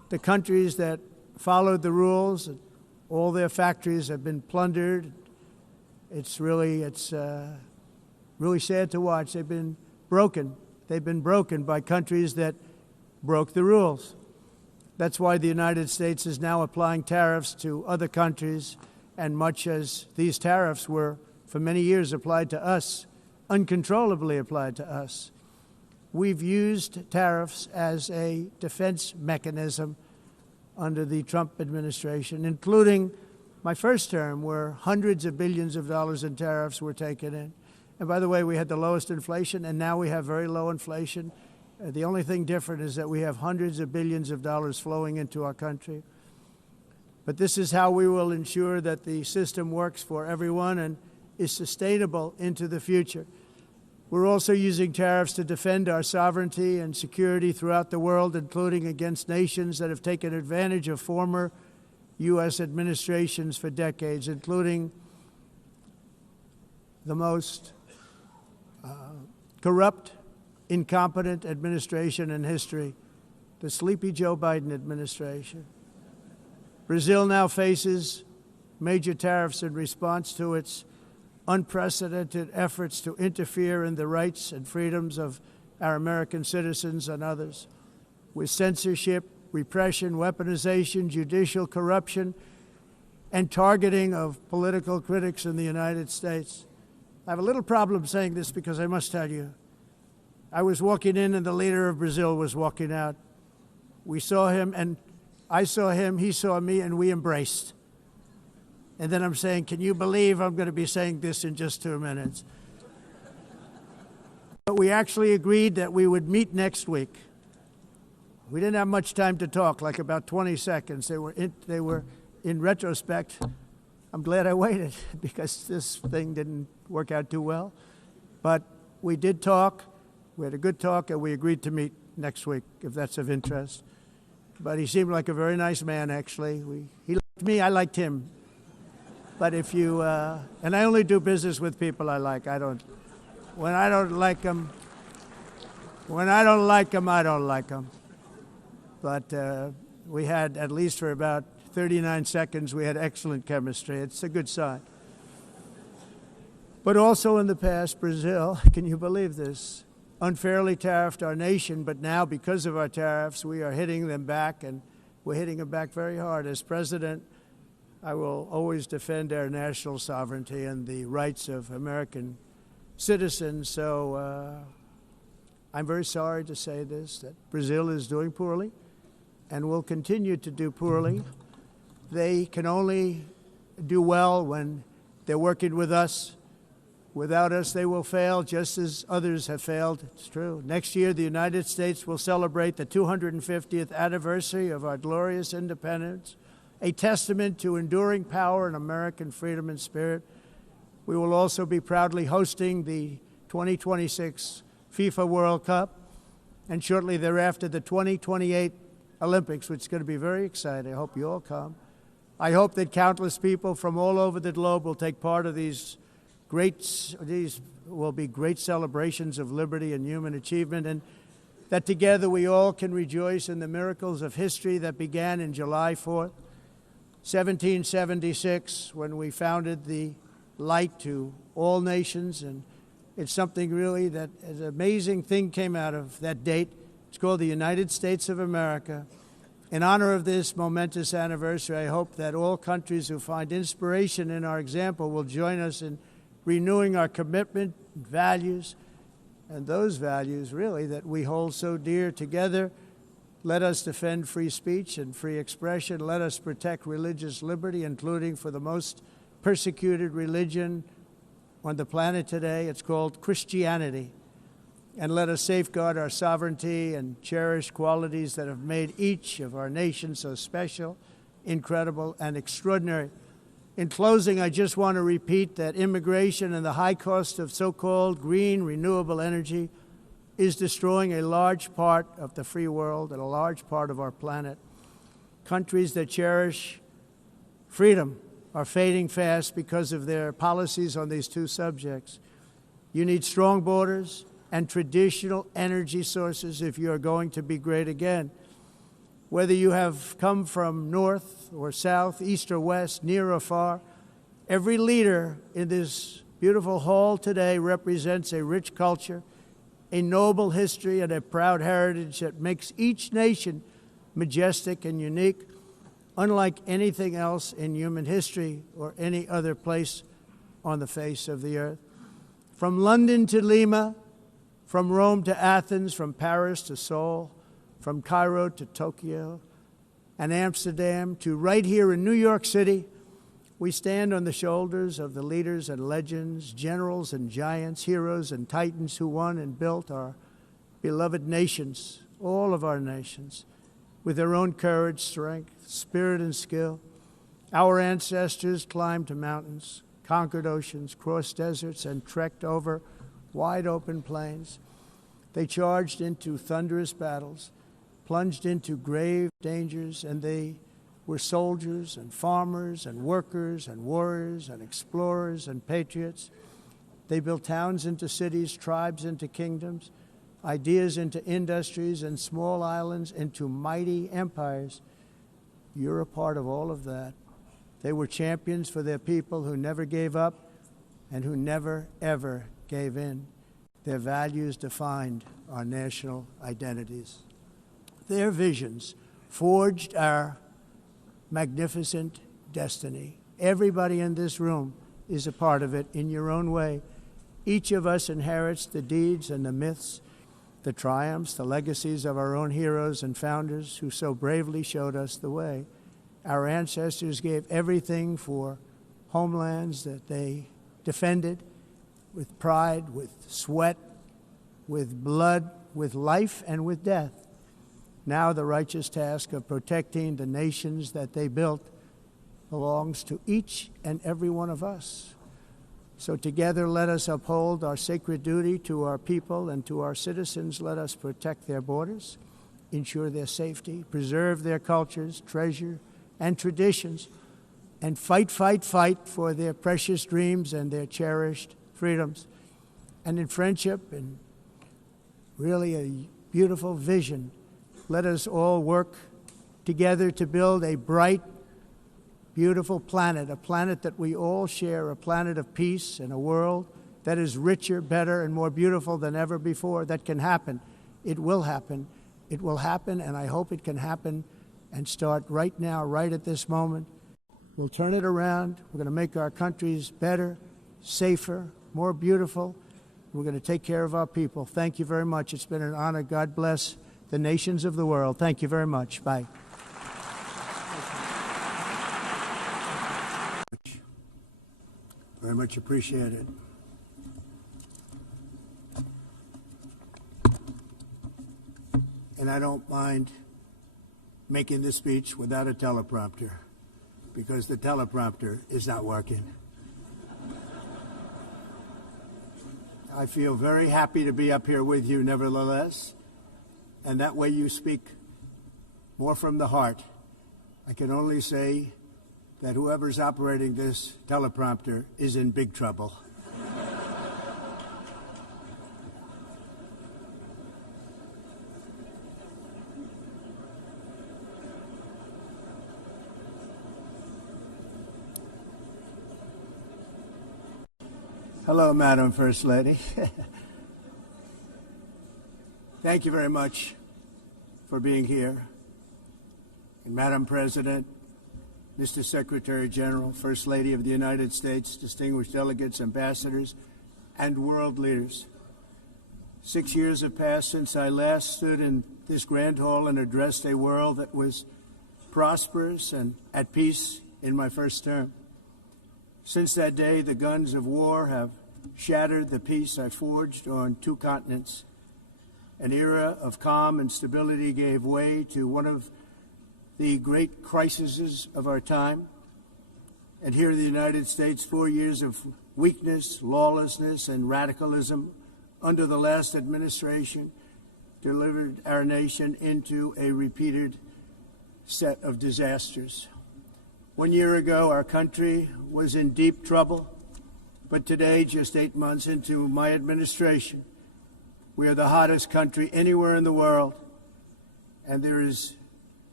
The countries that followed the rules, all their factories have been plundered. It's really sad to watch. They've been broken. They've been broken by countries that broke the rules. That's why the United States is now applying tariffs to other countries, and much as these tariffs were for many years applied to us, uncontrollably applied to us, we've used tariffs as a defense mechanism under the Trump administration, including my first term, where hundreds of billions of dollars in tariffs were taken in. And by the way, we had the lowest inflation, and now we have very low inflation. The only thing different is that we have hundreds of billions of dollars flowing into our country. But this is how we will ensure that the system works for everyone and is sustainable into the future. We're also using tariffs to defend our sovereignty and security throughout the world, including against nations that have taken advantage of former U.S. administrations for decades, including the most corrupt, incompetent administration in history, the sleepy Joe Biden administration. Brazil now faces major tariffs in response to its unprecedented efforts to interfere in the rights and freedoms of our American citizens and others, with censorship, repression, weaponization, judicial corruption, and targeting of political critics in the United States. I have a little problem saying this because I must tell you, I was walking in and the leader of Brazil was walking out. We saw him and I saw him, he saw me, and we embraced. And then I'm saying, can you believe I'm going to be saying this in just 2 minutes? But we actually agreed that we would meet next week. We didn't have much time to talk, like about 20 seconds. They were in retrospect, I'm glad I waited because this thing didn't work out too well. But we did talk, we had a good talk, and we agreed to meet next week, if that's of interest. But he seemed like a very nice man, actually. He liked me, I liked him. But if you, and I only do business with people I like. When I don't like them, I don't like them. But we had, at least for about 39 seconds, we had excellent chemistry. It's a good sign. But also in the past, Brazil, can you believe this, unfairly tariffed our nation, but now because of our tariffs, we are hitting them back, and we're hitting them back very hard. As president, I will always defend our national sovereignty and the rights of American citizens. So I'm very sorry to say this, that Brazil is doing poorly and will continue to do poorly. They can only do well when they're working with us. Without us, they will fail, just as others have failed. It's true. Next year, the United States will celebrate the 250th anniversary of our glorious independence, a testament to enduring power and American freedom and spirit. We will also be proudly hosting the 2026 FIFA World Cup, and shortly thereafter, the 2028 Olympics, which is going to be very exciting. I hope you all come. I hope that countless people from all over the globe will take part of these will be great celebrations of liberty and human achievement, and that together we all can rejoice in the miracles of history that began in July 4th, 1776, when we founded the light to all nations. And it's something really that an amazing thing came out of that date. It's called the United States of America. In honor of this momentous anniversary, I hope that all countries who find inspiration in our example will join us in renewing our commitment, values, and those values, really, that we hold so dear together. Let us defend free speech and free expression. Let us protect religious liberty, including for the most persecuted religion on the planet today. It's called Christianity. And let us safeguard our sovereignty and cherish qualities that have made each of our nations so special, incredible, and extraordinary. In closing, I just want to repeat that immigration and the high cost of so-called green renewable energy is destroying a large part of the free world and a large part of our planet. Countries that cherish freedom are fading fast because of their policies on these two subjects. You need strong borders and traditional energy sources if you are going to be great again. Whether you have come from north or south, east or west, near or far, every leader in this beautiful hall today represents a rich culture, a noble history, and a proud heritage that makes each nation majestic and unique, unlike anything else in human history or any other place on the face of the earth. From London to Lima, from Rome to Athens, from Paris to Seoul, from Cairo to Tokyo and Amsterdam to right here in New York City, we stand on the shoulders of the leaders and legends, generals and giants, heroes and titans who won and built our beloved nations, all of our nations, with their own courage, strength, spirit, and skill. Our ancestors climbed to mountains, conquered oceans, crossed deserts, and trekked over wide open plains. They charged into thunderous battles, plunged into grave dangers, and they were soldiers and farmers and workers and warriors and explorers and patriots. They built towns into cities, tribes into kingdoms, ideas into industries, and small islands into mighty empires. You're a part of all of that. They were champions for their people who never gave up and who never, ever gave in. Their values defined our national identities. Their visions forged our magnificent destiny. Everybody in this room is a part of it in your own way. Each of us inherits the deeds and the myths, the triumphs, the legacies of our own heroes and founders who so bravely showed us the way. Our ancestors gave everything for homelands that they defended with pride, with sweat, with blood, with life, and with death. Now the righteous task of protecting the nations that they built belongs to each and every one of us. So together let us uphold our sacred duty to our people and to our citizens. Let us protect their borders, ensure their safety, preserve their cultures, treasure, and traditions, and fight, fight, fight for their precious dreams and their cherished freedoms. And in friendship and really a beautiful vision, let us all work together to build a bright, beautiful planet, a planet that we all share, a planet of peace and a world that is richer, better, and more beautiful than ever before. That can happen. It will happen. It will happen, and I hope it can happen and start right now, right at this moment. We'll turn it around. We're going to make our countries better, safer, more beautiful. We're going to take care of our people. Thank you very much. It's been an honor. God bless the nations of the world. Thank you very much. Bye. Very much appreciated. And I don't mind making this speech without a teleprompter, because the teleprompter is not working. I feel very happy to be up here with you nevertheless, and that way you speak more from the heart. I can only say that whoever's operating this teleprompter is in big trouble. Hello, Madam First Lady. Thank you very much for being here. And Madam President, Mr. Secretary General, First Lady of the United States, distinguished delegates, ambassadors, and world leaders. 6 years have passed since I last stood in this grand hall and addressed a world that was prosperous and at peace in my first term. Since that day, the guns of war have shattered the peace I forged on 2 continents. An era of calm and stability gave way to one of the great crises of our time. And here in the United States, 4 years of weakness, lawlessness, and radicalism under the last administration delivered our nation into a repeated set of disasters. 1 year ago, our country was in deep trouble, but today, just 8 months into my administration, we are the hottest country anywhere in the world, and there is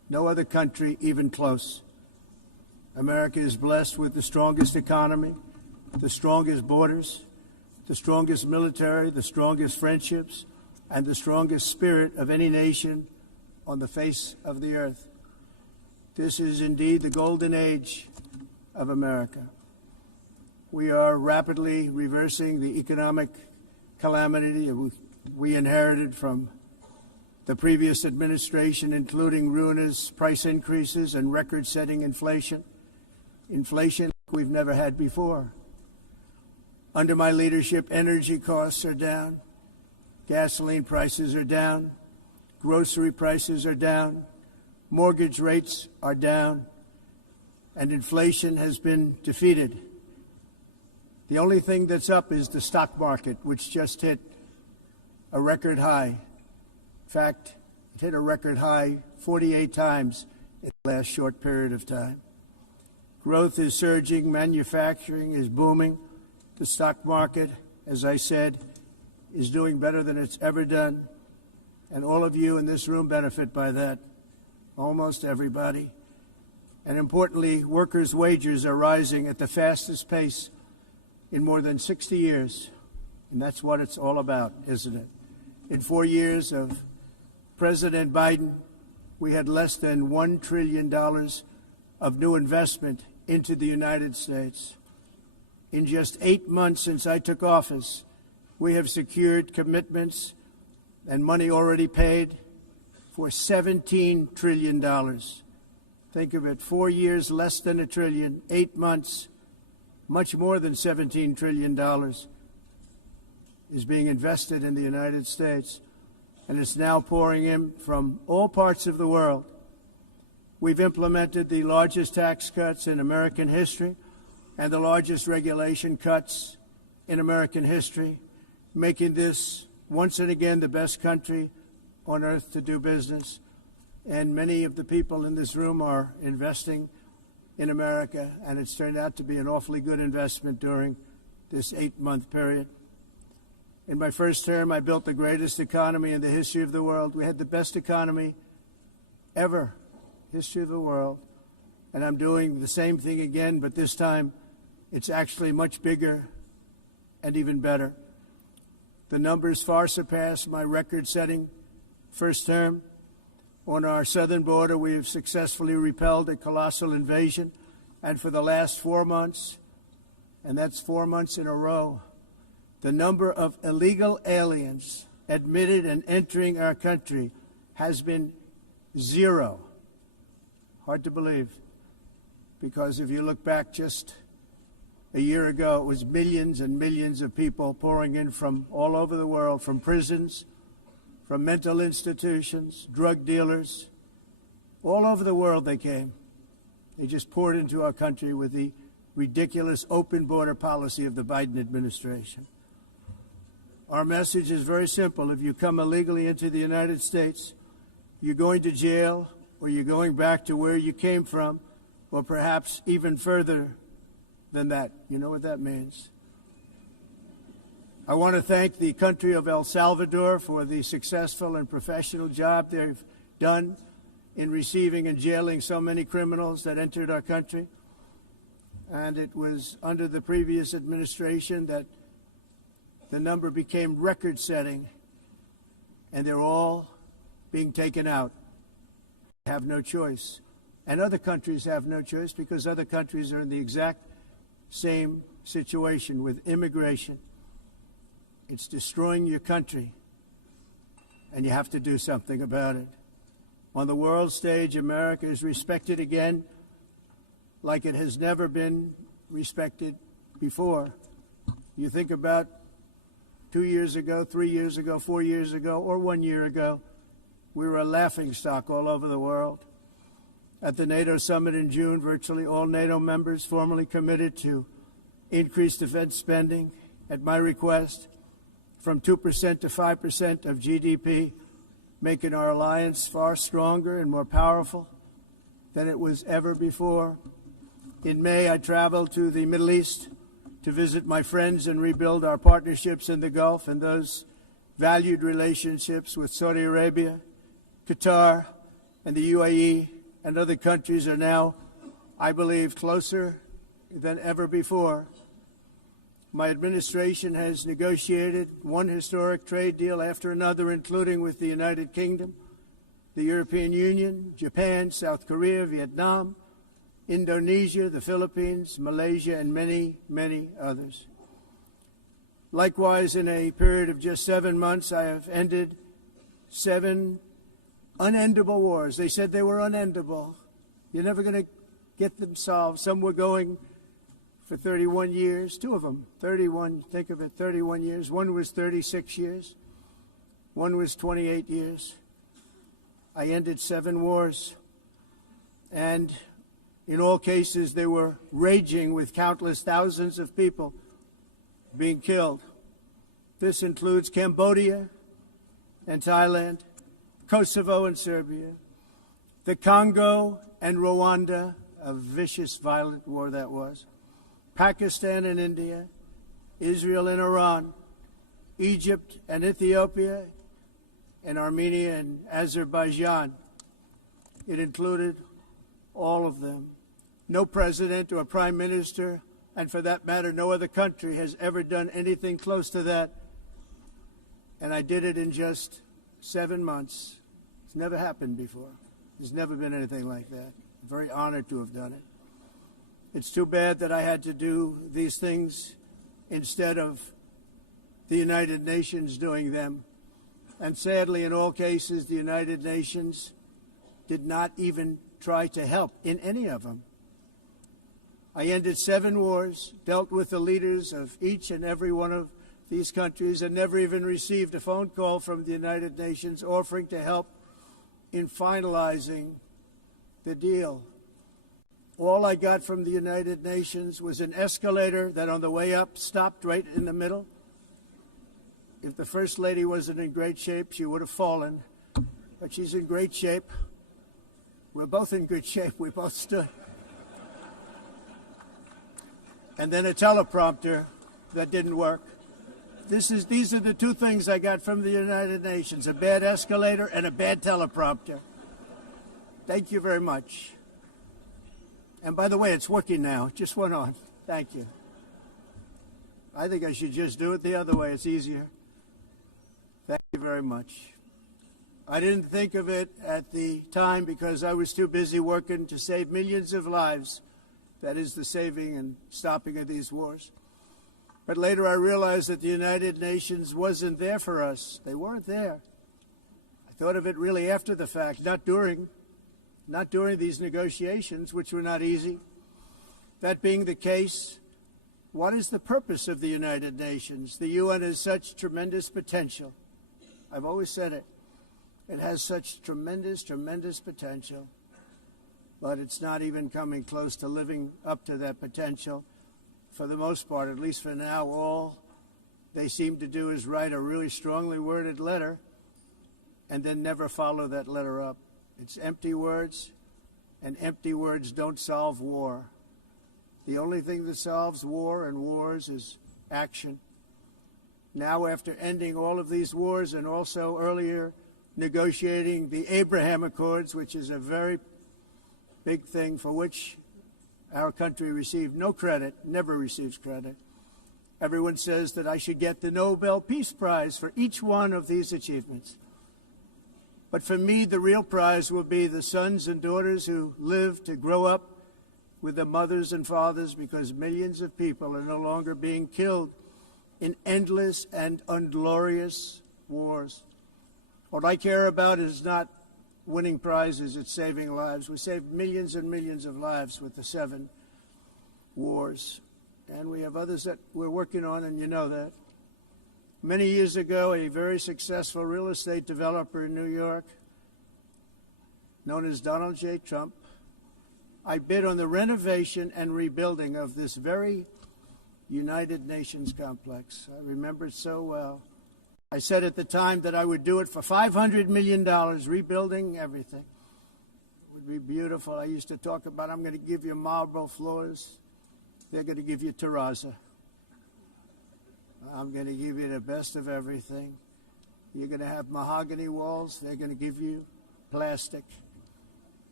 No other country even close. America is blessed with the strongest economy, the strongest borders, the strongest military, the strongest friendships, and the strongest spirit of any nation on the face of the earth. This is indeed the golden age of America. We are rapidly reversing the economic calamity we inherited from the previous administration, including ruinous price increases and record-setting inflation we've never had before. Under my leadership, energy costs are down, gasoline prices are down, grocery prices are down, mortgage rates are down, and inflation has been defeated. The only thing that's up is the stock market, which just hit a record high. In fact, it hit a record high 48 times in the last short period of time. Growth is surging, manufacturing is booming. The stock market, as I said, is doing better than it's ever done. And all of you in this room benefit by that, almost everybody. And importantly, workers' wages are rising at the fastest pace in more than 60 years. And that's what it's all about, isn't it? In 4 years of President Biden, we had less than $1 trillion of new investment into the United States. In just 8 months since I took office, we have secured commitments and money already paid for $17 trillion. Think of it, 4 years, less than $1 trillion, 8 months, much more than $17 trillion is being invested in the United States, and it's now pouring in from all parts of the world. We've implemented the largest tax cuts in American history and the largest regulation cuts in American history, making this once and again the best country on earth to do business. And many of the people in this room are investing in America, and it's turned out to be an awfully good investment during this 8-month period. In my first term, I built the greatest economy in the history of the world. We had the best economy ever, history of the world. And I'm doing the same thing again, but this time it's actually much bigger and even better. The numbers far surpass my record-setting first term. On our southern border, we have successfully repelled a colossal invasion, and for the last 4 months, and that's 4 months in a row, the number of illegal aliens admitted and entering our country has been 0. Hard to believe, because if you look back just a year ago, it was millions and millions of people pouring in from all over the world, from prisons, from mental institutions, drug dealers. All over the world they came. They just poured into our country with the ridiculous open border policy of the Biden administration. Our message is very simple. If you come illegally into the United States, you're going to jail, or you're going back to where you came from, or perhaps even further than that. You know what that means. I want to thank the country of El Salvador for the successful and professional job they've done in receiving and jailing so many criminals that entered our country. And it was under the previous administration that the number became record-setting, and they're all being taken out. They have no choice. And other countries have no choice, because other countries are in the exact same situation with immigration. It's destroying your country, and you have to do something about it. On the world stage, America is respected again like it has never been respected before. You think about 2 years ago, 3 years ago, 4 years ago, or 1 year ago, we were a laughingstock all over the world. At the NATO summit in June, virtually all NATO members formally committed to increase defense spending at my request from 2% to 5% of GDP, making our alliance far stronger and more powerful than it was ever before. In May, I traveled to the Middle East to visit my friends and rebuild our partnerships in the Gulf and those valued relationships with Saudi Arabia, Qatar, and the UAE, and other countries are now, I believe, closer than ever before. My administration has negotiated one historic trade deal after another, including with the United Kingdom, the European Union, Japan, South Korea, Vietnam, Indonesia, the Philippines, Malaysia, and many, many others. Likewise, in a period of just 7 months, I have ended 7 unendable wars. They said they were unendable. You're never going to get them solved. Some were going for 31 years, 2 of them, 31, think of it, 31 years. One was 36 years. One was 28 years. I ended 7 wars. And in all cases, they were raging with countless thousands of people being killed. This includes Cambodia and Thailand, Kosovo and Serbia, the Congo and Rwanda, a vicious, violent war that was, Pakistan and India, Israel and Iran, Egypt and Ethiopia, and Armenia and Azerbaijan. It included all of them. No president or prime minister, and for that matter, no other country has ever done anything close to that. And I did it in just 7 months. It's never happened before. There's never been anything like that. I'm very honored to have done it. It's too bad that I had to do these things instead of the United Nations doing them. And sadly, in all cases, the United Nations did not even try to help in any of them. I ended 7 wars, dealt with the leaders of each and every one of these countries, and never even received a phone call from the United Nations offering to help in finalizing the deal. All I got from the United Nations was an escalator that on the way up stopped right in the middle. If the First Lady wasn't in great shape, she would have fallen. But she's in great shape. We're both in good shape. We both stood. And then a teleprompter that didn't work. These are the 2 things I got from the United Nations, a bad escalator and a bad teleprompter. Thank you very much. And by the way, it's working now. It just went on. Thank you. I think I should just do it the other way. It's easier. Thank you very much. I didn't think of it at the time because I was too busy working to save millions of lives. That is the saving and stopping of these wars. But later I realized that the United Nations wasn't there for us. They weren't there. I thought of it really after the fact, not during these negotiations, which were not easy. That being the case, what is the purpose of the United Nations? The UN has such tremendous potential. I've always said it. It has such tremendous, tremendous potential. But it's not even coming close to living up to that potential. For the most part, at least for now, all they seem to do is write a really strongly worded letter and then never follow that letter up. It's empty words, and empty words don't solve war. The only thing that solves war and wars is action. Now, after ending all of these wars and also earlier negotiating the Abraham Accords, which is a very big thing for which our country received no credit, never receives credit. Everyone says that I should get the Nobel Peace Prize for each one of these achievements. But for me, the real prize will be the sons and daughters who live to grow up with the mothers and fathers, because millions of people are no longer being killed in endless and unglorious wars. What I care about is not winning prizes, it's saving lives. We saved millions and millions of lives with the 7 wars. And we have others that we're working on, and you know that. Many years ago, a very successful real estate developer in New York, known as Donald J. Trump, I bid on the renovation and rebuilding of this very United Nations complex. I remember it so well. I said at the time that I would do it for $500 million, rebuilding everything. It would be beautiful. I used to talk about, I'm going to give you marble floors. They're going to give you terrazzo. I'm going to give you the best of everything. You're going to have mahogany walls. They're going to give you plastic.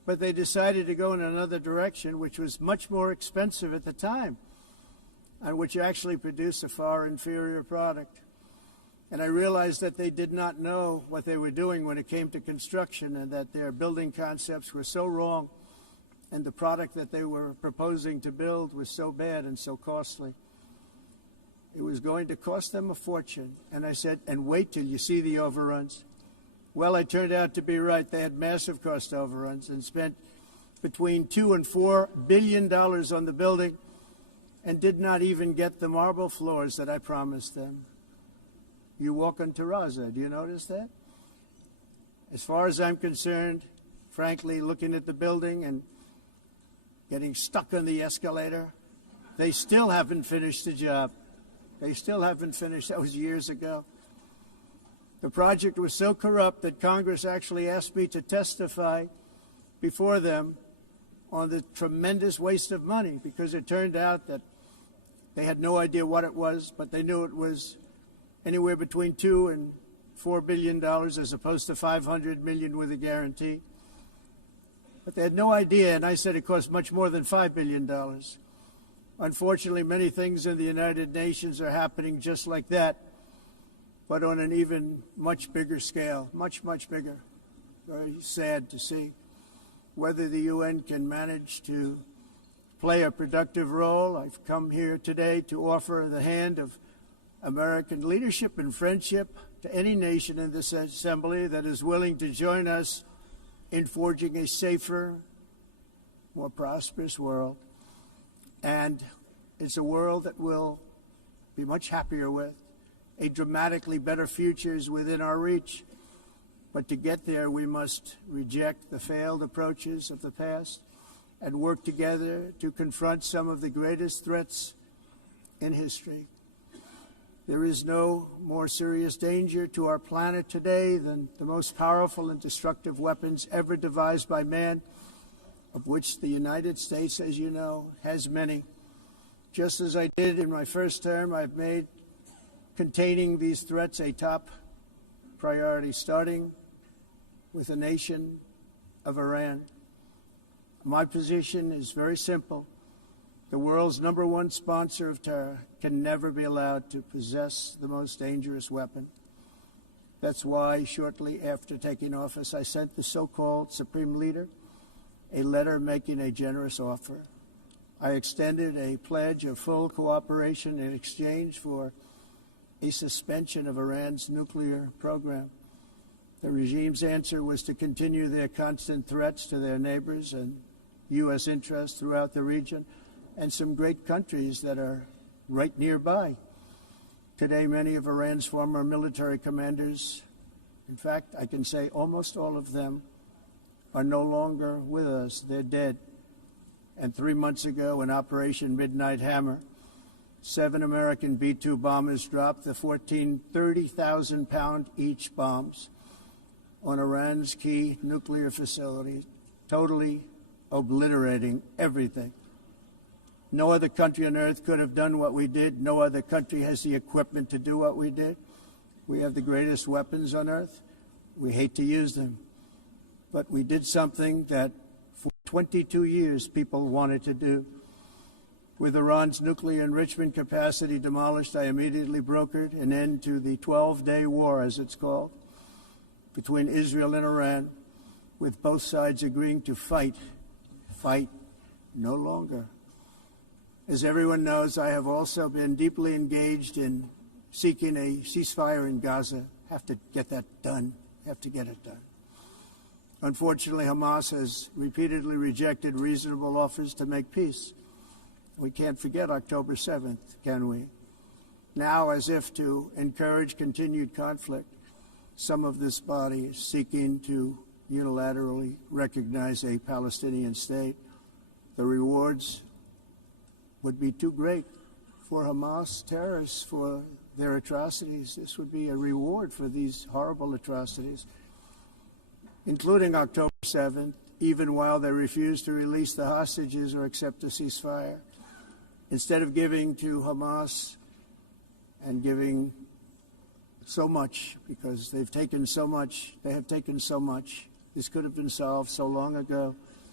but they decided to go in another direction, which was much more expensive at the time, and which actually produced a far inferior product. And I realized that they did not know what they were doing when it came to construction, and that their building concepts were so wrong, and the product that they were proposing to build was so bad and so costly. It was going to cost them a fortune. And I said, and wait till you see the overruns. Well, I turned out to be right. They had massive cost overruns and spent between $2 and $4 billion on the building and did not even get the marble floors that I promised them. You walk on terrazzo. Do you notice that? As far as I'm concerned, frankly, looking at the building and getting stuck on the escalator, they still haven't finished the job. They still haven't finished. That was years ago. The project was so corrupt that Congress actually asked me to testify before them on the tremendous waste of money, because it turned out that they had no idea what it was, but they knew it was anywhere between $2 and $4 billion as opposed to $500 million with a guarantee. But they had no idea, and I said it cost much more than $5 billion. Unfortunately, many things in the United Nations are happening just like that, but on an even much bigger scale, much, much bigger. Very sad to see. Whether the UN can manage to play a productive role, I've come here today to offer the hand of American leadership and friendship to any nation in this assembly that is willing to join us in forging a safer, more prosperous world. And it's a world that we'll be much happier with. A dramatically better future is within our reach. But to get there, we must reject the failed approaches of the past and work together to confront some of the greatest threats in history. There is no more serious danger to our planet today than the most powerful and destructive weapons ever devised by man, of which the United States, as you know, has many. Just as I did in my first term, I've made containing these threats a top priority, starting with the nation of Iran. My position is very simple. The world's #1 sponsor of terror can never be allowed to possess the most dangerous weapon. That's why, shortly after taking office, I sent the so-called Supreme Leader a letter making a generous offer. I extended a pledge of full cooperation in exchange for a suspension of Iran's nuclear program. The regime's answer was to continue their constant threats to their neighbors and U.S. interests throughout the region, and some great countries that are right nearby. Today, many of Iran's former military commanders, in fact, I can say almost all of them, are no longer with us. They're dead. And 3 months ago, in Operation Midnight Hammer, 7 American B-2 bombers dropped the 30,000-pound each bombs on Iran's key nuclear facilities, totally obliterating everything. No other country on earth could have done what we did. No other country has the equipment to do what we did. We have the greatest weapons on earth. We hate to use them. But we did something that for 22 years people wanted to do. With Iran's nuclear enrichment capacity demolished, I immediately brokered an end to the 12-day war, as it's called, between Israel and Iran, with both sides agreeing to fight no longer. As everyone knows, I have also been deeply engaged in seeking a ceasefire in Gaza. Have to get that done. Have to get it done. Unfortunately, Hamas has repeatedly rejected reasonable offers to make peace. We can't forget October 7th, can we? Now, as if to encourage continued conflict, some of this body is seeking to unilaterally recognize a Palestinian state. The rewards would be too great for Hamas terrorists for their atrocities. This would be a reward for these horrible atrocities, including October 7th, even while they refuse to release the hostages or accept a ceasefire. Instead of giving to Hamas and giving so much, because they've taken so much, they have taken so much. This could have been solved so long ago.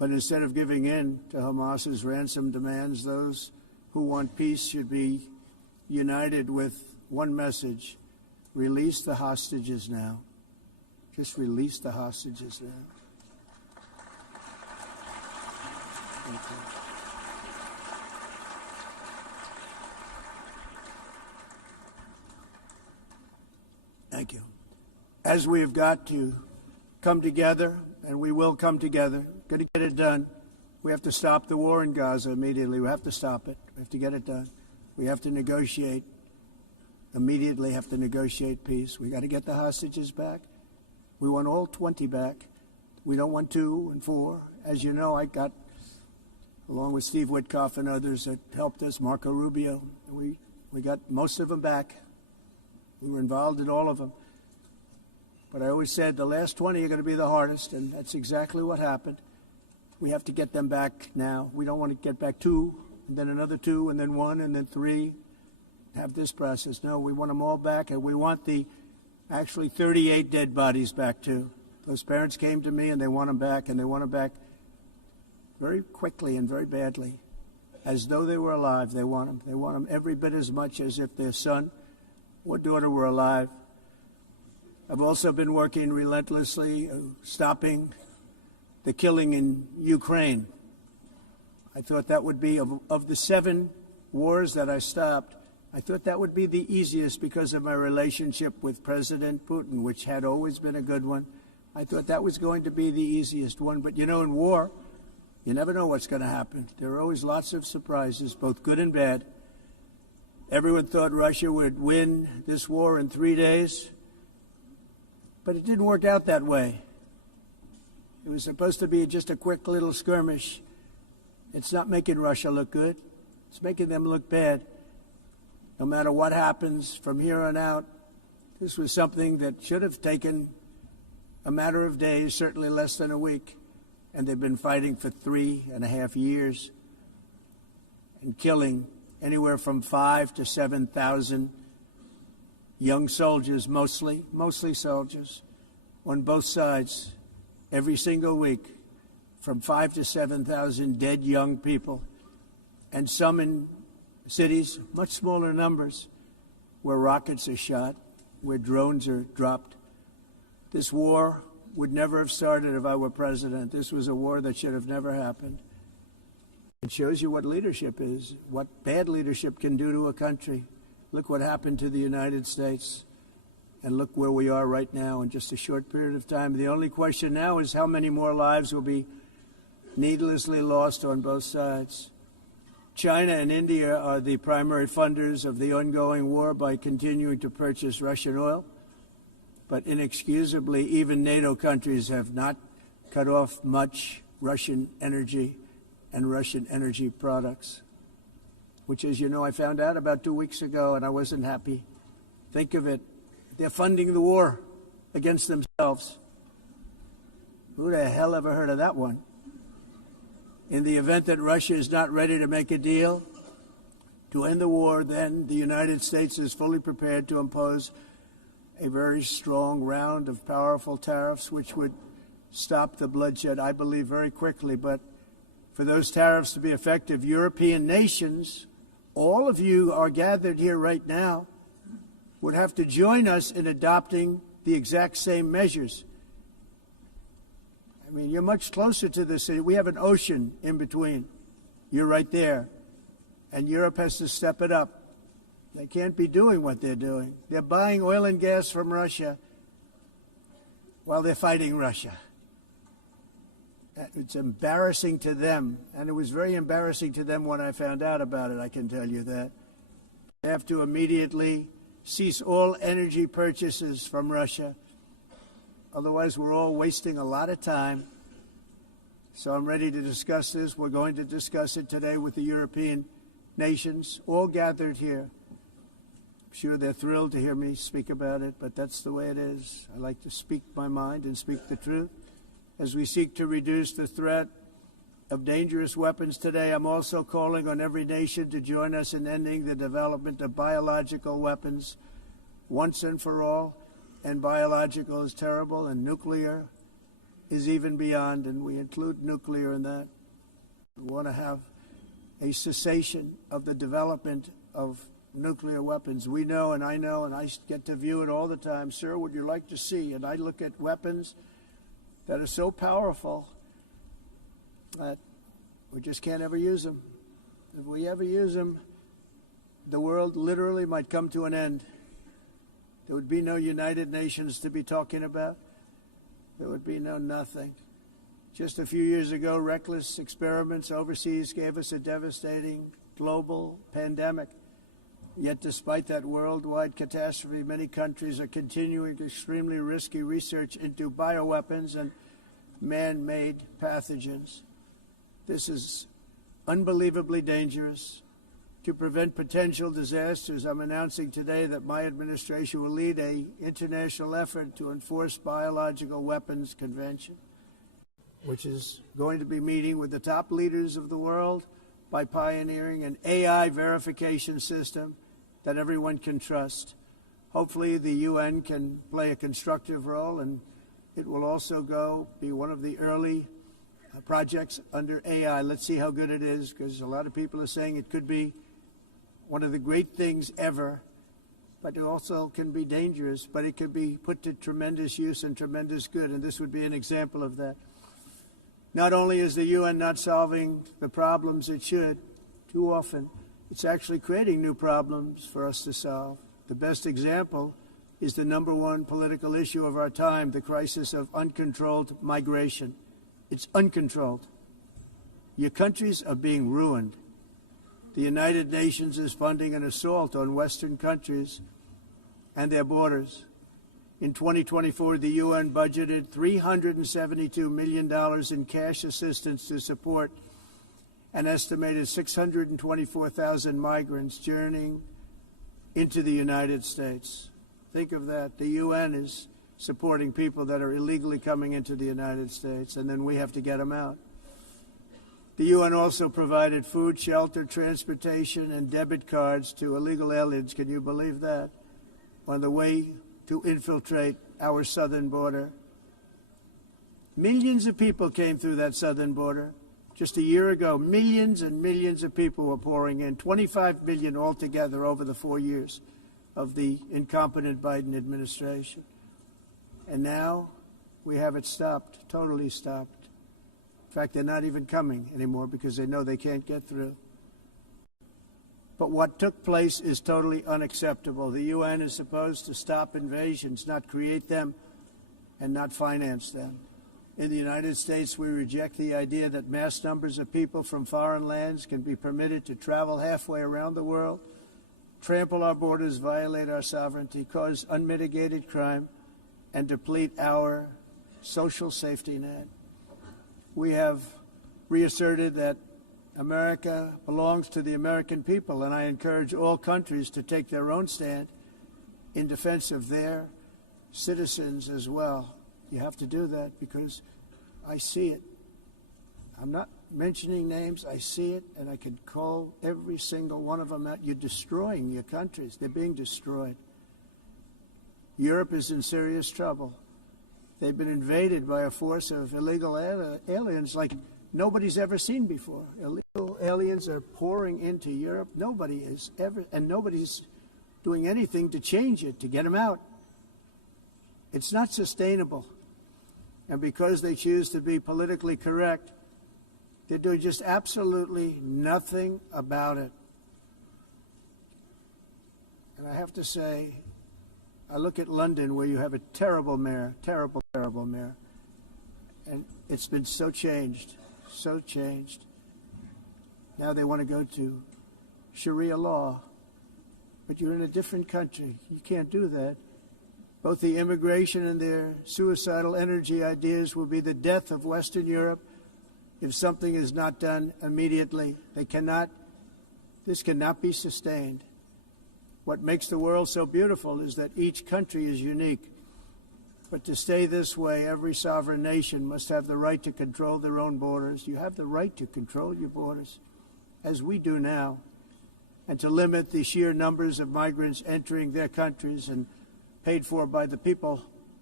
But instead of giving in to Hamas's ransom demands, those who want peace should be united with one message: release the hostages now. Just release the hostages now. Thank you. Thank you. As we have got to come together, and we will come together, got to get it done. We have to stop the war in Gaza immediately. We have to stop it. We have to get it done. We have to negotiate. Immediately have to negotiate peace. We got to get the hostages back. We want all 20 back. We don't want 2 and 4. As you know, I got, along with Steve Witkoff and others that helped us, Marco Rubio, we got most of them back. We were involved in all of them. But I always said the last 20 are going to be the hardest, and that's exactly what happened. We have to get them back now. We don't want to get back 2, and then another 2, and then 1, and then 3. Have this process. No, we want them all back, and we want the actually 38 dead bodies back too. Those parents came to me, and they want them back, and they want them back very quickly and very badly, as though they were alive. They want them. They want them every bit as much as if their son or daughter were alive. I've also been working relentlessly, stopping the killing in Ukraine. I thought that would be, of the 7 wars that I stopped, I thought that would be the easiest because of my relationship with President Putin, which had always been a good one. I thought that was going to be the easiest one. But, you know, in war, you never know what's going to happen. There are always lots of surprises, both good and bad. Everyone thought Russia would win this war in 3 days, but it didn't work out that way. It was supposed to be just a quick little skirmish. It's not making Russia look good. It's making them look bad. No matter what happens from here on out, this was something that should have taken a matter of days, certainly less than a week. And they've been fighting for 3.5 years and killing anywhere from 5,000 to 7,000 young soldiers, mostly soldiers, on both sides, every single week, from 5,000 to 7,000 dead young people, and some in cities, much smaller numbers, where rockets are shot, where drones are dropped. This war would never have started if I were president. This was a war that should have never happened. It shows you what leadership is, what bad leadership can do to a country. Look what happened to the United States, and look where we are right now in just a short period of time. The only question now is how many more lives will be needlessly lost on both sides. China and India are the primary funders of the ongoing war by continuing to purchase Russian oil. But inexcusably, even NATO countries have not cut off much Russian energy and Russian energy products, which, as you know, I found out about 2 weeks ago, and I wasn't happy. Think of it. They're funding the war against themselves. Who the hell ever heard of that one? In the event that Russia is not ready to make a deal to end the war, then the United States is fully prepared to impose a very strong round of powerful tariffs, which would stop the bloodshed, I believe, very quickly. But for those tariffs to be effective, European nations, all of you are gathered here right now, would have to join us in adopting the exact same measures. I mean, you're much closer to the city. We have an ocean in between. You're right there. And Europe has to step it up. They can't be doing what they're doing. They're buying oil and gas from Russia while they're fighting Russia. It's embarrassing to them. And it was very embarrassing to them when I found out about it, I can tell you that. They have to immediately cease all energy purchases from Russia. Otherwise, we're all wasting a lot of time. So I'm ready to discuss this. We're going to discuss it today with the European nations, all gathered here. I'm sure they're thrilled to hear me speak about it, but that's the way it is. I like to speak my mind and speak the truth. As we seek to reduce the threat of dangerous weapons today, I'm also calling on every nation to join us in ending the development of biological weapons once and for all. And biological is terrible, and nuclear is even beyond, and we include nuclear in that. We want to have a cessation of the development of nuclear weapons. We know, and I get to view it all the time. Sir, would you like to see? And I look at weapons that are so powerful that we just can't ever use them. If we ever use them, the world literally might come to an end. There would be no United Nations to be talking about. There would be no nothing. Just a few years ago, reckless experiments overseas gave us a devastating global pandemic. Yet despite that worldwide catastrophe, many countries are continuing extremely risky research into bioweapons and man-made pathogens. This is unbelievably dangerous. To prevent potential disasters, I'm announcing today that my administration will lead an international effort to enforce Biological Weapons Convention, which is going to be meeting with the top leaders of the world by pioneering an AI verification system that everyone can trust. Hopefully the UN can play a constructive role, and it will also be one of the early projects under AI. Let's see how good it is, because a lot of people are saying it could be one of the great things ever, but it also can be dangerous, but it could be put to tremendous use and tremendous good, and this would be an example of that. Not only is the UN not solving the problems it should, too often, it's actually creating new problems for us to solve. The best example is the #1 political issue of our time, the crisis of uncontrolled migration. It's uncontrolled. Your countries are being ruined. The United Nations is funding an assault on Western countries and their borders. In 2024, the UN budgeted $372 million in cash assistance to support an estimated 624,000 migrants journeying into the United States. Think of that. The UN is supporting people that are illegally coming into the United States, and then we have to get them out. The UN also provided food, shelter, transportation, and debit cards to illegal aliens. Can you believe that? On the way to infiltrate our southern border. Millions of people came through that southern border. Just a year ago, millions and millions of people were pouring in, 25 million altogether over the 4 years of the incompetent Biden administration. And now we have it stopped, totally stopped. In fact, they're not even coming anymore because they know they can't get through. But what took place is totally unacceptable. The UN is supposed to stop invasions, not create them and not finance them. In the United States, we reject the idea that mass numbers of people from foreign lands can be permitted to travel halfway around the world, trample our borders, violate our sovereignty, cause unmitigated crime, and deplete our social safety net. We have reasserted that America belongs to the American people, and I encourage all countries to take their own stand in defense of their citizens as well. You have to do that because I see it. I'm not mentioning names. I see it, and I can call every single one of them out. You're destroying your countries. They're being destroyed. Europe is in serious trouble. They've been invaded by a force of illegal aliens like nobody's ever seen before. Illegal aliens are pouring into Europe. Nobody's doing anything to change it, to get them out. It's not sustainable. And because they choose to be politically correct, they're doing just absolutely nothing about it. And I have to say, I look at London, where you have a terrible mayor, terrible mayor, and it's been so changed. Now they want to go to Sharia law, but you're in a different country. You can't do that. Both the immigration and their suicidal energy ideas will be the death of Western Europe if something is not done immediately. This cannot be sustained. What makes the world so beautiful is that each country is unique. But to stay this way, every sovereign nation must have the right to control their own borders. You have the right to control your borders, as we do now, and to limit the sheer numbers of migrants entering their countries and paid for by the people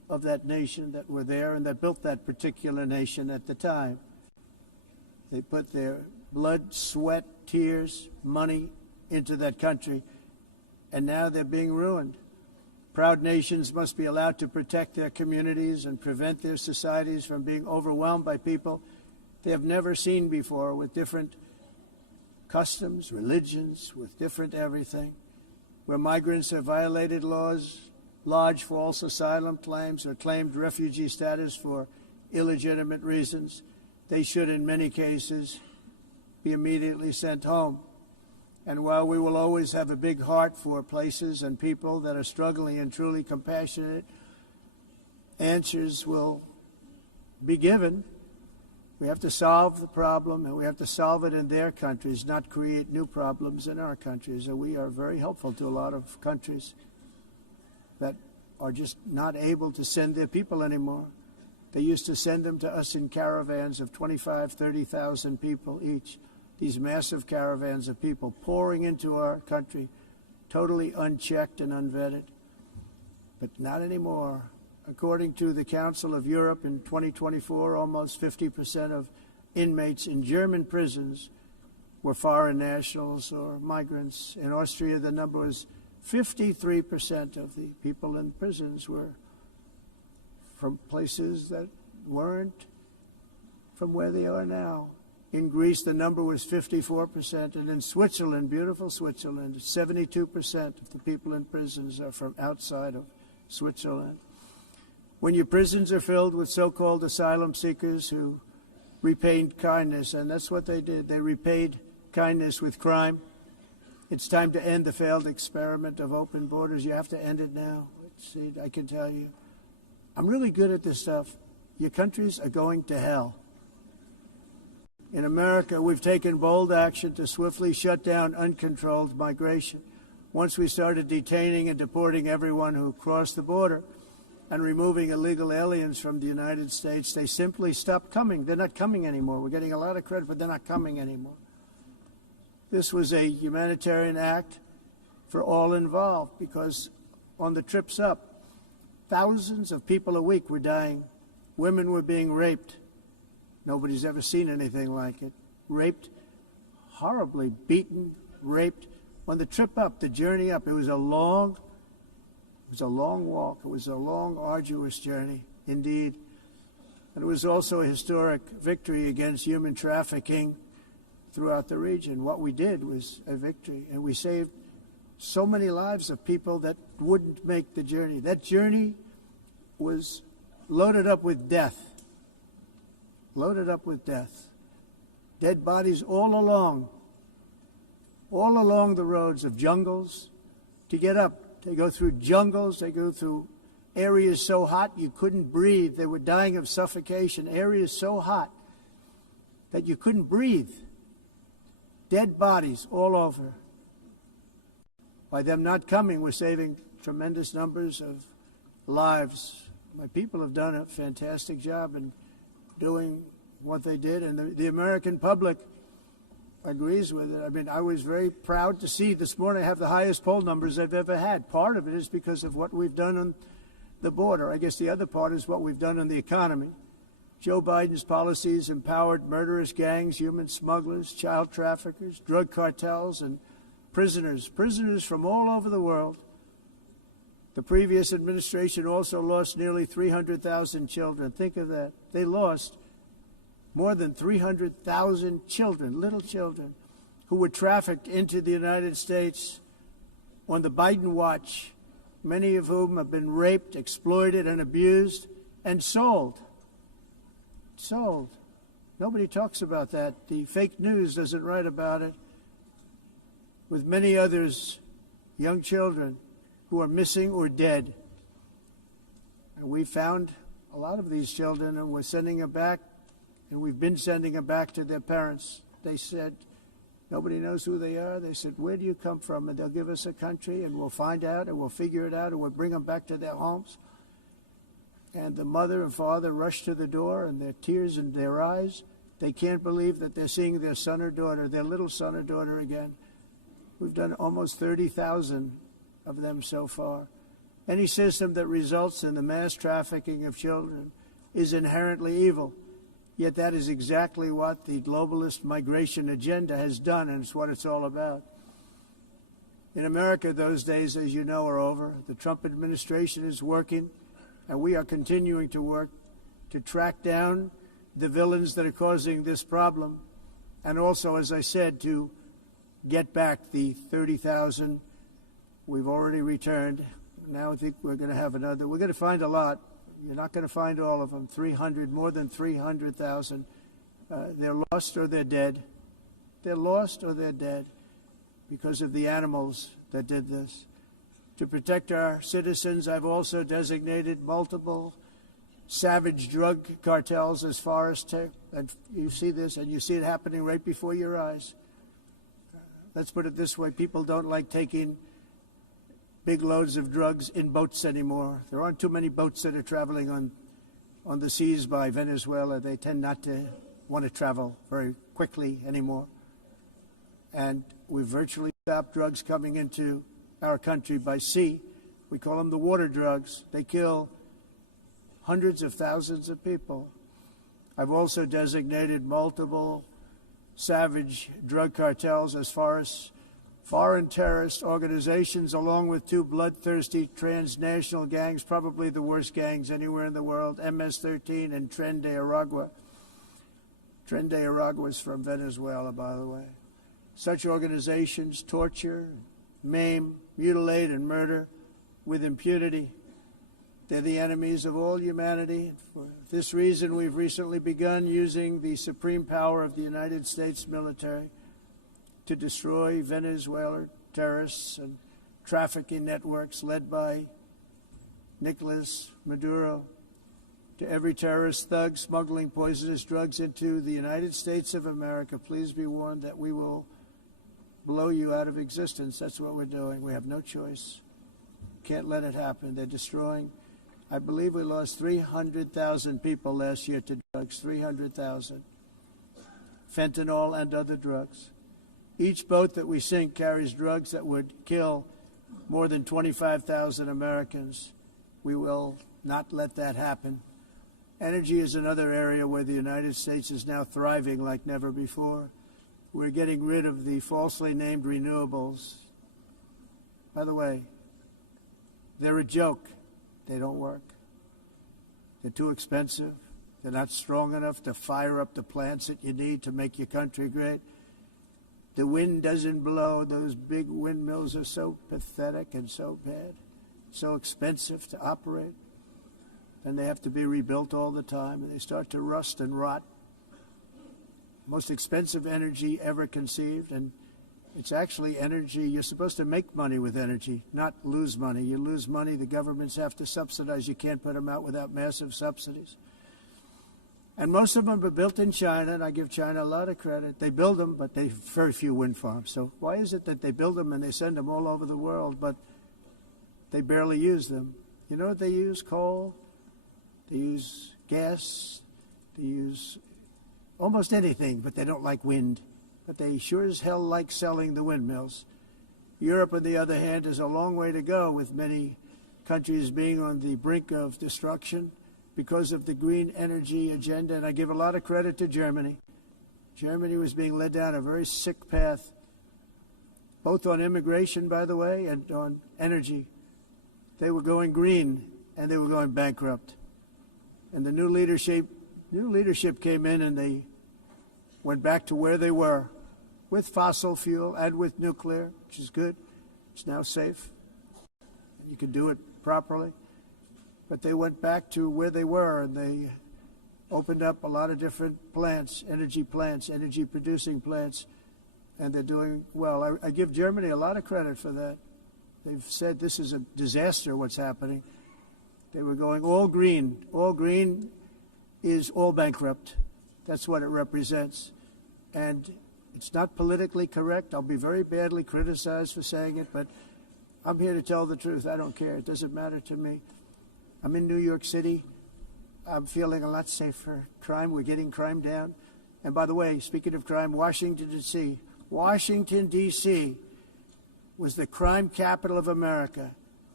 of that nation that were there and that built that particular nation at the time. They put their blood, sweat, tears, money into that country, and now they're being ruined. Proud nations must be allowed to protect their communities and prevent their societies from being overwhelmed by people they have never seen before, with different customs, religions, with different everything, where migrants have violated laws, lodged false asylum claims, or claimed refugee status for illegitimate reasons. They should, in many cases, be immediately sent home. And while we will always have a big heart for places and people that are struggling and truly compassionate, answers will be given. We have to solve the problem, and we have to solve it in their countries, not create new problems in our countries. And we are very helpful to a lot of countries that are just not able to send their people anymore. They used to send them to us in caravans of 25,000, 30,000 people each. These massive caravans of people pouring into our country, totally unchecked and unvetted. But not anymore. According to the Council of Europe, in 2024, almost 50% of inmates in German prisons were foreign nationals or migrants. In Austria, the number was 53% of the people in prisons were from places that weren't from where they are now. In Greece, the number was 54%, and in Switzerland, beautiful Switzerland, 72% of the people in prisons are from outside of Switzerland. When your prisons are filled with so-called asylum seekers who repaid kindness, and that's what they did, they repaid kindness with crime, it's time to end the failed experiment of open borders. You have to end it now. See, I can tell you, I'm really good at this stuff. Your countries are going to hell. In America, we've taken bold action to swiftly shut down uncontrolled migration. Once we started detaining and deporting everyone who crossed the border and removing illegal aliens from the United States, they simply stopped coming. They're not coming anymore. We're getting a lot of credit, but they're not coming anymore. This was a humanitarian act for all involved, because on the trips up, thousands of people a week were dying. Women were being raped. Nobody's ever seen anything like it. Raped, horribly beaten, raped. On the trip up, the journey up, it was a long walk. It was a long, arduous journey, indeed. And it was also a historic victory against human trafficking throughout the region. What we did was a victory, and we saved so many lives of people that wouldn't make the journey. That journey was loaded up with death. Loaded up with death. Dead bodies all along the roads of jungles to get up. They go through jungles, they go through areas so hot you couldn't breathe. They were dying of suffocation, areas so hot that you couldn't breathe. Dead bodies all over. By them not coming, we're saving tremendous numbers of lives. My people have done a fantastic job in doing what they did, and the American public agrees with it. I mean, I was very proud to see this morning I have the highest poll numbers I've ever had. Part of it is because of what we've done on the border. I guess the other part is what we've done on the economy. Joe Biden's policies empowered murderous gangs, human smugglers, child traffickers, drug cartels, and prisoners from all over the world. The previous administration also lost nearly 300,000 children. Think of that. They lost more than 300,000 children, little children, who were trafficked into the United States on the Biden watch, many of whom have been raped, exploited, and abused, and sold. Sold. Nobody talks about that. The fake news doesn't write about it. With many others, young children who are missing or dead. And we found a lot of these children, and we're sending them back, and we've been sending them back to their parents. They said, nobody knows who they are. They said, where do you come from? And they'll give us a country, and we'll find out, and we'll figure it out, and we'll bring them back to their homes. And the mother and father rush to the door, and their tears in their eyes. They can't believe that they're seeing their son or daughter, their little son or daughter again. We've done almost 30,000 of them so far. Any system that results in the mass trafficking of children is inherently evil. Yet that is exactly what the globalist migration agenda has done, and it's what it's all about. In America, those days, as you know, are over. The Trump administration is working, and we are continuing to work to track down the villains that are causing this problem, and also, as I said, to get back the 30,000 we've already returned. Now I think we're going to have another. We're going to find a lot. You're not going to find all of them. 300, more than 300,000. They're lost or they're dead. They're lost or they're dead because of the animals that did this. To protect our citizens, I've also designated multiple savage drug cartels as far as and you see this, and you see it happening right before your eyes. Let's put it this way. People don't like taking big loads of drugs in boats anymore. There aren't too many boats that are traveling on the seas by Venezuela. They tend not to want to travel very quickly anymore. And we've virtually stopped drugs coming into our country by sea. We call them the water drugs. They kill hundreds of thousands of people. I've also designated multiple savage drug cartels as far as foreign terrorist organizations, along with two bloodthirsty transnational gangs, probably the worst gangs anywhere in the world, MS-13 and Tren de Aragua. Tren de Aragua is from Venezuela, by the way. Such organizations torture, maim, mutilate, and murder with impunity. They're the enemies of all humanity. For this reason, we've recently begun using the supreme power of the United States military to destroy Venezuelan terrorists and trafficking networks led by Nicolas Maduro. To every terrorist thug smuggling poisonous drugs into the United States of America, please be warned that we will blow you out of existence. That's what we're doing. We have no choice. Can't let it happen. They're destroying. I believe we lost 300,000 people last year to drugs, 300,000. Fentanyl and other drugs. Each boat that we sink carries drugs that would kill more than 25,000 Americans. We will not let that happen. Energy is another area where the United States is now thriving like never before. We're getting rid of the falsely named renewables. By the way, they're a joke. They don't work. They're too expensive. They're not strong enough to fire up the plants that you need to make your country great. The wind doesn't blow. Those big windmills are so pathetic and so bad, so expensive to operate. And they have to be rebuilt all the time, and they start to rust and rot. Most expensive energy ever conceived, and it's actually energy. You're supposed to make money with energy, not lose money. You lose money, the governments have to subsidize. You can't put them out without massive subsidies. And most of them are built in China, and I give China a lot of credit. They build them, but they very few wind farms. So why is it that they build them and they send them all over the world, but they barely use them? You know what they use? Coal. They use gas. They use almost anything, but they don't like wind. But they sure as hell like selling the windmills. Europe, on the other hand, has a long way to go, with many countries being on the brink of destruction because of the green energy agenda. And I give a lot of credit to Germany. Germany was being led down a very sick path, both on immigration, by the way, and on energy. They were going green, and they were going bankrupt. And the new leadership came in, and they went back to where they were, with fossil fuel and with nuclear, which is good. It's now safe. You can do it properly. But they went back to where they were, and they opened up a lot of different plants, energy-producing plants, and they're doing well. I give Germany a lot of credit for that. They've said this is a disaster, what's happening. They were going all green. All green is all bankrupt. That's what it represents. And it's not politically correct. I'll be very badly criticized for saying it, but I'm here to tell the truth. I don't care. It doesn't matter to me. I'm in New York City. I'm feeling a lot safer. Crime, we're getting crime down. And by the way, speaking of crime, Washington, D.C. was the crime capital of America.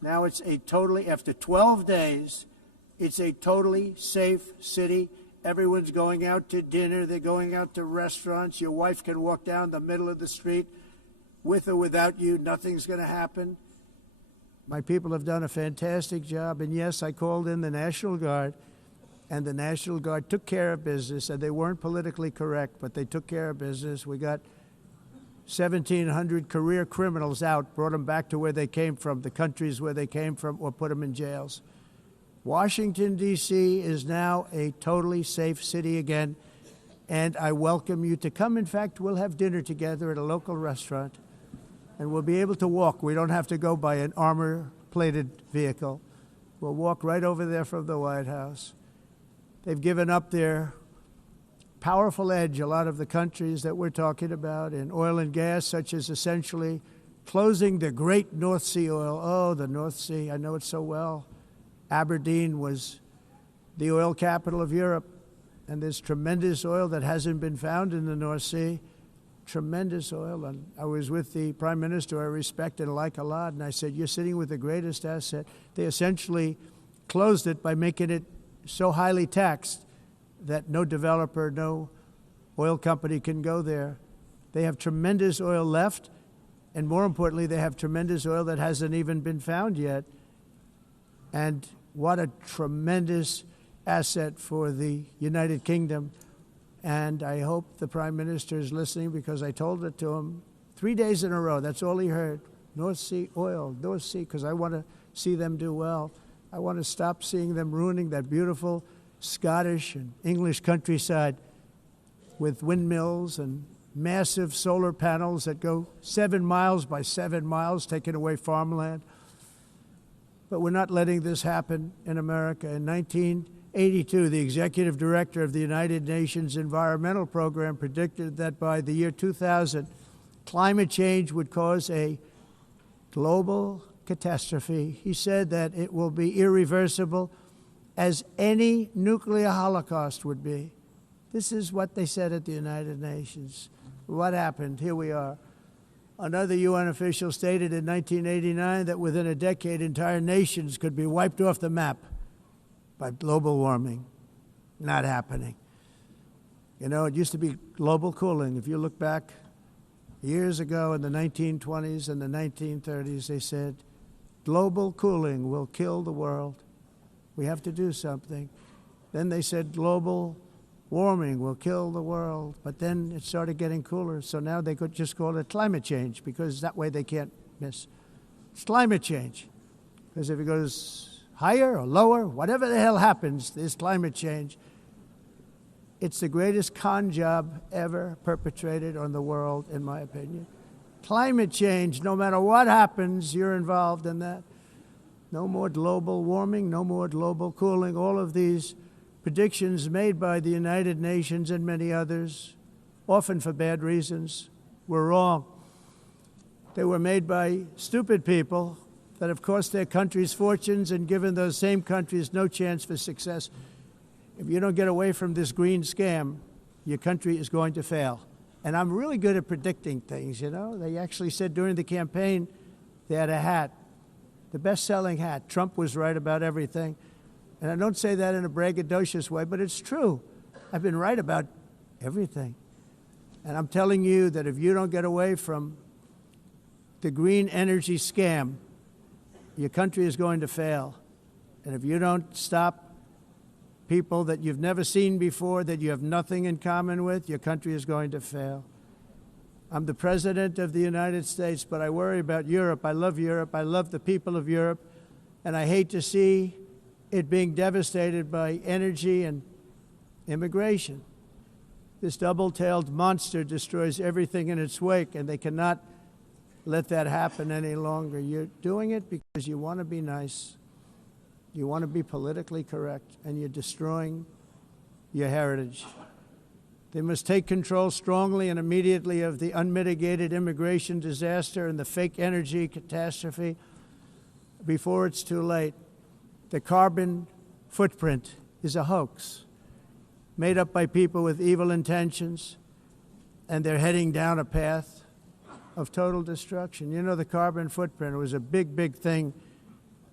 Now it's after 12 days, it's a totally safe city. Everyone's going out to dinner. They're going out to restaurants. Your wife can walk down the middle of the street with or without you. Nothing's going to happen. My people have done a fantastic job. And yes, I called in the National Guard, and the National Guard took care of business, and they weren't politically correct, but they took care of business. We got 1,700 career criminals out, brought them back to where they came from, the countries where they came from, or put them in jails. Washington, D.C. is now a totally safe city again, and I welcome you to come. In fact, we'll have dinner together at a local restaurant, and we'll be able to walk. We don't have to go by an armor-plated vehicle. We'll walk right over there from the White House. They've given up their powerful edge, a lot of the countries that we're talking about, in oil and gas, such as essentially closing the great North Sea oil. Oh, the North Sea, I know it so well. Aberdeen was the oil capital of Europe, and there's tremendous oil that hasn't been found in the North Sea. Tremendous oil. And I was with the Prime Minister I respect and like a lot, and I said, you're sitting with the greatest asset. They essentially closed it by making it so highly taxed that no developer, no oil company can go there. They have tremendous oil left, and more importantly, they have tremendous oil that hasn't even been found yet. And what a tremendous asset for the United Kingdom. And I hope the Prime Minister is listening, because I told it to him 3 days in a row. That's all he heard. North Sea oil, North Sea, because I want to see them do well. I want to stop seeing them ruining that beautiful Scottish and English countryside with windmills and massive solar panels that go 7 miles by 7 miles, taking away farmland. But we're not letting this happen in America. In 1982, the executive director of the United Nations Environmental Program predicted that by the year 2000, climate change would cause a global catastrophe. He said that it will be irreversible, as any nuclear holocaust would be. This is what they said at the United Nations. What happened? Here we are. Another UN official stated in 1989 that within a decade, entire nations could be wiped off the map by global warming. Not happening. You know, it used to be global cooling. If you look back years ago in the 1920s and the 1930s, they said, global cooling will kill the world. We have to do something. Then they said global warming will kill the world. But then it started getting cooler. So now they could just call it climate change, because that way they can't miss. It's climate change. Because if it goes higher or lower, whatever the hell happens, there's climate change. It's the greatest con job ever perpetrated on the world, in my opinion. Climate change, no matter what happens, you're involved in that. No more global warming, no more global cooling. All of these predictions made by the United Nations and many others, often for bad reasons, were wrong. They were made by stupid people that have cost their countries fortunes and given those same countries no chance for success. If you don't get away from this green scam, your country is going to fail. And I'm really good at predicting things, you know. They actually said during the campaign they had a hat, the best-selling hat. Trump was right about everything. And I don't say that in a braggadocious way, but it's true. I've been right about everything. And I'm telling you that if you don't get away from the green energy scam, your country is going to fail. And if you don't stop people that you've never seen before, that you have nothing in common with, your country is going to fail. I'm the President of the United States, but I worry about Europe. I love Europe. I love the people of Europe. And I hate to see it being devastated by energy and immigration. This double-tailed monster destroys everything in its wake, and they cannot let that happen any longer. You're doing it because you want to be nice. You want to be politically correct, and you're destroying your heritage. They must take control strongly and immediately of the unmitigated immigration disaster and the fake energy catastrophe before it's too late. The carbon footprint is a hoax made up by people with evil intentions, and they're heading down a path of total destruction. You know, the carbon footprint was a big, big thing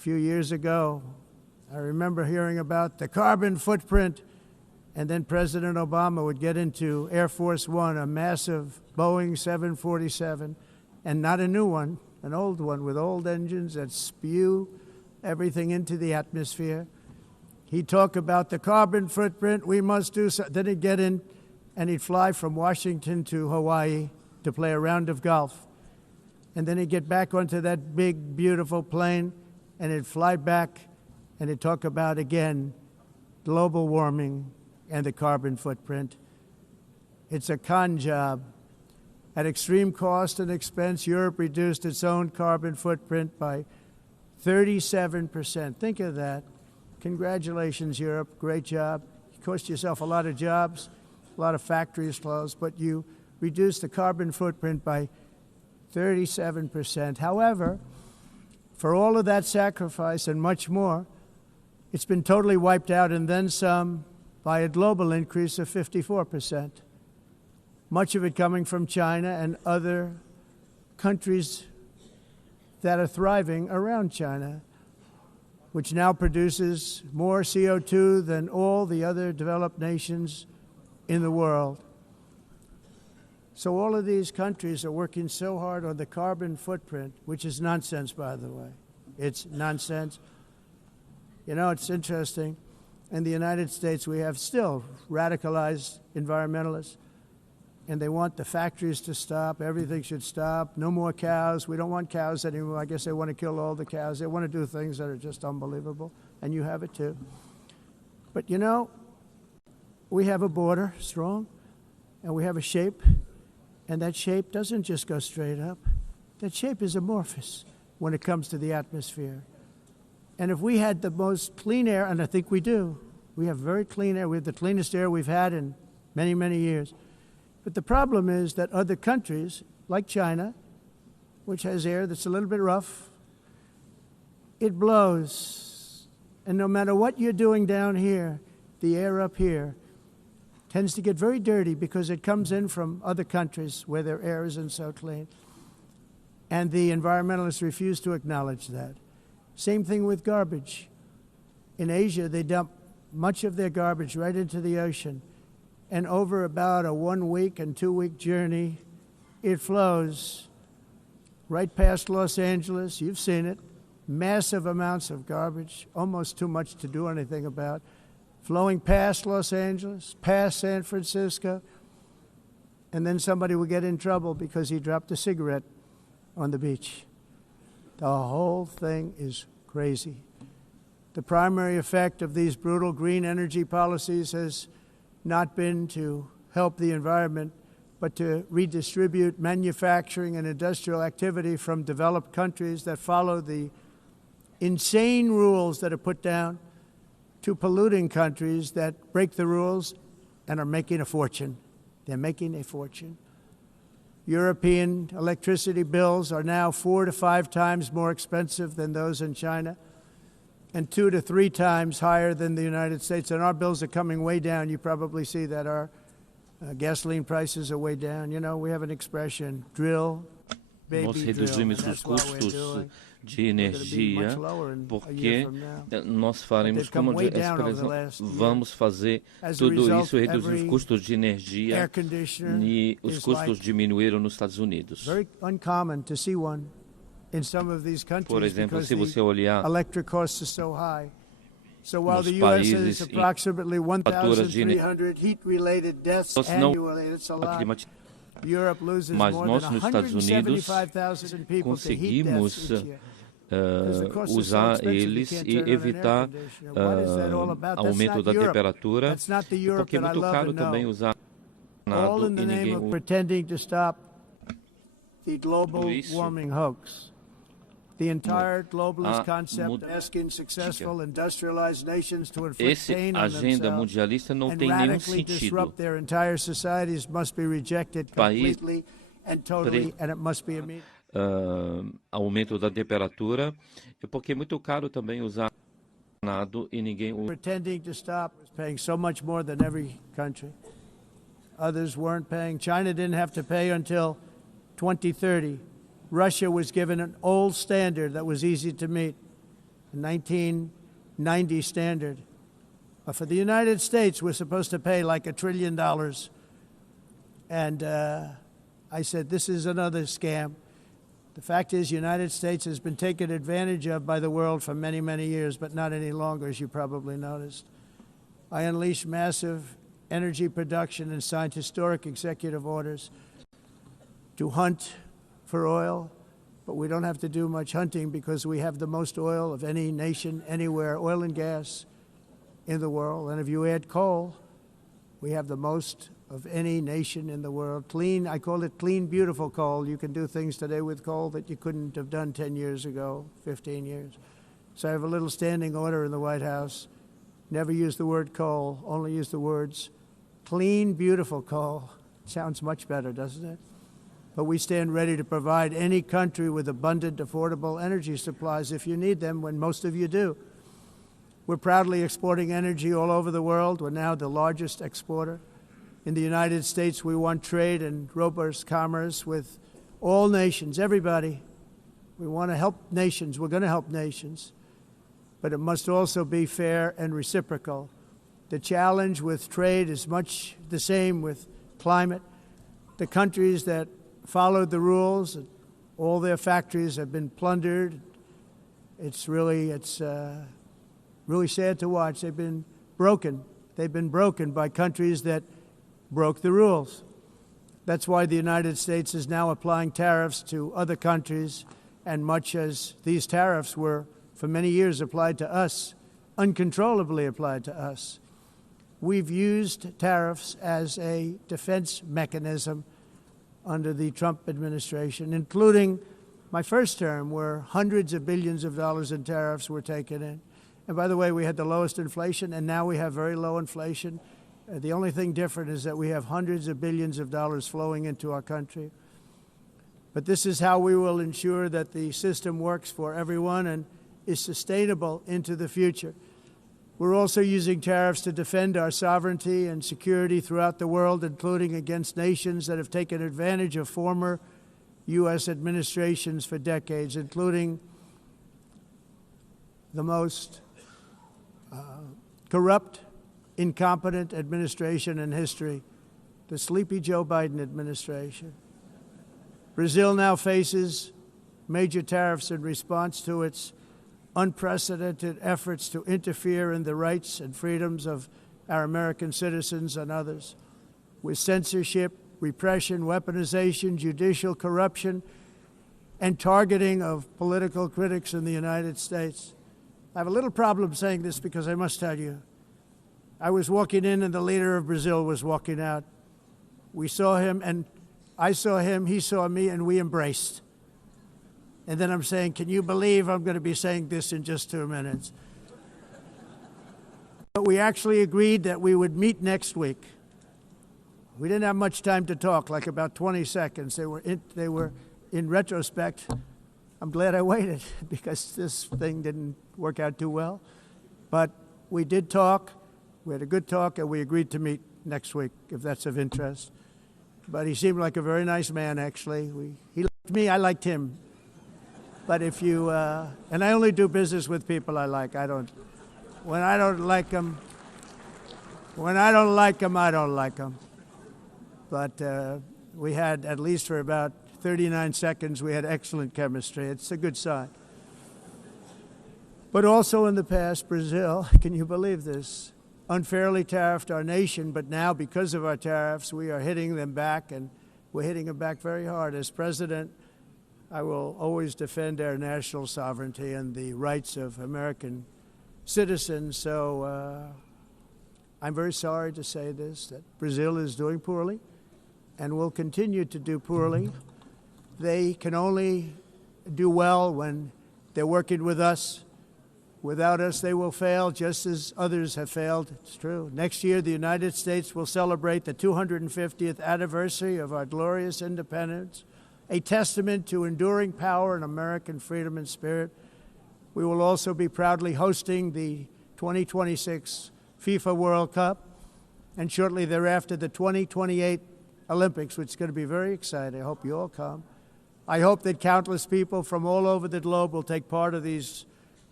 few years ago, I remember hearing about the carbon footprint, and then President Obama would get into Air Force One, a massive Boeing 747, and not a new one, an old one with old engines that spew everything into the atmosphere. He'd talk about the carbon footprint, we must do so. Then he'd get in and he'd fly from Washington to Hawaii to play a round of golf. And then he'd get back onto that big, beautiful plane and he'd fly back and he'd talk about, again, global warming and the carbon footprint. It's a con job. At extreme cost and expense, Europe reduced its own carbon footprint by 37%. Think of that. Congratulations, Europe. Great job. You cost yourself a lot of jobs, a lot of factories closed, but you reduced the carbon footprint by 37%. However, for all of that sacrifice and much more, it's been totally wiped out and then some by a global increase of 54%. Much of it coming from China and other countries that are thriving around China, which now produces more CO2 than all the other developed nations in the world. So all of these countries are working so hard on the carbon footprint, which is nonsense, by the way. It's nonsense. You know, it's interesting. In the United States, we have still radicalized environmentalists, and they want the factories to stop. Everything should stop. No more cows. We don't want cows anymore. I guess they want to kill all the cows. They want to do things that are just unbelievable, and you have it too. But, you know, we have a border, strong, and we have a shape, and that shape doesn't just go straight up. That shape is amorphous when it comes to the atmosphere. And if we had the most clean air, and I think we do, we have very clean air. We have the cleanest air we've had in many, many years. But the problem is that other countries, like China, which has air that's a little bit rough, it blows. And no matter what you're doing down here, the air up here tends to get very dirty because it comes in from other countries where their air isn't so clean. And the environmentalists refuse to acknowledge that. Same thing with garbage. In Asia, they dump much of their garbage right into the ocean. And over about a 1 week and 2 week journey, it flows right past Los Angeles. You've seen it. Massive amounts of garbage, almost too much to do anything about, flowing past Los Angeles, past San Francisco, and then somebody will get in trouble because he dropped a cigarette on the beach. The whole thing is crazy. The primary effect of these brutal green energy policies has not been to help the environment, but to redistribute manufacturing and industrial activity from developed countries that follow the insane rules that are put down to polluting countries that break the rules and are making a fortune. They're making a fortune. European electricity bills are now 4 to 5 times more expensive than those in China, and 2 to 3 times higher than the United States. And our bills are coming way down. You probably see that our gasoline prices are way down. You know, we have an expression, drill, baby, nós reduzimos os custos de energia porque nós faremos, como a expressão, vamos fazer tudo isso e reduzir os custos de energia e os custos diminuíram nos Estados Unidos. Por exemplo, se você olhar nos países em faturas de energia, mas nós nos Estados Unidos conseguimos usar eles e evitar aumento da temperatura, porque é muito caro também usar nada e ninguém usa isso. The entire globalist concept asking successful industrialized nations to inflict pain on themselves and radically disrupt their entire societies must be rejected completely and totally, and it must be immediate. Aumento da temperatura, porque é muito caro também usar nada e ninguém usa. Pretending to stop is paying so much more than every country. Others weren't paying. China didn't have to pay until 2030. Russia was given an old standard that was easy to meet. a 1990 standard. But for the United States, we're supposed to pay like $1 trillion. And I said, this is another scam. The fact is, the United States has been taken advantage of by the world for many, many years, but not any longer, as you probably noticed. I unleashed massive energy production and signed historic executive orders to hunt for oil, but we don't have to do much hunting because we have the most oil of any nation anywhere, oil and gas in the world. And if you add coal, we have the most of any nation in the world. Clean, I call it clean, beautiful coal. You can do things today with coal that you couldn't have done 10 years ago, 15 years. So I have a little standing order in the White House. Never use the word coal, only use the words clean, beautiful coal. Sounds much better, doesn't it? But we stand ready to provide any country with abundant, affordable energy supplies if you need them, when most of you do. We're proudly exporting energy all over the world. We're now the largest exporter. In the United States, we want trade and robust commerce with all nations, everybody. We want to help nations. We're going to help nations. But it must also be fair and reciprocal. The challenge with trade is much the same with climate. The countries that followed the rules, all their factories have been plundered. It's really sad to watch. They've been broken. They've been broken by countries that broke the rules. That's why the United States is now applying tariffs to other countries, and much as these tariffs were for many years applied to us, uncontrollably applied to us. We've used tariffs as a defense mechanism under the Trump administration, including my first term, where hundreds of billions of dollars in tariffs were taken in. And by the way, we had the lowest inflation, and now we have very low inflation. The only thing different is that we have hundreds of billions of dollars flowing into our country. But this is how we will ensure that the system works for everyone and is sustainable into the future. We're also using tariffs to defend our sovereignty and security throughout the world, including against nations that have taken advantage of former U.S. administrations for decades, including the most corrupt, incompetent administration in history, the sleepy Joe Biden administration. Brazil now faces major tariffs in response to its unprecedented efforts to interfere in the rights and freedoms of our American citizens and others, with censorship, repression, weaponization, judicial corruption, and targeting of political critics in the United States. I have a little problem saying this because I must tell you, I was walking in and the leader of Brazil was walking out. We saw him and I saw him, he saw me, and we embraced. And then I'm saying, can you believe I'm going to be saying this in just 2 minutes? But we actually agreed that we would meet next week. We didn't have much time to talk, like about 20 seconds. They were in retrospect, I'm glad I waited because this thing didn't work out too well. But we did talk. We had a good talk, and we agreed to meet next week, if that's of interest. But he seemed like a very nice man, actually. He liked me, I liked him. But if you, and I only do business with people I like. When I don't like them, I don't like them. But we had, at least for about 39 seconds, we had excellent chemistry. It's a good sign. But also in the past, Brazil, can you believe this, unfairly tariffed our nation, but now because of our tariffs, we are hitting them back, and we're hitting them back very hard. As president, I will always defend our national sovereignty and the rights of American citizens. So I'm very sorry to say this, that Brazil is doing poorly and will continue to do poorly. They can only do well when they're working with us. Without us, they will fail, just as others have failed. It's true. Next year, the United States will celebrate the 250th anniversary of our glorious independence, a testament to enduring power and American freedom and spirit. We will also be proudly hosting the 2026 FIFA World Cup, and shortly thereafter, the 2028 Olympics, which is going to be very exciting. I hope you all come. I hope that countless people from all over the globe will take part of these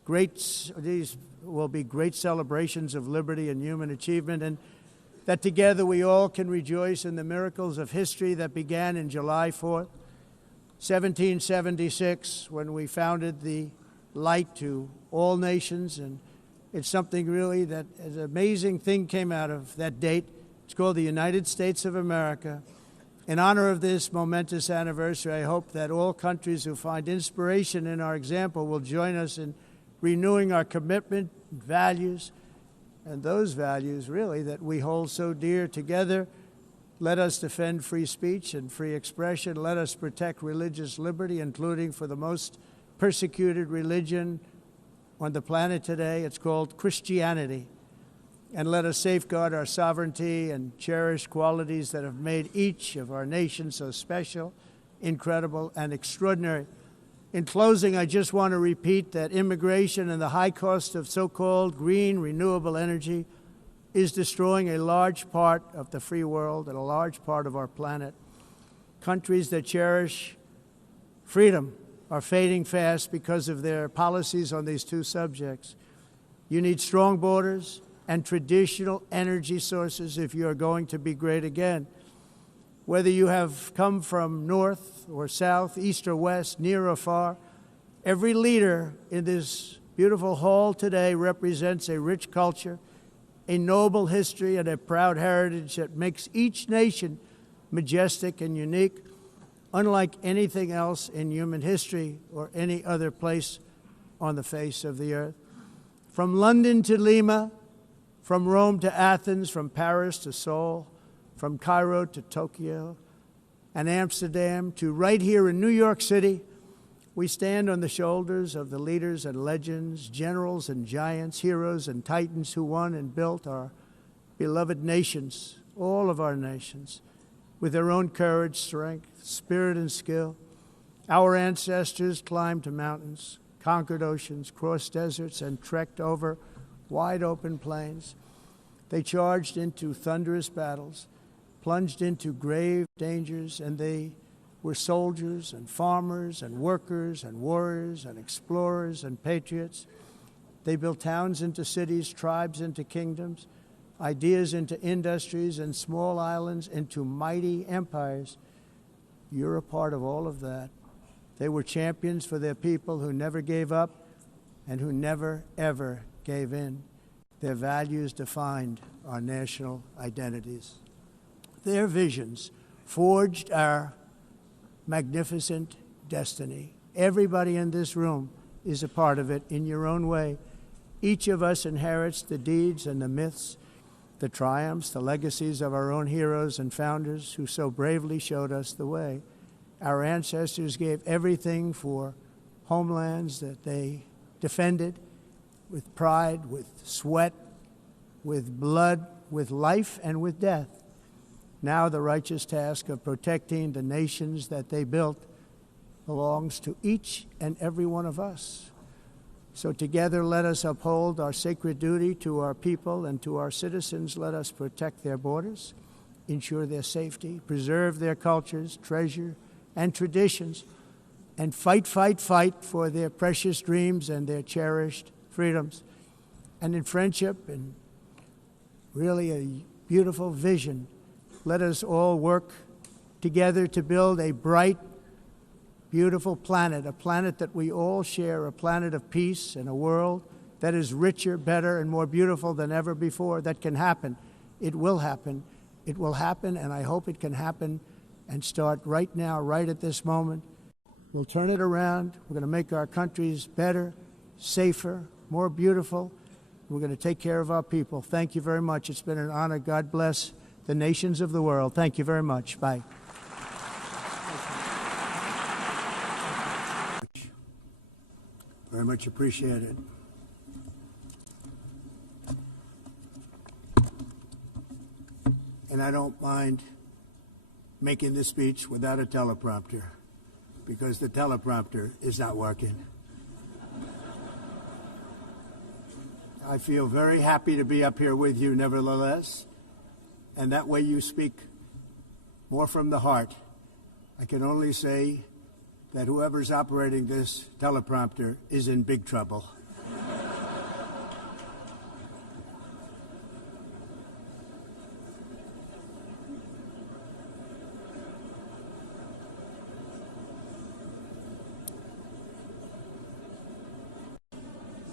these will be great celebrations of liberty and human achievement, and that together we all can rejoice in the miracles of history that began in July 4th, 1776, when we founded the light to all nations. And it's something really that an amazing thing came out of that date. It's called the United States of America. In honor of this momentous anniversary, I hope that all countries who find inspiration in our example will join us in renewing our commitment, values, and those values really that we hold so dear. Together, let us defend free speech and free expression. Let us protect religious liberty, including for the most persecuted religion on the planet today. It's called Christianity. And let us safeguard our sovereignty and cherish qualities that have made each of our nations so special, incredible, and extraordinary. In closing, I just want to repeat that immigration and the high cost of so-called green renewable energy is destroying a large part of the free world and a large part of our planet. Countries that cherish freedom are fading fast because of their policies on these two subjects. You need strong borders and traditional energy sources if you are going to be great again. Whether you have come from north or south, east or west, near or far, every leader in this beautiful hall today represents a rich culture, a noble history, and a proud heritage that makes each nation majestic and unique, unlike anything else in human history or any other place on the face of the earth. From London to Lima, from Rome to Athens, from Paris to Seoul, from Cairo to Tokyo and Amsterdam to right here in New York City, we stand on the shoulders of the leaders and legends, generals and giants, heroes and titans who won and built our beloved nations, all of our nations, with their own courage, strength, spirit, and skill. Our ancestors climbed mountains, conquered oceans, crossed deserts, and trekked over wide open plains. They charged into thunderous battles, plunged into grave dangers, and they were soldiers and farmers and workers and warriors and explorers and patriots. They built towns into cities, tribes into kingdoms, ideas into industries, and small islands into mighty empires. You're a part of all of that. They were champions for their people who never gave up and who never, ever gave in. Their values defined our national identities. Their visions forged our magnificent destiny. Everybody in this room is a part of it in your own way. Each of us inherits the deeds and the myths, the triumphs, the legacies of our own heroes and founders who so bravely showed us the way. Our ancestors gave everything for homelands that they defended with pride, with sweat, with blood, with life, and with death. Now the righteous task of protecting the nations that they built belongs to each and every one of us. So together let us uphold our sacred duty to our people and to our citizens. Let us protect their borders, ensure their safety, preserve their cultures, treasure, and traditions, and fight, fight, fight for their precious dreams and their cherished freedoms. And in friendship and really a beautiful vision, let us all work together to build a bright, beautiful planet, a planet that we all share, a planet of peace and a world that is richer, better, and more beautiful than ever before. That can happen. It will happen. It will happen, and I hope it can happen and start right now, right at this moment. We'll turn it around. We're going to make our countries better, safer, more beautiful. We're going to take care of our people. Thank you very much. It's been an honor. God bless the nations of the world. Thank you very much. Bye. Very much appreciated. And I don't mind making this speech without a teleprompter, because the teleprompter is not working. I feel very happy to be up here with you nevertheless, and that way you speak more from the heart. I can only say that whoever's operating this teleprompter is in big trouble.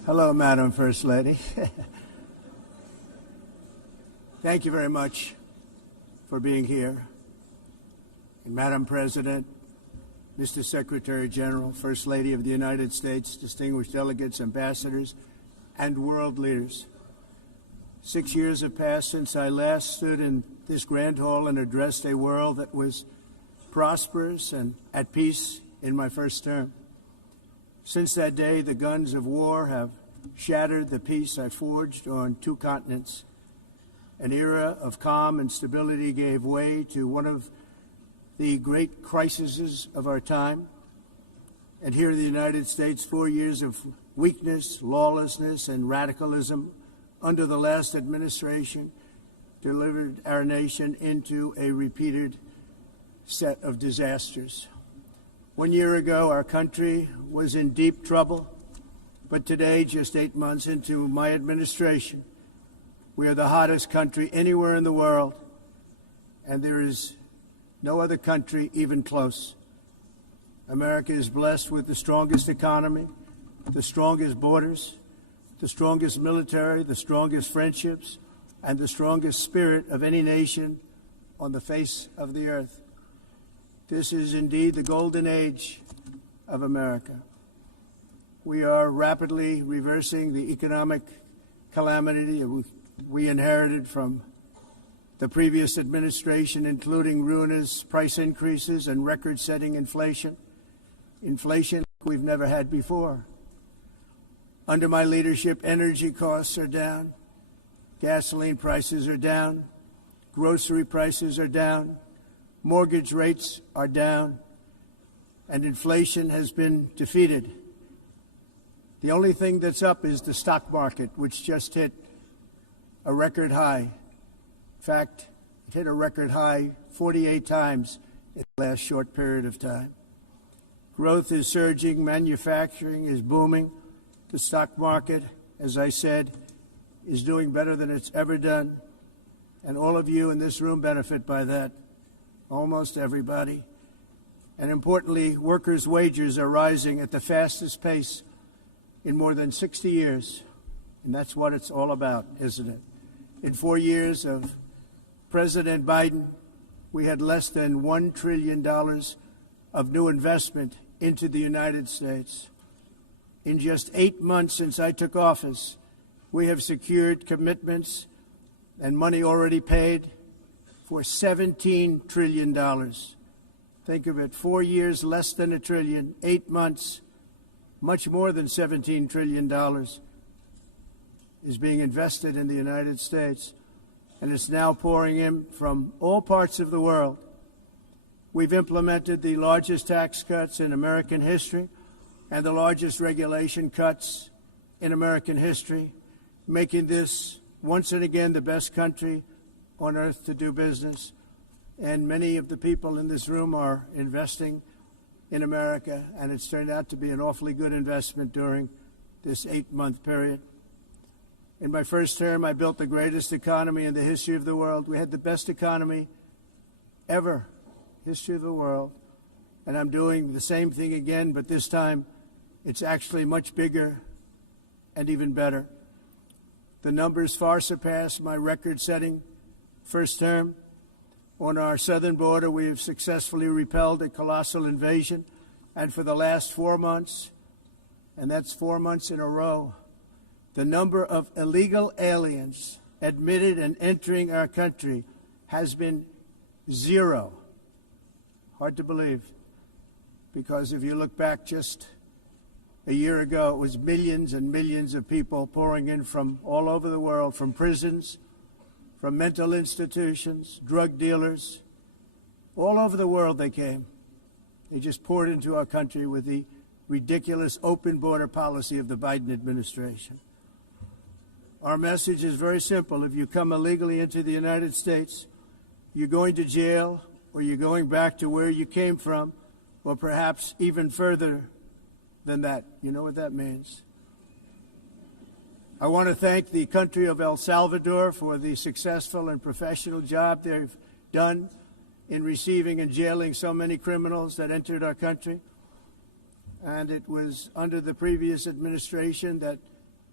Hello, Madam First Lady. Thank you very much for being here. And Madam President, Mr. Secretary General, First Lady of the United States, distinguished delegates, ambassadors, and world leaders. 6 years have passed since I last stood in this grand hall and addressed a world that was prosperous and at peace in my first term. Since that day, the guns of war have shattered the peace I forged on 2 continents. An era of calm and stability gave way to one of the great crises of our time. And here in the United States, 4 years of weakness, lawlessness, and radicalism under the last administration delivered our nation into a repeated set of disasters. 1 year ago, our country was in deep trouble, but today, just 8 months into my administration, we are the hottest country anywhere in the world, and there is no other country even close. America is blessed with the strongest economy, the strongest borders, the strongest military, the strongest friendships, and the strongest spirit of any nation on the face of the earth. This is indeed the golden age of America. We are rapidly reversing the economic calamity we inherited from the previous administration, including ruinous price increases and record-setting inflation we've never had before. Under my leadership, energy costs are down, gasoline prices are down, grocery prices are down, mortgage rates are down, and inflation has been defeated. The only thing that's up is the stock market, which just hit a record high. In fact, it hit a record high 48 times in the last short period of time. Growth is surging, manufacturing is booming. The stock market, as I said, is doing better than it's ever done. And all of you in this room benefit by that, almost everybody. And importantly, workers' wages are rising at the fastest pace in more than 60 years. And that's what it's all about, isn't it? In 4 years of President Biden, we had less than $1 trillion of new investment into the United States. In just 8 months since I took office, we have secured commitments and money already paid for $17 trillion. Think of it, 4 years, less than $1 trillion, 8 months, much more than $17 trillion is being invested in the United States, and it's now pouring in from all parts of the world. We've implemented the largest tax cuts in American history and the largest regulation cuts in American history, making this once and again the best country on earth to do business. And many of the people in this room are investing in America, and it's turned out to be an awfully good investment during this 8-month period. In my first term, I built the greatest economy in the history of the world. We had the best economy ever, history of the world. And I'm doing the same thing again, but this time it's actually much bigger and even better. The numbers far surpass my record-setting first term. On our southern border, we have successfully repelled a colossal invasion, and for the last 4 months, and that's 4 months in a row, the number of illegal aliens admitted and entering our country has been 0. Hard to believe, because if you look back just a year ago, it was millions and millions of people pouring in from all over the world, from prisons, from mental institutions, drug dealers. All over the world they came. They just poured into our country with the ridiculous open border policy of the Biden administration. Our message is very simple. If you come illegally into the United States, you're going to jail, or you're going back to where you came from, or perhaps even further than that. You know what that means. I want to thank the country of El Salvador for the successful and professional job they've done in receiving and jailing so many criminals that entered our country. And it was under the previous administration that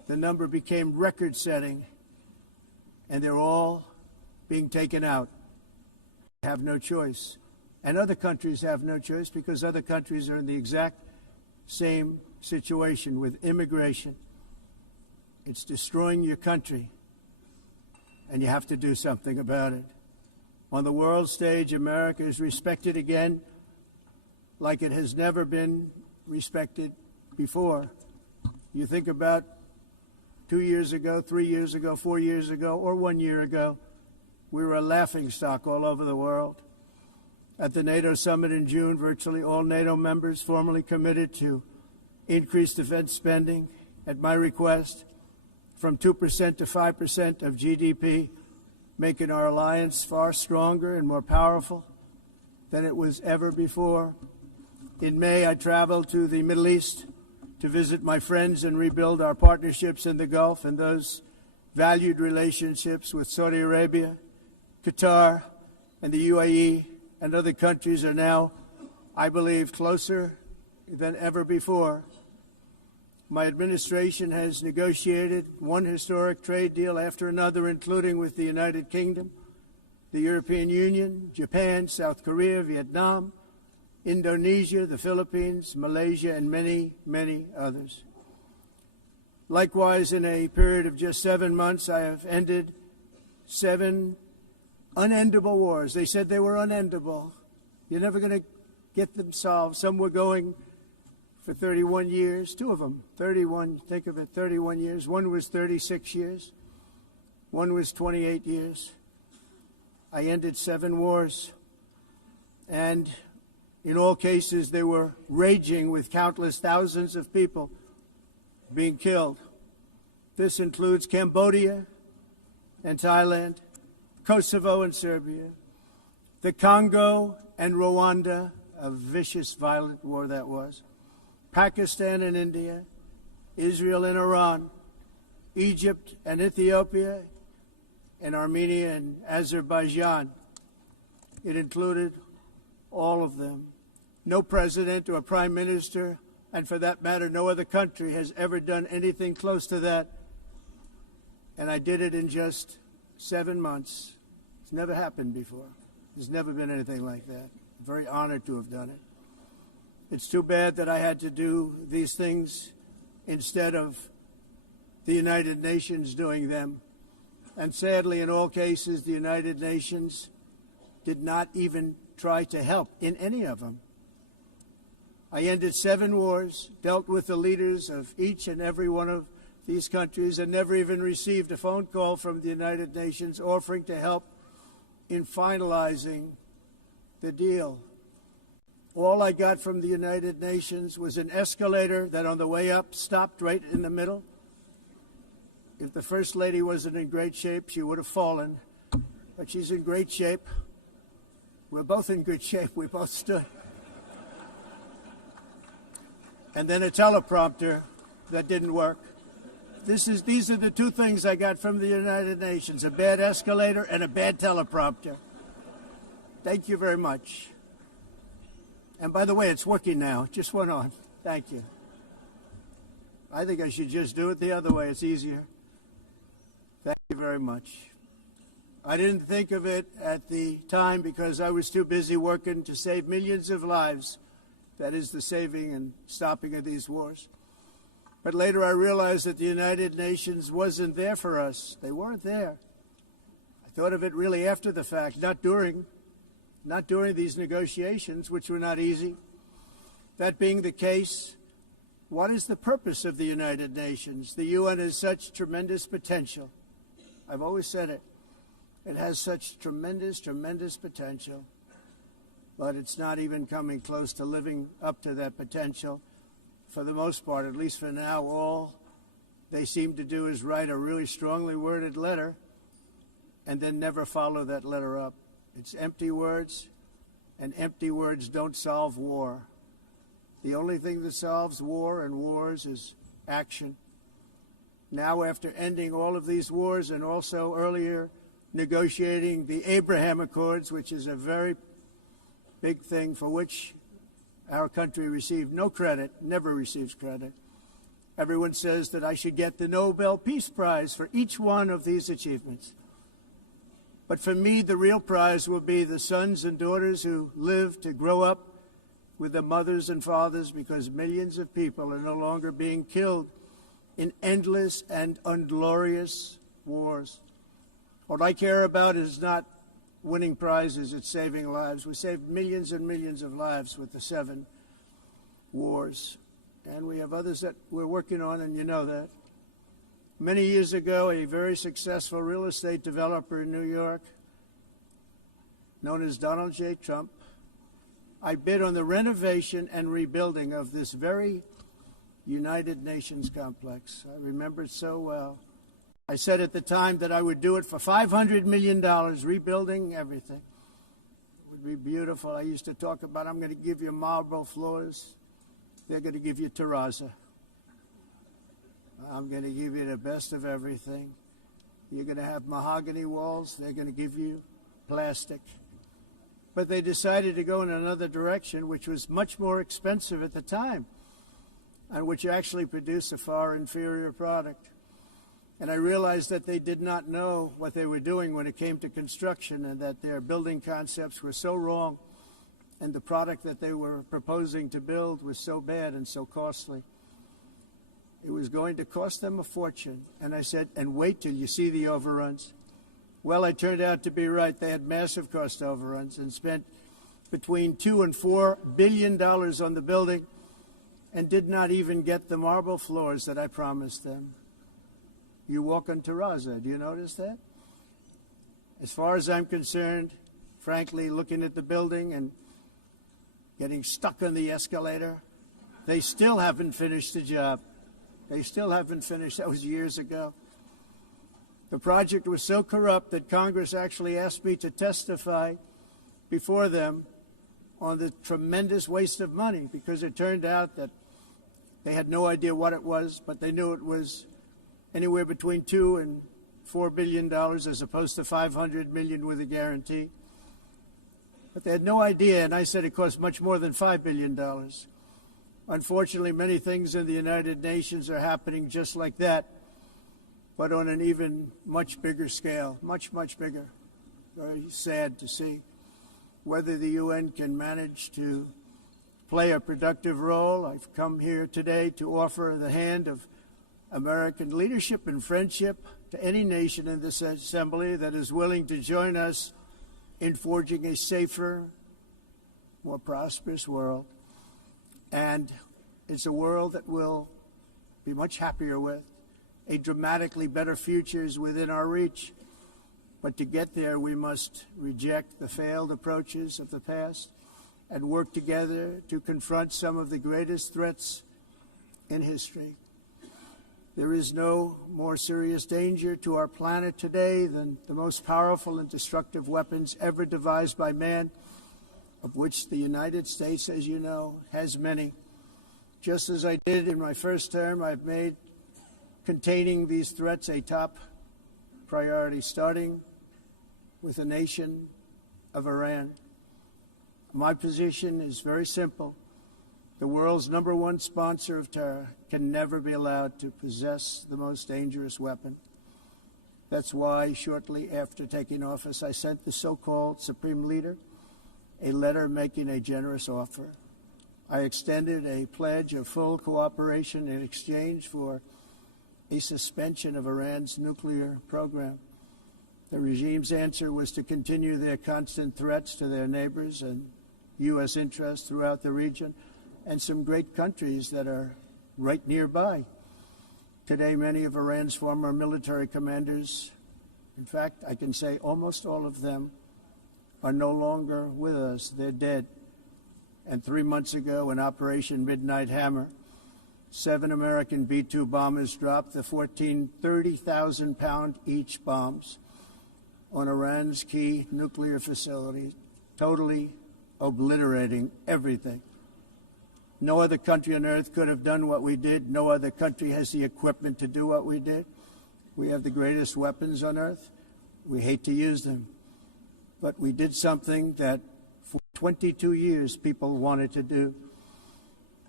the number became record-setting, and they're all being taken out. They have no choice. And other countries have no choice because other countries are in the exact same situation with immigration. It's destroying your country, and you have to do something about it. On the world stage, America is respected again like it has never been respected before. You think about 2 years ago, 3 years ago, 4 years ago, or 1 year ago, we were a laughingstock all over the world. At the NATO summit in June, virtually all NATO members formally committed to increase defense spending at my request from 2% to 5% of GDP, making our alliance far stronger and more powerful than it was ever before. In May, I traveled to the Middle East to visit my friends and rebuild our partnerships in the Gulf and those valued relationships with Saudi Arabia, Qatar, and the UAE and other countries are now, I believe, closer than ever before. My administration has negotiated one historic trade deal after another, including with the United Kingdom, the European Union, Japan, South Korea, Vietnam, Indonesia, the Philippines, Malaysia, and many, many others. Likewise, in a period of just 7 months, I have ended 7 unendable wars. They said they were unendable. You're never going to get them solved. Some were going for 31 years, 2 of them, 31, think of it, 31 years. One was 36 years. One was 28 years. I ended 7 wars. And in all cases, they were raging with countless thousands of people being killed. This includes Cambodia and Thailand, Kosovo and Serbia, the Congo and Rwanda, a vicious, violent war that was, Pakistan and India, Israel and Iran, Egypt and Ethiopia, and Armenia and Azerbaijan. It included all of them. No president or prime minister, and for that matter, no other country has ever done anything close to that. And I did it in just 7 months. It's never happened before. There's never been anything like that. I'm very honored to have done it. It's too bad that I had to do these things instead of the United Nations doing them. And sadly, in all cases, the United Nations did not even try to help in any of them. I ended 7 wars, dealt with the leaders of each and every one of these countries, and never even received a phone call from the United Nations offering to help in finalizing the deal. All I got from the United Nations was an escalator that on the way up stopped right in the middle. If the First Lady wasn't in great shape, she would have fallen. But she's in great shape. We're both in good shape. We both stood. And then a teleprompter that didn't work. These are the 2 things I got from the United Nations, a bad escalator and a bad teleprompter. Thank you very much. And by the way, it's working now. It just went on. Thank you. I think I should just do it the other way. It's easier. Thank you very much. I didn't think of it at the time because I was too busy working to save millions of lives. That is the saving and stopping of these wars. But later I realized that the United Nations wasn't there for us. They weren't there. I thought of it really after the fact, not during these negotiations, which were not easy. That being the case, what is the purpose of the United Nations? The UN has such tremendous potential. I've always said it. It has such tremendous, tremendous potential, but it's not even coming close to living up to that potential. For the most part, at least for now, all they seem to do is write a really strongly worded letter and then never follow that letter up. It's empty words, and empty words don't solve war. The only thing that solves war and wars is action. Now, after ending all of these wars and also earlier negotiating the Abraham Accords, which is a very big thing for which our country received no credit, never receives credit. Everyone says that I should get the Nobel Peace Prize for each one of these achievements. But for me, the real prize will be the sons and daughters who live to grow up with their mothers and fathers, because millions of people are no longer being killed in endless and unglorious wars. What I care about is not winning prizes, it's saving lives. We saved millions and millions of lives with the 7 wars. And we have others that we're working on, and you know that. Many years ago, a very successful real estate developer in New York, known as Donald J. Trump, I bid on the renovation and rebuilding of this very United Nations complex. I remember it so well. I said at the time that I would do it for $500 million, rebuilding everything. It would be beautiful. I used to talk about, I'm going to give you marble floors. They're going to give you terrazzo. I'm going to give you the best of everything. You're going to have mahogany walls. They're going to give you plastic. But they decided to go in another direction, which was much more expensive at the time, and which actually produced a far inferior product. And I realized that they did not know what they were doing when it came to construction, and that their building concepts were so wrong, and the product that they were proposing to build was so bad and so costly. It was going to cost them a fortune. And I said, and wait till you see the overruns. Well, I turned out to be right. They had massive cost overruns and spent between $2 and $4 billion on the building and did not even get the marble floors that I promised them. You walk on terrazzo. Do you notice that? As far as I'm concerned, frankly, looking at the building and getting stuck on the escalator, they still haven't finished the job. They still haven't finished. That was years ago. The project was so corrupt that Congress actually asked me to testify before them on the tremendous waste of money, because it turned out that they had no idea what it was, but they knew it was anywhere between $2 and $4 billion as opposed to $500 million with a guarantee. But they had no idea, and I said it cost much more than $5 billion. Unfortunately, many things in the United Nations are happening just like that, but on an even much bigger scale, much, much bigger. Very sad to see whether the UN can manage to play a productive role. I've come here today to offer the hand of American leadership and friendship to any nation in this assembly that is willing to join us in forging a safer, more prosperous world. And it's a world that we'll be much happier with. A dramatically better future is within our reach. But to get there, we must reject the failed approaches of the past and work together to confront some of the greatest threats in history. There is no more serious danger to our planet today than the most powerful and destructive weapons ever devised by man, of which the United States, as you know, has many. Just as I did in my first term, I've made containing these threats a top priority, starting with the nation of Iran. My position is very simple. The world's #1 sponsor of terror can never be allowed to possess the most dangerous weapon. That's why, shortly after taking office, I sent the so-called Supreme Leader a letter making a generous offer. I extended a pledge of full cooperation in exchange for a suspension of Iran's nuclear program. The regime's answer was to continue their constant threats to their neighbors and U.S. interests throughout the region, and some great countries that are right nearby. Today, many of Iran's former military commanders, in fact, I can say almost all of them, are no longer with us. They're dead. And 3 months ago, in Operation Midnight Hammer, 7 American B-2 bombers dropped the 14 30,000-pound each bombs on Iran's key nuclear facilities, totally obliterating everything. No other country on earth could have done what we did. No other country has the equipment to do what we did. We have the greatest weapons on earth. We hate to use them. But we did something that for 22 years people wanted to do.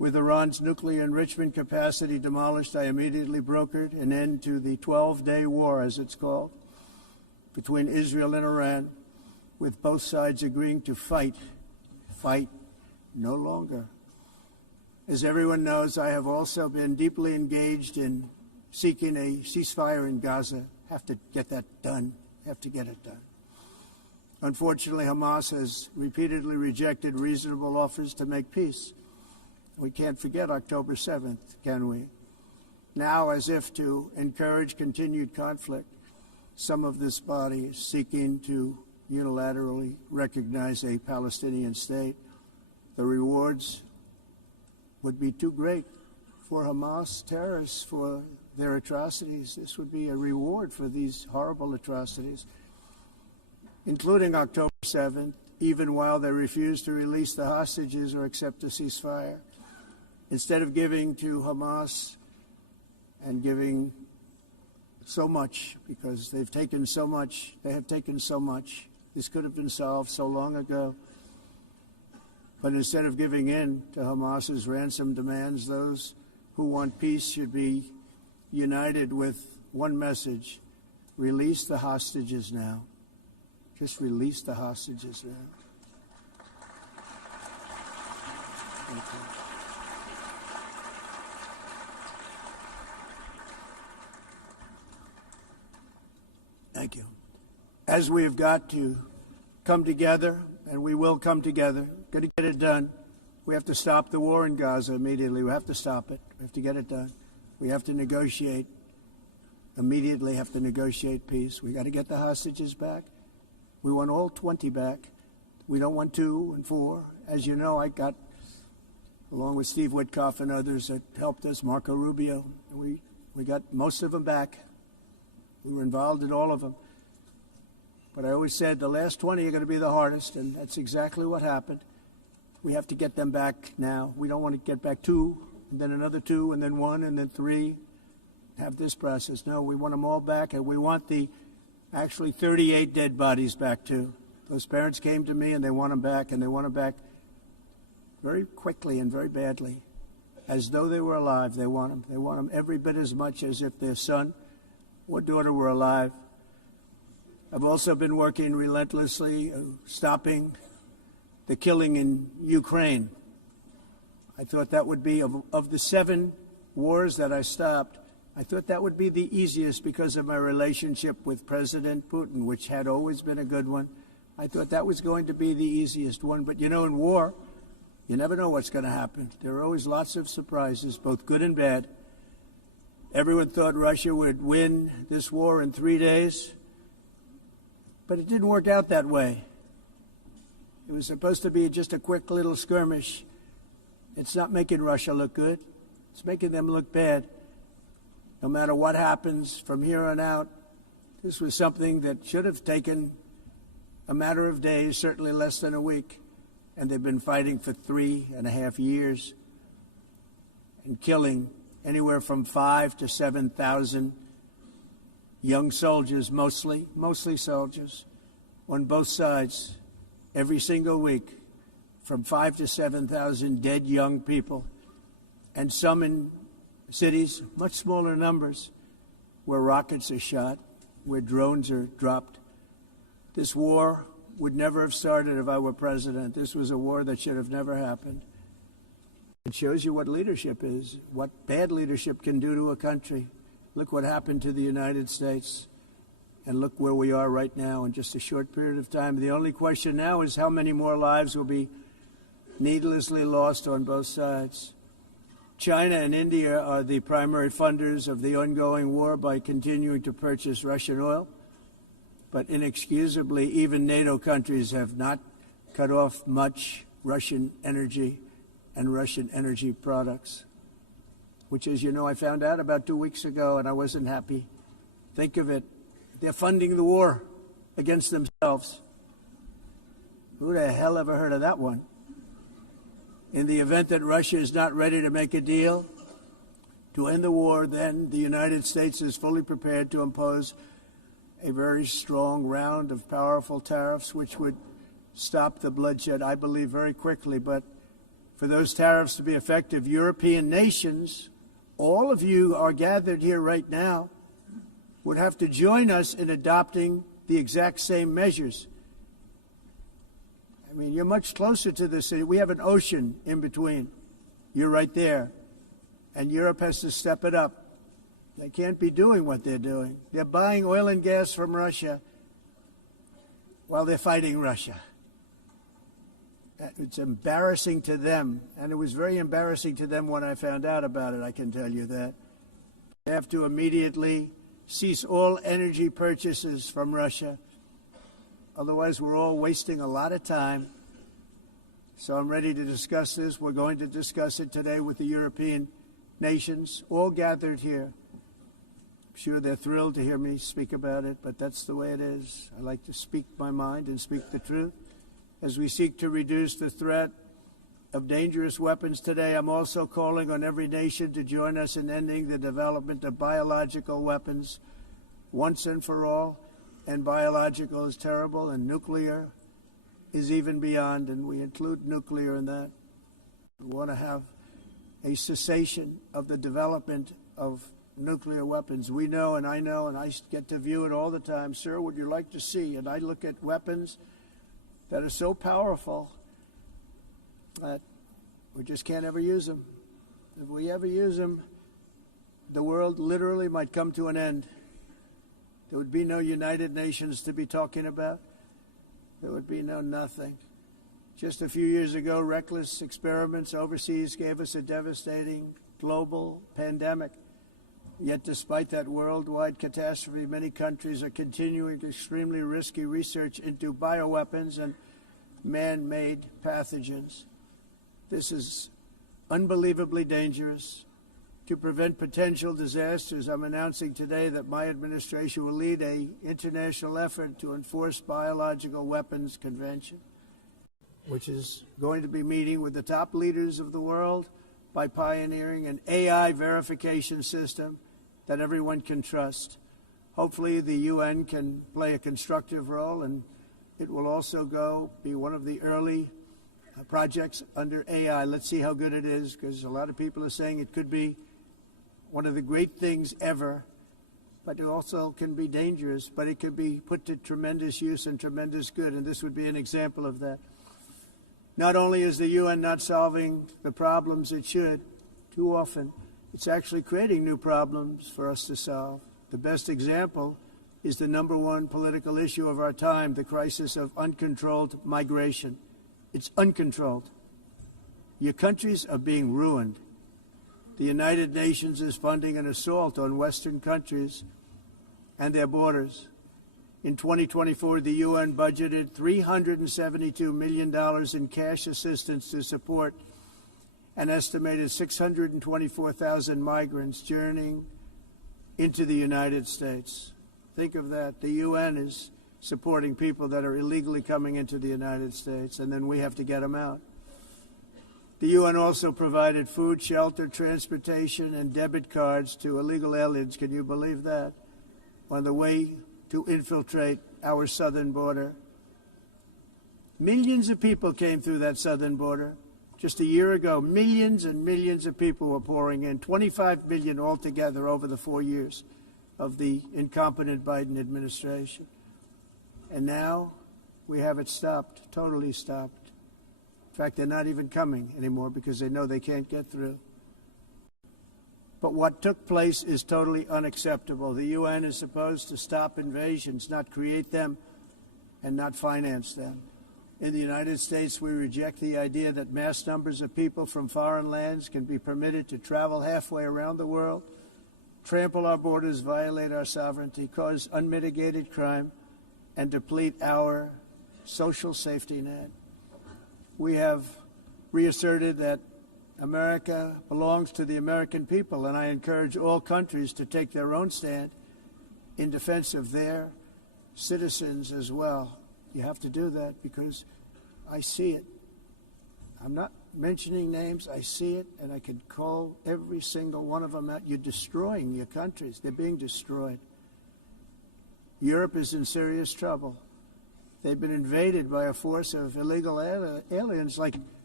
With Iran's nuclear enrichment capacity demolished, I immediately brokered an end to the 12-day war, as it's called, between Israel and Iran, with both sides agreeing to fight no longer. As everyone knows, I have also been deeply engaged in seeking a ceasefire in Gaza. Have to get that done. Have to get it done. Unfortunately, Hamas has repeatedly rejected reasonable offers to make peace. We can't forget October 7th, can we? Now, as if to encourage continued conflict, some of this body is seeking to unilaterally recognize a Palestinian state. The rewards would be too great for Hamas terrorists for their atrocities. This would be a reward for these horrible atrocities, including October 7th, even while they refuse to release the hostages or accept a ceasefire. Instead of giving to Hamas and giving so much, because they've taken so much, they have taken so much. This could have been solved so long ago. But instead of giving in to Hamas's ransom demands, those who want peace should be united with one message: release the hostages now. Just release the hostages now. Thank you. Thank you. As we have got to come together, and we will come together, got to get it done. We have to stop the war in Gaza immediately. We have to stop it. We have to get it done. We have to negotiate, immediately have to negotiate peace. We got to get the hostages back. We want all 20 back. We don't want 2 and 4. As you know, I got, along with Steve Witkoff and others that helped us, Marco Rubio, we got most of them back. We were involved in all of them. But I always said the last 20 are going to be the hardest, and that's exactly what happened. We have to get them back now. We don't want to get back 2, and then another 2, and then 1, and then 3. Have this process. No, we want them all back, and we want the actually 38 dead bodies back too. Those parents came to me, and they want them back, and they want them back very quickly and very badly, as though they were alive. They want them. They want them every bit as much as if their son or daughter were alive. I've also been working relentlessly, stopping the killing in Ukraine. I thought that would be, of the 7 wars that I stopped, I thought that would be the easiest because of my relationship with President Putin, which had always been a good one. I thought that was going to be the easiest one. But, you know, in war, you never know what's going to happen. There are always lots of surprises, both good and bad. Everyone thought Russia would win this war in 3 days, but it didn't work out that way. It was supposed to be just a quick little skirmish. It's not making Russia look good. It's making them look bad. No matter what happens from here on out, this was something that should have taken a matter of days, certainly less than a week. And they've been fighting for 3.5 years and killing anywhere from 5,000 to 7,000 young soldiers, mostly soldiers, on both sides, every single week, from 5,000 to 7,000 dead young people, and some in cities, much smaller numbers, where rockets are shot, where drones are dropped. This war would never have started if I were president. This was a war that should have never happened. It shows you what leadership is, what bad leadership can do to a country. Look what happened to the United States, and look where we are right now in just a short period of time. The only question now is how many more lives will be needlessly lost on both sides. China and India are the primary funders of the ongoing war by continuing to purchase Russian oil. But inexcusably, even NATO countries have not cut off much Russian energy and Russian energy products, which, as you know, I found out about 2 weeks ago, and I wasn't happy. Think of it. They're funding the war against themselves. Who the hell ever heard of that one? In the event that Russia is not ready to make a deal to end the war, then the United States is fully prepared to impose a very strong round of powerful tariffs, which would stop the bloodshed, I believe, very quickly. But For those tariffs to be effective, European nations, all of you are gathered here right now, would have to join us in adopting the exact same measures. I mean, you're much closer to the city. We have an ocean in between. You're right there. And Europe has to step it up. They can't be doing what they're doing. They're buying oil and gas from Russia while they're fighting Russia. It's embarrassing to them, and it was very embarrassing to them when I found out about it, I can tell you that. They have to immediately cease all energy purchases from Russia. Otherwise, we're all wasting a lot of time. So I'm ready to discuss this. We're going to discuss it today with the European nations, all gathered here. I'm sure they're thrilled to hear me speak about it, but that's the way it is. I like to speak my mind and speak the truth. As we seek to reduce the threat of dangerous weapons today, I'm also calling on every nation to join us in ending the development of biological weapons once and for all. And biological is terrible, and nuclear is even beyond, and we include nuclear in that. We want to have a cessation of the development of nuclear weapons. We know, and I get to view it all the time. Sir, would you like to see? And I look at weapons that are so powerful that we just can't ever use them. If we ever use them, the world literally might come to an end. There would be no United Nations to be talking about. There would be no nothing. Just a few years ago, reckless experiments overseas gave us a devastating global pandemic. Yet despite that worldwide catastrophe, many countries are continuing extremely risky research into bioweapons and man-made pathogens. This is unbelievably dangerous. To prevent potential disasters, I'm announcing today that my administration will lead an international effort to enforce Biological Weapons Convention, which is going to be meeting with the top leaders of the world by pioneering an AI verification system that everyone can trust. Hopefully the UN can play a constructive role, and it will also be one of the early projects under AI. Let's see how good it is, because a lot of people are saying it could be one of the great things ever, but it also can be dangerous, but it could be put to tremendous use and tremendous good, and this would be an example of that. Not only is the UN not solving the problems it should, too often, it's actually creating new problems for us to solve. The best example is the #1 political issue of our time, the crisis of uncontrolled migration. It's uncontrolled. Your countries are being ruined. The United Nations is funding an assault on Western countries and their borders. In 2024, the UN budgeted $372 million in cash assistance to support an estimated 624,000 migrants journeying into the United States. Think of that. The UN is supporting people that are illegally coming into the United States, and then we have to get them out. The UN also provided food, shelter, transportation, and debit cards to illegal aliens. Can you believe that? On the way to infiltrate our southern border. Millions of people came through that southern border. Just a year ago, millions and millions of people were pouring in, 25 million altogether over the 4 years of the incompetent Biden administration. And now we have it stopped, totally stopped. In fact, they're not even coming anymore because they know they can't get through. But what took place is totally unacceptable. The UN is supposed to stop invasions, not create them and not finance them. In the United States, we reject the idea that mass numbers of people from foreign lands can be permitted to travel halfway around the world, trample our borders, violate our sovereignty, cause unmitigated crime, and deplete our social safety net. We have reasserted that America belongs to the American people, and I encourage all countries to take their own stand in defense of their citizens as well. You have to do that because I see it. I'm not mentioning names. I see it, and I could call every single one of them out. You're destroying your countries. They're being destroyed. Europe is in serious trouble. They've been invaded by a force of illegal aliens like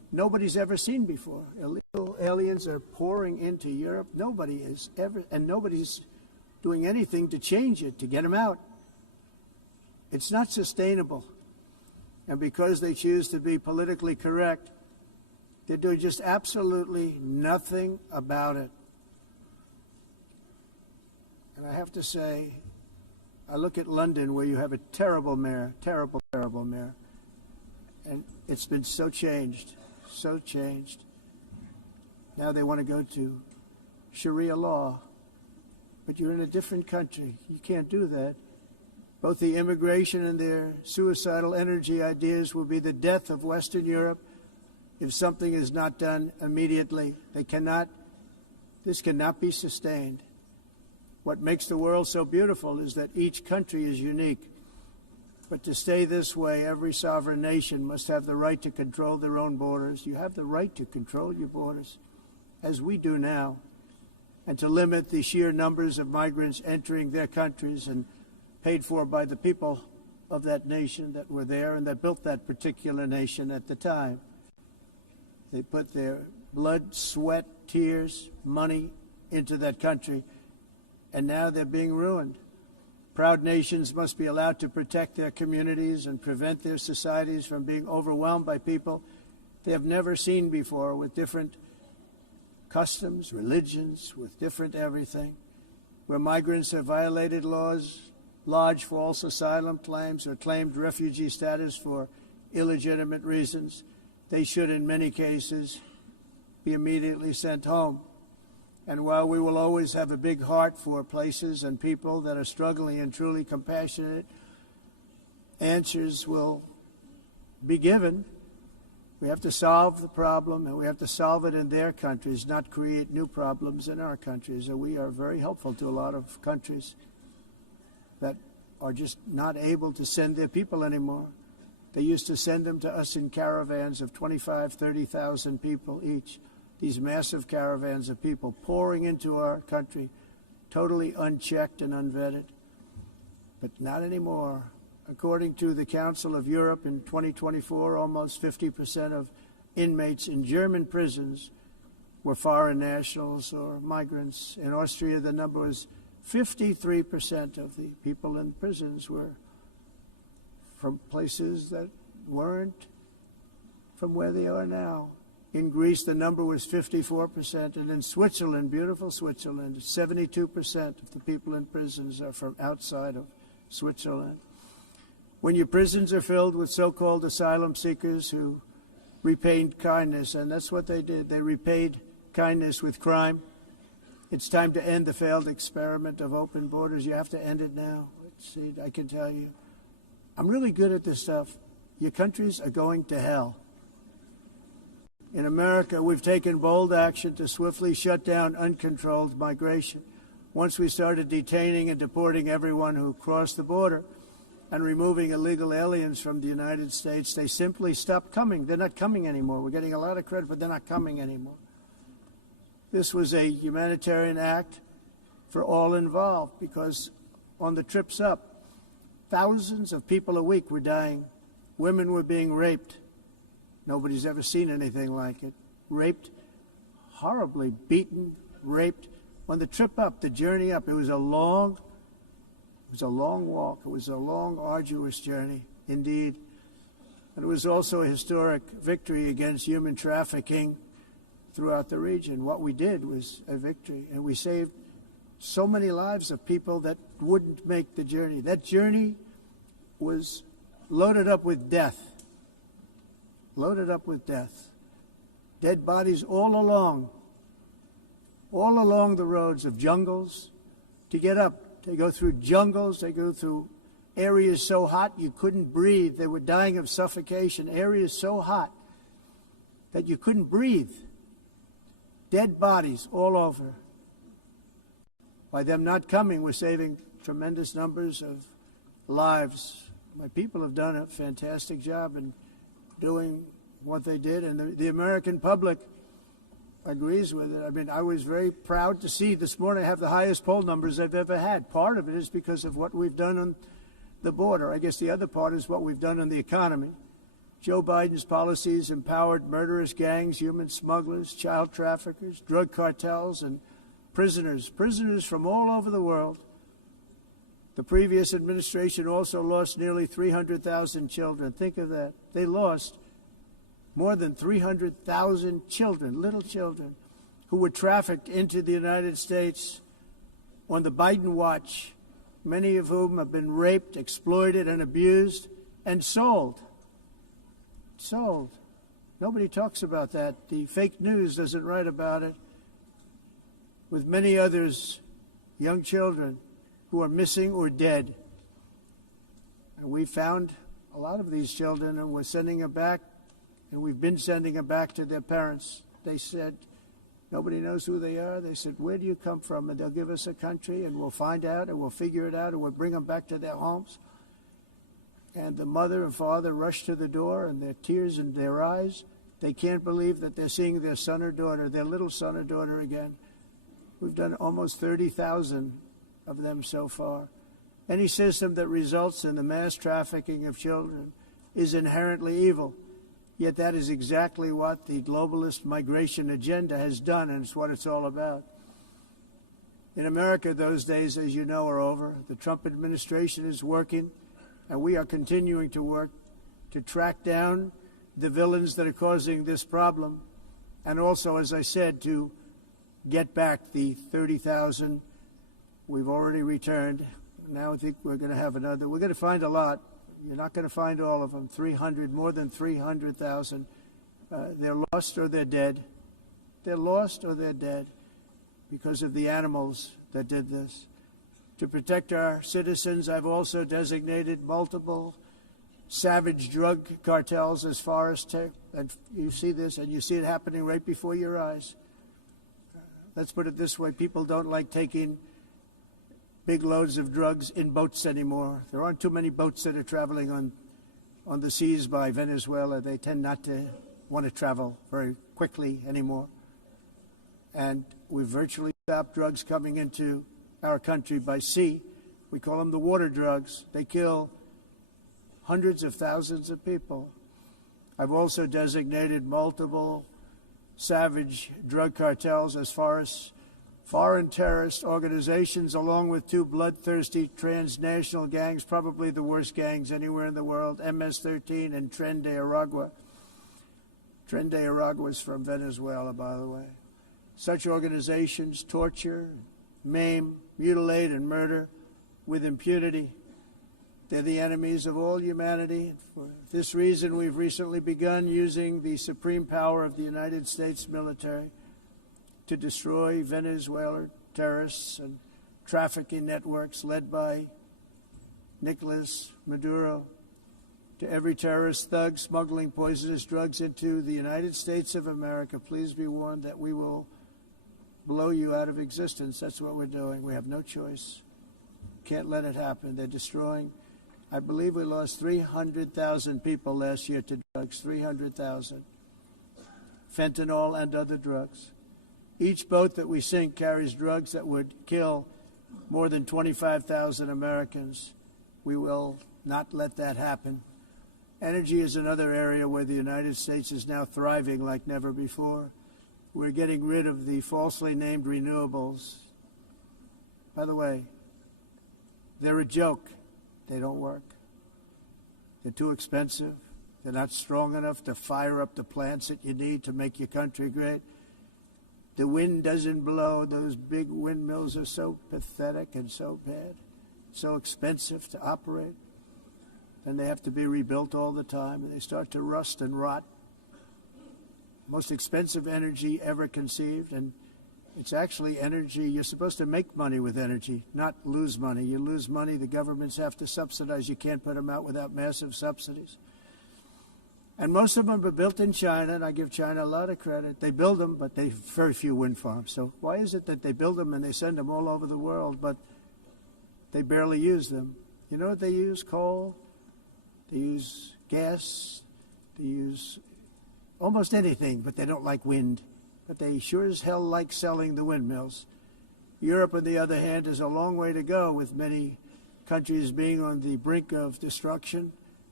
nobody's ever seen before. Illegal aliens are pouring into Europe. Nobody has ever, and nobody's doing anything to change it, to get them out. It's not sustainable. And because they choose to be politically correct, they're doing just absolutely nothing about it. And I have to say, I look at London, where you have a terrible mayor, terrible mayor, and it's been so changed. So changed. Now they want to go to Sharia law, but you're in a different country. You can't do that. Both the immigration and their suicidal energy ideas will be the death of Western Europe if something is not done immediately. This cannot be sustained. What makes the world so beautiful is that each country is unique. But to stay this way, every sovereign nation must have the right to control their own borders. You have the right to control your borders, as we do now, and to limit the sheer numbers of migrants entering their countries and paid for by the people of that nation that were there and that built that particular nation at the time. They put their blood, sweat, tears, money into that country, and now they're being ruined. Proud nations must be allowed to protect their communities and prevent their societies from being overwhelmed by people they have never seen before, with different customs, religions, with different everything. Where migrants have violated laws, lodged false asylum claims, or claimed refugee status for illegitimate reasons, they should, in many cases, be immediately sent home. And while we will always have a big heart for places and people that are struggling and truly compassionate, answers will be given. We have to solve the problem, and we have to solve it in their countries, not create new problems in our countries. And we are very helpful to a lot of countries that are just not able to send their people anymore. They used to send them to us in caravans of 25,000, 30,000 people each. These massive caravans of people pouring into our country, totally unchecked and unvetted. But not anymore. According to the Council of Europe, in 2024, almost 50% of inmates in German prisons were foreign nationals or migrants. In Austria, the number was 53% of the people in prisons were from places that weren't from where they are now. In Greece, the number was 54%, and in Switzerland, beautiful Switzerland, 72% of the people in prisons are from outside of Switzerland. When your prisons are filled with so-called asylum seekers who repaid kindness, and that's what they did, they repaid kindness with crime, it's time to end the failed experiment of open borders. You have to end it now. See, I can tell you, I'm really good at this stuff. Your countries are going to hell. In America, we've taken bold action to swiftly shut down uncontrolled migration. Once we started detaining and deporting everyone who crossed the border and removing illegal aliens from the United States, they simply stopped coming. They're not coming anymore. We're getting a lot of credit, but they're not coming anymore. This was a humanitarian act for all involved, because on the trips up, thousands of people a week were dying. Women were being raped. Nobody's ever seen anything like it. Raped, horribly beaten, raped. On the trip up, the journey up, it was a long walk. It was a long, arduous journey, indeed. And it was also a historic victory against human trafficking throughout the region. What we did was a victory, and we saved so many lives of people that wouldn't make the journey. That journey was loaded up with death. Loaded up with death. Dead bodies all along the roads of jungles. To get up, they go through jungles, they go through areas so hot you couldn't breathe. They were dying of suffocation. Areas so hot that you couldn't breathe. Dead bodies all over. By them not coming, we're saving tremendous numbers of lives. My people have done a fantastic job in doing what they did, and the American public agrees with it. I mean, I was very proud to see this morning I have the highest poll numbers I've ever had. Part of it is because of what we've done on the border. I guess the other part is what we've done on the economy. Joe Biden's policies empowered murderous gangs, human smugglers, child traffickers, drug cartels, and prisoners from all over the world. The previous administration also lost nearly 300,000 children. Think of that. They lost more than 300,000 children, little children, who were trafficked into the United States on the Biden watch, many of whom have been raped, exploited, and abused, and sold. Sold. Nobody talks about that. The fake news doesn't write about it. With many others, young children who are missing or dead. And we found a lot of these children and we're sending them back, and we've been sending them back to their parents. They said, nobody knows who they are. They said, where do you come from? And they'll give us a country and we'll find out and we'll figure it out and we'll bring them back to their homes. And the mother and father rush to the door and their tears in their eyes. They can't believe that they're seeing their son or daughter, their little son or daughter again. We've done almost 30,000 of them so far. Any system that results in the mass trafficking of children is inherently evil. Yet that is exactly what the globalist migration agenda has done, and it's what it's all about. In America, those days, as you know, are over. The Trump administration is working, and we are continuing to work to track down the villains that are causing this problem, and also, as I said, to get back the 30,000 we've already returned. Now I think we're going to have another. We're going to find a lot. You're not going to find all of them. 300, more than 300,000. They're lost or they're dead. They're lost or they're dead because of the animals that did this. To protect our citizens, I've also designated multiple savage drug cartels as far as and you see this, and you see it happening right before your eyes. Let's put it this way. People don't like taking big loads of drugs in boats anymore. There aren't too many boats that are traveling on the seas by Venezuela. They tend not to want to travel very quickly anymore. And we've virtually stopped drugs coming into our country by sea. We call them the water drugs. They kill hundreds of thousands of people. I've also designated multiple savage drug cartels as far as foreign terrorist organizations, along with two bloodthirsty transnational gangs, probably the worst gangs anywhere in the world, MS-13 and Tren de Aragua. Tren de Aragua is from Venezuela, by the way. Such organizations torture, maim, mutilate, and murder with impunity. They're the enemies of all humanity. For this reason, we've recently begun using the supreme power of the United States military to destroy Venezuelan terrorists and trafficking networks led by Nicolas Maduro. To every terrorist thug smuggling poisonous drugs into the United States of America, please be warned that we will blow you out of existence. That's what we're doing. We have no choice. Can't let it happen. They're destroying. I believe we lost 300,000 people last year to drugs, 300,000. Fentanyl and other drugs. Each boat that we sink carries drugs that would kill more than 25,000 Americans. We will not let that happen. Energy is another area where the United States is now thriving like never before. We're getting rid of the falsely named renewables. By the way, they're a joke. They don't work. They're too expensive. They're not strong enough to fire up the plants that you need to make your country great. The wind doesn't blow. Those big windmills are so pathetic and so bad, so expensive to operate. And they have to be rebuilt all the time, and they start to rust and rot. Most expensive energy ever conceived, and it's actually energy. You're supposed to make money with energy, not lose money. You lose money, the governments have to subsidize. You can't put them out without massive subsidies. And most of them are built in China, and I give China a lot of credit. They build them, but they very few wind farms. So why is it that they build them and they send them all over the world, but they barely use them? You know what they use? Coal. They use gas. They use almost anything, but they don't like wind. But they sure as hell like selling the windmills. Europe, on the other hand, is a long way to go, with many countries being on the brink of destruction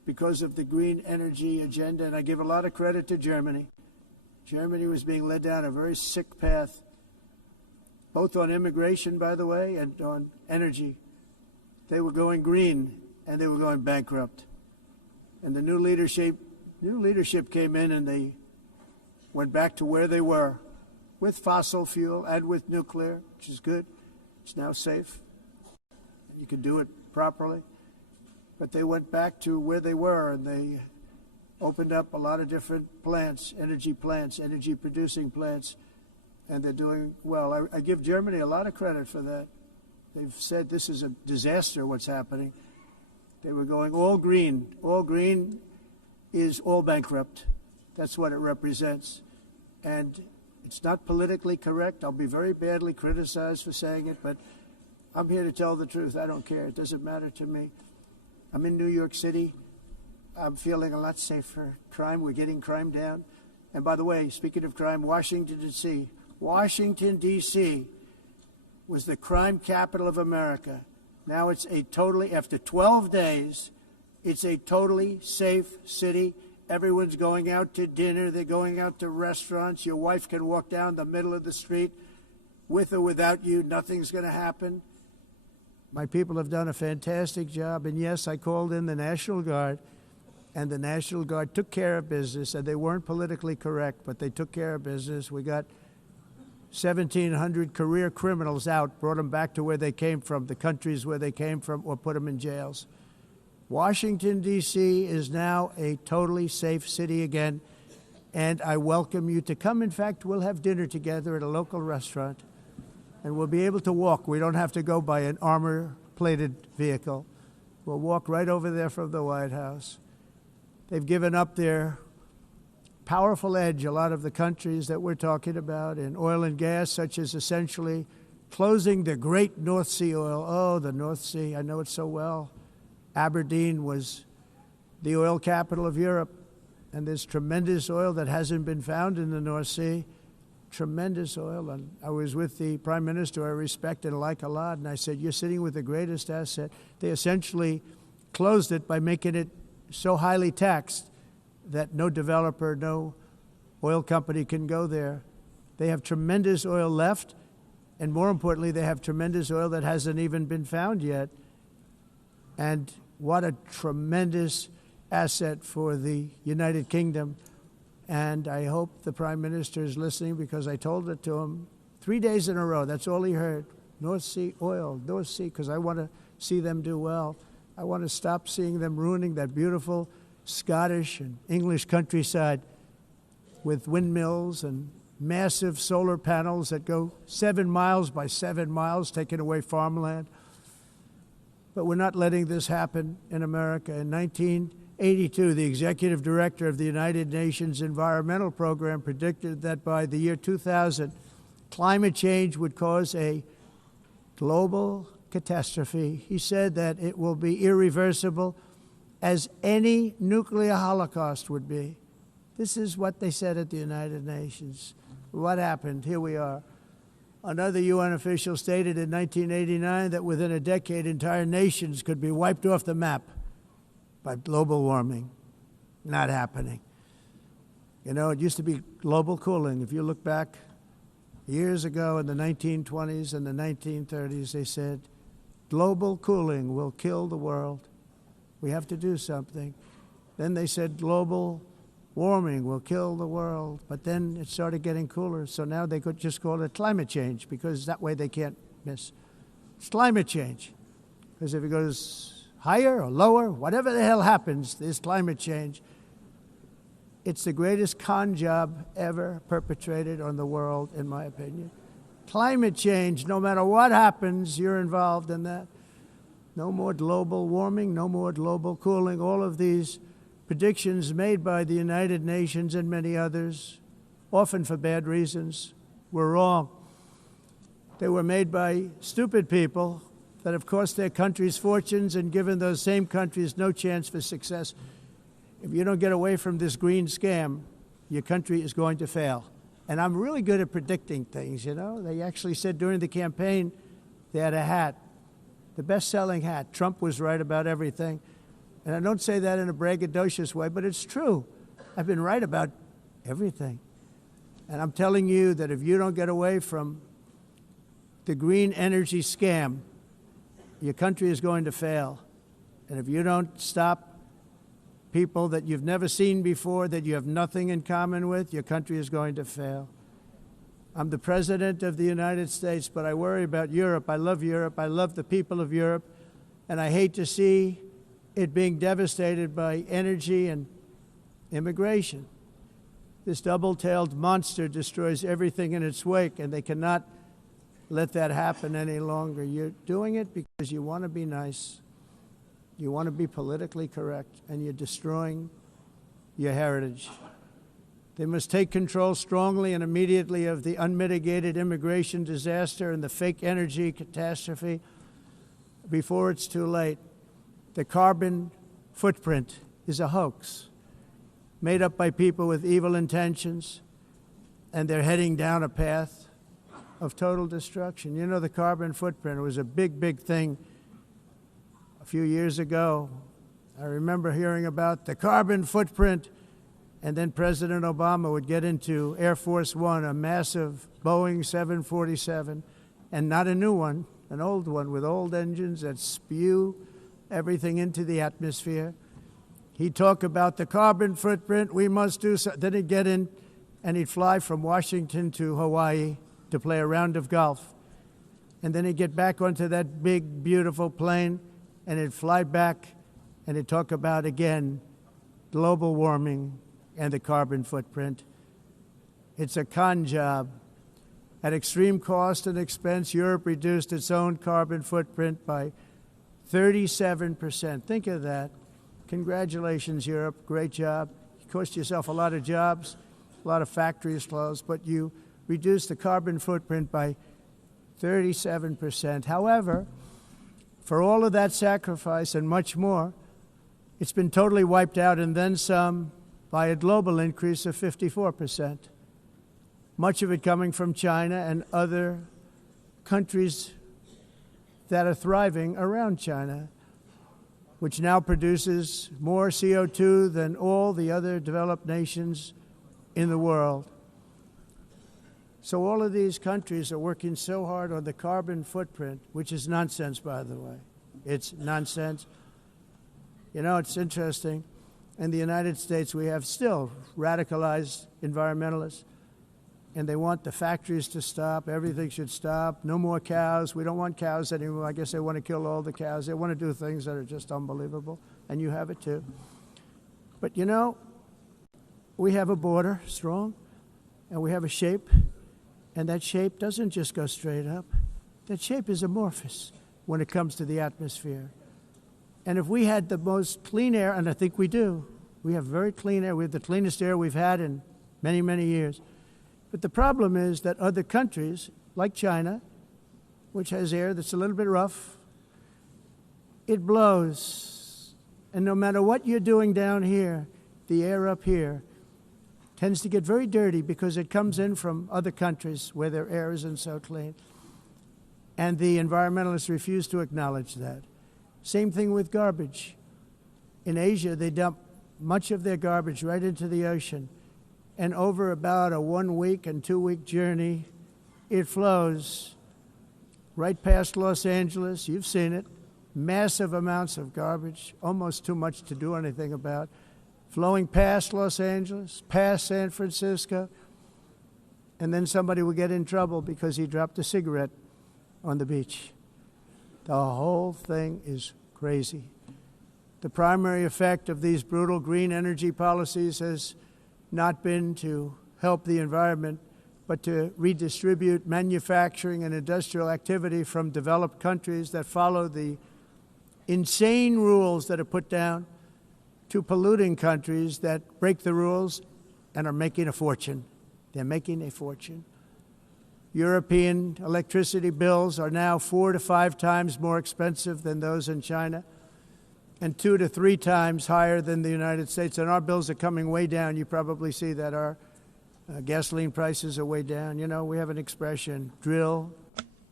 because of the green energy agenda, and I give a lot of credit to Germany. Germany was being led down a very sick path, both on immigration, by the way, and on energy. They were going green, and they were going bankrupt. And the new leadership came in, and they went back to where they were, with fossil fuel and with nuclear, which is good. It's now safe. You can do it properly. But they went back to where they were, and they opened up a lot of different plants, energy-producing plants, and they're doing well. I give Germany a lot of credit for that. They've said this is a disaster, what's happening. They were going all green. All green is all bankrupt. That's what it represents. And it's not politically correct. I'll be very badly criticized for saying it, but I'm here to tell the truth. I don't care. It doesn't matter to me. I'm in New York City. I'm feeling a lot safer. Crime, we're getting crime down. And by the way, speaking of crime, Washington, D.C. was the crime capital of America. Now it's after 12 days, it's a totally safe city. Everyone's going out to dinner. They're going out to restaurants. Your wife can walk down the middle of the street with or without you. Nothing's going to happen. My people have done a fantastic job. And yes, I called in the National Guard, and the National Guard took care of business. And they weren't politically correct, but they took care of business. We got 1,700 career criminals out, brought them back to where they came from, the countries where they came from, or put them in jails. Washington, D.C. is now a totally safe city again, and I welcome you to come. In fact, we'll have dinner together at a local restaurant, and we'll be able to walk. We don't have to go by an armor-plated vehicle. We'll walk right over there from the White House. They've given up their powerful edge, a lot of the countries that we're talking about, in oil and gas, such as essentially closing the great North Sea oil. Oh, the North Sea, I know it so well. Aberdeen was the oil capital of Europe, and there's tremendous oil that hasn't been found in the North Sea, tremendous oil. And I was with the Prime Minister I respect and like a lot, and I said, you're sitting with the greatest asset. They essentially closed it by making it so highly taxed that no developer, no oil company can go there. They have tremendous oil left, and more importantly, they have tremendous oil that hasn't even been found yet. And what a tremendous asset for the United Kingdom. And I hope the Prime Minister is listening, because I told it to him 3 days in a row. That's all he heard. North Sea oil, North Sea, because I want to see them do well. I want to stop seeing them ruining that beautiful Scottish and English countryside with windmills and massive solar panels that go 7 miles by 7 miles, taking away farmland. But we're not letting this happen in America. In 1982, the executive director of the United Nations Environmental Program predicted that by the year 2000, climate change would cause a global catastrophe. He said that it will be irreversible, as any nuclear holocaust would be. This is what they said at the United Nations. What happened? Here we are. Another UN official stated in 1989 that within a decade, entire nations could be wiped off the map by global warming. Not happening. You know, it used to be global cooling. If you look back years ago in the 1920s and the 1930s, they said, global cooling will kill the world. We have to do something. Then they said global warming will kill the world, but then it started getting cooler, so now they could just call it climate change, because that way they can't miss. It's climate change, because if it goes higher or lower, whatever the hell happens, there's climate change. It's the greatest con job ever perpetrated on the world, in my opinion. Climate change, no matter what happens, you're involved in that. No more global warming, no more global cooling. All of these predictions made by the United Nations and many others, often for bad reasons, were wrong. They were made by stupid people that have cost their countries fortunes and given those same countries no chance for success. If you don't get away from this green scam, your country is going to fail. And I'm really good at predicting things, you know. They actually said during the campaign they had a hat, the best-selling hat. Trump was right about everything. And I don't say that in a braggadocious way, but it's true. I've been right about everything. And I'm telling you that if you don't get away from the green energy scam, your country is going to fail. And if you don't stop people that you've never seen before, that you have nothing in common with, your country is going to fail. I'm the President of the United States, but I worry about Europe. I love Europe. I love the people of Europe. And I hate to see it being devastated by energy and immigration. This double-tailed monster destroys everything in its wake, and they cannot let that happen any longer. You're doing it because you want to be nice. You want to be politically correct, and you're destroying your heritage. They must take control strongly and immediately of the unmitigated immigration disaster and the fake energy catastrophe before it's too late. The carbon footprint is a hoax made up by people with evil intentions, and they're heading down a path of total destruction. You know, the carbon footprint was a big, big thing a few years ago. I remember hearing about the carbon footprint, and then President Obama would get into Air Force One, a massive Boeing 747, and not a new one, an old one with old engines that spew everything into the atmosphere. He'd talk about the carbon footprint, we must do so. Then he'd get in and he'd fly from Washington to Hawaii to play a round of golf. And then he'd get back onto that big, beautiful plane and he'd fly back and he'd talk about, again, global warming and the carbon footprint. It's a con job. At extreme cost and expense, Europe reduced its own carbon footprint by 37%. Think of that. Congratulations, Europe. Great job. You cost yourself a lot of jobs, a lot of factories closed, but you reduced the carbon footprint by 37%. However, for all of that sacrifice and much more, it's been totally wiped out and then some by a global increase of 54%. Much of it coming from China and other countries that are thriving around China, which now produces more CO2 than all the other developed nations in the world. So all of these countries are working so hard on the carbon footprint, which is nonsense, by the way. It's nonsense. You know, it's interesting. In the United States, we have still radicalized environmentalists, and they want the factories to stop. Everything should stop. No more cows. We don't want cows anymore. I guess they want to kill all the cows. They want to do things that are just unbelievable, and you have it too. But you know, we have a border, strong, and we have a shape, and that shape doesn't just go straight up. That shape is amorphous when it comes to the atmosphere. And if we had the most clean air, and I think we do, we have very clean air. We have the cleanest air we've had in many, many years. But the problem is that other countries, like China, which has air that's a little bit rough, it blows. And no matter what you're doing down here, the air up here tends to get very dirty because it comes in from other countries where their air isn't so clean. And the environmentalists refuse to acknowledge that. Same thing with garbage. In Asia, they dump much of their garbage right into the ocean. And over about a 1 week and 2 week journey, it flows right past Los Angeles. You've seen it. Massive amounts of garbage, almost too much to do anything about, flowing past Los Angeles, past San Francisco, and then somebody will get in trouble because he dropped a cigarette on the beach. The whole thing is crazy. The primary effect of these brutal green energy policies has not been to help the environment, but to redistribute manufacturing and industrial activity from developed countries that follow the insane rules that are put down to polluting countries that break the rules and are making a fortune. They're making a fortune. European electricity bills are now 4 to 5 times more expensive than those in China, and 2 to 3 times higher than the United States. And our bills are coming way down. You probably see that our gasoline prices are way down. You know, we have an expression, drill,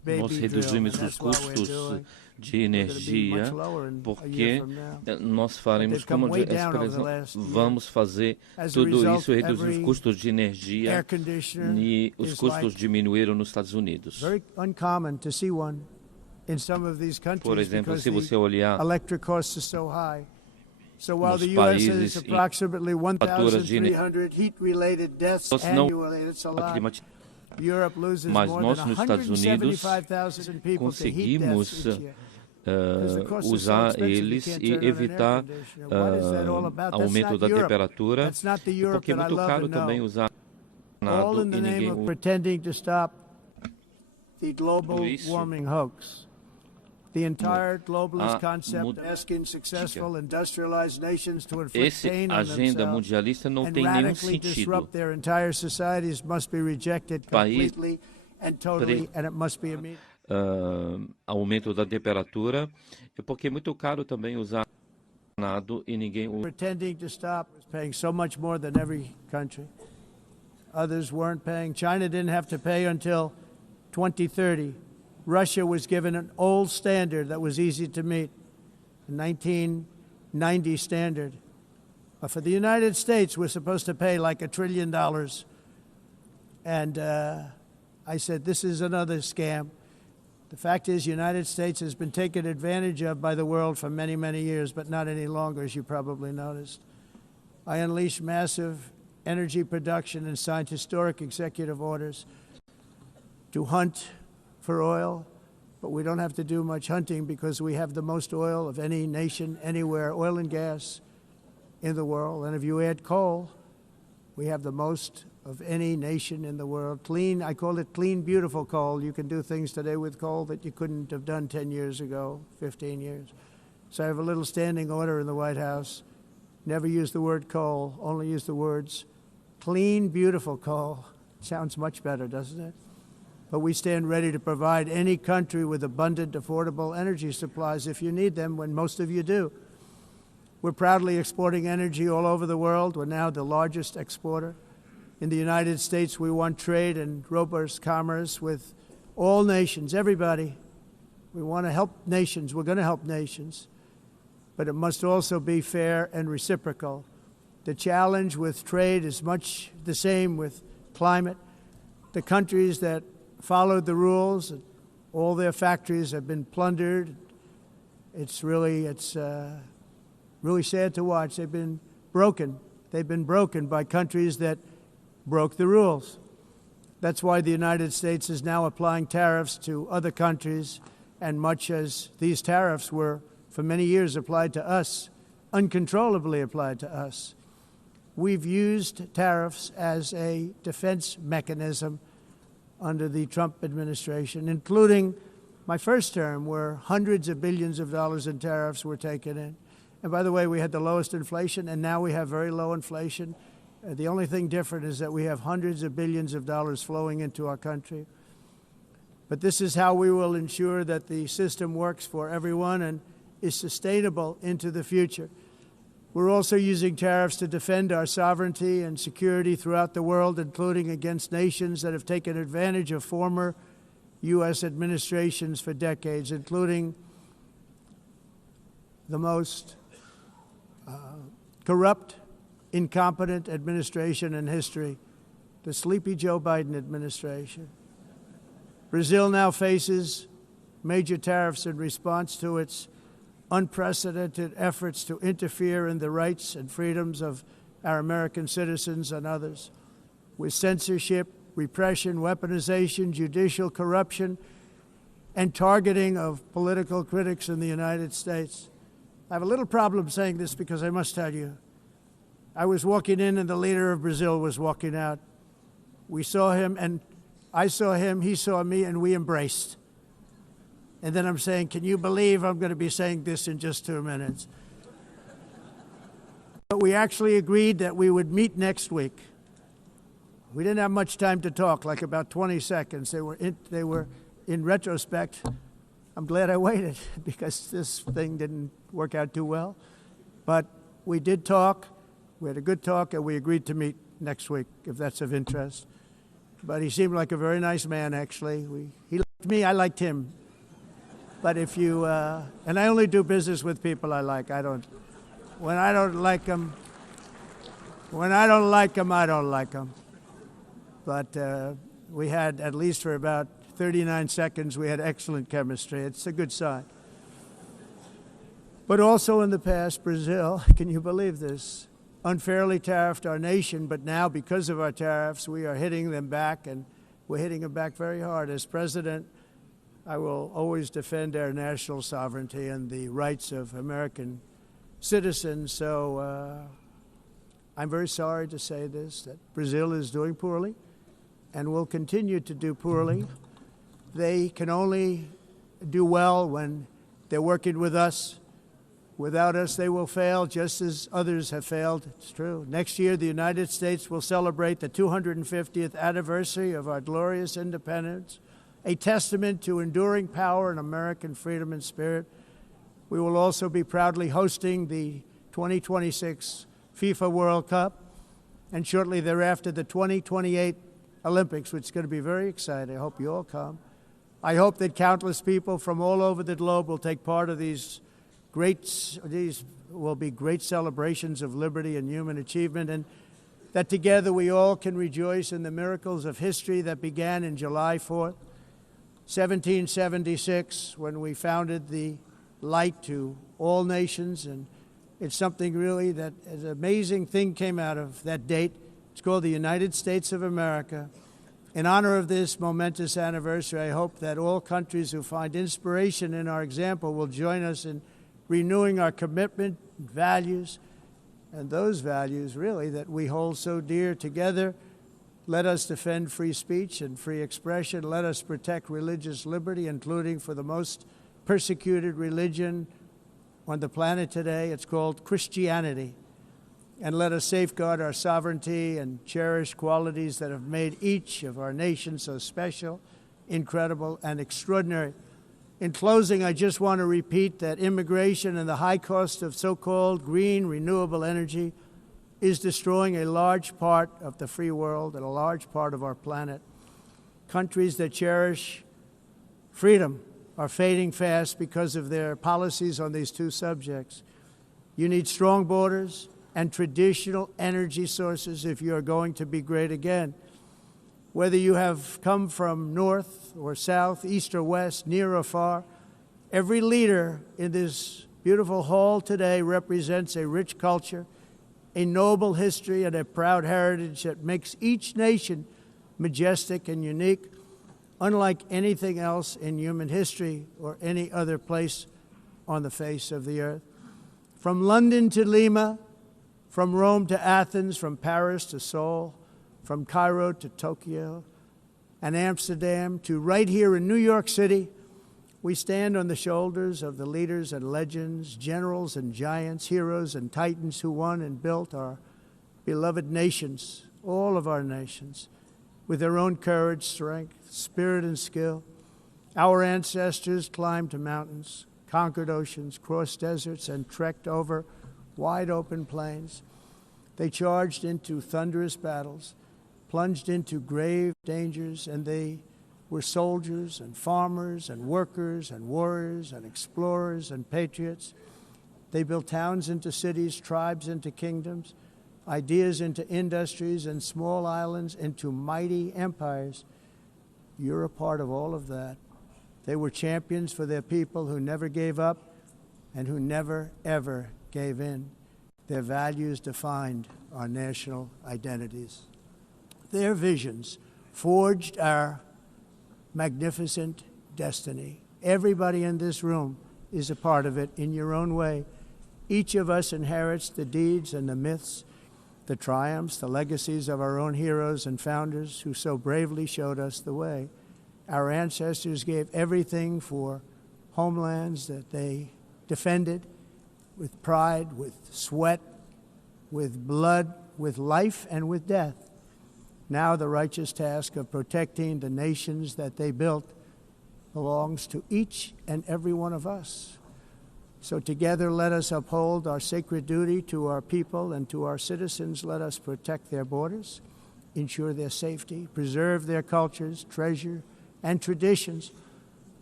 nós reduzimos os custos de energia, porque nós faremos, como a expressão, vamos fazer tudo isso e reduzir os custos de energia, e os custos diminuíram nos Estados Unidos. Por exemplo, se você olhar nos países em faturas de energia, mas nós nos Estados Unidos conseguimos usar eles e evitar aumento da temperatura, porque é muito caro também usar nada e ninguém usa isso. The entire globalist concept asking successful industrialized nations to inflict pain on themselves and radically disrupt their entire societies must be rejected completely and totally, and it must be immediate. Aumento da temperatura, porque é muito caro também usar nada e ninguém usa. Pretending to stop is paying so much more than every country. Others weren't paying. China didn't have to pay until 2030. Russia was given an old standard that was easy to meet, a 1990 standard. But for the United States, we're supposed to pay like $1 trillion. And I said, this is another scam. The fact is, the United States has been taken advantage of by the world for many, many years, but not any longer, as you probably noticed. I unleashed massive energy production and signed historic executive orders to hunt for oil, but we don't have to do much hunting because we have the most oil of any nation anywhere, oil and gas in the world. And if you add coal, we have the most of any nation in the world. Clean, I call it clean, beautiful coal. You can do things today with coal that you couldn't have done 10 years ago, 15 years. So I have a little standing order in the White House. Never use the word coal, only use the words clean, beautiful coal. Sounds much better, doesn't it? But we stand ready to provide any country with abundant, affordable energy supplies if you need them, when most of you do. We're proudly exporting energy all over the world. We're now the largest exporter. In the United States, we want trade and robust commerce with all nations, everybody. We want to help nations. We're going to help nations. But it must also be fair and reciprocal. The challenge with trade is much the same with climate. The countries that followed the rules, all their factories have been plundered. It's really sad to watch. They've been broken. They've been broken by countries that broke the rules. That's why the United States is now applying tariffs to other countries, and much as these tariffs were for many years applied to us, uncontrollably applied to us. We've used tariffs as a defense mechanism under the Trump administration, including my first term, where hundreds of billions of dollars in tariffs were taken in. And by the way, we had the lowest inflation, and now we have very low inflation. The only thing different is that we have hundreds of billions of dollars flowing into our country. But this is how we will ensure that the system works for everyone and is sustainable into the future. We're also using tariffs to defend our sovereignty and security throughout the world, including against nations that have taken advantage of former U.S. administrations for decades, including the most corrupt, incompetent administration in history, the sleepy Joe Biden administration. Brazil now faces major tariffs in response to its unprecedented efforts to interfere in the rights and freedoms of our American citizens and others, with censorship, repression, weaponization, judicial corruption, and targeting of political critics in the United States. I have a little problem saying this because I must tell you, I was walking in and the leader of Brazil was walking out. We saw him, and I saw him, he saw me, and we embraced. And then I'm saying, can you believe I'm going to be saying this in just 2 minutes? But we actually agreed that we would meet next week. We didn't have much time to talk, like about 20 seconds. They were in retrospect, I'm glad I waited because this thing didn't work out too well. But we did talk. We had a good talk, and we agreed to meet next week, if that's of interest. But he seemed like a very nice man, actually. He left liked me, I liked him. But if you, and I only do business with people I like. When I don't like them, I don't like them. But we had, at least for about 39 seconds, we had excellent chemistry. It's a good sign. But also in the past, Brazil, can you believe this, unfairly tariffed our nation, but now because of our tariffs, we are hitting them back, and we're hitting them back very hard. As president, I will always defend our national sovereignty and the rights of American citizens. So I'm very sorry to say this, that Brazil is doing poorly and will continue to do poorly. They can only do well when they're working with us. Without us, they will fail, just as others have failed. It's true. Next year, the United States will celebrate the 250th anniversary of our glorious independence, a testament to enduring power and American freedom and spirit. We will also be proudly hosting the 2026 FIFA World Cup, and shortly thereafter, the 2028 Olympics, which is going to be very exciting. I hope you all come. I hope that countless people from all over the globe will take part of these will be great celebrations of liberty and human achievement, and that together we all can rejoice in the miracles of history that began in July 4th, 1776, when we founded the light to all nations. And it's something really that an amazing thing came out of that date. It's called the United States of America. In honor of this momentous anniversary, I hope that all countries who find inspiration in our example will join us in renewing our commitment, values, and those values, really, that we hold so dear. Together, let us defend free speech and free expression. Let us protect religious liberty, including for the most persecuted religion on the planet today. It's called Christianity. And let us safeguard our sovereignty and cherish qualities that have made each of our nations so special, incredible, and extraordinary. In closing, I just want to repeat that immigration and the high cost of so-called green renewable energy is destroying a large part of the free world and a large part of our planet. Countries that cherish freedom are fading fast because of their policies on these two subjects. You need strong borders and traditional energy sources if you are going to be great again. Whether you have come from north or south, east or west, near or far, every leader in this beautiful hall today represents a rich culture, a noble history, and a proud heritage that makes each nation majestic and unique, unlike anything else in human history or any other place on the face of the earth. From London to Lima, from Rome to Athens, from Paris to Seoul, from Cairo to Tokyo and Amsterdam to right here in New York City, we stand on the shoulders of the leaders and legends, generals and giants, heroes and titans who won and built our beloved nations, all of our nations, with their own courage, strength, spirit, and skill. Our ancestors climbed mountains, conquered oceans, crossed deserts, and trekked over wide open plains. They charged into thunderous battles, plunged into grave dangers, and they were soldiers and farmers and workers and warriors and explorers and patriots. They built towns into cities, tribes into kingdoms, ideas into industries, and small islands into mighty empires. You're a part of all of that. They were champions for their people who never gave up and who never, ever gave in. Their values defined our national identities. Their visions forged our magnificent destiny. Everybody in this room is a part of it in your own way. Each of us inherits the deeds and the myths, the triumphs, the legacies of our own heroes and founders who so bravely showed us the way. Our ancestors gave everything for homelands that they defended with pride, with sweat, with blood, with life, and with death. Now the righteous task of protecting the nations that they built belongs to each and every one of us. So together let us uphold our sacred duty to our people and to our citizens. Let us protect their borders, ensure their safety, preserve their cultures, treasure, and traditions,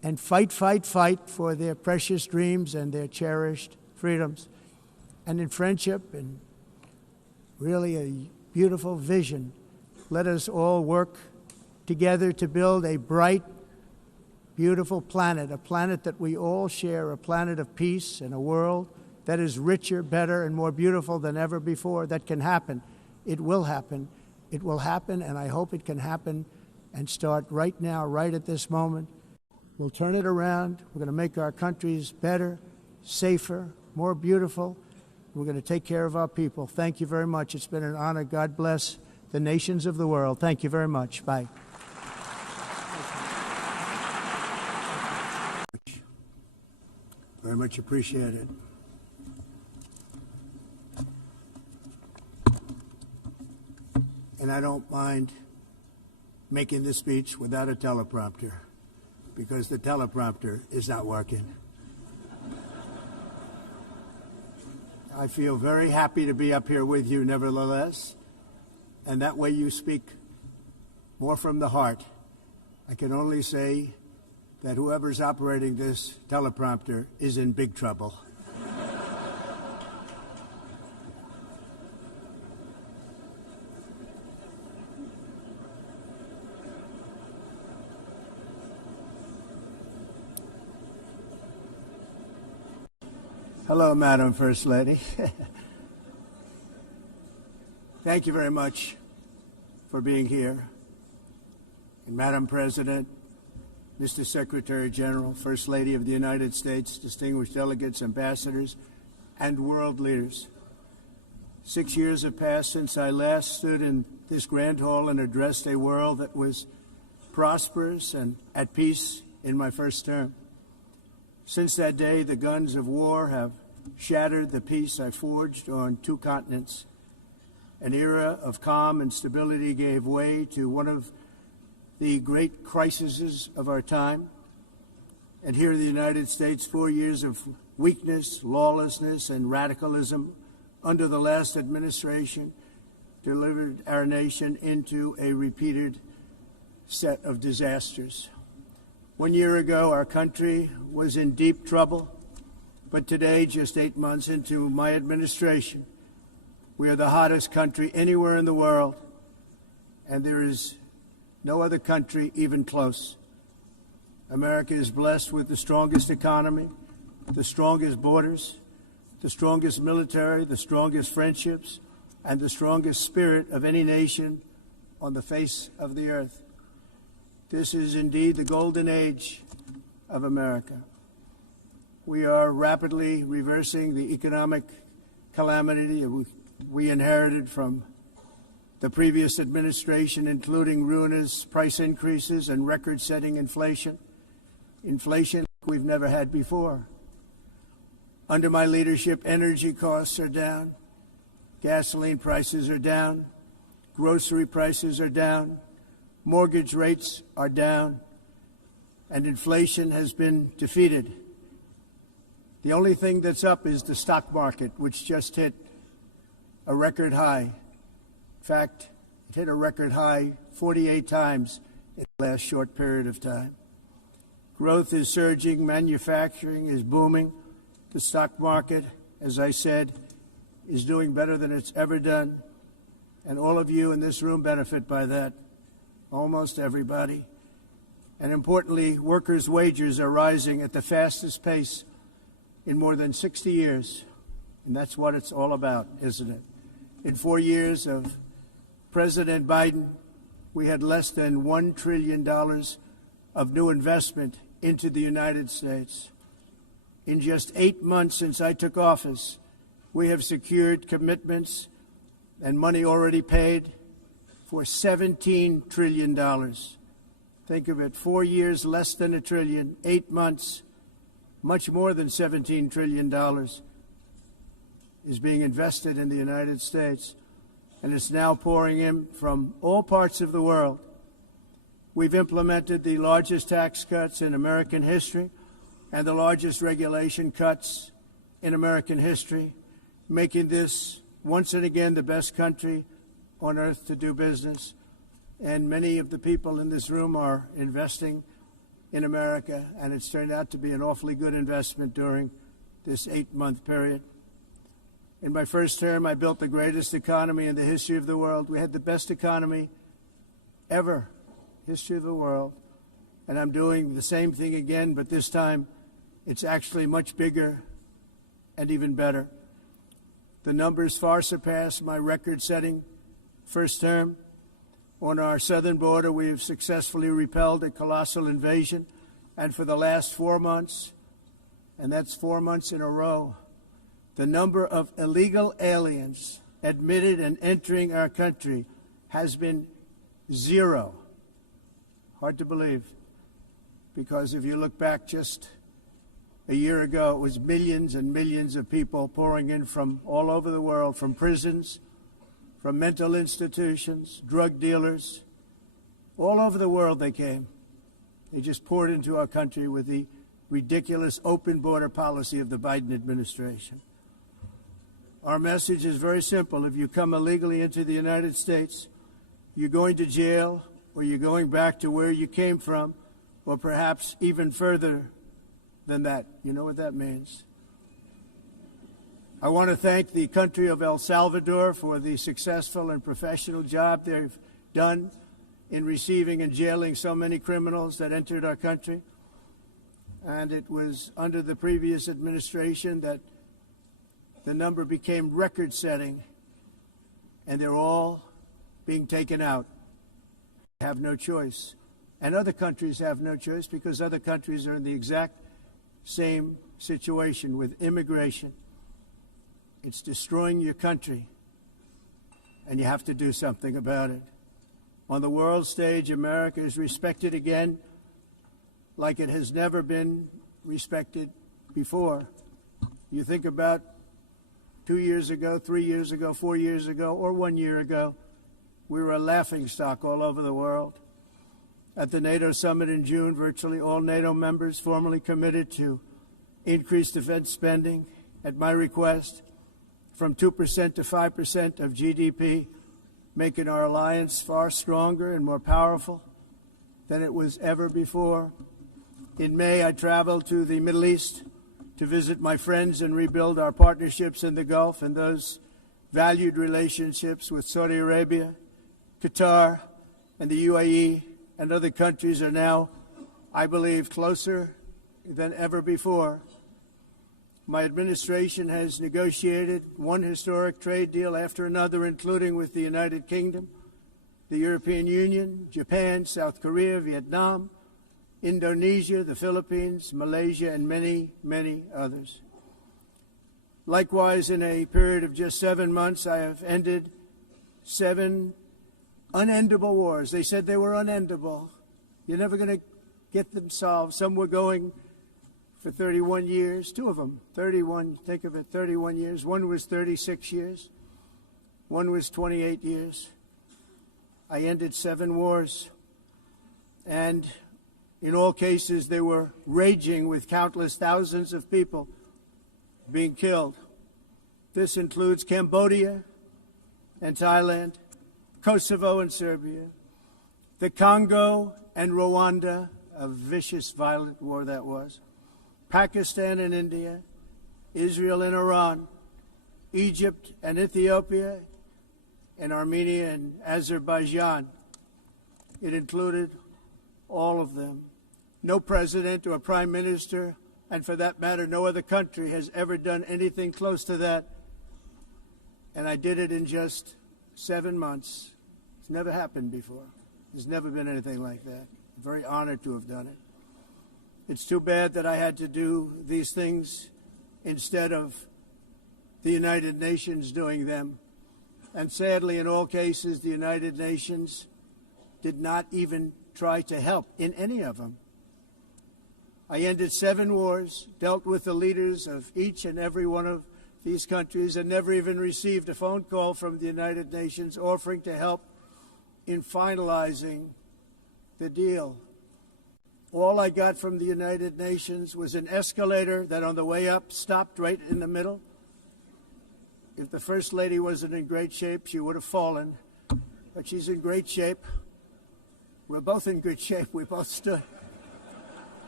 and fight, fight, fight for their precious dreams and their cherished freedoms. And in friendship and really a beautiful vision, let us all work together to build a bright, beautiful planet, a planet that we all share, a planet of peace and a world that is richer, better, and more beautiful than ever before. That can happen. It will happen. It will happen, and I hope it can happen and start right now, right at this moment. We'll turn it around. We're going to make our countries better, safer, more beautiful. We're going to take care of our people. Thank you very much. It's been an honor. God bless the nations of the world. Thank you very much. Bye. Very much appreciated. And I don't mind making this speech without a teleprompter, because the teleprompter is not working. I feel very happy to be up here with you nevertheless, and that way you speak more from the heart. I can only say that whoever's operating this teleprompter is in big trouble. Hello, Madam First Lady. Thank you very much for being here. And Madam President, Mr. Secretary General, First Lady of the United States, distinguished delegates, ambassadors, and world leaders. 6 years have passed since I last stood in this grand hall and addressed a world that was prosperous and at peace in my first term. Since that day, the guns of war have shattered the peace I forged on 2 continents. An era of calm and stability gave way to one of the great crises of our time. And here in the United States, 4 years of weakness, lawlessness, and radicalism under the last administration delivered our nation into a repeated set of disasters. 1 year ago, our country was in deep trouble, but today, just 8 months into my administration, we are the hottest country anywhere in the world, and there is no other country even close. America is blessed with the strongest economy, the strongest borders, the strongest military, the strongest friendships, and the strongest spirit of any nation on the face of the earth. This is indeed the golden age of America. We are rapidly reversing the economic calamity we inherited from the previous administration, including ruinous price increases and record-setting inflation we've never had before. Under my leadership, energy costs are down, gasoline prices are down, grocery prices are down, mortgage rates are down, and inflation has been defeated. The only thing that's up is the stock market, which just hit a record high. In fact, it hit a record high 48 times in the last short period of time. Growth is surging, manufacturing is booming. The stock market, as I said, is doing better than it's ever done. And all of you in this room benefit by that, almost everybody. And importantly, workers' wages are rising at the fastest pace in more than 60 years. And that's what it's all about, isn't it? In 4 years of President Biden, we had less than $1 trillion of new investment into the United States. In just 8 months since I took office, we have secured commitments and money already paid for $17 trillion. Think of it, 4 years, less than $1 trillion, 8 months, much more than $17 trillion is being invested in the United States, and it's now pouring in from all parts of the world. We've implemented the largest tax cuts in American history and the largest regulation cuts in American history, making this once and again the best country on earth to do business. And many of the people in this room are investing in America, and it's turned out to be an awfully good investment during this 8-month period. In my first term, I built the greatest economy in the history of the world. We had the best economy ever, history of the world. And I'm doing the same thing again, but this time it's actually much bigger and even better. The numbers far surpass my record-setting first term. On our southern border, we have successfully repelled a colossal invasion, and for the last 4 months, and that's 4 months in a row, the number of illegal aliens admitted and entering our country has been 0. Hard to believe, because if you look back just a year ago, it was millions and millions of people pouring in from all over the world, from prisons, from mental institutions, drug dealers. All over the world they came. They just poured into our country with the ridiculous open border policy of the Biden administration. Our message is very simple. If you come illegally into the United States, you're going to jail, or you're going back to where you came from, or perhaps even further than that. You know what that means. I want to thank the country of El Salvador for the successful and professional job they've done in receiving and jailing so many criminals that entered our country. And it was under the previous administration that the number became record-setting, and they're all being taken out. They have no choice. And other countries have no choice, because other countries are in the exact same situation with immigration. It's destroying your country, and you have to do something about it. On the world stage, America is respected again like it has never been respected before. You think about 2 years ago, 3 years ago, 4 years ago, or 1 year ago, we were a laughingstock all over the world. At the NATO summit in June, virtually all NATO members formally committed to increase defense spending at my request from 2% to 5% of GDP, making our alliance far stronger and more powerful than it was ever before. In May, I traveled to the Middle East to visit my friends and rebuild our partnerships in the Gulf and those valued relationships with Saudi Arabia, Qatar, and the UAE, and other countries are now, I believe, closer than ever before. My administration has negotiated one historic trade deal after another, including with the United Kingdom, the European Union, Japan, South Korea, Vietnam, Indonesia, the Philippines, Malaysia, and many, many others. Likewise, in a period of just 7 months, I have ended 7 unendable wars. They said they were unendable. You're never going to get them solved. Some were going for 31 years, 2 of them, 31, think of it, 31 years. One was 36 years. One was 28 years. I ended 7 wars. And in all cases, they were raging with countless thousands of people being killed. This includes Cambodia and Thailand, Kosovo and Serbia, the Congo and Rwanda, a vicious, violent war that was, Pakistan and India, Israel and Iran, Egypt and Ethiopia, and Armenia and Azerbaijan. It included all of them. No president or prime minister, and for that matter, no other country has ever done anything close to that. And I did it in just 7 months. It's never happened before. There's never been anything like that. I'm very honored to have done it. It's too bad that I had to do these things instead of the United Nations doing them. And sadly, in all cases, the United Nations did not even try to help in any of them. I ended 7 wars, dealt with the leaders of each and every one of these countries, and never even received a phone call from the United Nations offering to help in finalizing the deal. All I got from the United Nations was an escalator that on the way up stopped right in the middle. If the First Lady wasn't in great shape, she would have fallen. But she's in great shape. We're both in good shape. We both stood.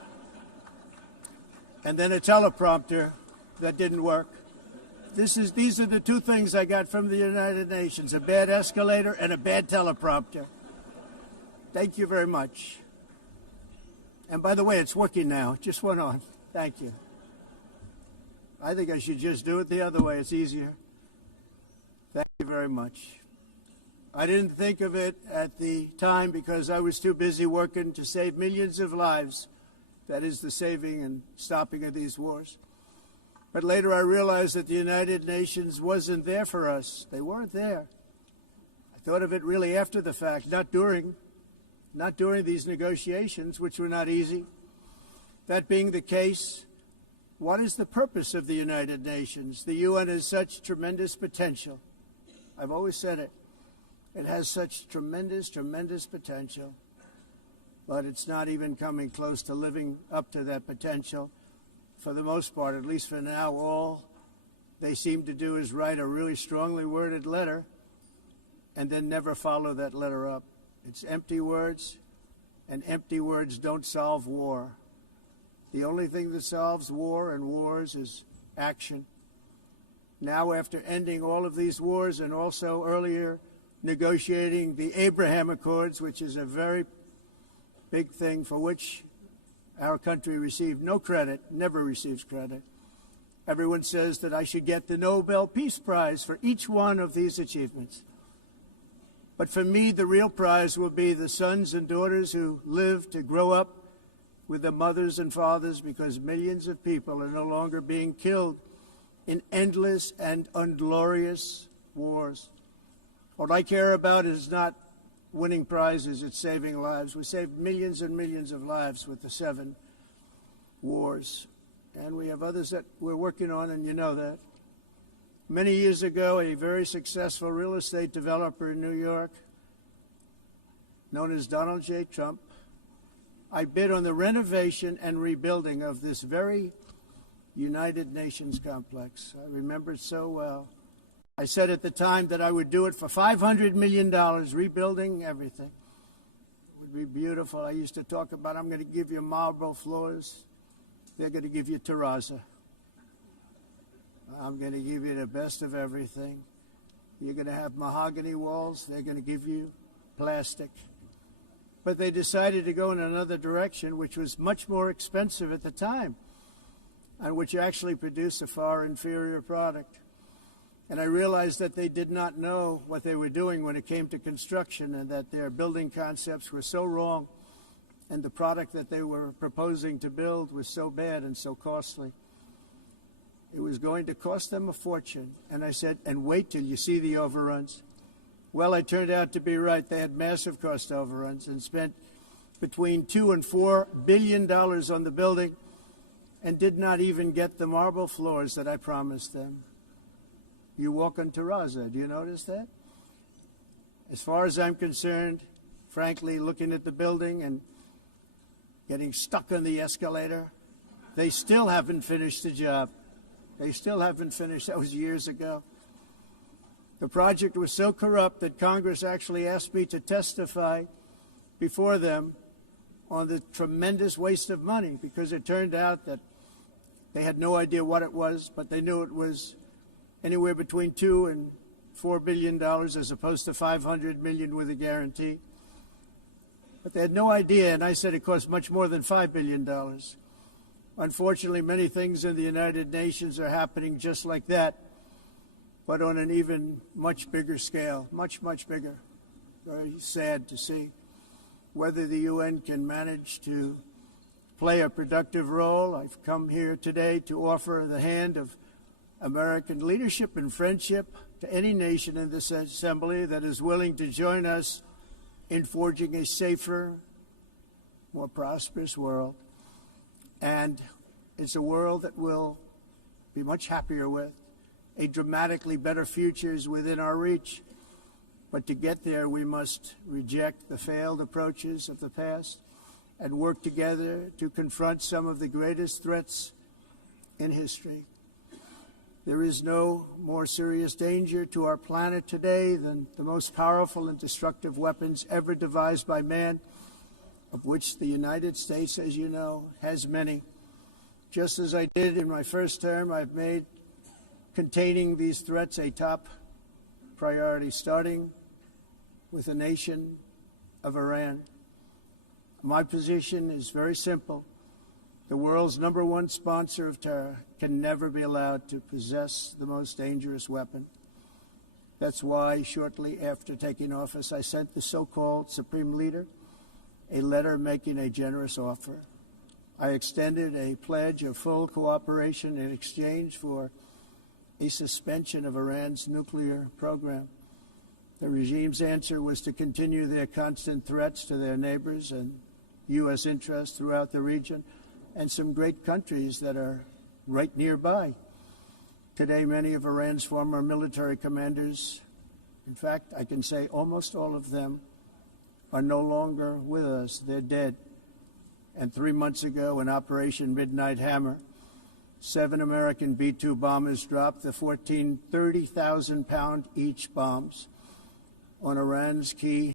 and then a teleprompter that didn't work. These are the two things I got from the United Nations, a bad escalator and a bad teleprompter. Thank you very much. And by the way, it's working now. It just went on. Thank you. I think I should just do it the other way. It's easier. Thank you very much. I didn't think of it at the time because I was too busy working to save millions of lives. That is the saving and stopping of these wars. But later I realized that the United Nations wasn't there for us. They weren't there. I thought of it really after the fact, not during these negotiations, which were not easy. That being the case, what is the purpose of the United Nations? The UN has such tremendous potential. I've always said it. It has such tremendous, tremendous potential. But it's not even coming close to living up to that potential. For the most part, at least for now, all they seem to do is write a really strongly worded letter and then never follow that letter up. It's empty words, and empty words don't solve war. The only thing that solves war and wars is action. Now, after ending all of these wars and also earlier negotiating the Abraham Accords, which is a very big thing for which our country received no credit, never receives credit. Everyone says that I should get the Nobel Peace Prize for each one of these achievements. But for me, the real prize will be the sons and daughters who live to grow up with the mothers and fathers, because millions of people are no longer being killed in endless and unglorious wars. What I care about is not winning prizes, it's saving lives. We saved millions and millions of lives with the 7 wars. And we have others that we're working on, and you know that. Many years ago, a very successful real estate developer in New York, known as Donald J. Trump, I bid on the renovation and rebuilding of this very United Nations complex. I remember it so well. I said at the time that I would do it for $500 million, rebuilding everything. It would be beautiful. I used to talk about, I'm going to give you marble floors. They're going to give you terrazzo. I'm going to give you the best of everything. You're going to have mahogany walls. They're going to give you plastic. But they decided to go in another direction, which was much more expensive at the time, and which actually produced a far inferior product. And I realized that they did not know what they were doing when it came to construction, and that their building concepts were so wrong, and the product that they were proposing to build was so bad and so costly. It was going to cost them a fortune. And I said, and wait till you see the overruns. Well, I turned out to be right. They had massive cost overruns and spent between $2 and $4 billion on the building and did not even get the marble floors that I promised them. You walk on terrazzo. Do you notice that? As far as I'm concerned, frankly, looking at the building and getting stuck on the escalator, they still haven't finished the job. They still haven't finished. That was years ago. The project was so corrupt that Congress actually asked me to testify before them on the tremendous waste of money, because it turned out that they had no idea what it was, but they knew it was anywhere between $2 and $4 billion as opposed to $500 million with a guarantee. But they had no idea, and I said it cost much more than $5 billion. Unfortunately, many things in the United Nations are happening just like that, but on an even much bigger scale, much, much bigger. Very sad to see. Whether the UN can manage to play a productive role, I've come here today to offer the hand of American leadership and friendship to any nation in this assembly that is willing to join us in forging a safer, more prosperous world. And it's a world that we'll be much happier with. A dramatically better future is within our reach. But to get there, we must reject the failed approaches of the past and work together to confront some of the greatest threats in history. There is no more serious danger to our planet today than the most powerful and destructive weapons ever devised by man, of which the United States, as you know, has many. Just as I did in my first term, I've made containing these threats a top priority, starting with the nation of Iran. My position is very simple. The world's #1 sponsor of terror can never be allowed to possess the most dangerous weapon. That's why, shortly after taking office, I sent the so-called Supreme Leader a letter making a generous offer. I extended a pledge of full cooperation in exchange for a suspension of Iran's nuclear program. The regime's answer was to continue their constant threats to their neighbors and U.S. interests throughout the region and some great countries that are right nearby. Today, many of Iran's former military commanders, in fact, I can say almost all of them, are no longer with us. They're dead. And 3 months ago, in Operation Midnight Hammer, 7 American B-2 bombers dropped the 14 30,000-pound each bombs on Iran's key